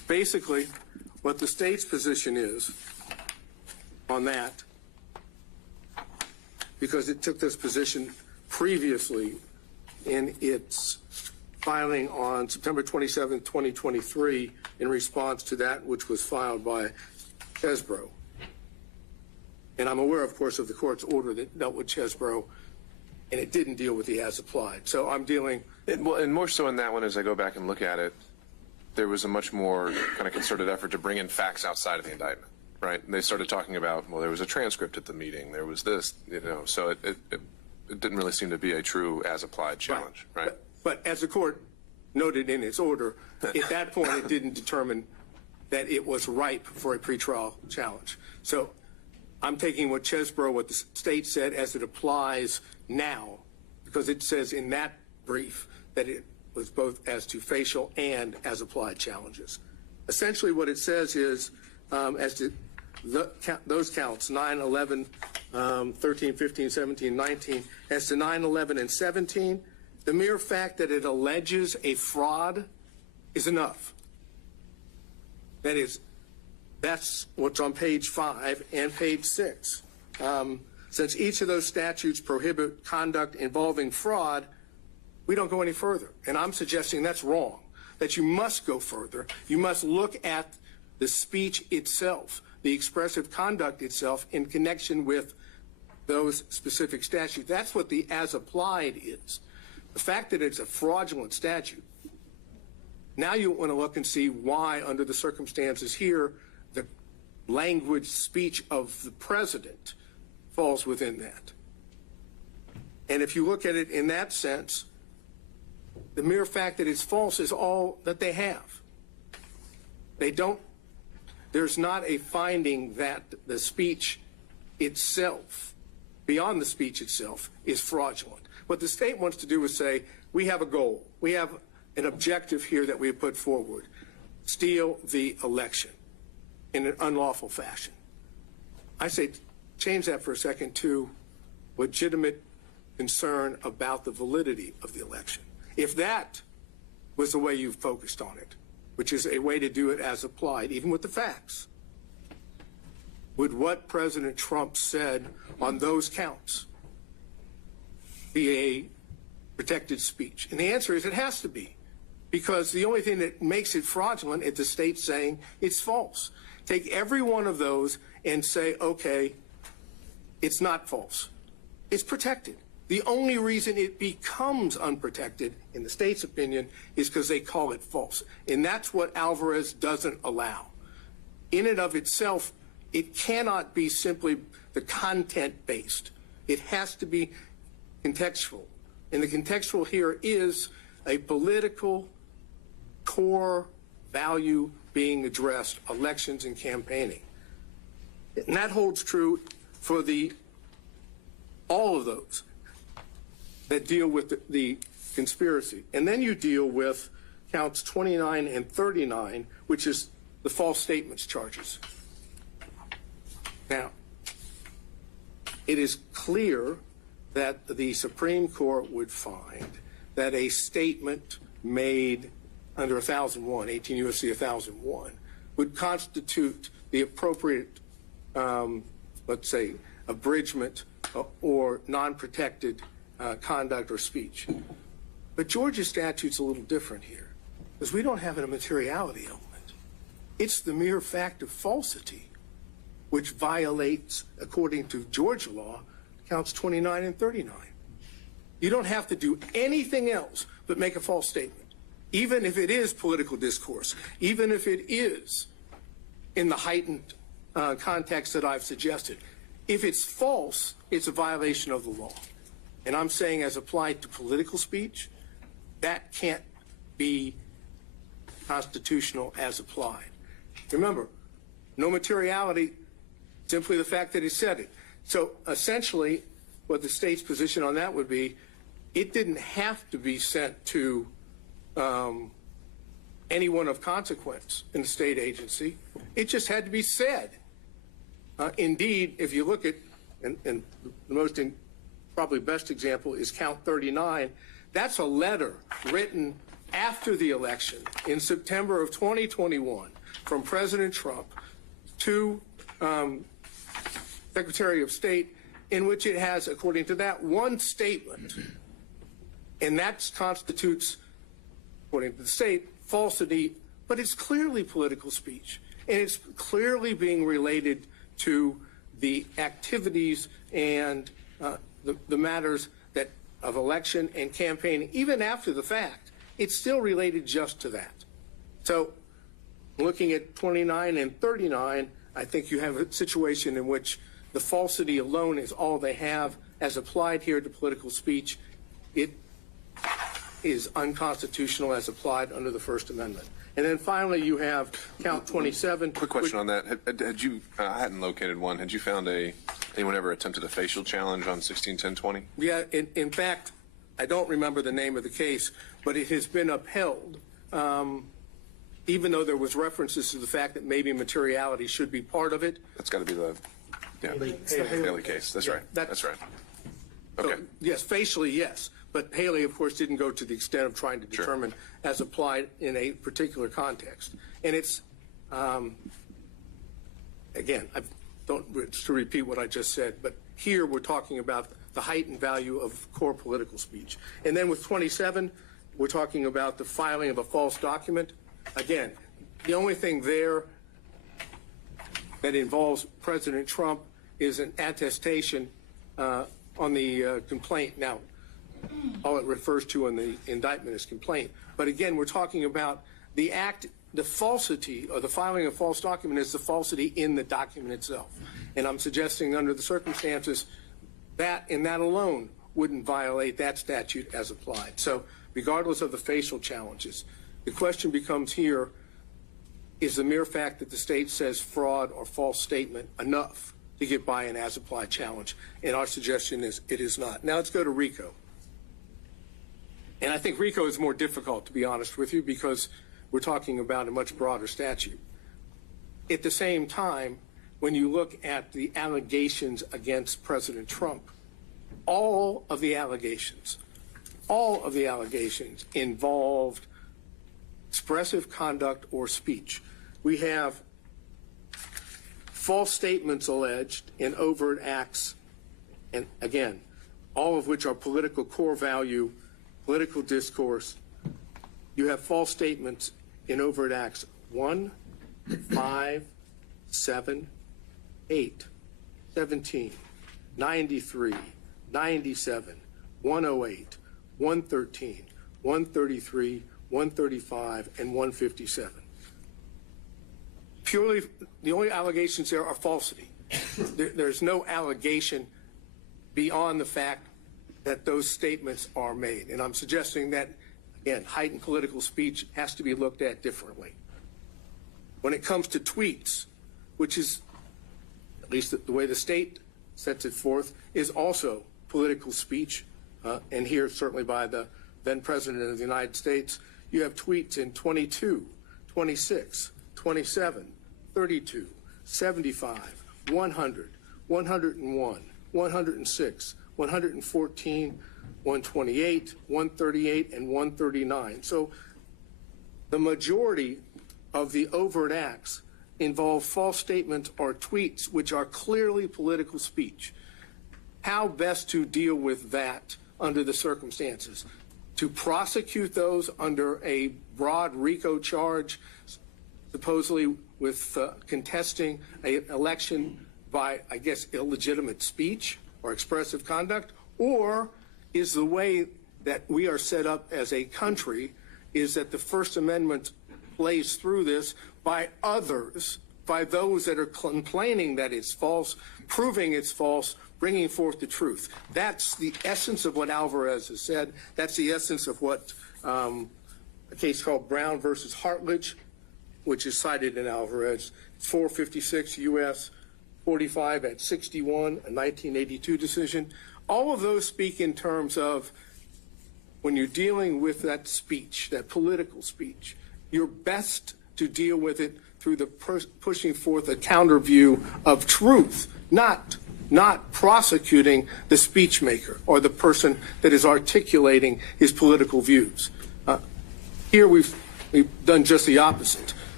basically, what the state's position is on that, because it took this position previously in its filing on September 27, 2023, in response to that which was filed by Chesbrough. And I'm aware, of course, of the court's order that dealt with Chesbrough, and it didn't deal with the as applied. So I'm dealing. And more so in that one, as I go back and look at it, there was a much more kind of concerted effort to bring in facts outside of the indictment, right? And they started talking about, well, there was a transcript at the meeting, there was this, so it didn't really seem to be a true as applied challenge, right? But as the court noted in its order, at that point it didn't determine that it was ripe for a pretrial challenge. So I'm taking what Chesbrough, what the state said, as it applies now, because it says in that brief that it was both as to facial and as applied challenges. Essentially what it says is, as to those counts, 9, 11, 13, 15, 17, 19, as to 9, 11, and 17, the mere fact that it alleges a fraud is enough. That is, that's what's on page 5 and page 6. Since each of those statutes prohibit conduct involving fraud, we don't go any further. And I'm suggesting that's wrong, that you must go further. You must look at the speech itself, the expressive conduct itself in connection with those specific statutes. That's what the as applied is. The fact that it's a fraudulent statute, now you want to look and see why, under the circumstances here, the language speech of the president falls within that. And if you look at it in that sense, the mere fact that it's false is all that they have. There's not a finding that the speech itself, beyond the speech itself, is fraudulent. What the state wants to do is say, we have a goal. We have an objective here that we have put forward. Steal the election in an unlawful fashion. I say change that for a second to legitimate concern about the validity of the election. If that was the way you focused on it, which is a way to do it as applied, even with the facts, would what President Trump said on those counts be a protected speech? And the answer is it has to be, because the only thing that makes it fraudulent is the state saying it's false. Take every one of those and say, okay, it's not false. It's protected. The only reason it becomes unprotected, in the state's opinion, is because they call it false. And that's what Alvarez doesn't allow. In and of itself, it cannot be simply the content-based. It has to be contextual. And the contextual here is a political core value being addressed, elections and campaigning. And that holds true for all of those that deal with the conspiracy. And then you deal with counts 29 and 39, which is the false statements charges. Now, it is clear that the Supreme Court would find that a statement made under 1001, 18 U.S.C. 1001, would constitute the appropriate, let's say, abridgment or non-protected conduct or speech. But Georgia's statute's a little different here, because we don't have a materiality element. It's the mere fact of falsity which violates, according to Georgia law, counts 29 and 39. You don't have to do anything else but make a false statement, even if it is political discourse, even if it is in the heightened context that I've suggested. If it's false, it's a violation of the law. And I'm saying, as applied to political speech, that can't be constitutional as applied. Remember, no materiality, simply the fact that he said it. So essentially, what the state's position on that would be, it didn't have to be sent to anyone of consequence in the state agency. It just had to be said. Indeed, if you look at, and the most probably best example is count 39, that's a letter written after the election in September of 2021 from President Trump to Secretary of State, in which it has, according to that, one statement, and that constitutes, according to the state, falsity, but it's clearly political speech, and it's clearly being related to the activities and the matters that of election and campaigning, even after the fact. It's still related just to that. So looking at 29 and 39, I think you have a situation in which the falsity alone is all they have as applied here to political speech. It is unconstitutional as applied under the First Amendment. And then finally, you have count 27. Quick question on that. Had you, I hadn't located one. Had you found anyone ever attempted a facial challenge on 161020? Yeah, in fact, I don't remember the name of the case, but it has been upheld, even though there was references to the fact that maybe materiality should be part of it. That's got to be the Haley case. That's right. That's right. Okay. So, yes, facially, yes. But Haley, of course, didn't go to the extent of trying to determine as applied in a particular context. And it's, again, I don't to repeat what I just said, but here we're talking about the heightened value of core political speech. And then with 27, we're talking about the filing of a false document. Again, the only thing there that involves President Trump is an attestation on the complaint. Now, all it refers to in the indictment is complaint. But again, we're talking about the act, the falsity, or the filing of false document is the falsity in the document itself. And I'm suggesting under the circumstances that in that alone wouldn't violate that statute as applied. So regardless of the facial challenges, the question becomes here, is the mere fact that the state says fraud or false statement enough to get by an as applied challenge? And our suggestion is it is not. Now let's go to RICO. And I think RICO is more difficult, to be honest with you, because we're talking about a much broader statute. At the same time, when you look at the allegations against President Trump, all of the allegations involved expressive conduct or speech. We have false statements alleged in overt acts, and again, all of which are political core value, political discourse. You have false statements in overt acts 1, 5, 7, 8, 17, 93, 97, 108, 113, 133, 135, and 157. Purely, the only allegations there are falsity. There's no allegation beyond the fact that those statements are made. And I'm suggesting that, again, heightened political speech has to be looked at differently. When it comes to tweets, which is, at least the way the state sets it forth, is also political speech, and here certainly by the then President of the United States, you have tweets in 22, 26, 27, 32, 75, 100, 101, 106, 114, 128, 138, and 139. So the majority of the overt acts involve false statements or tweets which are clearly political speech. How best to deal with that under the circumstances? To prosecute those under a broad RICO charge, supposedly with contesting an election by, I guess, illegitimate speech or expressive conduct? Or is the way that we are set up as a country is that the First Amendment plays through this by others, by those that are complaining that it's false, proving it's false, bringing forth the truth? That's the essence of what Alvarez has said. That's the essence of what a case called Brown versus Hartledge, which is cited in Alvarez, 456 U.S. 45 at 61, a 1982 decision. All of those speak in terms of when you're dealing with that speech, that political speech, you're best to deal with it through the pushing forth a counter view of truth, not prosecuting the speech maker or the person that is articulating his political views. Here we've done just the opposite.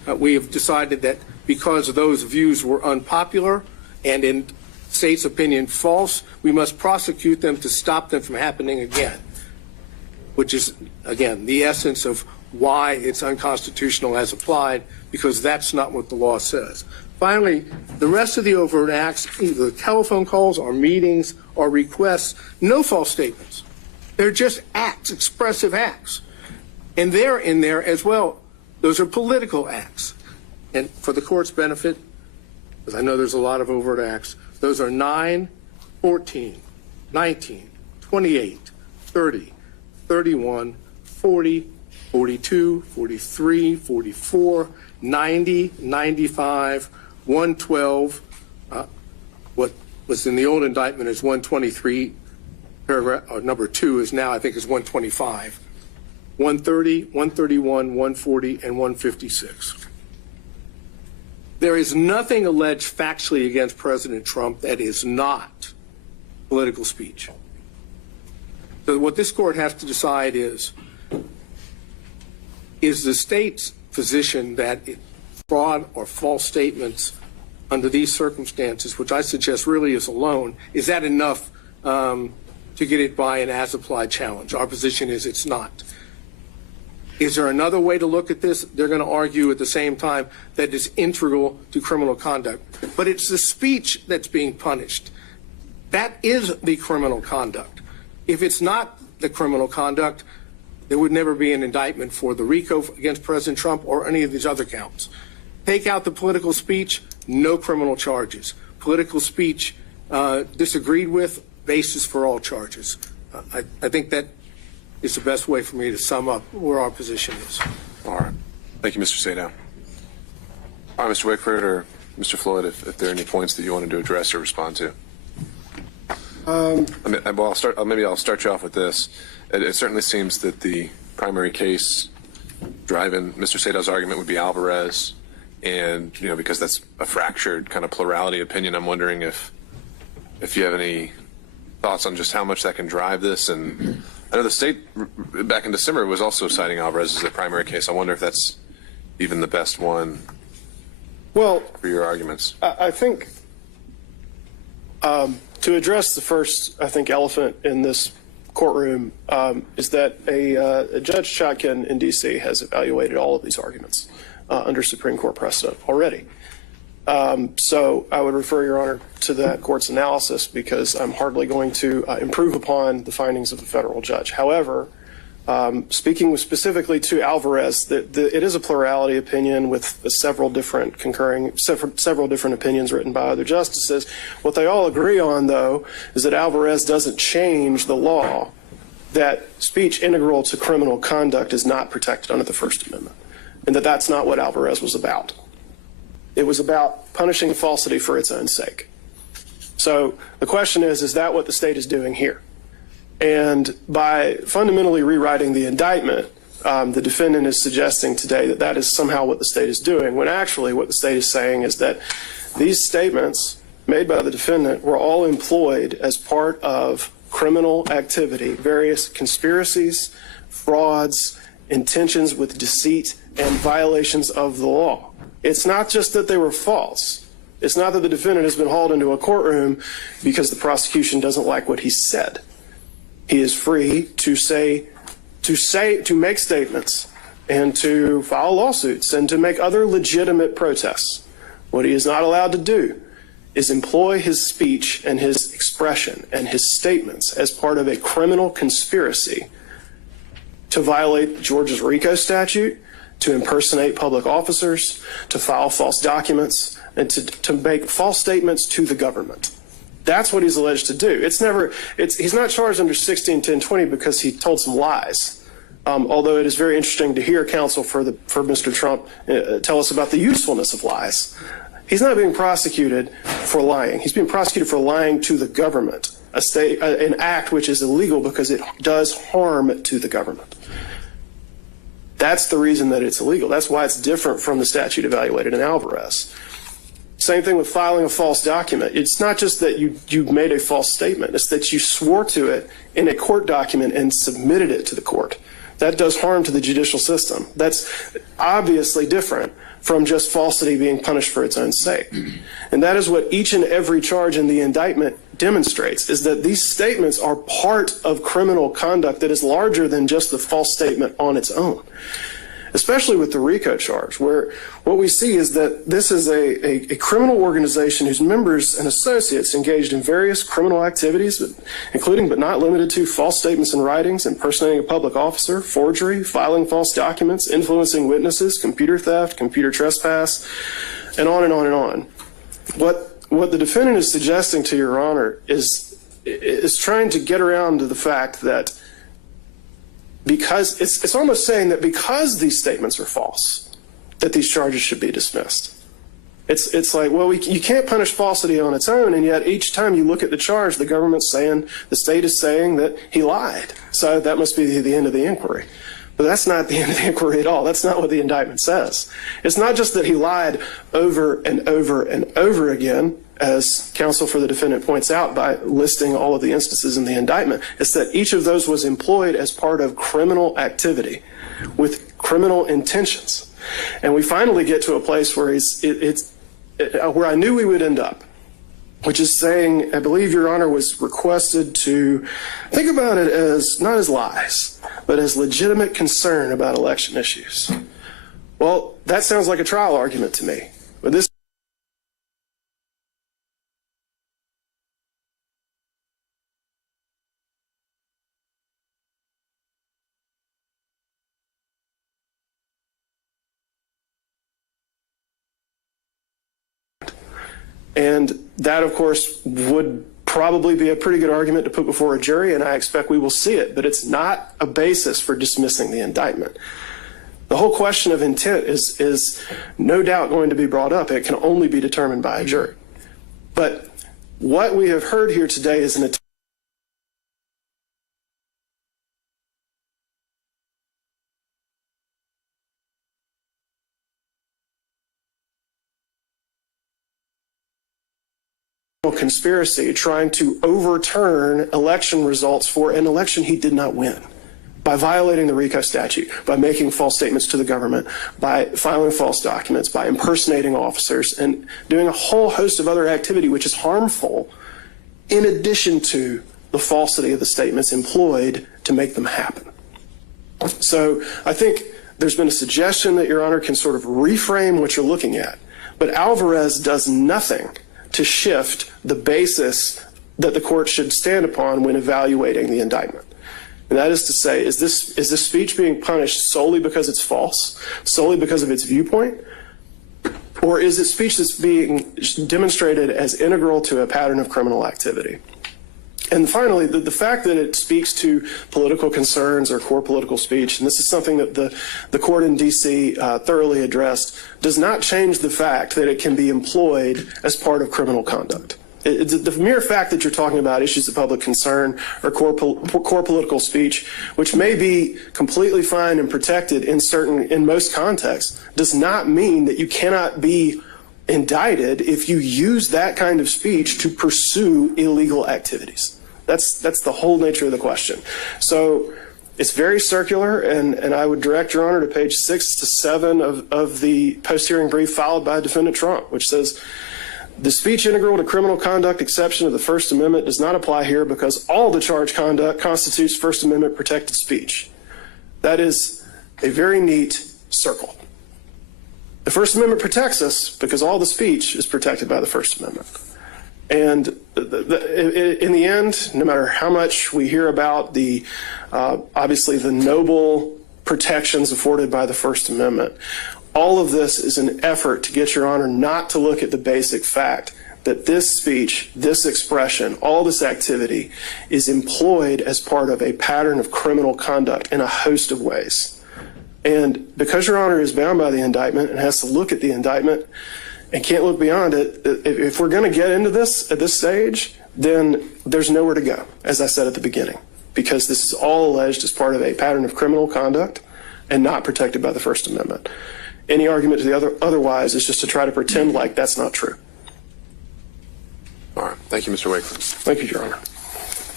we have decided that because those views were unpopular and in state's opinion false, we must prosecute them to stop them from happening again, which is, again, the essence of why it's unconstitutional as applied, because that's not what the law says. Finally, the rest of the overt acts, either telephone calls or meetings or requests, no false statements. They're just acts, expressive acts. And they're in there as well. Those are political acts. And for the court's benefit, because I know there's a lot of overt acts, those are 9, 14, 19, 28, 30, 31, 40, 42, 43, 44, 90, 95, 112, what was in the old indictment is 123, paragraph, or number 2 is now, I think, is 125, 130, 131, 140, and 156. There is nothing alleged factually against President Trump that is not political speech. So what this court has to decide is the state's position that fraud or false statements under these circumstances, which I suggest really is alone, is that enough to get it by an as-applied challenge? Our position is it's not. Is there another way to look at this? They're going to argue at the same time that it's integral to criminal conduct. But it's the speech that's being punished. That is the criminal conduct. If it's not the criminal conduct, there would never be an indictment for the RICO against President Trump or any of these other counts. Take out the political speech, no criminal charges. Political speech disagreed with, basis for all charges. I think that is the best way for me to sum up where our position is. All right. Thank you, Mr. Sadow. All right, Mr. Wickford or Mr. Floyd, if there are any points that you wanted to address or respond to. Maybe I'll start you off with this. It certainly seems that the primary case driving Mr. Sadow's argument would be Alvarez, and because that's a fractured kind of plurality opinion, I'm wondering if you have any thoughts on just how much that can drive this. And I know the state back in December was also citing Alvarez as the primary case. I wonder if that's even the best one for your arguments. I think to address the first, elephant in this courtroom is that a Judge Chotkin in D.C. has evaluated all of these arguments under Supreme Court precedent already. So I would refer, Your Honor, to that court's analysis because I'm hardly going to improve upon the findings of the federal judge. However, speaking specifically to Alvarez, it is a plurality opinion with several different opinions written by other justices. What they all agree on, though, is that Alvarez doesn't change the law that speech integral to criminal conduct is not protected under the First Amendment, and that that's not what Alvarez was about. It was about punishing falsity for its own sake. So the question is that what the state is doing here? And by fundamentally rewriting the indictment, the defendant is suggesting today that that is somehow what the state is doing, when actually what the state is saying is that these statements made by the defendant were all employed as part of criminal activity, various conspiracies, frauds, intentions with deceit, and violations of the law. It's not just that they were false. It's not that the defendant has been hauled into a courtroom because the prosecution doesn't like what he said. He is free to make statements and to file lawsuits and to make other legitimate protests. What he is not allowed to do is employ his speech and his expression and his statements as part of a criminal conspiracy to violate Georgia's RICO statute, to impersonate public officers, to file false documents, and to make false statements to the government. That's what he's alleged to do. He's not charged under 161020 because he told some lies. Although it is very interesting to hear counsel for Mr. Trump tell us about the usefulness of lies. He's not being prosecuted for lying. He's being prosecuted for lying to the government, an act which is illegal because it does harm to the government. That's the reason that it's illegal. That's why it's different from the statute evaluated in Alvarez. Same thing with filing a false document. It's not just that you made a false statement. It's that you swore to it in a court document and submitted it to the court. That does harm to the judicial system. That's obviously different from just falsity being punished for its own sake. And that is what each and every charge in the indictment demonstrates, is that these statements are part of criminal conduct that is larger than just the false statement on its own, especially with the RICO charge, where what we see is that this is a criminal organization whose members and associates engaged in various criminal activities, including but not limited to false statements and writings, impersonating a public officer, forgery, filing false documents, influencing witnesses, computer theft, computer trespass, and on and on and on. What the defendant is suggesting to Your Honor is trying to get around to the fact that because it's almost saying that because these statements are false, that these charges should be dismissed. It's like, well, you can't punish falsity on its own, and yet each time you look at the charge, the government's saying, the state is saying that he lied. So that must be the end of the inquiry. But that's not the end of the inquiry at all. That's not what the indictment says. It's not just that he lied over and over and over again, as counsel for the defendant points out by listing all of the instances in the indictment. It's that each of those was employed as part of criminal activity with criminal intentions. And we finally get to a place where where I knew we would end up, which is saying, I believe Your Honor was requested to think about it as not as lies, but as legitimate concern about election issues. Well, that sounds like a trial argument to me. But this and that, of course, would probably be a pretty good argument to put before a jury, and I expect we will see it, but it's not a basis for dismissing the indictment. The whole question of intent is no doubt going to be brought up. It can only be determined by a jury. But what we have heard here today is an attempt conspiracy trying to overturn election results for an election he did not win by violating the RICO statute, by making false statements to the government, by filing false documents, by impersonating officers, and doing a whole host of other activity which is harmful in addition to the falsity of the statements employed to make them happen. So I think there's been a suggestion that Your Honor can sort of reframe what you're looking at, but Alvarez does nothing to shift the basis that the court should stand upon when evaluating the indictment. And that is to say, is this speech being punished solely because it's false, solely because of its viewpoint, or is it speech that's being demonstrated as integral to a pattern of criminal activity? And finally, the fact that it speaks to political concerns or core political speech, and this is something that the court in D.C. Thoroughly addressed, does not change the fact that it can be employed as part of criminal conduct. The mere fact that you're talking about issues of public concern or core political speech, which may be completely fine and protected in most contexts, does not mean that you cannot be indicted if you use that kind of speech to pursue illegal activities. That's the whole nature of the question. So it's very circular, and I would direct Your Honor to page 6 to 7 of the post-hearing brief filed by Defendant Trump, which says, the speech integral to criminal conduct exception of the First Amendment does not apply here because all the charged conduct constitutes First Amendment protected speech. That is a very neat circle. The First Amendment protects us because all the speech is protected by the First Amendment. And in the end, no matter how much we hear about obviously the noble protections afforded by the First Amendment, all of this is an effort to get Your Honor not to look at the basic fact that this speech, this expression, all this activity is employed as part of a pattern of criminal conduct in a host of ways. And because Your Honor is bound by the indictment and has to look at the indictment and can't look beyond it, if we're going to get into this at this stage, then there's nowhere to go, as I said at the beginning, because this is all alleged as part of a pattern of criminal conduct and not protected by the First Amendment. Any argument to the otherwise is just to try to pretend like that's not true. All right. Thank you, Mr. Wakeland. Thank you, Your Honor.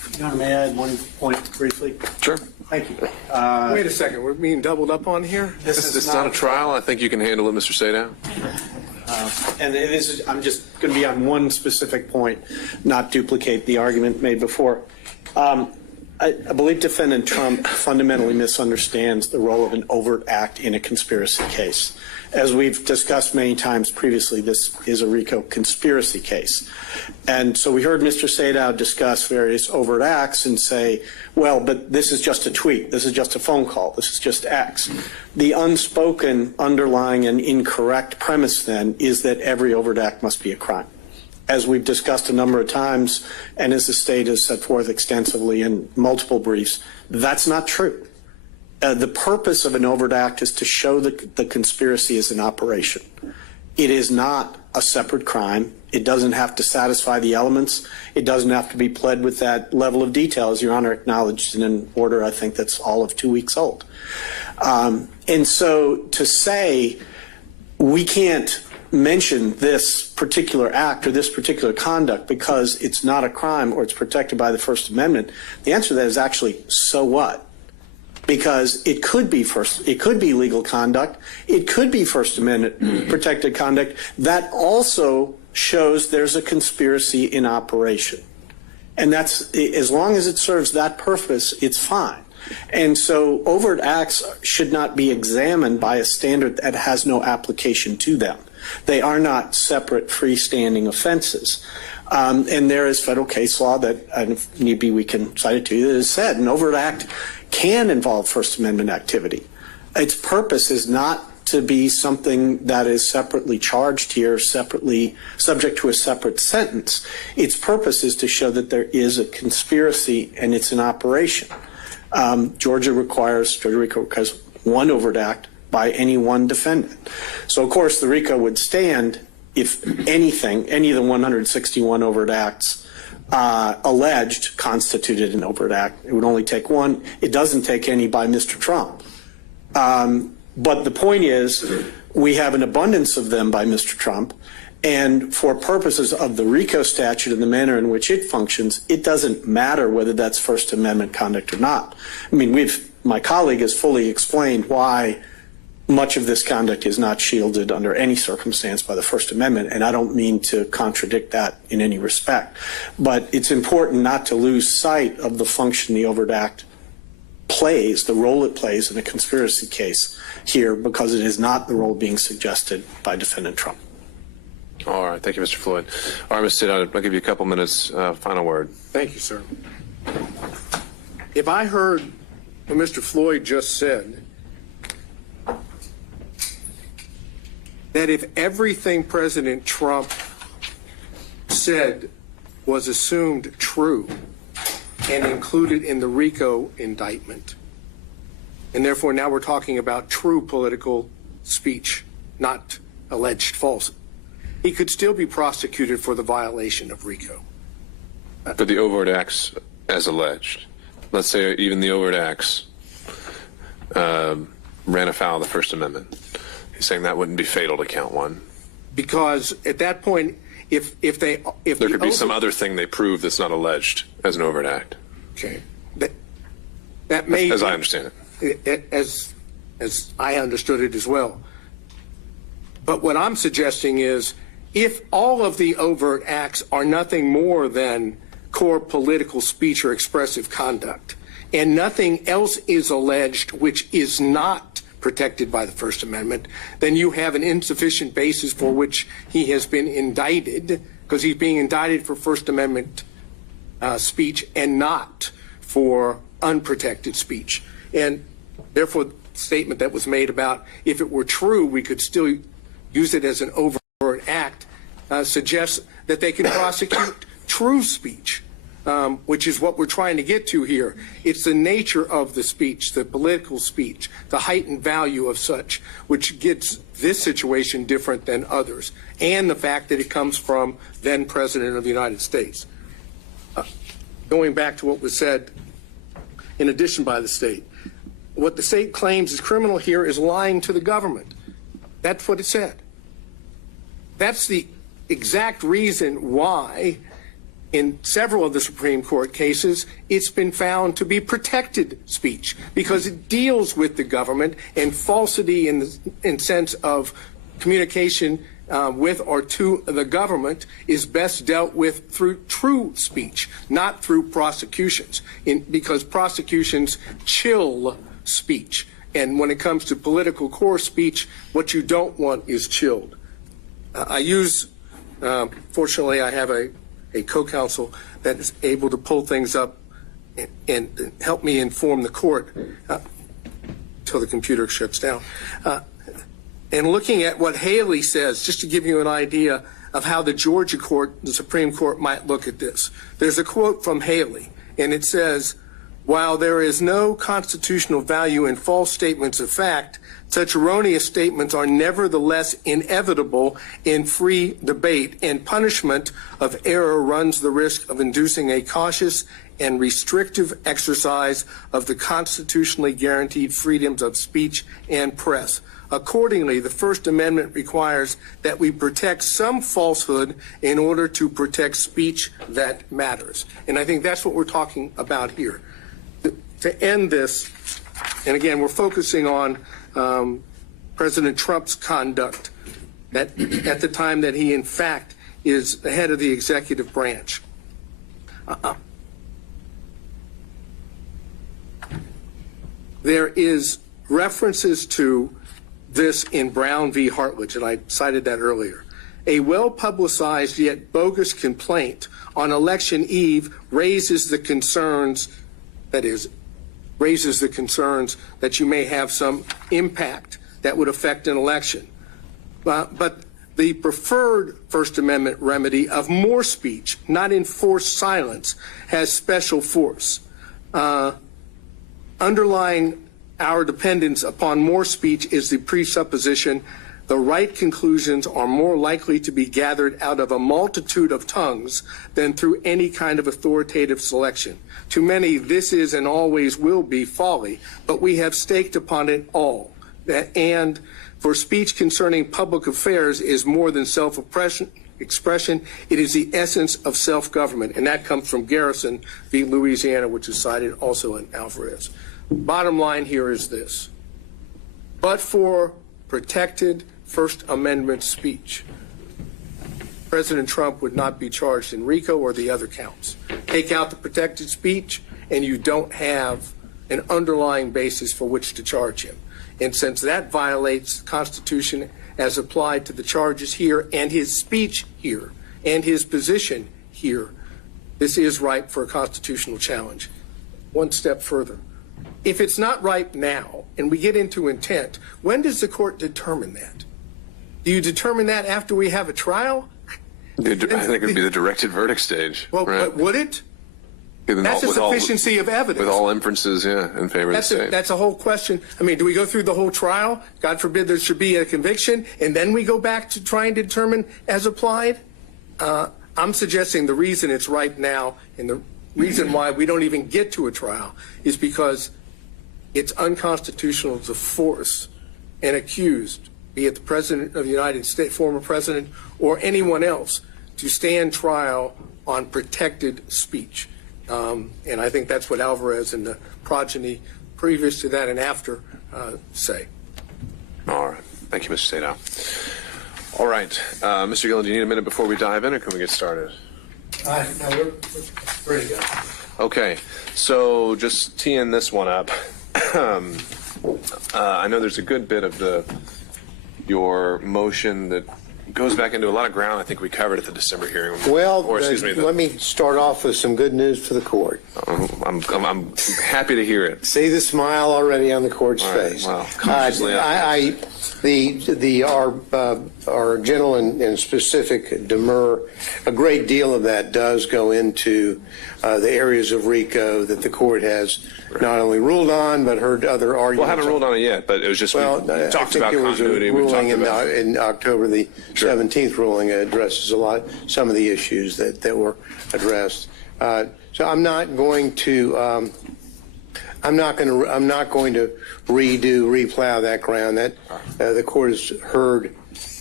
Your Honor, may I add one point briefly? Sure. Thank you. Wait a second, we're being doubled up on here? This is not a trial. I think you can handle it, Mr. Sadow. And I'm just going to be on one specific point, not duplicate the argument made before. I believe Defendant Trump fundamentally misunderstands the role of an overt act in a conspiracy case. As we've discussed many times previously, this is a RICO conspiracy case. And so we heard Mr. Sadow discuss various overt acts and say, well, but this is just a tweet, this is just a phone call, this is just X. The unspoken, underlying, and incorrect premise then is that every overt act must be a crime. As we've discussed a number of times, and as the state has set forth extensively in multiple briefs, that's not true. The purpose of an overt act is to show that the conspiracy is in operation. It is not a separate crime. It doesn't have to satisfy the elements. It doesn't have to be pled with that level of detail, as Your Honor acknowledged in an order I think that's all of 2 weeks old. And so to say we can't mention this particular act or this particular conduct because it's not a crime or it's protected by the First Amendment, the answer to that is actually, so what? Because it could be legal conduct, it could be First Amendment protected conduct. That also shows there's a conspiracy in operation. And that's, as long as it serves that purpose, it's fine. And so overt acts should not be examined by a standard that has no application to them. They are not separate freestanding offenses. And there is federal case law that, and if need be, we can cite it to you, that has said an overt act can involve First Amendment activity. Its purpose is not to be something that is separately charged here, separately subject to a separate sentence. Its purpose is to show that there is a conspiracy and it's in operation. Georgia RICO requires one overt act by any one defendant. So, of course, the RICO would stand if anything, any of the 161 overt acts alleged constituted an overt act. It would only take one. It doesn't take any by Mr. Trump. But the point is, we have an abundance of them by Mr. Trump, and for purposes of the RICO statute and the manner in which it functions, it doesn't matter whether that's First Amendment conduct or not. I mean, my colleague has fully explained why much of this conduct is not shielded under any circumstance by the First Amendment, and I don't mean to contradict that in any respect. But it's important not to lose sight of the function the overt act plays, the role it plays in a conspiracy case here, because it is not the role being suggested by Defendant Trump. All right. Thank you, Mr. Floyd. All right, Mr. Sadow, I'll give you a couple minutes. Final word. Thank you, sir. If I heard what Mr. Floyd just said, that if everything President Trump said was assumed true and included in the RICO indictment, and therefore now we're talking about true political speech, not alleged false, he could still be prosecuted for the violation of RICO. For the overt acts as alleged. Let's say even the overt acts ran afoul of the First Amendment. He's saying that wouldn't be fatal to count one. Because at that point, if there could be some other thing they prove that's not alleged as an overt act. Okay. That may, as I understand it. As I understood it as well. But what I'm suggesting is, if all of the overt acts are nothing more than core political speech or expressive conduct, and nothing else is alleged which is not protected by the First Amendment, then you have an insufficient basis for which he has been indicted, because he's being indicted for First Amendment speech and not for unprotected speech. And therefore, the statement that was made about if it were true, we could still use it as an overt act, suggests that they can prosecute true speech, which is what we're trying to get to here. It's the nature of the speech, the political speech, the heightened value of such, which gets this situation different than others, and the fact that it comes from then President of the United States. Going back to what was said in addition by the state, what the state claims is criminal here is lying to the government. That's what it said. That's the exact reason why in several of the Supreme Court cases, it's been found to be protected speech because it deals with the government, and falsity in sense of communication with or to the government is best dealt with through true speech, not through prosecutions, because prosecutions chill speech. And when it comes to political core speech, what you don't want is chilled. Fortunately, I have a co-counsel that is able to pull things up and help me inform the court until the computer shuts down. And looking at what Haley says, just to give you an idea of how the Georgia court, the Supreme Court, might look at this. There's a quote from Haley, and it says, "While there is no constitutional value in false statements of fact, such erroneous statements are nevertheless inevitable in free debate, and punishment of error runs the risk of inducing a cautious and restrictive exercise of the constitutionally guaranteed freedoms of speech and press. Accordingly, the First Amendment requires that we protect some falsehood in order to protect speech that matters." And I think that's what we're talking about here. To end this, and again, we're focusing on President Trump's conduct at the time that he, in fact, is the head of the executive branch. There is references to this in Brown v. Hartledge, and I cited that earlier. A well-publicized yet bogus complaint on election eve raises the concerns that you may have some impact that would affect an election. But the preferred First Amendment remedy of more speech, not enforced silence, has special force. Underlying our dependence upon more speech is the presupposition the right conclusions are more likely to be gathered out of a multitude of tongues than through any kind of authoritative selection. To many, this is and always will be folly, but we have staked upon it all. And for speech concerning public affairs is more than self-expression, it is the essence of self-government. And that comes from Garrison v. Louisiana, which is cited also in Alvarez. Bottom line here is this. But for protected First Amendment speech, President Trump would not be charged in RICO or the other counts. Take out the protected speech, and you don't have an underlying basis for which to charge him. And since that violates the Constitution as applied to the charges here and his speech here and his position here, this is ripe for a constitutional challenge. One step further. If it's not ripe now and we get into intent, when does the court determine that? Do you determine that after we have a trial? I think it would be the directed verdict stage. Well, right? But would it? That's a sufficiency of evidence. With all inferences, yeah, in favor of the state. That's a whole question. I mean, do we go through the whole trial? God forbid there should be a conviction, and then we go back to trying to determine as applied? I'm suggesting the reason it's ripe now and the reason why we don't even get to a trial is because it's unconstitutional to force an accused, be it the President of the United States, former President, or anyone else, to stand trial on protected speech. And I think that's what Alvarez and the progeny previous to that and after say. All right. Thank you, Mr. Sadow. All right. Mr. Gillen, do you need a minute before we dive in, or can we get started? We're ready to go. Okay. So just teeing this one up. I know there's a good bit of your motion that goes back into a lot of ground I think we covered at the December hearing. Well, let me start off with some good news for the court. I'm happy to hear it. See the smile already on the court's face. Wow. Our general and specific demur, a great deal of that does go into the areas of RICO that the court has not only ruled on, but heard other arguments. Well, I haven't ruled on it yet, but it was just, we talked about continuity. There was a ruling in October, the 17th ruling addresses some of the issues that were addressed. So I'm not going to replow that ground. That the court has heard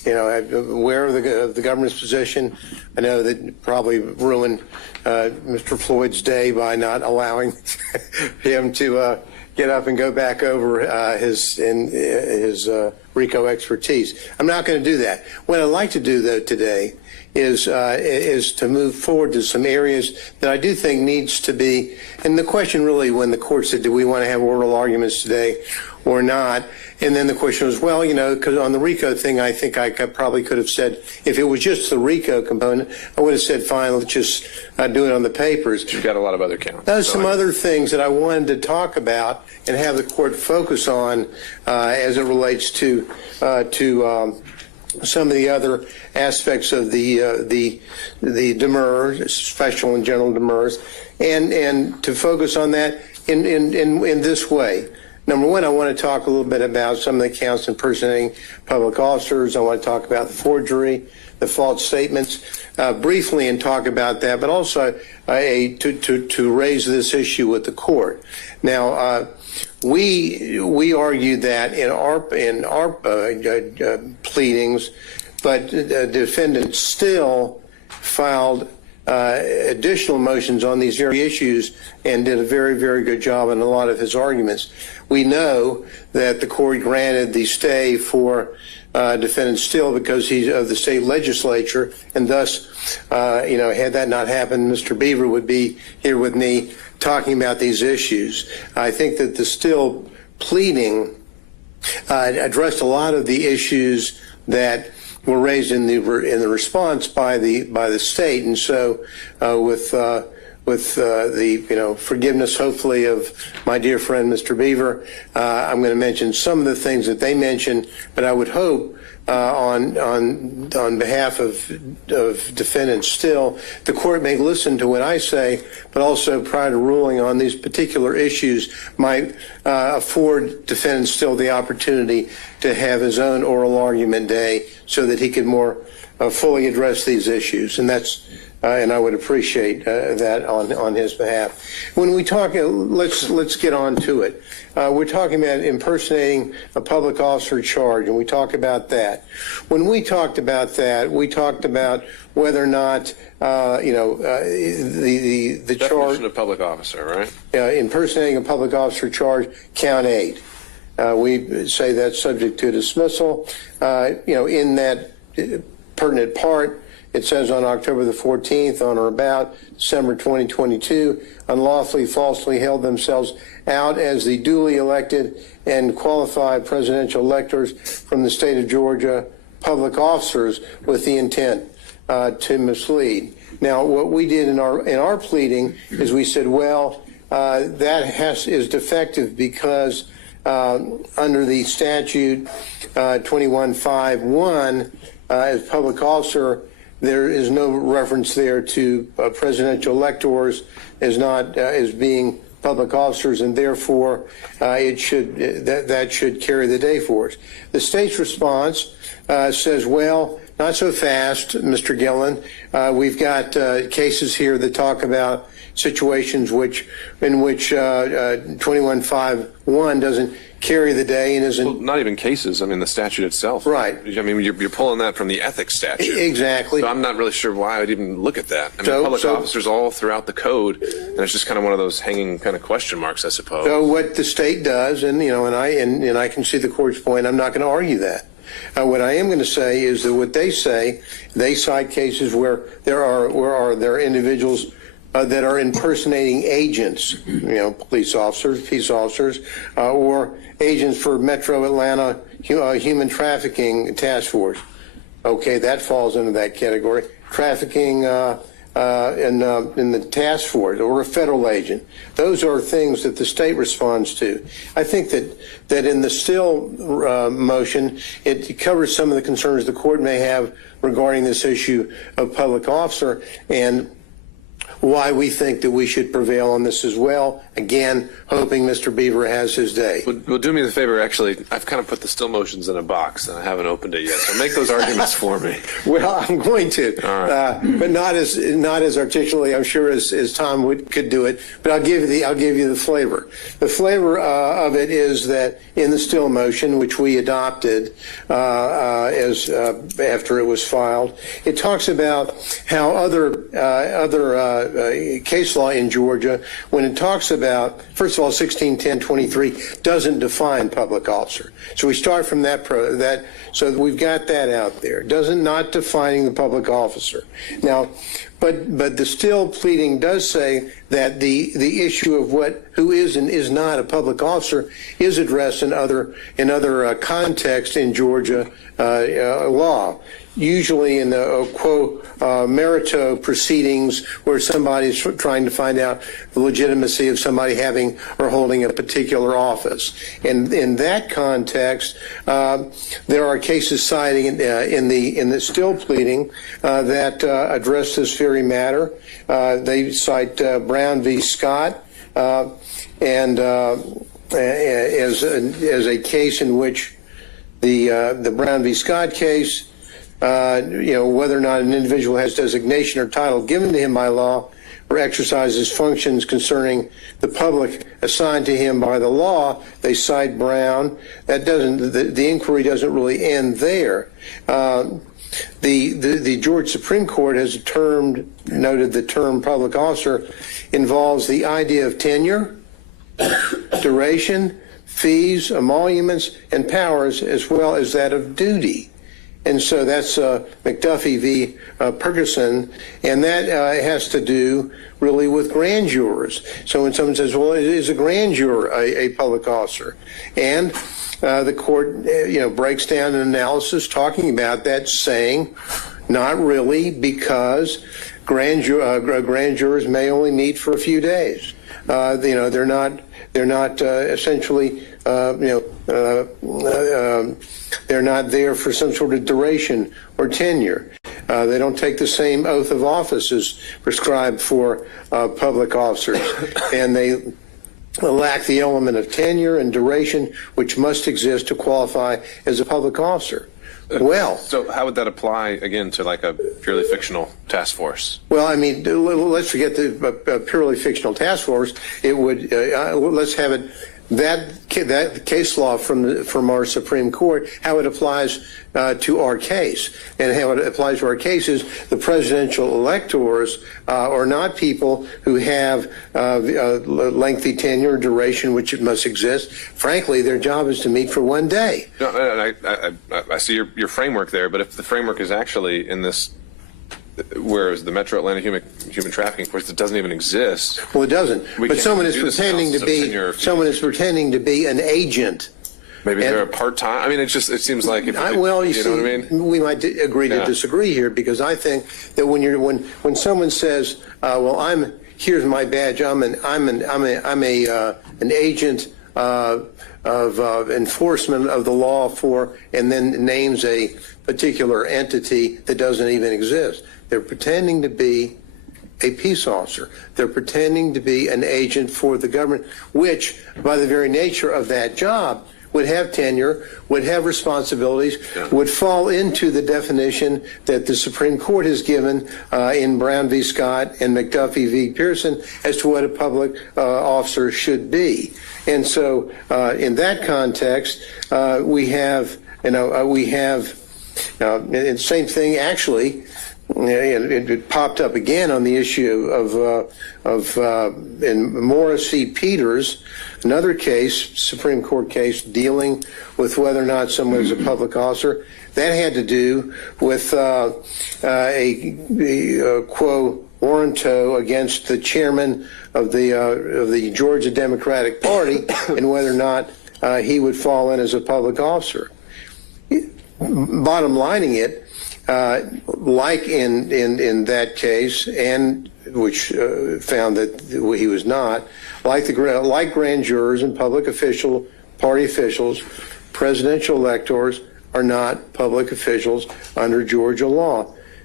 aware of the government's position. I know that probably ruined Mr. Floyd's day by not allowing him to get up and go back over his RICO expertise. I'm not going to do that. What I'd like to do, though, today is to move forward to some areas that I do think needs to be, and the question really when the court said, do we want to have oral arguments today or not? And then the question was, well, because on the RICO thing, I think I probably could have said, if it was just the RICO component, I would have said, fine, let's just do it on the papers. You've got a lot of other counts. There's some other things that I wanted to talk about and have the court focus on as it relates to some of the other aspects of the demurs, special and general demurs, and to focus on that in this way. Number one, I want to talk a little bit about some of the counts impersonating public officers. I want to talk about the forgery, the false statements, briefly, and talk about that, but also to raise this issue with the court. Now, we argued that in our pleadings, but the defendant still filed additional motions on these very issues and did a very, very good job in a lot of his arguments. We know that the court granted the stay for defendant Still because he's of the state legislature, and thus, had that not happened, Mr. Beaver would be here with me talking about these issues. I think that the Still pleading addressed a lot of the issues that were raised in the response by the state, and so with the forgiveness, hopefully, of my dear friend Mr. Beaver, I'm going to mention some of the things that they mentioned, but I would hope on behalf of defendants Still, the court may listen to what I say, but also prior to ruling on these particular issues might afford defendant Still the opportunity to have his own oral argument day so that he could more fully address these issues, and that's. And I would appreciate that on his behalf. When we talk, let's get on to it. We're talking about impersonating a public officer charge, and we talk about that. When we talked about that, we talked about whether or not the Definition charge of public officer, right? Impersonating a public officer charge, count 8. We say that's subject to dismissal. In that pertinent part. It says on October the 14th, on or about December 2022, unlawfully, falsely held themselves out as the duly elected and qualified presidential electors from the state of Georgia, public officers with the intent to mislead. Now, what we did in our pleading is we said, well, that is defective because under the statute 2151, as public officer, there is no reference there to presidential electors as being public officers, and therefore that should carry the day for us. The state's response says, well, not so fast, Mr. Gillen. We've got cases here that talk about situations in which 2151 doesn't carry the day and isn't. Well, not even cases. I mean, the statute itself. Right. I mean, you're pulling that from the ethics statute. Exactly. So I'm not really sure why I would even look at that. I mean, public officers all throughout the code, and it's just kind of one of those hanging kind of question marks, I suppose. So what the state does, and I can see the court's point. I'm not going to argue that. What I am going to say is that what they say, they cite cases where there are individuals that are impersonating agents, police officers, peace officers, or agents for Metro Atlanta Human Trafficking Task Force. Okay, that falls into that category. Trafficking in the task force or a federal agent. Those are things that the state responds to. I think that in the Still motion, it covers some of the concerns the court may have regarding this issue of public officer. And why we think that we should prevail on this as well. Again, hoping Mr. Beaver has his day. Well, do me the favor, actually, I've kind of put the still motions in a box and I haven't opened it yet, so make those arguments for me. Well, I'm going to, but not as articulately, I'm sure, as Tom could do it. But I'll give you the flavor. The flavor of it is that in the still motion, which we adopted as after it was filed, it talks about how other case law in Georgia, when it talks about, first of all, 1610-23 doesn't define public officer. So we start from that, so we've got that out there. Not defining the public officer. Now, but the still pleading does say that the issue of who is and is not a public officer is addressed in other contexts in Georgia law. Usually in the quo merito proceedings where somebody's trying to find out the legitimacy of somebody having or holding a particular office. And in that context, there are cases citing in the still pleading that address this very matter. They cite Brown v. Scott and as a case in which the Brown v. Scott case, whether or not an individual has designation or title given to him by law or exercises functions concerning the public assigned to him by the law, they cite Brown. That doesn't, the inquiry doesn't really end there. The Georgia Supreme Court has noted the term public officer involves the idea of tenure, duration, fees, emoluments, and powers, as well as that of duty. And so that's McAfee v. Ferguson, and that has to do really with grand jurors. So when someone says, well, is a grand juror a public officer? And the court, breaks down an analysis talking about that, saying not really, because grand jurors may only meet for a few days. They're not essentially, they're not there for some sort of duration or tenure. They don't take the same oath of office as prescribed for public officers, and they lack the element of tenure and duration which must exist to qualify as a public officer. Well, so how would that apply again to like a purely fictional task force? Well, I mean, let's forget the purely fictional task force. It would let's have it that case law from our Supreme Court, how it applies to our case, and how it applies to our case is the presidential electors are not people who have lengthy tenure, duration, which it must exist. Frankly, their job is to meet for one day. No, I see your framework there, but if the framework is actually in this, whereas the Metro Atlanta Human Trafficking Force, it doesn't even exist. Well, it doesn't. But someone is pretending to be an agent. Maybe they're a part-time. I mean, it seems like you know what I mean. We might agree to disagree here, because I think that when someone says, "Well, here's my badge. I'm an agent of enforcement of the law for," and then names a particular entity that doesn't even exist. They're pretending to be a peace officer. They're pretending to be an agent for the government, which, by the very nature of that job, would have tenure, would have responsibilities, would fall into the definition that the Supreme Court has given in Brown v. Scott and McAfee v. Pearson as to what a public officer should be. And so in that context, we have, and the same thing actually, it popped up again on the issue in Morris v. Peters, another case, Supreme Court case, dealing with whether or not someone is a public officer. That had to do with a quo warranto against the chairman of the Georgia Democratic Party and whether or not he would fall in as a public officer. Bottom lining it, like in that case, and which found that he was not, like grand jurors and public party officials, presidential electors are not public officials under Georgia law.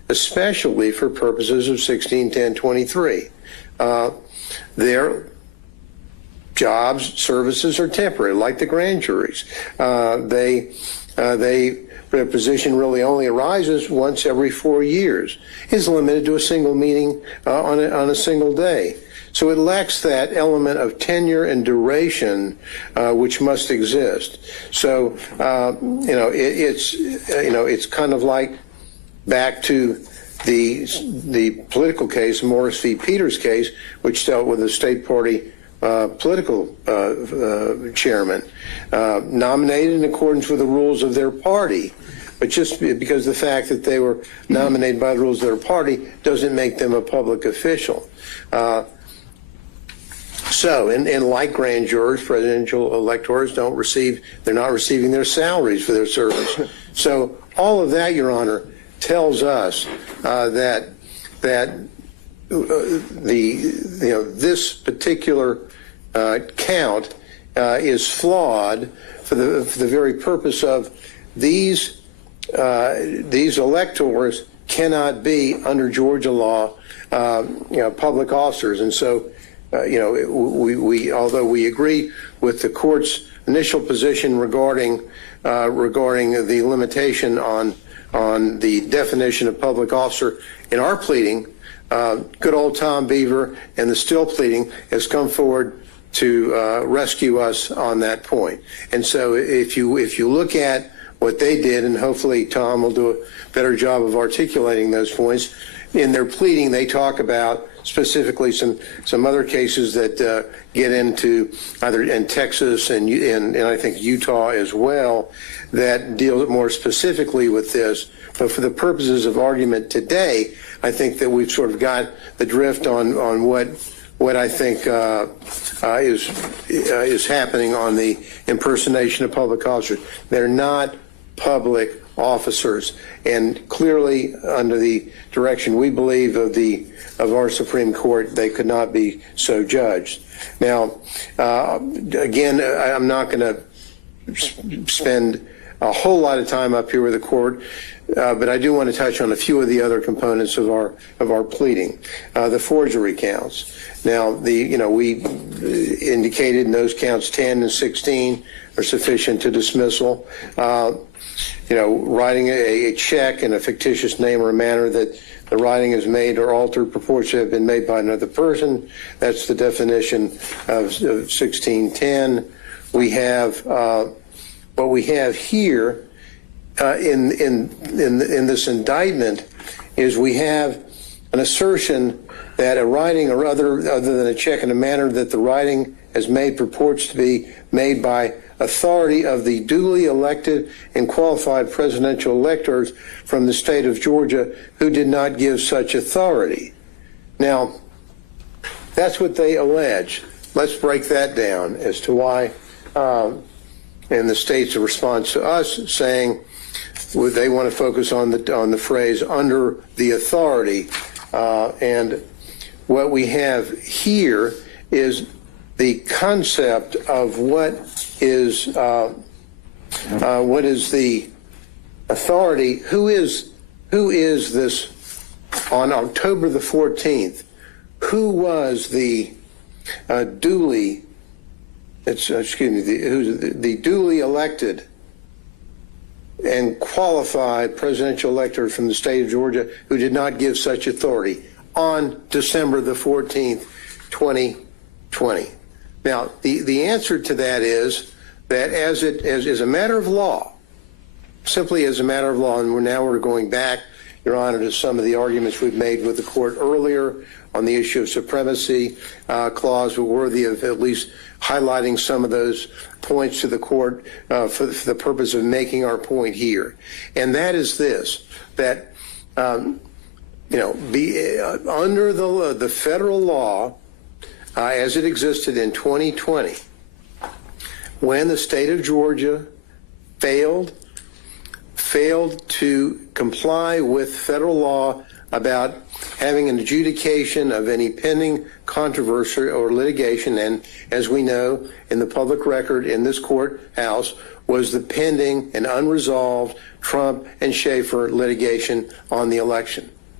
especially for purposes of 161023. Their jobs, services are temporary, like the grand juries. Their position really only arises once every 4 years, is limited to a single meeting on a single day. So it lacks that element of tenure and duration which must exist. So it's kind of like back to the political case, Morris v. Peters case, which dealt with a state party political chairman nominated in accordance with the rules of their party. But just because the fact that they were nominated by the rules of their party doesn't make them a public official. And like grand jurors, presidential electors they're not receiving their salaries for their service. So all of that, Your Honor, tells us that this particular count is flawed for the very purpose of these electors cannot be, under Georgia law, public officers. And so, although we agree with the court's initial position regarding the limitation on the definition of public officer in our pleading, good old Tom Beaver and the Still pleading has come forward to rescue us on that point. And so if you look at what they did, and hopefully Tom will do a better job of articulating those points, in their pleading they talk about specifically some other cases that get into either in Texas and I think Utah as well that deal more specifically with this. But for the purposes of argument today, I think that we've sort of got the drift on what I think is happening on the impersonation of public officers. They're not public officers, and clearly under the direction we believe of our Supreme Court, they could not be so judged. Now, again, I'm not going to spend a whole lot of time up here with the court, but I do want to touch on a few of the other components of our pleading. The forgery counts. Now, we indicated in those counts 10 and 16 are sufficient to dismissal. Writing a check in a fictitious name or a manner that the writing is made or altered purports to have been made by another person. That's the definition of 1610. We have what we have here in this indictment is we have an assertion that a writing or other than a check in a manner that the writing has made purports to be made by authority of the duly elected and qualified presidential electors from the state of Georgia who did not give such authority. Now, that's what they allege. Let's break that down as to why, and the state's response to us saying they want to focus on the phrase under the authority, and what we have here is the concept of what is the authority. Who is this on October the 14th? Who was the duly duly elected and qualified presidential elector from the state of Georgia who did not give such authority on December the 14th, 2020? Now, the answer to that is that as a matter of law, simply as a matter of law, and we're going back, Your Honor, to some of the arguments we've made with the court earlier on the issue of supremacy clause, were worthy of at least highlighting some of those points to the court for the purpose of making our point here. And that is this, that, under the federal law, as it existed in 2020, when the state of Georgia failed to comply with federal law about having an adjudication of any pending controversy or litigation, and as we know, in the public record in this courthouse was the pending and unresolved Trump and Schaefer litigation on the election.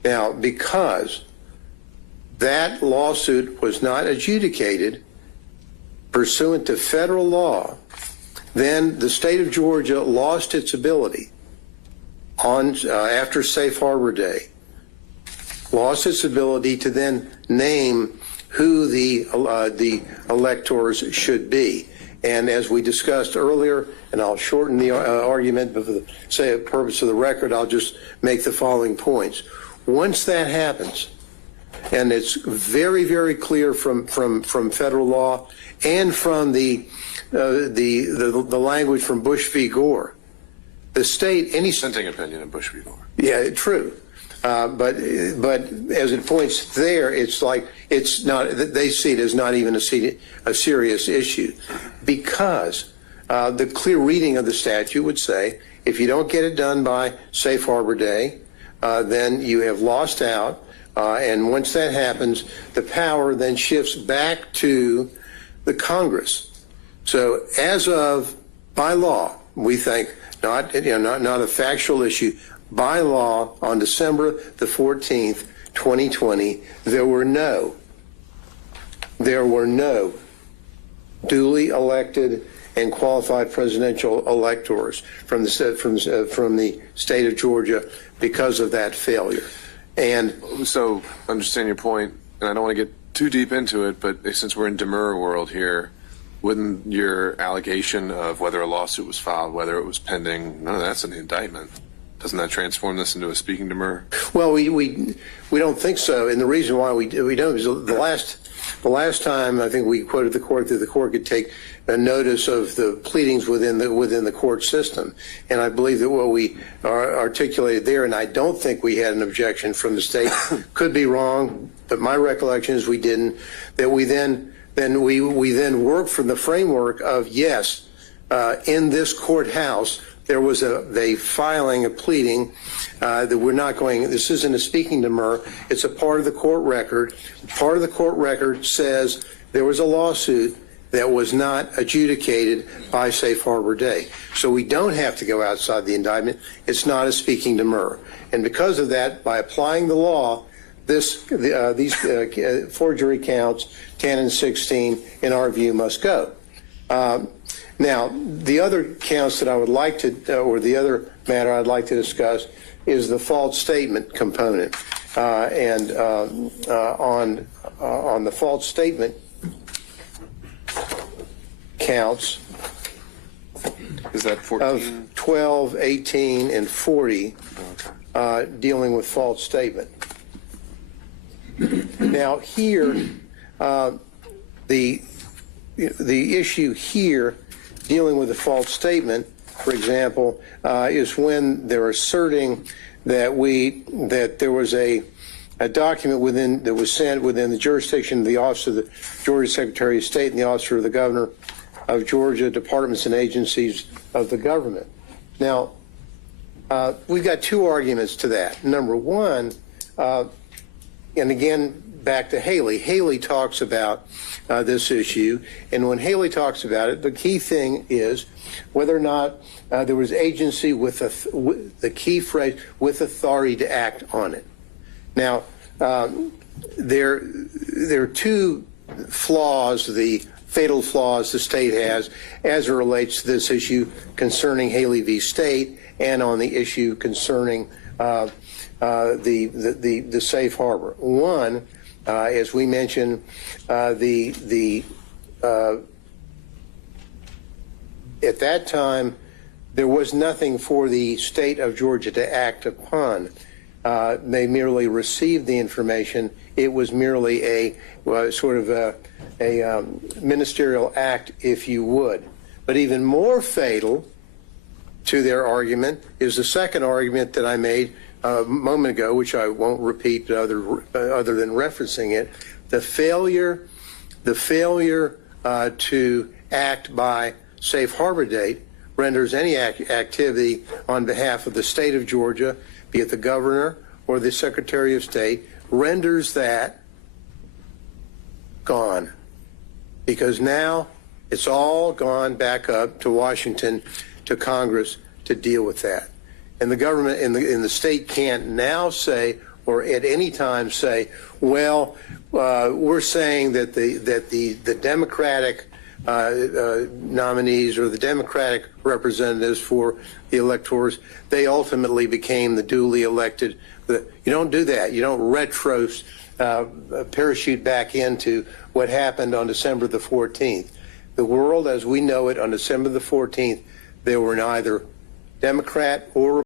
Now, because that lawsuit was not adjudicated pursuant to federal law, then the state of Georgia lost its ability on after Safe Harbor Day, lost its ability to then name who the electors should be. And as we discussed earlier, and I'll shorten the argument, but for the purpose of the record, I'll just make the following points. Once that happens, and it's very, very clear from federal law and from the language from Bush v. Gore, the state, any dissenting opinion in Bush v. Gore. Yeah, true. But as it points there, it's like it's not. They see it as not even a serious issue, because the clear reading of the statute would say if you don't get it done by Safe Harbor Day, then you have lost out. And once that happens, the power then shifts back to the Congress. So as of by law, we think not a factual issue. By law, on December the 14th, 2020, there were no duly elected and qualified presidential electors from the state of Georgia because of that failure. And so, understand your point, and I don't want to get too deep into it, but since we're in demurrer world here, wouldn't your allegation of whether a lawsuit was filed, whether it was pending, none of that's in the indictment? Doesn't that transform this into a speaking demurrer? Well, we don't think so, and the reason why we don't is the last time I think we quoted the court that the court could take a notice of the pleadings within the court system, and I believe that what we articulated there, and I don't think we had an objection from the state, could be wrong, but my recollection is we didn't. That we then worked from the framework of yes, in this courthouse. There was a filing, a pleading that we're not going, this isn't a speaking demurrer, it's a part of the court record. Part of the court record says there was a lawsuit that was not adjudicated by Safe Harbor Day. So we don't have to go outside the indictment. It's not a speaking demurrer. And because of that, by applying the law, these forgery counts, 10 and 16, in our view, must go. Now, the other counts that I would like to, or the other matter I'd like to discuss is the false statement component. And on the false statement counts, is that 14? Of 12, 18, and 40, dealing with false statement. Now, here, the issue here dealing with a false statement, for example, is when they're asserting that there was a document that was sent within the jurisdiction of the Office of the Georgia Secretary of State and the Office of the Governor of Georgia, departments and agencies of the government. Now, we've got two arguments to that. Number one, and again, back to Haley. Haley talks about this issue, and when Haley talks about it, the key thing is whether or not there was agency with the key phrase, with authority to act on it. Now, there are two flaws, the fatal flaws the state has as it relates to this issue concerning Haley v. State and on the issue concerning the safe harbor. One, as we mentioned, at that time, there was nothing for the state of Georgia to act upon. They merely received the information. It was merely a sort of a ministerial act, if you would. But even more fatal to their argument is the second argument that I made a moment ago, which I won't repeat other than referencing it, the failure to act by safe harbor date renders any activity on behalf of the state of Georgia, be it the governor or the Secretary of State, renders that gone. Because now it's all gone back up to Washington, to Congress to deal with that. And the government in the state can't now say, or at any time say, well, we're saying that the Democratic nominees or the Democratic representatives for the electors, they ultimately became the duly elected. You don't do that. You don't parachute back into what happened on December the 14th. The world as we know it on December the 14th, there were neither Democrat or